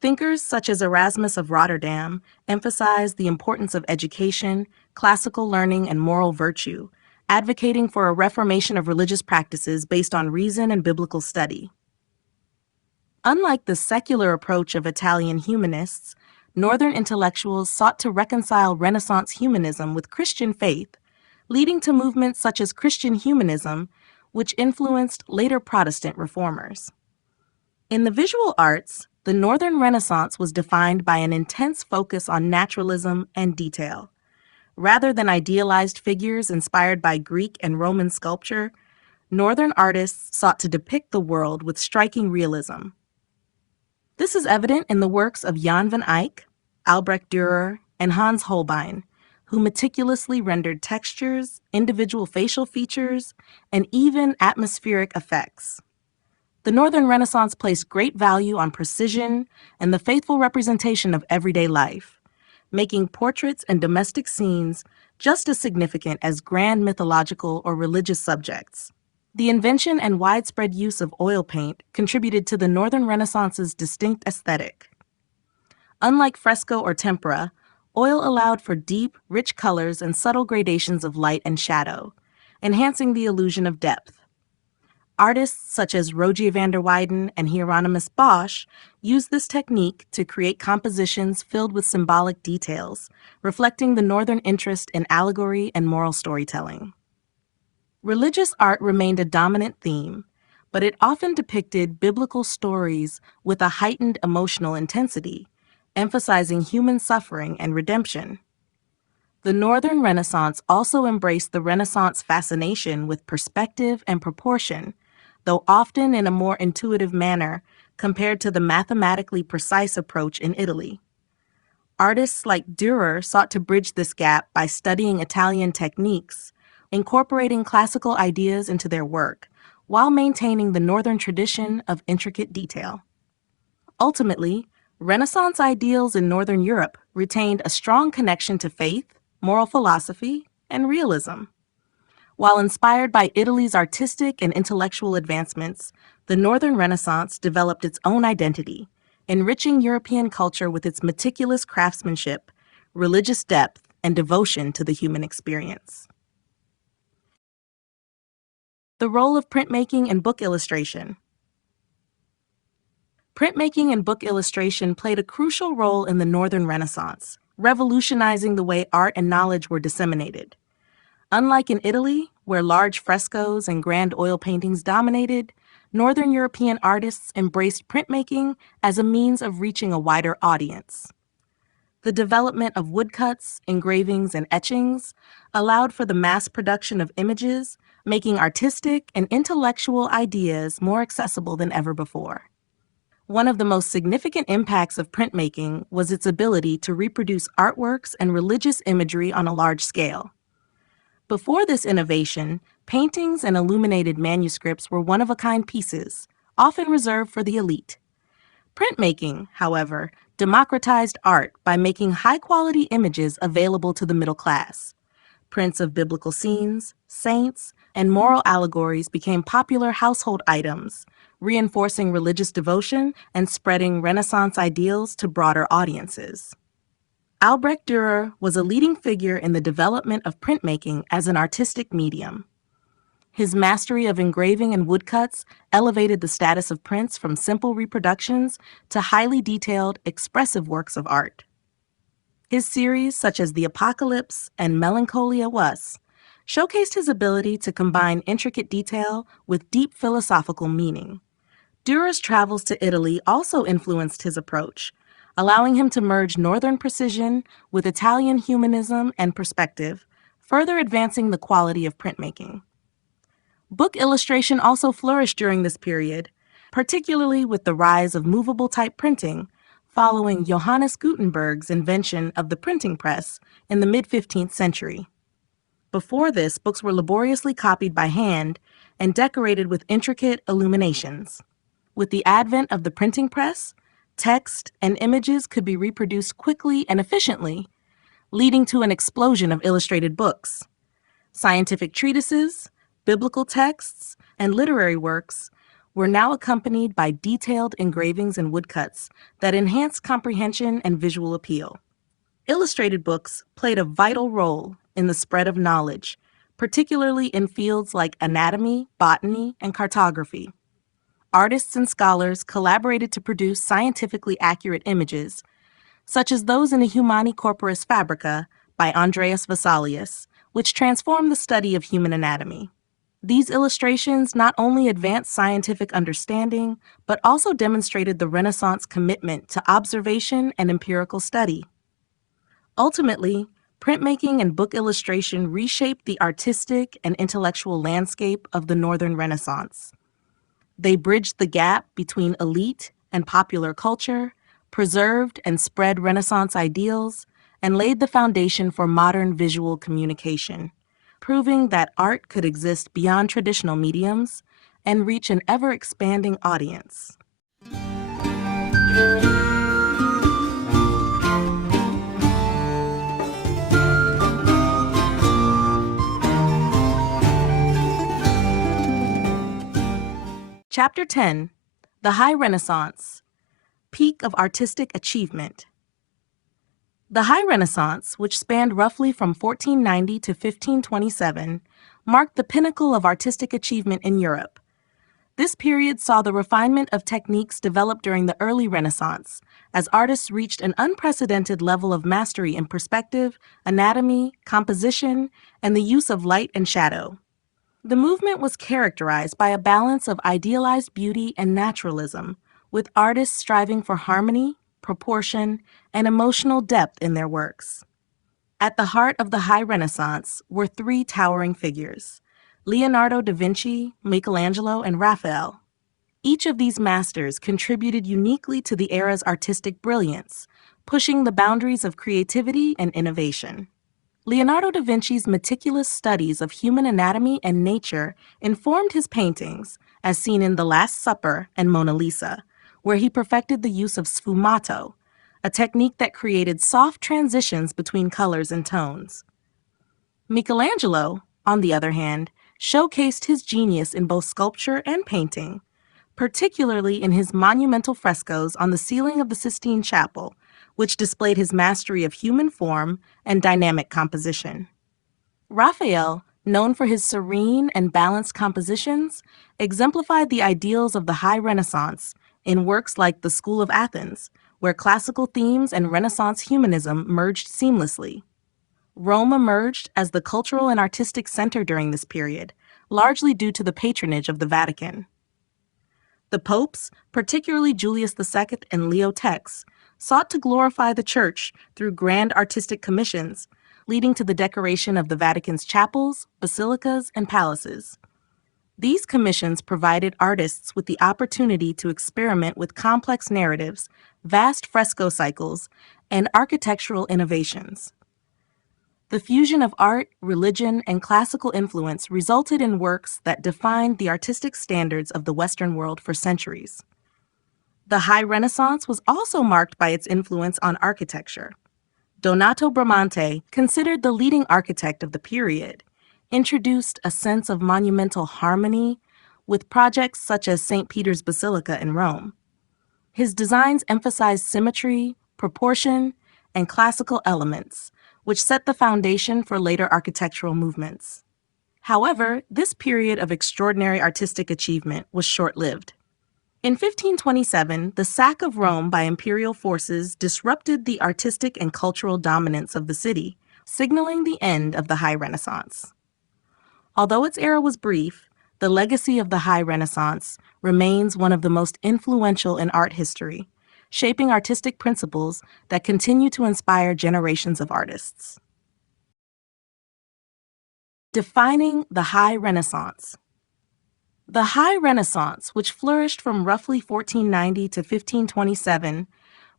Thinkers such as Erasmus of Rotterdam emphasized the importance of education, classical learning, and moral virtue, advocating for a reformation of religious practices based on reason and biblical study. Unlike the secular approach of Italian humanists, Northern intellectuals sought to reconcile Renaissance humanism with Christian faith, leading to movements such as Christian humanism, which influenced later Protestant reformers. In the visual arts, the Northern Renaissance was defined by an intense focus on naturalism and detail. Rather than idealized figures inspired by Greek and Roman sculpture, Northern artists sought to depict the world with striking realism. This is evident in the works of Jan van Eyck, Albrecht Dürer, and Hans Holbein, who meticulously rendered textures, individual facial features, and even atmospheric effects. The Northern Renaissance placed great value on precision and the faithful representation of everyday life, making portraits and domestic scenes just as significant as grand mythological or religious subjects. The invention and widespread use of oil paint contributed to the Northern Renaissance's distinct aesthetic. Unlike fresco or tempera, oil allowed for deep, rich colors and subtle gradations of light and shadow, enhancing the illusion of depth. Artists such as Rogier van der Weyden and Hieronymus Bosch used this technique to create compositions filled with symbolic details, reflecting the Northern interest in allegory and moral storytelling. Religious art remained a dominant theme, but it often depicted biblical stories with a heightened emotional intensity, emphasizing human suffering and redemption. The Northern Renaissance also embraced the Renaissance fascination with perspective and proportion, though often in a more intuitive manner compared to the mathematically precise approach in Italy. Artists like Dürer sought to bridge this gap by studying Italian techniques, incorporating classical ideas into their work, while maintaining the Northern tradition of intricate detail. Ultimately, Renaissance ideals in Northern Europe retained a strong connection to faith, moral philosophy, and realism. While inspired by Italy's artistic and intellectual advancements, the Northern Renaissance developed its own identity, enriching European culture with its meticulous craftsmanship, religious depth, and devotion to the human experience. The role of printmaking and book illustration. Printmaking and book illustration played a crucial role in the Northern Renaissance, revolutionizing the way art and knowledge were disseminated. Unlike in Italy, where large frescoes and grand oil paintings dominated, Northern European artists embraced printmaking as a means of reaching a wider audience. The development of woodcuts, engravings, and etchings allowed for the mass production of images, making artistic and intellectual ideas more accessible than ever before. One of the most significant impacts of printmaking was its ability to reproduce artworks and religious imagery on a large scale. Before this innovation, paintings and illuminated manuscripts were one-of-a-kind pieces, often reserved for the elite. Printmaking, however, democratized art by making high-quality images available to the middle class. Prints of biblical scenes, saints, and moral allegories became popular household items, reinforcing religious devotion and spreading Renaissance ideals to broader audiences. Albrecht Dürer was a leading figure in the development of printmaking as an artistic medium. His mastery of engraving and woodcuts elevated the status of prints from simple reproductions to highly detailed, expressive works of art. His series, such as The Apocalypse and Melancholia Was, showcased his ability to combine intricate detail with deep philosophical meaning. Dürer's travels to Italy also influenced his approach, allowing him to merge Northern precision with Italian humanism and perspective, further advancing the quality of printmaking. Book illustration also flourished during this period, particularly with the rise of movable type printing, following Johannes Gutenberg's invention of the printing press in the mid-15th century. Before this, books were laboriously copied by hand and decorated with intricate illuminations. With the advent of the printing press, text and images could be reproduced quickly and efficiently, leading to an explosion of illustrated books. Scientific treatises, biblical texts, and literary works were now accompanied by detailed engravings and woodcuts that enhanced comprehension and visual appeal. Illustrated books played a vital role in the spread of knowledge, particularly in fields like anatomy, botany, and cartography. Artists and scholars collaborated to produce scientifically accurate images, such as those in the Humani Corporis Fabrica by Andreas Vesalius, which transformed the study of human anatomy. These illustrations not only advanced scientific understanding, but also demonstrated the Renaissance commitment to observation and empirical study. Ultimately, printmaking and book illustration reshaped the artistic and intellectual landscape of the Northern Renaissance. They bridged the gap between elite and popular culture, preserved and spread Renaissance ideals, and laid the foundation for modern visual communication, proving that art could exist beyond traditional mediums and reach an ever-expanding audience. Chapter 10: The High Renaissance, Peak of Artistic Achievement. The High Renaissance, which spanned roughly from 1490 to 1527, marked the pinnacle of artistic achievement in Europe. This period saw the refinement of techniques developed during the early Renaissance, as artists reached an unprecedented level of mastery in perspective, anatomy, composition, and the use of light and shadow. The movement was characterized by a balance of idealized beauty and naturalism, with artists striving for harmony, proportion, and emotional depth in their works. At the heart of the High Renaissance were three towering figures: Leonardo da Vinci, Michelangelo, and Raphael. Each of these masters contributed uniquely to the era's artistic brilliance, pushing the boundaries of creativity and innovation. Leonardo da Vinci's meticulous studies of human anatomy and nature informed his paintings, as seen in The Last Supper and Mona Lisa, where he perfected the use of sfumato, a technique that created soft transitions between colors and tones. Michelangelo, on the other hand, showcased his genius in both sculpture and painting, particularly in his monumental frescoes on the ceiling of the Sistine Chapel, which displayed his mastery of human form and dynamic composition. Raphael, known for his serene and balanced compositions, exemplified the ideals of the High Renaissance in works like The School of Athens, where classical themes and Renaissance humanism merged seamlessly. Rome emerged as the cultural and artistic center during this period, largely due to the patronage of the Vatican. The popes, particularly Julius II and Leo X, sought to glorify the Church through grand artistic commissions, leading to the decoration of the Vatican's chapels, basilicas, and palaces. These commissions provided artists with the opportunity to experiment with complex narratives, vast fresco cycles, and architectural innovations. The fusion of art, religion, and classical influence resulted in works that defined the artistic standards of the Western world for centuries. The High Renaissance was also marked by its influence on architecture. Donato Bramante, considered the leading architect of the period, introduced a sense of monumental harmony with projects such as St. Peter's Basilica in Rome. His designs emphasized symmetry, proportion, and classical elements, which set the foundation for later architectural movements. However, this period of extraordinary artistic achievement was short-lived. In 1527, the sack of Rome by imperial forces disrupted the artistic and cultural dominance of the city, signaling the end of the High Renaissance. Although its era was brief, the legacy of the High Renaissance remains one of the most influential in art history, shaping artistic principles that continue to inspire generations of artists. Defining the High Renaissance. The High Renaissance, which flourished from roughly 1490 to 1527,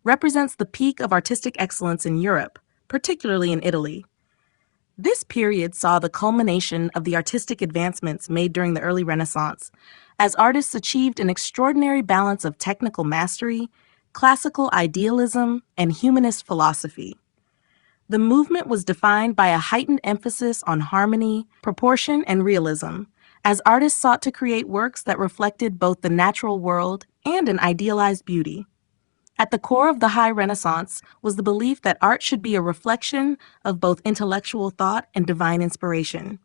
represents the peak of artistic excellence in Europe, particularly in Italy. This period saw the culmination of the artistic advancements made during the early Renaissance, as artists achieved an extraordinary balance of technical mastery, classical idealism, and humanist philosophy. The movement was defined by a heightened emphasis on harmony, proportion, and realism, as artists sought to create works that reflected both the natural world and an idealized beauty. At the core of the High Renaissance was the belief that art should be a reflection of both intellectual thought and divine inspiration.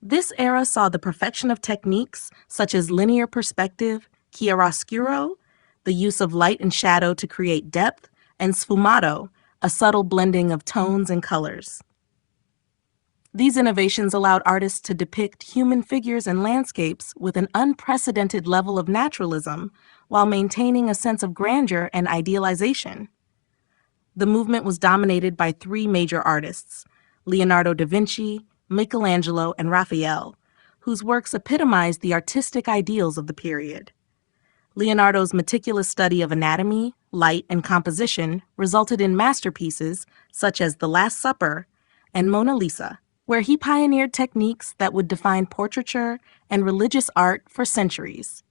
This era saw the perfection of techniques such as linear perspective, chiaroscuro, the use of light and shadow to create depth, and sfumato, a subtle blending of tones and colors. These innovations allowed artists to depict human figures and landscapes with an unprecedented level of naturalism while maintaining a sense of grandeur and idealization. The movement was dominated by three major artists, Leonardo da Vinci, Michelangelo, and Raphael, whose works epitomized the artistic ideals of the period. Leonardo's meticulous study of anatomy, light, and composition resulted in masterpieces such as The Last Supper and Mona Lisa, where he pioneered techniques that would define portraiture and religious art for centuries.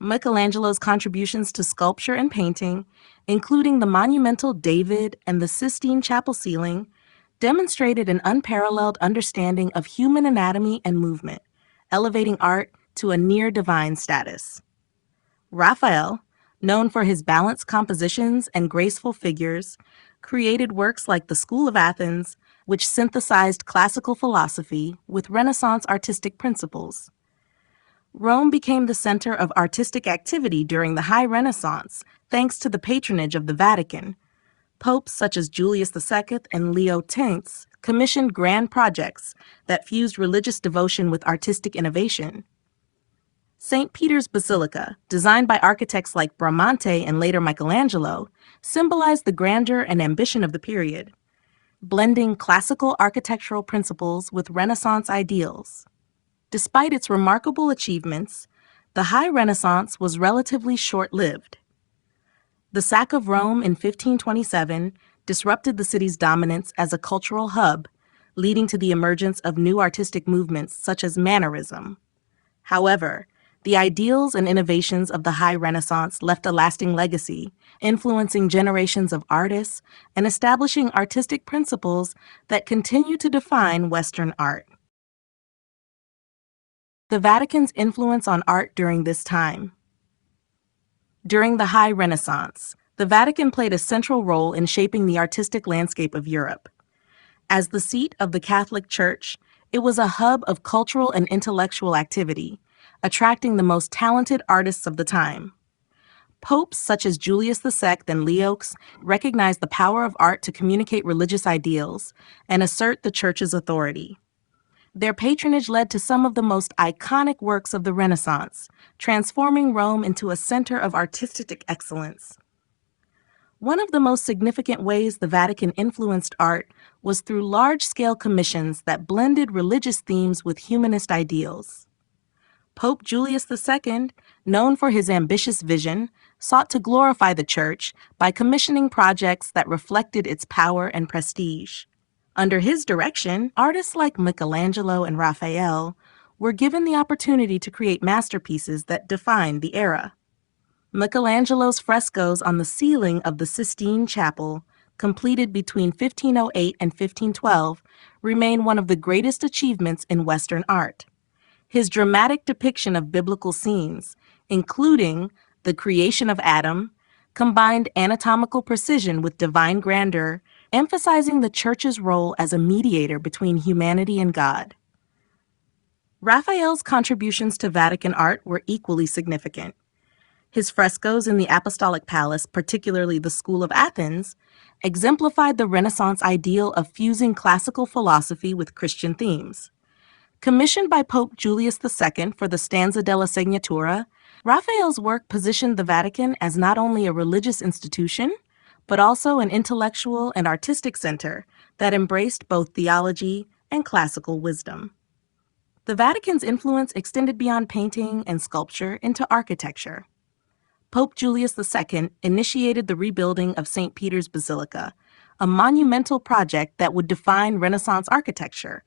Michelangelo's contributions to sculpture and painting, including the monumental David and the Sistine Chapel ceiling, demonstrated an unparalleled understanding of human anatomy and movement, elevating art to a near-divine status. Raphael, known for his balanced compositions and graceful figures, created works like the School of Athens, which synthesized classical philosophy with Renaissance artistic principles. Rome became the center of artistic activity during the High Renaissance, thanks to the patronage of the Vatican. Popes such as Julius II and Leo X commissioned grand projects that fused religious devotion with artistic innovation. St. Peter's Basilica, designed by architects like Bramante and later Michelangelo, symbolized the grandeur and ambition of the period, blending classical architectural principles with Renaissance ideals. Despite its remarkable achievements, the High Renaissance was relatively short-lived. The sack of Rome in 1527 disrupted the city's dominance as a cultural hub, leading to the emergence of new artistic movements such as Mannerism. However, the ideals and innovations of the High Renaissance left a lasting legacy, influencing generations of artists and establishing artistic principles that continue to define Western art. The Vatican's influence on art during this time. During the High Renaissance, the Vatican played a central role in shaping the artistic landscape of Europe. As the seat of the Catholic Church, it was a hub of cultural and intellectual activity, attracting the most talented artists of the time. Popes such as Julius II and Leo X recognized the power of art to communicate religious ideals and assert the Church's authority. Their patronage led to some of the most iconic works of the Renaissance, transforming Rome into a center of artistic excellence. One of the most significant ways the Vatican influenced art was through large-scale commissions that blended religious themes with humanist ideals. Pope Julius II, known for his ambitious vision, sought to glorify the Church by commissioning projects that reflected its power and prestige. Under his direction, artists like Michelangelo and Raphael were given the opportunity to create masterpieces that defined the era. Michelangelo's frescoes on the ceiling of the Sistine Chapel, completed between 1508 and 1512, remain one of the greatest achievements in Western art. His dramatic depiction of biblical scenes, including the creation of Adam, combined anatomical precision with divine grandeur, emphasizing the Church's role as a mediator between humanity and God. Raphael's contributions to Vatican art were equally significant. His frescoes in the Apostolic Palace, particularly the School of Athens, exemplified the Renaissance ideal of fusing classical philosophy with Christian themes. Commissioned by Pope Julius II for the Stanza della Signatura, Raphael's work positioned the Vatican as not only a religious institution, but also an intellectual and artistic center that embraced both theology and classical wisdom. The Vatican's influence extended beyond painting and sculpture into architecture. Pope Julius II initiated the rebuilding of St. Peter's Basilica, a monumental project that would define Renaissance architecture.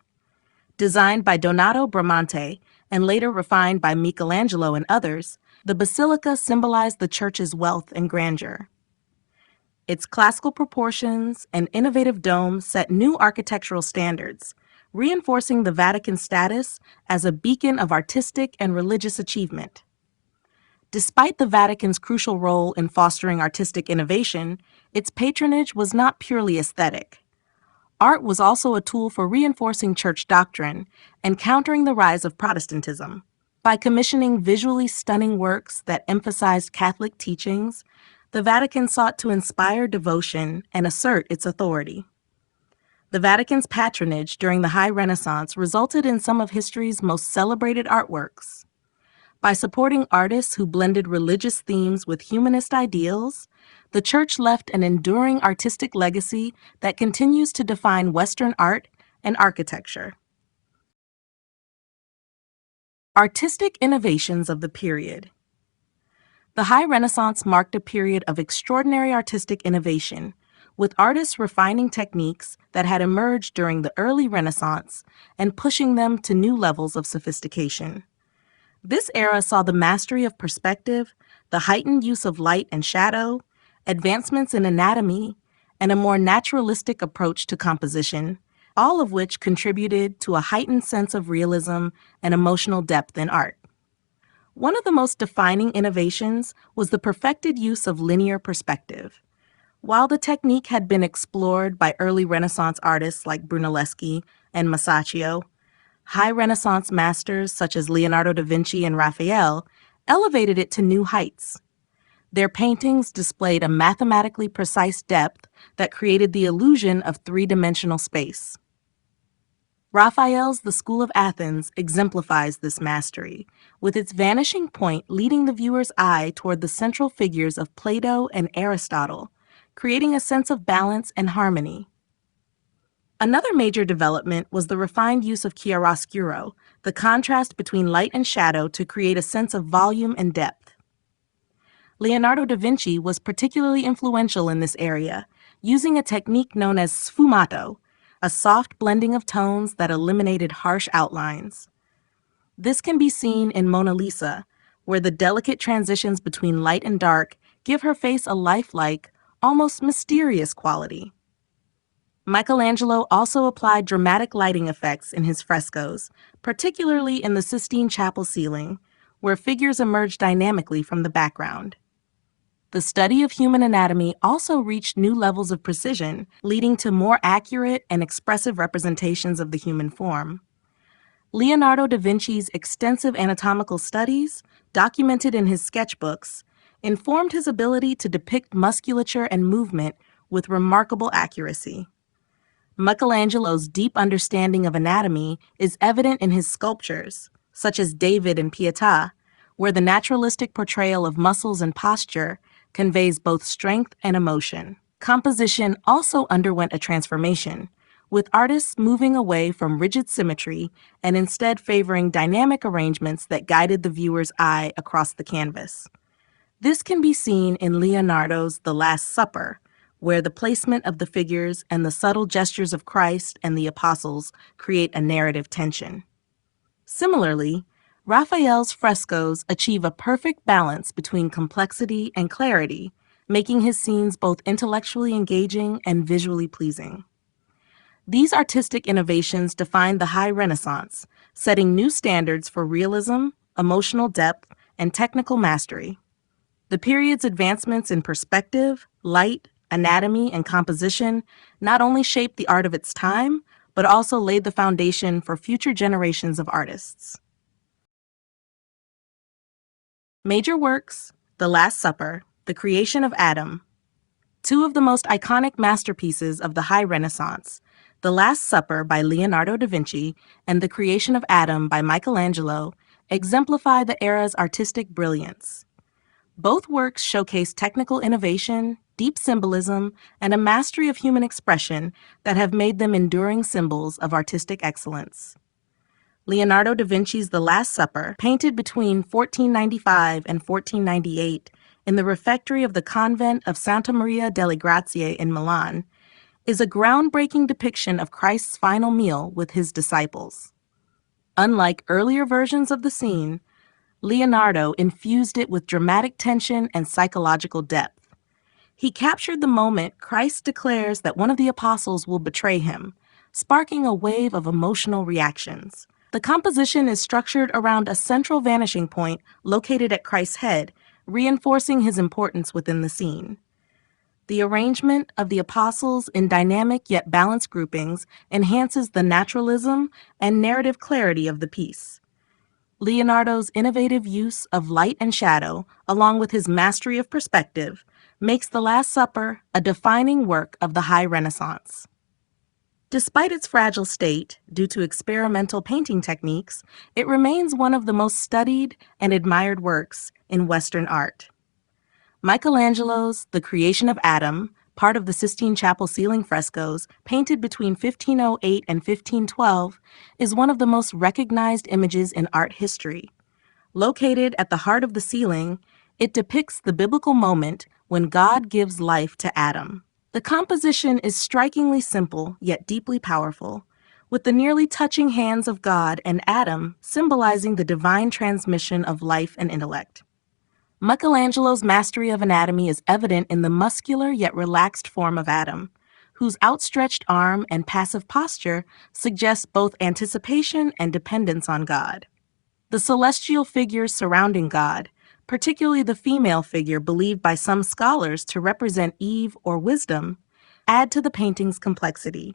Designed by Donato Bramante and later refined by Michelangelo and others, the basilica symbolized the Church's wealth and grandeur. Its classical proportions and innovative dome set new architectural standards, reinforcing the Vatican's status as a beacon of artistic and religious achievement. Despite the Vatican's crucial role in fostering artistic innovation, its patronage was not purely aesthetic. Art was also a tool for reinforcing Church doctrine and countering the rise of Protestantism. By commissioning visually stunning works that emphasized Catholic teachings, The Vatican sought to inspire devotion and assert its authority. The Vatican's patronage during the High Renaissance resulted in some of history's most celebrated artworks. By supporting artists who blended religious themes with humanist ideals, the Church left an enduring artistic legacy that continues to define Western art and architecture. Artistic innovations of the period. The High Renaissance marked a period of extraordinary artistic innovation, with artists refining techniques that had emerged during the early Renaissance and pushing them to new levels of sophistication. This era saw the mastery of perspective, the heightened use of light and shadow, advancements in anatomy, and a more naturalistic approach to composition, all of which contributed to a heightened sense of realism and emotional depth in art. One of the most defining innovations was the perfected use of linear perspective. While the technique had been explored by early Renaissance artists like Brunelleschi and Masaccio, High Renaissance masters such as Leonardo da Vinci and Raphael elevated it to new heights. Their paintings displayed a mathematically precise depth that created the illusion of three-dimensional space. Raphael's The School of Athens exemplifies this mastery, with its vanishing point leading the viewer's eye toward the central figures of Plato and Aristotle, creating a sense of balance and harmony. Another major development was the refined use of chiaroscuro, the contrast between light and shadow to create a sense of volume and depth. Leonardo da Vinci was particularly influential in this area, using a technique known as sfumato, a soft blending of tones that eliminated harsh outlines. This can be seen in Mona Lisa, where the delicate transitions between light and dark give her face a lifelike, almost mysterious quality. Michelangelo also applied dramatic lighting effects in his frescoes, particularly in the Sistine Chapel ceiling, where figures emerge dynamically from the background. The study of human anatomy also reached new levels of precision, leading to more accurate and expressive representations of the human form. Leonardo da Vinci's extensive anatomical studies, documented in his sketchbooks, informed his ability to depict musculature and movement with remarkable accuracy. Michelangelo's deep understanding of anatomy is evident in his sculptures, such as David and Pietà, where the naturalistic portrayal of muscles and posture conveys both strength and emotion. Composition also underwent a transformation, with artists moving away from rigid symmetry and instead favoring dynamic arrangements that guided the viewer's eye across the canvas. This can be seen in Leonardo's The Last Supper, where the placement of the figures and the subtle gestures of Christ and the apostles create a narrative tension. Similarly, Raphael's frescoes achieve a perfect balance between complexity and clarity, making his scenes both intellectually engaging and visually pleasing. These artistic innovations defined the High Renaissance, setting new standards for realism, emotional depth, and technical mastery. The period's advancements in perspective, light, anatomy, and composition not only shaped the art of its time, but also laid the foundation for future generations of artists. Major works: The Last Supper, The Creation of Adam. Two of the most iconic masterpieces of the High Renaissance, The Last Supper by Leonardo da Vinci and The Creation of Adam by Michelangelo, exemplify the era's artistic brilliance. Both works showcase technical innovation, deep symbolism, and a mastery of human expression that have made them enduring symbols of artistic excellence. Leonardo da Vinci's The Last Supper, painted between 1495 and 1498 in the refectory of the convent of Santa Maria delle Grazie in Milan, is a groundbreaking depiction of Christ's final meal with his disciples. Unlike earlier versions of the scene, Leonardo infused it with dramatic tension and psychological depth. He captured the moment Christ declares that one of the apostles will betray him, sparking a wave of emotional reactions. The composition is structured around a central vanishing point located at Christ's head, reinforcing his importance within the scene. The arrangement of the apostles in dynamic yet balanced groupings enhances the naturalism and narrative clarity of the piece. Leonardo's innovative use of light and shadow, along with his mastery of perspective, makes The Last Supper a defining work of the High Renaissance. Despite its fragile state, due to experimental painting techniques, it remains one of the most studied and admired works in Western art. Michelangelo's The Creation of Adam, part of the Sistine Chapel ceiling frescoes, painted between 1508 and 1512, is one of the most recognized images in art history. Located at the heart of the ceiling, it depicts the biblical moment when God gives life to Adam. The composition is strikingly simple yet deeply powerful, with the nearly touching hands of God and Adam symbolizing the divine transmission of life and intellect. Michelangelo's mastery of anatomy is evident in the muscular yet relaxed form of Adam, whose outstretched arm and passive posture suggest both anticipation and dependence on God. The celestial figures surrounding God, particularly the female figure believed by some scholars to represent Eve or wisdom, add to the painting's complexity.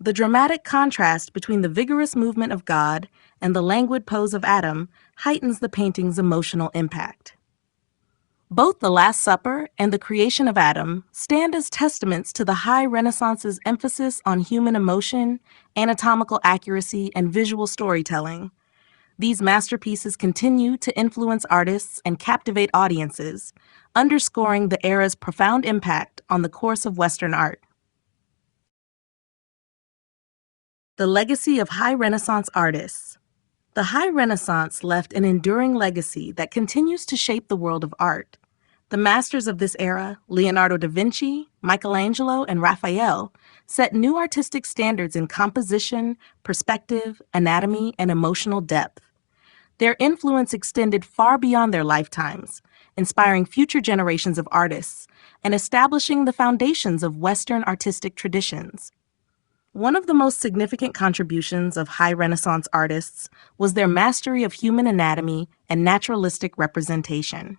The dramatic contrast between the vigorous movement of God and the languid pose of Adam heightens the painting's emotional impact. Both The Last Supper and The Creation of Adam stand as testaments to the High Renaissance's emphasis on human emotion, anatomical accuracy, and visual storytelling. These masterpieces continue to influence artists and captivate audiences, underscoring the era's profound impact on the course of Western art. The legacy of High Renaissance artists. The High Renaissance left an enduring legacy that continues to shape the world of art. The masters of this era, Leonardo da Vinci, Michelangelo, and Raphael, set new artistic standards in composition, perspective, anatomy, and emotional depth. Their influence extended far beyond their lifetimes, inspiring future generations of artists and establishing the foundations of Western artistic traditions. One of the most significant contributions of High Renaissance artists was their mastery of human anatomy and naturalistic representation.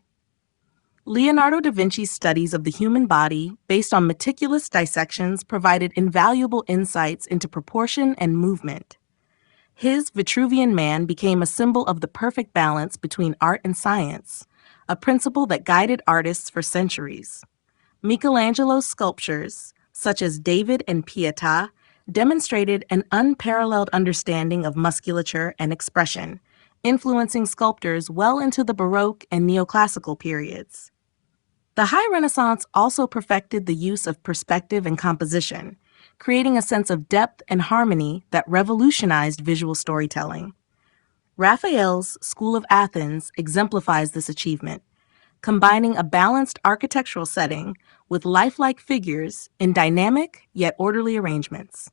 Leonardo da Vinci's studies of the human body, based on meticulous dissections, provided invaluable insights into proportion and movement. His Vitruvian Man became a symbol of the perfect balance between art and science, a principle that guided artists for centuries. Michelangelo's sculptures, such as David and Pietà, demonstrated an unparalleled understanding of musculature and expression, influencing sculptors well into the Baroque and Neoclassical periods. The High Renaissance also perfected the use of perspective and composition, creating a sense of depth and harmony that revolutionized visual storytelling. Raphael's School of Athens exemplifies this achievement, combining a balanced architectural setting with lifelike figures in dynamic yet orderly arrangements.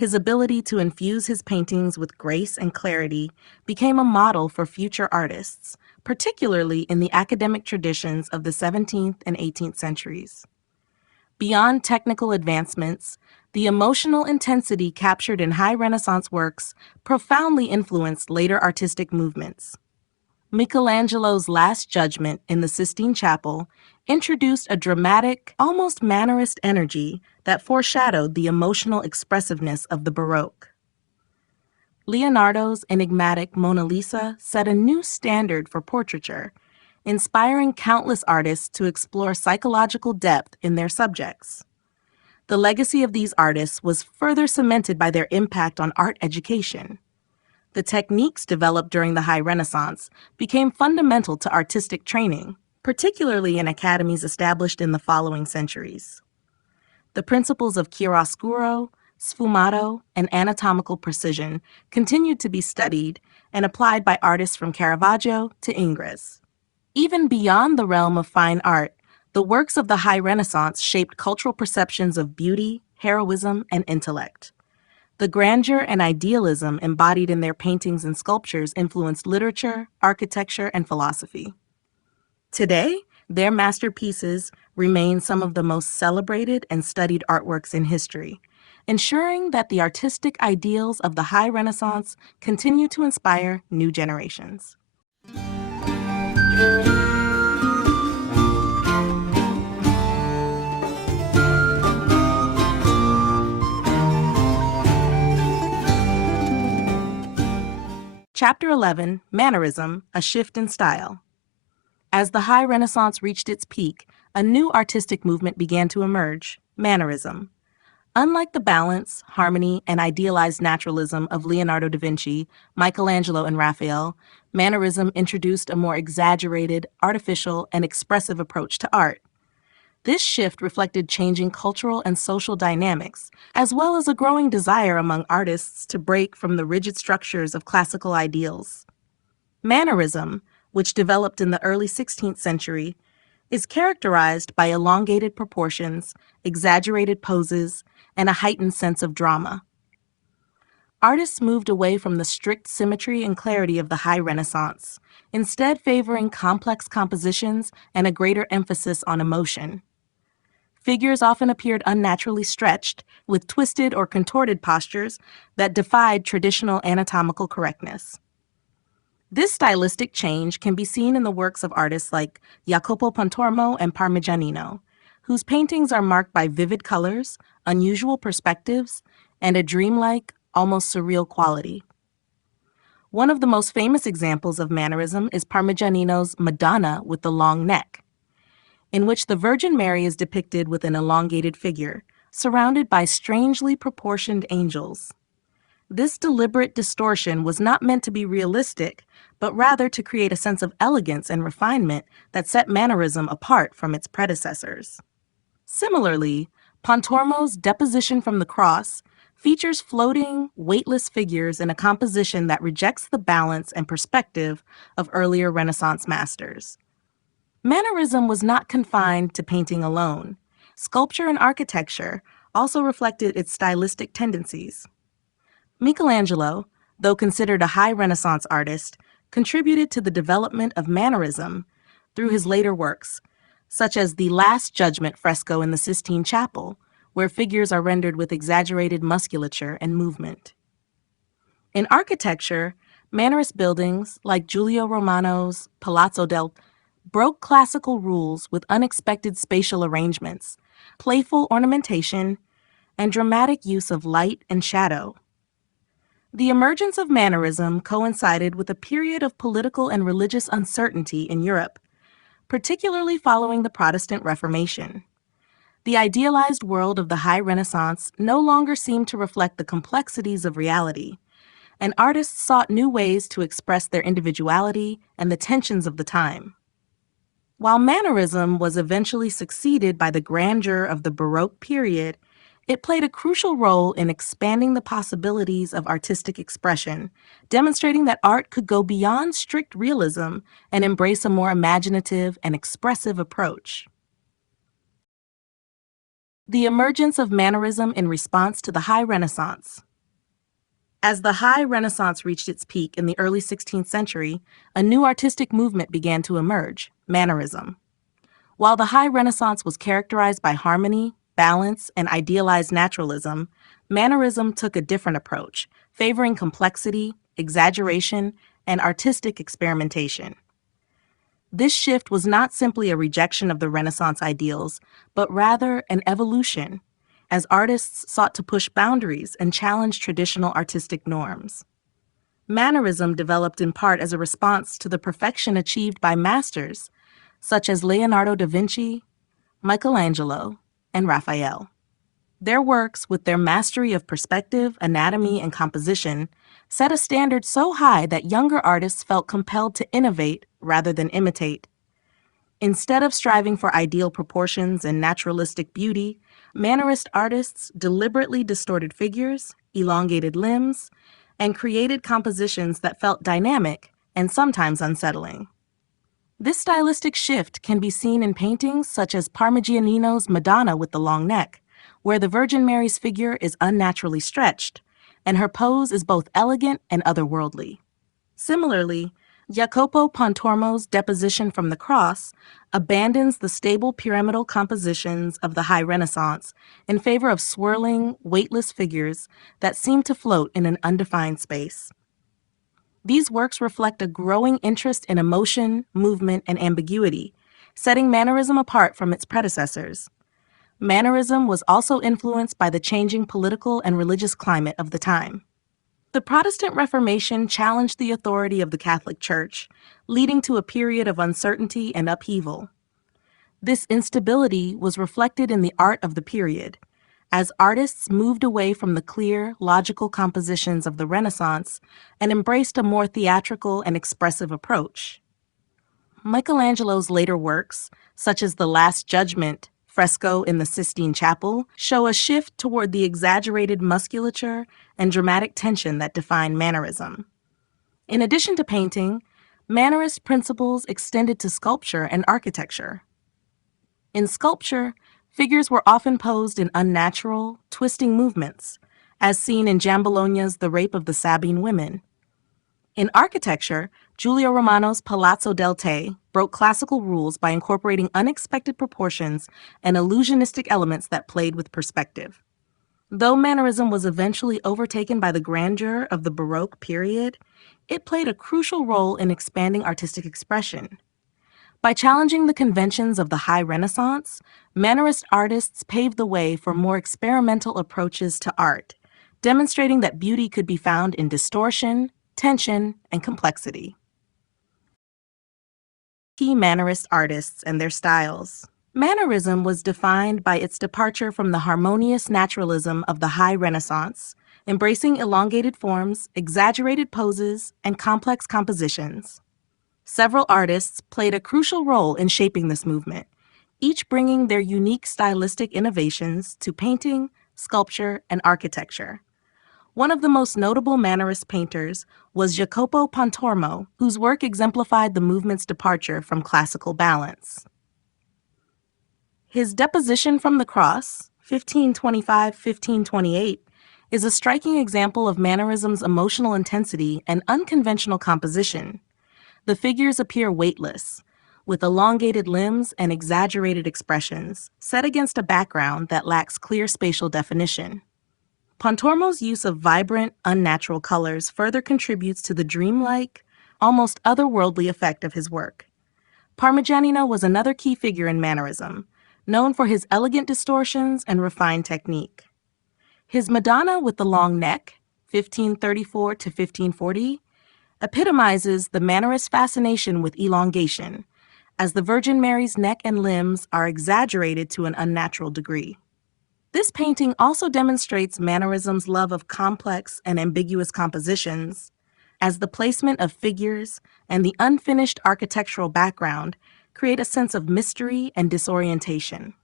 His ability to infuse his paintings with grace and clarity became a model for future artists, particularly in the academic traditions of the 17th and 18th centuries. Beyond technical advancements, the emotional intensity captured in High Renaissance works profoundly influenced later artistic movements. Michelangelo's Last Judgment in the Sistine Chapel introduced a dramatic, almost mannerist energy that foreshadowed the emotional expressiveness of the Baroque. Leonardo's enigmatic Mona Lisa set a new standard for portraiture, inspiring countless artists to explore psychological depth in their subjects. The legacy of these artists was further cemented by their impact on art education. The techniques developed during the High Renaissance became fundamental to artistic training, particularly in academies established in the following centuries. The principles of chiaroscuro, sfumato, and anatomical precision continued to be studied and applied by artists from Caravaggio to Ingres. Even beyond the realm of fine art, the works of the High Renaissance shaped cultural perceptions of beauty, heroism, and intellect. The grandeur and idealism embodied in their paintings and sculptures influenced literature, architecture, and philosophy. Today, their masterpieces remain some of the most celebrated and studied artworks in history, ensuring that the artistic ideals of the High Renaissance continue to inspire new generations. Chapter 11, Mannerism, A Shift in Style. As the High Renaissance reached its peak, a new artistic movement began to emerge, Mannerism. Unlike the balance, harmony, and idealized naturalism of Leonardo da Vinci, Michelangelo, and Raphael, Mannerism introduced a more exaggerated, artificial, and expressive approach to art. This shift reflected changing cultural and social dynamics, as well as a growing desire among artists to break from the rigid structures of classical ideals. Mannerism, which developed in the early 16th century, is characterized by elongated proportions, exaggerated poses, and a heightened sense of drama. Artists moved away from the strict symmetry and clarity of the High Renaissance, instead favoring complex compositions and a greater emphasis on emotion. Figures often appeared unnaturally stretched, with twisted or contorted postures that defied traditional anatomical correctness. This stylistic change can be seen in the works of artists like Jacopo Pontormo and Parmigianino, whose paintings are marked by vivid colors, unusual perspectives, and a dreamlike, almost surreal quality. One of the most famous examples of Mannerism is Parmigianino's Madonna with the Long Neck, in which the Virgin Mary is depicted with an elongated figure, surrounded by strangely proportioned angels. This deliberate distortion was not meant to be realistic, but rather to create a sense of elegance and refinement that set Mannerism apart from its predecessors. Similarly, Pontormo's Deposition from the Cross features floating, weightless figures in a composition that rejects the balance and perspective of earlier Renaissance masters. Mannerism was not confined to painting alone. Sculpture and architecture also reflected its stylistic tendencies. Michelangelo, though considered a high Renaissance artist, contributed to the development of Mannerism through his later works, such as the Last Judgment fresco in the Sistine Chapel, where figures are rendered with exaggerated musculature and movement. In architecture, Mannerist buildings, like Giulio Romano's Palazzo del broke classical rules with unexpected spatial arrangements, playful ornamentation, and dramatic use of light and shadow. The emergence of Mannerism coincided with a period of political and religious uncertainty in Europe, particularly following the Protestant Reformation. The idealized world of the High Renaissance no longer seemed to reflect the complexities of reality, and artists sought new ways to express their individuality and the tensions of the time. While Mannerism was eventually succeeded by the grandeur of the Baroque period, it played a crucial role in expanding the possibilities of artistic expression, demonstrating that art could go beyond strict realism and embrace a more imaginative and expressive approach. The emergence of Mannerism in response to the High Renaissance. As the High Renaissance reached its peak in the early 16th century, a new artistic movement began to emerge, Mannerism. While the High Renaissance was characterized by harmony, balance, and idealized naturalism, Mannerism took a different approach, favoring complexity, exaggeration, and artistic experimentation. This shift was not simply a rejection of the Renaissance ideals, but rather an evolution, as artists sought to push boundaries and challenge traditional artistic norms. Mannerism developed in part as a response to the perfection achieved by masters such as Leonardo da Vinci, Michelangelo, and Raphael. Their works, with their mastery of perspective, anatomy, and composition, set a standard so high that younger artists felt compelled to innovate rather than imitate. Instead of striving for ideal proportions and naturalistic beauty, Mannerist artists deliberately distorted figures, elongated limbs, and created compositions that felt dynamic and sometimes unsettling. This stylistic shift can be seen in paintings such as Parmigianino's Madonna with the Long Neck, where the Virgin Mary's figure is unnaturally stretched, and her pose is both elegant and otherworldly. Similarly, Jacopo Pontormo's Deposition from the Cross abandons the stable pyramidal compositions of the High Renaissance in favor of swirling, weightless figures that seem to float in an undefined space. These works reflect a growing interest in emotion, movement, and ambiguity, setting Mannerism apart from its predecessors. Mannerism was also influenced by the changing political and religious climate of the time. The Protestant Reformation challenged the authority of the Catholic Church, leading to a period of uncertainty and upheaval. This instability was reflected in the art of the period, as artists moved away from the clear, logical compositions of the Renaissance and embraced a more theatrical and expressive approach. Michelangelo's later works, such as The Last Judgment, fresco in the Sistine Chapel, show a shift toward the exaggerated musculature and dramatic tension that define Mannerism. In addition to painting, Mannerist principles extended to sculpture and architecture. In sculpture, figures were often posed in unnatural, twisting movements, as seen in Giambologna's The Rape of the Sabine Women. In architecture, Giulio Romano's Palazzo del Te broke classical rules by incorporating unexpected proportions and illusionistic elements that played with perspective. Though Mannerism was eventually overtaken by the grandeur of the Baroque period, it played a crucial role in expanding artistic expression. By challenging the conventions of the High Renaissance, Mannerist artists paved the way for more experimental approaches to art, demonstrating that beauty could be found in distortion, tension, and complexity. Key Mannerist artists and their styles. Mannerism was defined by its departure from the harmonious naturalism of the High Renaissance, embracing elongated forms, exaggerated poses, and complex compositions. Several artists played a crucial role in shaping this movement, each bringing their unique stylistic innovations to painting, sculpture, and architecture. One of the most notable Mannerist painters was Jacopo Pontormo, whose work exemplified the movement's departure from classical balance. His Deposition from the Cross, 1525-1528, is a striking example of Mannerism's emotional intensity and unconventional composition. The figures appear weightless, with elongated limbs and exaggerated expressions, set against a background that lacks clear spatial definition. Pontormo's use of vibrant, unnatural colors further contributes to the dreamlike, almost otherworldly effect of his work. Parmigianino was another key figure in Mannerism, known for his elegant distortions and refined technique. His Madonna with the long neck, 1534 to 1540, epitomizes the Mannerist fascination with elongation, as the Virgin Mary's neck and limbs are exaggerated to an unnatural degree. This painting also demonstrates Mannerism's love of complex and ambiguous compositions, as the placement of figures and the unfinished architectural background create a sense of mystery and disorientation.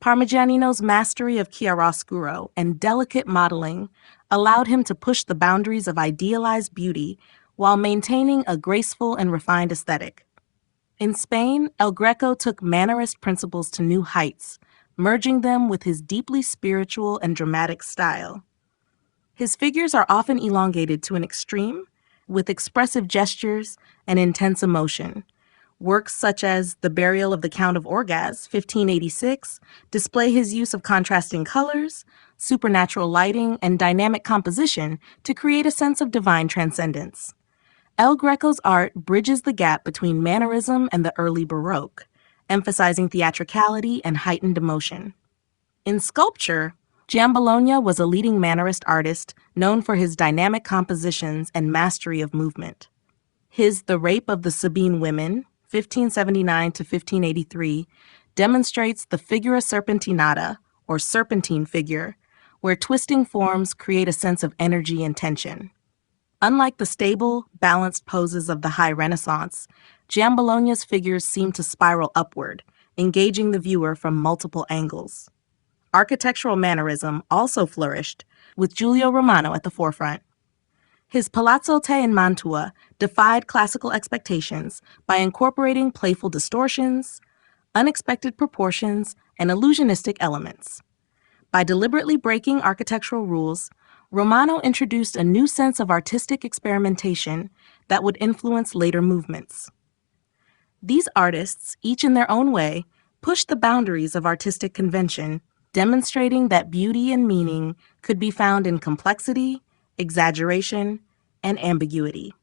Parmigianino's mastery of chiaroscuro and delicate modeling allowed him to push the boundaries of idealized beauty while maintaining a graceful and refined aesthetic. In Spain, El Greco took Mannerist principles to new heights, merging them with his deeply spiritual and dramatic style. His figures are often elongated to an extreme, with expressive gestures and intense emotion. Works such as The Burial of the Count of Orgaz, 1586, display his use of contrasting colors, supernatural lighting, and dynamic composition to create a sense of divine transcendence. El Greco's art bridges the gap between Mannerism and the early Baroque, emphasizing theatricality and heightened emotion. In sculpture, Giambologna was a leading Mannerist artist known for his dynamic compositions and mastery of movement. His The Rape of the Sabine Women, 1579 to 1583, demonstrates the figura serpentinata, or serpentine figure, where twisting forms create a sense of energy and tension. Unlike the stable, balanced poses of the High Renaissance, Giambologna's figures seem to spiral upward, engaging the viewer from multiple angles. Architectural Mannerism also flourished, with Giulio Romano at the forefront. His Palazzo Te in Mantua defied classical expectations by incorporating playful distortions, unexpected proportions, and illusionistic elements. By deliberately breaking architectural rules, Romano introduced a new sense of artistic experimentation that would influence later movements. These artists, each in their own way, pushed the boundaries of artistic convention, demonstrating that beauty and meaning could be found in complexity, exaggeration, and ambiguity.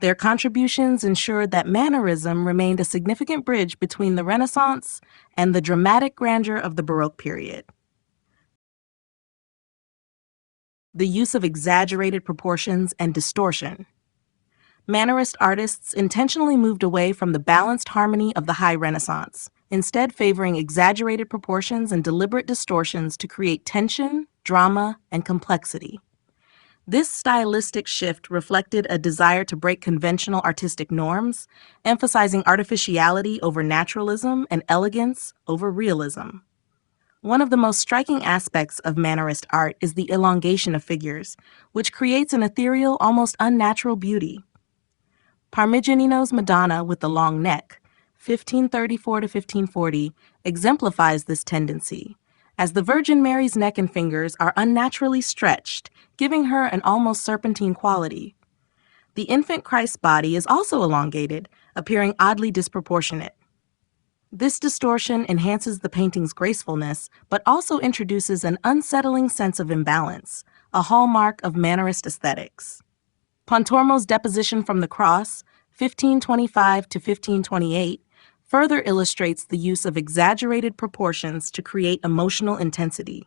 Their contributions ensured that Mannerism remained a significant bridge between the Renaissance and the dramatic grandeur of the Baroque period. The use of exaggerated proportions and distortion. Mannerist artists intentionally moved away from the balanced harmony of the High Renaissance, instead favoring exaggerated proportions and deliberate distortions to create tension, drama, and complexity. This stylistic shift reflected a desire to break conventional artistic norms, emphasizing artificiality over naturalism and elegance over realism. One of the most striking aspects of Mannerist art is the elongation of figures, which creates an ethereal, almost unnatural beauty. Parmigianino's Madonna with the long neck, 1534 to 1540, exemplifies this tendency, as the Virgin Mary's neck and fingers are unnaturally stretched, giving her an almost serpentine quality. The infant Christ's body is also elongated, appearing oddly disproportionate. This distortion enhances the painting's gracefulness, but also introduces an unsettling sense of imbalance, a hallmark of Mannerist aesthetics. Pontormo's Deposition from the Cross, 1525 to 1528, further illustrates the use of exaggerated proportions to create emotional intensity.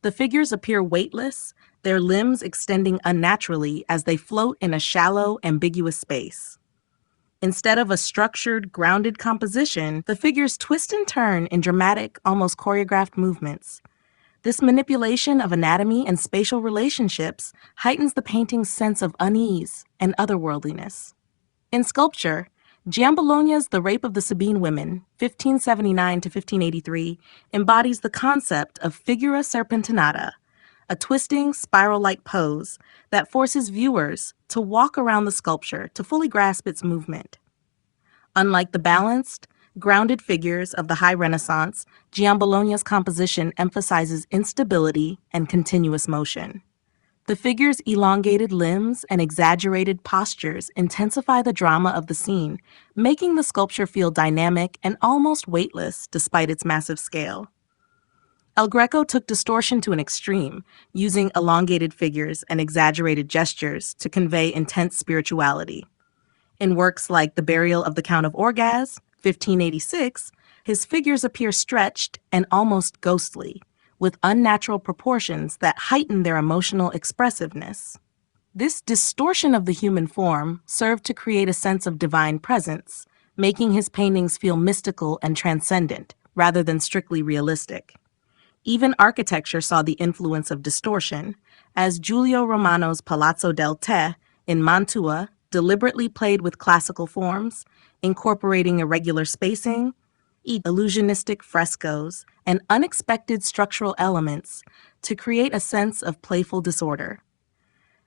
The figures appear weightless, their limbs extending unnaturally as they float in a shallow, ambiguous space. Instead of a structured, grounded composition, the figures twist and turn in dramatic, almost choreographed movements. This manipulation of anatomy and spatial relationships heightens the painting's sense of unease and otherworldliness. In sculpture, Giambologna's The Rape of the Sabine Women, 1579 to 1583, embodies the concept of figura serpentinata, a twisting, spiral-like pose that forces viewers to walk around the sculpture to fully grasp its movement. Unlike the balanced, grounded figures of the High Renaissance, Giambologna's composition emphasizes instability and continuous motion. The figure's elongated limbs and exaggerated postures intensify the drama of the scene, making the sculpture feel dynamic and almost weightless despite its massive scale. El Greco took distortion to an extreme, using elongated figures and exaggerated gestures to convey intense spirituality. In works like The Burial of the Count of Orgaz, 1586, his figures appear stretched and almost ghostly, with unnatural proportions that heighten their emotional expressiveness. This distortion of the human form served to create a sense of divine presence, making his paintings feel mystical and transcendent, rather than strictly realistic. Even architecture saw the influence of distortion, as Giulio Romano's Palazzo del Te in Mantua deliberately played with classical forms, incorporating irregular spacing, illusionistic frescoes, and unexpected structural elements to create a sense of playful disorder.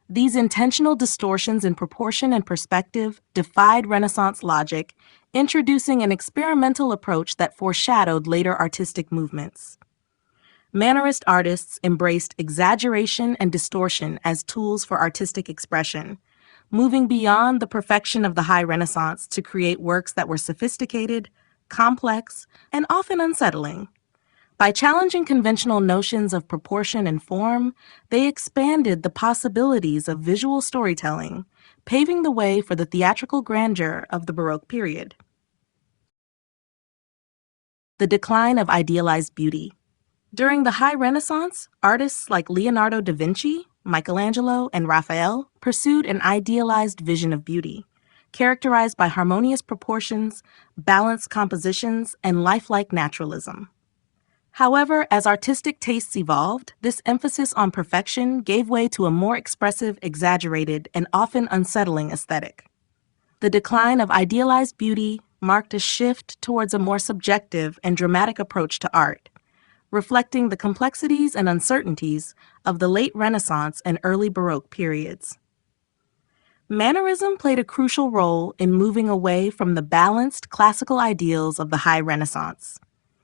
These intentional distortions in proportion and perspective defied Renaissance logic, introducing an experimental approach that foreshadowed later artistic movements. Mannerist artists embraced exaggeration and distortion as tools for artistic expression, moving beyond the perfection of the High Renaissance to create works that were sophisticated, complex, and often unsettling. By challenging conventional notions of proportion and form, they expanded the possibilities of visual storytelling, paving the way for the theatrical grandeur of the Baroque period. The decline of idealized beauty. During the High Renaissance, artists like Leonardo da Vinci, Michelangelo, and Raphael pursued an idealized vision of beauty, characterized by harmonious proportions, balanced compositions, and lifelike naturalism. However, as artistic tastes evolved, this emphasis on perfection gave way to a more expressive, exaggerated, and often unsettling aesthetic. The decline of idealized beauty marked a shift towards a more subjective and dramatic approach to art, reflecting the complexities and uncertainties of the late Renaissance and early Baroque periods. Mannerism played a crucial role in moving away from the balanced classical ideals of the High Renaissance.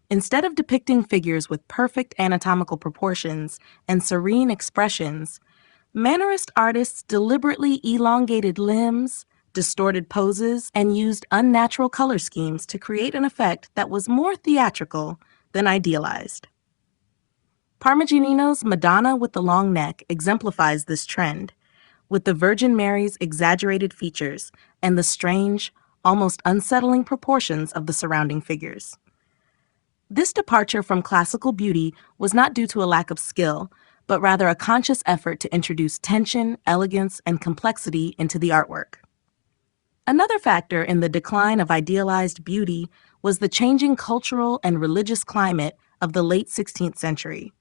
Instead of depicting figures with perfect anatomical proportions and serene expressions, Mannerist artists deliberately elongated limbs, distorted poses, and used unnatural color schemes to create an effect that was more theatrical than idealized. Parmigianino's Madonna with the long neck exemplifies this trend, with the Virgin Mary's exaggerated features and the strange, almost unsettling proportions of the surrounding figures. This departure from classical beauty was not due to a lack of skill, but rather a conscious effort to introduce tension, elegance, and complexity into the artwork. Another factor in the decline of idealized beauty was the changing cultural and religious climate of the late 16th century.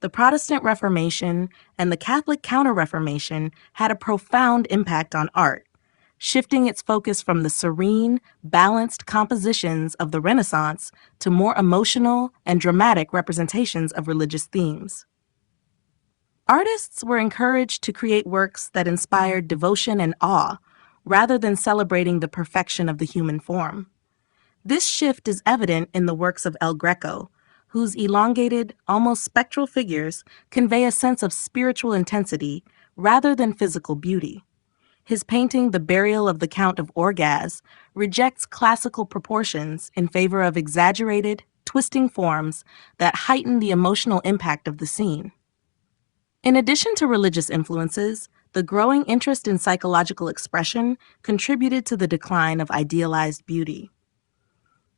The Protestant Reformation and the Catholic Counter-Reformation had a profound impact on art, shifting its focus from the serene, balanced compositions of the Renaissance to more emotional and dramatic representations of religious themes. Artists were encouraged to create works that inspired devotion and awe, rather than celebrating the perfection of the human form. This shift is evident in the works of El Greco, whose elongated, almost spectral figures convey a sense of spiritual intensity rather than physical beauty. His painting The Burial of the Count of Orgaz rejects classical proportions in favor of exaggerated, twisting forms that heighten the emotional impact of the scene. In addition to religious influences, the growing interest in psychological expression contributed to the decline of idealized beauty.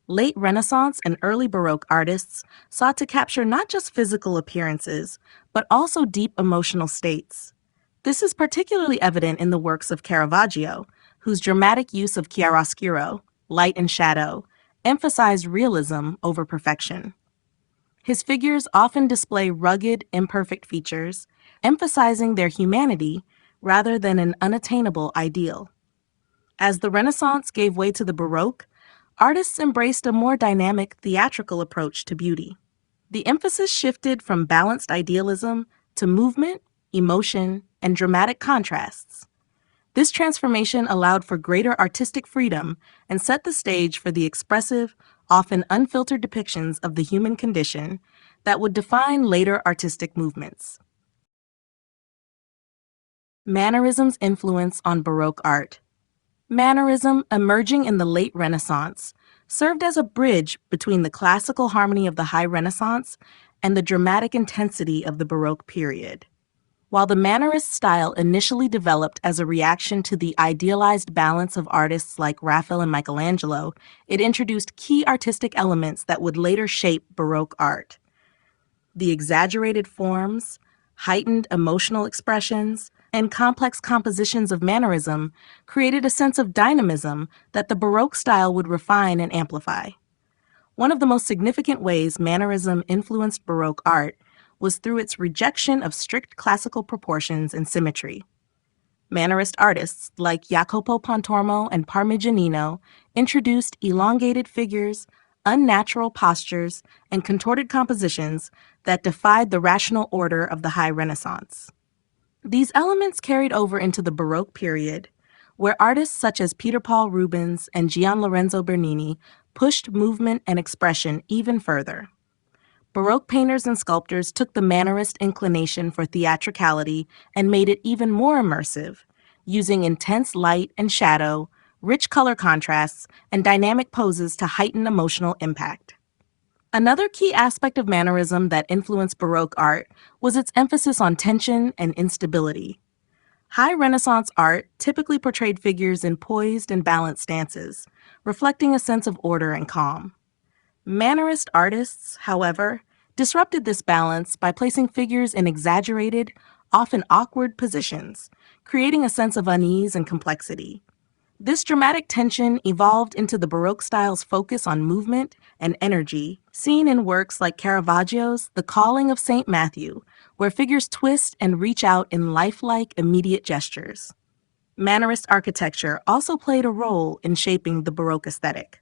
Late Renaissance and early Baroque artists sought to capture not just physical appearances, but also deep emotional states. This is particularly evident in the works of Caravaggio, whose dramatic use of chiaroscuro, light and shadow, emphasized realism over perfection. His figures often display rugged, imperfect features, emphasizing their humanity rather than an unattainable ideal. As the Renaissance gave way to the Baroque, artists embraced a more dynamic, theatrical approach to beauty. The emphasis shifted from balanced idealism to movement, emotion, and dramatic contrasts. This transformation allowed for greater artistic freedom and set the stage for the expressive, often unfiltered depictions of the human condition that would define later artistic movements. Mannerism's influence on Baroque art. Mannerism, emerging in the late Renaissance, served as a bridge between the classical harmony of the High Renaissance and the dramatic intensity of the Baroque period. While the Mannerist style initially developed as a reaction to the idealized balance of artists like Raphael and Michelangelo, it introduced key artistic elements that would later shape Baroque art. The exaggerated forms, heightened emotional expressions, and complex compositions of Mannerism created a sense of dynamism that the Baroque style would refine and amplify. One of the most significant ways Mannerism influenced Baroque art was through its rejection of strict classical proportions and symmetry. Mannerist artists like Jacopo Pontormo and Parmigianino introduced elongated figures, unnatural postures, and contorted compositions that defied the rational order of the High Renaissance. These elements carried over into the Baroque period, where artists such as Peter Paul Rubens and Gian Lorenzo Bernini pushed movement and expression even further. Baroque painters and sculptors took the Mannerist inclination for theatricality and made it even more immersive, using intense light and shadow, rich color contrasts, and dynamic poses to heighten emotional impact. Another key aspect of Mannerism that influenced Baroque art was its emphasis on tension and instability. High Renaissance art typically portrayed figures in poised and balanced stances, reflecting a sense of order and calm. Mannerist artists, however, disrupted this balance by placing figures in exaggerated, often awkward positions, creating a sense of unease and complexity. This dramatic tension evolved into the Baroque style's focus on movement and energy, seen in works like Caravaggio's The Calling of St. Matthew, where figures twist and reach out in lifelike, immediate gestures. Mannerist architecture also played a role in shaping the Baroque aesthetic.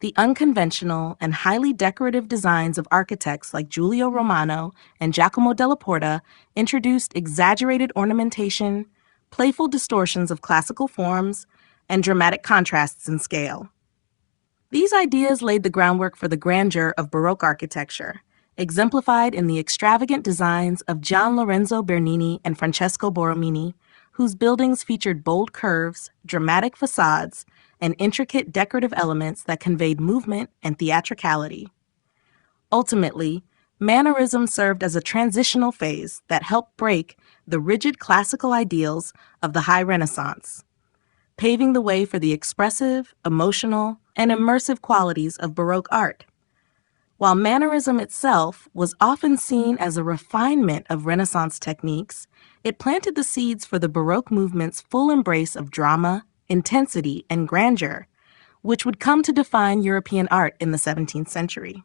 The unconventional and highly decorative designs of architects like Giulio Romano and Giacomo della Porta introduced exaggerated ornamentation, playful distortions of classical forms, and dramatic contrasts in scale. These ideas laid the groundwork for the grandeur of Baroque architecture, exemplified in the extravagant designs of Gian Lorenzo Bernini and Francesco Borromini, whose buildings featured bold curves, dramatic facades, and intricate decorative elements that conveyed movement and theatricality. Ultimately, Mannerism served as a transitional phase that helped break the rigid classical ideals of the High Renaissance, paving the way for the expressive, emotional, and immersive qualities of Baroque art. While Mannerism itself was often seen as a refinement of Renaissance techniques, it planted the seeds for the Baroque movement's full embrace of drama, intensity, and grandeur, which would come to define European art in the 17th century.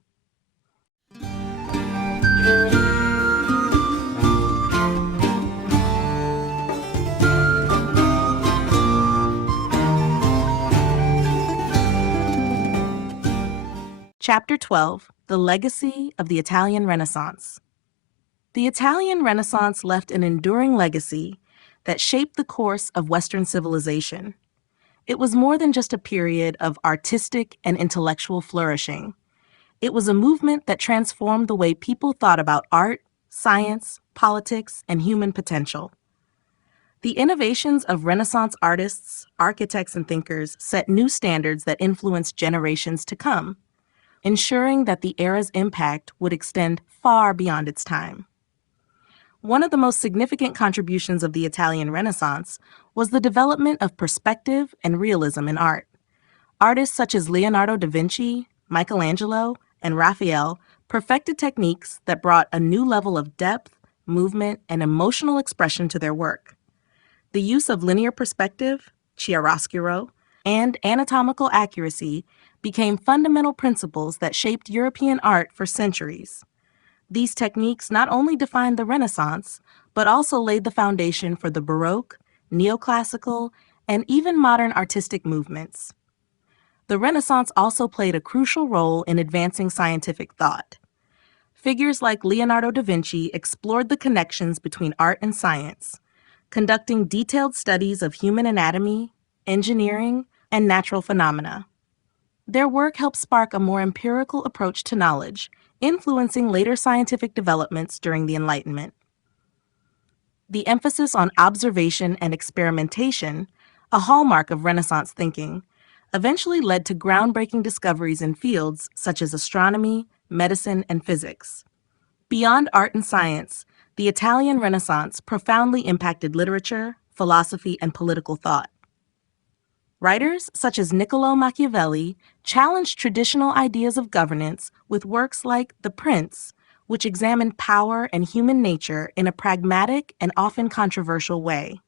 Chapter 12, The Legacy of the Italian Renaissance. The Italian Renaissance left an enduring legacy that shaped the course of Western civilization. It was more than just a period of artistic and intellectual flourishing. It was a movement that transformed the way people thought about art, science, politics, and human potential. The innovations of Renaissance artists, architects, and thinkers set new standards that influenced generations to come, ensuring that the era's impact would extend far beyond its time. One of the most significant contributions of the Italian Renaissance was the development of perspective and realism in art. Artists such as Leonardo da Vinci, Michelangelo, and Raphael perfected techniques that brought a new level of depth, movement, and emotional expression to their work. The use of linear perspective, chiaroscuro, and anatomical accuracy became fundamental principles that shaped European art for centuries. These techniques not only defined the Renaissance, but also laid the foundation for the Baroque, neoclassical, and even modern artistic movements. The Renaissance also played a crucial role in advancing scientific thought. Figures like Leonardo da Vinci explored the connections between art and science, conducting detailed studies of human anatomy, engineering, and natural phenomena. Their work helped spark a more empirical approach to knowledge, influencing later scientific developments during the Enlightenment. The emphasis on observation and experimentation, a hallmark of Renaissance thinking, eventually led to groundbreaking discoveries in fields such as astronomy, medicine, and physics. Beyond art and science, the Italian Renaissance profoundly impacted literature, philosophy, and political thought. Writers such as Niccolò Machiavelli challenged traditional ideas of governance with works like The Prince, which examined power and human nature in a pragmatic and often controversial way.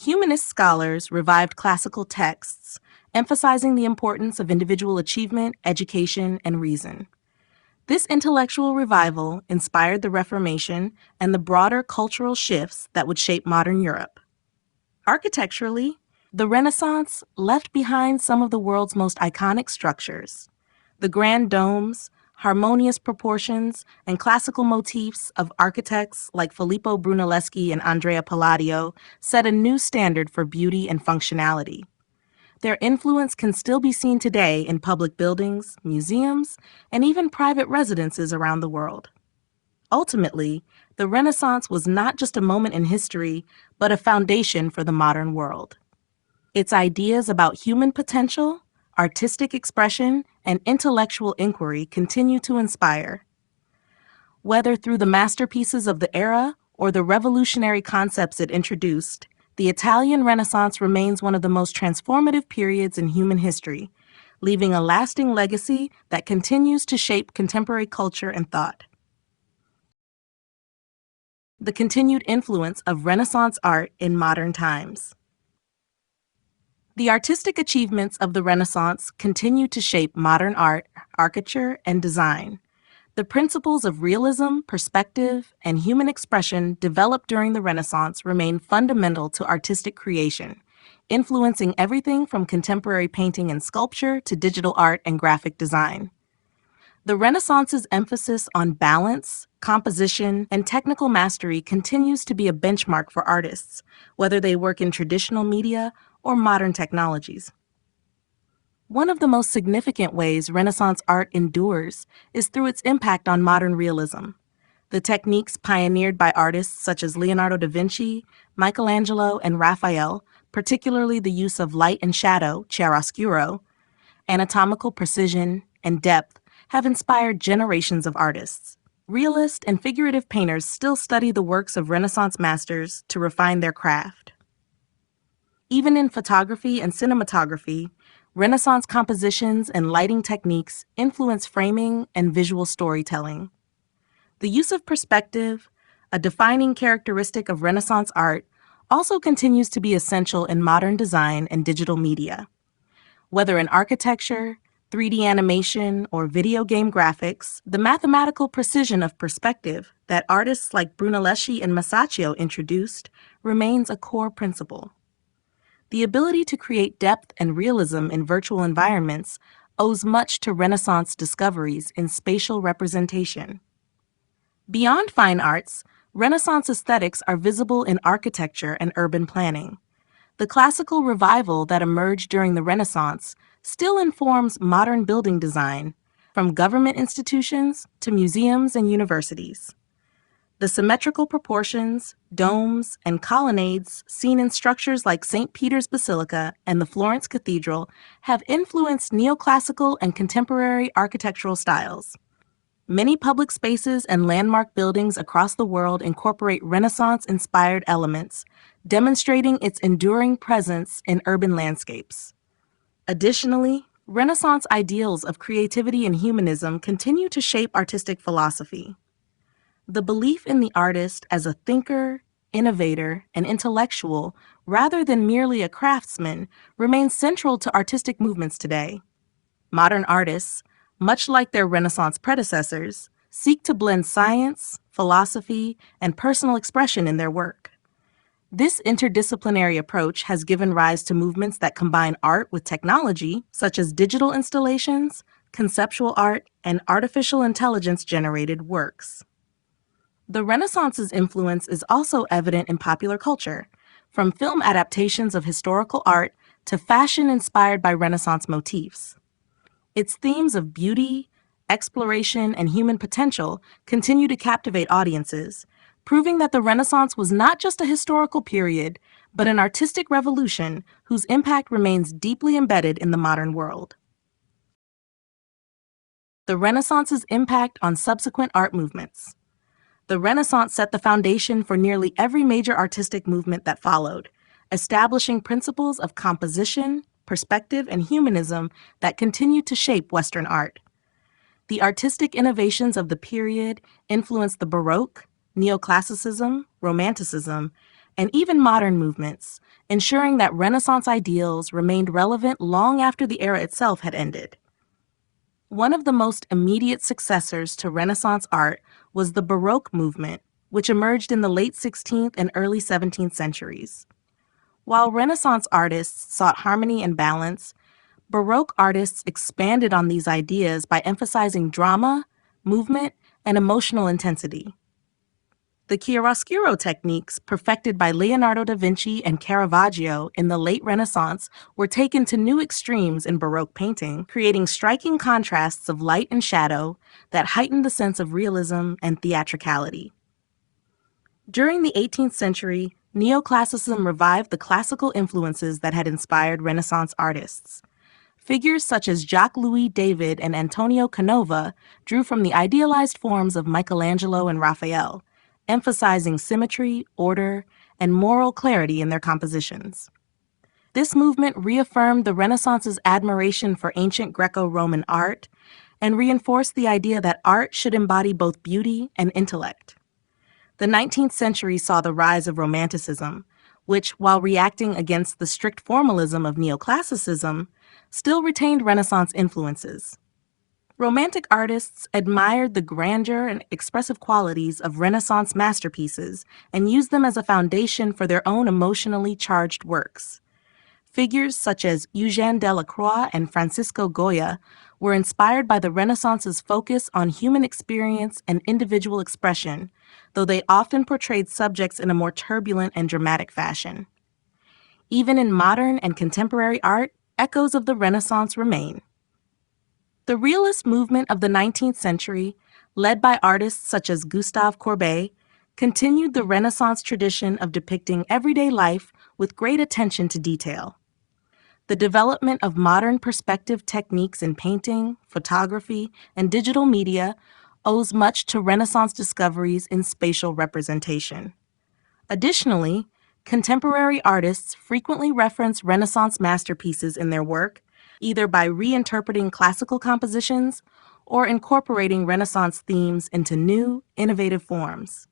Humanist scholars revived classical texts, emphasizing the importance of individual achievement, education, and reason. This intellectual revival inspired the Reformation and the broader cultural shifts that would shape modern Europe. Architecturally, the Renaissance left behind some of the world's most iconic structures. The grand domes, harmonious proportions, and classical motifs of architects like Filippo Brunelleschi and Andrea Palladio set a new standard for beauty and functionality. Their influence can still be seen today in public buildings, museums, and even private residences around the world. Ultimately, the Renaissance was not just a moment in history, but a foundation for the modern world. Its ideas about human potential, artistic expression, and intellectual inquiry continue to inspire. Whether through the masterpieces of the era or the revolutionary concepts it introduced, the Italian Renaissance remains one of the most transformative periods in human history, leaving a lasting legacy that continues to shape contemporary culture and thought. The continued influence of Renaissance art in modern times. The artistic achievements of the Renaissance continue to shape modern art, architecture, and design. The principles of realism, perspective, and human expression developed during the Renaissance remain fundamental to artistic creation, influencing everything from contemporary painting and sculpture to digital art and graphic design. The Renaissance's emphasis on balance, composition, and technical mastery continues to be a benchmark for artists, whether they work in traditional media or modern technologies. One of the most significant ways Renaissance art endures is through its impact on modern realism. The techniques pioneered by artists such as Leonardo da Vinci, Michelangelo, and Raphael, particularly the use of light and shadow, chiaroscuro, anatomical precision, and depth, have inspired generations of artists. Realist and figurative painters still study the works of Renaissance masters to refine their craft. Even in photography and cinematography, Renaissance compositions and lighting techniques influence framing and visual storytelling. The use of perspective, a defining characteristic of Renaissance art, also continues to be essential in modern design and digital media. Whether in architecture, 3D animation, or video game graphics, the mathematical precision of perspective that artists like Brunelleschi and Masaccio introduced remains a core principle. The ability to create depth and realism in virtual environments owes much to Renaissance discoveries in spatial representation. Beyond fine arts, Renaissance aesthetics are visible in architecture and urban planning. The classical revival that emerged during the Renaissance still informs modern building design, from government institutions to museums and universities. The symmetrical proportions, domes, and colonnades seen in structures like St. Peter's Basilica and the Florence Cathedral have influenced neoclassical and contemporary architectural styles. Many public spaces and landmark buildings across the world incorporate Renaissance-inspired elements, demonstrating its enduring presence in urban landscapes. Additionally, Renaissance ideals of creativity and humanism continue to shape artistic philosophy. The belief in the artist as a thinker, innovator, and intellectual, rather than merely a craftsman, remains central to artistic movements today. Modern artists, much like their Renaissance predecessors, seek to blend science, philosophy, and personal expression in their work. This interdisciplinary approach has given rise to movements that combine art with technology, such as digital installations, conceptual art, and artificial intelligence-generated works. The Renaissance's influence is also evident in popular culture, from film adaptations of historical art to fashion inspired by Renaissance motifs. Its themes of beauty, exploration, and human potential continue to captivate audiences, proving that the Renaissance was not just a historical period, but an artistic revolution whose impact remains deeply embedded in the modern world. The Renaissance's impact on subsequent art movements. The Renaissance set the foundation for nearly every major artistic movement that followed, establishing principles of composition, perspective, and humanism that continue to shape Western art. The artistic innovations of the period influenced the Baroque, Neoclassicism, Romanticism, and even modern movements, ensuring that Renaissance ideals remained relevant long after the era itself had ended. One of the most immediate successors to Renaissance art was the Baroque movement, which emerged in the late 16th and early 17th centuries. While Renaissance artists sought harmony and balance, Baroque artists expanded on these ideas by emphasizing drama, movement, and emotional intensity. The chiaroscuro techniques perfected by Leonardo da Vinci and Caravaggio in the late Renaissance were taken to new extremes in Baroque painting, creating striking contrasts of light and shadow that heightened the sense of realism and theatricality. During the 18th century, Neoclassicism revived the classical influences that had inspired Renaissance artists. Figures such as Jacques-Louis David and Antonio Canova drew from the idealized forms of Michelangelo and Raphael, emphasizing symmetry, order, and moral clarity in their compositions. This movement reaffirmed the Renaissance's admiration for ancient Greco-Roman art and reinforced the idea that art should embody both beauty and intellect. The 19th century saw the rise of Romanticism, which, while reacting against the strict formalism of Neoclassicism, still retained Renaissance influences. Romantic artists admired the grandeur and expressive qualities of Renaissance masterpieces and used them as a foundation for their own emotionally charged works. Figures such as Eugène Delacroix and Francisco Goya were inspired by the Renaissance's focus on human experience and individual expression, though they often portrayed subjects in a more turbulent and dramatic fashion. Even in modern and contemporary art, echoes of the Renaissance remain. The realist movement of the 19th century, led by artists such as Gustave Courbet, continued the Renaissance tradition of depicting everyday life with great attention to detail. The development of modern perspective techniques in painting, photography, and digital media owes much to Renaissance discoveries in spatial representation. Additionally, contemporary artists frequently reference Renaissance masterpieces in their work, either by reinterpreting classical compositions or incorporating Renaissance themes into new, innovative forms.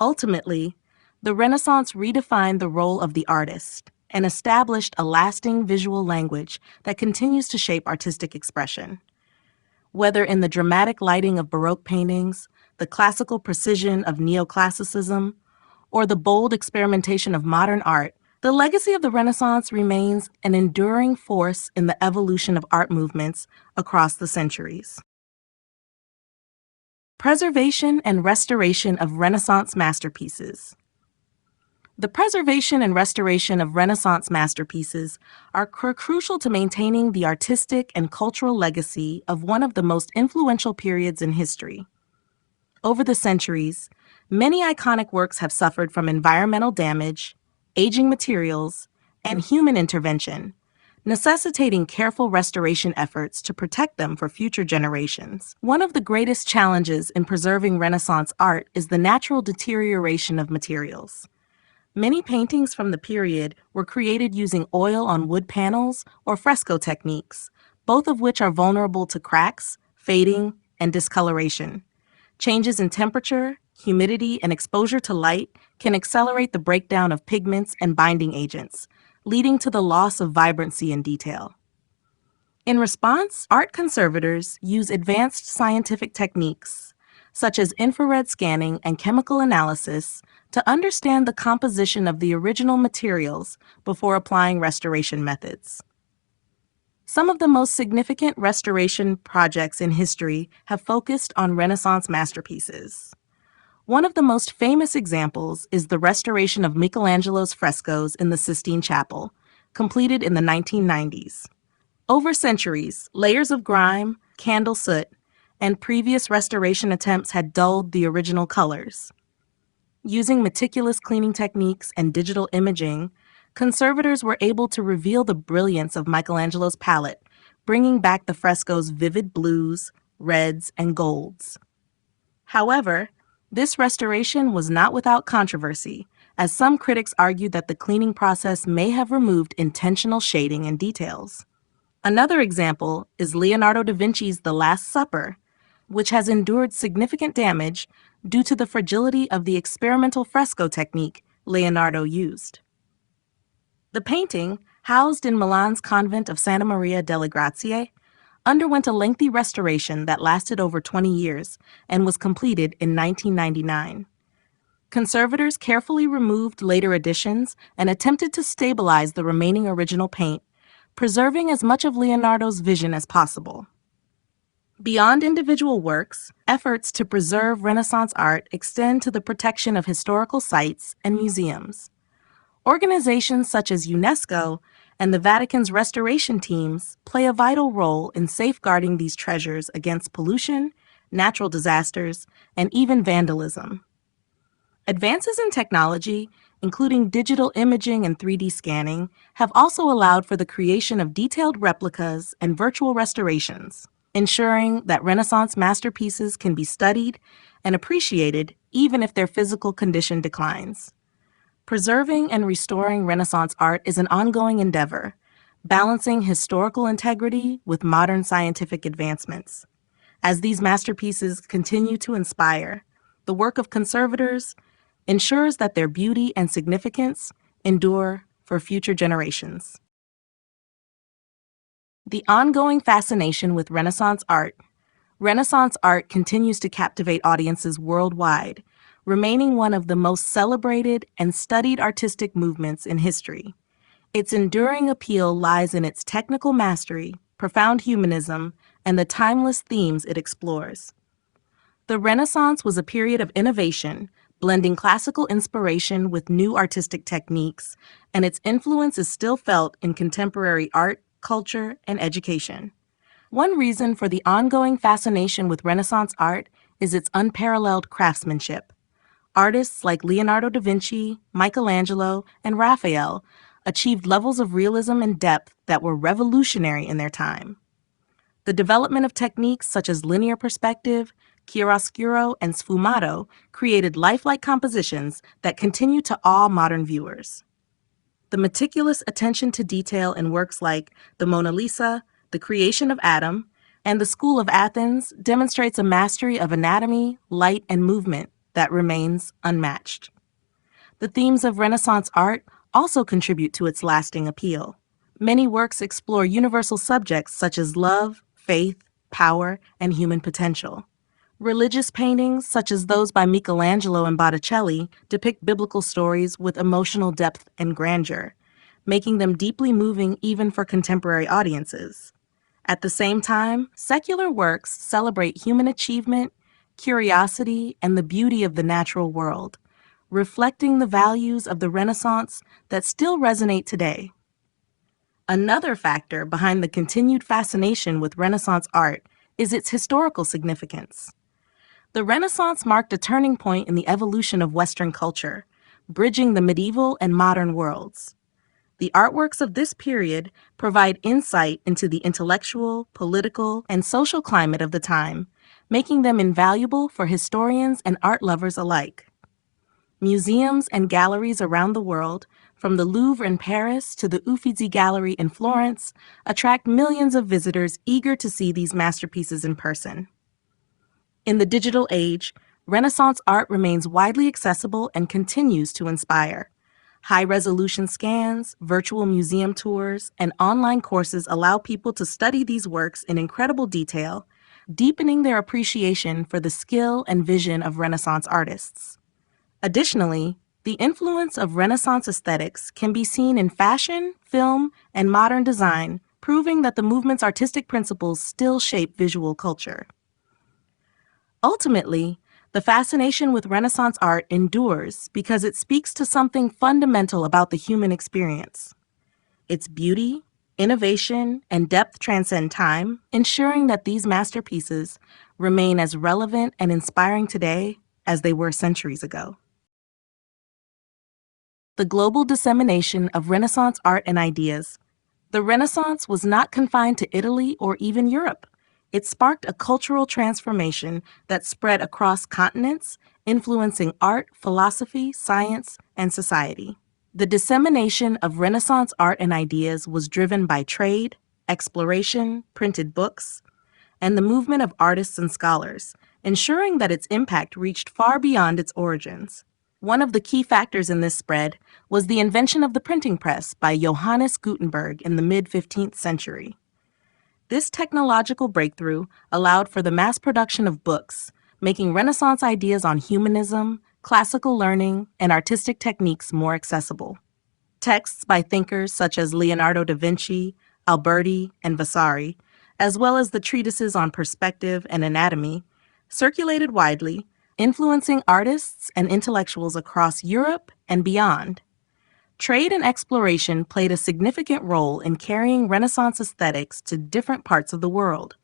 Ultimately, the Renaissance redefined the role of the artist. and established a lasting visual language that continues to shape artistic expression. Whether in the dramatic lighting of Baroque paintings, the classical precision of neoclassicism, or the bold experimentation of modern art, the legacy of the Renaissance remains an enduring force in the evolution of art movements across the centuries. Preservation and restoration of Renaissance masterpieces. The preservation and restoration of Renaissance masterpieces are crucial to maintaining the artistic and cultural legacy of one of the most influential periods in history. Over the centuries, many iconic works have suffered from environmental damage, aging materials, and human intervention, necessitating careful restoration efforts to protect them for future generations. One of the greatest challenges in preserving Renaissance art is the natural deterioration of materials. Many paintings from the period were created using oil on wood panels or fresco techniques, both of which are vulnerable to cracks, fading, and discoloration. Changes in temperature, humidity, and exposure to light can accelerate the breakdown of pigments and binding agents, leading to the loss of vibrancy and detail. In response, art conservators use advanced scientific techniques, such as infrared scanning and chemical analysis, to understand the composition of the original materials before applying restoration methods. Some of the most significant restoration projects in history have focused on Renaissance masterpieces. One of the most famous examples is the restoration of Michelangelo's frescoes in the Sistine Chapel, completed in the 1990s. Over centuries, layers of grime, candle soot, and previous restoration attempts had dulled the original colors. Using meticulous cleaning techniques and digital imaging, conservators were able to reveal the brilliance of Michelangelo's palette, bringing back the fresco's vivid blues, reds, and golds. However, this restoration was not without controversy, as some critics argued that the cleaning process may have removed intentional shading and details. Another example is Leonardo da Vinci's The Last Supper, which has endured significant damage due to the fragility of the experimental fresco technique Leonardo used. The painting, housed in Milan's convent of Santa Maria delle Grazie, underwent a lengthy restoration that lasted over 20 years and was completed in 1999. Conservators carefully removed later additions and attempted to stabilize the remaining original paint, preserving as much of Leonardo's vision as possible. Beyond individual works, efforts to preserve Renaissance art extend to the protection of historical sites and museums. Organizations such as UNESCO and the Vatican's restoration teams play a vital role in safeguarding these treasures against pollution, natural disasters, and even vandalism. Advances in technology, including digital imaging and 3D scanning, have also allowed for the creation of detailed replicas and virtual restorations, ensuring that Renaissance masterpieces can be studied and appreciated even if their physical condition declines. Preserving and restoring Renaissance art is an ongoing endeavor, balancing historical integrity with modern scientific advancements. As these masterpieces continue to inspire, the work of conservators ensures that their beauty and significance endure for future generations. The ongoing fascination with Renaissance art. Renaissance art continues to captivate audiences worldwide, remaining one of the most celebrated and studied artistic movements in history. Its enduring appeal lies in its technical mastery, profound humanism, and the timeless themes it explores. The Renaissance was a period of innovation, blending classical inspiration with new artistic techniques, and its influence is still felt in contemporary art, culture, and education. One reason for the ongoing fascination with Renaissance art is its unparalleled craftsmanship. Artists like Leonardo da Vinci, Michelangelo, and Raphael achieved levels of realism and depth that were revolutionary in their time. The development of techniques such as linear perspective, chiaroscuro, and sfumato created lifelike compositions that continue to awe modern viewers. The meticulous attention to detail in works like the Mona Lisa, The Creation of Adam, and The School of Athens demonstrates a mastery of anatomy, light, and movement that remains unmatched. The themes of Renaissance art also contribute to its lasting appeal. Many works explore universal subjects such as love, faith, power, and human potential. Religious paintings, such as those by Michelangelo and Botticelli, depict biblical stories with emotional depth and grandeur, making them deeply moving even for contemporary audiences. At the same time, secular works celebrate human achievement, curiosity, and the beauty of the natural world, reflecting the values of the Renaissance that still resonate today. Another factor behind the continued fascination with Renaissance art is its historical significance. The Renaissance marked a turning point in the evolution of Western culture, bridging the medieval and modern worlds. The artworks of this period provide insight into the intellectual, political, and social climate of the time, making them invaluable for historians and art lovers alike. Museums and galleries around the world, from the Louvre in Paris to the Uffizi Gallery in Florence, attract millions of visitors eager to see these masterpieces in person. In the digital age, Renaissance art remains widely accessible and continues to inspire. High-resolution scans, virtual museum tours, and online courses allow people to study these works in incredible detail, deepening their appreciation for the skill and vision of Renaissance artists. Additionally, the influence of Renaissance aesthetics can be seen in fashion, film, and modern design, proving that the movement's artistic principles still shape visual culture. Ultimately, the fascination with Renaissance art endures because it speaks to something fundamental about the human experience. Its beauty, innovation, and depth transcend time, ensuring that these masterpieces remain as relevant and inspiring today as they were centuries ago. The global dissemination of Renaissance art and ideas. The Renaissance was not confined to Italy or even Europe. It sparked a cultural transformation that spread across continents, influencing art, philosophy, science, and society. The dissemination of Renaissance art and ideas was driven by trade, exploration, printed books, and the movement of artists and scholars, ensuring that its impact reached far beyond its origins. One of the key factors in this spread was the invention of the printing press by Johannes Gutenberg in the mid-15th century. This technological breakthrough allowed for the mass production of books, making Renaissance ideas on humanism, classical learning, and artistic techniques more accessible. Texts by thinkers such as Leonardo da Vinci, Alberti, and Vasari, as well as the treatises on perspective and anatomy, circulated widely, influencing artists and intellectuals across Europe and beyond. Trade and exploration played a significant role in carrying Renaissance aesthetics to different parts of the world.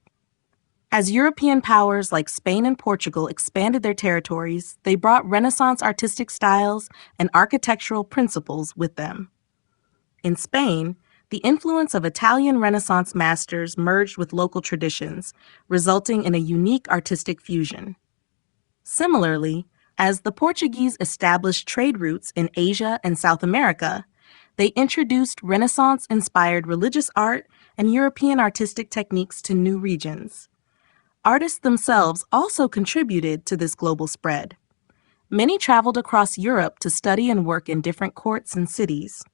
As European powers like Spain and Portugal expanded their territories, they brought Renaissance artistic styles and architectural principles with them. In Spain, the influence of Italian Renaissance masters merged with local traditions, resulting in a unique artistic fusion. Similarly, as the Portuguese established trade routes in Asia and South America, they introduced Renaissance-inspired religious art and European artistic techniques to new regions. Artists themselves also contributed to this global spread. Many traveled across Europe to study and work in different courts and cities.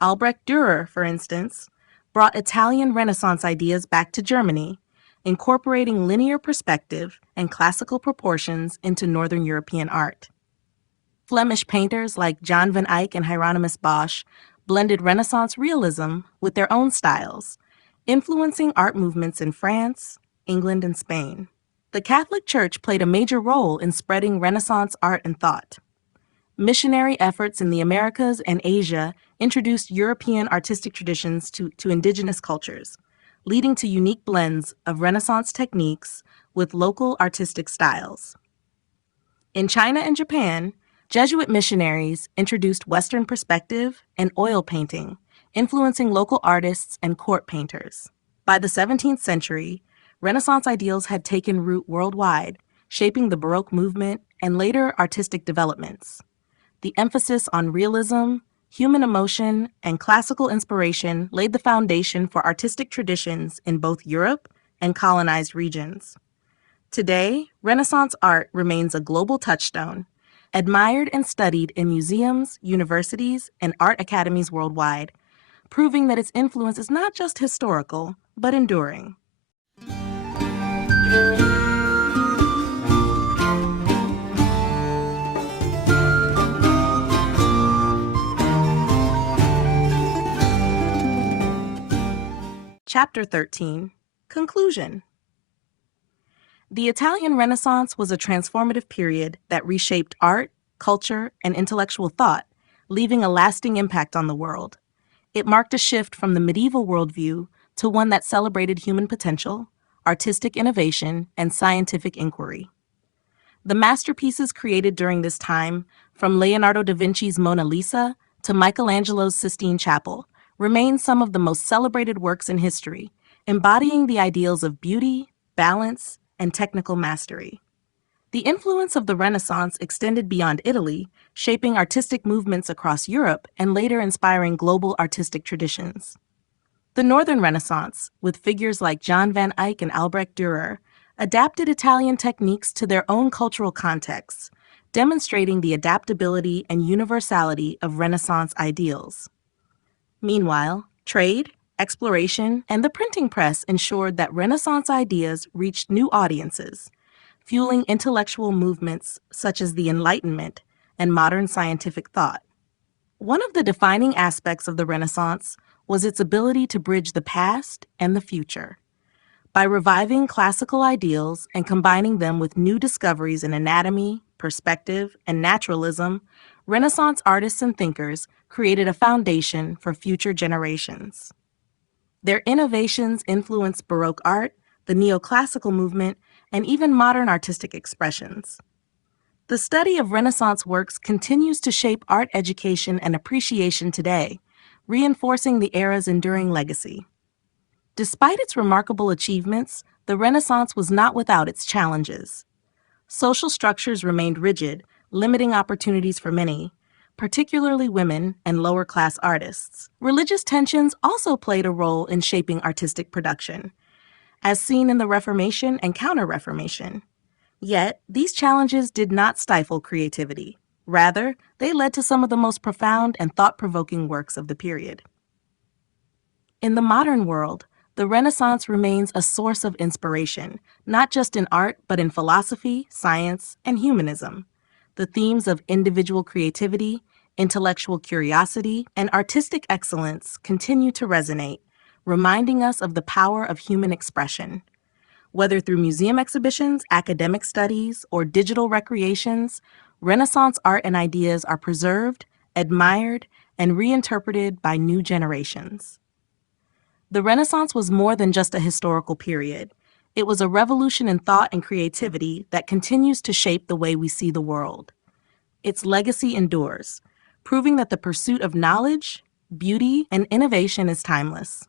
Albrecht Dürer, for instance, brought Italian Renaissance ideas back to Germany, incorporating linear perspective and classical proportions into Northern European art. Flemish painters like Jan van Eyck and Hieronymus Bosch blended Renaissance realism with their own styles, influencing art movements in France, England, and Spain. The Catholic Church played a major role in spreading Renaissance art and thought. Missionary efforts in the Americas and Asia introduced European artistic traditions to indigenous cultures, leading to unique blends of Renaissance techniques with local artistic styles. In China and Japan, Jesuit missionaries introduced Western perspective and oil painting, influencing local artists and court painters. By the 17th century, Renaissance ideals had taken root worldwide, shaping the Baroque movement and later artistic developments. The emphasis on realism, human emotion, and classical inspiration laid the foundation for artistic traditions in both Europe and colonized regions. Today, Renaissance art remains a global touchstone, admired and studied in museums, universities, and art academies worldwide, proving that its influence is not just historical, but enduring. Chapter 13. Conclusion. The Italian Renaissance was a transformative period that reshaped art, culture, and intellectual thought, leaving a lasting impact on the world. It marked a shift from the medieval worldview to one that celebrated human potential, artistic innovation, and scientific inquiry. The masterpieces created during this time, from Leonardo da Vinci's Mona Lisa to Michelangelo's Sistine Chapel, remain some of the most celebrated works in history, embodying the ideals of beauty, balance, and technical mastery. The influence of the Renaissance extended beyond Italy, shaping artistic movements across Europe and later inspiring global artistic traditions. The Northern Renaissance, with figures like John van Eyck and Albrecht Dürer, adapted Italian techniques to their own cultural contexts, demonstrating the adaptability and universality of Renaissance ideals. Meanwhile, trade, exploration, and the printing press ensured that Renaissance ideas reached new audiences, fueling intellectual movements such as the Enlightenment and modern scientific thought. One of the defining aspects of the Renaissance was its ability to bridge the past and the future. By reviving classical ideals and combining them with new discoveries in anatomy, perspective, and naturalism, Renaissance artists and thinkers created a foundation for future generations. Their innovations influenced Baroque art, the neoclassical movement, and even modern artistic expressions. The study of Renaissance works continues to shape art education and appreciation today, reinforcing the era's enduring legacy. Despite its remarkable achievements, the Renaissance was not without its challenges. Social structures remained rigid, limiting opportunities for many, particularly women and lower-class artists. Religious tensions also played a role in shaping artistic production, as seen in the Reformation and Counter-Reformation. Yet, these challenges did not stifle creativity. Rather, they led to some of the most profound and thought-provoking works of the period. In the modern world, the Renaissance remains a source of inspiration, not just in art, but in philosophy, science, and humanism. The themes of individual creativity, intellectual curiosity, and artistic excellence continue to resonate, reminding us of the power of human expression. Whether through museum exhibitions, academic studies, or digital recreations, Renaissance art and ideas are preserved, admired, and reinterpreted by new generations. The Renaissance was more than just a historical period. It was a revolution in thought and creativity that continues to shape the way we see the world. Its legacy endures, proving that the pursuit of knowledge, beauty, and innovation is timeless.